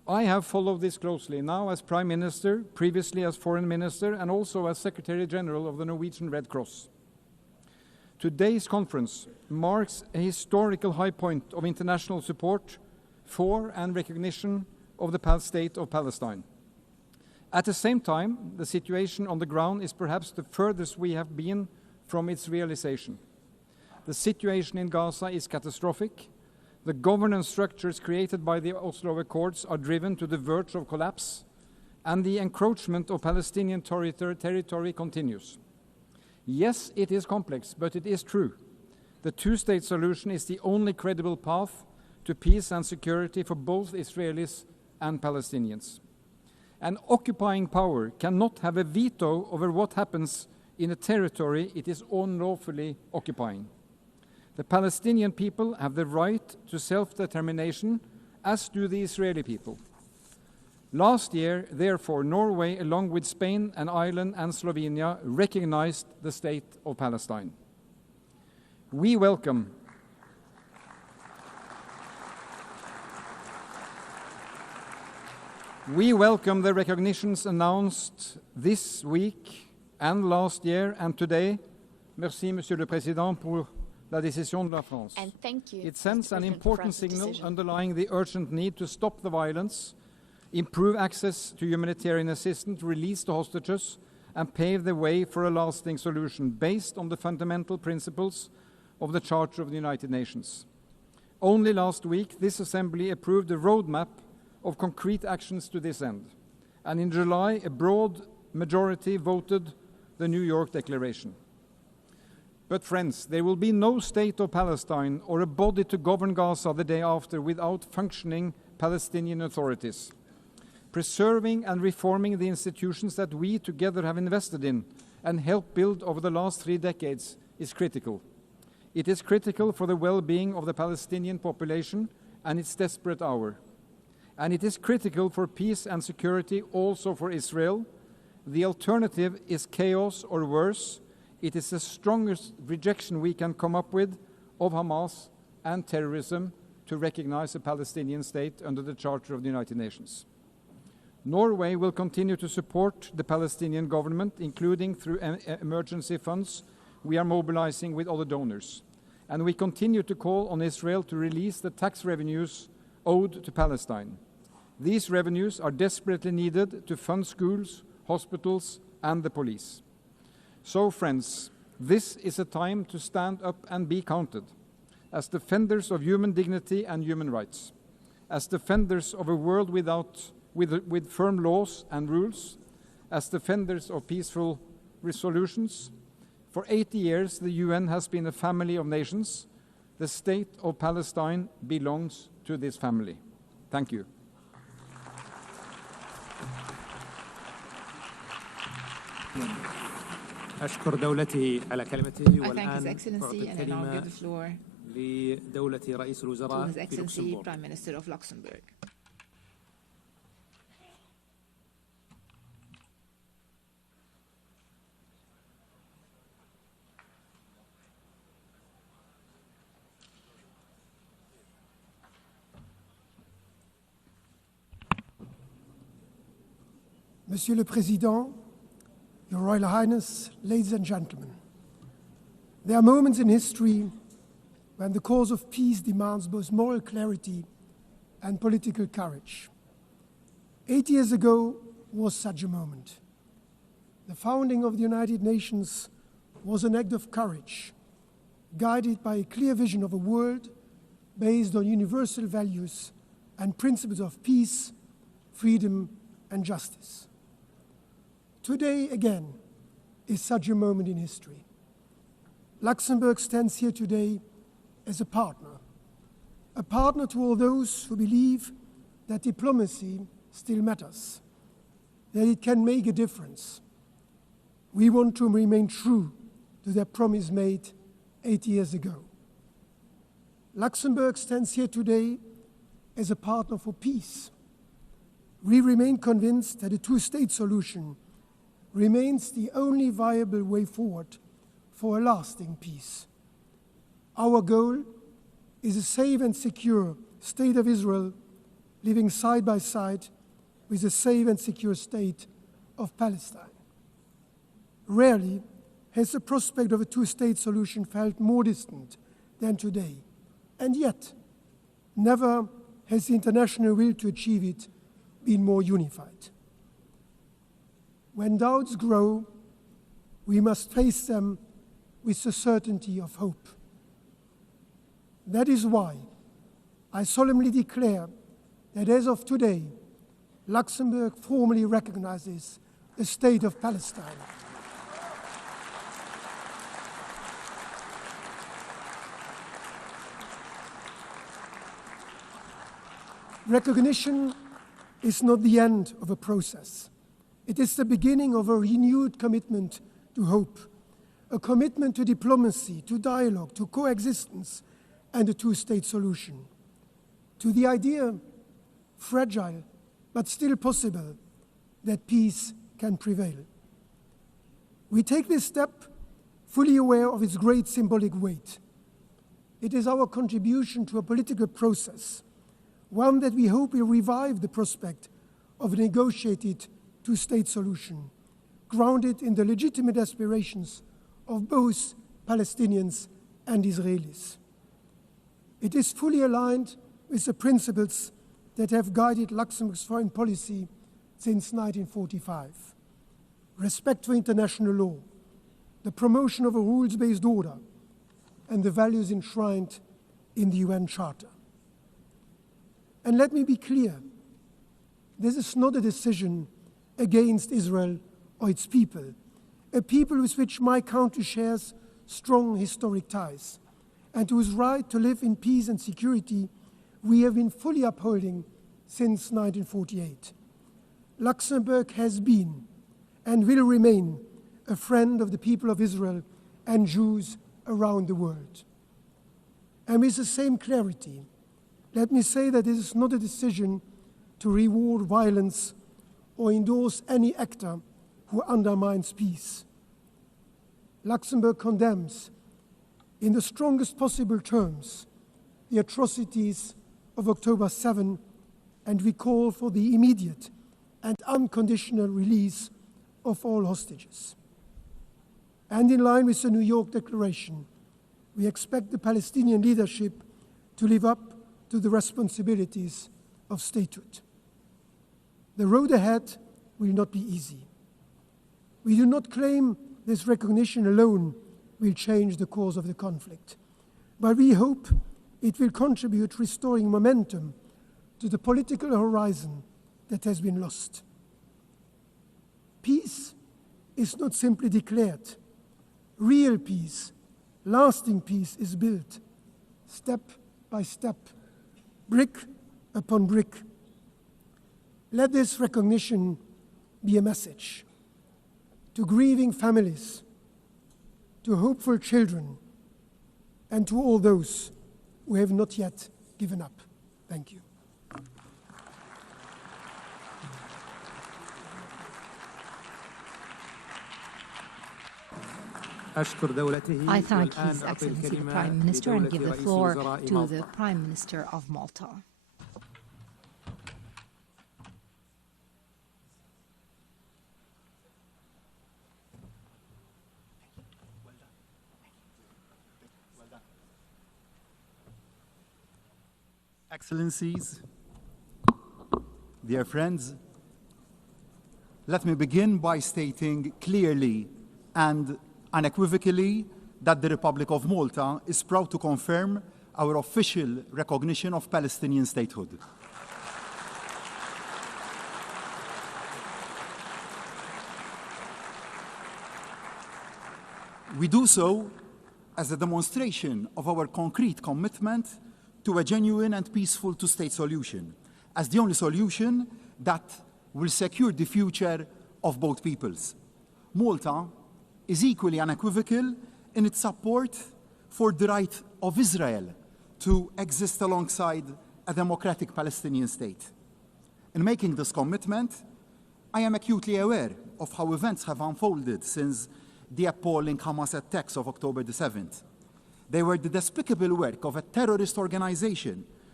I have followed this closely, now as Prime Minister, previously as Foreign Minister, and also as Secretary General of the Norwegian Red Cross. Today's conference marks a historical high point of international support for and recognition of the state of Palestine. At the same time, the situation on the ground is perhaps the furthest we have been from its realization. The situation in Gaza is catastrophic. The governance structures created by the Oslo Accords are driven to the verge of collapse, and the encroachment of Palestinian territory continues. Yes, it is complex, but it is true. The two-state solution is the only credible path to peace and security for both Israelis and Palestinians. An occupying power cannot have a veto over what happens in a territory it is unlawfully occupying. The Palestinian people have the right to self-determination, as do the Israeli people. Last year, therefore, Norway, along with Spain and Ireland and Slovenia, recognized the state of Palestine. We welcome the recognitions announced this week and last year and today. Merci, Monsieur le Président, pour la décision de la France. And thank you, it sends an important signal decision. Underlying the urgent need to stop the violence, improve access to humanitarian assistance, release the hostages, and pave the way for a lasting solution based on the fundamental principles of the Charter of the United Nations. Only last week, this Assembly approved a roadmap of concrete actions to this end. And in July, a broad majority voted the New York Declaration. But friends, there will be no state of Palestine or a body to govern Gaza the day after without functioning Palestinian authorities. Preserving and reforming the institutions that we together have invested in and helped build over the last 3 decades is critical. It is critical for the well-being of the Palestinian population and its desperate hour. And it is critical for peace and security also for Israel. The alternative is chaos or worse. It is the strongest rejection we can come up with of Hamas and terrorism to recognize a Palestinian state under the Charter of the United Nations. Norway will continue to support the Palestinian government, including through emergency funds we are mobilizing with other donors. And we continue to call on Israel to release the tax revenues owed to Palestine. These revenues are desperately needed to fund schools, hospitals, and the police. So, friends, this is a time to stand up and be counted. As defenders of human dignity and human rights, as defenders of a world with firm laws and rules, as defenders of peaceful resolutions. For 80 years, the UN has been a family of nations. The state of Palestine belongs to this family. Thank you. أشكر دولته على كلمته والآن أعطي الكلمة لدولة رئيس الوزراء في لوكسمبورغ. Monsieur le Président, Your Royal Highness, ladies and gentlemen, there are moments in history when the cause of peace demands both moral clarity and political courage. 8 years ago was such a moment. The founding of the United Nations was an act of courage, guided by a clear vision of a world based on universal values and principles of peace, freedom, and justice. Today, again, is such a moment in history. Luxembourg stands here today as a partner to all those who believe that diplomacy still matters, that it can make a difference. We want to remain true to their promise made 8 years ago. Luxembourg stands here today as a partner for peace. We remain convinced that a two-state solution remains the only viable way forward for a lasting peace. Our goal is a safe and secure state of Israel living side by side with a safe and secure state of Palestine. Rarely has the prospect of a two-state solution felt more distant than today, and yet never has the international will to achieve it been more unified. When doubts grow, we must face them with the certainty of hope. That is why I solemnly declare that as of today, Luxembourg formally recognizes the state of Palestine. Recognition is not the end of a process. It is the beginning of a renewed commitment to hope, a commitment to diplomacy, to dialogue, to coexistence, and a two-state solution, to the idea, fragile but still possible, that peace can prevail. We take this step fully aware of its great symbolic weight. It is our contribution to a political process, one that we hope will revive the prospect of a negotiated two-state solution, grounded in the legitimate aspirations of both Palestinians and Israelis. It is fully aligned with the principles that have guided Luxembourg's foreign policy since 1945. Respect for international law, the promotion of a rules-based order, and the values enshrined in the UN Charter. And let me be clear, this is not a decision against Israel or its people, a people with which my country shares strong historic ties, and whose right to live in peace and security we have been fully upholding since 1948. Luxembourg has been and will remain a friend of the people of Israel and Jews around the world. And with the same clarity, let me say that this is not a decision to reward violence or endorse any actor who undermines peace. Luxembourg condemns, in the strongest possible terms, the atrocities of October 7, and we call for the immediate and unconditional release of all hostages. And in line with the New York Declaration, we expect the Palestinian leadership to live up to the responsibilities of statehood. The road ahead will not be easy. We do not claim this recognition alone will change the course of the conflict, but we hope it will contribute to restoring momentum to the political horizon that has been lost. Peace is not simply declared. Real peace, lasting peace is built step by step, brick upon brick. Let this recognition be a message to grieving families, to hopeful children, and to all those who have not yet given up. Thank you. I thank His Excellency the Prime Minister and give the floor to the Prime Minister of Malta. Excellencies, dear friends, let me begin by stating clearly and unequivocally that the Republic of Malta is proud to confirm our official recognition of Palestinian statehood. We do so as a demonstration of our concrete commitment to a genuine and peaceful two-state solution, as the only solution that will secure the future of both peoples. Malta is equally unequivocal in its support for the right of Israel to exist alongside a democratic Palestinian state. In making this commitment, I am acutely aware of how events have unfolded since the appalling Hamas attacks of October the 7th. They were the despicable work of a terrorist organization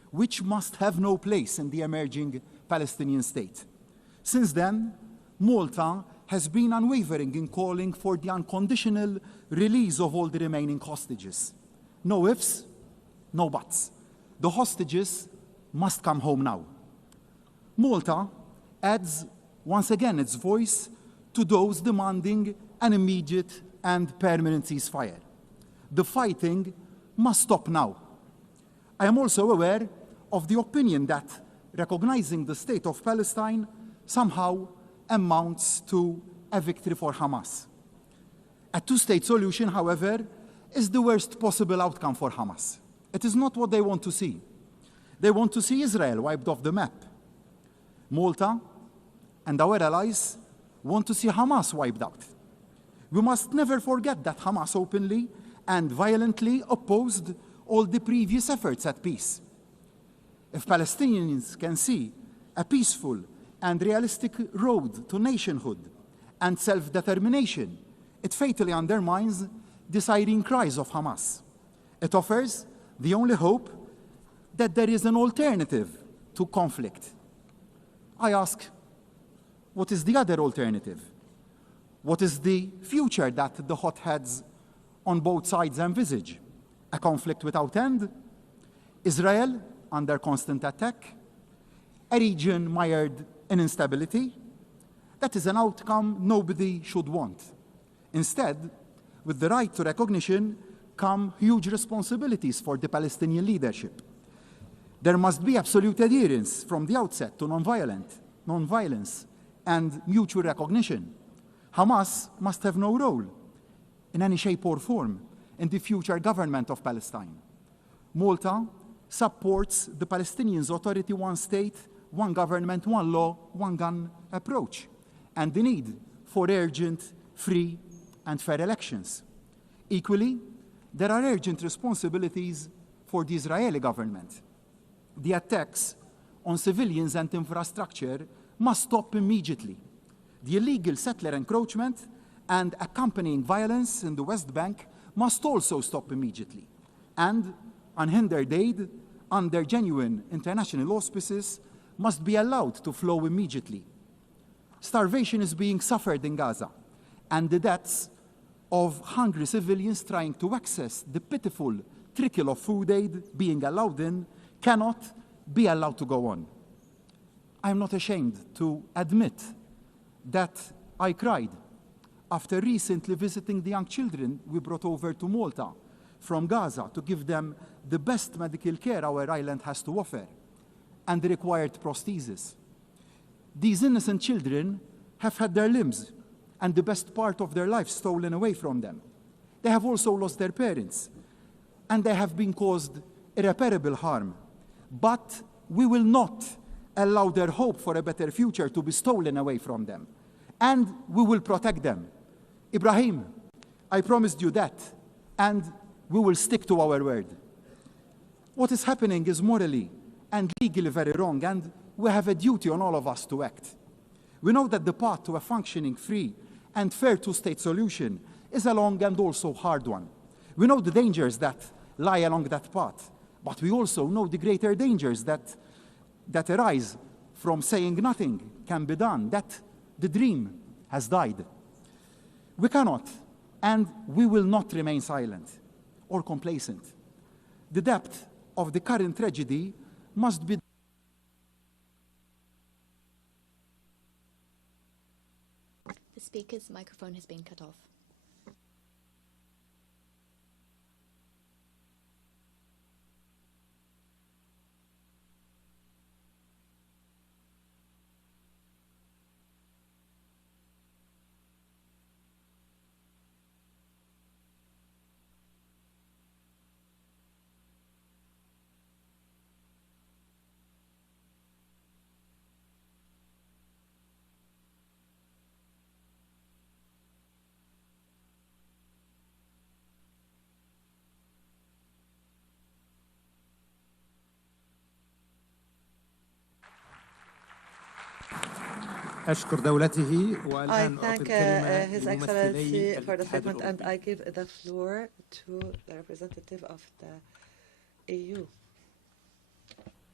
which must have no place in the emerging Palestinian state. Since then, Malta has been unwavering in calling for the unconditional release of all the remaining hostages. No ifs, no buts. The hostages must come home now. Malta adds once again its voice to those demanding an immediate and permanent ceasefire. The fighting must stop now. I am also aware of the opinion that recognizing the state of Palestine somehow amounts to a victory for Hamas. A two-state solution, however, is the worst possible outcome for Hamas. It is not what they want to see. They want to see Israel wiped off the map. Malta and our allies want to see Hamas wiped out. We must never forget that Hamas openly and violently opposed all the previous efforts at peace. If Palestinians can see a peaceful and realistic road to nationhood and self-determination, it fatally undermines the siren cries of Hamas. It offers the only hope that there is an alternative to conflict. I ask, what is the other alternative? What is the future that the hotheads on both sides envisage? A conflict without end? Israel under constant attack? A region mired in instability? That is an outcome nobody should want. Instead, with the right to recognition come huge responsibilities for the Palestinian leadership. There must be absolute adherence from the outset to non-violence, and mutual recognition. Hamas must have no role in any shape or form in the future government of Palestine. Malta supports the Palestinians' authority, one state, one government, one law, one gun approach, and the need for urgent, free, and fair elections. Equally, there are urgent responsibilities for the Israeli government. The attacks on civilians and infrastructure must stop immediately. The illegal settler encroachment and accompanying violence in the West Bank must also stop immediately. And unhindered aid under genuine international auspices must be allowed to flow immediately. Starvation is being suffered in Gaza, and the deaths of hungry civilians trying to access the pitiful trickle of food aid being allowed in cannot be allowed to go on. I am not ashamed to admit that I cried after recently visiting the young children we brought over to Malta from Gaza to give them the best medical care our island has to offer and the required prosthesis. These innocent children have had their limbs and the best part of their life stolen away from them. They have also lost their parents, and they have been caused irreparable harm. But we will not allow their hope for a better future to be stolen away from them. And we will protect them. Ibrahim, I promised you that, and we will stick to our word. What is happening is morally and legally very wrong, and we have a duty on all of us to act. We know that the path to a functioning, free, and fair two-state solution is a long and also hard one. We know the dangers that lie along that path, but we also know the greater dangers that arise from saying nothing can be done, that the dream has died. We cannot, and we will not remain silent or complacent. The depth of the current tragedy must be The speaker's microphone has been cut off. أشكر دولته I والآن thank His Excellency for the statement, and I give the floor to the representative of the EU.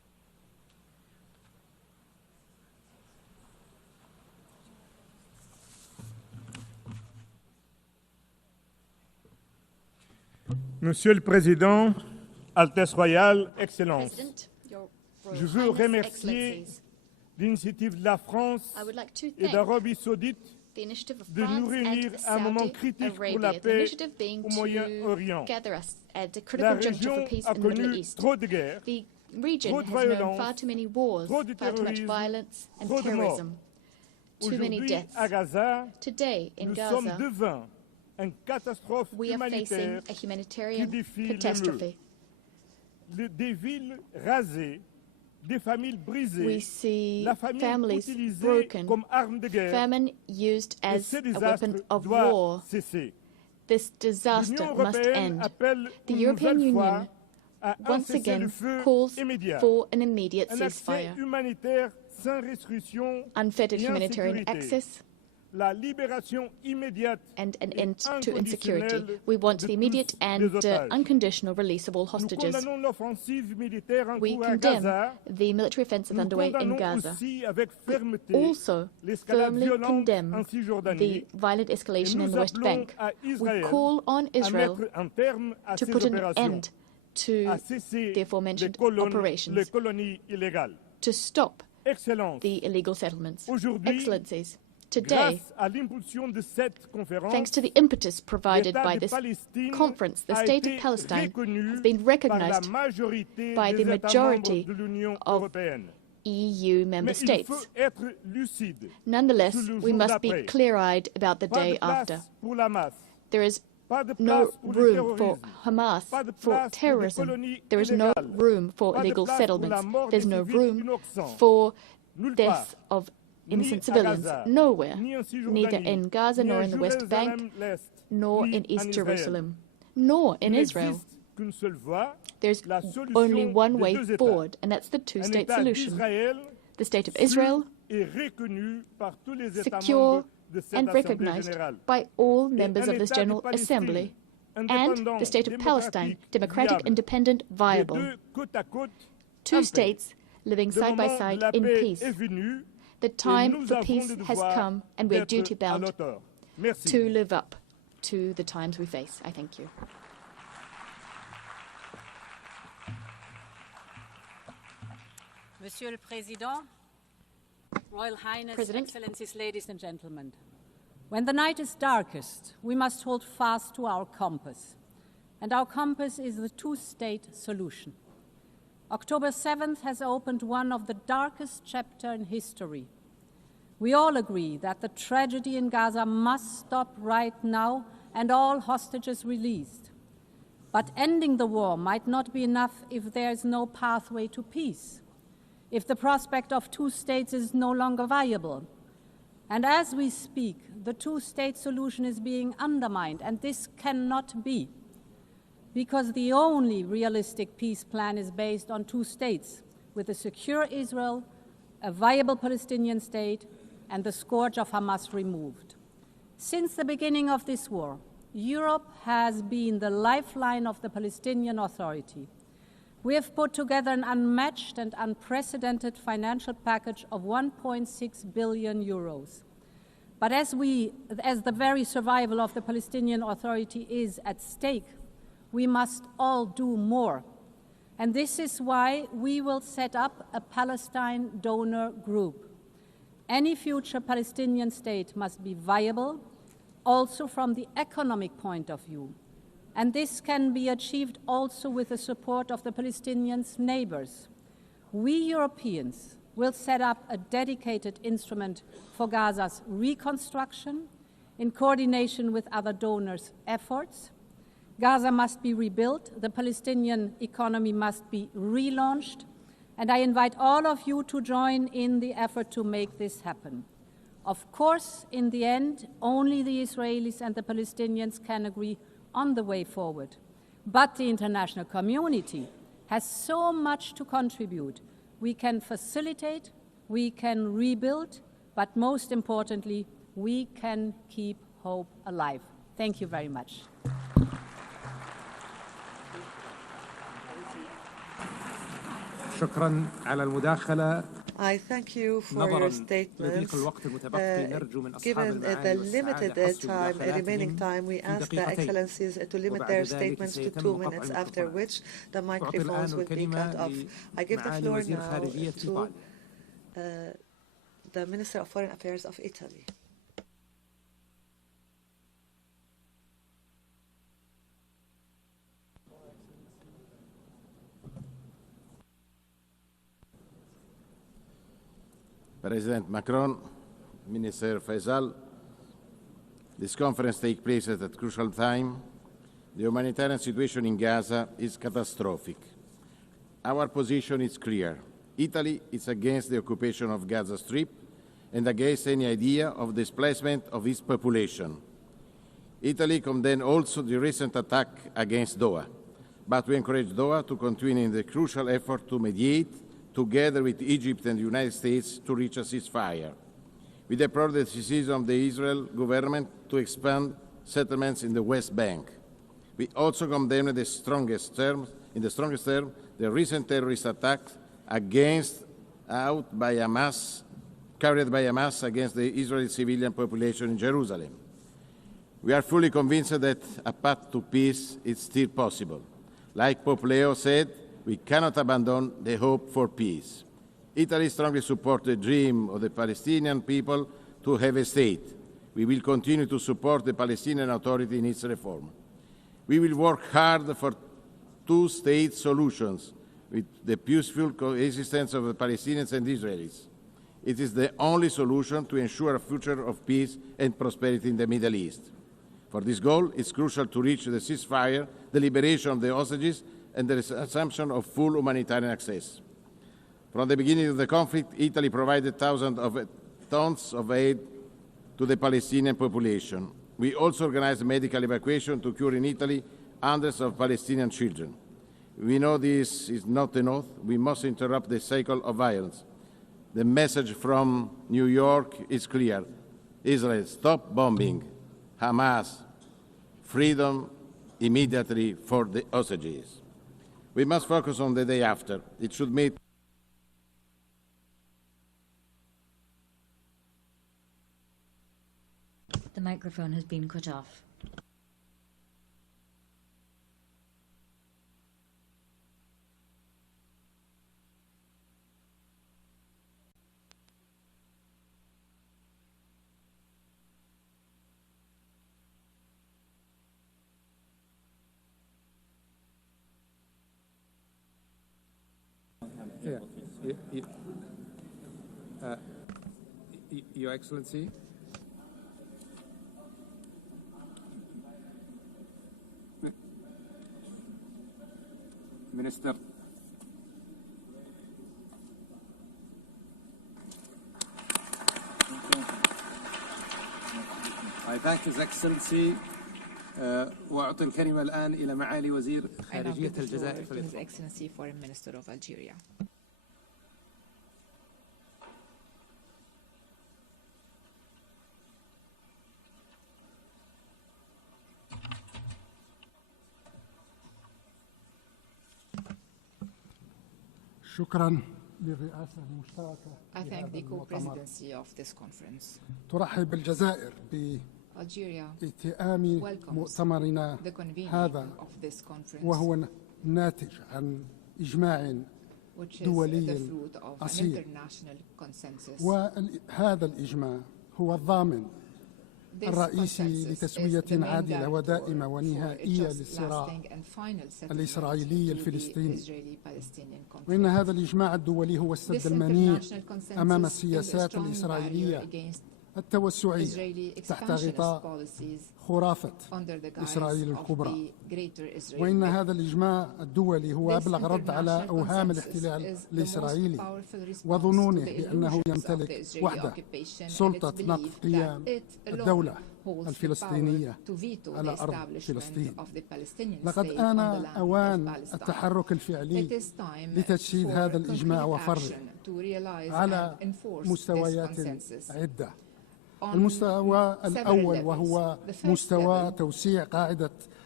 Monsieur le Président, Altesse Royale, Excellences, je veux remercier l'initiative de la France et d'Arabie Saoudite de nous réunir à un moment critique pour la paix au Moyen-Orient. La région a connu trop de guerres, trop de violence, trop de terrorisme, trop de morts. Aujourd'hui, à Gaza, nous sommes devant une catastrophe humanitaire qui défie les murs. Des villes rasées, des familles brisées, la famine utilisée comme arme de guerre. Famine used as a weapon of war. This disaster must end. The European Union once again calls for an immediate ceasefire, unfettered humanitarian access, and an end to insecurity. We want the immediate and unconditional release of all hostages. We condemn the military offensive underway in Gaza. We also firmly condemn the violent escalation in the West Bank. We call on Israel to put an end to the aforementioned operations, to stop the illegal settlements. Excellencies, today, thanks to the impetus provided by this conference, the State of Palestine has been recognized by the majority of EU member states. Nonetheless, we must be clear-eyed about the day after. There is no room for Hamas, for terrorism. There is no room for illegal settlements. There's no room for deaths of innocent civilians. Nowhere, neither in Gaza, nor in the West Bank, nor in East Jerusalem, nor in Israel. There's only one way forward, and that's the two-state solution. The State of Israel, secure and recognized by all members of this General Assembly, and the State of Palestine, democratic, independent, viable. Two states living side by side in peace. The time for peace has come, and we are duty-bound to live up to the times we face. I thank you. Monsieur le Président, Royal Highness, Excellencies, ladies and gentlemen. When the night is darkest, we must hold fast to our compass. And our compass is the two-state solution. October 7th has opened one of the darkest chapters in history. We all agree that the tragedy in Gaza must stop right now and all hostages released. But ending the war might not be enough if there is no pathway to peace, if the prospect of two states is no longer viable. And as we speak, the two-state solution is being undermined, and this cannot be, because the only realistic peace plan is based on two states, with a secure Israel, a viable Palestinian state, and the scourge of Hamas removed. Since the beginning of this war, Europe has been the lifeline of the Palestinian Authority. We have put together an unmatched and unprecedented financial package of 1.6 billion euros. But as the very survival of the Palestinian Authority is at stake, we must all do more. And this is why we will set up a Palestine donor group. Any future Palestinian state must be viable, also from the economic point of view. And this can be achieved also with the support of the Palestinians' neighbors. We Europeans will set up a dedicated instrument for Gaza's reconstruction in coordination with other donors' efforts. Gaza must be rebuilt, the Palestinian economy must be relaunched, and I invite all of you to join in the effort to make this happen. Of course, in the end, only the Israelis and the Palestinians can agree on the way forward. But the international community has so much to contribute. We can facilitate, we can rebuild, but most importantly, we can keep hope alive. Thank you very much. شكرا على المداخلة I thank you for your statements. Given the limited remaining time, we ask the Excellencies to limit their statements to 2 minutes, after which the microphones will be cut off. I give the floor now to the Minister of Foreign Affairs of Italy. President Macron, Minister Faisal, this conference takes place at a crucial time. The humanitarian situation in Gaza is catastrophic. Our position is clear. Italy is against the occupation of Gaza Strip and against any idea of displacement of its population. Italy condemns also the recent attack against Doha, but we encourage Doha to continue in the crucial effort to mediate together with Egypt and the United States to reach a ceasefire. We deplore the decision of the Israel government to expand settlements in the West Bank. We also condemn in the strongest terms, the recent terrorist attacks carried by Hamas against the Israeli civilian population in Jerusalem. We are fully convinced that a path to peace is still possible. Like Pope Leo said, we cannot abandon the hope for peace. Italy strongly supports the dream of the Palestinian people to have a state. We will continue to support the Palestinian Authority in its reform. We will work hard for two-state solutions with the peaceful coexistence of the Palestinians and Israelis. It is the only solution to ensure a future of peace and prosperity in the Middle East. For this goal, it's crucial to reach the ceasefire, the liberation of the hostages, and the assumption of full humanitarian access. From the beginning of the conflict, Italy provided thousands of tons of aid to the Palestinian population. We also organized medical evacuation to cure in Italy hundreds of Palestinian children. We know this is not enough. We must interrupt the cycle of violence. The message from New York is clear. Israel, stop bombing. Hamas, freedom immediately for the hostages. We must focus on the day after. It should meet. The microphone has been cut off. Your Excellency. Minister. I thank His Excellency. وأعطي الكلمة الآن إلى معالي وزير خارجية الجزائر. His Excellency Foreign Minister of Algeria. شكرا للرئاسة المشتركة. I thank the co-presidency of this conference. ترحب الجزائر بائتئام مؤتمرنا هذا وهو ناتج عن إجماع دولي أصيل، وهذا الإجماع هو الضامن الرئيسي لتسوية عادلة ودائمة ونهائية للصراع الإسرائيلي الفلسطيني. وإن هذا الإجماع الدولي هو السد المنيع أمام السياسات الإسرائيلية التوسعية تحت غطاء خرافة إسرائيل الكبرى. وإن هذا الإجماع الدولي هو أبلغ رد على أوهام الاحتلال الإسرائيلي وظنونه بأنه يمتلك وحده سلطة نقض قيام الدولة الفلسطينية على أرض فلسطين. لقد آن أوان التحرك الفعلي لتجسيد هذا الإجماع وفرضه على مستويات عدة. المستوى الأول وهو مستوى توسيع قاعدة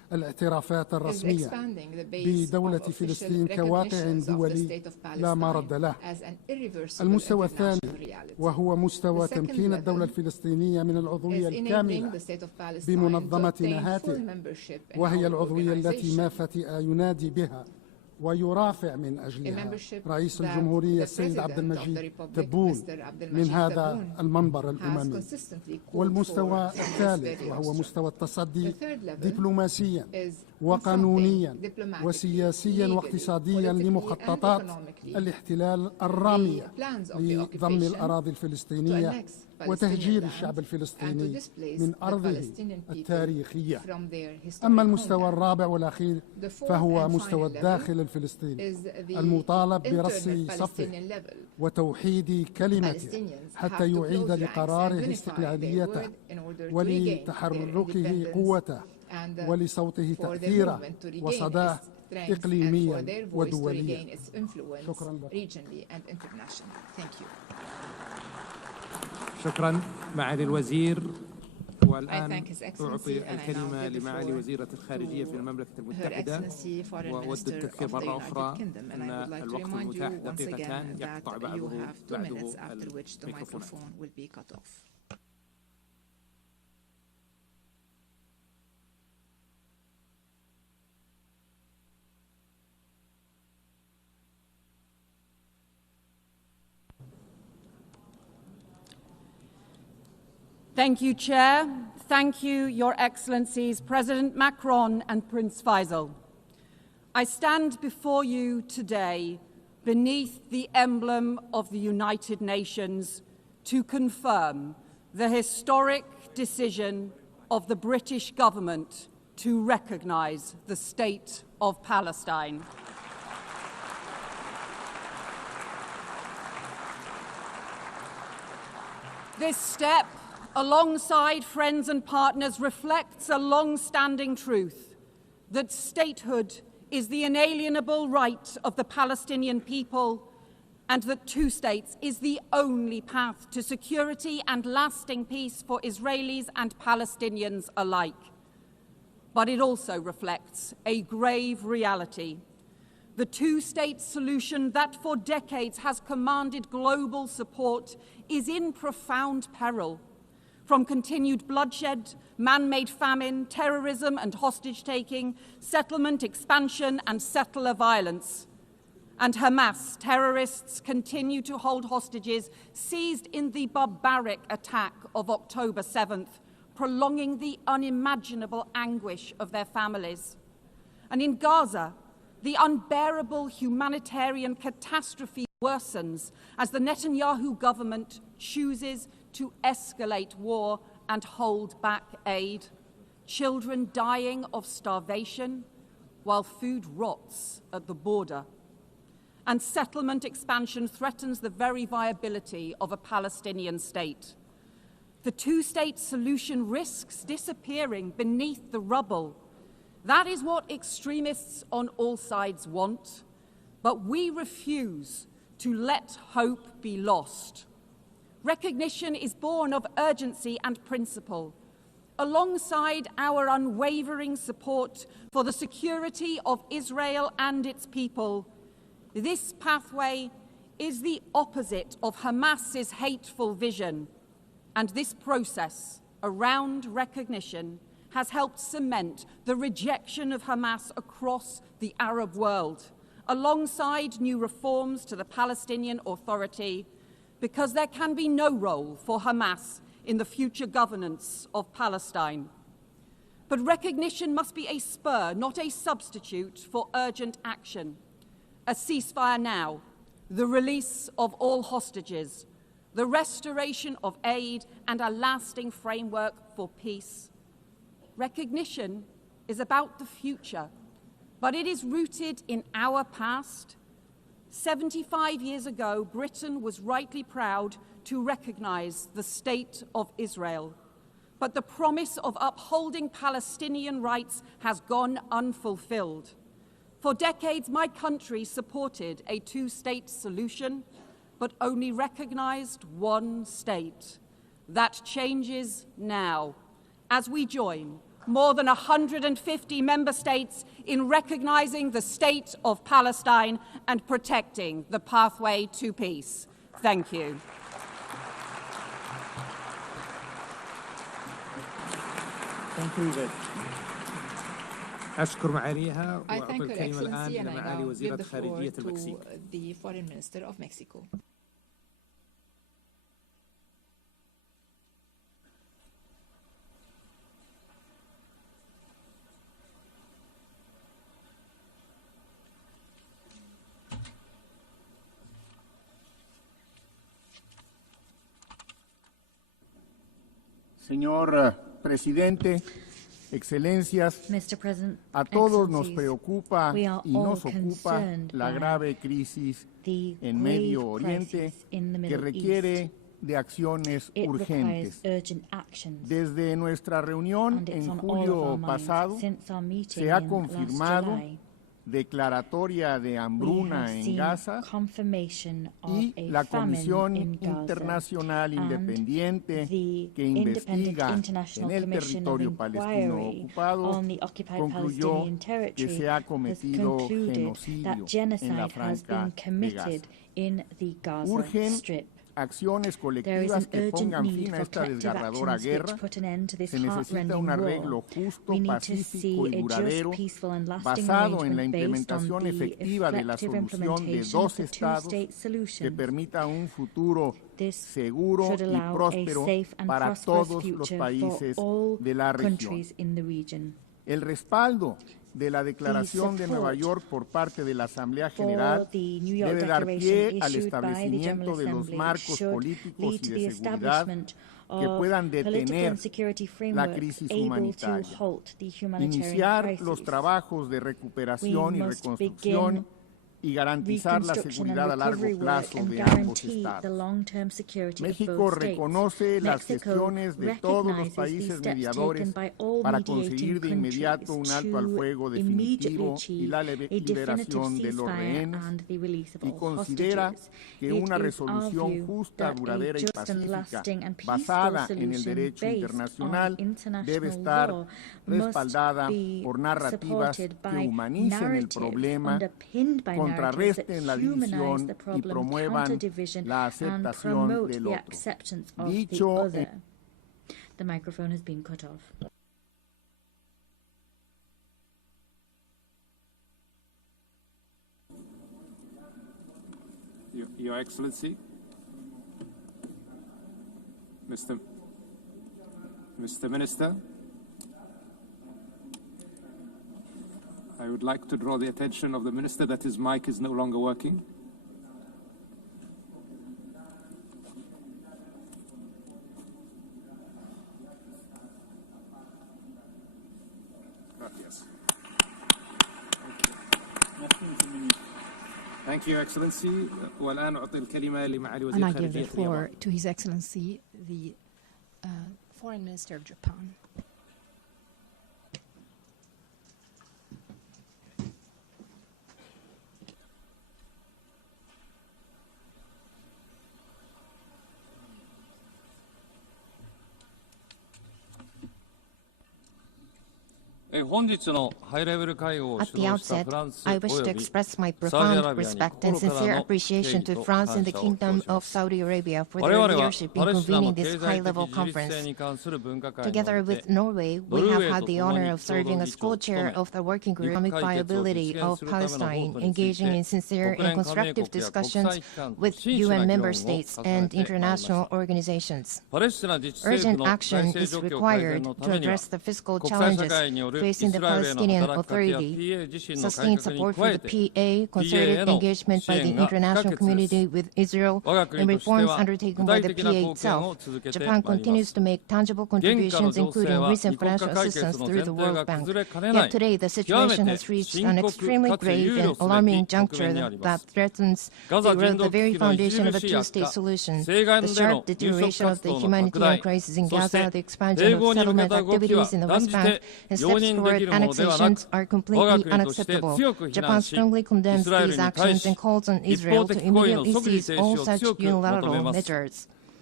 الاعترافات الرسمية بدولة فلسطين كواقع دولي لا مرد له. المستوى الثاني وهو مستوى تمكين الدولة الفلسطينية من العضوية الكاملة بمنظمة نهاتف، وهي العضوية التي ما فتئ ينادي بها ويرافع من أجلها رئيس الجمهورية السيد عبد المجيد تبون من هذا المنبر الأممي. والمستوى الثالث وهو مستوى التصدي دبلوماسيا وقانونيا وسياسيا واقتصاديا لمخططات الاحتلال الرامية لضم الأراضي الفلسطينية وتهجير الشعب الفلسطيني من أرضه التاريخية. أما المستوى الرابع والأخير فهو مستوى الداخل الفلسطيني المطالب برص صفه وتوحيد كلمته حتى يعيد لقراره استقلاليته ولتحركه قوته ولصوته تأثيره وصداه إقليميا ودوليا. شكرا لك. شكرا معالي الوزير. والآن أعطي الكلمة لمعالي وزيرة الخارجية في المملكة المتحدة، وأود التذكير مرة أخرى أن الوقت المتاح دقيقتان يقطع بعده الميكروفون. Thank you, Chair. Thank you, Your Excellencies, President Macron and Prince Faisal. I stand before you today beneath the emblem of the United Nations to confirm the historic decision of the British government to recognise the State of Palestine. This step, alongside friends and partners, reflects a long-standing truth that statehood is the inalienable right of the Palestinian people and that two states is the only path to security and lasting peace for Israelis and Palestinians alike. But it also reflects a grave reality. The two-state solution that for decades has commanded global support is in profound peril. From continued bloodshed, man-made famine, terrorism and hostage-taking, settlement expansion and settler violence. And Hamas terrorists continue to hold hostages seized in the barbaric attack of October 7th, prolonging the unimaginable anguish of their families. And in Gaza, the unbearable humanitarian catastrophe worsens as the Netanyahu government chooses to escalate war and hold back aid, children dying of starvation while food rots at the border. And settlement expansion threatens the very viability of a Palestinian state. The two-state solution risks disappearing beneath the rubble. That is what extremists on all sides want, but we refuse to let hope be lost. Recognition is born of urgency and principle, alongside our unwavering support for the security of Israel and its people. This pathway is the opposite of Hamas's hateful vision, and this process around recognition has helped cement the rejection of Hamas across the Arab world, alongside new reforms to the Palestinian Authority, because there can be no role for Hamas in the future governance of Palestine. But recognition must be a spur, not a substitute for urgent action. A ceasefire now, the release of all hostages, the restoration of aid, and a lasting framework for peace. Recognition is about the future, but it is rooted in our past. 75 years ago, Britain was rightly proud to recognise the State of Israel. But the promise of upholding Palestinian rights has gone unfulfilled. For decades, my country supported a two-state solution, but only recognised one state. That changes now, as we join more than 150 member states in recognizing the state of Palestine and protecting the pathway to peace. Thank you. Thank you. أشكر معاليها وأعطي الكلمة الآن إلى معالي وزيرة خارجية المكسيك. The Foreign Minister of Mexico. Señor Presidente, Excelencias, a todos nos preocupa y nos ocupa la grave crisis en Medio Oriente que requiere de acciones urgentes. Desde nuestra reunión en julio pasado se ha confirmado declaratoria de hambruna en Gaza y la Comisión Internacional Independiente que investiga en el territorio palestino ocupado concluyó que se ha cometido genocidio en la Franja de Gaza. Urgen acciones colectivas que pongan fin a esta desgarradora guerra. Se necesita un arreglo justo, pacífico y duradero basado en la implementación efectiva de la solución de dos estados que permita un futuro seguro y próspero para todos los países de la región. El respaldo de la Declaración de Nueva York por parte de la Asamblea General debe dar pie al establecimiento de los marcos políticos y de seguridad que puedan detener la crisis humanitaria, iniciar los trabajos de recuperación y reconstrucción y garantizar la seguridad a largo plazo de ambos estados. México reconoce las gestiones de todos los países mediadores para conseguir de inmediato un alto al fuego definitivo y la liberación de los rehenes y considera que una resolución justa, duradera y pacífica basada en el derecho internacional debe estar respaldada por narrativas que humanicen el problema, contrarresten la división y promuevan la aceptación del otro. Dicho The microphone has been cut off. Your Excellency, Mr. Minister, I would like to draw the attention of the Minister that his mic is no longer working. Gracias. Thank you, Your Excellency. والآن أعطي الكلمة لمعالي وزير And I give خارجية the floor to His Excellency, the Foreign Minister of Japan. At the outset, I wish to express my profound respect and sincere appreciation to France and the Kingdom of Saudi Arabia for their leadership in convening this high-level conference. Together with Norway, we have had the honor of serving as co-chair of the working group on economic viability of Palestine, engaging in sincere and constructive discussions with UN member states and international organizations. Urgent action is required to address the fiscal challenges facing the Palestinian Authority, sustained support for the PA, concerted engagement by the international community with Israel, and reforms undertaken by the PA itself. Japan continues to make tangible contributions, including recent financial assistance through the World Bank. Yet today, the situation has reached an extremely grave and alarming juncture that threatens to erode the very foundation of a two-state solution. The sharp deterioration of the humanitarian crisis in Gaza, the expansion of settlement activities in the West Bank, and steps toward annexations are completely unacceptable. Japan strongly condemns these actions and calls on Israel to immediately cease all such unilateral measures.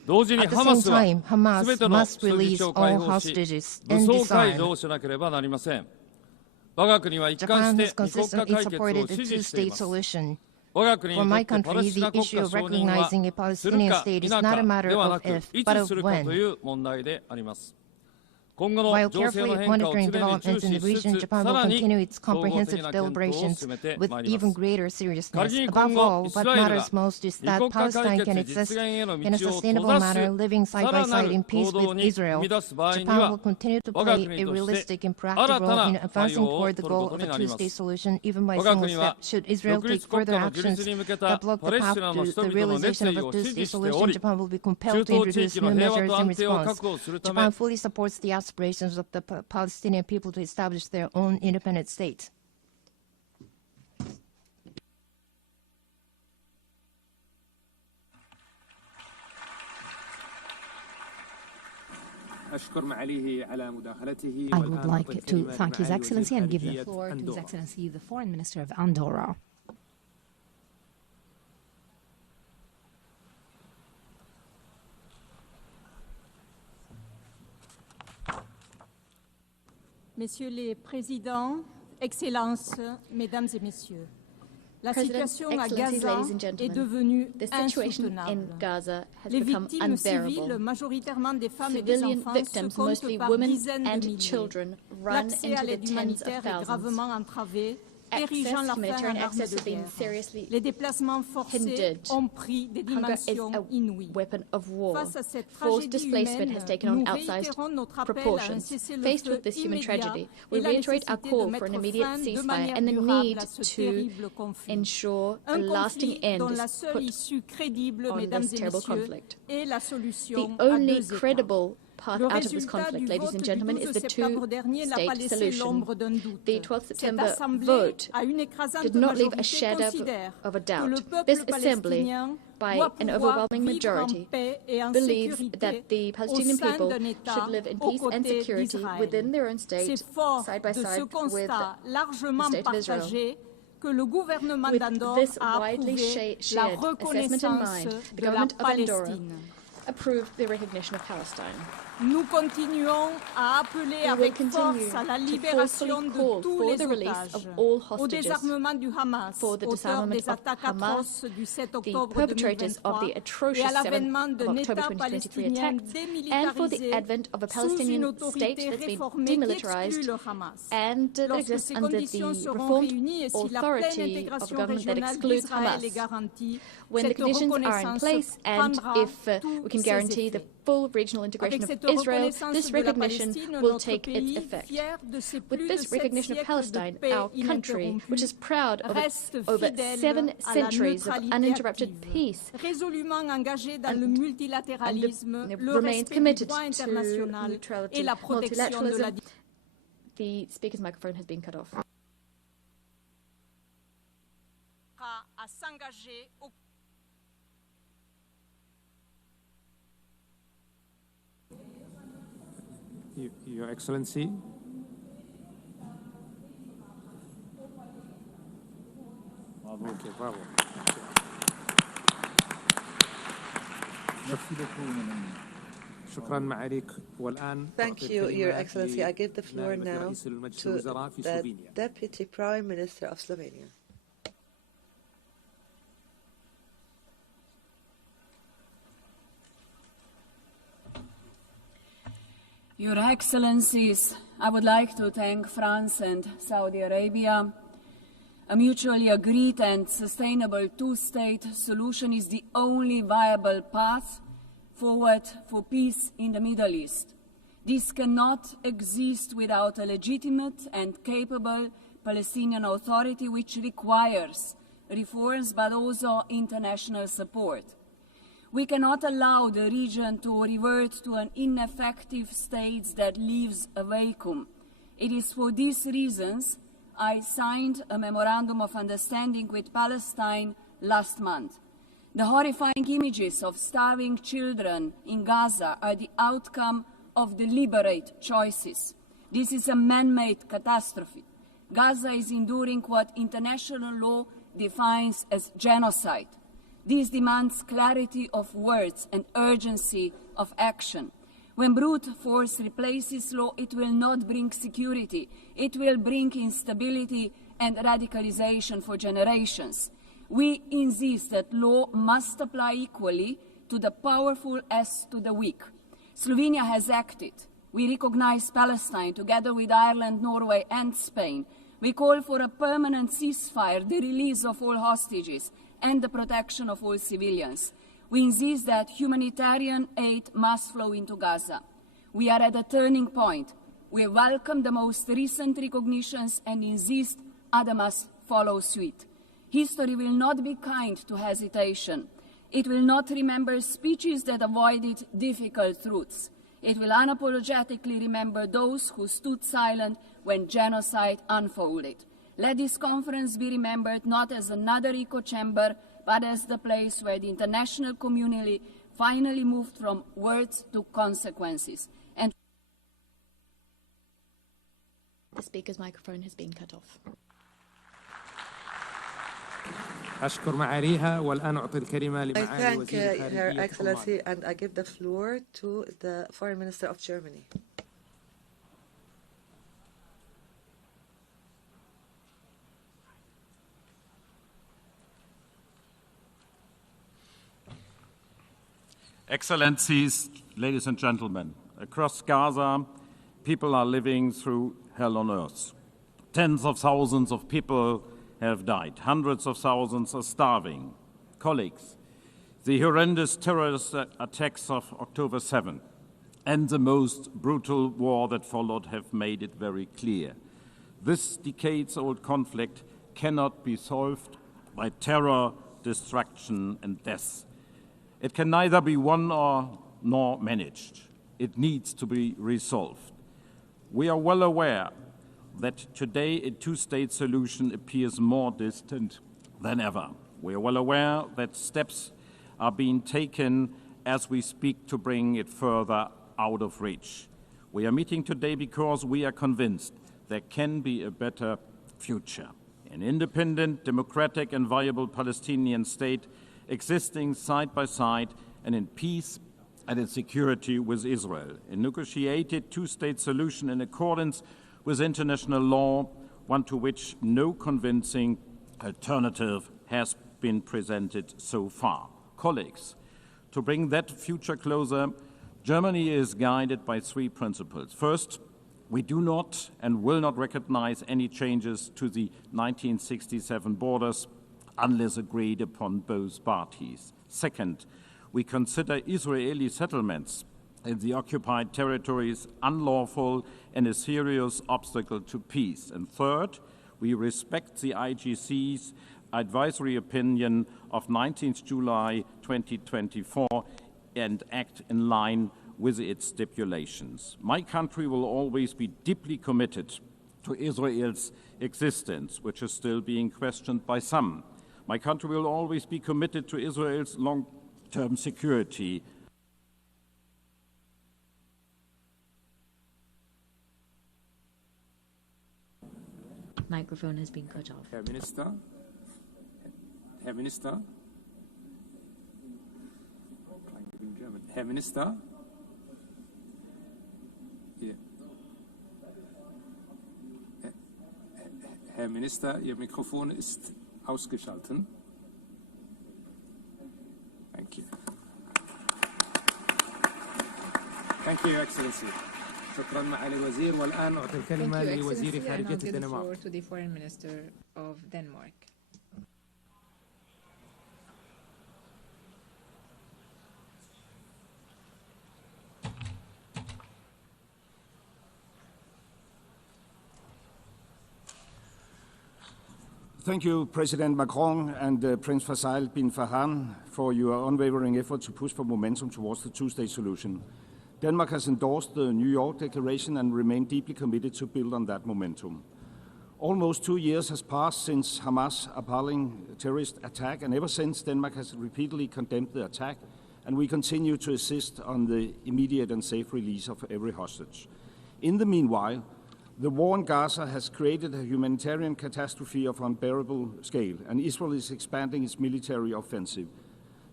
At the same time, Hamas must release all hostages and disarm. Japan has consistently supported the two-state solution. For my country, the issue of recognizing a Palestinian state is not a matter of if, but of when. While carefully monitoring developments in the region, Japan will continue its comprehensive deliberations with even greater seriousness. Above all, what matters most is that Palestine can exist in a sustainable manner, living side by side in peace with Israel. Japan will continue to play a realistic and proactive role in advancing toward the goal of a two-state solution, even by single step. Should Israel take further actions that block the path to the realization of a two-state solution, Japan will be compelled to introduce new measures in response. Japan fully supports the aspirations of the Palestinian people to establish their own independent state. I would like to thank His Excellency and give the floor to His Excellency, the Foreign Minister of Andorra. Messieurs les Présidents, Excellences, Mesdames et Messieurs, la situation à Gaza est devenue insoutenable. Les victimes civiles, majoritairement des femmes et des enfants, se comptent par dizaines de milliers. L'accès à l'aide humanitaire est gravement entravé, érigeant la fin en arme de guerre. Les déplacements forcés ont pris des dimensions inouïes. Face à cette tragédie humaine, nous réitérons notre appel à un cessez-le-feu immédiat et la nécessité de mettre fin de manière durable à ce terrible conflit. Un conflit dont la seule issue crédible, mesdames et messieurs, est la solution à deux États. Path out of this conflict, ladies and gentlemen, is the two-state solution. The 12th September vote did not leave a shadow of a doubt. This assembly, by an overwhelming majority, believes that the Palestinian people should live in peace and security within their own state, side by side with the state of Israel. With this widely shared assessment in mind, the government of Andorra approved the recognition of Palestine. Nous continuons à appeler avec force à la libération de tous les otages, au désarmement du Hamas, auteur des attaques atroces du 7 octobre 2023 et à l'avènement d'un État palestinien démilitarisé sous une autorité réformée qui exclut le Hamas. Lorsque ces conditions seront réunies et si la pleine intégration régionale d'Israël est garantie, cette reconnaissance prendra toute ses effets. Full regional integration of Israel, this recognition will take its effect. With this recognition of Palestine, our country, which is proud of its over 7 centuries of uninterrupted peace, remains committed to neutrality, multilateralism. The speaker's microphone has been cut off. Your Excellency. Okay, bravo. Thank you, Your Excellency. I give the floor now to the Deputy Prime Minister of Slovenia. Your Excellencies, I would like to thank France and Saudi Arabia. A mutually agreed and sustainable two-state solution is the only viable path forward for peace in the Middle East. This cannot exist without a legitimate and capable Palestinian Authority, which requires reforms but also international support. We cannot allow the region to revert to an ineffective state that leaves a vacuum. It is for these reasons I signed a Memorandum of Understanding with Palestine last month. The horrifying images of starving children in Gaza are the outcome of deliberate choices. This is a man-made catastrophe. Gaza is enduring what international law defines as genocide. This demands clarity of words and urgency of action. When brute force replaces law, it will not bring security. It will bring instability and radicalization for generations. We insist that law must apply equally to the powerful as to the weak. Slovenia has acted. We recognize Palestine together with Ireland, Norway and Spain. We call for a permanent ceasefire, the release of all hostages and the protection of all civilians. We insist that humanitarian aid must flow into Gaza. We are at a turning point. We welcome the most recent recognitions and insist others must follow suit. History will not be kind to hesitation. It will not remember speeches that avoided difficult truths. It will unapologetically remember those who stood silent when genocide unfolded. Let this conference be remembered not as another echo chamber, but as the place where the international community finally moved from words to consequences. And the speaker's microphone has been cut off. I thank Her Excellency and I give the floor to the Foreign Minister of Germany. Excellencies, ladies and gentlemen, across Gaza, people are living through hell on earth. Tens of thousands of people have died. Hundreds of thousands are starving. Colleagues, the horrendous terrorist attacks of October 7 and the most brutal war that followed have made it very clear. This decades-old conflict cannot be solved by terror, destruction, and death. It can neither be won nor managed. It needs to be resolved. We are well aware that today a two-state solution appears more distant than ever. We are well aware that steps are being taken as we speak to bring it further out of reach. We are meeting today because we are convinced there can be a better future. An independent, democratic and viable Palestinian state existing side by side and in peace and in security with Israel. A negotiated two-state solution in accordance with international law, one to which no convincing alternative has been presented so far. Colleagues, to bring that future closer, Germany is guided by three principles. First, we do not and will not recognize any changes to the 1967 borders unless agreed upon both parties. Second, we consider Israeli settlements in the occupied territories unlawful and a serious obstacle to peace. And third, we respect the IGC's advisory opinion of 19th July 2024 and act in line with its stipulations. My country will always be deeply committed to Israel's existence, which is still being questioned by some. My country will always be committed to Israel's long-term security. Microphone has been cut off. Herr Minister. Herr Minister. Herr Minister. Hier. Herr Minister, Ihr Mikrofon ist ausgeschaltet. Thank you. Thank you, Your Excellency. شكرا معالي الوزير والآن أعطي الكلمة لوزير خارجية الدنمارك. To the Foreign Minister of Denmark. Thank you, President Macron and Prince Faisal bin Farhan, for your unwavering effort to push for momentum towards the two-state solution. Denmark has endorsed the New York Declaration and remained deeply committed to build on that momentum. Almost 2 years has passed since Hamas' appalling terrorist attack, and ever since, Denmark has repeatedly condemned the attack, and we continue to insist on the immediate and safe release of every hostage. In the meanwhile, the war in Gaza has created a humanitarian catastrophe of unbearable scale, and Israel is expanding its military offensive.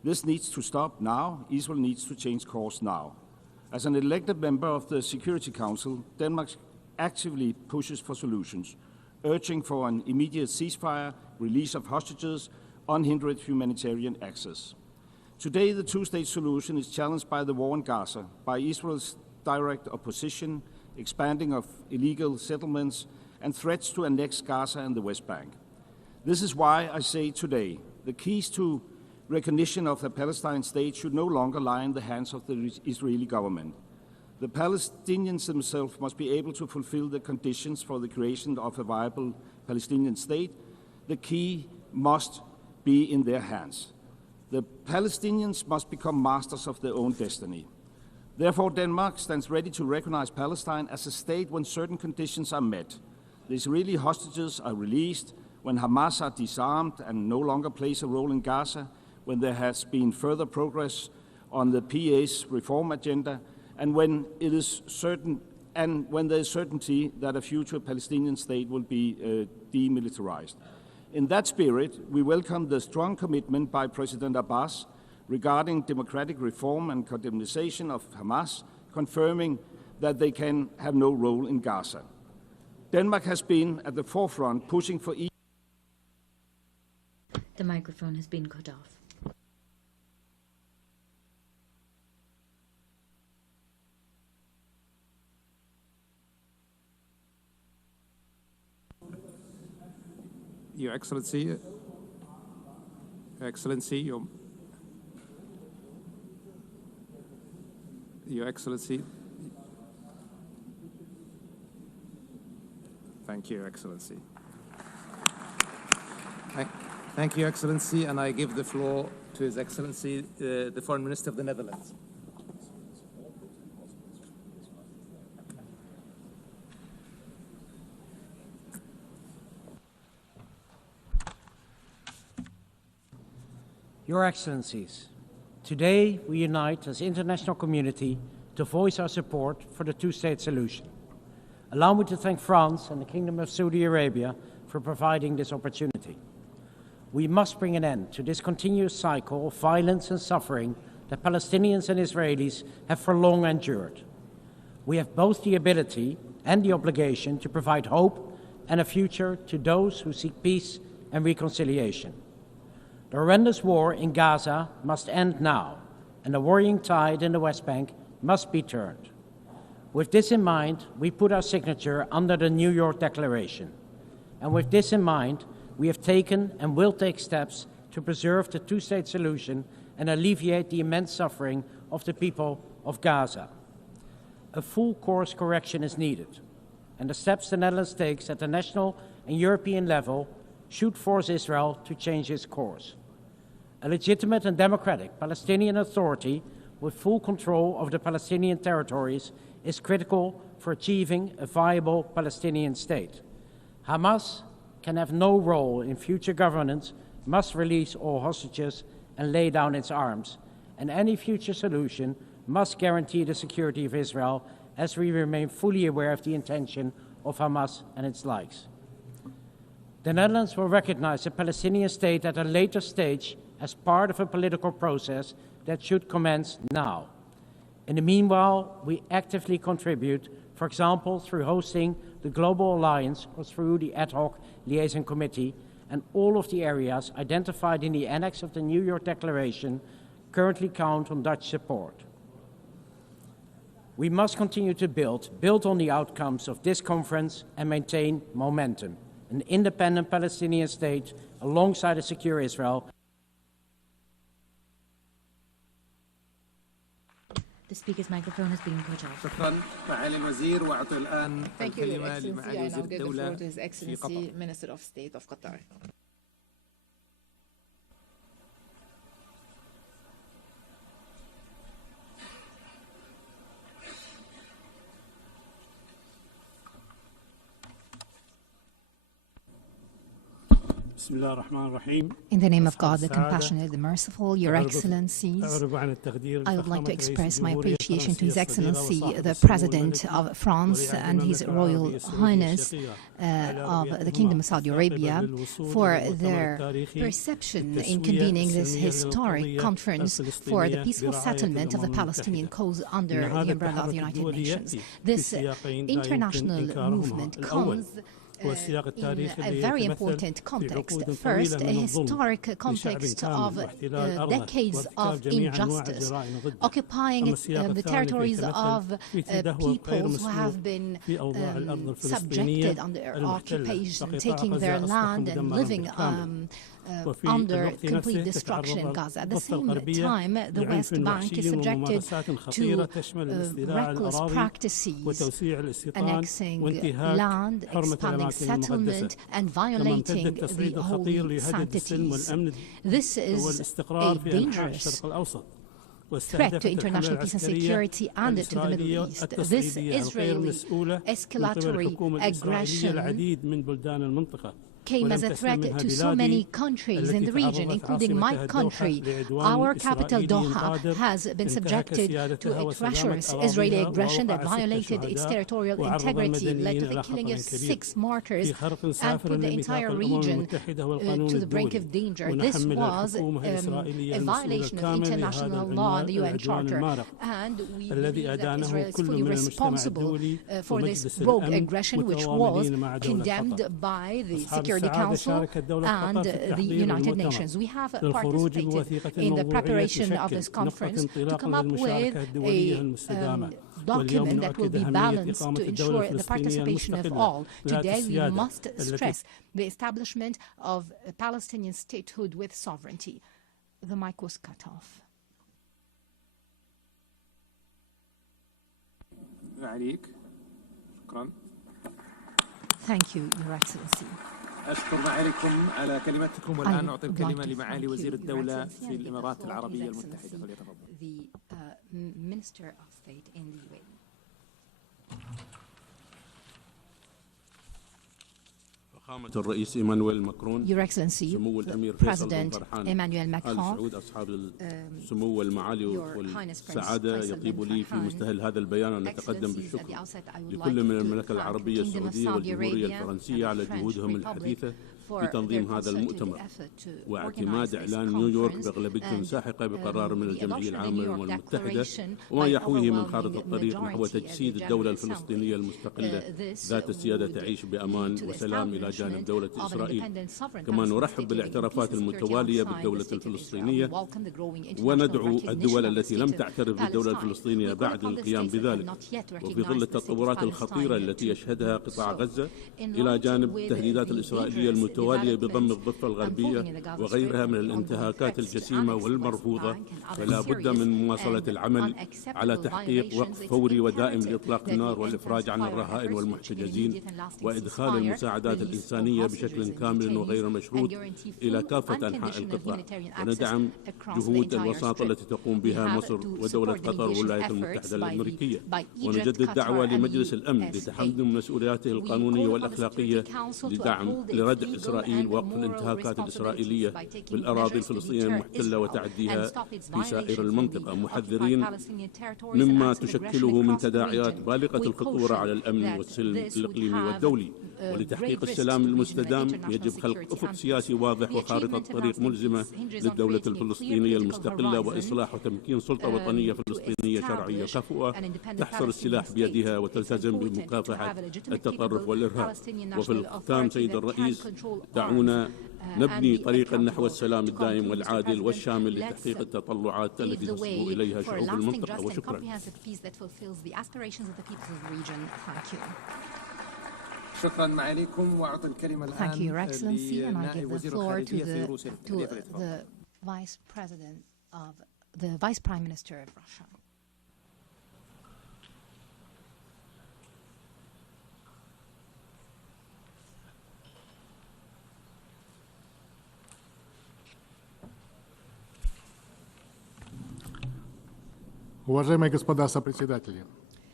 This needs to stop now. Israel needs to change course now. As an elected member of the Security Council, Denmark actively pushes for solutions, urging for an immediate ceasefire, release of hostages, unhindered humanitarian access. Today, the two-state solution is challenged by the war in Gaza, by Israel's direct opposition, expanding of illegal settlements, and threats to annex Gaza and the West Bank. This is why I say today, the keys to recognition of the Palestinian state should no longer lie in the hands of the Israeli government. The Palestinians themselves must be able to fulfill the conditions for the creation of a viable Palestinian state. The key must be in their hands. The Palestinians must become masters of their own destiny. Therefore, Denmark stands ready to recognize Palestine as a state when certain conditions are met. The Israeli hostages are released, when Hamas are disarmed and no longer plays a role in Gaza, when there has been further progress on the PA's reform agenda, and when it is certain, and when there is certainty that a future Palestinian state will be demilitarized. In that spirit, we welcome the strong commitment by President Abbas regarding democratic reform and condemnation of Hamas, confirming that they can have no role in Gaza. Denmark has been at the forefront pushing for The microphone has been cut off. Your Excellency, Your Excellency. Thank you, Your Excellency. Thank you, Your Excellency, and I give the floor to His Excellency, the Foreign Minister of the Netherlands. Your Excellencies, today we unite as international community to voice our support for the two-state solution. Allow me to thank France and the Kingdom of Saudi Arabia for providing this opportunity. We must bring an end to this continuous cycle of violence and suffering that Palestinians and Israelis have for long endured. We have both the ability and the obligation to provide hope and a future to those who seek peace and reconciliation. The horrendous war in Gaza must end now, and the worrying tide in the West Bank must be turned. With this in mind, we put our signature under the New York Declaration. And with this in mind, we have taken and will take steps to preserve the two-state solution and alleviate the immense suffering of the people of Gaza. A full course correction is needed, and the steps the Netherlands takes at the national and European level should force Israel to change its course. A legitimate and democratic Palestinian Authority with full control of the Palestinian territories is critical for achieving a viable Palestinian state. Hamas can have no role in future governance, must release all hostages and lay down its arms, and any future solution must guarantee the security of Israel, as we remain fully aware of the intention of Hamas and its likes. The Netherlands will recognize the Palestinian state at a later stage as part of a political process that should commence now. In the meanwhile, we actively contribute, for example, through hosting the Global Alliance or through the Ad Hoc Liaison Committee and all of the areas identified in the annex of the New York Declaration currently count on Dutch support. We must continue to build on the outcomes of this conference and maintain momentum. An independent Palestinian state alongside a secure Israel. The speaker's microphone has been cut off. Thank you, Your Excellency. I now give the floor to His Excellency, Minister of State of Qatar. In the name of God, the compassionate, the merciful, Your Excellencies, I would like to express my appreciation to His Excellency, the President of France and His Royal Highness of the Kingdom of Saudi Arabia for their perception in convening this historic conference for the peaceful settlement of the Palestinian cause under the umbrella of the United Nations. This international movement comes in a very important context. First, a historic context of decades of injustice, occupying the territories of peoples who have been subjected under occupation, taking their land and living under complete destruction in Gaza. At the same time, the West Bank is subjected to reckless practices, annexing land, expanding settlement, and violating the holy sanctities. This is a dangerous threat to international peace and security and to the Middle East. This Israeli escalatory aggression came as a threat to so many countries in the region, including my country. Our capital, Doha, has been subjected to a treacherous Israeli aggression that violated its territorial integrity, led to the killing of 6 martyrs, and put the entire region to the brink of danger. This was a violation of international law and the UN Charter, and we believe that Israel is fully responsible for this rogue aggression, which was condemned by the Security Council and the United Nations. We have participated in the preparation of this conference to come up with a document that will be balanced to ensure the participation of all. Today, we must stress the establishment of a Palestinian statehood with sovereignty. The mic was cut off. Thank you, Your Excellency. أشكر معاليكم على كلمتكم والآن أعطي الكلمة لمعالي وزير الدولة في الإمارات العربية المتحدة فليتفضل. The Minister of State in the UAE. الرئيس إيمانويل ماكرون Your Excellency, President Emmanuel Macron, أصحاب السمو والمعالي والسعادة، يطيب لي في مستهل هذا البيان أن نتقدم بالشكر لكل من المملكة العربية السعودية والجمهورية الفرنسية على جهودهم الحثيثة في تنظيم هذا المؤتمر واعتماد إعلان نيويورك بأغلبية ساحقة بقرار من الجمعية العامة للأمم المتحدة وما يحويه من خارطة الطريق نحو تجسيد الدولة الفلسطينية المستقلة ذات السيادة تعيش بأمان وسلام إلى جانب دولة إسرائيل. كما نرحب بالاعترافات المتوالية بالدولة الفلسطينية وندعو الدول التي لم تعترف بالدولة الفلسطينية بعد القيام بذلك. وفي ظل التطورات الخطيرة التي يشهدها قطاع غزة إلى جانب التهديدات الإسرائيلية المتوالية بضم الضفة الغربية وغيرها من الانتهاكات الجسيمة والمرفوضة، فلا بد من مواصلة العمل على تحقيق وقف فوري ودائم لإطلاق النار والإفراج عن الرهائن والمحتجزين وإدخال المساعدات الإنسانية بشكل كامل وغير مشروط إلى كافة أنحاء القطاع. وندعم جهود الوساطة التي تقوم بها مصر ودولة قطر والولايات المتحدة الأمريكية، ونجدد دعوة لمجلس الأمن لتحمل مسؤولياته القانونية والأخلاقية لردع إسرائيل ووقف الانتهاكات الإسرائيلية بالأراضي الفلسطينية المحتلة وتعديها في سائر المنطقة، محذرين مما تشكله من تداعيات بالغة الخطورة على الأمن والسلم الإقليمي والدولي. ولتحقيق السلام المستدام يجب خلق أفق سياسي واضح وخارطة طريق ملزمة للدولة الفلسطينية المستقلة وإصلاح وتمكين سلطة وطنية فلسطينية شرعية كفؤة تحصر السلاح بيدها وتلتزم بمكافحة التطرف والإرهاب. وفي الختام سيد الرئيس، دعونا نبني طريقا نحو السلام الدائم والعادل والشامل لتحقيق التطلعات التي تصبو إليها شعوب المنطقة. وشكرا. شكرا معاليكم وأعطي الكلمة الآن لنائب وزير الخارجية في روسيا. the Vice Prime Minister of Russia. Уважаемые господа сопредседатели,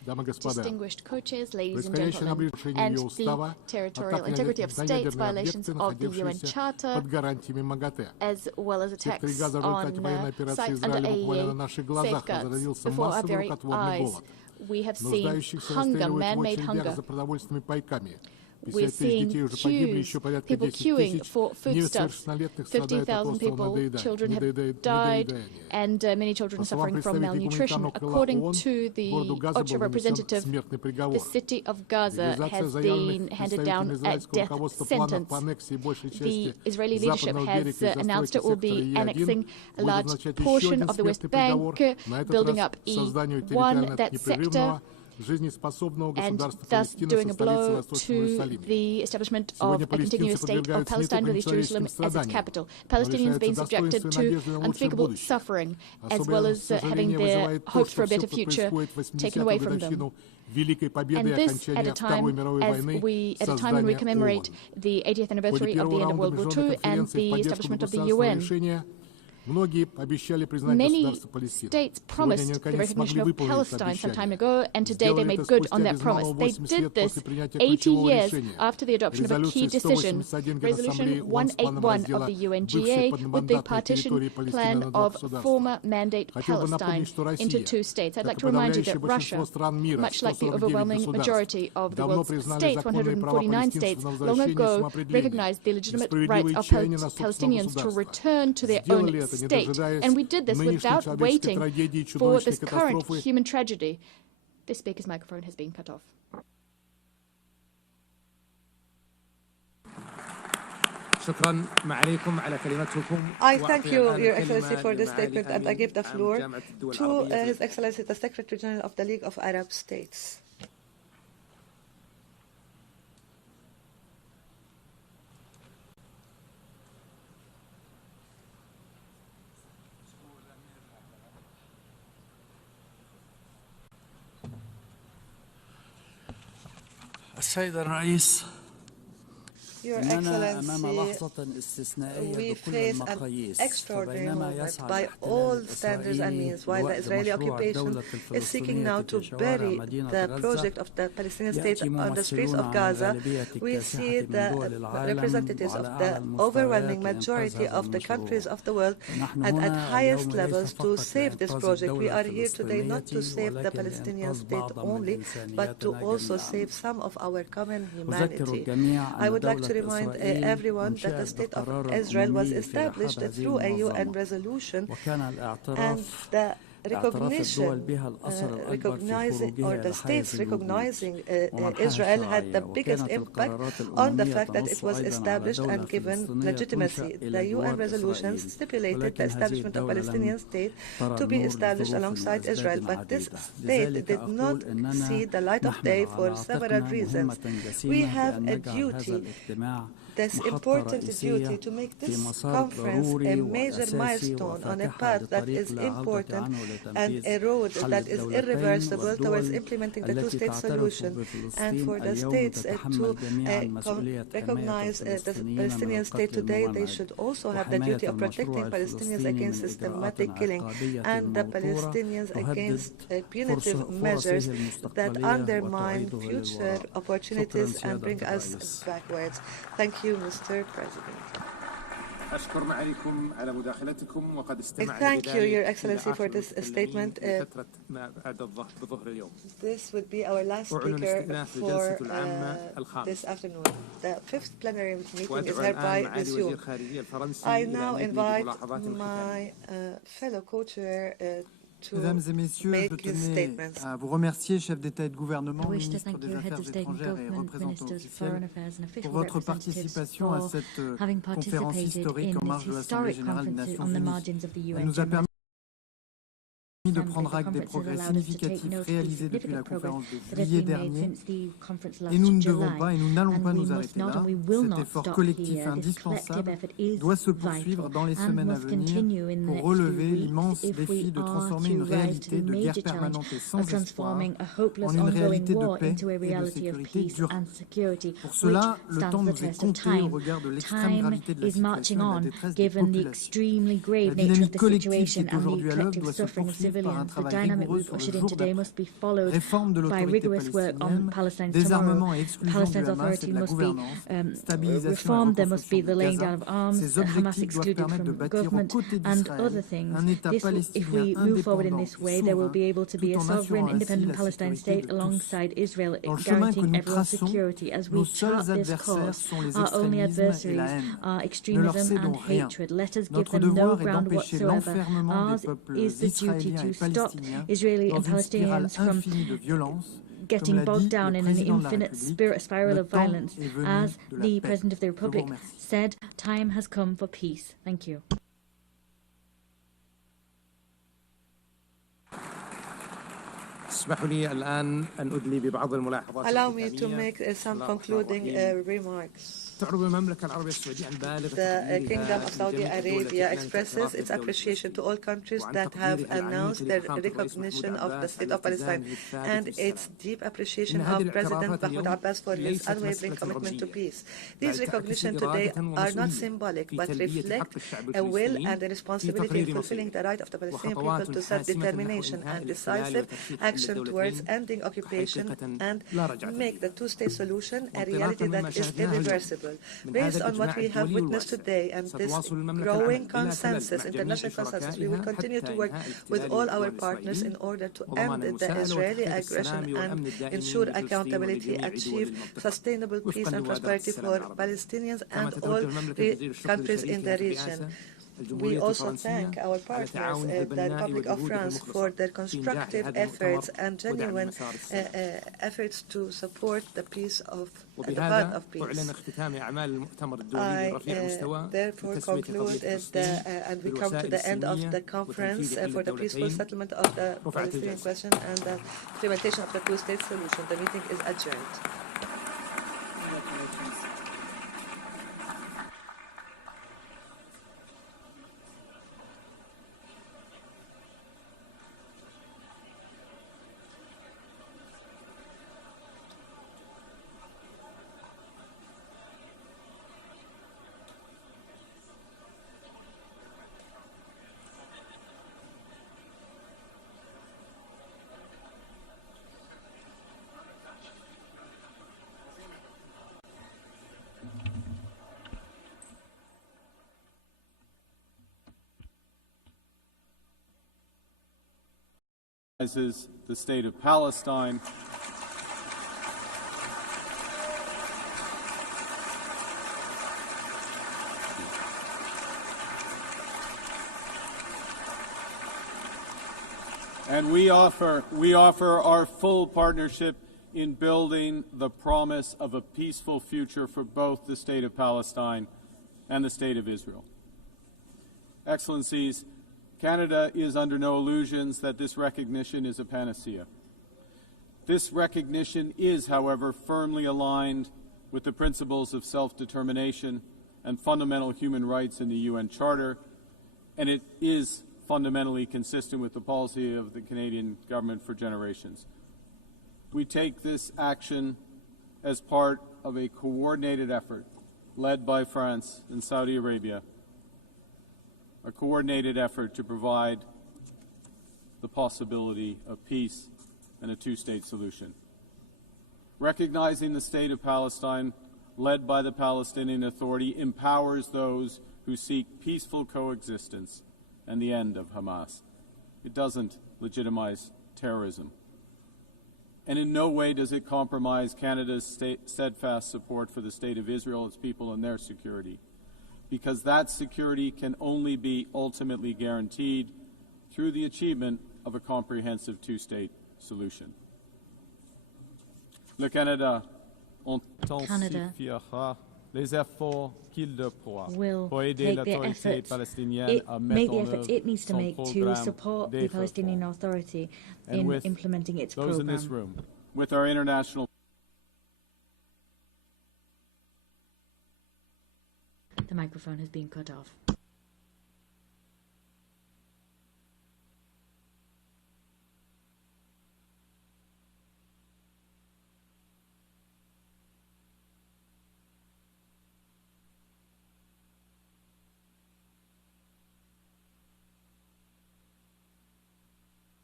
Distinguished co-chairs, ladies and gentlemen, and the territorial integrity of states, violations of the UN Charter, as well as attacks on sites under AEA safeguards before our very eyes. We have seen hunger, man-made hunger. We're seeing queues, people queuing for foodstuffs. 50,000 people, children have died, and many children are suffering from malnutrition. According to the OCHA representative, the city of Gaza has been handed down a death sentence. The Israeli leadership has announced it will be annexing a large portion of the West Bank, building up E1, that sector, and thus doing a blow to the establishment of a continuous state of Palestine with East Jerusalem as its capital. Palestinians being subjected to unspeakable suffering, as well as having their hopes for a better future taken away from them. And this at a time when we commemorate the 80th anniversary of the end of World War II and the establishment of the UN. Many states promised the recognition of Palestine some time ago, and today they made good on that promise. They did this 80 years after the adoption of a key decision, Resolution 181 of the UNGA, with the partition plan of former mandate Palestine into two states. I'd like to remind you that Russia, much like the overwhelming majority of the world's states, 149 states, long ago recognized the legitimate rights of Palestinians to return to their own state. And we did this without waiting for this current human tragedy. The speaker's microphone has been cut off. I thank you, Your Excellency, for this statement, and I give the floor to His Excellency, the Secretary General of the League of Arab States. السيد الرئيس Your Excellency, we face an extraordinary moment by all standards and means, while the Israeli occupation is seeking now to bury the project of the Palestinian state on the streets of Gaza. We see the representatives of the overwhelming majority of the countries of the world and at highest levels to save this project. We are here today not to save the Palestinian state only, but to also save some of our common humanity. I would like to remind everyone that the State of Israel was established through a UN resolution, and the recognition, the states recognizing Israel had the biggest impact on the fact that it was established and given legitimacy. The UN resolutions stipulated the establishment of a Palestinian state to be established alongside Israel, but this state did not see the light of day for several reasons. We have a duty, this important duty, to make this conference a major milestone on a path that is important and a road that is irreversible towards implementing the two-state solution, and for the states to recognize the Palestinian state today. They should also have the duty of protecting Palestinians against systematic killing and the Palestinians against punitive measures that undermine future opportunities and bring us backwards. Thank you, Mr. President. Thank you, Your Excellency, for this statement. This would be our last speaker for this afternoon. The fifth plenary meeting is hereby resumed. I now invite my fellow co-chair Mesdames et Messieurs, je tenais à vous remercier, chefs d'État et de gouvernement, ministres des Affaires étrangères et représentants officiels, pour votre participation à cette conférence historique en marge de l'Assemblée générale des Nations Unies. Elle nous a permis de prendre acte des progrès significatifs réalisés depuis la conférence de juillet dernier, et nous ne devons pas et nous n'allons pas nous arrêter là. Cet effort collectif indispensable doit se poursuivre dans les semaines à venir pour relever l'immense défi de transformer une réalité de guerre permanente et sans espoir en une réalité de paix et de sécurité durable. Pour cela, le temps nous est compté au regard de l'extrême gravité de la situation et de la détresse des populations. La dynamique collective qui est aujourd'hui à l'œuvre doit se poursuivre civilians. The dynamic we've ushered in today must be followed by rigorous work on Palestine's tomorrow. Palestine's authority must be reformed. There must be the laying down of arms, Hamas excluded from government, and other things. If we move forward in this way, there will be able to be a sovereign, independent Palestine state alongside Israel, guaranteeing everyone's security. As we chart this course, our only adversaries are extremism and hatred. Let us give them no ground whatsoever. Ours is the duty to stop Israeli and Palestinians from getting bogged down in an infinite spiral of violence. As the President of the Republic said, time has come for peace. Thank you. Allow me to make some concluding remarks. The Kingdom of Saudi Arabia expresses its appreciation to all countries that have announced their recognition of the State of Palestine and its deep appreciation of President Mahmoud Abbas for his unwavering commitment to peace. These recognitions today are not symbolic but reflect a will and a responsibility in fulfilling the right of the Palestinian people to self-determination and decisive action towards ending occupation and make the two-state solution a reality that is irreversible. Based on what we have witnessed today and this growing consensus, international consensus, we will continue to work with all our partners in order to end the Israeli aggression and ensure accountability, achieve sustainable peace and prosperity for Palestinians and all countries in the region. We also thank our partners, the Republic of France, for their constructive efforts and genuine efforts to support the peace of the path of peace. I therefore conclude and we come to the end of the conference for the peaceful settlement of the Palestinian question and the implementation of the two-state solution. The meeting is adjourned. The State of Palestine. And we offer our full partnership in building the promise of a peaceful future for both the State of Palestine and the State of Israel. Excellencies, Canada is under no illusions that this recognition is a panacea. This recognition is, however, firmly aligned with the principles of self-determination and fundamental human rights in the UN Charter, and it is fundamentally consistent with the policy of the Canadian government for generations. We take this action as part of a coordinated effort led by France and Saudi Arabia, a coordinated effort to provide the possibility of peace and a two-state solution. Recognizing the State of Palestine, led by the Palestinian Authority, empowers those who seek peaceful coexistence and the end of Hamas. It doesn't legitimize terrorism. And in no way does it compromise Canada's steadfast support for the State of Israel, its people, and their security, because that security can only be ultimately guaranteed through the achievement of a comprehensive two-state solution. Le Canada intensifiera les efforts qu'il déploie pour aider l'autorité palestinienne à mettre en œuvre it needs to son make to programme support the Palestinian Authority in implementing its those program. in this room, with our international. The microphone has been cut off.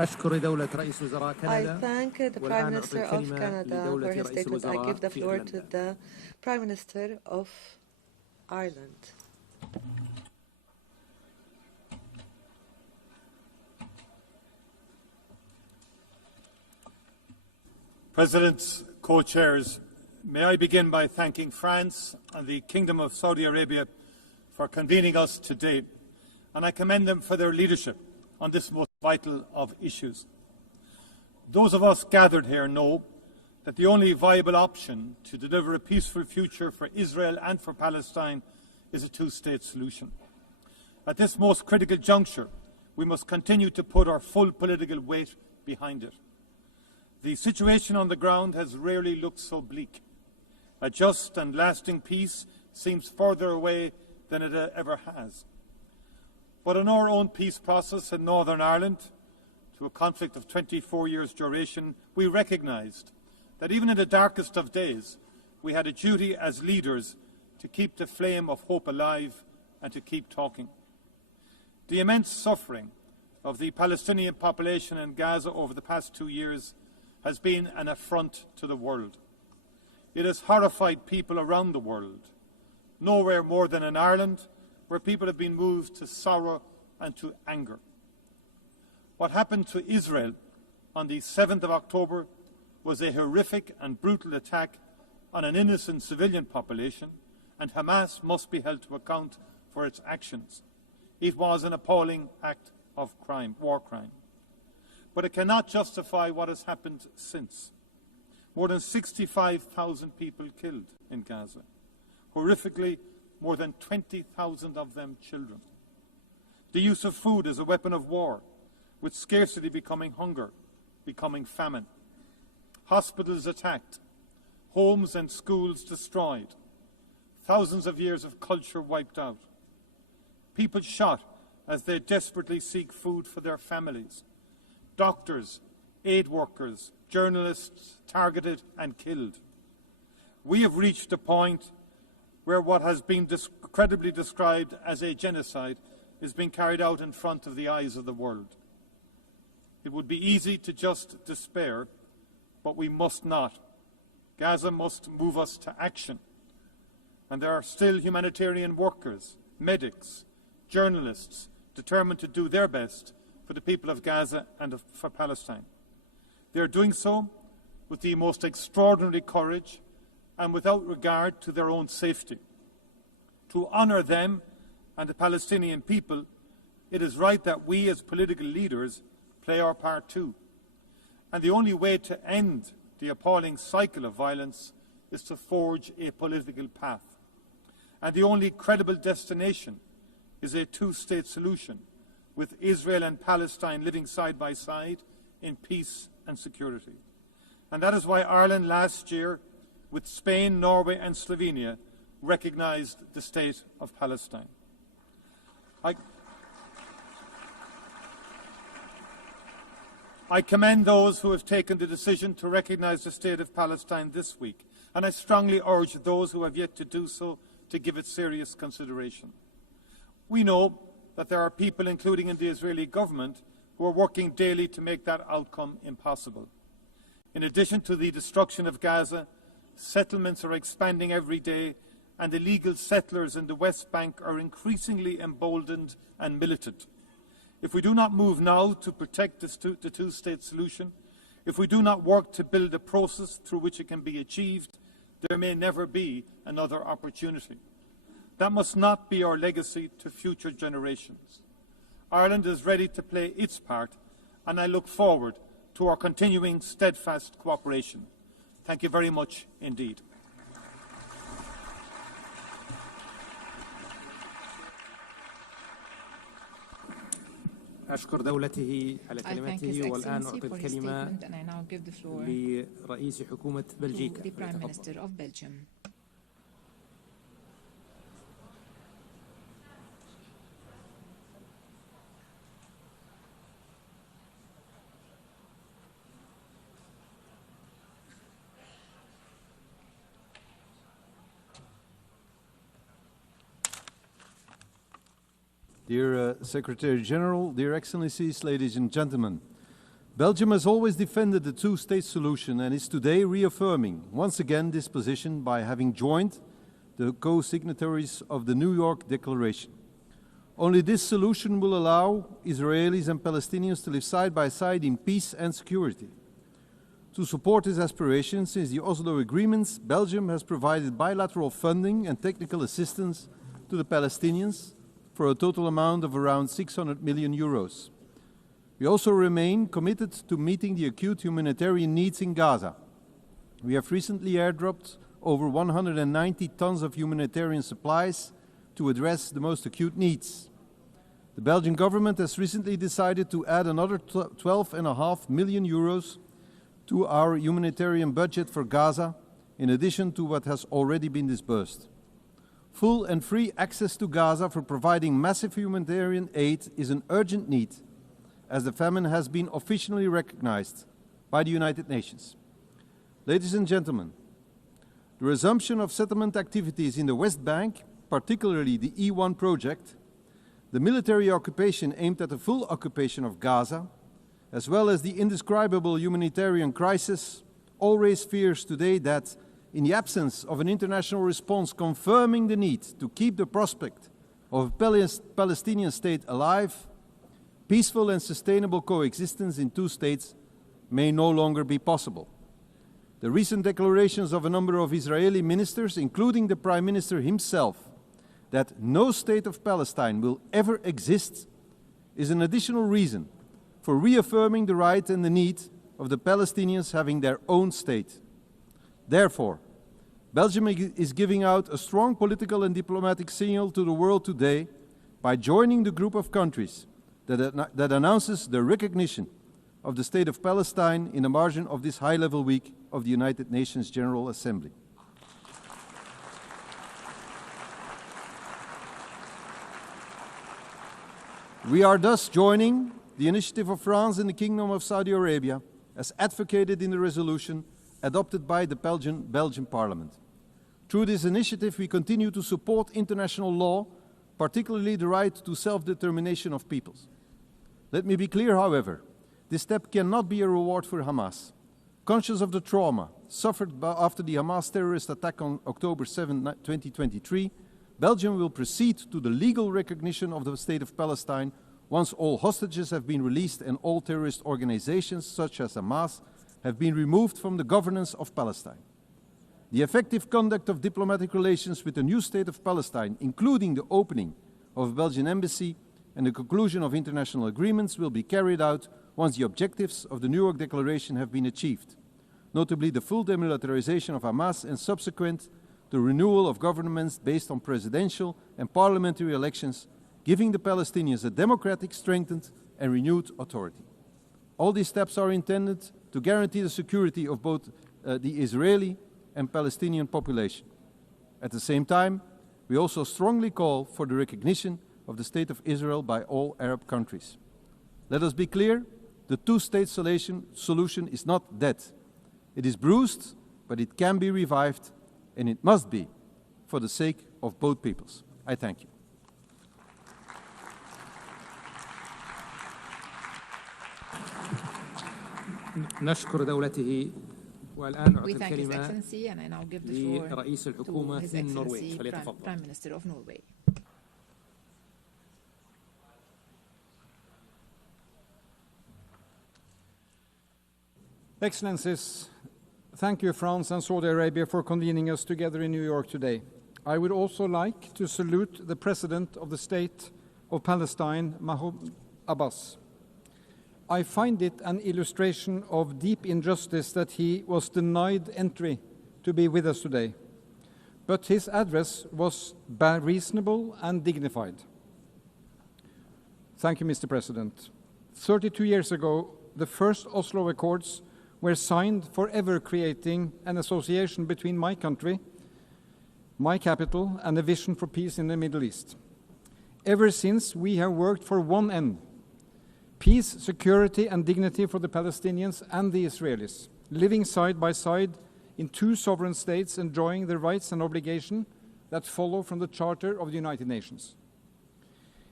أشكر دولة رئيس وزراء كندا. I thank the Prime Minister of Canada for his statement. I give the floor to the Prime Minister of Ireland. Presidents, co-chairs, may I begin by thanking France and the Kingdom of Saudi Arabia for convening us today, and I commend them for their leadership on this most vital of issues. Those of us gathered here know that the only viable option to deliver a peaceful future for Israel and for Palestine is a two-state solution. At this most critical juncture, we must continue to put our full political weight behind it. The situation on the ground has rarely looked so bleak. A just and lasting peace seems further away than it ever has. But in our own peace process in Northern Ireland, to a conflict of 24 years' duration, we recognised that even in the darkest of days, we had a duty as leaders to keep the flame of hope alive and to keep talking. The immense suffering of the Palestinian population in Gaza over the past 2 years has been an affront to the world. It has horrified people around the world, nowhere more than in Ireland, where people have been moved to sorrow and to anger. What happened to Israel on the 7th of October was a horrific and brutal attack on an innocent civilian population, and Hamas must be held to account for its actions. It was an appalling act of crime, war crime. But it cannot justify what has happened since. More than 65,000 people killed in Gaza. Horrifically, more than 20,000 of them children. The use of food as a weapon of war, with scarcity becoming hunger, becoming famine. Hospitals attacked, homes and schools destroyed, thousands of years of culture wiped out. People shot as they desperately seek food for their families. Doctors, aid workers, journalists targeted and killed. We have reached a point where what has been credibly described as a genocide is being carried out in front of the eyes of the world. It would be easy to just despair, but we must not. Gaza must move us to action. And there are still humanitarian workers, medics, journalists determined to do their best for the people of Gaza and for Palestine. They are doing so with the most extraordinary courage and without regard to their own safety. To honour them and the Palestinian people, it is right that we as political leaders play our part too. And the only way to end the appalling cycle of violence is to forge a political path. And the only credible destination is a two-state solution, with Israel and Palestine living side by side in peace and security. And that is why Ireland last year, with Spain, Norway and Slovenia, recognised the state of Palestine. I commend those who have taken the decision to recognise the state of Palestine this week, and I strongly urge those who have yet to do so to give it serious consideration. We know that there are people, including in the Israeli government, who are working daily to make that outcome impossible. In addition to the destruction of Gaza, settlements are expanding every day, and illegal settlers in the West Bank are increasingly emboldened and militant. If we do not move now to protect the two-state solution, if we do not work to build a process through which it can be achieved, there may never be another opportunity. That must not be our legacy to future generations. Ireland is ready to play its part, and I look forward to our continuing steadfast cooperation. Thank you very much indeed. أشكر دولته على كلمته والآن أعطي الكلمة لرئيس حكومة بلجيكا. Dear Secretary General, dear Excellencies, ladies and gentlemen, Belgium has always defended the two-state solution and is today reaffirming once again this position by having joined the co-signatories of the New York Declaration. Only this solution will allow Israelis and Palestinians to live side by side in peace and security. To support this aspiration, since the Oslo agreements, Belgium has provided bilateral funding and technical assistance to the Palestinians for a total amount of around 600 million euros. We also remain committed to meeting the acute humanitarian needs in Gaza. We have recently airdropped over 190 tons of humanitarian supplies to address the most acute needs. The Belgian government has recently decided to add another 12.5 million euros to our humanitarian budget for Gaza, in addition to what has already been disbursed. Full and free access to Gaza for providing massive humanitarian aid is an urgent need, as the famine has been officially recognized by the United Nations. Ladies and gentlemen, the resumption of settlement activities in the West Bank, particularly the E1 project, the military occupation aimed at the full occupation of Gaza, as well as the indescribable humanitarian crisis, all raise fears today that, in the absence of an international response confirming the need to keep the prospect of a Palestinian state alive, peaceful and sustainable coexistence in two states may no longer be possible. The recent declarations of a number of Israeli ministers, including the Prime Minister himself, that no state of Palestine will ever exist, is an additional reason for reaffirming the right and the need of the Palestinians having their own state. Therefore, Belgium is giving out a strong political and diplomatic signal to the world today by joining the group of countries that announces the recognition of the State of Palestine in the margin of this high-level week of the United Nations General Assembly. We are thus joining the initiative of France and the Kingdom of Saudi Arabia as advocated in the resolution adopted by the Belgian Parliament. Through this initiative, we continue to support international law, particularly the right to self-determination of peoples. Let me be clear, however, this step cannot be a reward for Hamas. Conscious of the trauma suffered after the Hamas terrorist attack on October 7, 2023, Belgium will proceed to the legal recognition of the State of Palestine once all hostages have been released and all terrorist organizations, such as Hamas, have been removed from the governance of Palestine. The effective conduct of diplomatic relations with the new State of Palestine, including the opening of a Belgian embassy and the conclusion of international agreements, will be carried out once the objectives of the New York Declaration have been achieved, notably the full demilitarization of Hamas and subsequent the renewal of governments based on presidential and parliamentary elections, giving the Palestinians a democratic, strengthened and renewed authority. All these steps are intended to guarantee the security of both the Israeli and Palestinian population. At the same time, we also strongly call for the recognition of the State of Israel by all Arab countries. Let us be clear, the two-state solution is not dead. It is bruised, but it can be revived, and it must be for the sake of both peoples. I thank you. نشكر دولته والآن أعطي الكلمة لرئيس الحكومة النرويج فليتفضل. Excellencies, thank you, France and Saudi Arabia, for convening us together in New York today. I would also like to salute the President of the State of Palestine, Mahmoud Abbas. I find it an illustration of deep injustice that he was denied entry to be with us today. But his address was reasonable and dignified. Thank you, Mr. President. 32 years ago, the first Oslo Accords were signed, forever creating an association between my country, my capital, and a vision for peace in the Middle East. Ever since, we have worked for one end: peace, security, and dignity for the Palestinians and the Israelis, living side by side in two sovereign states, enjoying the rights and obligations that follow from the Charter of the United Nations.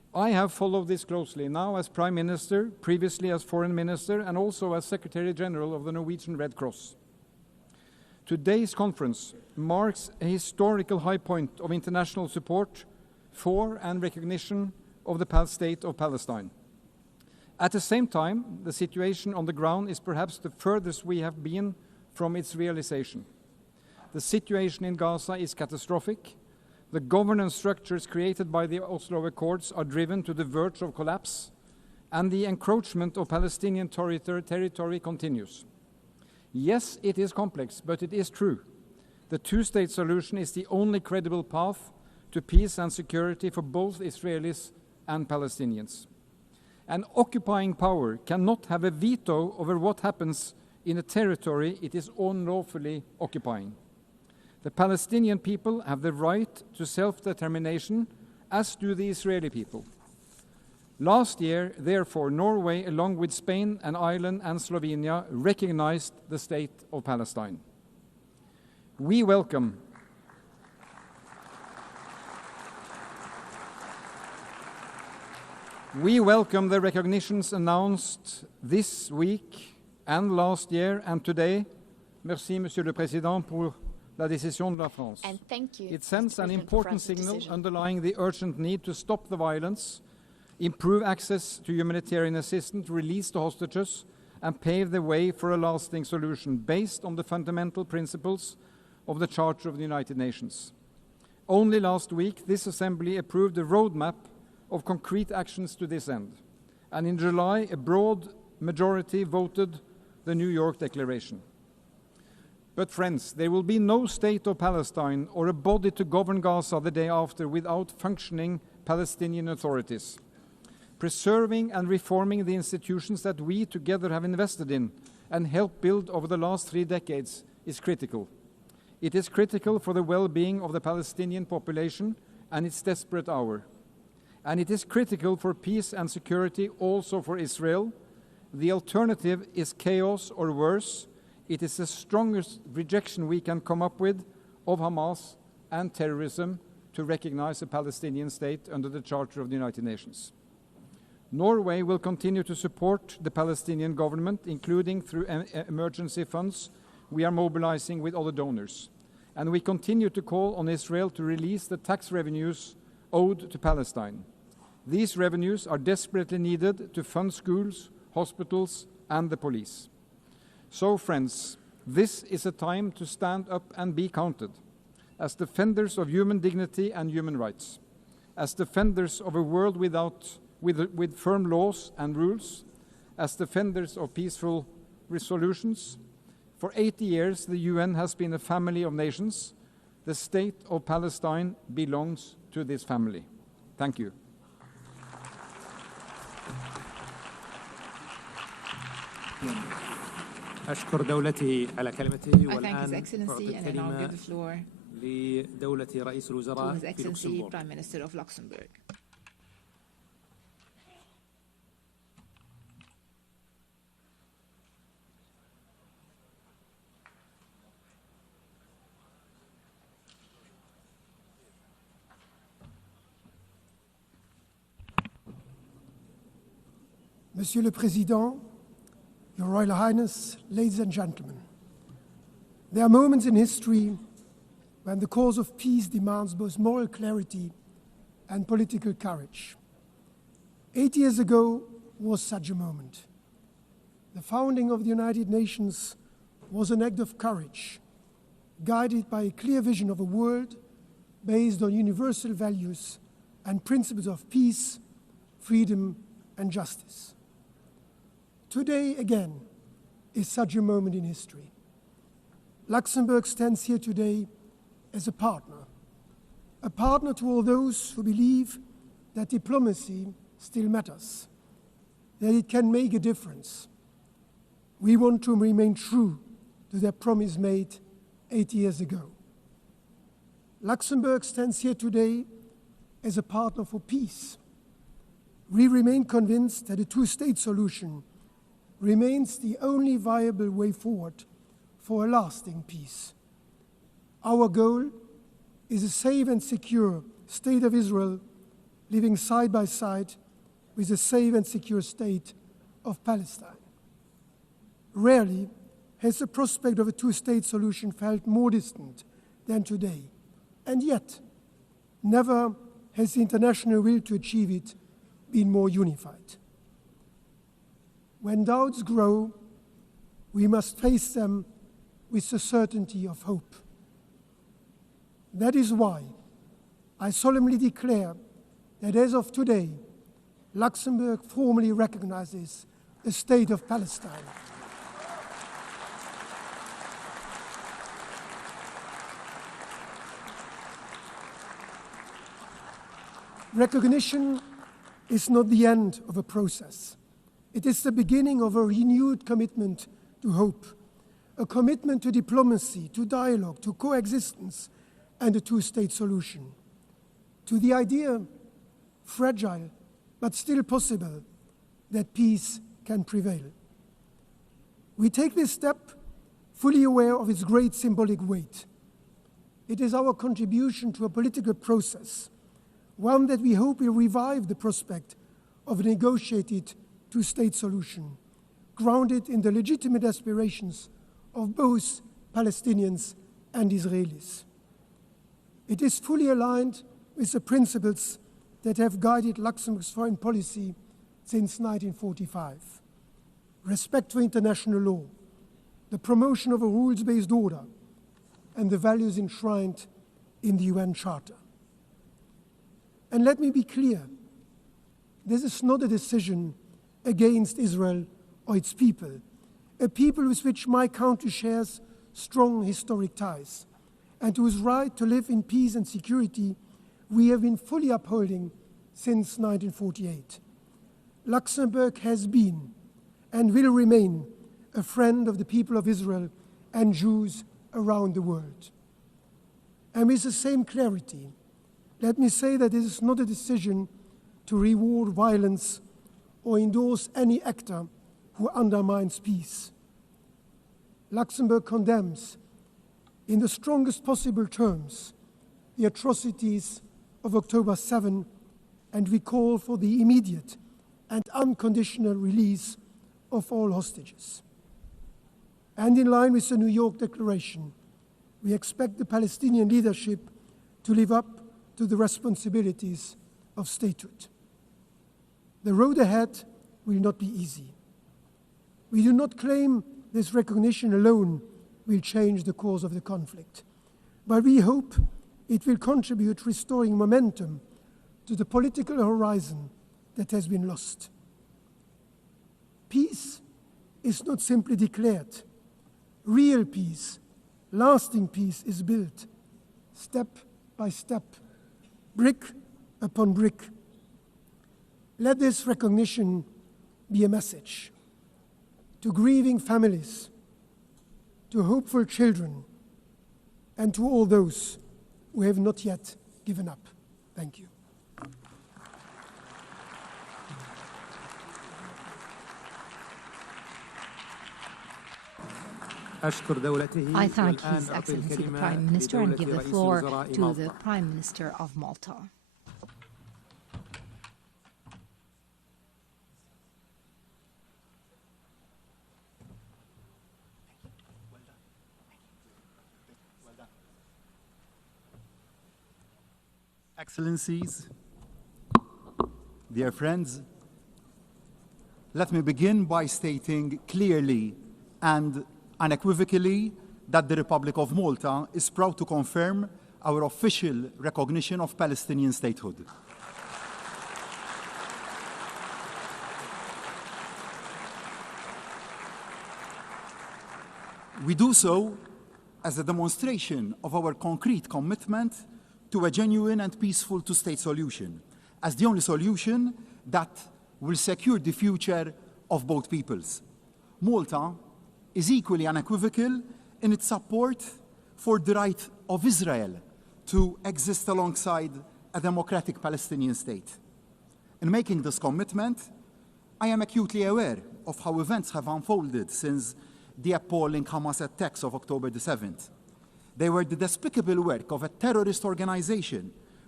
I have followed this closely, now as Prime Minister, previously as Foreign Minister, and also as Secretary General of the Norwegian Red Cross. Today's conference marks a historical high point of international support for and recognition of the state of Palestine. At the same time, the situation on the ground is perhaps the furthest we have been from its realization. The situation in Gaza is catastrophic. The governance structures created by the Oslo Accords are driven to the verge of collapse, and the encroachment of Palestinian territory continues. Yes, it is complex, but it is true. The two-state solution is the only credible path to peace and security for both Israelis and Palestinians. An occupying power cannot have a veto over what happens in a territory it is unlawfully occupying. The Palestinian people have the right to self-determination, as do the Israeli people. Last year, therefore, Norway, along with Spain and Ireland and Slovenia, recognized the state of Palestine. We welcome the recognitions announced this week and last year and today. Merci, Monsieur le Président, pour la décision de la France. And thank you, it sends Mr. an President, important signal underlying the urgent need to stop the violence, improve access to humanitarian assistance, release the hostages, and pave the way for a lasting solution based on the fundamental principles of the Charter of the United Nations. Only last week, this Assembly approved a roadmap of concrete actions to this end. And in July, a broad majority voted the New York Declaration. But friends, there will be no state of Palestine or a body to govern Gaza the day after without functioning Palestinian authorities. Preserving and reforming the institutions that we together have invested in and helped build over the last 3 decades is critical. It is critical for the well-being of the Palestinian population and its desperate hour. And it is critical for peace and security also for Israel. The alternative is chaos or worse. It is the strongest rejection we can come up with of Hamas and terrorism to recognize a Palestinian state under the Charter of the United Nations. Norway will continue to support the Palestinian government, including through emergency funds we are mobilizing with other donors. And we continue to call on Israel to release the tax revenues owed to Palestine. These revenues are desperately needed to fund schools, hospitals, and the police. So, friends, this is a time to stand up and be counted. As defenders of human dignity and human rights, as defenders of a world with firm laws and rules, as defenders of peaceful resolutions. For 80 years, the UN has been a family of nations. The state of Palestine belongs to this family. Thank you. أشكر دولته على كلمته والآن أعطي الكلمة لدولة رئيس الوزراء في لوكسمبورغ. Monsieur le Président, Your Royal Highness, ladies and gentlemen, there are moments in history when the cause of peace demands both moral clarity and political courage. 8 years ago was such a moment. The founding of the United Nations was an act of courage, guided by a clear vision of a world based on universal values and principles of peace, freedom, and justice. Today, again, is such a moment in history. Luxembourg stands here today as a partner to all those who believe that diplomacy still matters, that it can make a difference. We want to remain true to their promise made 8 years ago. Luxembourg stands here today as a partner for peace. We remain convinced that a two-state solution remains the only viable way forward for a lasting peace. Our goal is a safe and secure state of Israel living side by side with a safe and secure state of Palestine. Rarely has the prospect of a two-state solution felt more distant than today, and yet never has the international will to achieve it been more unified. When doubts grow, we must face them with the certainty of hope. That is why I solemnly declare that as of today, Luxembourg formally recognizes the state of Palestine. Recognition is not the end of a process. It is the beginning of a renewed commitment to hope, a commitment to diplomacy, to dialogue, to coexistence, and a two-state solution, to the idea, fragile but still possible, that peace can prevail. We take this step fully aware of its great symbolic weight. It is our contribution to a political process, one that we hope will revive the prospect of a negotiated two-state solution, grounded in the legitimate aspirations of both Palestinians and Israelis. It is fully aligned with the principles that have guided Luxembourg's foreign policy since 1945. Respect for international law, the promotion of a rules-based order, and the values enshrined in the UN Charter. And let me be clear, this is not a decision against Israel or its people, a people with which my country shares strong historic ties, and whose right to live in peace and security we have been fully upholding since 1948. Luxembourg has been and will remain a friend of the people of Israel and Jews around the world. And with the same clarity, let me say that this is not a decision to reward violence or endorse any actor who undermines peace. Luxembourg condemns, in the strongest possible terms, the atrocities of October 7, and we call for the immediate and unconditional release of all hostages. And in line with the New York Declaration, we expect the Palestinian leadership to live up to the responsibilities of statehood. The road ahead will not be easy. We do not claim this recognition alone will change the course of the conflict, but we hope it will contribute to restoring momentum to the political horizon that has been lost. Peace is not simply declared. Real peace, lasting peace is built step by step, brick upon brick. Let this recognition be a message to grieving families, to hopeful children, and to all those who have not yet given up. Thank you. I thank His Excellency the Prime Minister and give the floor to the Prime Minister of Malta. Excellencies, dear friends, let me begin by stating clearly and unequivocally that the Republic of Malta is proud to confirm our official recognition of Palestinian statehood. We do so as a demonstration of our concrete commitment to a genuine and peaceful two-state solution, as the only solution that will secure the future of both peoples. Malta is equally unequivocal in its support for the right of Israel to exist alongside a democratic Palestinian state. In making this commitment, I am acutely aware of how events have unfolded since the appalling Hamas attacks of October the 7th. They were the despicable work of a terrorist organization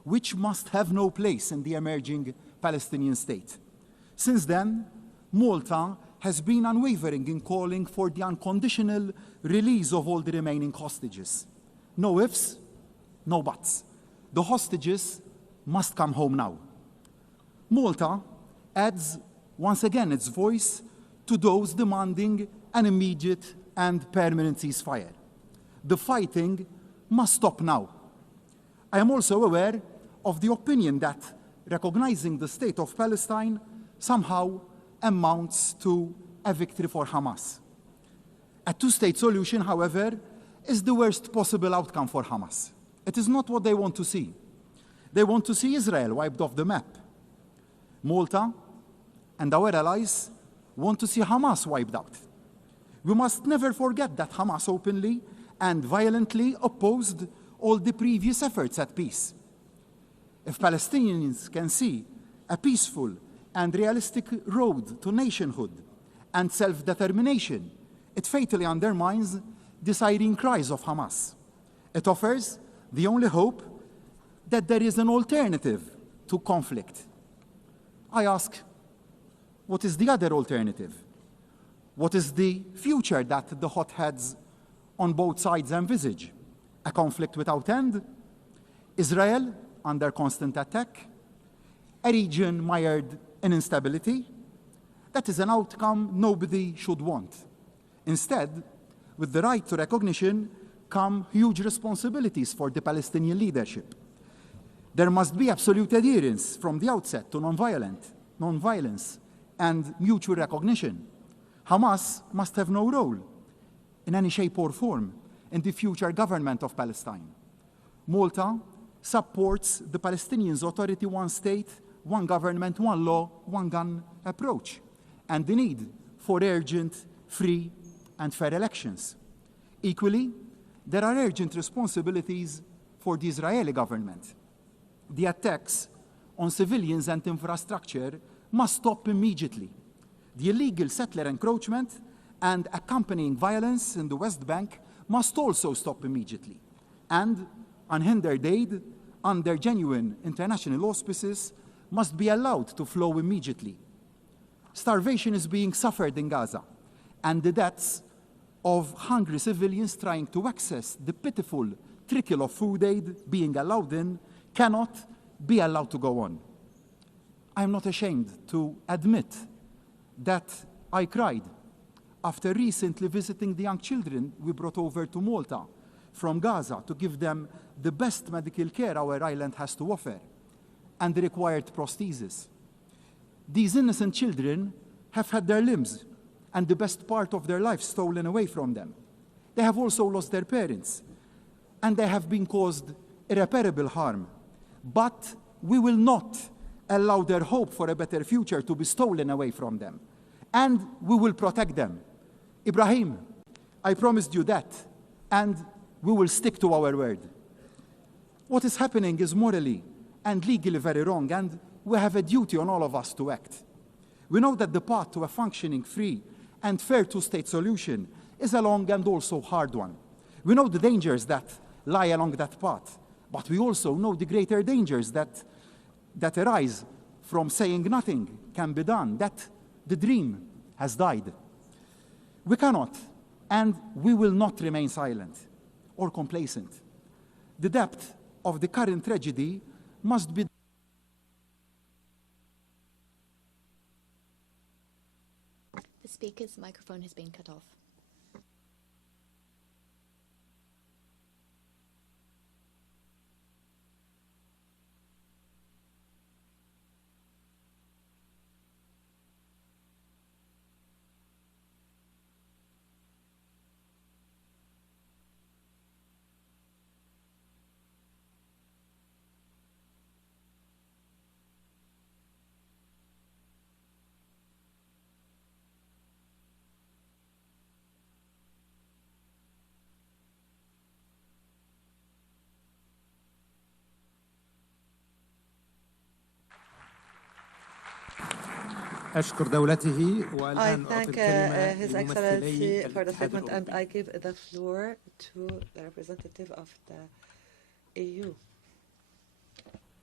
which must have no place in the emerging Palestinian state. Since then, Malta has been unwavering in calling for the unconditional release of all the remaining hostages. No ifs, no buts. The hostages must come home now. Malta adds once again its voice to those demanding an immediate and permanent ceasefire. The fighting must stop now. I am also aware of the opinion that recognizing the state of Palestine somehow amounts to a victory for Hamas. A two-state solution, however, is the worst possible outcome for Hamas. It is not what they want to see. They want to see Israel wiped off the map. Malta and our allies want to see Hamas wiped out. We must never forget that Hamas openly and violently opposed all the previous efforts at peace. If Palestinians can see a peaceful and realistic road to nationhood and self-determination, it fatally undermines the siren cries of Hamas. It offers the only hope that there is an alternative to conflict. I ask, what is the other alternative? What is the future that the hotheads on both sides envisage? A conflict without end? Israel under constant attack? A region mired in instability? That is an outcome nobody should want. Instead, with the right to recognition come huge responsibilities for the Palestinian leadership. There must be absolute adherence from the outset to nonviolence, and mutual recognition. Hamas must have no role in any shape or form in the future government of Palestine. Malta supports the Palestinians' authority, one state, one government, one law, one gun approach, and the need for urgent, free, and fair elections. Equally, there are urgent responsibilities for the Israeli government. The attacks on civilians and infrastructure must stop immediately. The illegal settler encroachment and accompanying violence in the West Bank must also stop immediately. And unhindered aid under genuine international auspices must be allowed to flow immediately. Starvation is being suffered in Gaza, and the deaths of hungry civilians trying to access the pitiful trickle of food aid being allowed in cannot be allowed to go on. I am not ashamed to admit that I cried after recently visiting the young children we brought over to Malta from Gaza to give them the best medical care our island has to offer and the required prostheses. These innocent children have had their limbs and the best part of their life stolen away from them. They have also lost their parents, and they have been caused irreparable harm. But we will not allow their hope for a better future to be stolen away from them. And we will protect them. Ibrahim, I promised you that, and we will stick to our word. What is happening is morally and legally very wrong, and we have a duty on all of us to act. We know that the path to a functioning, free, and fair two-state solution is a long and also hard one. We know the dangers that lie along that path, but we also know the greater dangers that arise from saying nothing can be done, that the dream has died. We cannot, and we will not remain silent or complacent. The depth of the current tragedy must be The speaker's microphone has been cut off. أشكر دولته I والآن thank أعطي His الكلمة Excellency for the للاتحاد statement, and الأوروبي. I give the floor to the representative of the EU.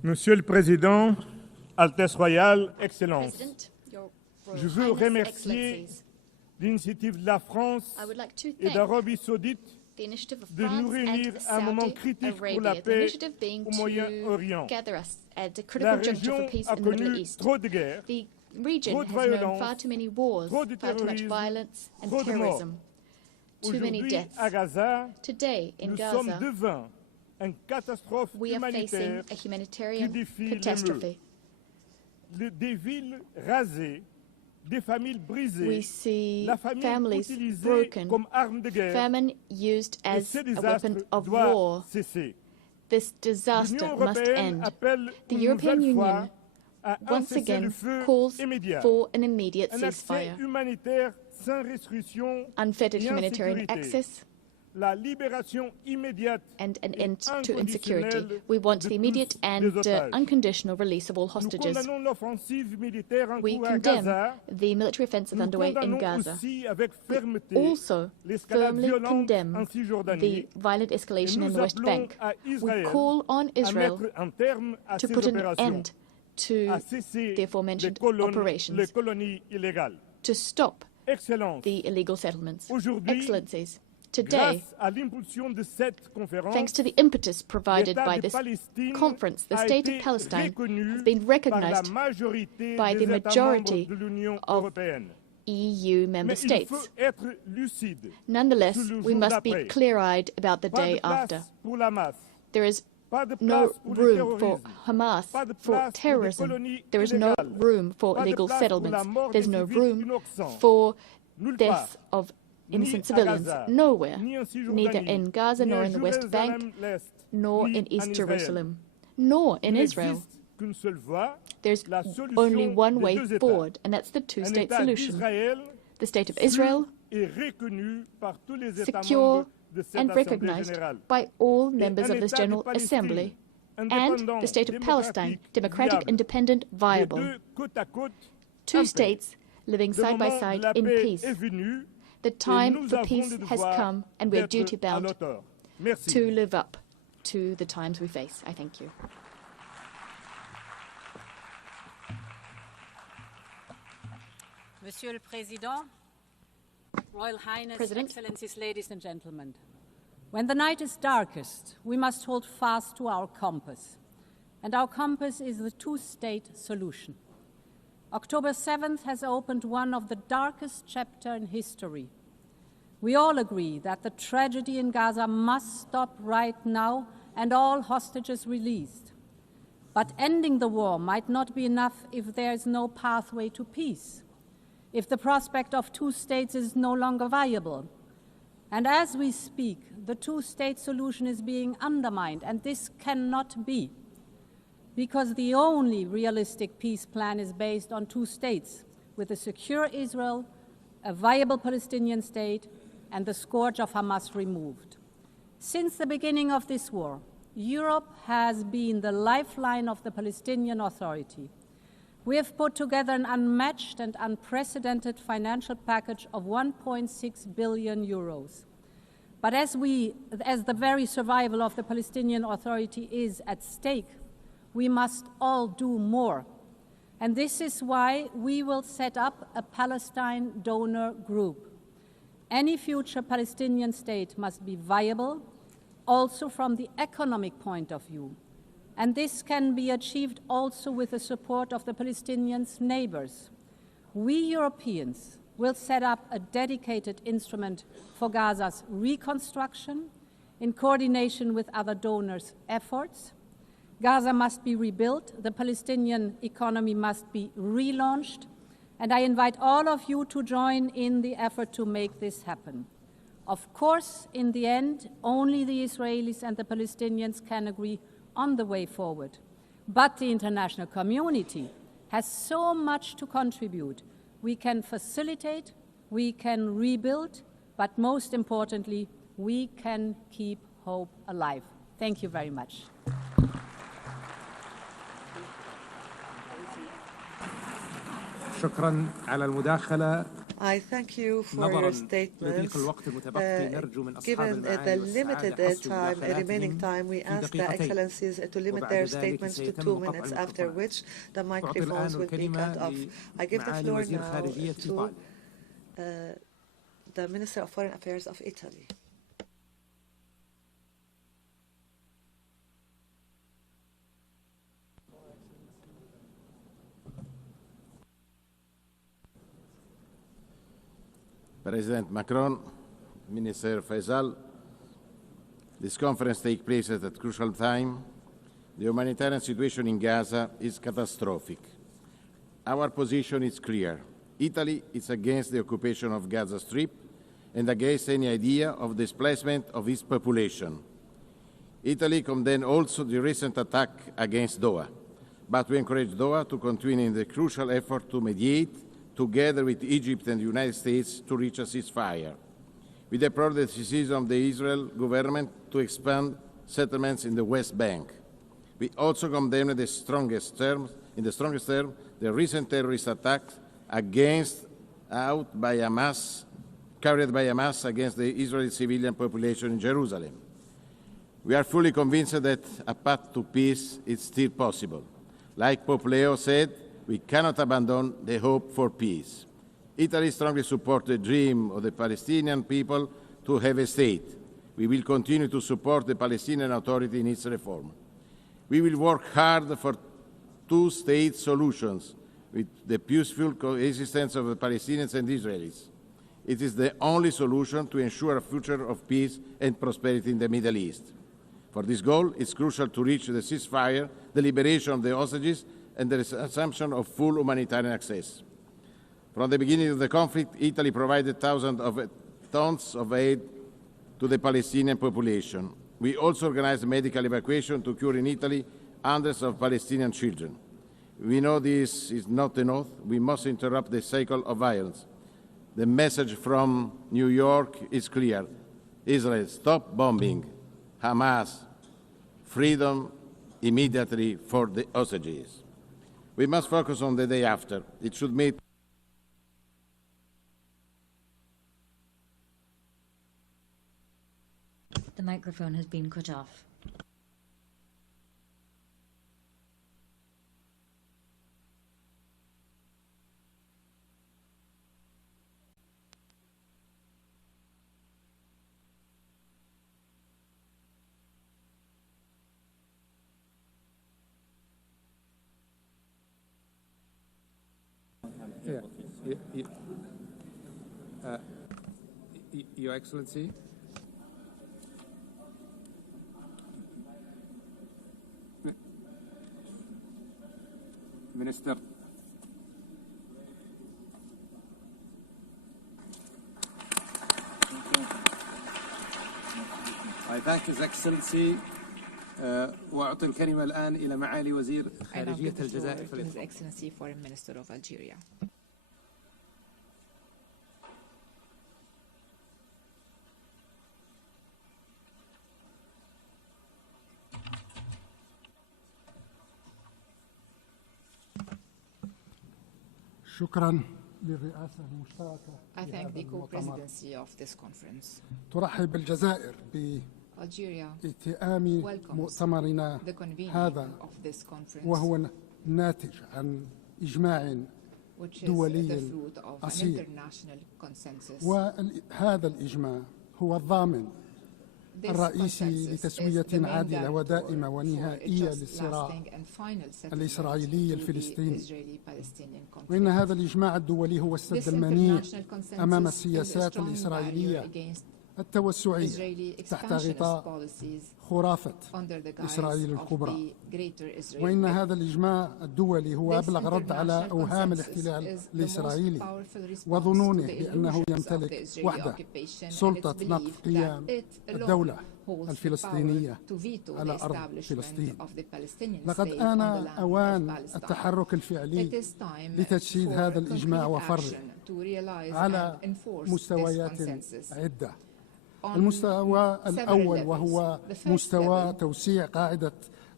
Monsieur le Président, Altesse Royale, Excellences, je veux remercier l'initiative de la France et d'Arabie Saoudite de nous réunir à un moment critique pour la paix au Moyen-Orient. La région a connu trop de guerres, trop de violence, trop de terrorisme, trop de morts. Aujourd'hui, à Gaza, nous sommes devant une catastrophe humanitaire qui défie l'émeute. Des villes rasées, des familles brisées, la famine utilisée comme arme de guerre, famine used as a weapon of war. Cesser. This disaster must end. The European Union once again calls for an immediate ceasefire, unfettered humanitarian access, and an end to insecurity. We want the immediate and unconditional release of all hostages. We condemn the military offensive underway in Gaza. We also firmly condemn the violent escalation in the West Bank. We call on Israel to put an end to the aforementioned operations, to stop the illegal settlements. Excellencies, today, thanks to the impetus provided by this conference, the State of Palestine has been recognized by the majority of EU member states. Nonetheless, we must be clear-eyed about the day after. There is no room for Hamas, for terrorism. There is no room for illegal settlements. There's no room for deaths of innocent civilians. Nowhere, neither in Gaza nor in the West Bank, nor in East Jerusalem, nor in Israel. There's only one way forward, and that's the two-state solution. The State of Israel, secure and recognized by all members of this General Assembly, and the State of Palestine, democratic, independent, viable. Two states living side by side in peace. The time for peace has come, and we are duty-bound to live up to the times we face. I thank you. Monsieur le Président, Royal Highness, Excellencies, ladies and gentlemen, when the night is darkest, we must hold fast to our compass. And our compass is the two-state solution. October 7th has opened one of the darkest chapters in history. We all agree that the tragedy in Gaza must stop right now and all hostages released. But ending the war might not be enough if there is no pathway to peace, if the prospect of two states is no longer viable. And as we speak, the two-state solution is being undermined, and this cannot be, because the only realistic peace plan is based on two states, with a secure Israel, a viable Palestinian state, and the scourge of Hamas removed. Since the beginning of this war, Europe has been the lifeline of the Palestinian Authority. We have put together an unmatched and unprecedented financial package of 1.6 billion euros. But as the very survival of the Palestinian Authority is at stake, we must all do more. And this is why we will set up a Palestine donor group. Any future Palestinian state must be viable, also from the economic point of view. And this can be achieved also with the support of the Palestinians' neighbors. We Europeans will set up a dedicated instrument for Gaza's reconstruction in coordination with other donors' efforts. Gaza must be rebuilt, the Palestinian economy must be relaunched, and I invite all of you to join in the effort to make this happen. Of course, in the end, only the Israelis and the Palestinians can agree on the way forward. But the international community has so much to contribute. We can facilitate, we can rebuild, but most importantly, we can keep hope alive. Thank you very much. شكرا على المداخلة I thank you for your statements. Given the limited remaining time, we ask the Excellencies to limit their statements to 2 minutes, after which the microphones will be cut off. I give the floor now to the Minister of Foreign Affairs of Italy. President Macron, Minister Faisal, this conference takes place at a crucial time. The humanitarian situation in Gaza is catastrophic. Our position is clear. Italy is against the occupation of Gaza Strip and against any idea of displacement of its population. Italy condemns also the recent attack against Doha, but we encourage Doha to continue in the crucial effort to mediate together with Egypt and the United States to reach a ceasefire. We deplore the decision of the Israel government to expand settlements in the West Bank. We also condemn in the strongest terms, the recent terrorist attacks carried by Hamas against the Israeli civilian population in Jerusalem. We are fully convinced that a path to peace is still possible. Like Pope Leo said, we cannot abandon the hope for peace. Italy strongly supports the dream of the Palestinian people to have a state. We will continue to support the Palestinian Authority in its reform. We will work hard for two-state solutions with the peaceful coexistence of the Palestinians and Israelis. It is the only solution to ensure a future of peace and prosperity in the Middle East. For this goal, it's crucial to reach the ceasefire, the liberation of the hostages, and the assumption of full humanitarian access. From the beginning of the conflict, Italy provided thousands of tons of aid to the Palestinian population. We also organized medical evacuation to cure in Italy hundreds of Palestinian children. We know this is not enough. We must interrupt the cycle of violence. The message from New York is clear. Israel, stop bombing. Hamas, freedom immediately for the hostages. We must focus on the day after. It should meet The microphone has been cut off. Your Excellency, Minister. I thank His Excellency. وأعطي الكلمة الآن إلى معالي وزير خارجية الجزائر. His Excellency Foreign Minister of Algeria. شكرا للرئاسة المشتركة. I thank the co-presidency of this conference. ترحب الجزائر باتئام مؤتمرنا هذا وهو ناتج عن إجماع دولي أصيل، وهذا الإجماع هو الضامن الرئيسي لتسوية عادلة ودائمة ونهائية للصراع الإسرائيلي الفلسطيني. وإن هذا الإجماع الدولي هو السد المنيع أمام السياسات الإسرائيلية التوسعية تحت غطاء خرافة إسرائيل الكبرى. وإن هذا الإجماع الدولي هو أبلغ رد على أوهام الاحتلال الإسرائيلي وظنونه بأنه يمتلك وحده سلطة نقض قيام الدولة الفلسطينية على أرض فلسطين. لقد آن أوان التحرك الفعلي لتجسيد هذا الإجماع وفرضه على مستويات عدة. المستوى الأول وهو مستوى توسيع قاعدة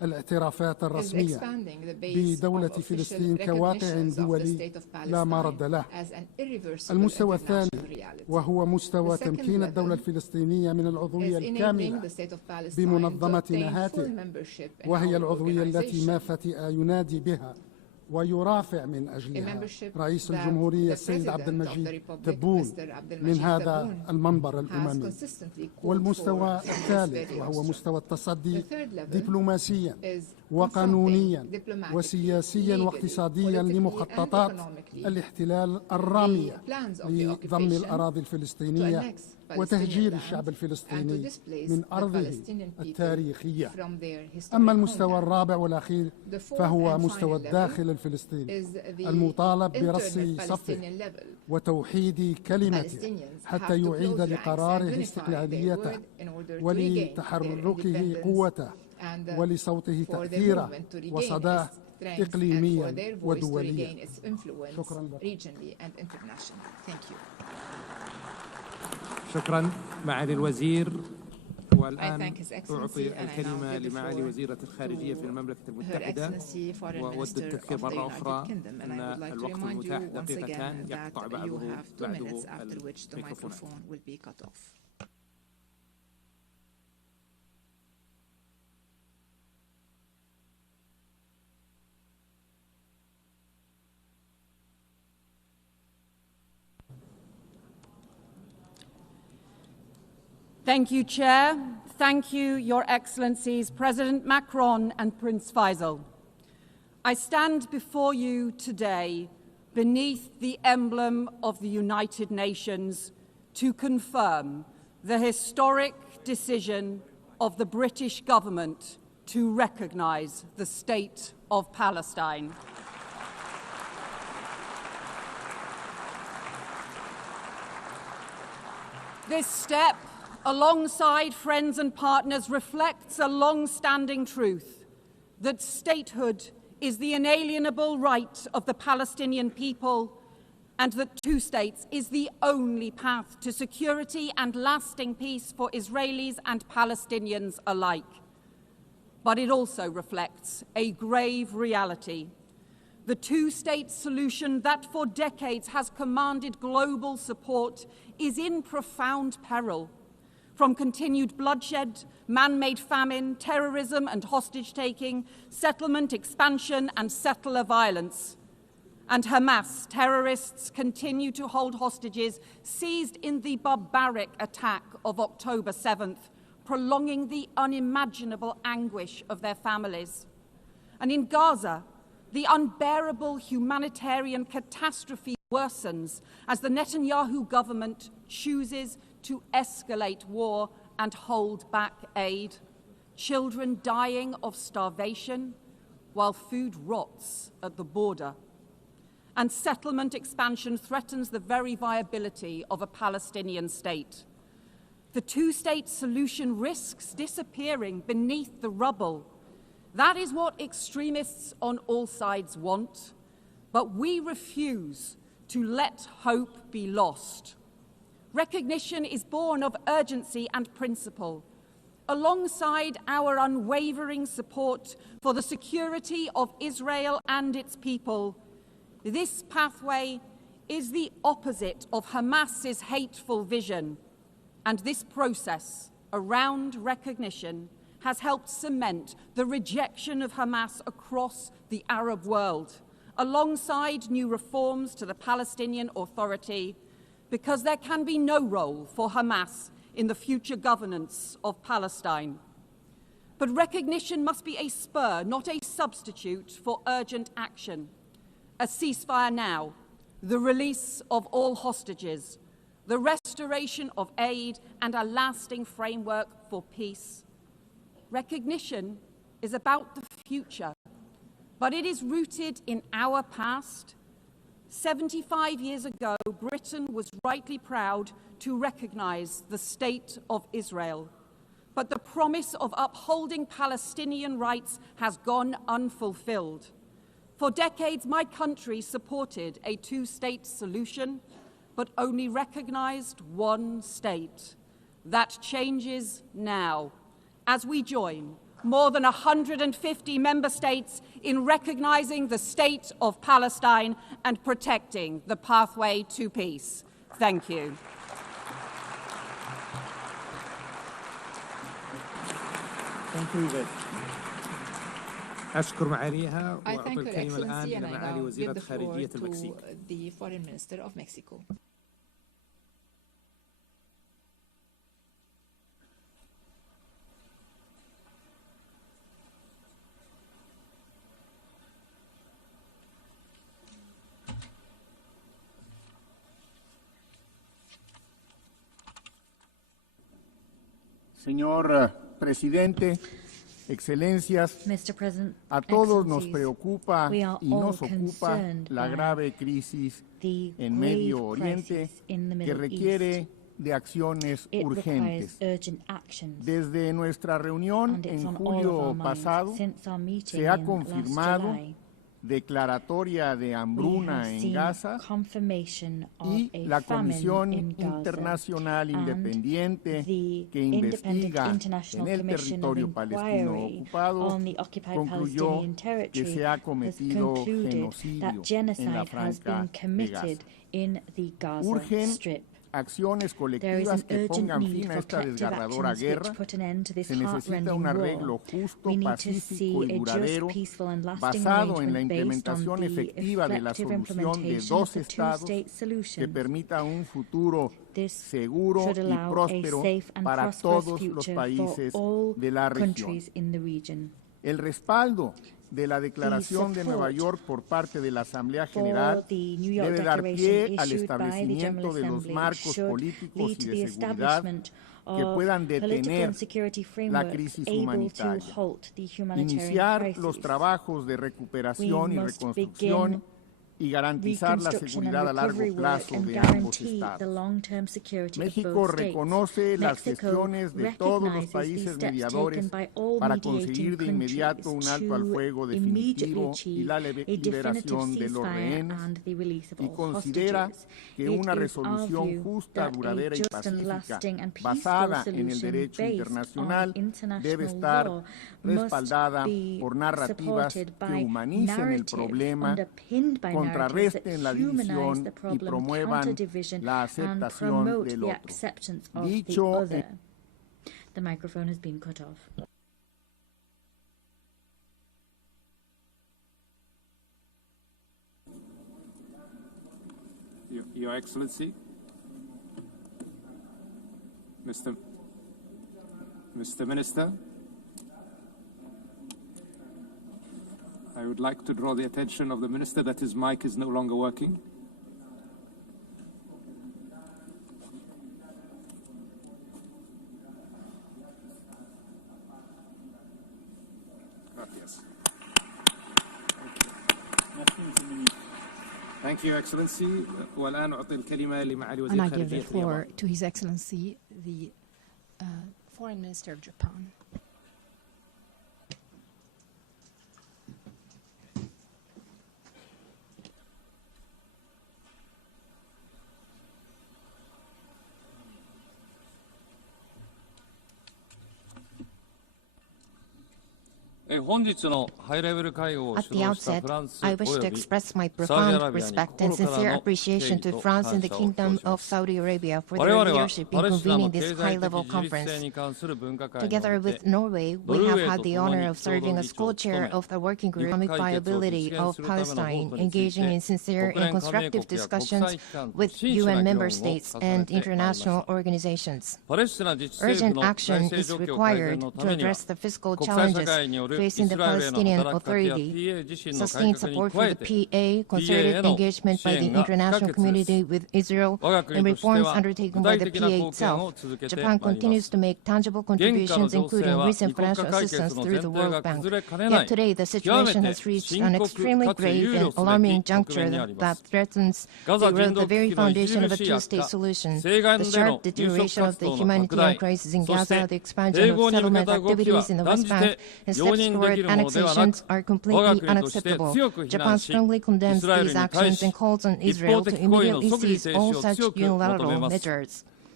الاعترافات الرسمية بدولة فلسطين كواقع دولي لا مرد له. المستوى الثاني وهو مستوى تمكين الدولة الفلسطينية من العضوية الكاملة بمنظمة نهاته، وهي العضوية التي ما فتئ ينادي بها ويرافع من أجلها رئيس الجمهورية السيد عبد المجيد تبون من هذا المنبر الأممي. والمستوى الثالث وهو مستوى التصدي دبلوماسيا وقانونيا وسياسيا واقتصاديا لمخططات الاحتلال الرامية لضم الأراضي الفلسطينية وتهجير الشعب الفلسطيني من أرضه التاريخية. أما المستوى الرابع والأخير فهو مستوى الداخل الفلسطيني المطالب برص صفه وتوحيد كلمته حتى يعيد لقراره استقلاليته ولتحركه قوته ولصوته تأثيره وصداه إقليميا ودوليا. شكرا لكم. شكرا معالي الوزير. والآن أعطي الكلمة لمعالي وزيرة الخارجية في المملكة المتحدة، وأود التذكير مرة أخرى أن الوقت المتاح دقيقتان يقطع بعده الميكروفون. Thank you, Chair. Thank you, Your Excellencies, President Macron and Prince Faisal. I stand before you today beneath the emblem of the United Nations to confirm the historic decision of the British government to recognise the State of Palestine. This step, alongside friends and partners, reflects a long-standing truth that statehood is the inalienable right of the Palestinian people and that two states is the only path to security and lasting peace for Israelis and Palestinians alike. But it also reflects a grave reality. The two-state solution that for decades has commanded global support is in profound peril. From continued bloodshed, man-made famine, terrorism and hostage-taking, settlement expansion and settler violence. And Hamas terrorists continue to hold hostages seized in the barbaric attack of October 7th, prolonging the unimaginable anguish of their families. And in Gaza, the unbearable humanitarian catastrophe worsens as the Netanyahu government chooses to escalate war and hold back aid. Children dying of starvation while food rots at the border. And settlement expansion threatens the very viability of a Palestinian state. The two-state solution risks disappearing beneath the rubble. That is what extremists on all sides want, but we refuse to let hope be lost. Recognition is born of urgency and principle, alongside our unwavering support for the security of Israel and its people. This pathway is the opposite of Hamas's hateful vision, and this process around recognition has helped cement the rejection of Hamas across the Arab world, alongside new reforms to the Palestinian Authority, because there can be no role for Hamas in the future governance of Palestine. But recognition must be a spur, not a substitute for urgent action. A ceasefire now, the release of all hostages, the restoration of aid, and a lasting framework for peace. Recognition is about the future, but it is rooted in our past. 75 years ago, Britain was rightly proud to recognise the State of Israel. But the promise of upholding Palestinian rights has gone unfulfilled. For decades, my country supported a two-state solution, but only recognised one state. That changes now, as we join more than 150 member states in recognizing the state of Palestine and protecting the pathway to peace. Thank you. Thank you. أشكر معاليها I وأعطي thank Her الكلمة الآن Excellency إلى and I معالي now وزيرة give the floor خارجية to المكسيك. the Foreign Minister of Mexico. Señor Presidente, Excelencias, a todos nos preocupa y nos ocupa la grave crisis en Medio Oriente que requiere de acciones urgentes. Desde nuestra reunión en julio pasado se ha confirmado declaratoria de hambruna en Gaza y la Comisión Internacional Independiente que investiga en el territorio palestino ocupado concluyó que se ha cometido genocidio en la Franja de Gaza. Urgen acciones colectivas que pongan fin a esta desgarradora guerra. Se necesita un arreglo justo, pacífico y duradero basado en la implementación efectiva de la solución de dos estados que permita un futuro seguro y próspero para todos los países de la región. El respaldo de la Declaración de Nueva York por parte de la Asamblea General debe dar pie al establecimiento de los marcos políticos y de seguridad que puedan detener la crisis humanitaria, iniciar los trabajos de recuperación y reconstrucción y garantizar la seguridad a largo plazo de ambos estados. México reconoce las gestiones de todos los países mediadores para conseguir de inmediato un alto al fuego definitivo y la liberación de los rehenes y considera que una resolución justa, duradera y pacífica basada en el derecho internacional debe estar respaldada por narrativas que humanicen el problema, contrarresten la división y promuevan la aceptación del otro. Dicho The microphone has been cut off. Your Excellency, Mr. Minister, I would like to draw the attention of the Minister that his mic is no longer working. Gracias. Thank you, Your Excellency. والآن أعطي الكلمة لمعالي وزير And I give خارجية the floor to His Excellency, the Foreign Minister of Japan. At the outset, I wish to express my profound respect and sincere appreciation to France and the Kingdom of Saudi Arabia for their leadership in convening this high-level conference. Together with Norway, we have had the honor of serving as co-chair of the working group on economic viability of Palestine, engaging in sincere and constructive discussions with UN member states and international organizations. Urgent action is required to address the fiscal challenges facing the Palestinian Authority, sustain support for the PA, concerted engagement by the international community with Israel, and reforms undertaken by the PA itself. Japan continues to make tangible contributions, including recent financial assistance through the World Bank. Yet today, the situation has reached an extremely grave and alarming juncture that threatens to erode the very foundation of a two-state solution. The sharp deterioration of the humanitarian crisis in Gaza, the expansion of settlement activities in the West Bank, and steps toward annexations are completely unacceptable. Japan strongly condemns these actions and calls on Israel to immediately cease all such unilateral measures.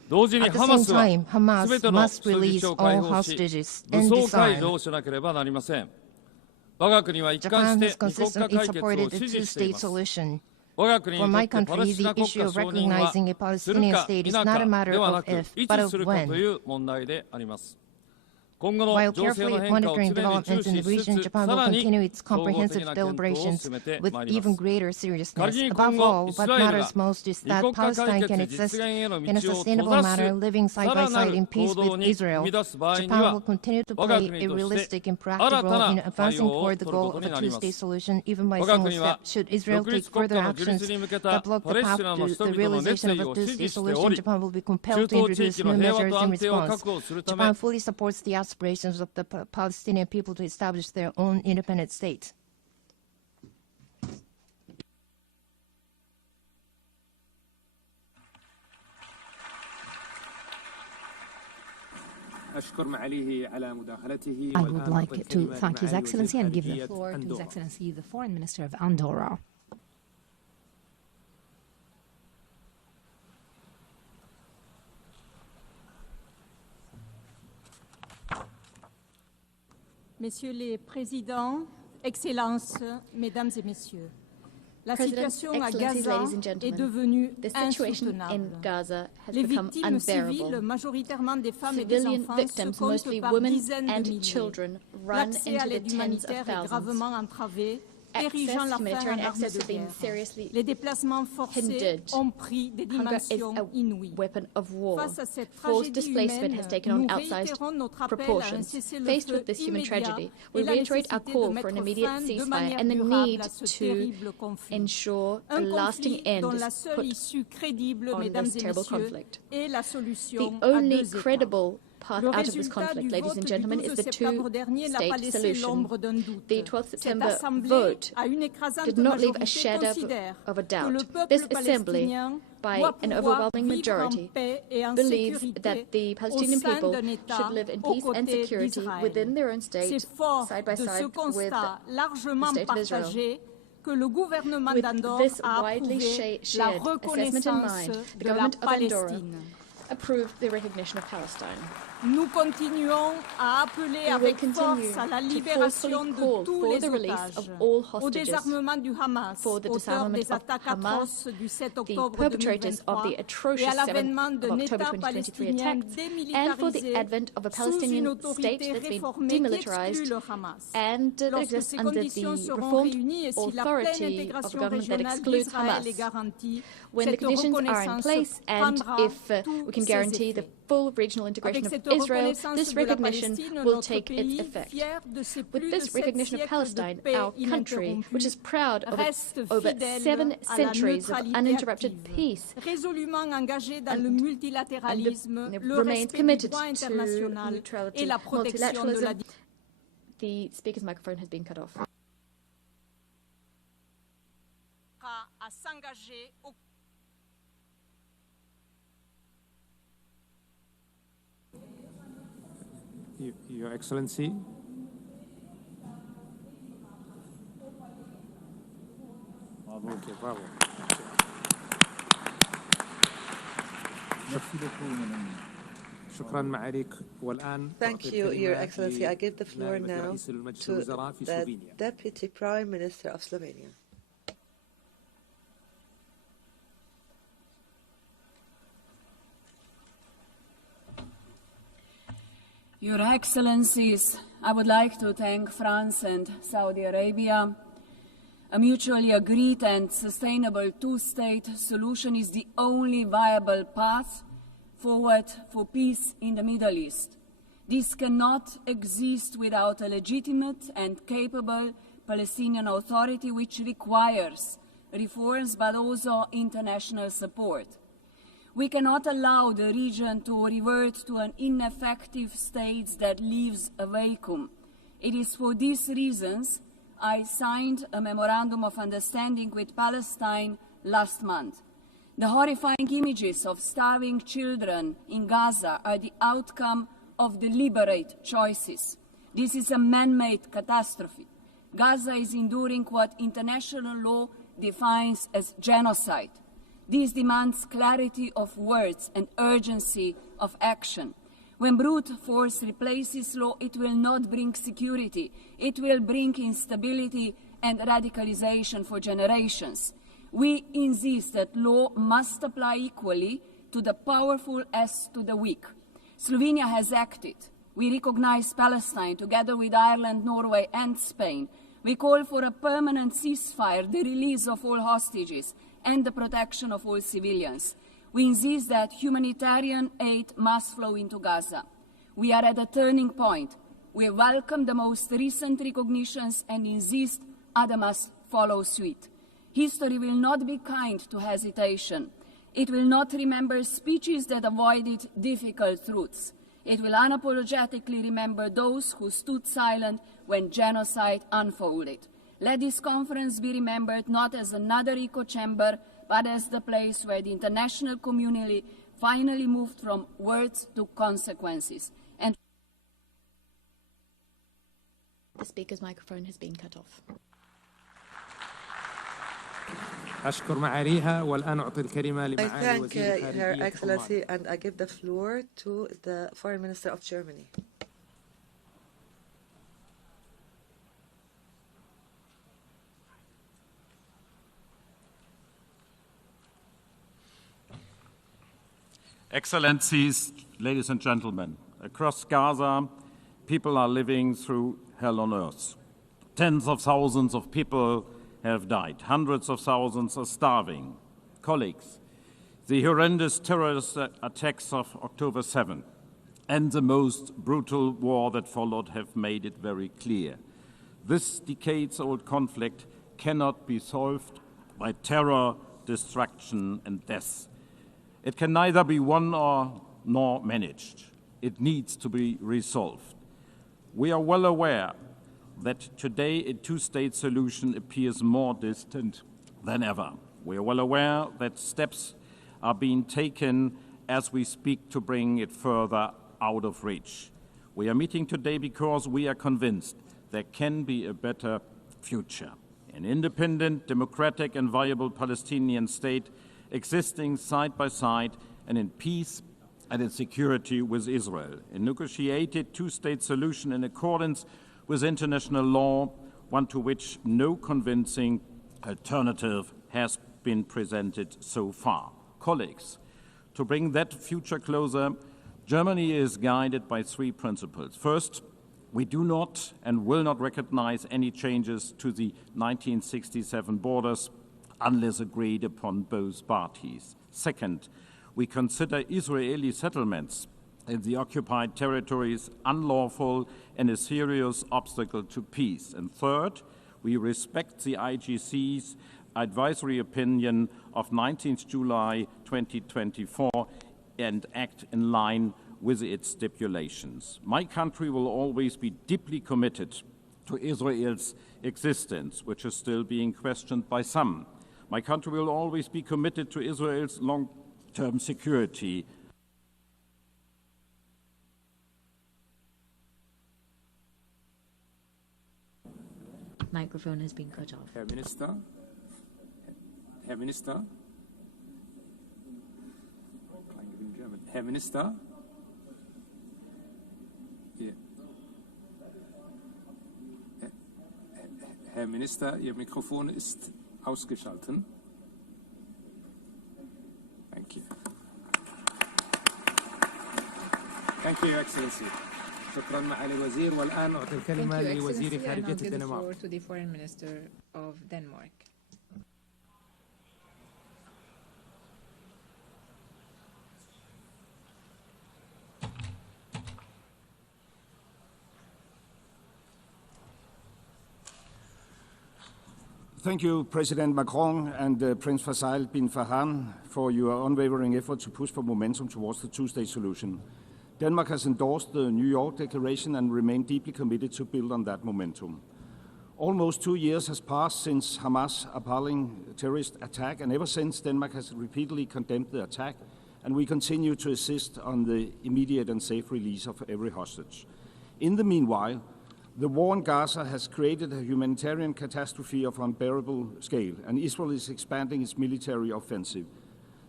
At the same time, Hamas must release all hostages and disarm. Japan has consistently supported the two-state solution. For my country, the issue of recognizing a Palestinian state is not a matter of if, but of when. While carefully monitoring developments in the region, Japan will continue its comprehensive deliberations with even greater seriousness. Above all, what matters most is that Palestine can exist in a sustainable manner, living side by side in peace with Israel. Japan will continue to play a realistic and proactive role in advancing toward the goal of a two-state solution, even by single step. Should Israel take further actions that block the path to the realization of a two-state solution, Japan will be compelled to introduce new measures in response. Japan fully supports the aspirations of the Palestinian people to establish their own independent state. I would like to thank His Excellency and give the floor to His Excellency, the Foreign Minister of Andorra. Messieurs les Présidents, Excellences, Mesdames et Messieurs, la situation à Gaza est devenue insoutenable. Les victimes civiles, majoritairement des femmes et des enfants, se comptent par dizaines de milliers. L'accès à l'aide humanitaire est gravement entravé, érigeant la fin en arme de guerre. Les déplacements forcés ont pris des dimensions inouïes. Face à cette tragédie humaine, nous réitérons notre appel à un cessez-le-feu immédiat et la nécessité de mettre fin de manière durable à ce terrible conflit. Un conflit dont la seule issue crédible, mesdames et messieurs, est la solution à deux États. Path out of this conflict, ladies and gentlemen, is the two-state solution. The 12th September vote did not leave a shadow of a doubt. This assembly, by an overwhelming majority, believes that the Palestinian people should live in peace and security within their own state, side by side with the state of Israel. With this widely shared assessment in mind, the government of Andorra approved the recognition of Palestine. Nous continuons à appeler avec force à la libération de tous les otages, au désarmement du Hamas, auteur des attaques atroces du 7 octobre 2023 et à l'avènement d'un État palestinien démilitarisé sous une autorité réformée qui exclut le Hamas. Lorsque ces conditions seront réunies et si la pleine intégration régionale d'Israël est garantie, cette reconnaissance prendra tout ses effets. Full regional integration of Israel, this recognition will take its effect. With this recognition of Palestine, our country, which is proud of its over 7 centuries of uninterrupted peace, remains committed to neutrality, multilateralism. The speaker's microphone has been cut off. Your Excellency, okay, bravo. Thank you, Your Excellency. I give the floor now to the Deputy Prime Minister of Slovenia. Your Excellencies, I would like to thank France and Saudi Arabia. A mutually agreed and sustainable two-state solution is the only viable path forward for peace in the Middle East. This cannot exist without a legitimate and capable Palestinian Authority, which requires reforms but also international support. We cannot allow the region to revert to an ineffective state that leaves a vacuum. It is for these reasons I signed a memorandum of understanding with Palestine last month. The horrifying images of starving children in Gaza are the outcome of deliberate choices. This is a man-made catastrophe. Gaza is enduring what international law defines as genocide. This demands clarity of words and urgency of action. When brute force replaces law, it will not bring security. It will bring instability and radicalization for generations. We insist that law must apply equally to the powerful as to the weak. Slovenia has acted. We recognize Palestine together with Ireland, Norway and Spain. We call for a permanent ceasefire, the release of all hostages and the protection of all civilians. We insist that humanitarian aid must flow into Gaza. We are at a turning point. We welcome the most recent recognitions and insist others must follow suit. History will not be kind to hesitation. It will not remember speeches that avoided difficult truths. It will unapologetically remember those who stood silent when genocide unfolded. Let this conference be remembered not as another echo chamber, but as the place where the international community finally moved from words to consequences. And the speaker's microphone has been cut off. I thank Her Excellency, and I give the floor to the Foreign Minister of Germany. Excellencies, ladies and gentlemen, across Gaza, people are living through hell on earth. Tens of thousands of people have died. Hundreds of thousands are starving. Colleagues, the horrendous terrorist attacks of October 7 and the most brutal war that followed have made it very clear. This decades-old conflict cannot be solved by terror, destruction, and death. It can neither be won nor managed. It needs to be resolved. We are well aware that today a two-state solution appears more distant than ever. We are well aware that steps are being taken as we speak to bring it further out of reach. We are meeting today because we are convinced there can be a better future. An independent, democratic and viable Palestinian state existing side by side and in peace and in security with Israel. A negotiated two-state solution in accordance with international law, one to which no convincing alternative has been presented so far. Colleagues, to bring that future closer, Germany is guided by three principles. First, we do not and will not recognize any changes to the 1967 borders unless agreed upon both parties. Second, we consider Israeli settlements in the occupied territories unlawful and a serious obstacle to peace. And third, we respect the IGC's advisory opinion of 19th July 2024 and act in line with its stipulations. My country will always be deeply committed to Israel's existence, which is still being questioned by some. My country will always be committed to Israel's long-term security. Microphone has been cut off. Herr Minister. Herr Minister. Herr Minister. Yeah. Herr Minister, Ihr Mikrofon ist ausgeschaltet. Thank you. Thank you, Your Excellency. شكرا معالي الوزير والآن أعطي الكلمة لوزير خارجية الدنمارك. To the Foreign Minister of Denmark. Thank you, President Macron and Prince Faisal bin Farhan, for your unwavering effort to push for momentum towards the two-state solution. Denmark has endorsed the New York Declaration and remained deeply committed to build on that momentum. Almost 2 years has passed since Hamas' appalling terrorist attack, and ever since, Denmark has repeatedly condemned the attack, and we continue to insist on the immediate and safe release of every hostage. In the meanwhile, the war in Gaza has created a humanitarian catastrophe of unbearable scale, and Israel is expanding its military offensive.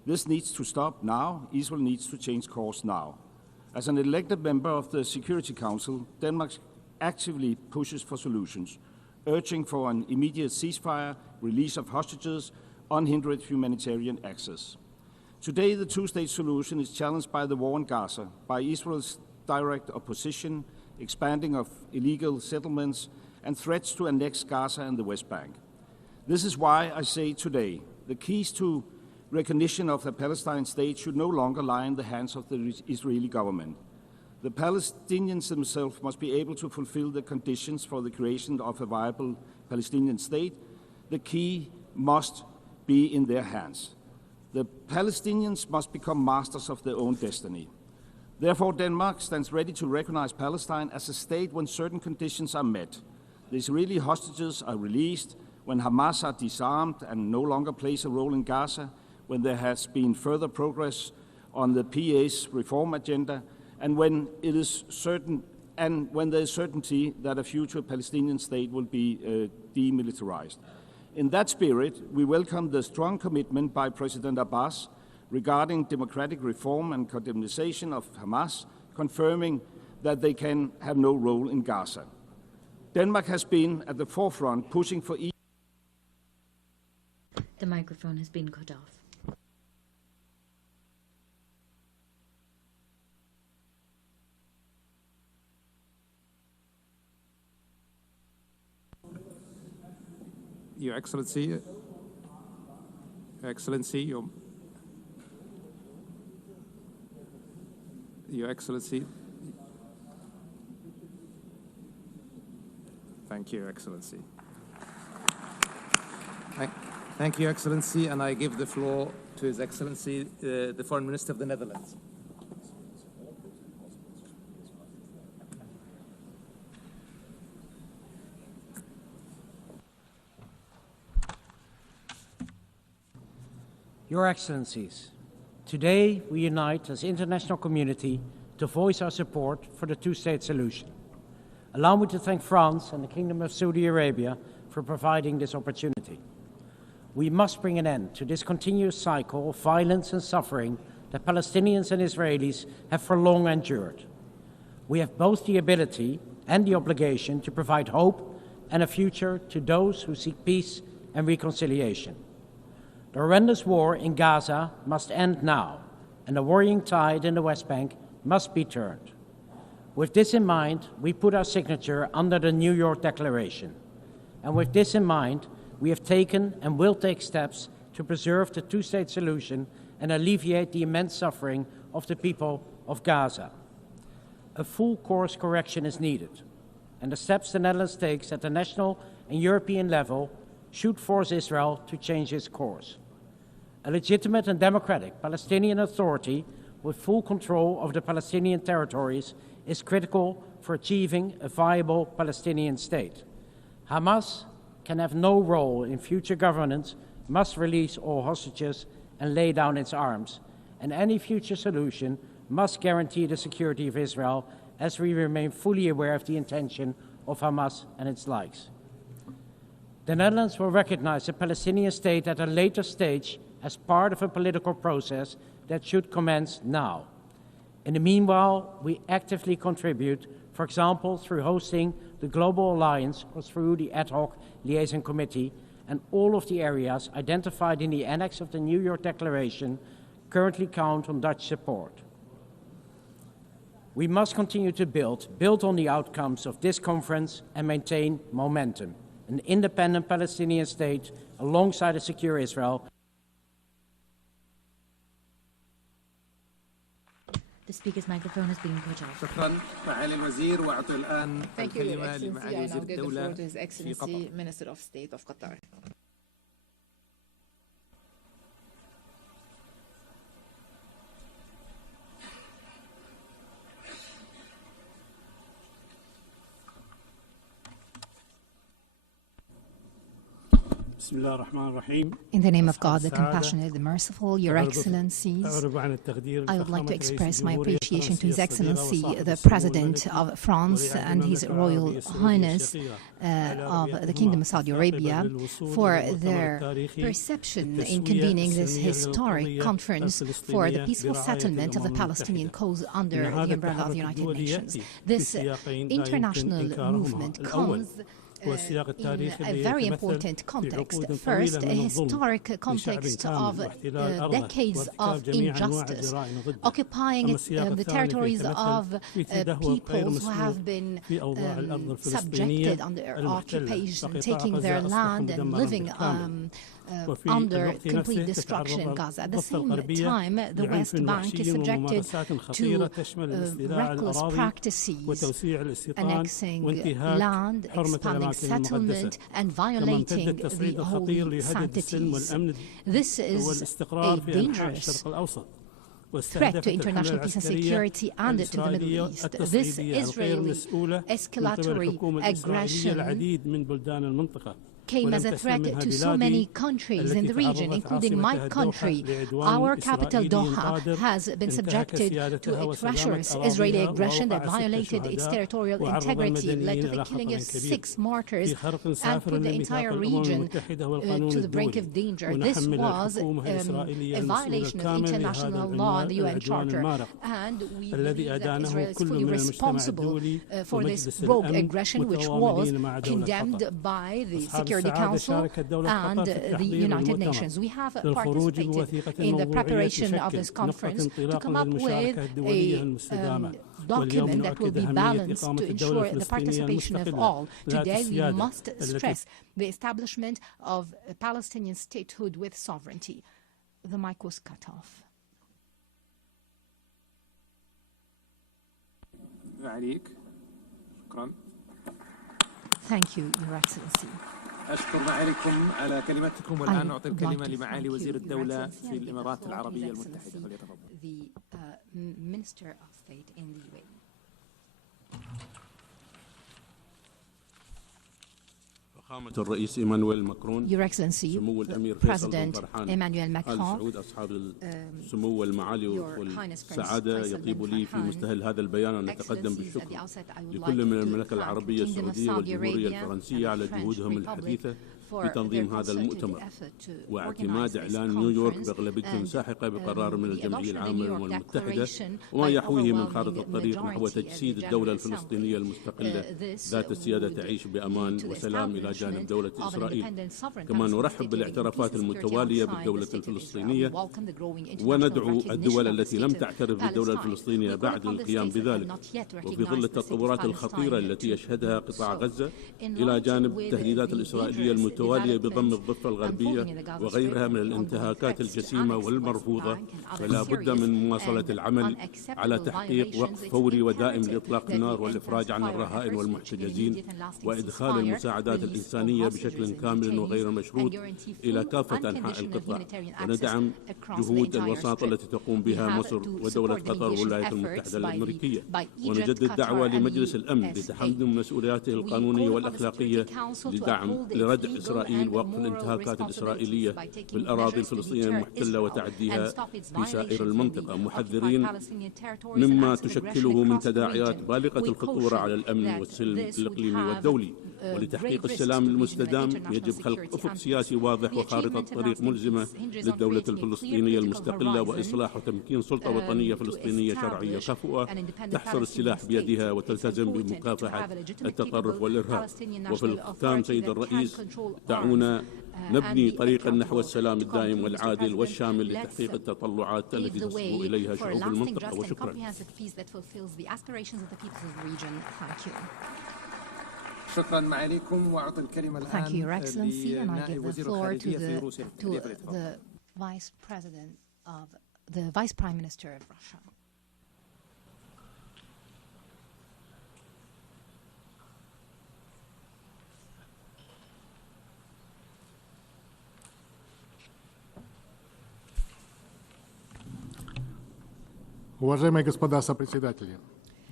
This needs to stop now. Israel needs to change course now. As an elected member of the Security Council, Denmark actively pushes for solutions, urging for an immediate ceasefire, release of hostages, unhindered humanitarian access. Today, the two-state solution is challenged by the war in Gaza, by Israel's direct opposition, expanding of illegal settlements, and threats to annex Gaza and the West Bank. This is why I say today, the keys to recognition of a Palestinian state should no longer lie in the hands of the Israeli government. The Palestinians themselves must be able to fulfill the conditions for the creation of a viable Palestinian state. The key must be in their hands. The Palestinians must become masters of their own destiny. Therefore, Denmark stands ready to recognize Palestine as a state when certain conditions are met. The Israeli hostages are released, when Hamas are disarmed and no longer plays a role in Gaza, when there has been further progress on the PA's reform agenda, and when it is certain, and when there is certainty that a future Palestinian state will be demilitarized. In that spirit, we welcome the strong commitment by President Abbas regarding democratic reform and condemnation of Hamas, confirming that they can have no role in Gaza. Denmark has been at the forefront pushing for The microphone has been cut off. Your Excellency, Your Excellency, Your Excellency. Thank you, Your Excellency. Thank you, Your Excellency, and I give the floor to His Excellency, the Foreign Minister of the Netherlands. Your Excellencies, today we unite as international community to voice our support for the two-state solution. Allow me to thank France and the Kingdom of Saudi Arabia for providing this opportunity. We must bring an end to this continuous cycle of violence and suffering that Palestinians and Israelis have for long endured. We have both the ability and the obligation to provide hope and a future to those who seek peace and reconciliation. The horrendous war in Gaza must end now, and the worrying tide in the West Bank must be turned. With this in mind, we put our signature under the New York Declaration. And with this in mind, we have taken and will take steps to preserve the two-state solution and alleviate the immense suffering of the people of Gaza. A full course correction is needed, and the steps the Netherlands takes at the national and European level should force Israel to change its course. A legitimate and democratic Palestinian Authority with full control of the Palestinian territories is critical for achieving a viable Palestinian state. Hamas can have no role in future governance, must release all hostages and lay down its arms, and any future solution must guarantee the security of Israel, as we remain fully aware of the intention of Hamas and its likes. The Netherlands will recognize a Palestinian state at a later stage as part of a political process that should commence now. In the meanwhile, we actively contribute, for example, through hosting the Global Alliance or through the Ad Hoc Liaison Committee, and all of the areas identified in the annex of the New York Declaration currently count on Dutch support. We must continue to build on the outcomes of this conference and maintain momentum. An independent Palestinian state alongside a secure Israel. The speaker's microphone has been cut off. Thank you, Your Excellency. I now give the floor to His Excellency, Minister of State of Qatar. In the name of God, the compassionate, the merciful, Your Excellencies, I would like to express my appreciation to His Excellency, the President of France and His Royal Highness of the Kingdom of Saudi Arabia for their perception in convening this historic conference for the peaceful settlement of the Palestinian cause under the umbrella of the United Nations. This international movement comes in a very important context. First, a historic context of decades of injustice, occupying the territories of peoples who have been subjected under occupation, taking their land and living under complete destruction in Gaza. At the same time, the West Bank is subjected to reckless practices, annexing land, expanding settlement, and violating the holy sanctities. This is a dangerous threat to international peace and security and to the Middle East. This Israeli escalatory aggression came as a threat to so many countries in the region, including my country. Our capital, Doha, has been subjected to a treacherous Israeli aggression that violated its territorial integrity, led to the killing of 6 martyrs, and put the entire region to the brink of danger. This was a violation of international law and the UN Charter, and we believe that Israel is fully responsible for this rogue aggression, which was condemned by the Security Council and the United Nations. We have participated in the preparation of this conference to come up with a document that will be balanced to ensure the participation of all. Today, we must stress the establishment of a Palestinian statehood with sovereignty. The mic was cut off. Thank you, Your Excellency. أشكر معاليكم على كلمتكم والآن أعطي الكلمة لمعالي وزير الدولة في الإمارات العربية المتحدة فليتفضل. The Minister of State in the UAE. الرئيس إيمانويل ماكرون Your Excellency, سمو الأمير President فرحان Emmanuel Macron, سعود أصحاب السمو والمعالي والسعادة يطيب لي في مستهل هذا البيان أن نتقدم بالشكر لكل من المملكة العربية السعودية والجمهورية الفرنسية على جهودهم الحديثة في تنظيم هذا المؤتمر واعتماد إعلان نيويورك بأغلبية ساحقة بقرار من الجمعية العامة للأمم المتحدة وما يحويه من خارطة الطريق نحو تجسيد الدولة الفلسطينية المستقلة ذات السيادة تعيش بأمان وسلام إلى جانب دولة إسرائيل. كما نرحب بالاعترافات المتوالية بالدولة الفلسطينية وندعو الدول التي لم تعترف بالدولة الفلسطينية بعد للقيام بذلك. وفي ظل التطورات الخطيرة التي يشهدها قطاع غزة إلى جانب التهديدات الإسرائيلية المتوالية بضم الضفة الغربية وغيرها من الانتهاكات الجسيمة والمرفوضة، فلا بد من مواصلة العمل على تحقيق وقف فوري ودائم لإطلاق النار والإفراج عن الرهائن والمحتجزين وإدخال المساعدات الإنسانية بشكل كامل وغير مشروط إلى كافة أنحاء القطاع. وندعم جهود الوساطة التي تقوم بها مصر ودولة قطر والولايات المتحدة الأمريكية، ونجدد دعوة لمجلس الأمن لتحمل مسؤولياته القانونية والأخلاقية لردع إسرائيل ووقف الانتهاكات الإسرائيلية بالأراضي الفلسطينية المحتلة وتعديها في سائر المنطقة، محذرين مما تشكله من تداعيات بالغة الخطورة على الأمن والسلم الإقليمي والدولي. ولتحقيق السلام المستدام يجب خلق أفق سياسي واضح وخارطة طريق ملزمة للدولة الفلسطينية المستقلة وإصلاح وتمكين سلطة وطنية فلسطينية شرعية كفؤة تحصر السلاح بيدها وتلتزم بمكافحة التطرف والإرهاب. وفي الختام سيد الرئيس، دعونا نبني طريقا نحو السلام الدائم والعادل والشامل لتحقيق التطلعات التي تصبو إليها شعوب المنطقة. وشكرا. شكرا معاليكم وأعطي الكلمة الآن Thank you, Your Excellency, and I give the وزير floor to الخارجية في روسيا. the Vice President of the Vice Prime Minister of Russia. Уважаемые господа сопредседатели,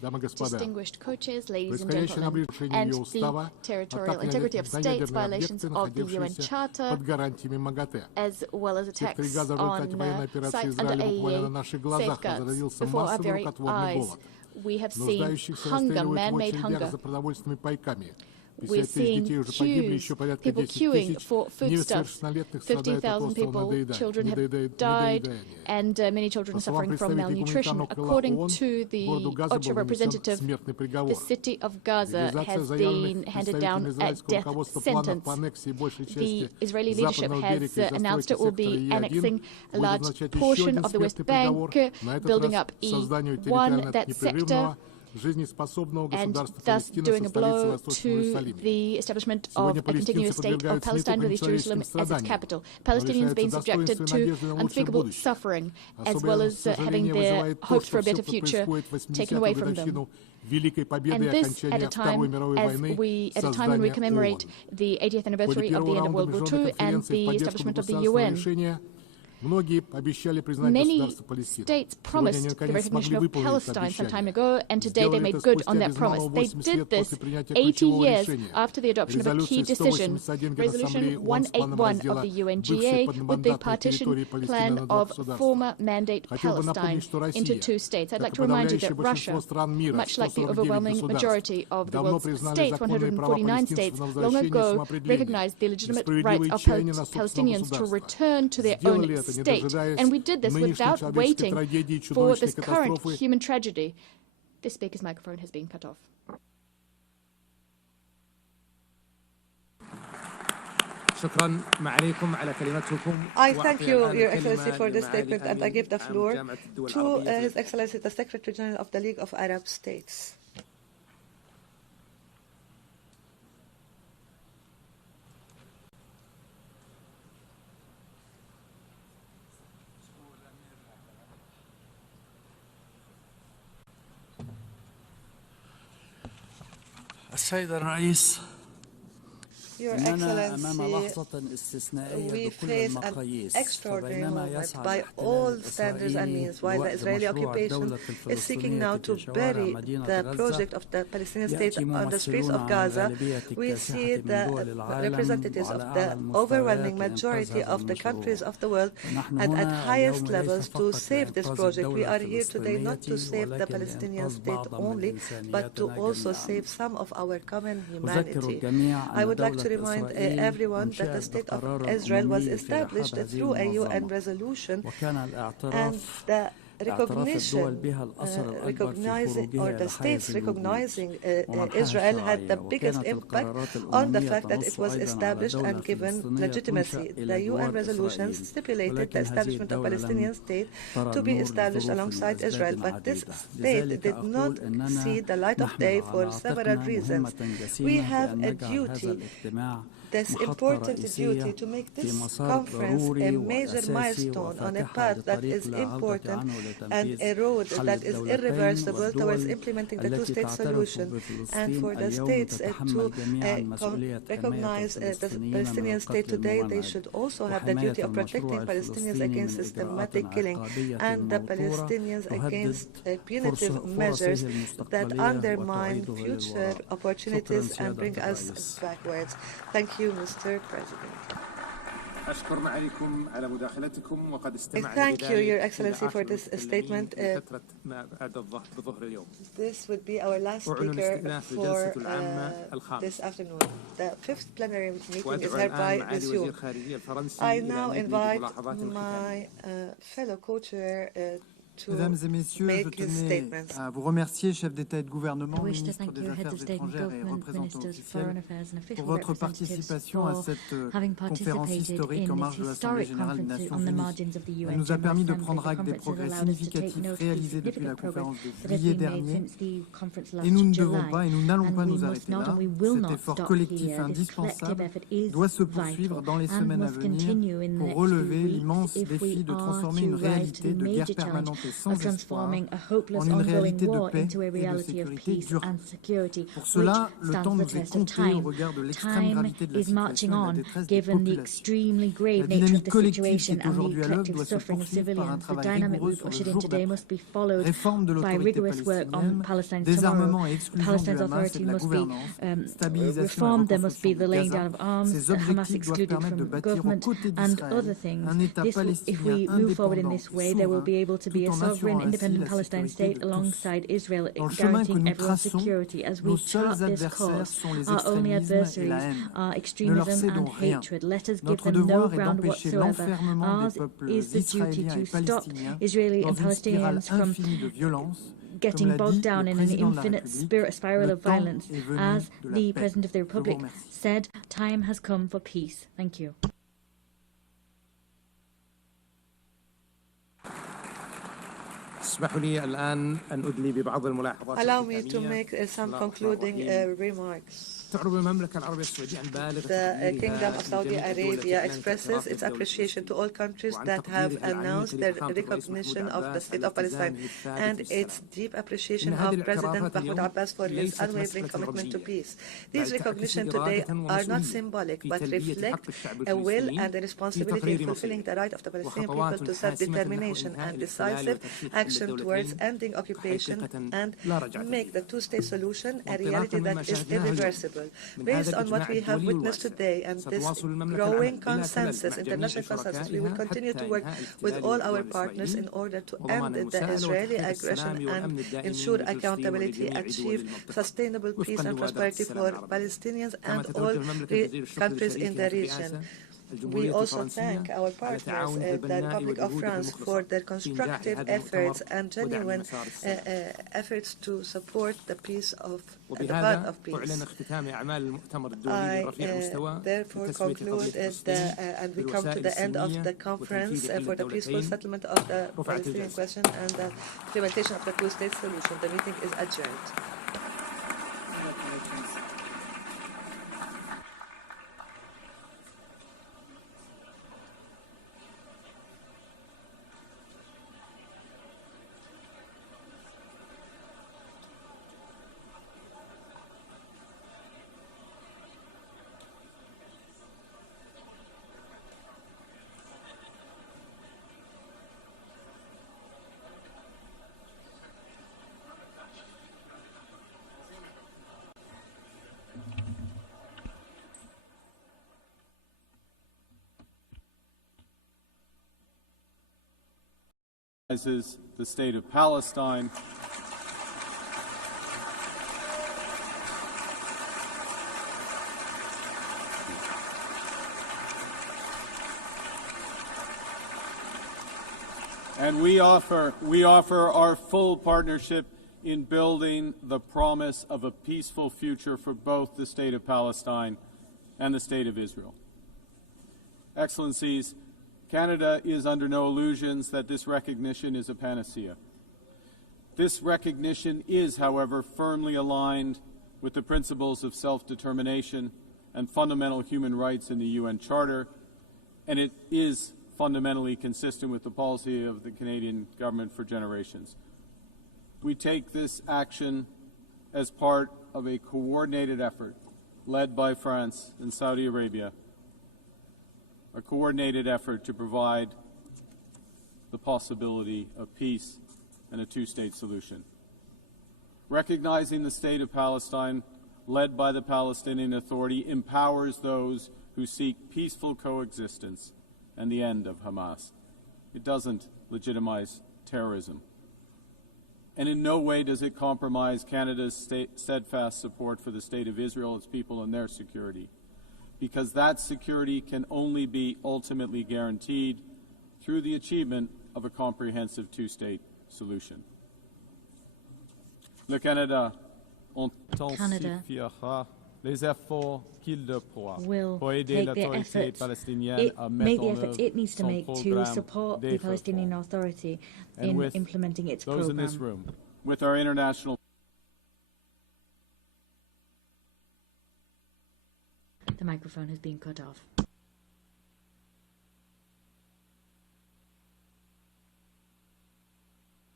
distinguished co-chairs, ladies and gentlemen, and the territorial integrity of states, violations of the UN Charter, as well as attacks on sites under AEA safeguards. Before our very eyes, we have seen hunger, man-made hunger. We're seeing people queuing for foodstuffs. 50,000 people, children have died, and many children are suffering from malnutrition. According to the OCHA representative, the city of Gaza has been handed down a death sentence. The Israeli leadership has announced it will be annexing a large portion of the West Bank, building up E1, that sector, and thus doing a blow to the establishment of a continuous state of Palestine with East Jerusalem as its capital. Palestinians being subjected to unspeakable suffering, as well as having their hopes for a better future taken away from them. And this at a time when we commemorate the 80th anniversary of the end of World War II and the establishment of the UN. Many states promised the recognition of Palestine some time ago, and today they made good on that promise. They did this 80 years after the adoption of a key decision, Resolution 181 of the UNGA, with the partition plan of former Mandate Palestine into 2 states. I'd like to remind you that Russia, much like the overwhelming majority of the world's states, 149 states, long ago recognized the legitimate rights of Palestinians to return to their own state. And we did this without waiting for this current human tragedy. The speaker's microphone has been cut off. I thank you, Your Excellency, for this statement, and I give the floor to His Excellency, the Secretary General of the League of Arab States. السيد الرئيس Your Excellency, we face an extraordinary moment by all standards and means, while the Israeli occupation is seeking now to bury the project of the Palestinian state on the streets of Gaza. We see the representatives of the overwhelming majority of the countries of the world and at highest levels to save this project. We are here today not to save the Palestinian state only, but to also save some of our common humanity. I would like to remind everyone that the State of Israel was established through a UN resolution, and the the states recognizing Israel had the biggest impact on the fact that it was established and given legitimacy. The UN resolutions stipulated the establishment of a Palestinian state to be established alongside Israel, but this state did not see the light of day for several reasons. We have a duty, this important duty, to make this conference a major milestone on a path that is important and a road that is irreversible towards implementing the two-state solution, and for the states to recognize the Palestinian state today. They should also have the duty of protecting Palestinians against systematic killing and the Palestinians against punitive measures that undermine future opportunities and bring us backwards. Thank you, Mr. President. I thank you, Your Excellency, for this statement. This would be our last speaker for this afternoon. The 5th plenary meeting is hereby resumed. I now invite my fellow co-chair Mesdames et Messieurs, je tenais à vous remercier, chefs d'État et de gouvernement, ministres des Affaires étrangères et représentants officiels, pour votre participation à cette conférence historique en marge de l'Assemblée générale des Nations Unies. Elle nous a permis de prendre acte des progrès significatifs réalisés depuis la conférence de juillet dernier. Et nous ne devons pas et nous n'allons pas nous arrêter là. Cet effort collectif indispensable doit se poursuivre dans les semaines à venir pour relever l'immense défi de transformer une réalité de guerre permanente of transforming a hopeless ongoing war into a reality of peace and security, which stands the test of time. Time is marching on, given the extremely grave nature of the situation and the collective suffering of civilians. The dynamic we've ushered in today must be followed by rigorous work on Palestine tomorrow. Palestine's authority must be reformed. There must be the laying down of arms, Hamas excluded from government, and other things. If we move forward in this way, there will be able to be a sovereign, independent Palestine state alongside Israel, guaranteeing everyone's security. As we chart this course, our only adversaries are extremism and hatred. Let us give them no ground whatsoever. Ours is the duty to stop Israeli and Palestinians from getting bogged down in an infinite spiral of violence. As the President of the Republic said, time has come for peace. Thank you. Allow me to make some concluding remarks. The Kingdom of Saudi Arabia expresses its appreciation to all countries that have announced their recognition of the State of Palestine and its deep appreciation of President Mahmoud Abbas for his unwavering commitment to peace. These recognitions today are not symbolic but reflect a will and a responsibility in fulfilling the right of the Palestinian people to self-determination and decisive action towards ending occupation and make the two-state solution a reality that is irreversible. Based on what we have witnessed today and this growing consensus, international consensus, we will continue to work with all our partners in order to end the Israeli aggression and ensure accountability, achieve sustainable peace and prosperity for Palestinians and all countries in the region. We also thank our partners, the Republic of France, for their constructive efforts and genuine efforts to support the peace of the path of peace. I therefore conclude and we come to the end of the conference for the peaceful settlement of the Palestinian question and the implementation of the two-state solution. The meeting is adjourned. The State of Palestine. And we offer our full partnership in building the promise of a peaceful future for both the State of Palestine and the State of Israel. Excellencies, Canada is under no illusions that this recognition is a panacea. This recognition is, however, firmly aligned with the principles of self-determination and fundamental human rights in the UN Charter, and it is fundamentally consistent with the policy of the Canadian government for generations. We take this action as part of a coordinated effort led by France and Saudi Arabia, a coordinated effort to provide the possibility of peace and a two-state solution. Recognizing the State of Palestine, led by the Palestinian Authority, empowers those who seek peaceful coexistence and the end of Hamas. It doesn't legitimize terrorism. And in no way does it compromise Canada's steadfast support for the State of Israel, its people, and their security, because that security can only be ultimately guaranteed through the achievement of a comprehensive two-state solution. Le Canada intensifiera les efforts qu'il déploie pour aider l'autorité palestinienne à mettre en œuvre it needs to son make to programme support the Palestinian Authority in implementing its those program. in this room, with our international. The microphone has been cut off.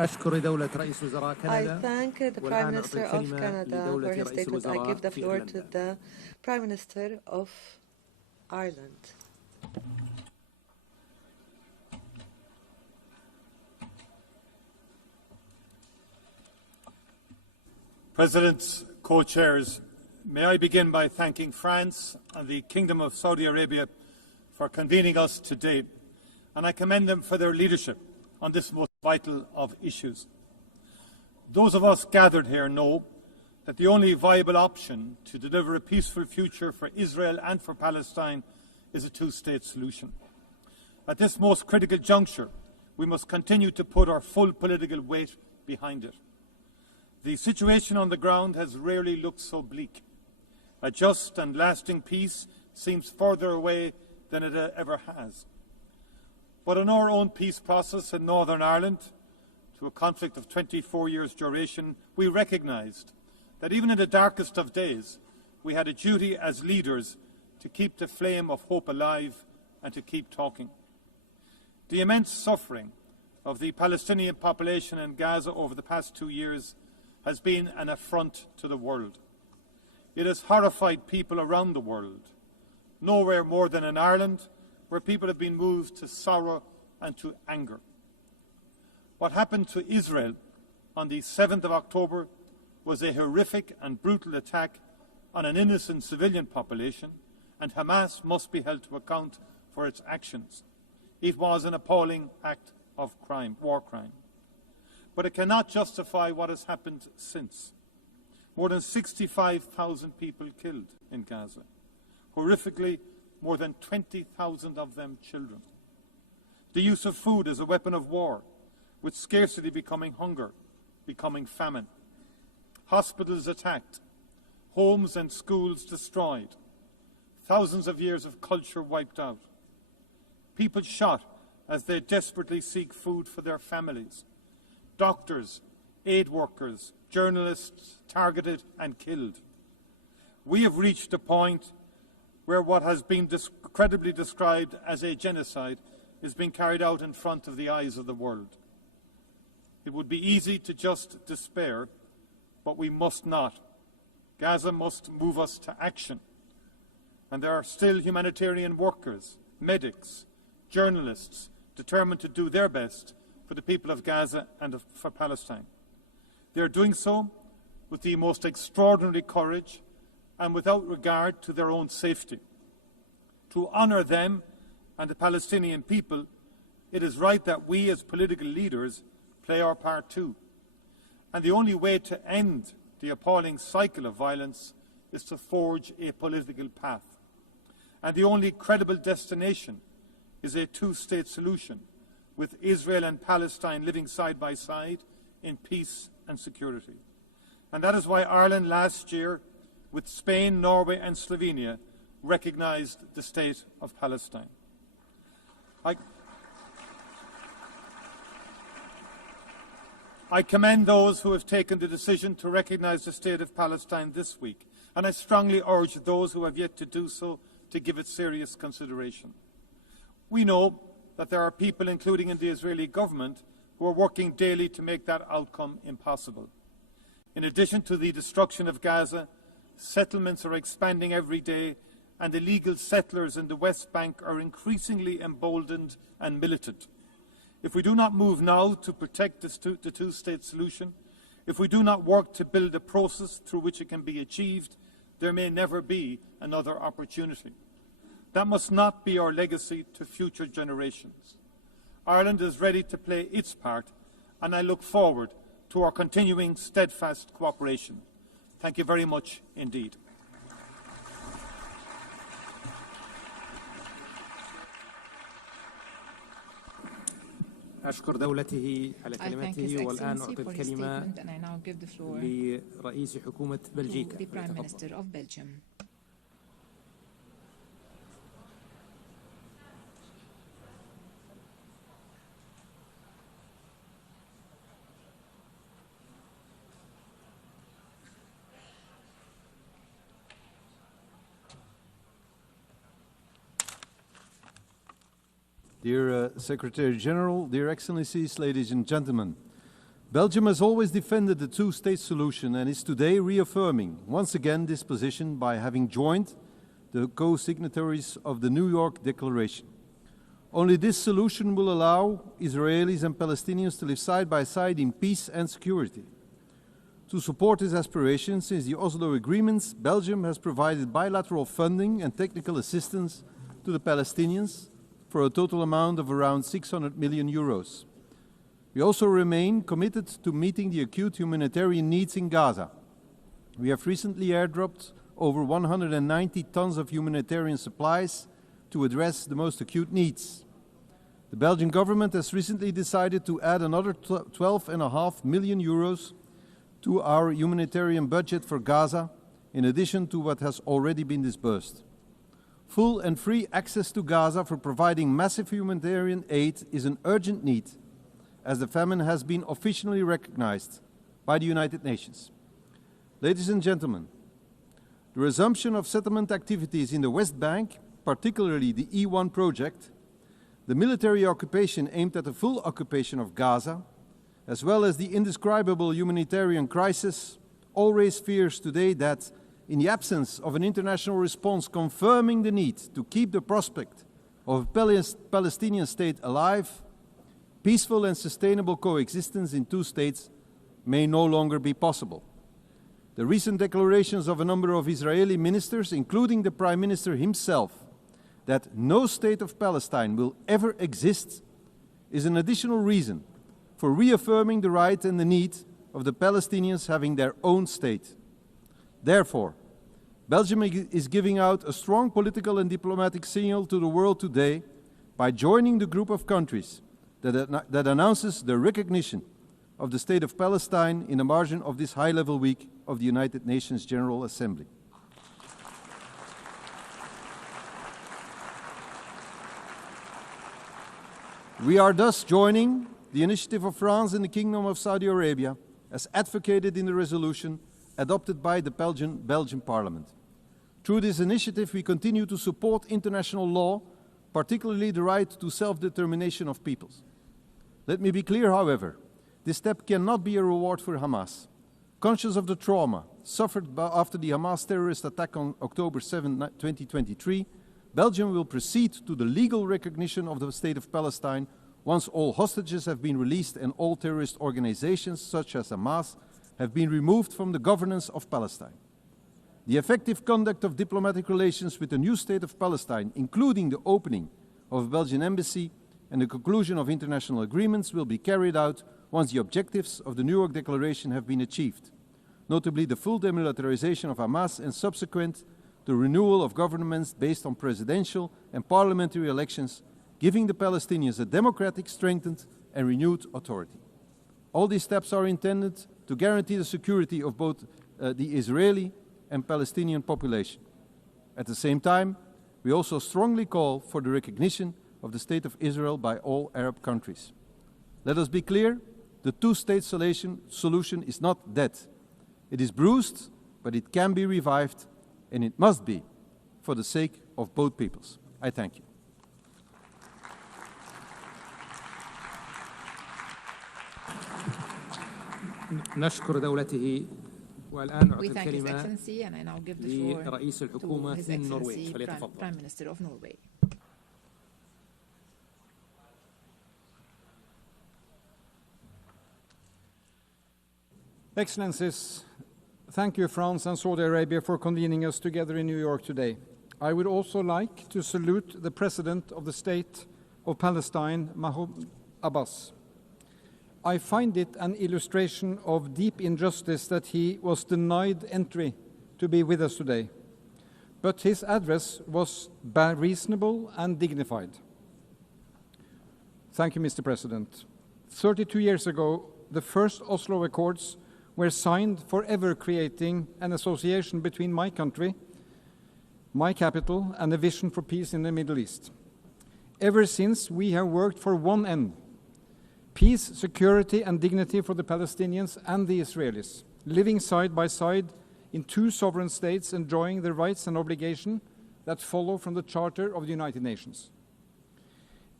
thank the Prime Minister of Canada for his statement. I give the floor to the Prime Minister of Ireland. Presidents, co-chairs, may I begin by thanking France and the Kingdom of Saudi Arabia for convening us today, and I commend them for their leadership on this most vital of issues. Those of us gathered here know that the only viable option to deliver a peaceful future for Israel and for Palestine is a two-state solution. At this most critical juncture, we must continue to put our full political weight behind it. The situation on the ground has rarely looked so bleak. A just and lasting peace seems further away than it ever has. But in our own peace process in Northern Ireland, to a conflict of 24 years' duration, we recognised that even in the darkest of days, we had a duty as leaders to keep the flame of hope alive and to keep talking. The immense suffering of the Palestinian population in Gaza over the past 2 years has been an affront to the world. It has horrified people around the world, nowhere more than in Ireland, where people have been moved to sorrow and to anger. What happened to Israel on the 7th of October was a horrific and brutal attack on an innocent civilian population, and Hamas must be held to account for its actions. It was an appalling act of crime, war crime. But it cannot justify what has happened since. More than 65,000 people killed in Gaza. Horrifically, more than 20,000 of them children. The use of food as a weapon of war, with scarcity becoming hunger, becoming famine. Hospitals attacked, homes and schools destroyed, thousands of years of culture wiped out. People shot as they desperately seek food for their families. Doctors, aid workers, journalists targeted and killed. We have reached a point where what has been credibly described as a genocide is being carried out in front of the eyes of the world. It would be easy to just despair, but we must not. Gaza must move us to action. And there are still humanitarian workers, medics, journalists determined to do their best for the people of Gaza and for Palestine. They are doing so with the most extraordinary courage and without regard to their own safety. To honour them and the Palestinian people, it is right that we as political leaders play our part too. And the only way to end the appalling cycle of violence is to forge a political path. And the only credible destination is a two-state solution, with Israel and Palestine living side by side in peace and security. And that is why Ireland last year, with Spain, Norway and Slovenia, recognised the state of Palestine. I commend those who have taken the decision to recognise the state of Palestine this week, and I strongly urge those who have yet to do so to give it serious consideration. We know that there are people, including in the Israeli government, who are working daily to make that outcome impossible. In addition to the destruction of Gaza, settlements are expanding every day, and illegal settlers in the West Bank are increasingly emboldened and militant. If we do not move now to protect the two-state solution, if we do not work to build a process through which it can be achieved, there may never be another opportunity. That must not be our legacy to future generations. Ireland is ready to play its part, and I look forward to our continuing steadfast cooperation. Thank you very much indeed. أشكر دولته على كلمته والآن أعطي الكلمة لرئيس حكومة بلجيكا. Dear Secretary General, dear Excellencies, ladies and gentlemen, Belgium has always defended the two-state solution and is today reaffirming once again this position by having joined the co-signatories of the New York Declaration. Only this solution will allow Israelis and Palestinians to live side by side in peace and security. To support this aspiration, since the Oslo agreements, Belgium has provided bilateral funding and technical assistance to the Palestinians for a total amount of around 600 million euros. We also remain committed to meeting the acute humanitarian needs in Gaza. We have recently airdropped over 190 tons of humanitarian supplies to address the most acute needs. The Belgian government has recently decided to add another 12.5 million euros to our humanitarian budget for Gaza, in addition to what has already been disbursed. Full and free access to Gaza for providing massive humanitarian aid is an urgent need, as the famine has been officially recognized by the United Nations. Ladies and gentlemen, the resumption of settlement activities in the West Bank, particularly the E1 project, the military occupation aimed at the full occupation of Gaza, as well as the indescribable humanitarian crisis, all raise fears today that, in the absence of an international response confirming the need to keep the prospect of a Palestinian state alive, peaceful and sustainable coexistence in two states may no longer be possible. The recent declarations of a number of Israeli ministers, including the Prime Minister himself, that no state of Palestine will ever exist, is an additional reason for reaffirming the right and the need of the Palestinians having their own state. Therefore, Belgium is giving out a strong political and diplomatic signal to the world today by joining the group of countries that announces the recognition of the State of Palestine in the margin of this high-level week of the United Nations General Assembly. We are thus joining the initiative of France and the Kingdom of Saudi Arabia as advocated in the resolution adopted by the Belgian Parliament. Through this initiative, we continue to support international law, particularly the right to self-determination of peoples. Let me be clear, however, this step cannot be a reward for Hamas. Conscious of the trauma suffered after the Hamas terrorist attack on October 7, 2023, Belgium will proceed to the legal recognition of the State of Palestine once all hostages have been released and all terrorist organizations, such as Hamas, have been removed from the governance of Palestine. The effective conduct of diplomatic relations with the new State of Palestine, including the opening of a Belgian embassy and the conclusion of international agreements, will be carried out once the objectives of the New York Declaration have been achieved, notably the full demilitarization of Hamas and subsequent the renewal of governments based on presidential and parliamentary elections, giving the Palestinians a democratic, strengthened and renewed authority. All these steps are intended to guarantee the security of both the Israeli and Palestinian population. At the same time, we also strongly call for the recognition of the State of Israel by all Arab countries. Let us be clear, the two-state solution is not dead. It is bruised, but it can be revived, and it must be for the sake of both peoples. I thank you. نشكر دولته والآن أعطي الكلمة لرئيس الحكومة من النرويج فليتفضل. Prime Minister of Norway. Excellencies, thank you, France and Saudi Arabia, for convening us together in New York today. I would also like to salute the President of the State of Palestine, Mahmoud Abbas. I find it an illustration of deep injustice that he was denied entry to be with us today. But his address was reasonable and dignified. Thank you, Mr. President. 32 years ago, the first Oslo Accords were signed, forever creating an association between my country, my capital, and a vision for peace in the Middle East. Ever since, we have worked for one end: peace, security, and dignity for the Palestinians and the Israelis, living side by side in two sovereign states, enjoying the rights and obligations that follow from the Charter of the United Nations.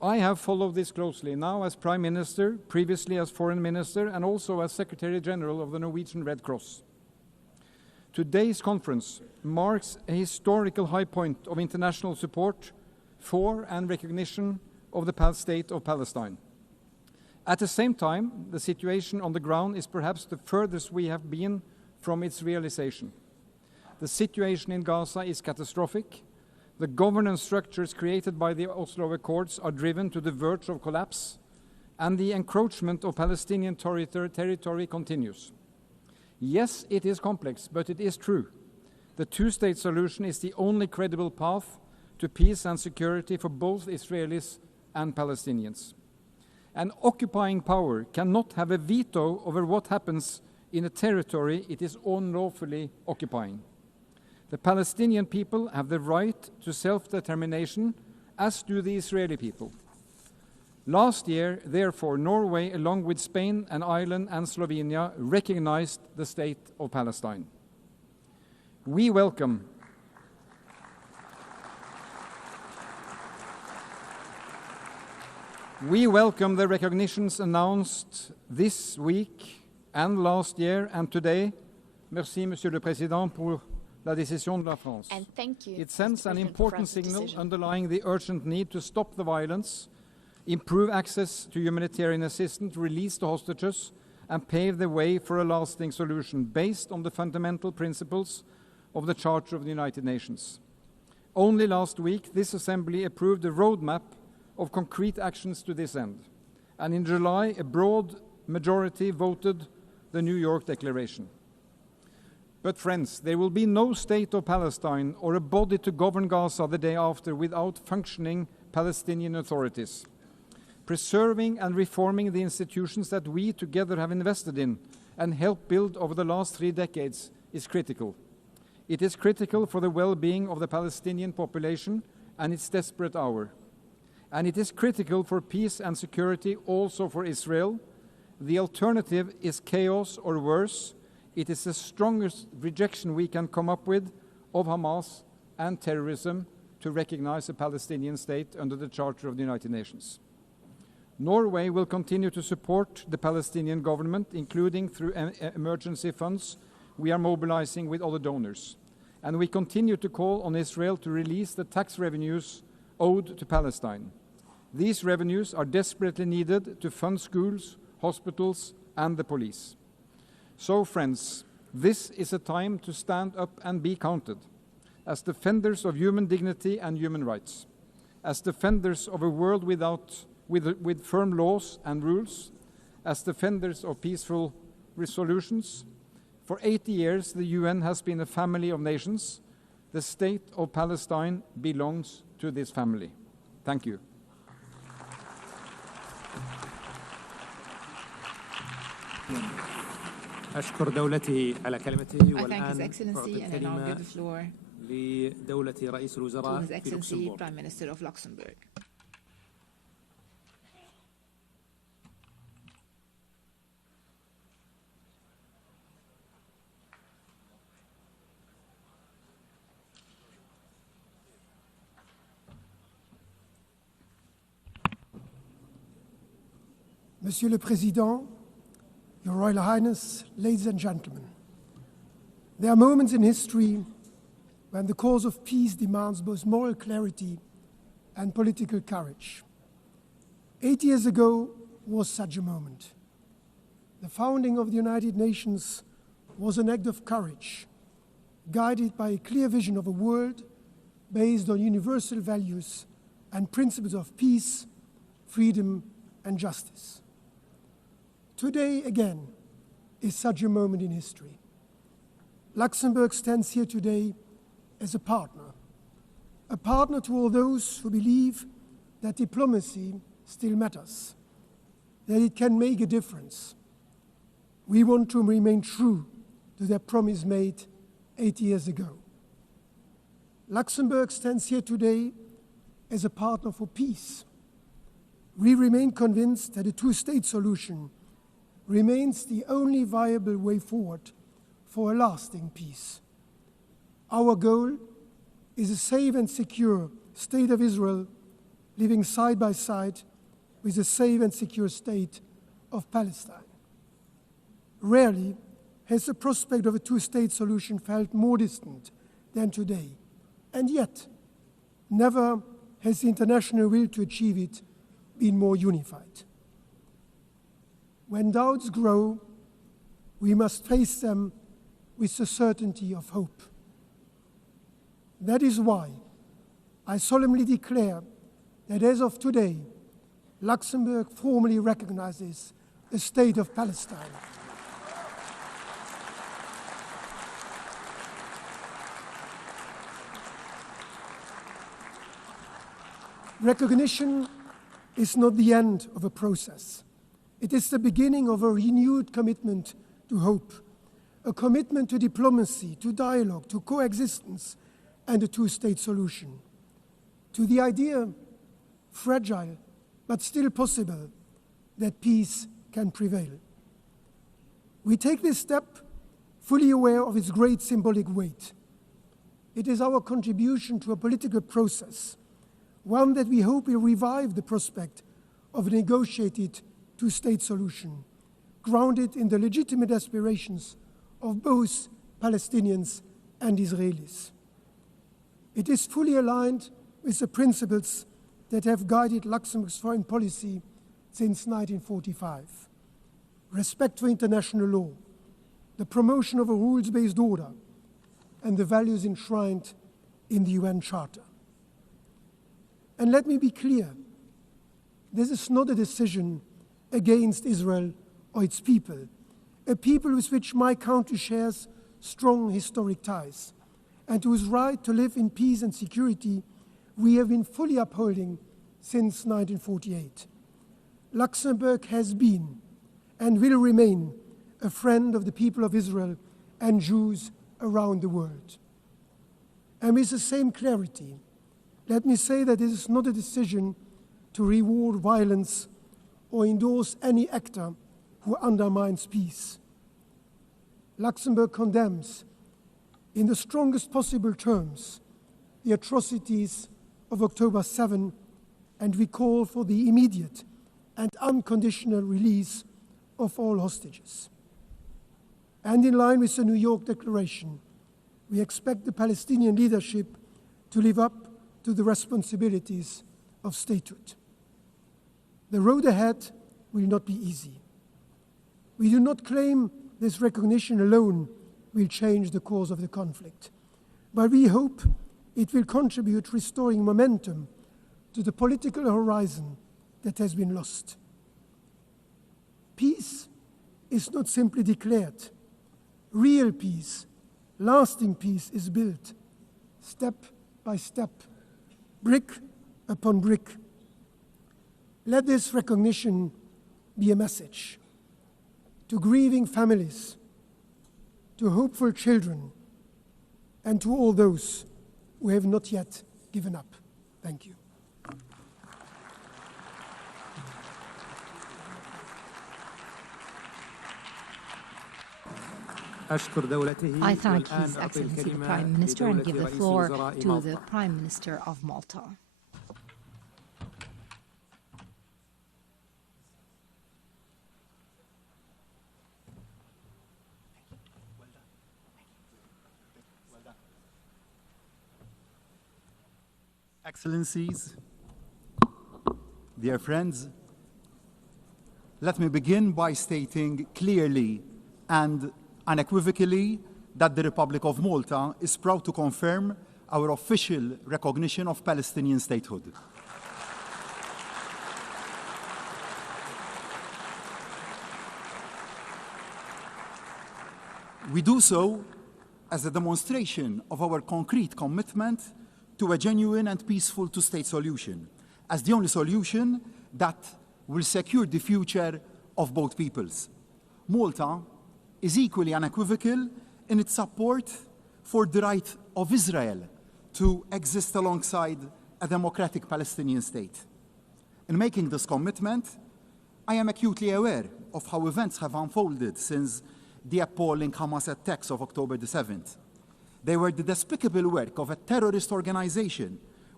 I have followed this closely, now as Prime Minister, previously as Foreign Minister, and also as Secretary General of the Norwegian Red Cross. Today's conference marks a historical high point of international support for and recognition of the state of Palestine. At the same time, the situation on the ground is perhaps the furthest we have been from its realization. The situation in Gaza is catastrophic. The governance structures created by the Oslo Accords are driven to the verge of collapse, and the encroachment of Palestinian territory continues. Yes, it is complex, but it is true. The two-state solution is the only credible path to peace and security for both Israelis and Palestinians. An occupying power cannot have a veto over what happens in a territory it is unlawfully occupying. The Palestinian people have the right to self-determination, as do the Israeli people. Last year, therefore, Norway, along with Spain and Ireland and Slovenia, recognized the state of Palestine. We welcome the recognitions announced this week and last year and today. Merci, Monsieur le Président, pour la décision de la France. And thank you, it sends an important signal decision. underlying the urgent need to stop the violence, improve access to humanitarian assistance, release the hostages, and pave the way for a lasting solution based on the fundamental principles of the Charter of the United Nations. Only last week, this Assembly approved a roadmap of concrete actions to this end. And in July, a broad majority voted the New York Declaration. But friends, there will be no state of Palestine or a body to govern Gaza the day after without functioning Palestinian authorities. Preserving and reforming the institutions that we together have invested in and helped build over the last 3 decades is critical. It is critical for the well-being of the Palestinian population and its desperate hour. And it is critical for peace and security also for Israel. The alternative is chaos or worse. It is the strongest rejection we can come up with of Hamas and terrorism to recognize a Palestinian state under the Charter of the United Nations. Norway will continue to support the Palestinian government, including through emergency funds we are mobilizing with other donors. And we continue to call on Israel to release the tax revenues owed to Palestine. These revenues are desperately needed to fund schools, hospitals, and the police. So, friends, this is a time to stand up and be counted as defenders of human dignity and human rights, as defenders of a world with firm laws and rules, as defenders of peaceful resolutions. For 80 years, the UN has been a family of nations. The state of Palestine belongs to this family. Thank you. أشكر دولته على كلمته والآن أعطي الكلمة لدولة رئيس الوزراء في لوكسمبورغ. Monsieur le Président, Your Royal Highness, ladies and gentlemen, there are moments in history when the cause of peace demands both moral clarity and political courage. 8 years ago was such a moment. The founding of the United Nations was an act of courage, guided by a clear vision of a world based on universal values and principles of peace, freedom, and justice. Today, again, is such a moment in history. Luxembourg stands here today as a partner to all those who believe that diplomacy still matters, that it can make a difference. We want to remain true to their promise made 8 years ago. Luxembourg stands here today as a partner for peace. We remain convinced that a two-state solution remains the only viable way forward for a lasting peace. Our goal is a safe and secure state of Israel living side by side with a safe and secure state of Palestine. Rarely has the prospect of a two-state solution felt more distant than today, and yet never has the international will to achieve it been more unified. When doubts grow, we must face them with the certainty of hope. That is why I solemnly declare that as of today, Luxembourg formally recognizes the state of Palestine. Recognition is not the end of a process. It is the beginning of a renewed commitment to hope, a commitment to diplomacy, to dialogue, to coexistence, and a two-state solution, to the idea, fragile but still possible, that peace can prevail. We take this step fully aware of its great symbolic weight. It is our contribution to a political process, one that we hope will revive the prospect of a negotiated two-state solution, grounded in the legitimate aspirations of both Palestinians and Israelis. It is fully aligned with the principles that have guided Luxembourg's foreign policy since 1945. Respect for international law, the promotion of a rules-based order, and the values enshrined in the UN Charter. And let me be clear, this is not a decision against Israel or its people, a people with which my country shares strong historic ties, and whose right to live in peace and security we have been fully upholding since 1948. Luxembourg has been and will remain a friend of the people of Israel and Jews around the world. And with the same clarity, let me say that this is not a decision to reward violence or endorse any actor who undermines peace. Luxembourg condemns, in the strongest possible terms, the atrocities of October 7, and we call for the immediate and unconditional release of all hostages. And in line with the New York Declaration, we expect the Palestinian leadership to live up to the responsibilities of statehood. The road ahead will not be easy. We do not claim this recognition alone will change the course of the conflict, but we hope it will contribute restoring momentum to the political horizon that has been lost. Peace is not simply declared. Real peace, lasting peace is built step by step, brick upon brick. Let this recognition be a message to grieving families, to hopeful children, and to all those who have not yet given up. Thank you. I thank His Excellency the Prime Minister and give the floor to the Prime Minister of Malta. Excellencies, dear friends, let me begin by stating clearly and unequivocally that the Republic of Malta is proud to confirm our official recognition of Palestinian statehood. We do so as a demonstration of our concrete commitment to a genuine and peaceful two-state solution, as the only solution that will secure the future of both peoples. Malta is equally unequivocal in its support for the right of Israel to exist alongside a democratic Palestinian state. In making this commitment, I am acutely aware of how events have unfolded since the appalling Hamas attacks of October the 7th. They were the despicable work of a terrorist organization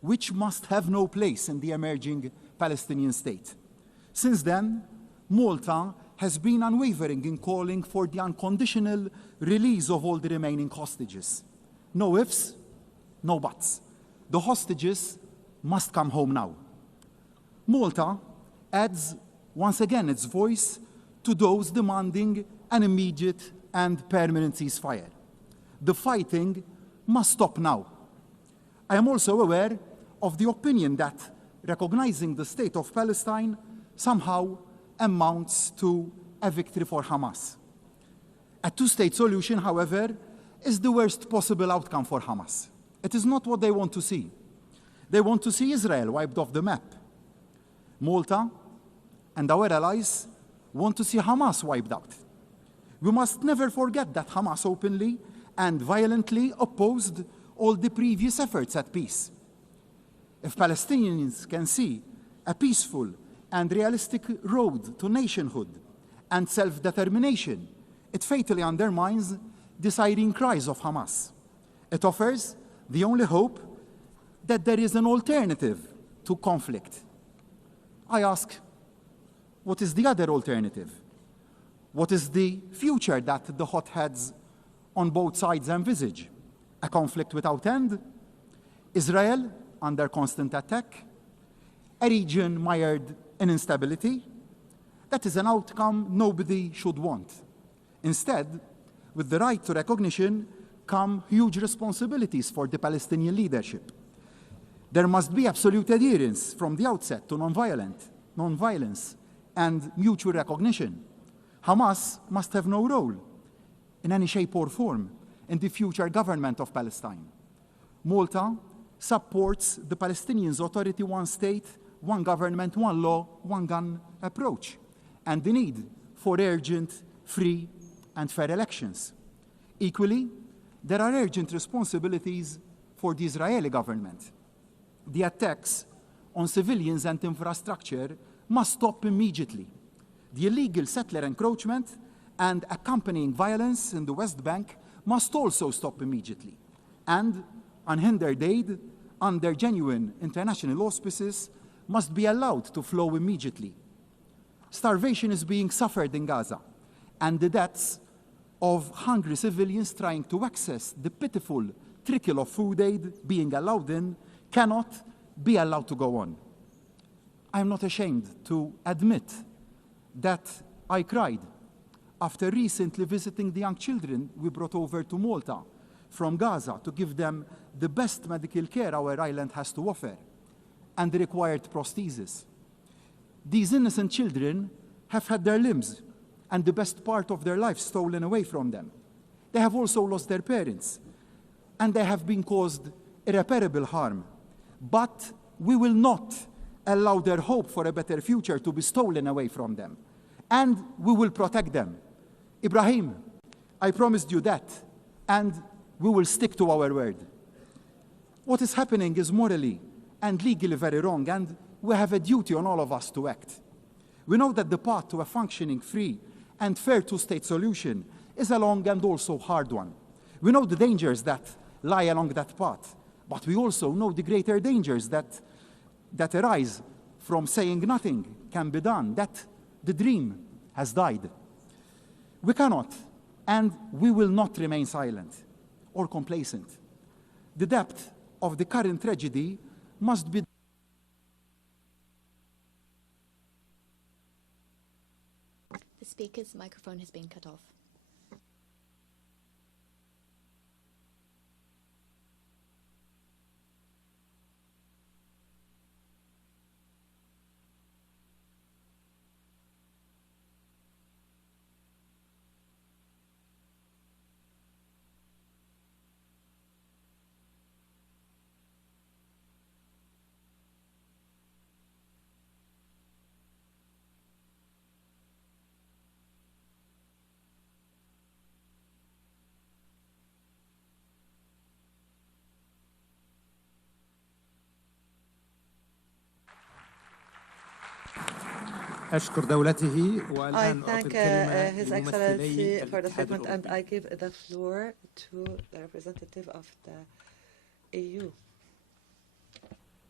which must have no place in the emerging Palestinian state. Since then, Malta has been unwavering in calling for the unconditional release of all the remaining hostages. No ifs, no buts. The hostages must come home now. Malta adds once again its voice to those demanding an immediate and permanent ceasefire. The fighting must stop now. I am also aware of the opinion that recognizing the state of Palestine somehow amounts to a victory for Hamas. A two-state solution, however, is the worst possible outcome for Hamas. It is not what they want to see. They want to see Israel wiped off the map. Malta and our allies want to see Hamas wiped out. We must never forget that Hamas openly and violently opposed all the previous efforts at peace. If Palestinians can see a peaceful and realistic road to nationhood and self-determination, it fatally undermines the siren cries of Hamas. It offers the only hope that there is an alternative to conflict. I ask, what is the other alternative? What is the future that the hotheads on both sides envisage? A conflict without end? Israel under constant attack? A region mired in instability? That is an outcome nobody should want. Instead, with the right to recognition come huge responsibilities for the Palestinian leadership. There must be absolute adherence from the outset to non-violence, and mutual recognition. Hamas must have no role in any shape or form in the future government of Palestine. Malta supports the Palestinians' authority, one state, one government, one law, one gun approach, and the need for urgent, free, and fair elections. Equally, there are urgent responsibilities for the Israeli government. The attacks on civilians and infrastructure must stop immediately. The illegal settler encroachment and accompanying violence in the West Bank must also stop immediately. And unhindered aid under genuine international auspices must be allowed to flow immediately. Starvation is being suffered in Gaza, and the deaths of hungry civilians trying to access the pitiful trickle of food aid being allowed in cannot be allowed to go on. I am not ashamed to admit that I cried after recently visiting the young children we brought over to Malta from Gaza to give them the best medical care our island has to offer and the required prosthesis. These innocent children have had their limbs and the best part of their life stolen away from them. They have also lost their parents, and they have been caused irreparable harm. But we will not allow their hope for a better future to be stolen away from them. And we will protect them. Ibrahim, I promised you that, and we will stick to our word. What is happening is morally and legally very wrong, and we have a duty on all of us to act. We know that the path to a functioning, free, and fair two-state solution is a long and also hard one. We know the dangers that lie along that path, but we also know the greater dangers that arise from saying nothing can be done, that the dream has died. We cannot, and we will not remain silent or complacent. The depth of the current tragedy must be The speaker's microphone has been cut off. أشكر دولته I والآن thank His Excellency for the statement, and I give the floor to the representative of the EU.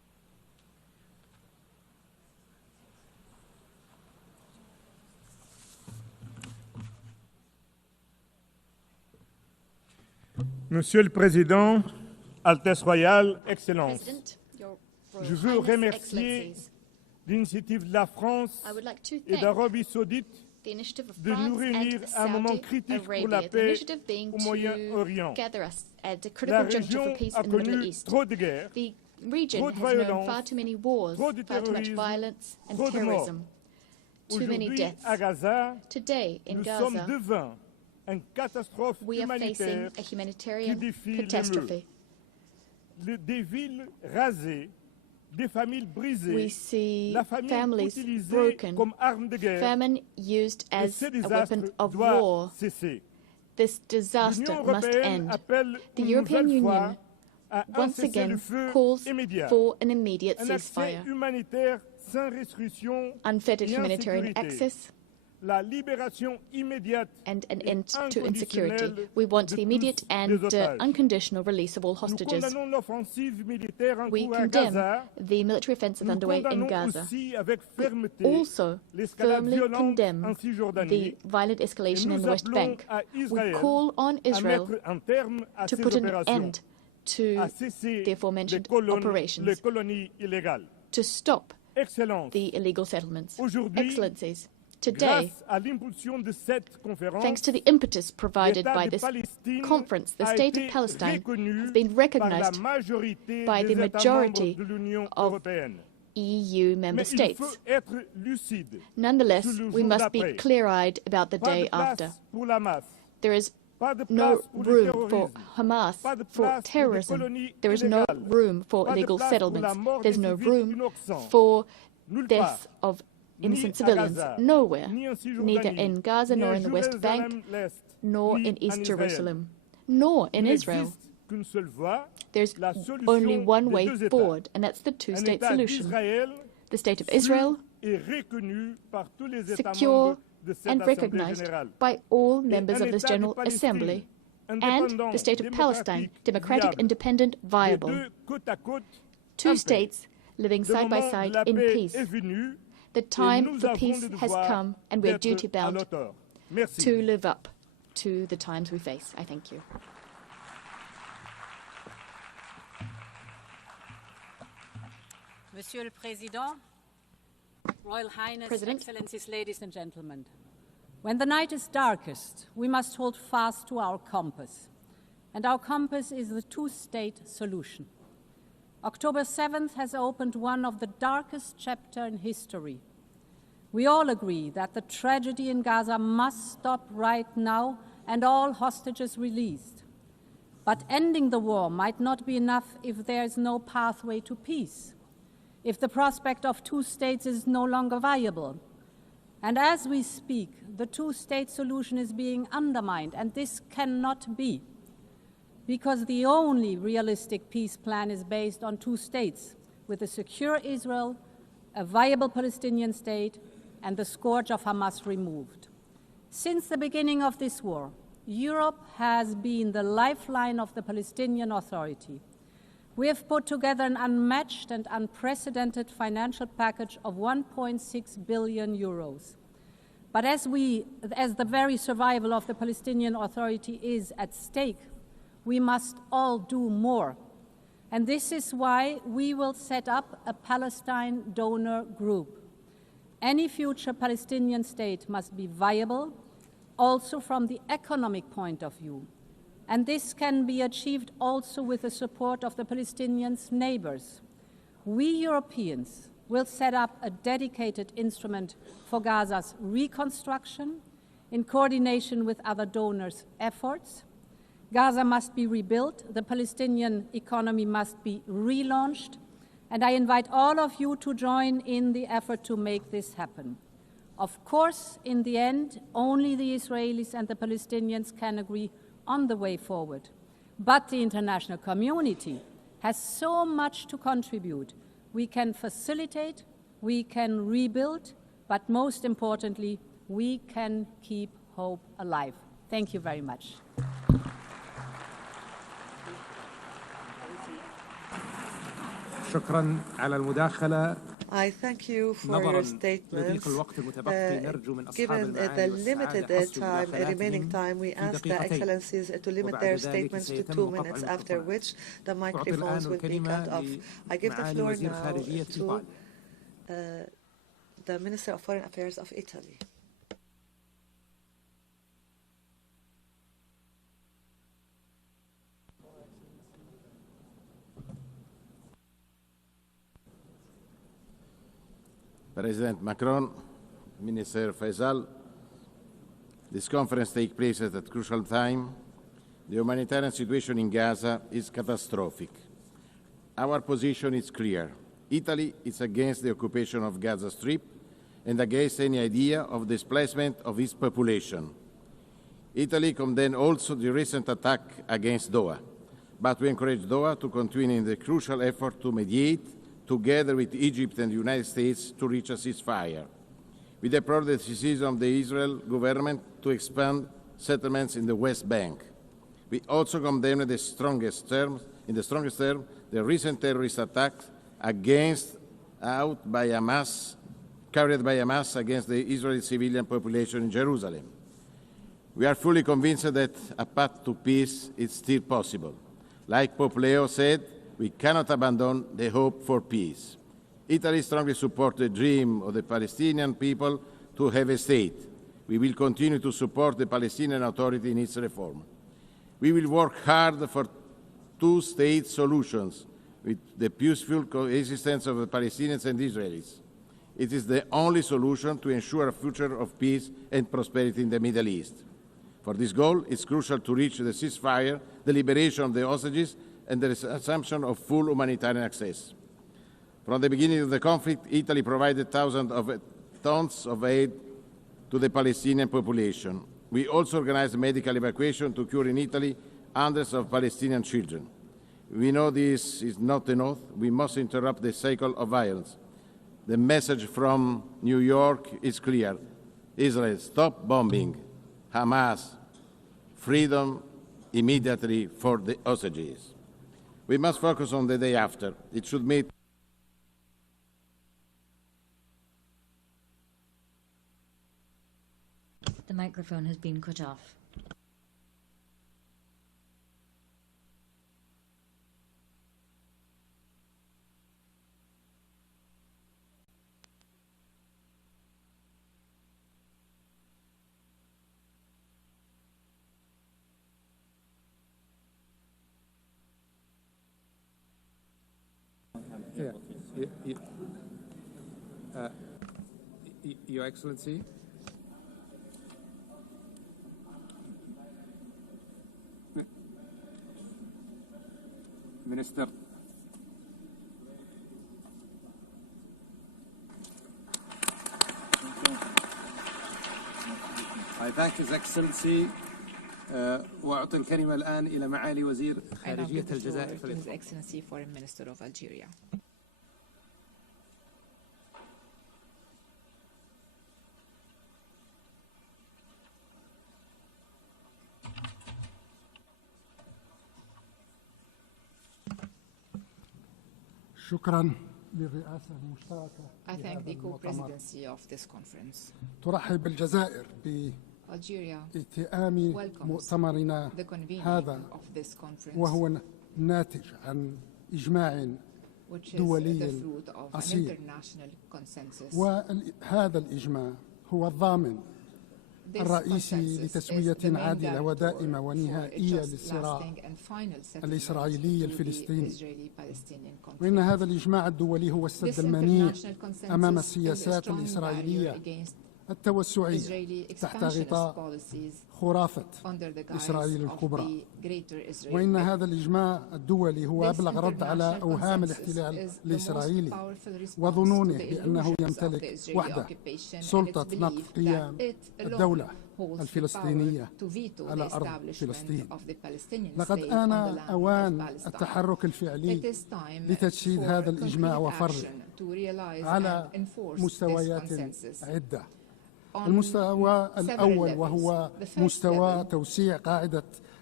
Monsieur le Président, Altesse Royale, Excellences, je veux remercier l'initiative de la France et d'Arabie Saoudite de nous réunir à un moment critique pour la paix au Moyen-Orient. La région a connu trop de guerres, trop de violence, trop de terrorisme, trop de morts. Aujourd'hui, à Gaza, nous sommes devant une catastrophe humanitaire qui défie les murs. Des villes rasées, des familles brisées, la famine utilisée comme arme de guerre, famine used et as ce a désastre weapon of doit war. cesser. This disaster L'Union must européenne end. appelle The une European nouvelle fois Union à un once again cessez-le-feu calls immédiat, for an immediate un accès ceasefire, humanitaire sans restriction unfettered et humanitarian insécurité, access, la libération immédiate and an et end to insecurity. inconditionnelle We want de the immediate tous and les otages. unconditional release of all Nous hostages. condamnons l'offensive militaire en We cours à condemn Gaza. the military offensive Nous underway in condamnons Gaza. aussi avec We fermeté also l'escalade firmly violente condemn en the Cisjordanie violent et escalation in nous the West appelons Bank. à We Israël call on à Israel mettre un terme à to ces put an opérations, end to à cesser the aforementioned les operations, colonies illégales. to stop Excellences, the illegal settlements. aujourd'hui, Excellencies, today, grâce à l'impulsion de cette conférence, thanks to the impetus provided l'État by de this Palestine conference, the a state été of Palestine reconnu has been par la recognized majorité by des the États majority membres de l'Union of européenne. EU member Mais il states. faut être lucide Nonetheless, sur le we jour must be d'après. clear-eyed about the Pas day de place after. pour la masse, There is pas de no place pour le room for terrorisme, Hamas, pas de for place pour des terrorism. colonies There is no illégales, room for pas de illegal place pour la settlements. mort There's des no civils room innocents. for Nulle deaths part, of ni innocent à civilians. Gaza, Nowhere, ni en neither Cisjordanie, in Gaza ni nor à in the West Bank, Jérusalem-Est, nor ni in East en Israël. Jerusalem, nor in Il Israel. n'existe qu'une seule voie, There's la solution only one des way deux États. forward, and that's the Un two-state État solution. d'Israël The state of sûr Israel, et reconnu par tous les États secure membres de cette and Assemblée recognized générale. by all Et members un of this État de General Palestine, Assembly, and indépendant, the state of Palestine, democratic, viable. independent, Les viable. deux côte à côte, Two en paix. states living Le side by moment de side la in paix peace. est venu, The et time nous for avons peace le has devoir come, and we are d'être à duty-bound l'auteur. Merci. to live up to the times we face. I thank you. Monsieur le Président, Royal Highness, President. Excellencies, ladies and gentlemen, when the night is darkest, we must hold fast to our compass. And our compass is the two-state solution. October 7th has opened one of the darkest chapters in history. We all agree that the tragedy in Gaza must stop right now and all hostages released. But ending the war might not be enough if there is no pathway to peace, if the prospect of two states is no longer viable. And as we speak, the two-state solution is being undermined, and this cannot be, because the only realistic peace plan is based on two states, with a secure Israel, a viable Palestinian state, and the scourge of Hamas removed. Since the beginning of this war, Europe has been the lifeline of the Palestinian Authority. We have put together an unmatched and unprecedented financial package of 1.6 billion euros. But as the very survival of the Palestinian Authority is at stake, we must all do more. And this is why we will set up a Palestine donor group. Any future Palestinian state must be viable, also from the economic point of view. And this can be achieved also with the support of the Palestinians' neighbors. We Europeans will set up a dedicated instrument for Gaza's reconstruction in coordination with other donors' efforts. Gaza must be rebuilt, the Palestinian economy must be relaunched, and I invite all of you to join in the effort to make this happen. Of course, in the end, only the Israelis and the Palestinians can agree on the way forward. But the international community has so much to contribute. We can facilitate, we can rebuild, but most importantly, we can keep hope alive. Thank you very much. شكرا على المداخلة I thank you for your statements. Given the limited remaining time, we ask the Excellencies to limit their statements to 2 minutes, after which the microphones will be cut off. I give the floor now to the Minister of Foreign Affairs of Italy. President Macron, Minister Faisal, this conference takes place at a crucial time. The humanitarian situation in Gaza is catastrophic. Our position is clear. Italy is against the occupation of Gaza Strip and against any idea of displacement of its population. Italy condemns also the recent attack against Doha, but we encourage Doha to continue in the crucial effort to mediate together with Egypt and the United States to reach a ceasefire. We deplore the decision of the Israel government to expand settlements in the West Bank. We also condemn in the strongest term, the recent terrorist attacks carried by Hamas against the Israeli civilian population in Jerusalem. We are fully convinced that a path to peace is still possible. Like Pope Leo said, we cannot abandon the hope for peace. Italy strongly supports the dream of the Palestinian people to have a state. We will continue to support the Palestinian Authority in its reform. We will work hard for two-state solutions with the peaceful coexistence of the Palestinians and Israelis. It is the only solution to ensure a future of peace and prosperity in the Middle East. For this goal, it's crucial to reach the ceasefire, the liberation of the hostages, and the assumption of full humanitarian access. From the beginning of the conflict, Italy provided thousands of tons of aid to the Palestinian population. We also organized medical evacuation to cure in Italy hundreds of Palestinian children. We know this is not enough. We must interrupt the cycle of violence. The message from New York is clear. Israel, stop bombing. Hamas, freedom immediately for the hostages. We must focus on the day after. It should meet The microphone has been cut off. Your Excellency, Minister. I thank His Excellency. وأعطي الكلمة الآن إلى معالي وزير خارجية الجزائر. His Excellency Foreign Minister of Algeria. شكرا للرئاسة المشتركة. I thank the co-presidency of this conference. ترحب الجزائر بائتئام مؤتمرنا هذا وهو ناتج عن إجماع دولي أصيل، وهذا الإجماع هو الضامن الرئيسي لتسوية عادلة ودائمة ونهائية للصراع الإسرائيلي الفلسطيني. وإن هذا الإجماع الدولي هو السد المنيع أمام السياسات الإسرائيلية التوسعية تحت غطاء خرافة إسرائيل الكبرى. وإن هذا الإجماع الدولي هو أبلغ رد على أوهام الاحتلال الإسرائيلي وظنونه بأنه يمتلك وحده سلطة نقض قيام الدولة الفلسطينية على أرض فلسطين. لقد آن أوان التحرك الفعلي لتجسيد هذا الإجماع وفرضه على مستويات عدة. المستوى الأول وهو مستوى توسيع قاعدة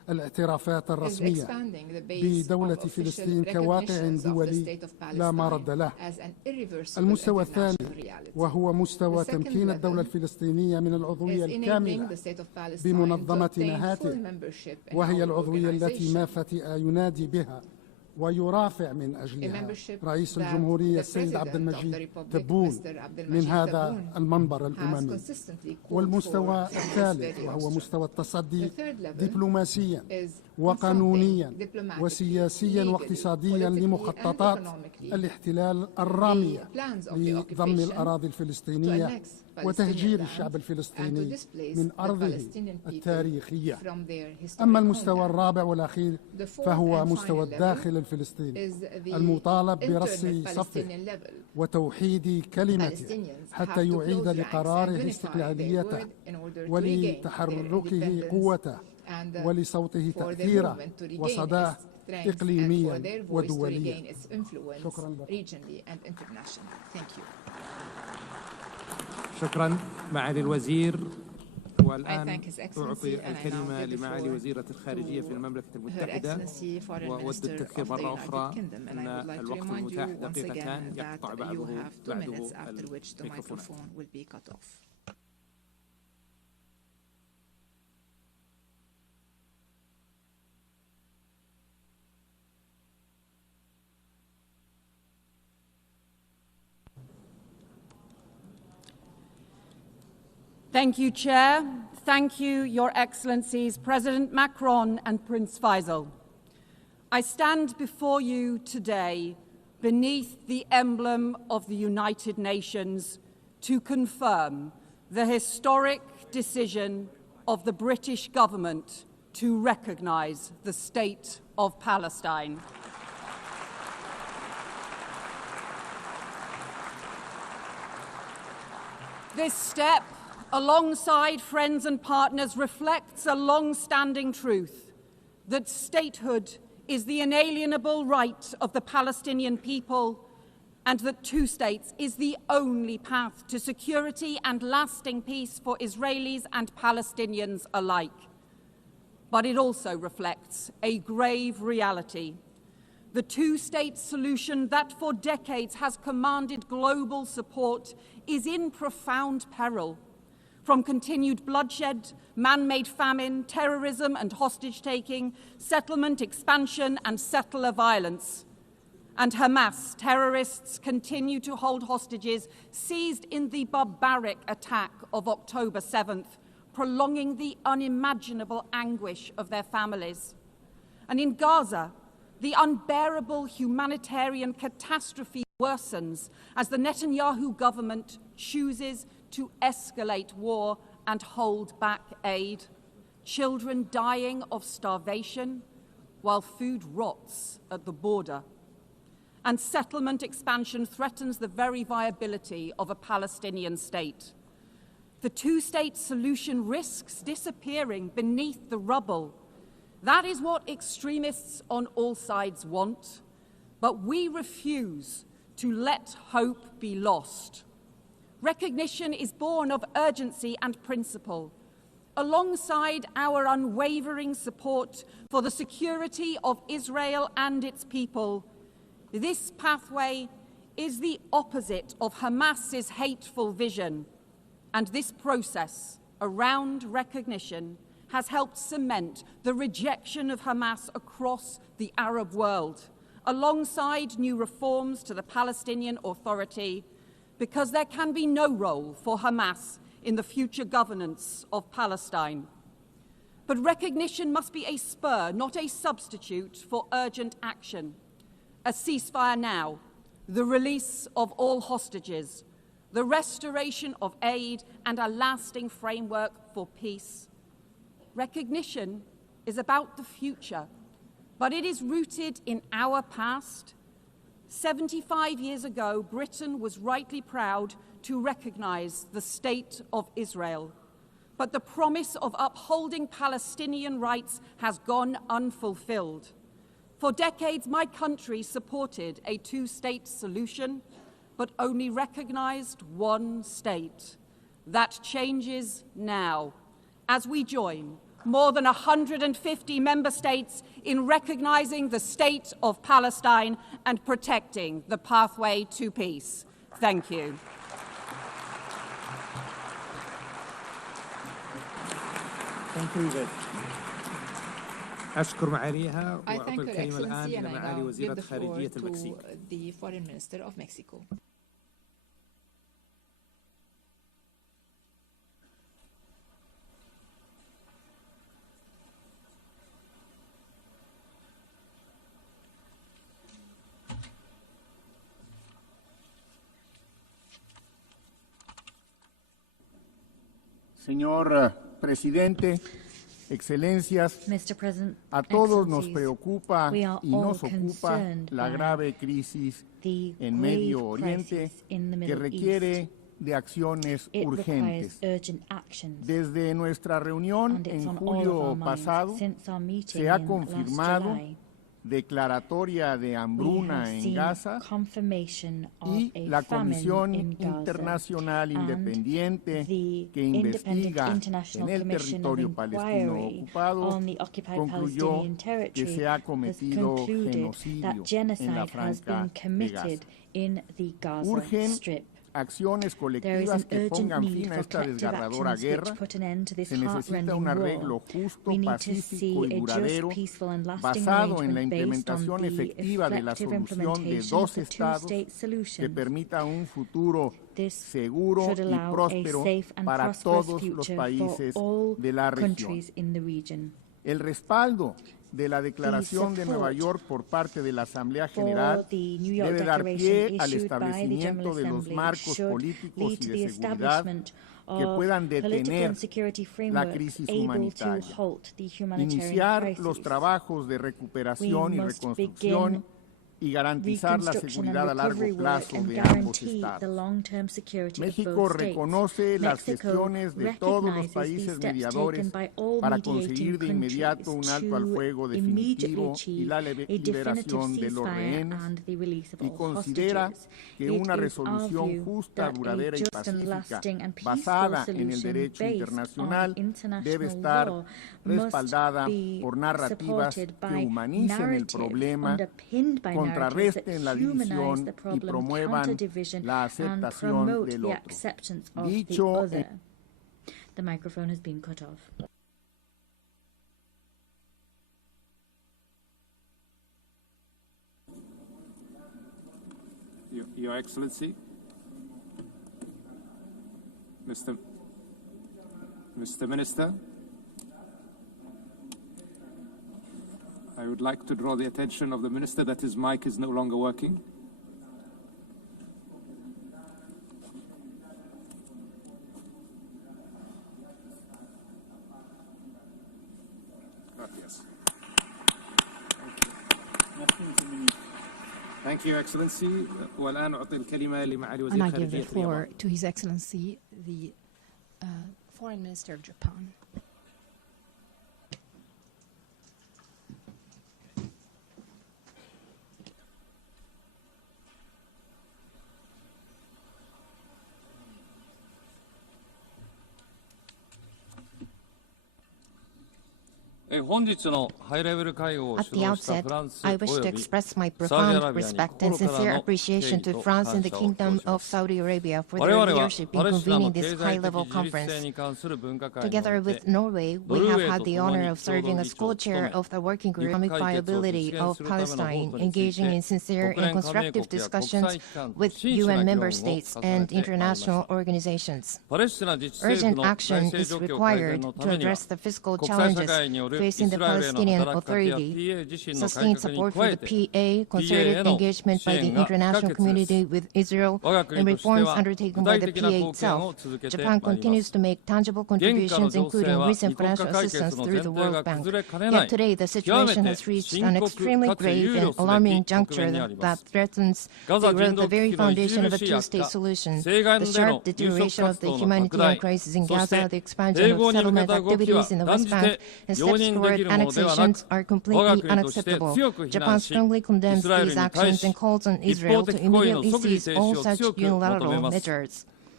الاعترافات الرسمية بدولة فلسطين كواقع دولي لا مرد له. المستوى الثاني وهو مستوى تمكين الدولة الفلسطينية من العضوية الكاملة بمنظمة نهاتي، وهي العضوية التي ما فتئ ينادي بها ويرافع من أجلها رئيس الجمهورية السيد عبد المجيد تبون من هذا المنبر الأممي. والمستوى الثالث وهو مستوى التصدي دبلوماسيا وقانونيا وسياسيا واقتصاديا لمخططات الاحتلال الرامية لضم الأراضي الفلسطينية وتهجير الشعب الفلسطيني من أرضه التاريخية. أما المستوى الرابع والأخير فهو مستوى الداخل الفلسطيني المطالب برص صفه وتوحيد كلمته حتى يعيد لقراره استقلاليته ولتحركه قوته ولصوته تأثيره وصداه إقليميا ودوليا. شكرا لكم. شكرا معالي الوزير. والآن أعطي الكلمة لمعالي وزيرة الخارجية في المملكة المتحدة، وأود التذكير مرة أخرى أن الوقت المتاح دقيقتان يقطع بعده الميكروفون. Thank you, Chair. Thank you, Your Excellencies, President Macron and Prince Faisal. I stand before you today beneath the emblem of the United Nations to confirm the historic decision of the British government to recognise the State of Palestine. This step, alongside friends and partners, reflects a long-standing truth that statehood is the inalienable right of the Palestinian people and that two states is the only path to security and lasting peace for Israelis and Palestinians alike. But it also reflects a grave reality. The two-state solution that for decades has commanded global support is in profound peril. From continued bloodshed, man-made famine, terrorism and hostage-taking, settlement expansion and settler violence. And Hamas terrorists continue to hold hostages seized in the barbaric attack of October 7th, prolonging the unimaginable anguish of their families. And in Gaza, the unbearable humanitarian catastrophe worsens as the Netanyahu government chooses to escalate war and hold back aid. Children dying of starvation while food rots at the border. And settlement expansion threatens the very viability of a Palestinian state. The two-state solution risks disappearing beneath the rubble. That is what extremists on all sides want, but we refuse to let hope be lost. Recognition is born of urgency and principle, alongside our unwavering support for the security of Israel and its people. This pathway is the opposite of Hamas's hateful vision, and this process around recognition has helped cement the rejection of Hamas across the Arab world, alongside new reforms to the Palestinian Authority, because there can be no role for Hamas in the future governance of Palestine. But recognition must be a spur, not a substitute for urgent action. A ceasefire now, the release of all hostages, the restoration of aid, and a lasting framework for peace. Recognition is about the future, but it is rooted in our past. 75 years ago, Britain was rightly proud to recognise the State of Israel. But the promise of upholding Palestinian rights has gone unfulfilled. For decades, my country supported a two-state solution, but only recognised one state. That changes now, as we join more than 150 member states in recognizing the state of Palestine and protecting the pathway to peace. Thank you. أشكر معاليها I وأعطي thank Her الكلمة الآن Excellency إلى and I معالي now وزيرة give the floor خارجية to المكسيك. the Foreign Minister of Mexico. Señor Presidente, Excelencias, a todos nos preocupa y nos ocupa la grave crisis en Medio Oriente que requiere de acciones urgentes. Desde nuestra reunión en julio pasado se ha confirmado declaratoria de hambruna en Gaza y la Comisión Internacional Independiente que investiga en el territorio palestino ocupado concluyó que se ha cometido genocidio en la Franja de Gaza. Urgen acciones colectivas que pongan fin a esta desgarradora guerra. Se necesita un arreglo justo, pacífico y duradero basado en la implementación efectiva de la solución de dos estados que permita un futuro seguro y próspero para todos los países de la región. El respaldo de la Declaración de Nueva York por parte de la Asamblea General debe dar pie al establecimiento de los marcos políticos y de seguridad que puedan detener la crisis humanitaria, iniciar los trabajos de recuperación y reconstrucción y garantizar la seguridad a largo plazo de ambos estados. México reconoce las gestiones de todos los países mediadores para conseguir de inmediato un alto al fuego definitivo y la liberación de los rehenes y considera que una resolución justa, duradera y pacífica basada en el derecho internacional debe estar respaldada por narrativas que humanicen el problema, contrarresten la división y promuevan la aceptación del otro. Dicho The microphone has been cut off. Your Excellency, Mr. Minister, I would like to draw the attention of the Minister that his mic is no longer working. Gracias. Thank you, Excellency. والآن أعطي الكلمة لمعالي وزير And I give the خارجية floor to His Excellency, the Foreign Minister of Japan. At the outset, I wish to express my profound respect and sincere appreciation to France and the Kingdom of Saudi Arabia for their leadership in convening this high-level conference. Together with Norway, we have had the honor of serving as co-chair of the working group on economic viability of Palestine, engaging in sincere and constructive discussions with UN member states and international organizations. Urgent action is required to address the fiscal challenges facing the Palestinian Authority, sustained support for the PA, concerted engagement by the international community with Israel, and reforms undertaken by the PA itself. Japan continues to make tangible contributions, including recent financial assistance through the World Bank. Yet today, the situation has reached an extremely grave and alarming juncture that threatens the very foundation of a two-state solution. The sharp deterioration of the humanitarian crisis in Gaza, the expansion of settlement activities in the West Bank, and steps toward annexations are completely unacceptable. Japan strongly condemns these actions and calls on Israel to immediately cease all such unilateral measures.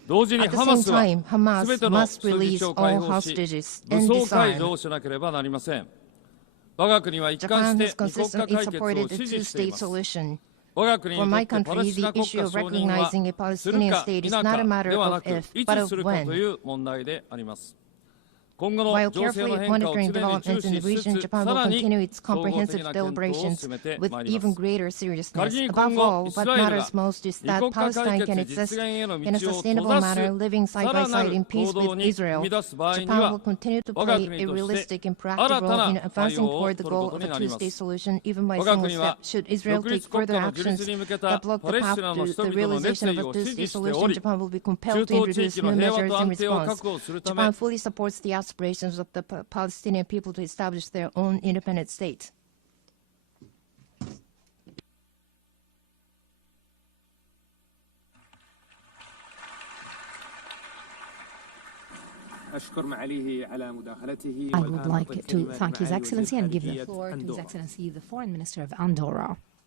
At the same time, Hamas must release all hostages and disarm. Japan has consistently supported the two-state solution. For my country, the issue of recognizing a Palestinian state is not a matter of if, but of when. While carefully monitoring developments in the region, Japan will continue its comprehensive deliberations with even greater seriousness. Above all, what matters most is that Palestine can exist in a sustainable manner, living side by side in peace with Israel. Japan will continue to play a realistic and proactive role in advancing toward the goal of a two-state solution, even by small steps. Should Israel take further actions that block the path to the realization of a two-state solution, Japan will be compelled to introduce new measures in response. Japan fully supports the aspirations of the Palestinian people to establish their own independent state. I would like to thank His Excellency and give the floor to His Excellency, the Foreign Minister of Andorra.